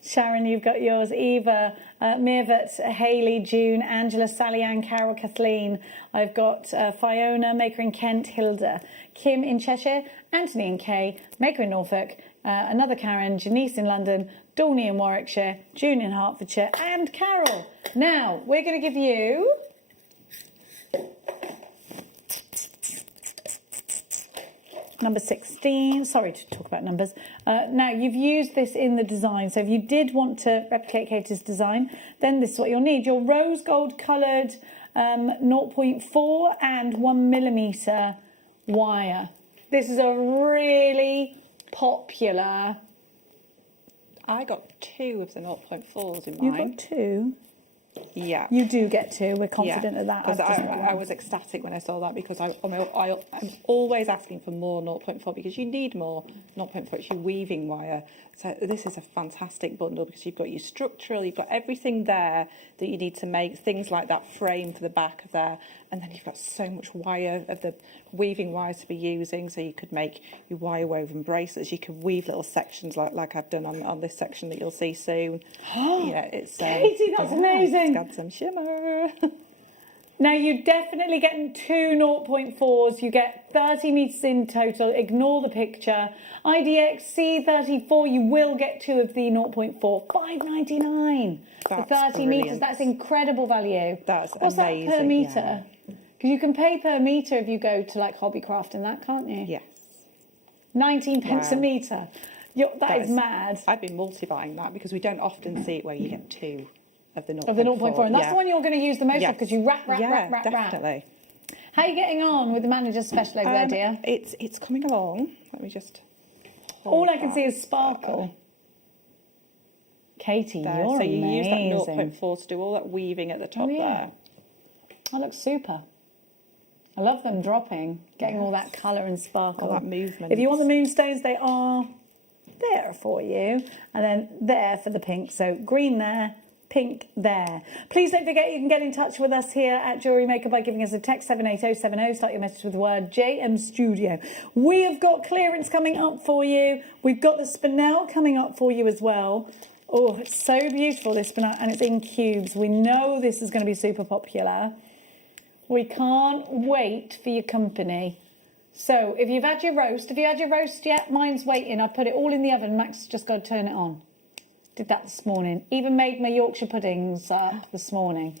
Sharon, you've got yours. Eva, Mirvat, Hayley, June, Angela, Sally Ann, Carol, Kathleen. I've got Fiona, Maker in Kent, Hilda, Kim in Cheshire, Anthony in Kay, Maker in Norfolk, another Karen, Janice in London, Dawney in Warwickshire, June in Hertfordshire, and Carol. Now, we're going to give you... Number 16, sorry to talk about numbers. Now, you've used this in the design, so if you did want to replicate Katie's design, then this is what you'll need. Your rose gold coloured 0.4 and 1mm wire. This is a really popular... I got 2 of the 0.4s in You mine. got 2? Yeah. You do get 2, we're confident of that. Because I was ecstatic when I saw that because I'm always asking for more 0.4 because you need more 0.4. It's your weaving wire. So this is a fantastic bundle because you've got your structural, you've got everything there that you need to make, things like that frame for the back of there. And then you've got so much wire of the weaving wire to be using. So you could make your wire woven bracelets. You could weave little sections like I've done on this section that you'll see soon. It's Katie, that's amazing. It's got some shimmer. Now, you're definitely getting 2 0.4s. You get 30 metres in total. Ignore the picture. IDX C34, you will get 2 of the 0.4. $5.99 for 30 metres. That's incredible value. That's What's amazing. that per metre? Because you can pay per metre if you go to like Hobbycraft and that, can't you? Yes. 19 pence a metre. That is mad. I've been multi-buying that because we don't often see it where you get 2 of the 0.4. Of the 0.4, and that's the one you're going to use the most of because you wrap. Definitely. How are you getting on with the manager's special over there, dear? It's coming along. Let me just... All I can see is sparkle. Katie, there. you're So you amazing. use that 0.4 to do all that weaving at the top there. That looks super. I love them dropping, getting all that colour and sparkle. All that movement. If you want the moonstones, they are there for you. And then there for the pink. So green there, pink there. Please don't forget you can get in touch with us here at Jewellery Maker by giving us a text 78070. Start your message with the word JM Studio. We have got clearance coming up for you. We've got the spinel coming up for you as well. Oh, it's so beautiful, this spinel, and it's in cubes. We know this is going to be super popular. We can't wait for your company. So if you've had your roast, have you had your roast yet? Mine's waiting. I put it all in the oven. Max has just got to turn it on. Did that this morning. Even made my Yorkshire puddings this morning.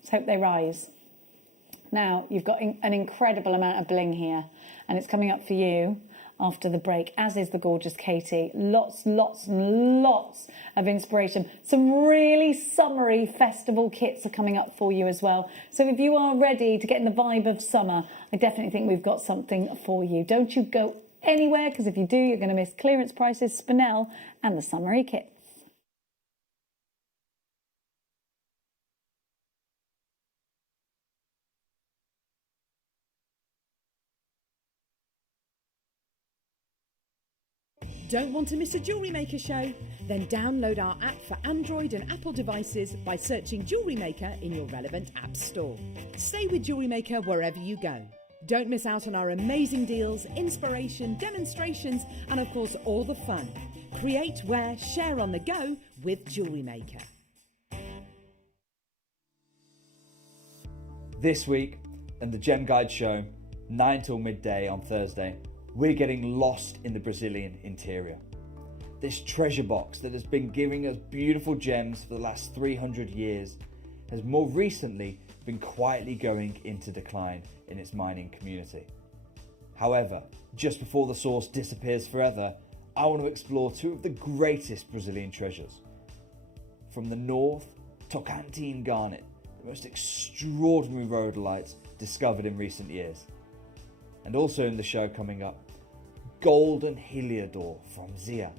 Let's hope they rise. Now, you've got an incredible amount of bling here, and it's coming up for you. after the break, as is the gorgeous Katie. Lots and lots of inspiration. Some really summery festival kits are coming up for you as well. So if you are ready to get in the vibe of summer, I definitely think we've got something for you. Don't you go anywhere, because if you do, you're going to miss clearance prices, Spinel and the summery kits. Don't want to miss a Jewellery Maker show? Then download our app for Android and Apple devices by searching Jewellery Maker in your relevant app store. Stay with Jewellery Maker wherever you go. Don't miss out on our amazing deals, inspiration, demonstrations, and of course all the fun. Create, wear, share on the go with Jewellery Maker. This week, and the Gem Guide show, 9 till midday on Thursday, we're getting lost in the Brazilian interior. This treasure box that has been giving us beautiful gems for the last 300 years has more recently been quietly going into decline in its mining community. However, just before the source disappears forever, I want to explore two of the greatest Brazilian treasures. From the north, Tocantins garnet, the most extraordinary rhodolites discovered in recent years. And also in the show coming up, golden heliodor from Zia,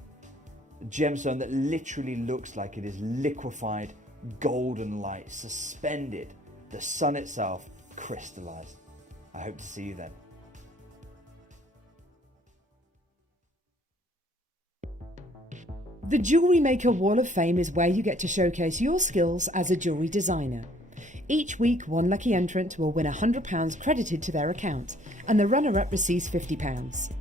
a gemstone that literally looks like it is liquefied golden light suspended, the sun itself crystallized. I hope to see you then. The Jewellery Maker Wall of Fame is where you get to showcase your skills as a jewellery designer. Each week, one lucky entrant will win £100 credited to their account, and the runner-up receives £50.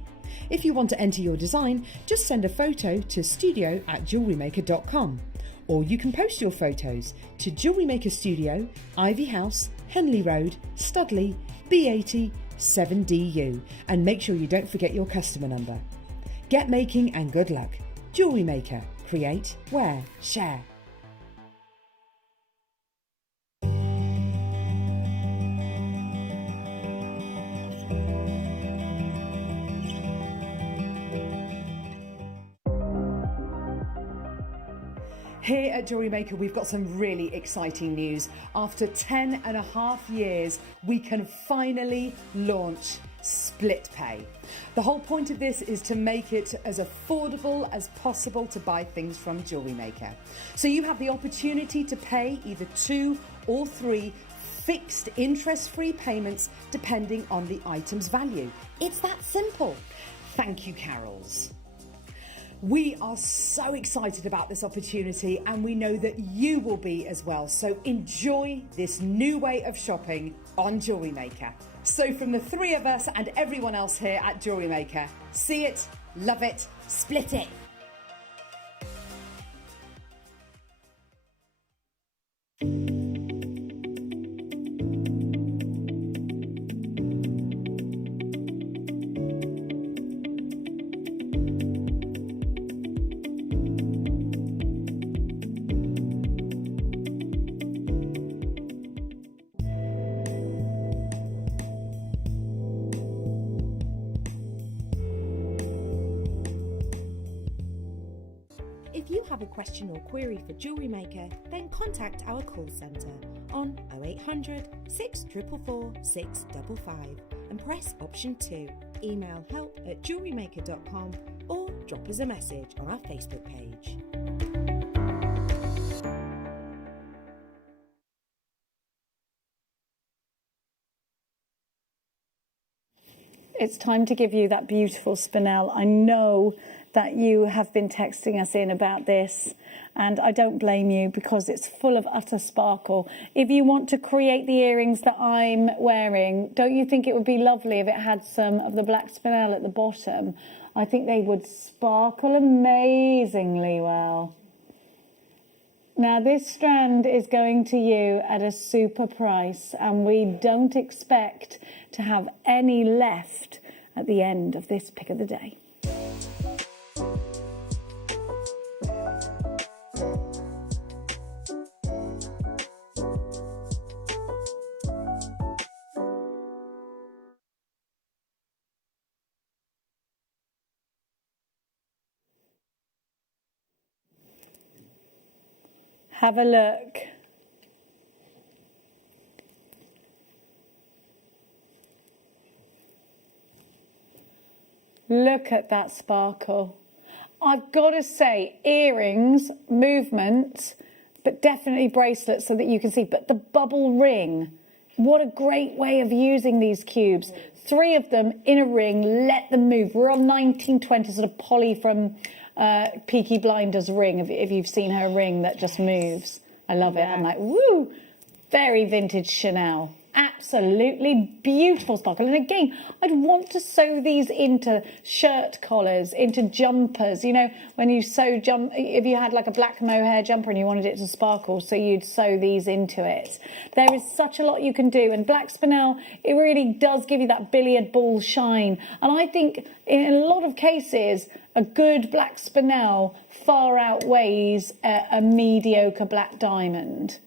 If you want to enter your design, just send a photo to studio@jewellerymaker.com, or you can post your photos to Jewellery Maker Studio, Ivy House, Henley Road, Studley, B80 7DU, and make sure you don't forget your customer number. Get making and good luck. Jewellery Maker. Create, wear, share. Here at Jewellery Maker, we've got some really exciting news. After 10.5 years, we can finally launch Split Pay. The whole point of this is to make it as affordable as possible to buy things from Jewellery Maker. So you have the opportunity to pay either 2 or 3 fixed interest-free payments depending on the item's value. It's that simple. Thank you, Carols. We are so excited about this opportunity, and we know that you will be as well. So enjoy this new way of shopping on Jewellery Maker. So from the 3 of us and everyone else here at Jewellery Maker, see it, love it, split it. If you have a question or query for Jewellery Maker, then contact our call centre on 0800 644 655 and press option 2. Email help@jewellerymaker.com or drop us a message on our Facebook page. It's time to give you that beautiful Spinel. I know that you have been texting us in about this, and I don't blame you because it's full of utter sparkle. If you want to create the earrings that I'm wearing, don't you think it would be lovely if it had some of the black Spinel at the bottom? I think they would sparkle amazingly well. Now this strand is going to you at a super price, and we don't expect to have any left at the end of this pick of the day. Have a look. Look at that sparkle. I've got to say, earrings, movement, but definitely bracelets so that you can see. But the bubble ring, what a great way of using these cubes. 3 of them in a ring, let them move. We're on 1920, sort of Polly from Peaky Blinders ring, if you've seen her ring that just moves. I love it. I'm like, woo! Very vintage Chanel. Absolutely beautiful sparkle. And again, I'd want to sew these into shirt collars, into jumpers. You know, when you sew if you had like a black mohair jumper and you wanted it to sparkle, so you'd sew these into it. There is such a lot you can do. And black spinel, it really does give you that billiard ball shine. And I think in a lot of cases, a good black spinel far outweighs a mediocre black diamond.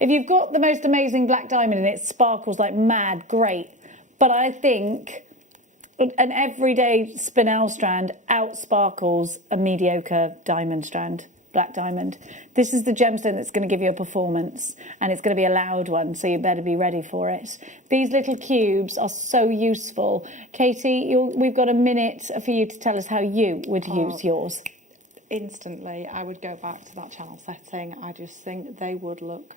If you've got the most amazing black diamond and it sparkles like mad, great. But I think an everyday spinel strand outsparkles a mediocre diamond strand, black diamond. This is the gemstone that's going to give you a performance, and it's going to be a loud one, so you better be ready for it. These little cubes are so useful. Katie, we've got a minute for you to tell us how you would use yours. Instantly, I would go back to that channel setting. I just think they would look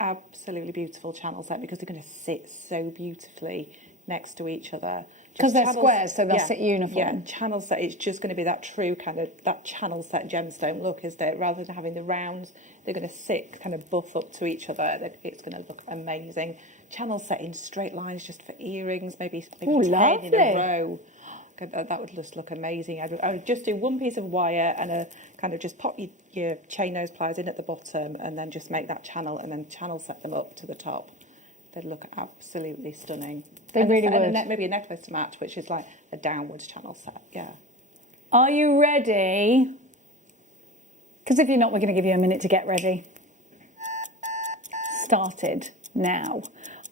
absolutely beautiful channel set because they're going to sit so beautifully next to each other. Because they're squares, so they'll sit uniform. Yeah, channel set, it's just going to be that true kind of, that channel set gemstone look, isn't it? Rather than having the rounds, they're going to sit kind of buff up to each other. It's going to look amazing. Channel set in straight lines just for earrings, maybe 10 in a row. That would just look amazing. I would just do one piece of wire and a kind of just pop your chain nose pliers in at the bottom and then just make that channel and then channel set them up to the top. They'd look absolutely stunning. They really would. And maybe a necklace to match, which is like a downwards channel set, yeah. Are you ready? Because if you're not, we're going to give you a minute to get ready. Started now.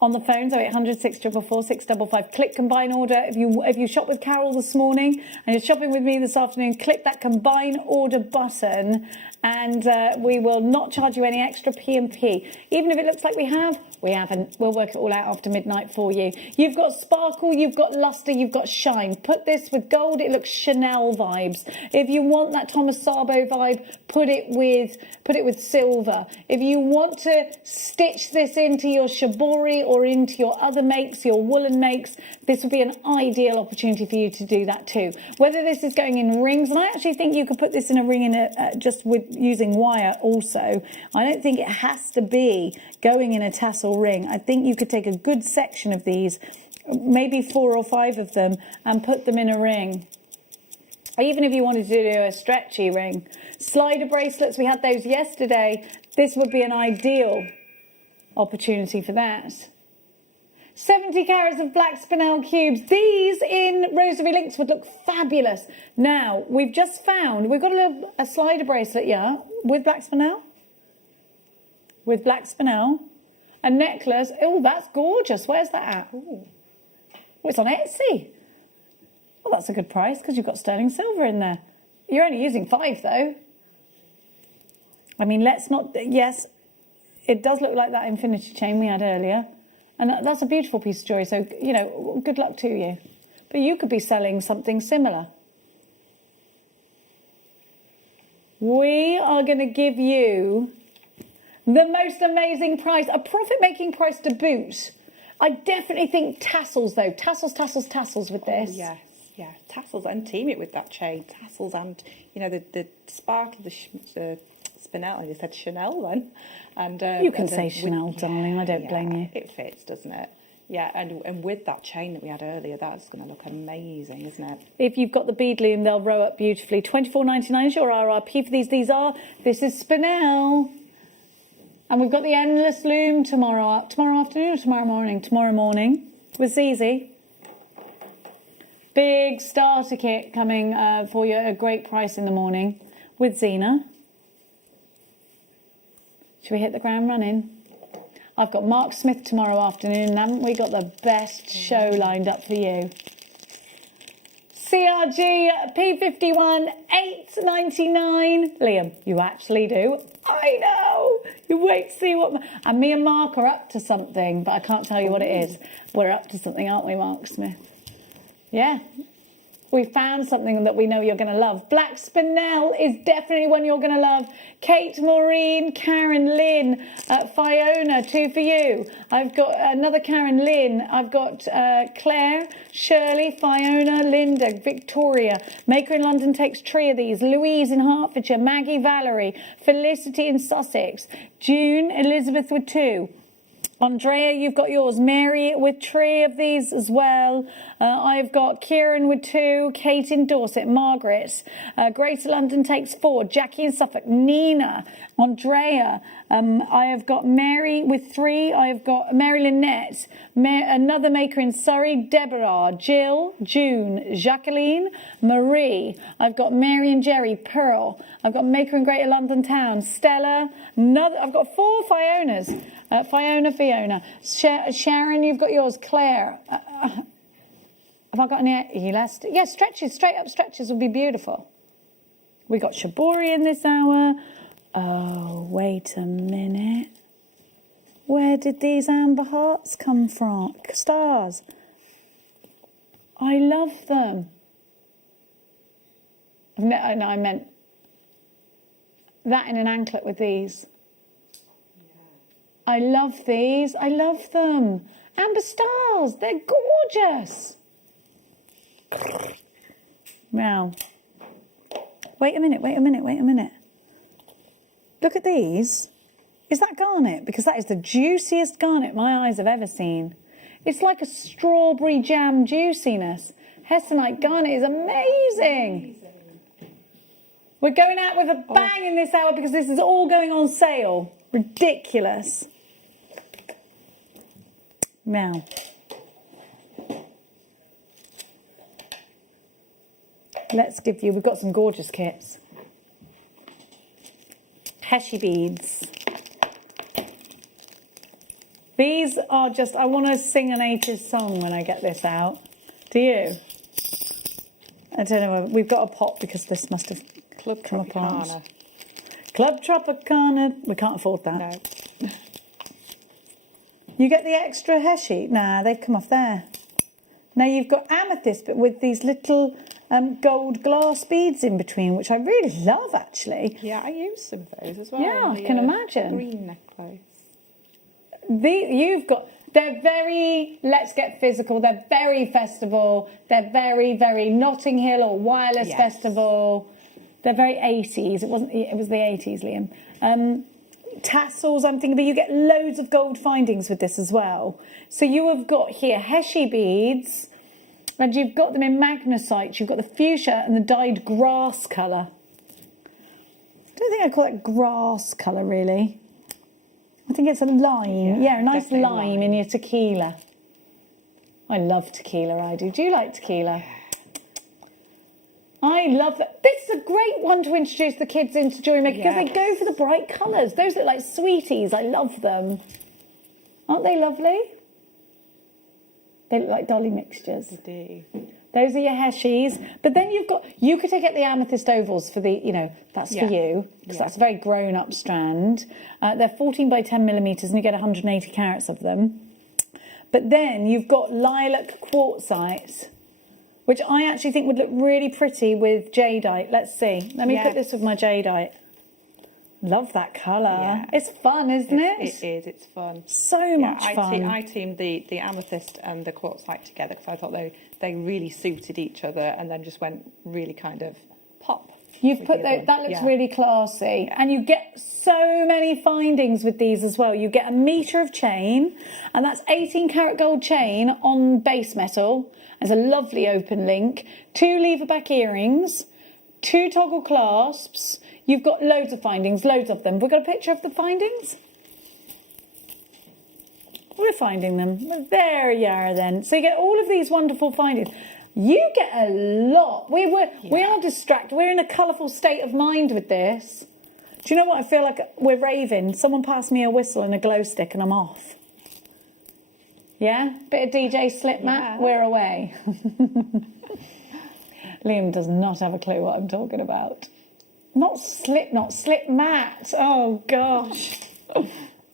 On the phones, 0800 644 655. Click combine order. If you shop with Carol this morning and you're shopping with me this afternoon, click that combine order button and we will not charge you any extra P&P. Even if it looks like we haven't. We'll work it all out after midnight for you. You've got sparkle, you've got luster, you've got shine. Put this with gold, it looks Chanel vibes. If you want that Thomas Sabo vibe, put it with silver. If you want to stitch this into your shibori or into your other makes, your woolen makes, this would be an ideal opportunity for you to do that too. Whether this is going in rings, and I actually think you could put this in a ring just with using wire also. I don't think it has to be going in a tassel ring. I think you could take a good section of these, maybe 4 or 5 of them, and put them in a ring. Even if you wanted to do a stretchy ring. Slider bracelets, we had those yesterday. This would be an ideal opportunity for that. 70 carats of black spinel cubes. These in rosary links would look fabulous. Now, we've just found, we've got a slider bracelet, yeah, with black spinel. With black spinel. A necklace. Oh, that's gorgeous. Where's that at? Ooh. Oh, it's on Etsy. Well, that's a good price because you've got sterling silver in there. You're only using 5, though. I mean, let's not... Yes, it does look like that infinity chain we had earlier. And that's a beautiful piece of jewellery, so, you know, good luck to you. But you could be selling something similar. We are going to give you the most amazing price, a profit-making price to boot. I definitely think tassels, though. Tassels with this. Oh, yes, yeah, tassels, and team it with that chain. Tassels and, you know, the sparkle, the spinel, and you said Chanel then. And you can say Chanel, darling, I don't blame you. It fits, doesn't it? Yeah, and with that chain that we had earlier, that's going to look amazing, isn't it? If you've got the bead loom, they'll row up beautifully. $24.99 is your RRP for these. This is spinel. And we've got the endless loom tomorrow afternoon or tomorrow morning? Tomorrow morning with Zizi. Big starter kit coming for you at a great price in the morning with Zena. Should we hit the ground running? I've got Mark Smith tomorrow afternoon, and haven't we got the best show lined up for you? CRG P51 $8.99. Liam, you actually do. I know. You wait to see what. And me and Mark are up to something, but I can't tell you what it is. We're up to something, aren't we, Mark Smith? Yeah. We found something that we know you're going to love. Black Spinel is definitely one you're going to love. Kate, Maureen, Karen, Lynn, Fiona, 2 for you. I've got another Karen, Lynn. I've got Claire, Shirley, Fiona, Linda, Victoria. Maker in London takes 3 of these. Louise in Hertfordshire, Maggie, Valerie, Felicity in Sussex, June, Elizabeth with 2. Andrea, you've got yours. Mary with 3 of these as well. I've got Kieran with 2. Kate in Dorset. Margaret. Greater London takes 4. Jackie in Suffolk. Nina. Andrea. I have got Mary with 3. I have got Mary Lynette. Another maker in Surrey. Deborah. Jill. June. Jacqueline. Marie. I've got Mary and Jerry. Pearl. I've got maker in Greater London Town. Stella. I've got 4 Fionas. Fiona. Sharon, you've got yours. Claire. Have I got any elastic? Yeah, stretches, straight up stretches would be beautiful. We got Shibori in this hour. Oh, wait a minute. Where did these amber hearts come from? Stars. I love them. No, I meant that in an anklet with these. I love these. I love them. Amber stars. They're gorgeous. Now, wait a minute. Look at these. Is that garnet? Because that is the juiciest garnet my eyes have ever seen. It's like a strawberry jam juiciness. Hessenite garnet is amazing. We're going out with a bang in this hour because this is all going on sale. Ridiculous. Now, we've got some gorgeous kits. Heshy beads. These are just, I want to sing an 80s song when I get this out. Do you? I don't know, we've got a pot because this must have come apart. Club Tropicana. We can't afford that. No. You get the extra Heshi? Nah, they've come off there. Now you've got amethyst, but with these little gold glass beads in between, which I really love, actually. Yeah, I use some of those as well. Yeah, I can imagine. Green necklace. They're very, let's get physical. They're very festival. They're very, very Notting Hill or Wireless Festival. They're very 80s. It was the 80s, Liam. Tassels, I'm thinking, but you get loads of gold findings with this as well. So you have got here Heshi beads, and you've got them in magnesite. You've got the fuchsia and the dyed grass colour. I don't think I call it grass colour, really. I think it's a lime. Yeah, a nice lime in your tequila. I love tequila, I do. Do you like tequila? I love that. This is a great one to introduce the kids into jewellery making because they go for the bright colours. Those look like sweeties. I love them. Aren't they lovely? They look like dolly mixtures. They do. Those are your Heshis. But then you could take out the amethyst ovals for the, that's for you. Because that's a very grown-up strand. They're 14 by 10 millimetres and you get 180 carats of them. But then you've got lilac quartzite, which I actually think would look really pretty with jadeite. Let's see. Let me put this with my jadeite. Love that colour. Yeah. It's fun, isn't it? It is. It's fun. So much fun. I teamed the amethyst and the quartzite together because I thought they really suited each other and then just went really kind of pop. You've put that looks really classy. Yeah. And you get so many findings with these as well. You get a metre of chain, and that's 18 karat gold chain on base metal. There's a lovely open link. 2 lever back earrings, 2 toggle clasps. You've got loads of findings, loads of them. We've got a picture of the findings. We're finding them. There you are then. So you get all of these wonderful findings. You get a lot. We are distracted. We're in a colourful state of mind with this. Do you know what? I feel like we're raving. Someone passed me a whistle and a glow stick and I'm off. Yeah? Bit of DJ slip, Matt. We're away. Liam does not have a clue what I'm talking about. Not slip mat. Oh gosh.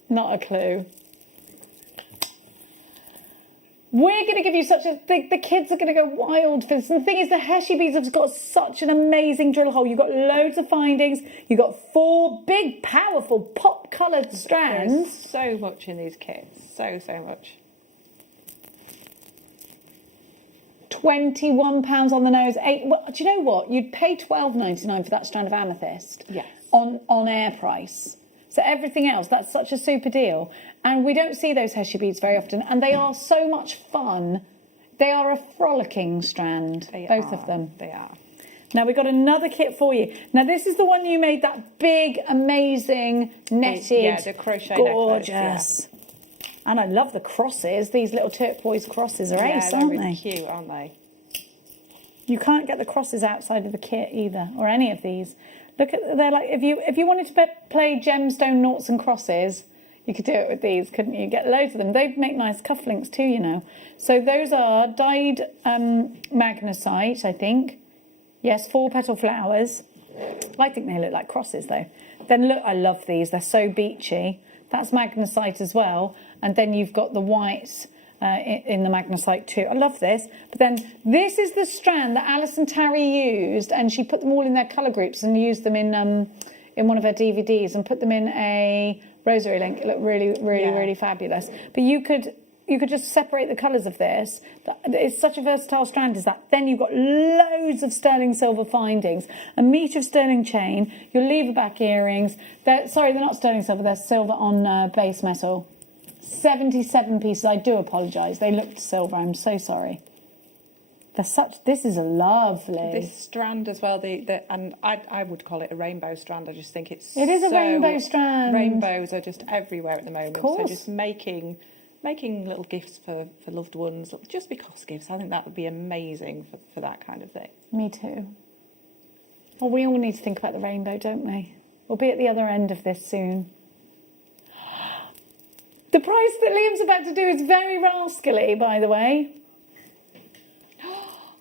Not a clue. We're going to give you such a... The kids are going to go wild for this. And the thing is, the Heshy beads have got such an amazing drill hole. You've got loads of findings. You've got 4 big, powerful, pop-coloured strands. There's so much in these kits. So much. £21 on the nose. Well, do you know what? You'd pay £12.99 for that strand of amethyst. Yes. On air price. So everything else, that's such a super deal. And we don't see those Heshy beads very often. And they are so much fun. They are a frolicking strand, both of them. They are. Now, we've got another kit for you. Now, this is the one you made, that big, amazing, netted, the crochet gorgeous. necklace, And I love the crosses. These little turquoise crosses are ace, they're aren't really they? cute, aren't they? You can't get the crosses outside of the kit either, or any of these. Look at, they're like, if you wanted to play gemstone noughts and crosses, you could do it with these, couldn't you? Get loads of them. They make nice cufflinks too, you know. So those are dyed magnesite, I think. Yes, 4 petal flowers. I think they look like crosses though. Then look, I love these. They're so beachy. That's magnesite as well. And then you've got the whites in the magnesite too. I love this. But then this is the strand that Alison Tarry used, and she put them all in their colour groups and used them in one of her DVDs and put them in a rosary link. It looked really fabulous. But you could just separate the colours of this. It's such a versatile strand, is that. Then you've got loads of sterling silver findings, a metre of sterling chain, your lever back earrings. They're not sterling silver, they're silver on base metal. 77 pieces. I do apologise. They looked silver. I'm so sorry. This is lovely. This strand as well, and I would call it a rainbow strand. I just think it is a rainbow strand. Rainbows are just everywhere at the moment. Of course. So just making little gifts for loved ones, just because gifts. I think that would be amazing for that kind of thing. Me too. Well, we all need to think about the rainbow, don't we? We'll be at the other end of this soon. The price that Liam's about to do is very rascally, by the way.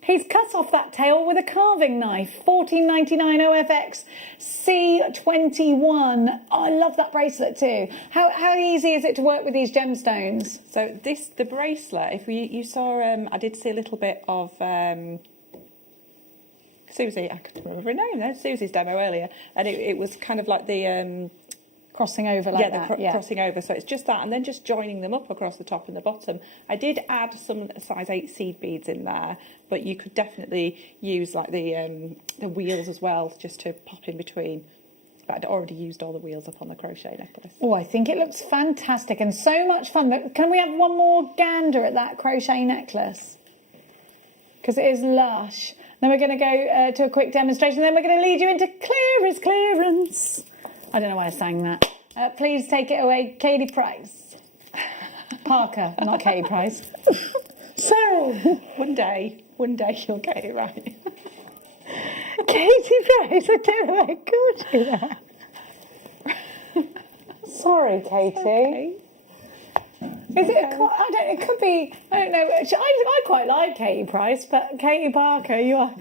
He's cut off that tail with a carving knife. $14.99 OFX C21. Oh, I love that bracelet too. How easy is it to work with these gemstones? So the bracelet, if you saw, I did see a little bit of Susie. I couldn't remember her name then. Susie's demo earlier, and it was kind of like the crossing over like that. Crossing over. So it's just that, and then just joining them up across the top and the bottom. I did add some size 8 seed beads in there, but you could definitely use like the wheels as well, just to pop in between. But I'd already used all the wheels up on the crochet necklace. Oh, I think it looks fantastic and so much fun. But can we have one more gander at that crochet necklace? Because it is lush. Then we're going to go to a quick demonstration. Then we're going to lead you into clear as clearance. I don't know why I sang that. Please take it away, Katie Price. Parker, not Katie Price. So, one day you'll get it right. Katie Price, I don't know why I called you that. Sorry, Katie. Okay. Is it? It could be. I don't know. I quite like Katie Price, but Katie Parker, you are.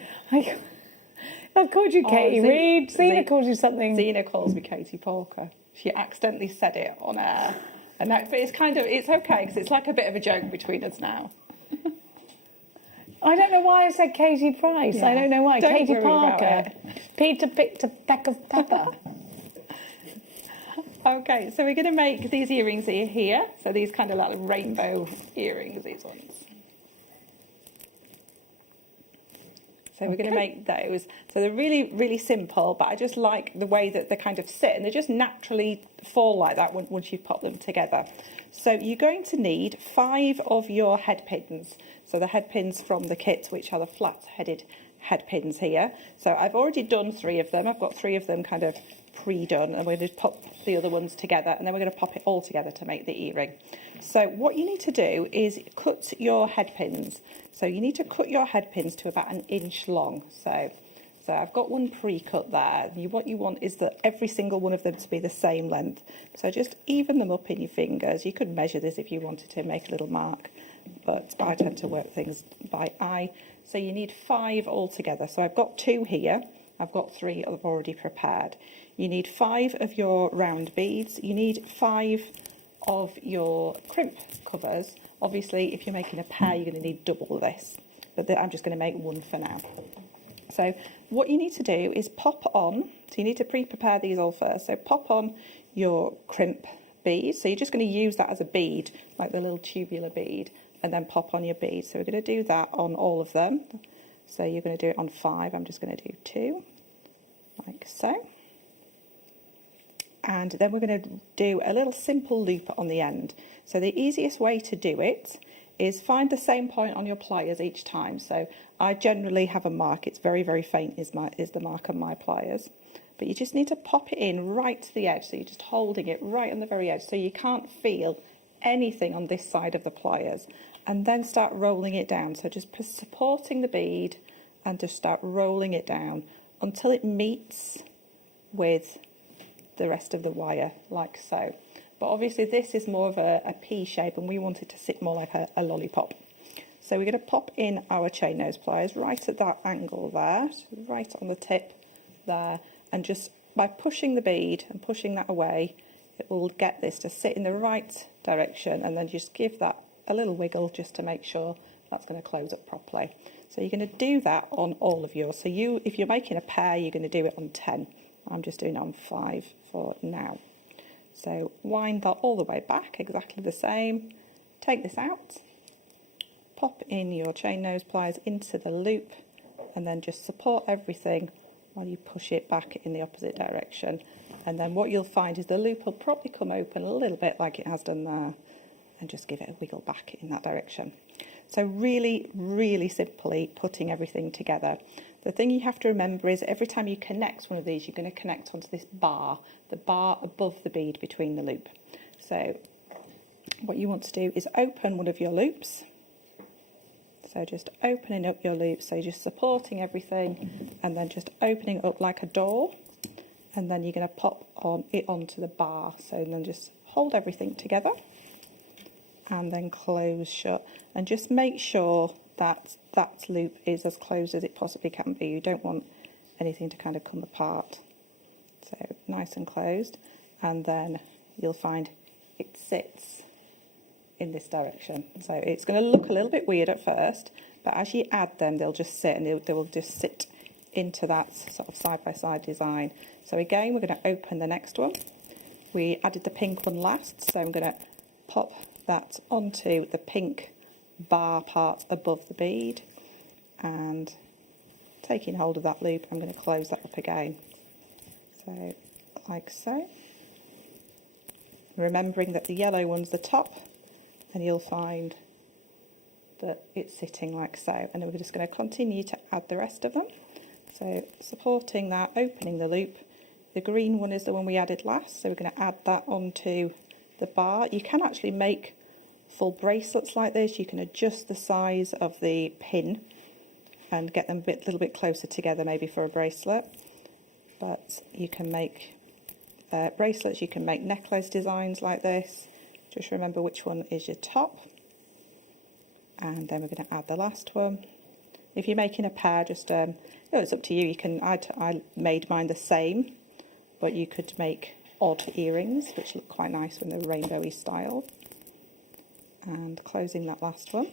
I've called you Katie Reid. Zena calls you something. Zena calls me Katie Parker. She accidentally said it on air, but it's okay because it's like a bit of a joke between us now. I don't know why I said Katie Price. Yeah. I don't know why. Don't Katie worry Parker. Peter picked a peck of pepper. Okay, so we're going to make these earrings here. So these kind of like rainbow earrings, these ones. So we're going to make those. So they're really, really simple, but I just like the way that they kind of sit, and they just naturally fall like that once you pop them together. So you're going to need 5 of your head pins. So the head pins from the kit, which are the flat-headed head pins here. So I've already done 3 of them. I've got 3 of them kind of pre-done, and we're going to pop the other ones together, and then we're going to pop it all together to make the earring. So what you need to do is cut your head pins. So you need to cut your head pins to about 1 inch long. So I've got one pre-cut there. What you want is that every single one of them to be the same length. So just even them up in your fingers. You could measure this if you wanted to make a little mark, but I tend to work things by eye. So you need 5 altogether. So I've got 2 here. I've got 3 I've already prepared. You need 5 of your round beads. You need 5 of your crimp covers. Obviously, if you're making a pair, you're going to need double this. But I'm just going to make 1 for now. So what you need to do is pop on. So you need to pre-prepare these all first. So pop on your crimp bead. So you're just going to use that as a bead, like the little tubular bead, and then pop on your bead. So we're going to do that on all of them. So you're going to do it on 5. I'm just going to do 2, like so. And then we're going to do a little simple loop on the end. So the easiest way to do it is find the same point on your pliers each time. So I generally have a mark. It's very, very faint is the mark on my pliers. But you just need to pop it in right to the edge. So you're just holding it right on the very edge. So you can't feel anything on this side of the pliers. And then start rolling it down. So just supporting the bead and just start rolling it down until it meets with the rest of the wire, like so. But obviously this is more of a P shape, and we want it to sit more like a lollipop. So we're going to pop in our chain nose pliers right at that angle there, right on the tip there, and just by pushing the bead and pushing that away, it will get this to sit in the right direction, and then just give that a little wiggle just to make sure that's going to close up properly. So you're going to do that on all of yours. So if you're making a pair, you're going to do it on 10. I'm just doing it on 5 for now. So wind that all the way back, exactly the same. Take this out, pop in your chain nose pliers into the loop, and then just support everything while you push it back in the opposite direction. And then what you'll find is the loop will probably come open a little bit like it has done there, and just give it a wiggle back in that direction. So really, really simply putting everything together. The thing you have to remember is every time you connect one of these, you're going to connect onto this bar, the bar above the bead between the loop. So what you want to do is open one of your loops. So just opening up your loop, so just supporting everything and then just opening it up like a door. And then you're going to pop it onto the bar. So then just hold everything together and then close shut. And just make sure that that loop is as closed as it possibly can be. You don't want anything to kind of come apart. So nice and closed. And then you'll find it sits in this direction. So it's going to look a little bit weird at first, but as you add them, they'll just sit and they will just sit into that sort of side-by-side design. So again, we're going to open the next one. We added the pink one last, so I'm going to pop that onto the pink bar part above the bead, and taking hold of that loop, I'm going to close that up again. So like so. Remembering that the yellow one's the top, and you'll find that it's sitting like so. And then we're just going to continue to add the rest of them. So supporting that, opening the loop. The green one is the one we added last, so we're going to add that onto the bar. You can actually make full bracelets like this. You can adjust the size of the pin and get them a little bit closer together maybe for a bracelet. But you can make bracelets, you can make necklace designs like this. Just remember which one is your top. And then we're going to add the last one. If you're making a pair, just it's up to you. You can. I made mine the same, but you could make odd earrings, which look quite nice when they're rainbowy style. And closing that last one,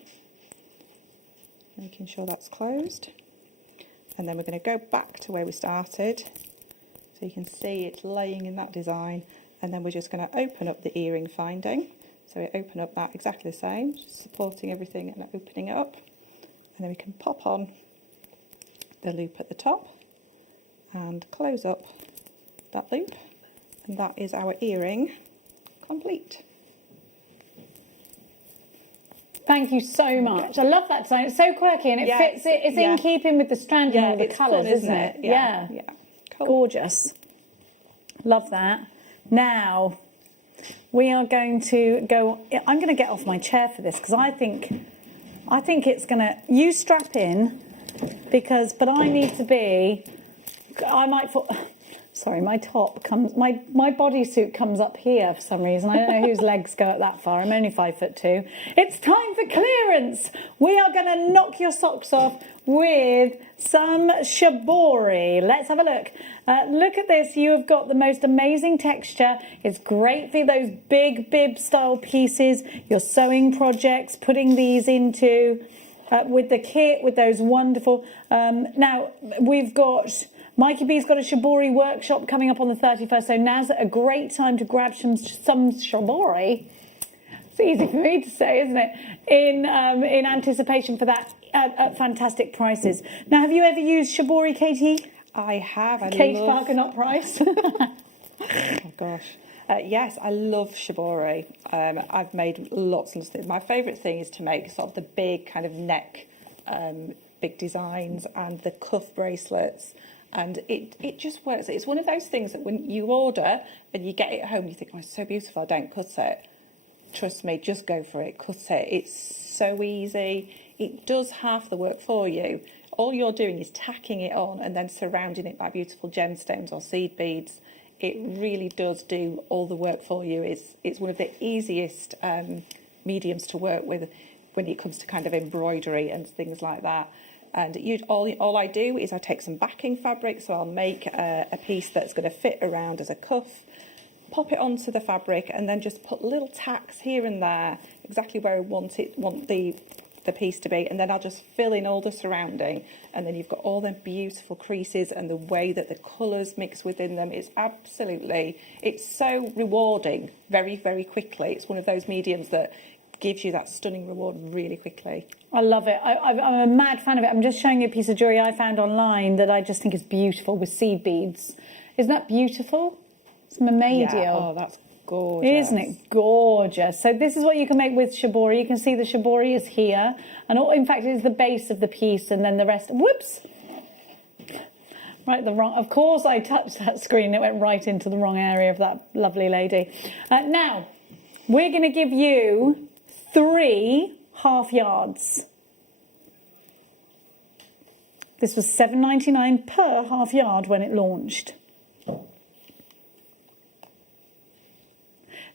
making sure that's closed. And then we're going to go back to where we started, so you can see it's laying in that design. And then we're just going to open up the earring finding. So we open up that exactly the same, just supporting everything and opening it up. And then we can pop on the loop at the top and close up that loop. And that is our earring complete. Thank you so much. I love that design. It's so quirky and it fits. It's in keeping with the strand and all the colours, isn't it? Yeah. Cool. Gorgeous. Love that. Now, we are going to go... I'm going to get off my chair for this because I think it's going to... You strap in but I need to be... I might... Sorry, my top comes... My bodysuit comes up here for some reason. I don't know whose legs go up that far. I'm only 5'2". It's time for clearance. We are going to knock your socks off. with some shibori. Let's have a look. Look at this. You have got the most amazing texture. It's great for those big bib style pieces, your sewing projects, putting these into with the kit, with those wonderful. Now, we've got Mikey B's got a shibori workshop coming up on the 31st, so now's a great time to grab some shibori. It's easy for me to say, isn't it? In anticipation for that at fantastic prices. Now, have you ever used shibori, Katie? I have. Kate Parker, not Price. Oh gosh. Yes, I love shibori. I've made lots and lots. My favourite thing is to make sort of the big kind of neck, big designs and the cuff bracelets. And it just works. It's one of those things that when you order and you get it home, you think, oh, it's so beautiful, I don't cut it. Trust me, just go for it, cut it. It's so easy. It does half the work for you. All you're doing is tacking it on and then surrounding it by beautiful gemstones or seed beads. It really does do all the work for you. It's one of the easiest mediums to work with when it comes to kind of embroidery and things like that. And all I do is I take some backing fabric, so I'll make a piece that's going to fit around as a cuff, pop it onto the fabric, and then just put little tacks here and there, exactly where I want the piece to be, and then I'll just fill in all the surrounding, and then you've got all them beautiful creases and the way that the colours mix within them. It's so rewarding very, very quickly. It's one of those mediums that gives you that stunning reward really quickly. I love it. I'm a mad fan of it. I'm just showing you a piece of jewellery I found online that I just think is beautiful with seed beads. Isn't that beautiful? It's memadial. Yeah. Oh, that's gorgeous. Isn't it gorgeous? So this is what you can make with shibori. You can see the shibori is here, and in fact it is the base of the piece, and then the rest. Whoops! Right, of course I touched that screen. It went right into the wrong area of that lovely lady. Now we're going to give you 3 half yards. This was $7.99 per half yard when it launched.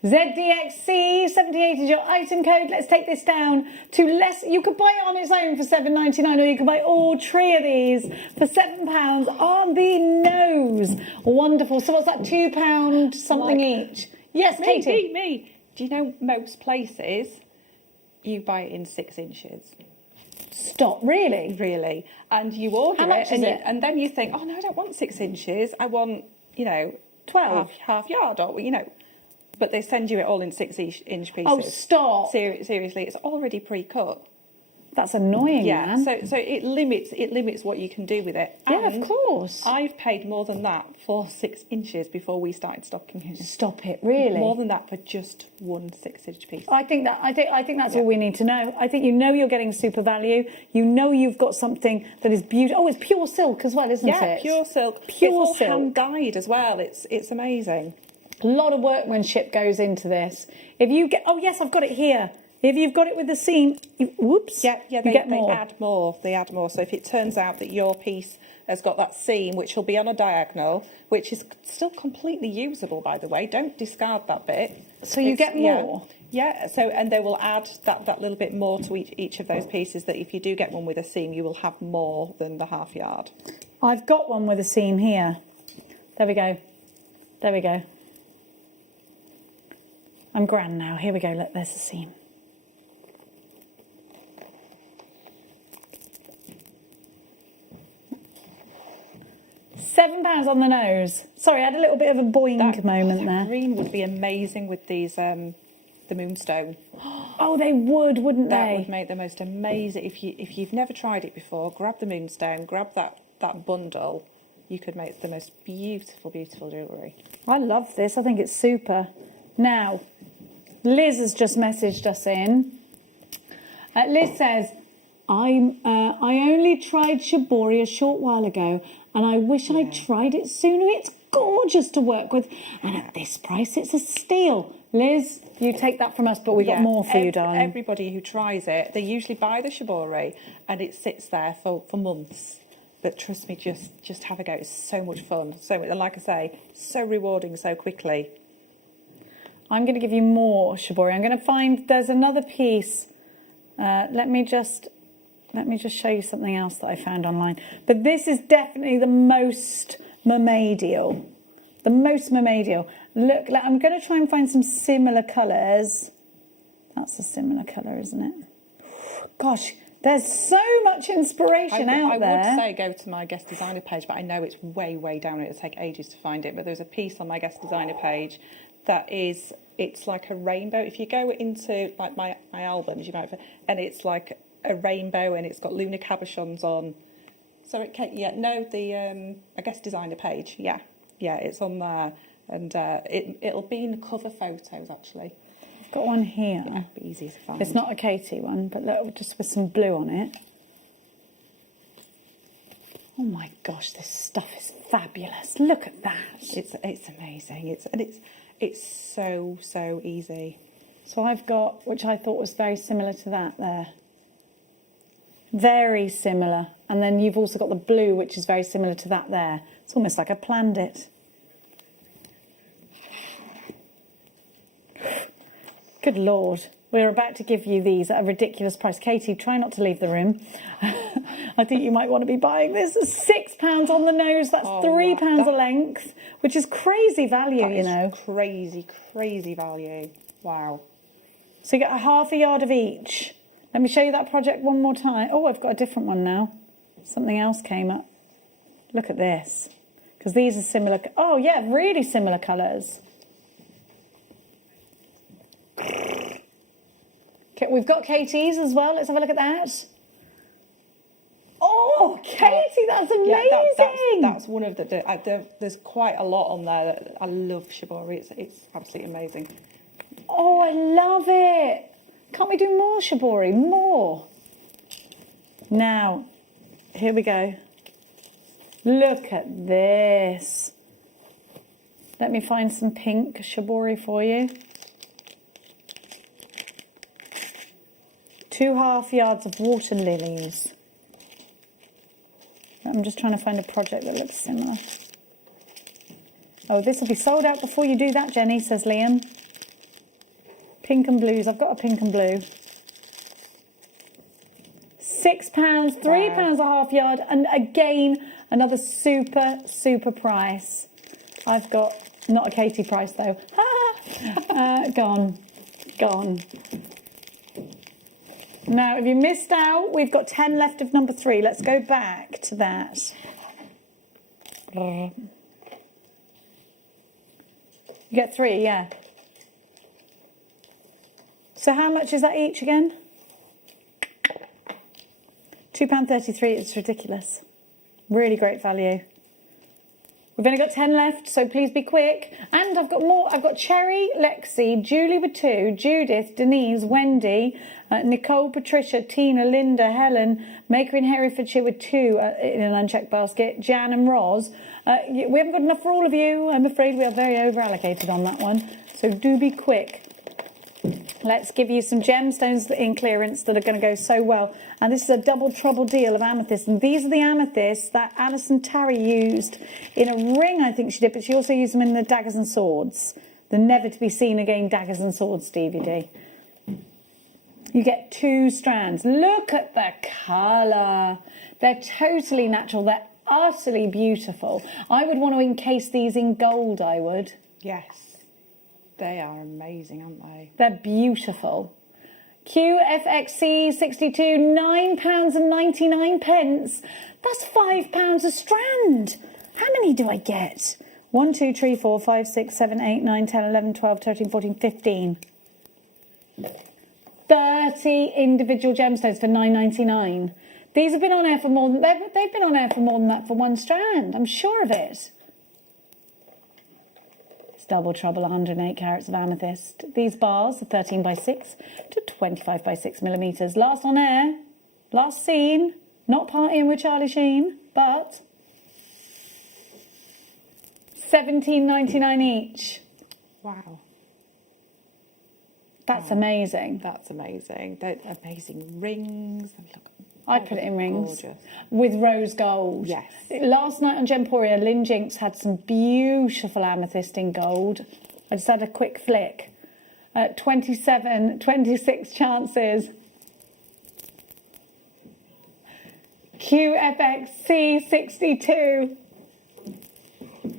ZDXC78 is your item code. Let's take this down to less. You could buy it on its own for $7.99, or you can buy all 3 of these for £7 on the nose. Wonderful. So what's that, £2 something each? Yes, Katie. Me. Do you know most places you buy it in 6 inches? Stop, really? Really. And you order How much is it? and then you think, oh no, I don't want 6 inches. I want, 12. half yard, or but they send you it all in 6-inch pieces. Oh, stop. Seriously, it's already pre-cut. That's annoying, man. So it limits what you can do with it. Yeah, And of course. I've paid more than that for 6 inches before we started stocking it. Stop it, really? More than that for just one 6-inch piece. I think that's all we need to know. I think you're getting super value. You've got something that is beautiful. Oh, it's pure silk as well, isn't it? Yeah, pure silk. Pure it's all silk. hand dyed as well. It's amazing. A lot of workmanship goes into this. If you get, oh yes, I've got it here. If you've got it with the seam, whoops. Yeah, you they get more. add more. They add more. So if it turns out that your piece has got that seam, which will be on a diagonal, which is still completely usable, by the way, don't discard that bit. So you get more. Yeah. So and they will add that little bit more to each of those pieces. That if you do get one with a seam, you will have more than the half yard. I've got one with a seam here. There we go. There we go. I'm grand now. Here we go. Look, there's the seam. £7 on the nose. Sorry, I had a little bit of a boing moment there. Green would be amazing with these the moonstone. Oh, they would, wouldn't That they? would make the most amazing. If you've never tried it before, grab the moonstone, grab that bundle. You could make the most beautiful, beautiful jewellery. I love this. I think it's super. Now, Liz has just messaged us in. Liz says, I only tried shibori a short while ago, and I wish I'd tried it sooner. It's gorgeous to work with, and at this price, it's a steal. Liz, you take that from us, but we've got more for you, darling. Everybody who tries it, they usually buy the shibori, and it sits there for months. But trust me, just have a go. It's so much fun. And like I say, so rewarding so quickly. I'm going to give you more shibori. I'm going to find, there's another piece. Let me just let me just show you something else that I found online. But this is definitely the most mermaidial. The most mermaidial. Look, I'm going to try and find some similar colours. That's a similar colour, isn't it? Gosh, there's so much inspiration out there. I would say go to my guest designer page, but I know it's way, way down. It'll take ages to find it. But there's a piece on my guest designer page that is, it's like a rainbow. If you go into like my albums, you might, and it's like a rainbow, and it's got lunar cabochons on. So it can, yeah, no, the a guest designer page, yeah, it's on there, and it'll be in the cover photos actually. I've got one here. Yeah, it'll be easy to find. It's not a Katie one, but look, just with some blue on it. Oh my gosh, this stuff is fabulous. Look at that. It's amazing. It's so easy. So I've got, which I thought was very similar to that there. Very similar. And then you've also got the blue, which is very similar to that there. It's almost like I planned it. Good Lord. We're about to give you these at a ridiculous price. Katie, try not to leave the room. I think you might want to be buying this. £6 on the nose. That's £3 a length, which is crazy value, you know. Crazy, crazy value. Wow. So you get a half a yard of each. Let me show you that project one more time. Oh, I've got a different one now. Something else came up. Look at this. Because these are similar. Oh, yeah, really similar colours. Okay, we've got Katie's as well. Let's have a look at that. Oh, Katie, that's amazing. Yeah, that's one of there's quite a lot on there. That I love shibori. It's absolutely amazing. Oh, I love it. Can't we do more shibori? More. Now, here we go. Look at this. Let me find some pink shibori for you. 2.5 yards of water lilies. I'm just trying to find a project that looks similar. Oh, this will be sold out before you do that, Jenny, says Liam. Pink and blues. I've got a pink and blue. £6, £3 a half yard, and again, another super price. I've got, not a Katie price though. Gone. Now, if you missed out, we've got 10 left of number 3. Let's go back to that. You get 3, yeah. So how much is that each again? £2.33, it's ridiculous. Really great value. We've only got 10 left, so please be quick. And I've got more. I've got Cherry, Lexi, Julie with 2, Judith, Denise, Wendy, Nicole, Patricia, Tina, Linda, Helen, Maker in Herefordshire with 2 in an unchecked basket, Jan and Roz. We haven't got enough for all of you. I'm afraid we are very over allocated on that one. So do be quick. Let's give you some gemstones in clearance that are going to go so well. And this is a double trouble deal of amethyst. And these are the amethysts that Alison Tarry used in a ring, I think she did, but she also used them in the daggers and swords. The never to be seen again daggers and swords DVD. You get 2 strands. Look at the colour. They're totally natural. They're utterly beautiful. I would want to encase these in gold, I would. Yes. They are amazing, aren't they? They're beautiful. QFXC 62, £9.99. That's £5 a strand. How many do I get? 1, 2, 3, 4, 5, 6, 7, 8, 9, 10, 11, 12, 13, 14, 15. 30 individual gemstones for £9.99. These have been on air for more than they've been on air for more than that for 1 strand. I'm sure of it. Double trouble, 108 carats of amethyst. These bars are 13 by 6 to 25 by 6 millimetres. Last on air, last seen, not partying with Charlie Sheen, but $17.99 each. Wow. That's amazing. That's amazing. They're amazing rings. I put it in rings. Gorgeous. With rose gold. Yes. Last night on Gemporia, Lynn Jinks had some beautiful amethyst in gold. I just had a quick flick. 26 chances. QFXC62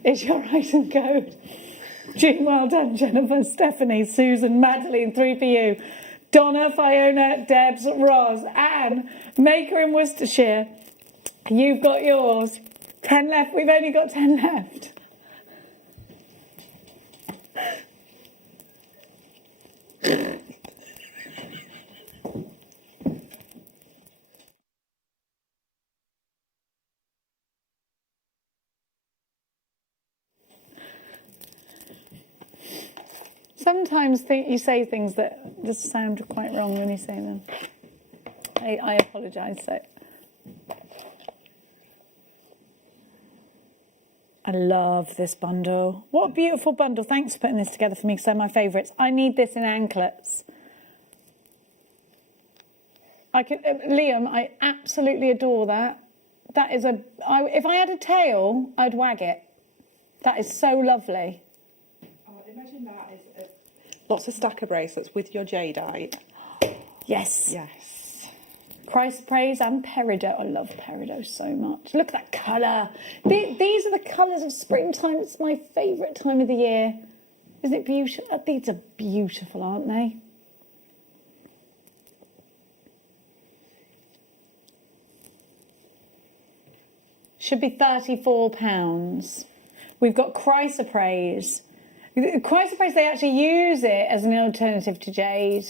is your item code. Jean, well done. Jennifer, Stephanie, Susan, Madeline, 3 for you. Donna, Fiona, Debs, Roz, Anne, Maker in Worcestershire. You've got yours. 10 left. We've only got 10 left. Sometimes you say things that just sound quite wrong when you say them. I apologise. So I love this bundle. What a beautiful bundle. Thanks for putting this together for me, because they're my favourites. I need this in anklets. Liam, I absolutely adore that. That is if I had a tail, I'd wag it. That is so lovely. Oh, imagine that as lots of stacker bracelets with your jadeite. Yes. Yes. Chrysoprase and peridot. I love peridot so much. Look at that colour. These are the colours of springtime. It's my favourite time of the year. Isn't it beautiful? These are beautiful, aren't they? Should be £34. We've got chrysoprase. Chrysoprase, they actually use it as an alternative to jade.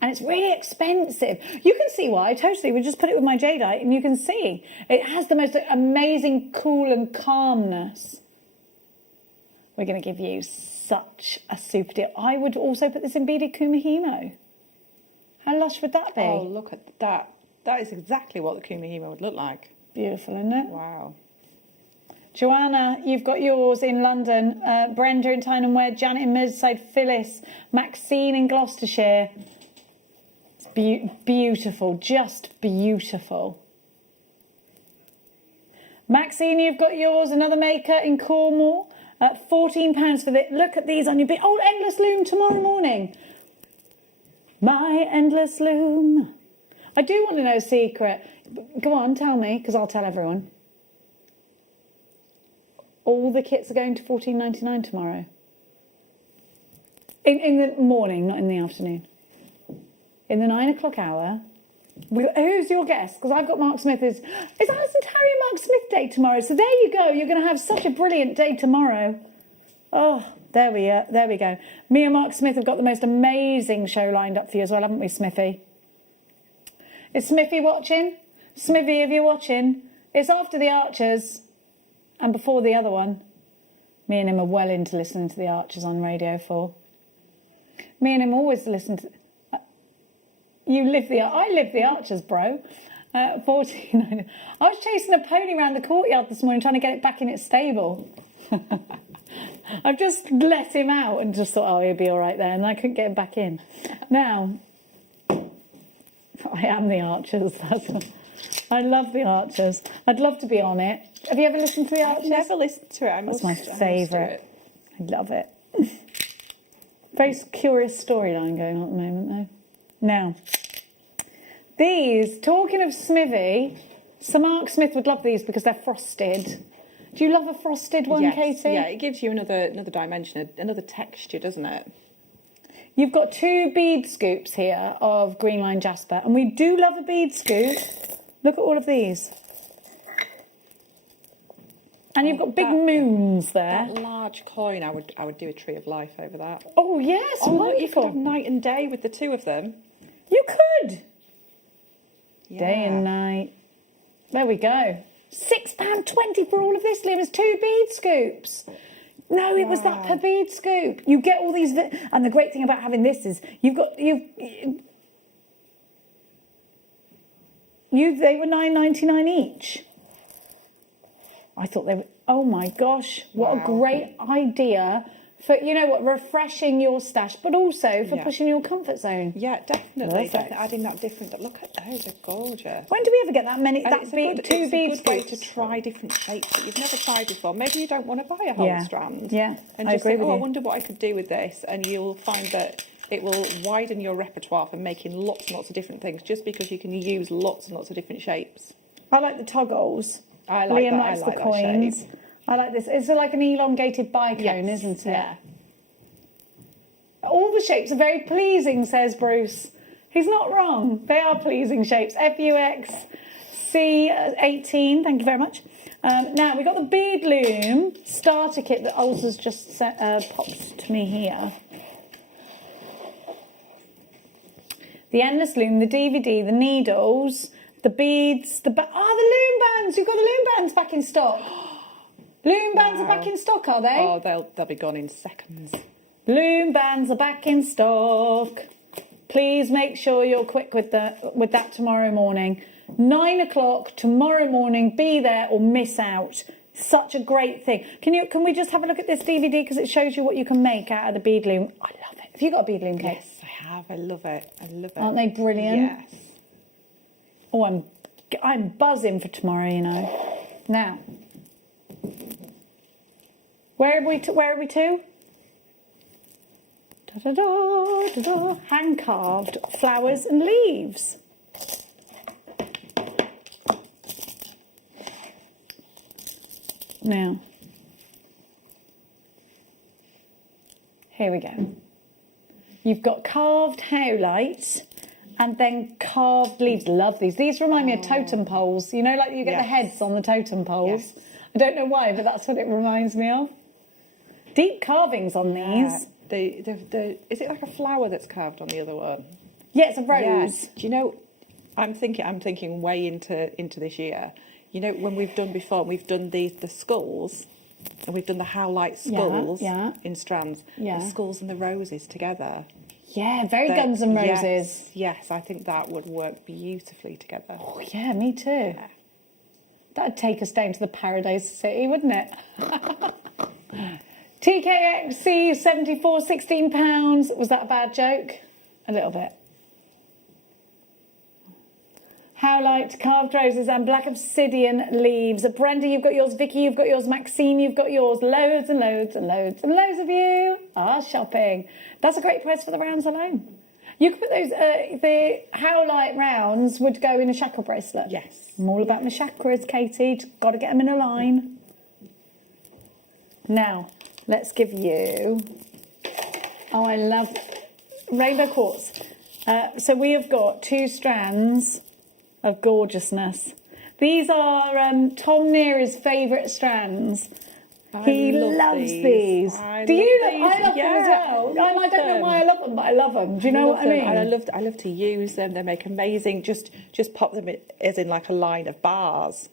And it's really expensive. You can see why, totally. We just put it with my jadeite and you can see. It has the most amazing cool and calmness. We're going to give you such a super deal. I would also put this in beaded kumihimo. How lush would that be? Oh, look at that. That is exactly what the kumihimo would look like. Beautiful, isn't it? Wow. Joanna, you've got yours in London. Brenda in Tyne and Wed. Janet in Merseyside. Phyllis. Maxine in Gloucestershire. It's beautiful, just beautiful. Maxine, you've got yours. Another maker in Cornwall. £14 for this. Look at these on your bit. Oh, endless loom tomorrow morning. My endless loom. I do want to know a secret. Go on, tell me, because I'll tell everyone. All the kits are going to £14.99 tomorrow. In the morning, not in the afternoon. In the 9 o'clock hour. Who's your guest? Because I've got Mark Smith. It's Alison Terry and Mark Smith Day tomorrow. So there you go. You're going to have such a brilliant day tomorrow. Oh, there we are. There we go. Me and Mark Smith have got the most amazing show lined up for you as well, haven't we, Smithy? Is Smithy watching? Smithy, if you're watching, it's after the Archers and before the other one. Me and him are well into listening to the Archers on Radio 4. Me and him always listen to... I live the Archers, bro. 14. I was chasing a pony around the courtyard this morning trying to get it back in its stable. I've just let him out and just thought, oh, he'll be all right there. And I couldn't get him back in. Now, I am the Archers. I love the Archers. I'd love to be on it. Have you ever listened to the Archers? I've never listened to it. That's my favourite. I love it. Very curious storyline going on at the moment, though. Now, these, talking of Smithy, Sir Mark Smith would love these because they're frosted. Do you love a frosted one, yes. Katie? Yeah, it gives you another dimension, another texture, doesn't it? You've got 2 bead scoops here of green line jasper, and we do love a bead scoop. Look at all of these. And you've got big moons there. That large coin, I would do a tree of life over that. Oh yes, oh, wonderful. Look, you could have night and day with the 2 of them. You could. Yeah. Day and night. There we go. £6.20 for all of this, Liam. It's 2 bead scoops. No, it was that per bead scoop. You get all these, and the great thing about having this is they were £9.99 each. I thought they were. Oh my gosh! What a great idea for, you know what, refreshing your stash, but also for pushing your comfort zone. Yeah, definitely. Adding that different. Look at those; they're gorgeous. When do we ever get that many? And that it's big, 2 bead it's a good way scoops? to try different shapes that you've never tried before. Maybe you don't want to buy a whole strand. Yeah, and I just agree think, with I you. wonder what I could do with this, and you'll find that it will widen your repertoire for making lots and lots of different things, just because you can use lots and lots of different shapes. I like the toggles. I like Liam that. likes I like the that coins. shape. I like this. It's like an elongated bicone, Yes, isn't it? yeah. All the shapes are very pleasing, says Bruce. He's not wrong. They are pleasing shapes. FUXC18, thank you very much. Now, we've got the bead loom starter kit that Ulster's just popped to me here. The endless loom, the DVD, the needles, the beads, the loom bands. You've got the loom bands back in stock. Loom bands are back in stock, are they? Oh, they'll be gone in seconds. Loom bands are back in stock. Please make sure you're quick with that tomorrow morning. 9 o'clock tomorrow morning. Be there or miss out. Such a great thing. Can we just have a look at this DVD because it shows you what you can make out of the bead loom? I love it. Have you got a bead loom, Kate? Yes, I have. I love it. I love it. Aren't they brilliant? Yes. Oh, I'm buzzing for tomorrow. You know. Now, where are we to? Da, da, da, da, da. Hand carved flowers and leaves. Now, here we go. You've got carved howlights and then carved leaves. Love these. These remind me of totem poles. You know, like you get the heads on the totem poles. Yes. I don't know why, but that's what it reminds me of. Deep carvings on these. Is it like a flower that's carved on the other one? Yeah, it's a rose. Yeah. Do you know? I'm thinking way into this year. You know, when we've done before, we've done the skulls, and we've done the howlite skulls in strands. Yeah. The skulls and the roses together. Yeah, very Guns N' Roses. Yes, I think that would work beautifully together. Oh, yeah, me too. Yeah. That'd take us down to the Paradise City, wouldn't it? TKXC 74, £16. Was that a bad joke? A little bit. Howlite, carved roses and black obsidian leaves. Brenda, you've got yours. Vicky, you've got yours. Maxine, you've got yours. Loads and loads and loads and loads of you are shopping. That's a great price for the rounds alone. You could put those, the howlite rounds would go in a shackle bracelet. Yes. I'm all about my chakras, Katie. Just got to get them in a line. Now, let's give you... Oh, I love rainbow quartz. So we have got 2 strands of gorgeousness. These are Tom Neary's favourite strands. He loves these. Do you? I love them as well. And I don't know why I love them, but I love them. Do you know what I mean? And I love to use them. They make amazing. Just pop them as in like a line of bars.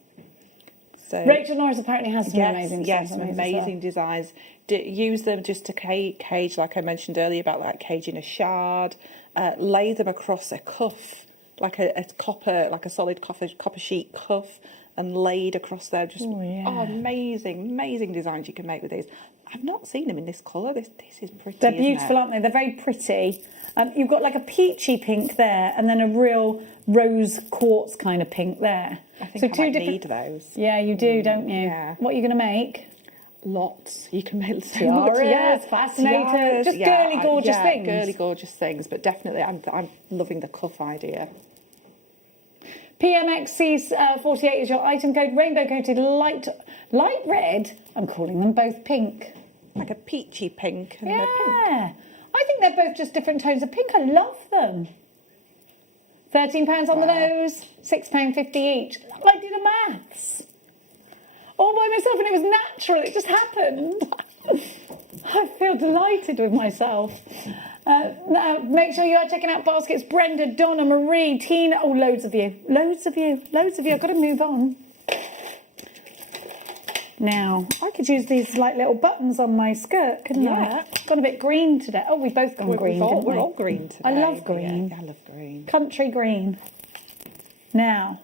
So Rachel Norris apparently has some amazing designs. Yes, amazing designs. Use them just to cage, like I mentioned earlier about like caging a shard. Lay them across a cuff, like a copper, like a solid copper sheet cuff, and laid across there. Just amazing designs you can make with these. I've not seen them in this colour. This is pretty. They're beautiful, aren't they? They're very pretty. You've got like a peachy pink there, and then a real rose quartz kind of pink there. I think I might need those. Yeah, you do, don't you? Yeah. What are you going to make? Lots. You can make so tiaras, much. fascinator, just girly gorgeous things. Girly gorgeous things. But definitely, I'm loving the cuff idea. PMXC48 is your item code. Rainbow coated light red. I'm calling them both pink. Like a peachy pink. And yeah. I think they're both just different tones of pink. I love them. £13 on the nose, £6.50 each. I did a maths. All by myself, and it was natural. It just happened. I feel delighted with myself. Now, make sure you are checking out baskets. Brenda, Donna, Marie, Tina. Oh, loads of you. Loads of you. I've got to move on. Now, I could use these like little buttons on my skirt, couldn't I? Gone a bit green today. Oh, we've both gone green, didn't we? We're all green today. I love green. Yeah, I love green. Country green. Now,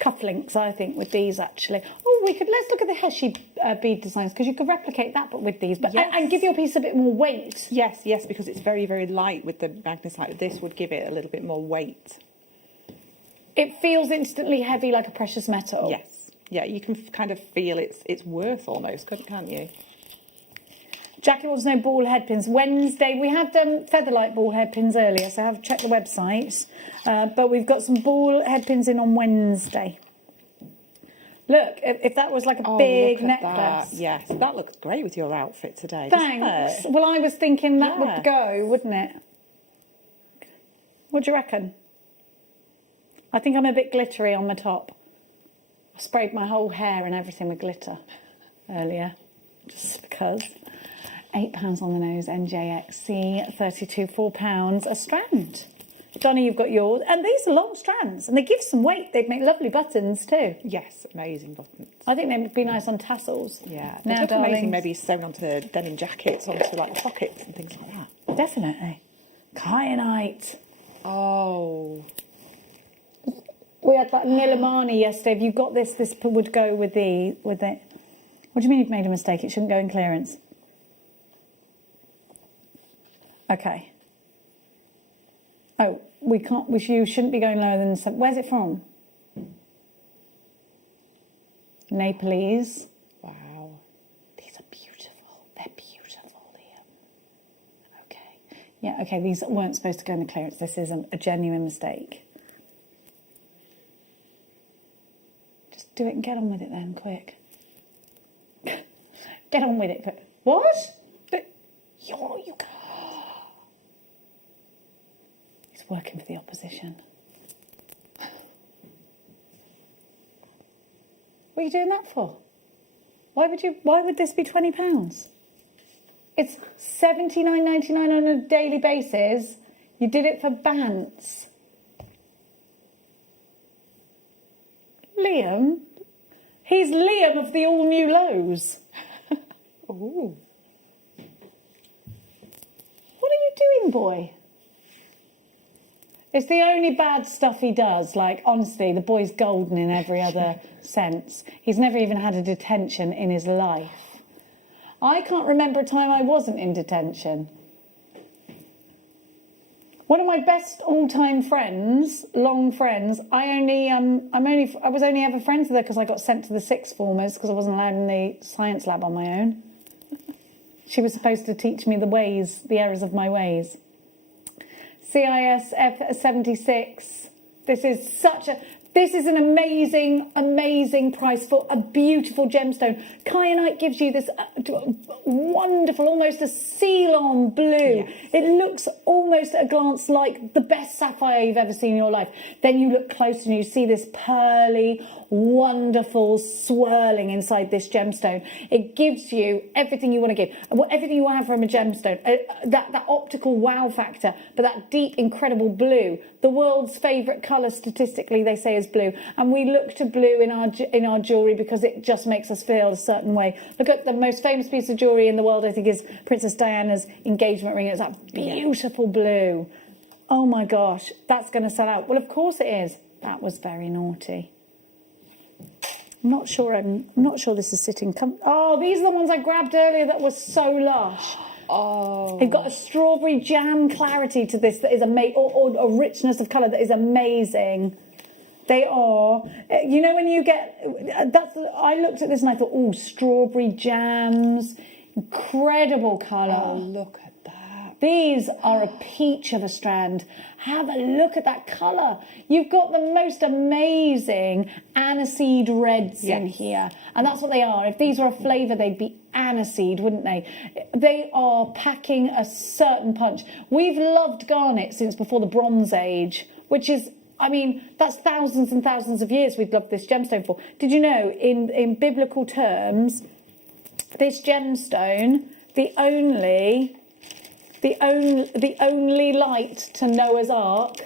cufflinks, I think, with these actually. Oh, let's look at the Heshy bead designs, because you could replicate that, but with these, and give your piece a bit more weight. Yes, because it's very, very light with the magnesite. This would give it a little bit more weight. It feels instantly heavy, like a precious metal. Yes. Yeah, you can kind of feel its worth almost, can't you? Jackie wants to know ball head pins. Wednesday, we had featherlight ball head pins earlier, so have checked the website. But we've got some ball head pins in on Wednesday. Look, if that was like a Oh, big look at necklace. that. Yes, that looks great with your outfit today. doesn't Thanks. it? Well, I was thinking that Yeah. would go, wouldn't it? What do you reckon? I think I'm a bit glittery on the top. I sprayed my whole hair and everything with glitter earlier, just because. £8 on the nose, NJXC, 32, £4 a strand. Donny, you've got yours. And these are long strands, and they give some weight. They'd make lovely buttons too. Yes, amazing buttons. I think they'd be nice on tassels. Yeah, Now, they'd look amazing darlings. maybe sewn onto denim jackets, onto like pockets and things like that. Definitely. Kyanite. Oh. We had that Nilamani yesterday. If you've got this, this would go with it. What do you mean you've made a mistake? It shouldn't go in clearance. Okay. Oh, we can't. You shouldn't be going lower than 7. Where's it from? Nepalese. Wow. These are beautiful. They're beautiful, Liam. Okay. Yeah. Okay. These weren't supposed to go in the clearance. This is a genuine mistake. Just do it and get on with it then, quick. Get on with it, quick. What? You go. He's working for the opposition. What are you doing that for? Why would this be £20? It's $79.99 on a daily basis. You did it for Bants. Liam? He's Liam of the all new Lowe's. Ooh. What are you doing, boy? It's the only bad stuff he does. Like, honestly, the boy's golden in every other sense. He's never even had a detention in his life. I can't remember a time I wasn't in detention. One of my best all-time friends, long friends, I was only ever friends with her because I got sent to the sixth formers because I wasn't allowed in the science lab on my own. She was supposed to teach me the errors of my ways. CIS F76. This is an amazing, amazing price for a beautiful gemstone. Kyanite gives you this wonderful, almost a seal-on blue. Yes. It looks almost at a glance like the best sapphire you've ever seen in your life. Then you look close and you see this pearly, wonderful swirling inside this gemstone. It gives you everything you want to give, everything you want to have from a gemstone. That optical wow factor, but that deep, incredible blue. The world's favourite colour statistically, they say, is blue, and we look to blue in our jewellery because it just makes us feel a certain way. Look at the most famous piece of jewellery in the world, I think, is Princess Diana's engagement ring. It's that beautiful blue. Oh my gosh, that's going to sell out. Well, of course it is. That was very naughty. I'm not sure this is sitting. Oh, these are the ones I grabbed earlier that were so lush. Oh, they've got a strawberry jam clarity to this that is or a richness of colour that is amazing. They are, you know, when you get I looked at this and I thought, oh, strawberry jams, incredible colour. Oh, look at that. These are a peach of a strand. Have a look at that colour. You've got the most amazing aniseed reds in here. And that's what they are. If these were a flavour, they'd be aniseed, wouldn't they? They are packing a certain punch. We've loved garnet since before the Bronze Age, which is, I mean, that's thousands and thousands of years we've loved this gemstone for. Did you know, in biblical terms, this gemstone, the only light to Noah's Ark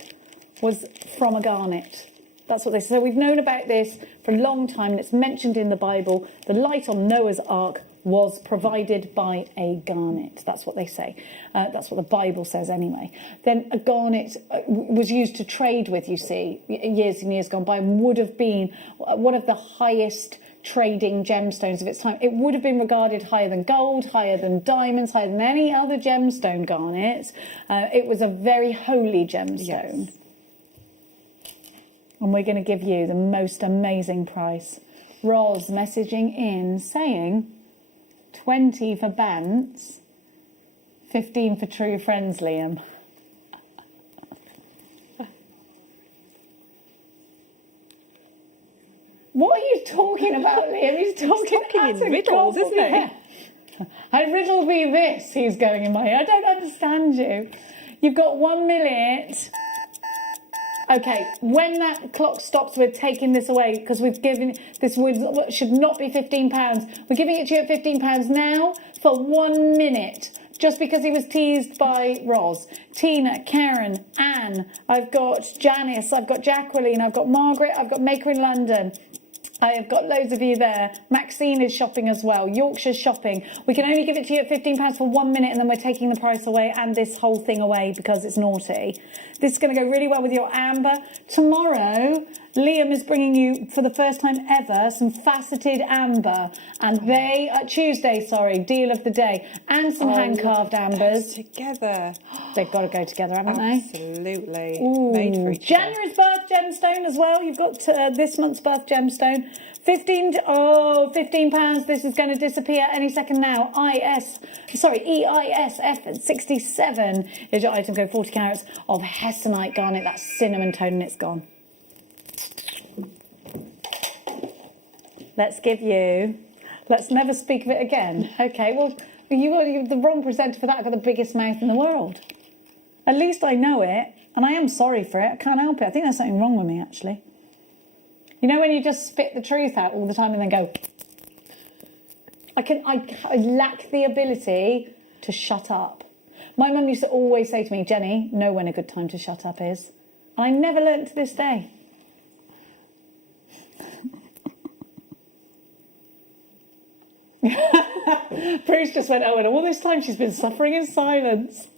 was from a garnet. That's what they say. So we've known about this for a long time, and it's mentioned in the Bible. The light on Noah's Ark was provided by a garnet. That's what they say. That's what the Bible says anyway. Then a garnet was used to trade with, you see, years and years gone by, and would have been one of the highest trading gemstones of its time. It would have been regarded higher than gold, higher than diamonds, higher than any other gemstone garnet. It was a very holy gemstone. Yes. And we're going to give you the most amazing price. Roz messaging in saying 20 for Bants, 15 for True Friends, Liam. What are you talking about, Liam? He's talking in riddles, isn't he? I riddle thee this, he's going in my ear. I don't understand you. You've got 1 minute. Okay, when that clock stops, we're taking this away because we've given this should not be £15. We're giving it to you at £15 now for 1 minute. Just because he was teased by Roz, Tina, Karen, Anne, I've got Janice, I've got Jacqueline, I've got Margaret, I've got Maker in London. I have got loads of you there. Maxine is shopping as well. Yorkshire's shopping. We can only give it to you at £15 for 1 minute, and then we're taking the price away and this whole thing away because it's naughty. This is going to go really well with your amber. Tomorrow, Liam is bringing you, for the first time ever, some faceted amber. And Tuesday, deal of the day. And some hand-carved ambers. Together. They've got to go together, haven't they? Absolutely. Ooh. Made for each other. January's birth gemstone as well. You've got this month's birth gemstone. £15. This is going to disappear any second now. EISF 67 is your item code. 40 carats of Hessonite garnet. That's cinnamon tone, and it's gone. Let's never speak of it again. Okay, well, you're the wrong presenter for that. I've got the biggest mouth in the world. At least I know it, and I am sorry for it. I can't help it. I think there's something wrong with me, actually. You know when you just spit the truth out all the time and then go... I lack the ability to shut up. My mum used to always say to me, Jenny, know when a good time to shut up is. And I never learnt to this day. Bruce just went, and all this time she's been suffering in silence.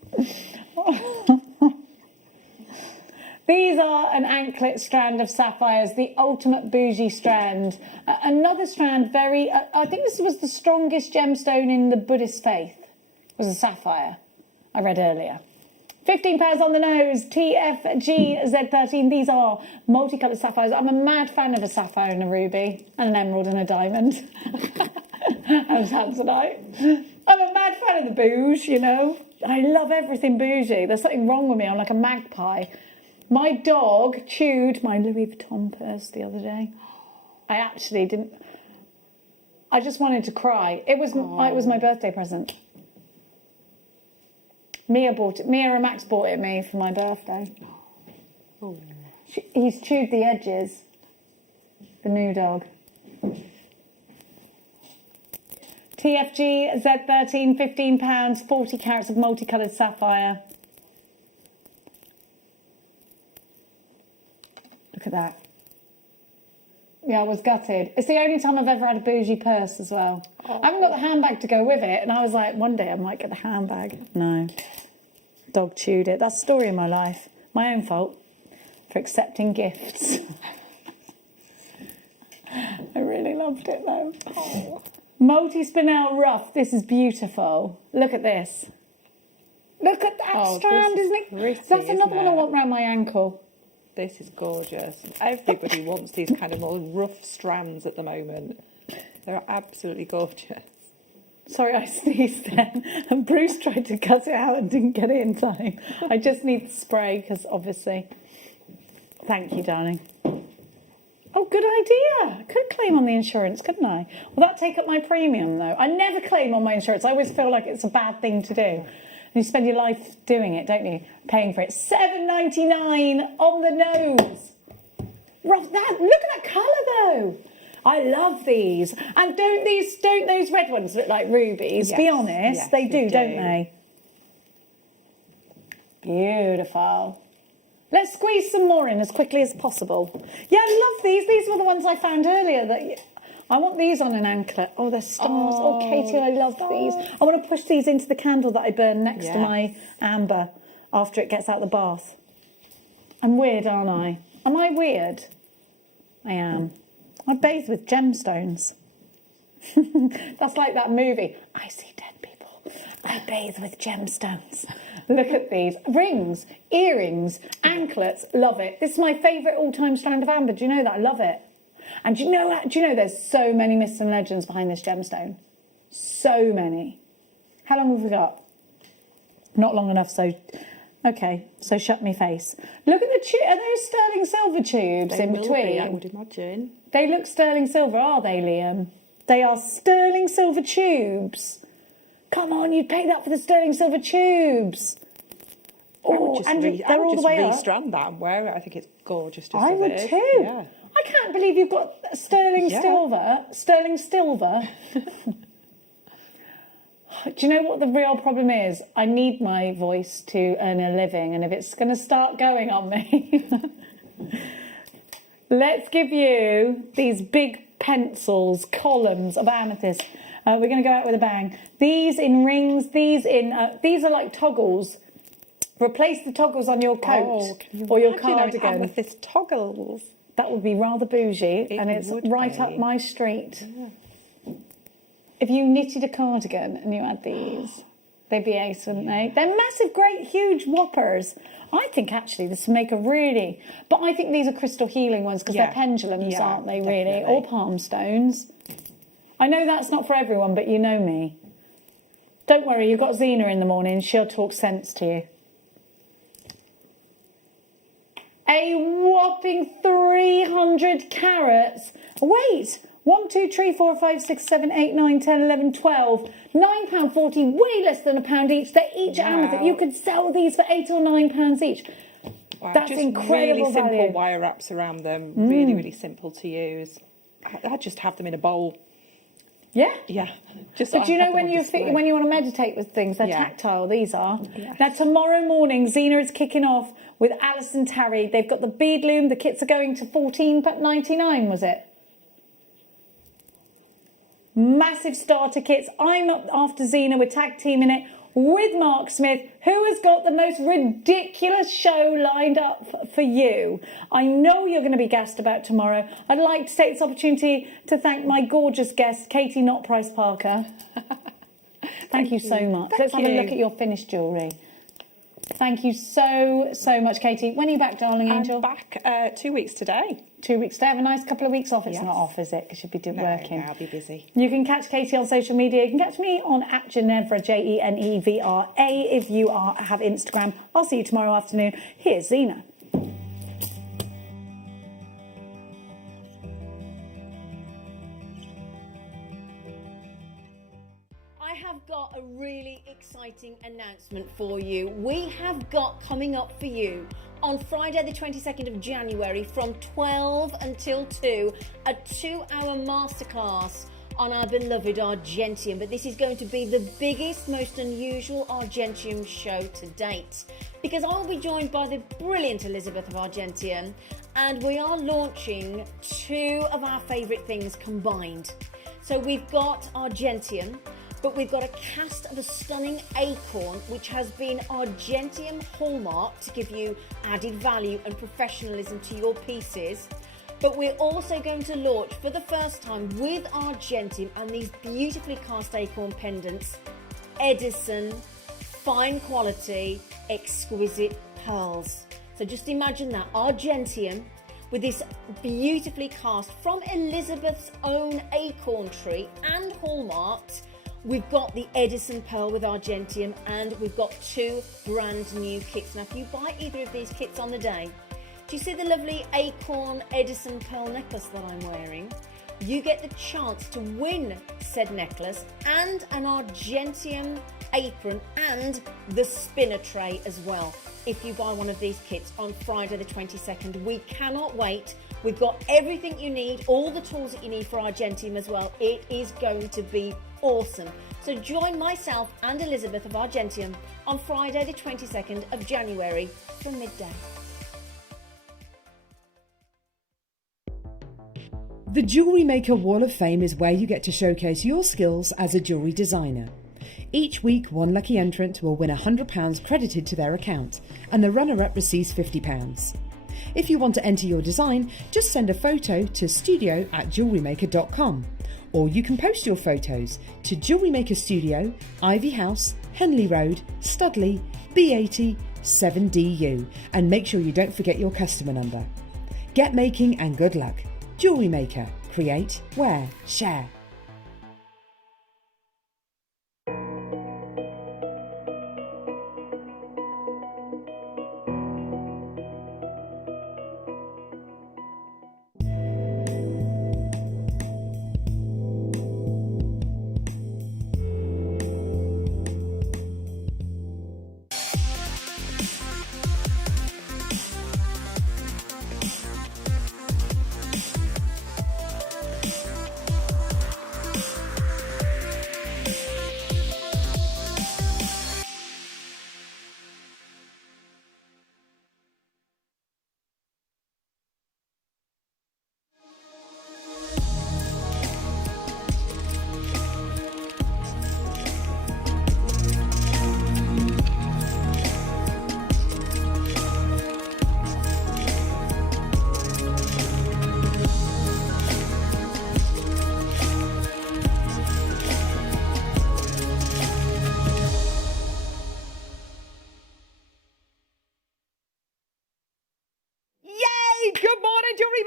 These are an anklet strand of sapphires, the ultimate bougie strand. Another strand, I think this was the strongest gemstone in the Buddhist faith, was a sapphire, I read earlier. £15 on the nose, TFG Z13. These are multicoloured sapphires. I'm a mad fan of a sapphire and a ruby, and an emerald and a diamond. And tanzanite. I'm a mad fan of the bouge, you know. I love everything bougie. There's something wrong with me. I'm like a magpie. My dog chewed my Louis Vuitton purse the other day. I actually didn't... I just wanted to cry. It was my birthday present. Mia and Max bought it me for my birthday. He's chewed the edges. The new dog. TFG Z13, £15, 40 carats of multicoloured sapphire. Look at that. Yeah, I was gutted. It's the only time I've ever had a bougie purse as well. I haven't got the handbag to go with it, and I was like, one day I might get the handbag. No. Dog chewed it. That's the story of my life. My own fault for accepting gifts. I really loved it though. Oh. Multi-spinel ruff. This is beautiful. Look at this. Look at that strand, isn't it? Pretty, that's another one I want round my ankle. This is gorgeous. Everybody wants these kind of more rough strands at the moment. They're absolutely gorgeous. Sorry, I sneezed then. And Bruce tried to cut it out and didn't get it in time. I just need the spray because obviously... Thank you, darling. Oh, good idea. I could claim on the insurance, couldn't I? Will that take up my premium, though? I never claim on my insurance. I always feel like it's a bad thing to do. And you spend your life doing it, don't you? Paying for it. $7.99 on the nose. Look at that colour, though. I love these. And don't those red ones look like rubies? Yes. Be honest. Yes, they do, do, don't they? Beautiful. Let's squeeze some more in as quickly as possible. Yeah, I love these. These were the ones I found earlier. I want these on an anklet. Oh, they're stars. Oh, Katie, I love these. I want to push these into the candle that I burn next to my amber after it gets out the bath. I'm weird, aren't I? Am I weird? I am. I bathe with gemstones. That's like that movie. I see dead people. I bathe with gemstones. Look at these. Rings, earrings, anklets. Love it. This is my favourite all-time strand of amber. Do you know that? I love it. And do you know there's so many myths and legends behind this gemstone? So many. How long have we got? Not long enough, so Okay, so shut me face. Look at the tube. Are those sterling silver tubes They in will between? be, I would imagine. They look sterling silver, are they, Liam? They are sterling silver tubes. Come on, you'd pay that for the sterling silver tubes. Oh, and they're all the way up. Restrand that and wear it. I think it's gorgeous. Just I as would it is. too. Yeah. I can't believe you've got sterling silver. Sterling silver. Do you know what the real problem is? I need my voice to earn a living, and if it's going to start going on me, let's give you these big pencils, columns of amethyst. We're going to go out with a bang. These in rings, these are like toggles. Replace the toggles on your coat or your cardigan. Amethyst toggles. That would be rather bougie, and it's right up my street. Yeah. If you knitted a cardigan and you had these, they'd be ace, wouldn't they? They're massive, great, huge whoppers. I think actually this would make a really... But I think these are crystal healing ones because they're pendulums, aren't they, really? Definitely. Or palm stones. I know that's not for everyone, but you know me. Don't worry, you've got Zena in the morning. She'll talk sense to you. A whopping 300 carats. Wait, 1, 2, 3, 4, 5, 6, 7, 8, 9, 10, 11, 12. £9.40, way less than £1 each. They're each amethyst. You could sell these for £8 or £9 each. Wow, That's just incredible really simple value. wire wraps around them. Really, really simple to use. I'd just have them in a bowl. Yeah? Yeah. Just But so you I know have when them on display. when you want to meditate with things, they're Yeah. tactile, these are. Yes. Now tomorrow morning, Zena is kicking off with Alison Tarry. They've got the bead loom, the kits are going to £14.99, was it? Massive starter kits. I'm up after Zena, we're tag teaming it with Mark Smith, who has got the most ridiculous show lined up for you. I know you're going to be gassed about tomorrow. I'd like to take this opportunity to thank my gorgeous guest, Katie Not Price Parker. Thank you so much. Let's have a look at your finished jewellery. Thank you so much, Katie. When are you back, darling angel? I'm back 2 weeks today. 2 weeks today. Have a nice couple of weeks off. It's not off, is it? Because you'll be working. No, I'll be busy. You can catch Katie on social media. You can catch me on @Genevra, Genevra, if you have Instagram. I'll see you tomorrow afternoon. Here's Zena. I have got a really exciting announcement for you. We have got coming up for you on Friday the 22nd of January from 12 until 2 a 2-hour masterclass on our beloved Argentium. But this is going to be the biggest, most unusual Argentium show to date, because I'll be joined by the brilliant Elizabeth of Argentium, and we are launching 2 of our favourite things combined. So we've got Argentium, but we've got a cast of a stunning acorn, which has been Argentium hallmark to give you added value and professionalism to your pieces. But we're also going to launch for the first time with Argentium and these beautifully cast acorn pendants, Edison, fine quality, exquisite pearls. So just imagine that, Argentium with this beautifully cast from Elizabeth's own acorn tree and hallmarked. We've got the Edison Pearl with Argentium, and we've got 2 brand new kits. Now, if you buy either of these kits on the day, do you see the lovely acorn Edison Pearl necklace that I'm wearing? You get the chance to win said necklace and an Argentium apron and the spinner tray as well if you buy one of these kits on Friday the 22nd. We cannot wait. We've got everything you need, all the tools that you need for Argentium as well. It is going to be awesome. So join myself and Elizabeth of Argentium on Friday the 22nd of January from midday. The JewelleryMaker Wall of Fame is where you get to showcase your skills as a jewellery designer. Each week, one lucky entrant will win £100 credited to their account, and the runner-up receives £50. If you want to enter your design, just send a photo to studio@jewellerymaker.com, or you can post your photos to JewelleryMaker Studio, Ivy House, Henley Road, Studley, B80 7DU, and make sure you don't forget your customer number. Get making and good luck. JewelleryMaker. Create, wear, share.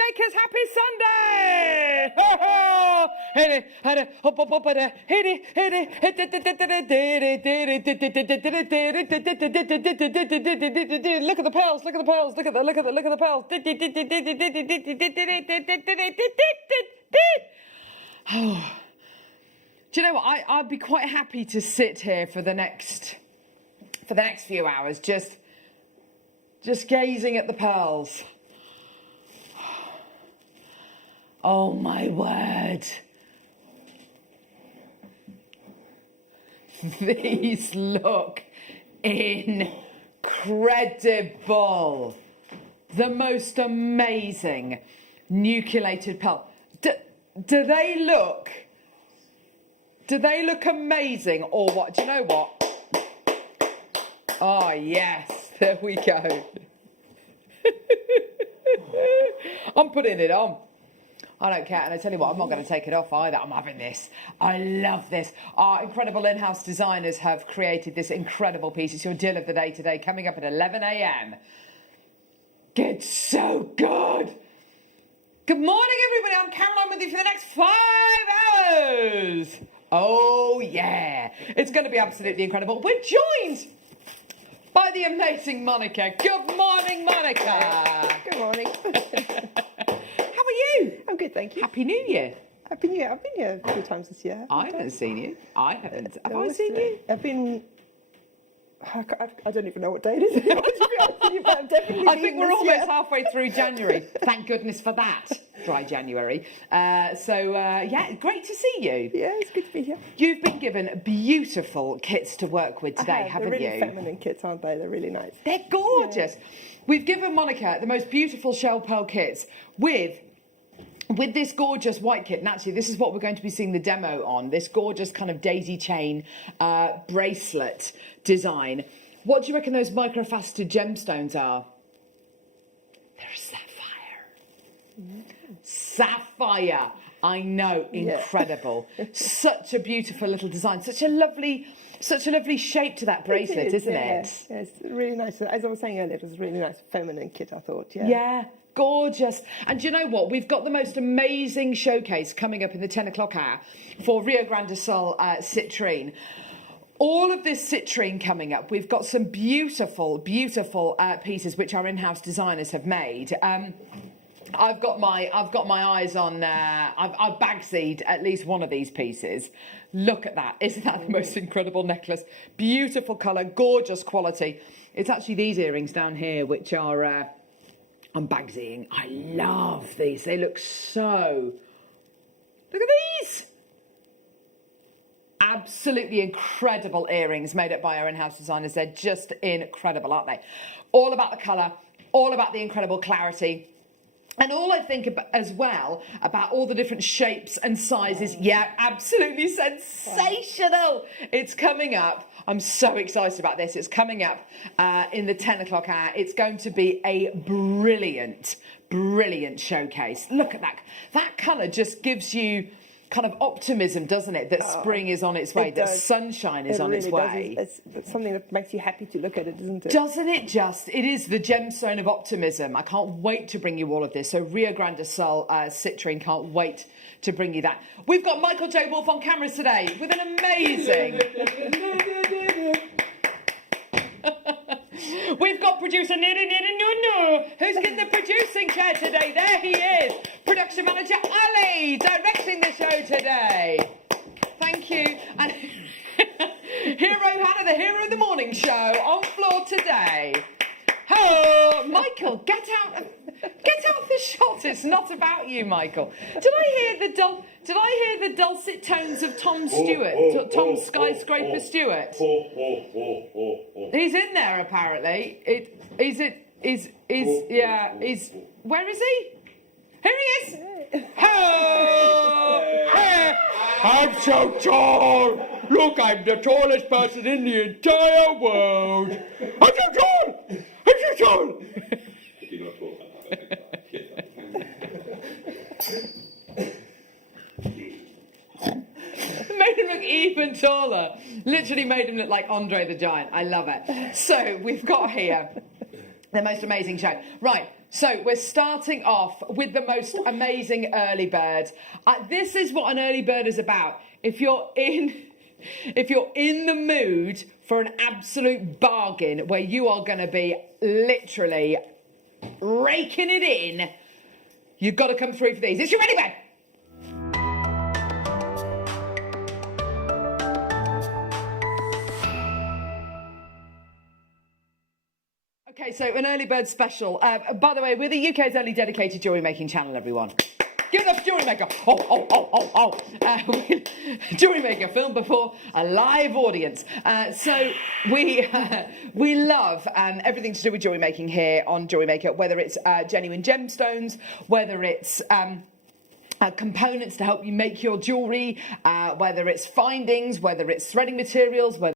Makers, happy Sunday! Ho ho! Hit it, hit it, hop hop hop it, hit it, hit it, hit it. Look at the pearls, look at the pearls, look at the pearls. Oh. Do you know what? I'd be quite happy to sit here for the next few hours, just gazing at the pearls. Oh my word! These look incredible. The most amazing nucleated pearl. Do they look amazing or what? Do you know what? Oh, yes. There we go. I'm putting it on. I don't care. And I tell you what, I'm not going to take it off either. I'm having this. I love this. Our incredible in-house designers have created this incredible piece. It's your deal of the day today, coming up at 11 a.m. It's so good. Good morning, everybody. I'm Caroline with you for the next 5 hours. Oh, yeah. It's going to be absolutely incredible. We're joined by the amazing Monica. Good morning, Monica. Good morning. How are you? I'm good, thank you. Happy New Year. Happy New Year. I've been here a few times this year. I haven't seen you. I haven't. Have I seen you? I've been... I don't even know what day it is anymore, to be honest with you, but I've definitely I think been we're this almost year. halfway through January. Thank goodness for that. Dry January. Yeah, great to see you. Yeah, it's good to be here. You've been given beautiful kits to work with today, haven't They're you? really feminine kits, aren't they? They're really nice. They're gorgeous. Yeah. We've given Monica the most beautiful shell pearl kits with this gorgeous white kit. And actually, this is what we're going to be seeing the demo on, this gorgeous kind of daisy chain bracelet design. What do you reckon those microfaceted gemstones are? They're a sapphire. Sapphire. I know, incredible. Yeah. Such a beautiful little design. Such a lovely shape to that bracelet, isn't it? Yeah, it's really nice. As I was saying earlier, it was a really nice feminine kit, I thought. Yeah. Yeah. Gorgeous. And do you know what? We've got the most amazing showcase coming up in the 10 o'clock hour for Rio Grande do Sul citrine. All of this citrine coming up. We've got some beautiful, beautiful pieces which our in-house designers have made. I've got my eyes on. I've bag-seed at least one of these pieces. Look at that! Isn't that the most incredible necklace? Beautiful colour, gorgeous quality. It's actually these earrings down here which are. I'm bag-seeing. I love these. They look so. Look at these. Absolutely incredible earrings made up by our in-house designers. They're just incredible, aren't they? All about the colour, all about the incredible clarity. And all I think about, as well, about all the different shapes and sizes. Yeah, absolutely sensational. It's coming up. I'm so excited about this. It's coming up in the 10 o'clock hour. It's going to be a brilliant, brilliant showcase. Look at that. That colour just gives you kind of optimism, doesn't it? That spring is on its way, that sunshine is on its way. It's something that makes you happy to look at it, isn't it? Doesn't it just? It is the gemstone of optimism. I can't wait to bring you all of this. So Rio Grande do Sul citrine, can't wait to bring you that. We've got Michael J. Wolf on camera today with an amazing... We've got producer who's in the producing chair today. There he is. Production manager Ali directing the show today. Thank you. And Hero Hannah, the hero of the morning show, on floor today. Oh, Michael, get out of the shot. It's not about you, Michael. Did I hear the dulcet tones of Tom Stewart? Tom Skyscraper Stewart? He's in there apparently. Where is he? Here he is. I'm so tall. Look, I'm the tallest person in the entire world. I'm so tall. I'm so tall. Do not talk about that. Made him look even taller. Literally made him look like Andre the Giant. I love it. So we've got here The most amazing show. Right, so we're starting off with the most amazing early bird. This is what an early bird is about. If you're in the mood for an absolute bargain where you are going to be literally raking it in, you've got to come through for these. It's your early bird. Okay, so an early bird special. By the way, we're the UK's only dedicated jewellery making channel, everyone. Give it up for JewelleryMaker. JewelleryMaker filmed before a live audience. So we love everything to do with jewellery making here on JewelleryMaker, whether it's genuine gemstones, whether it's components to help you make your jewellery, whether it's findings, whether it's threading materials, whether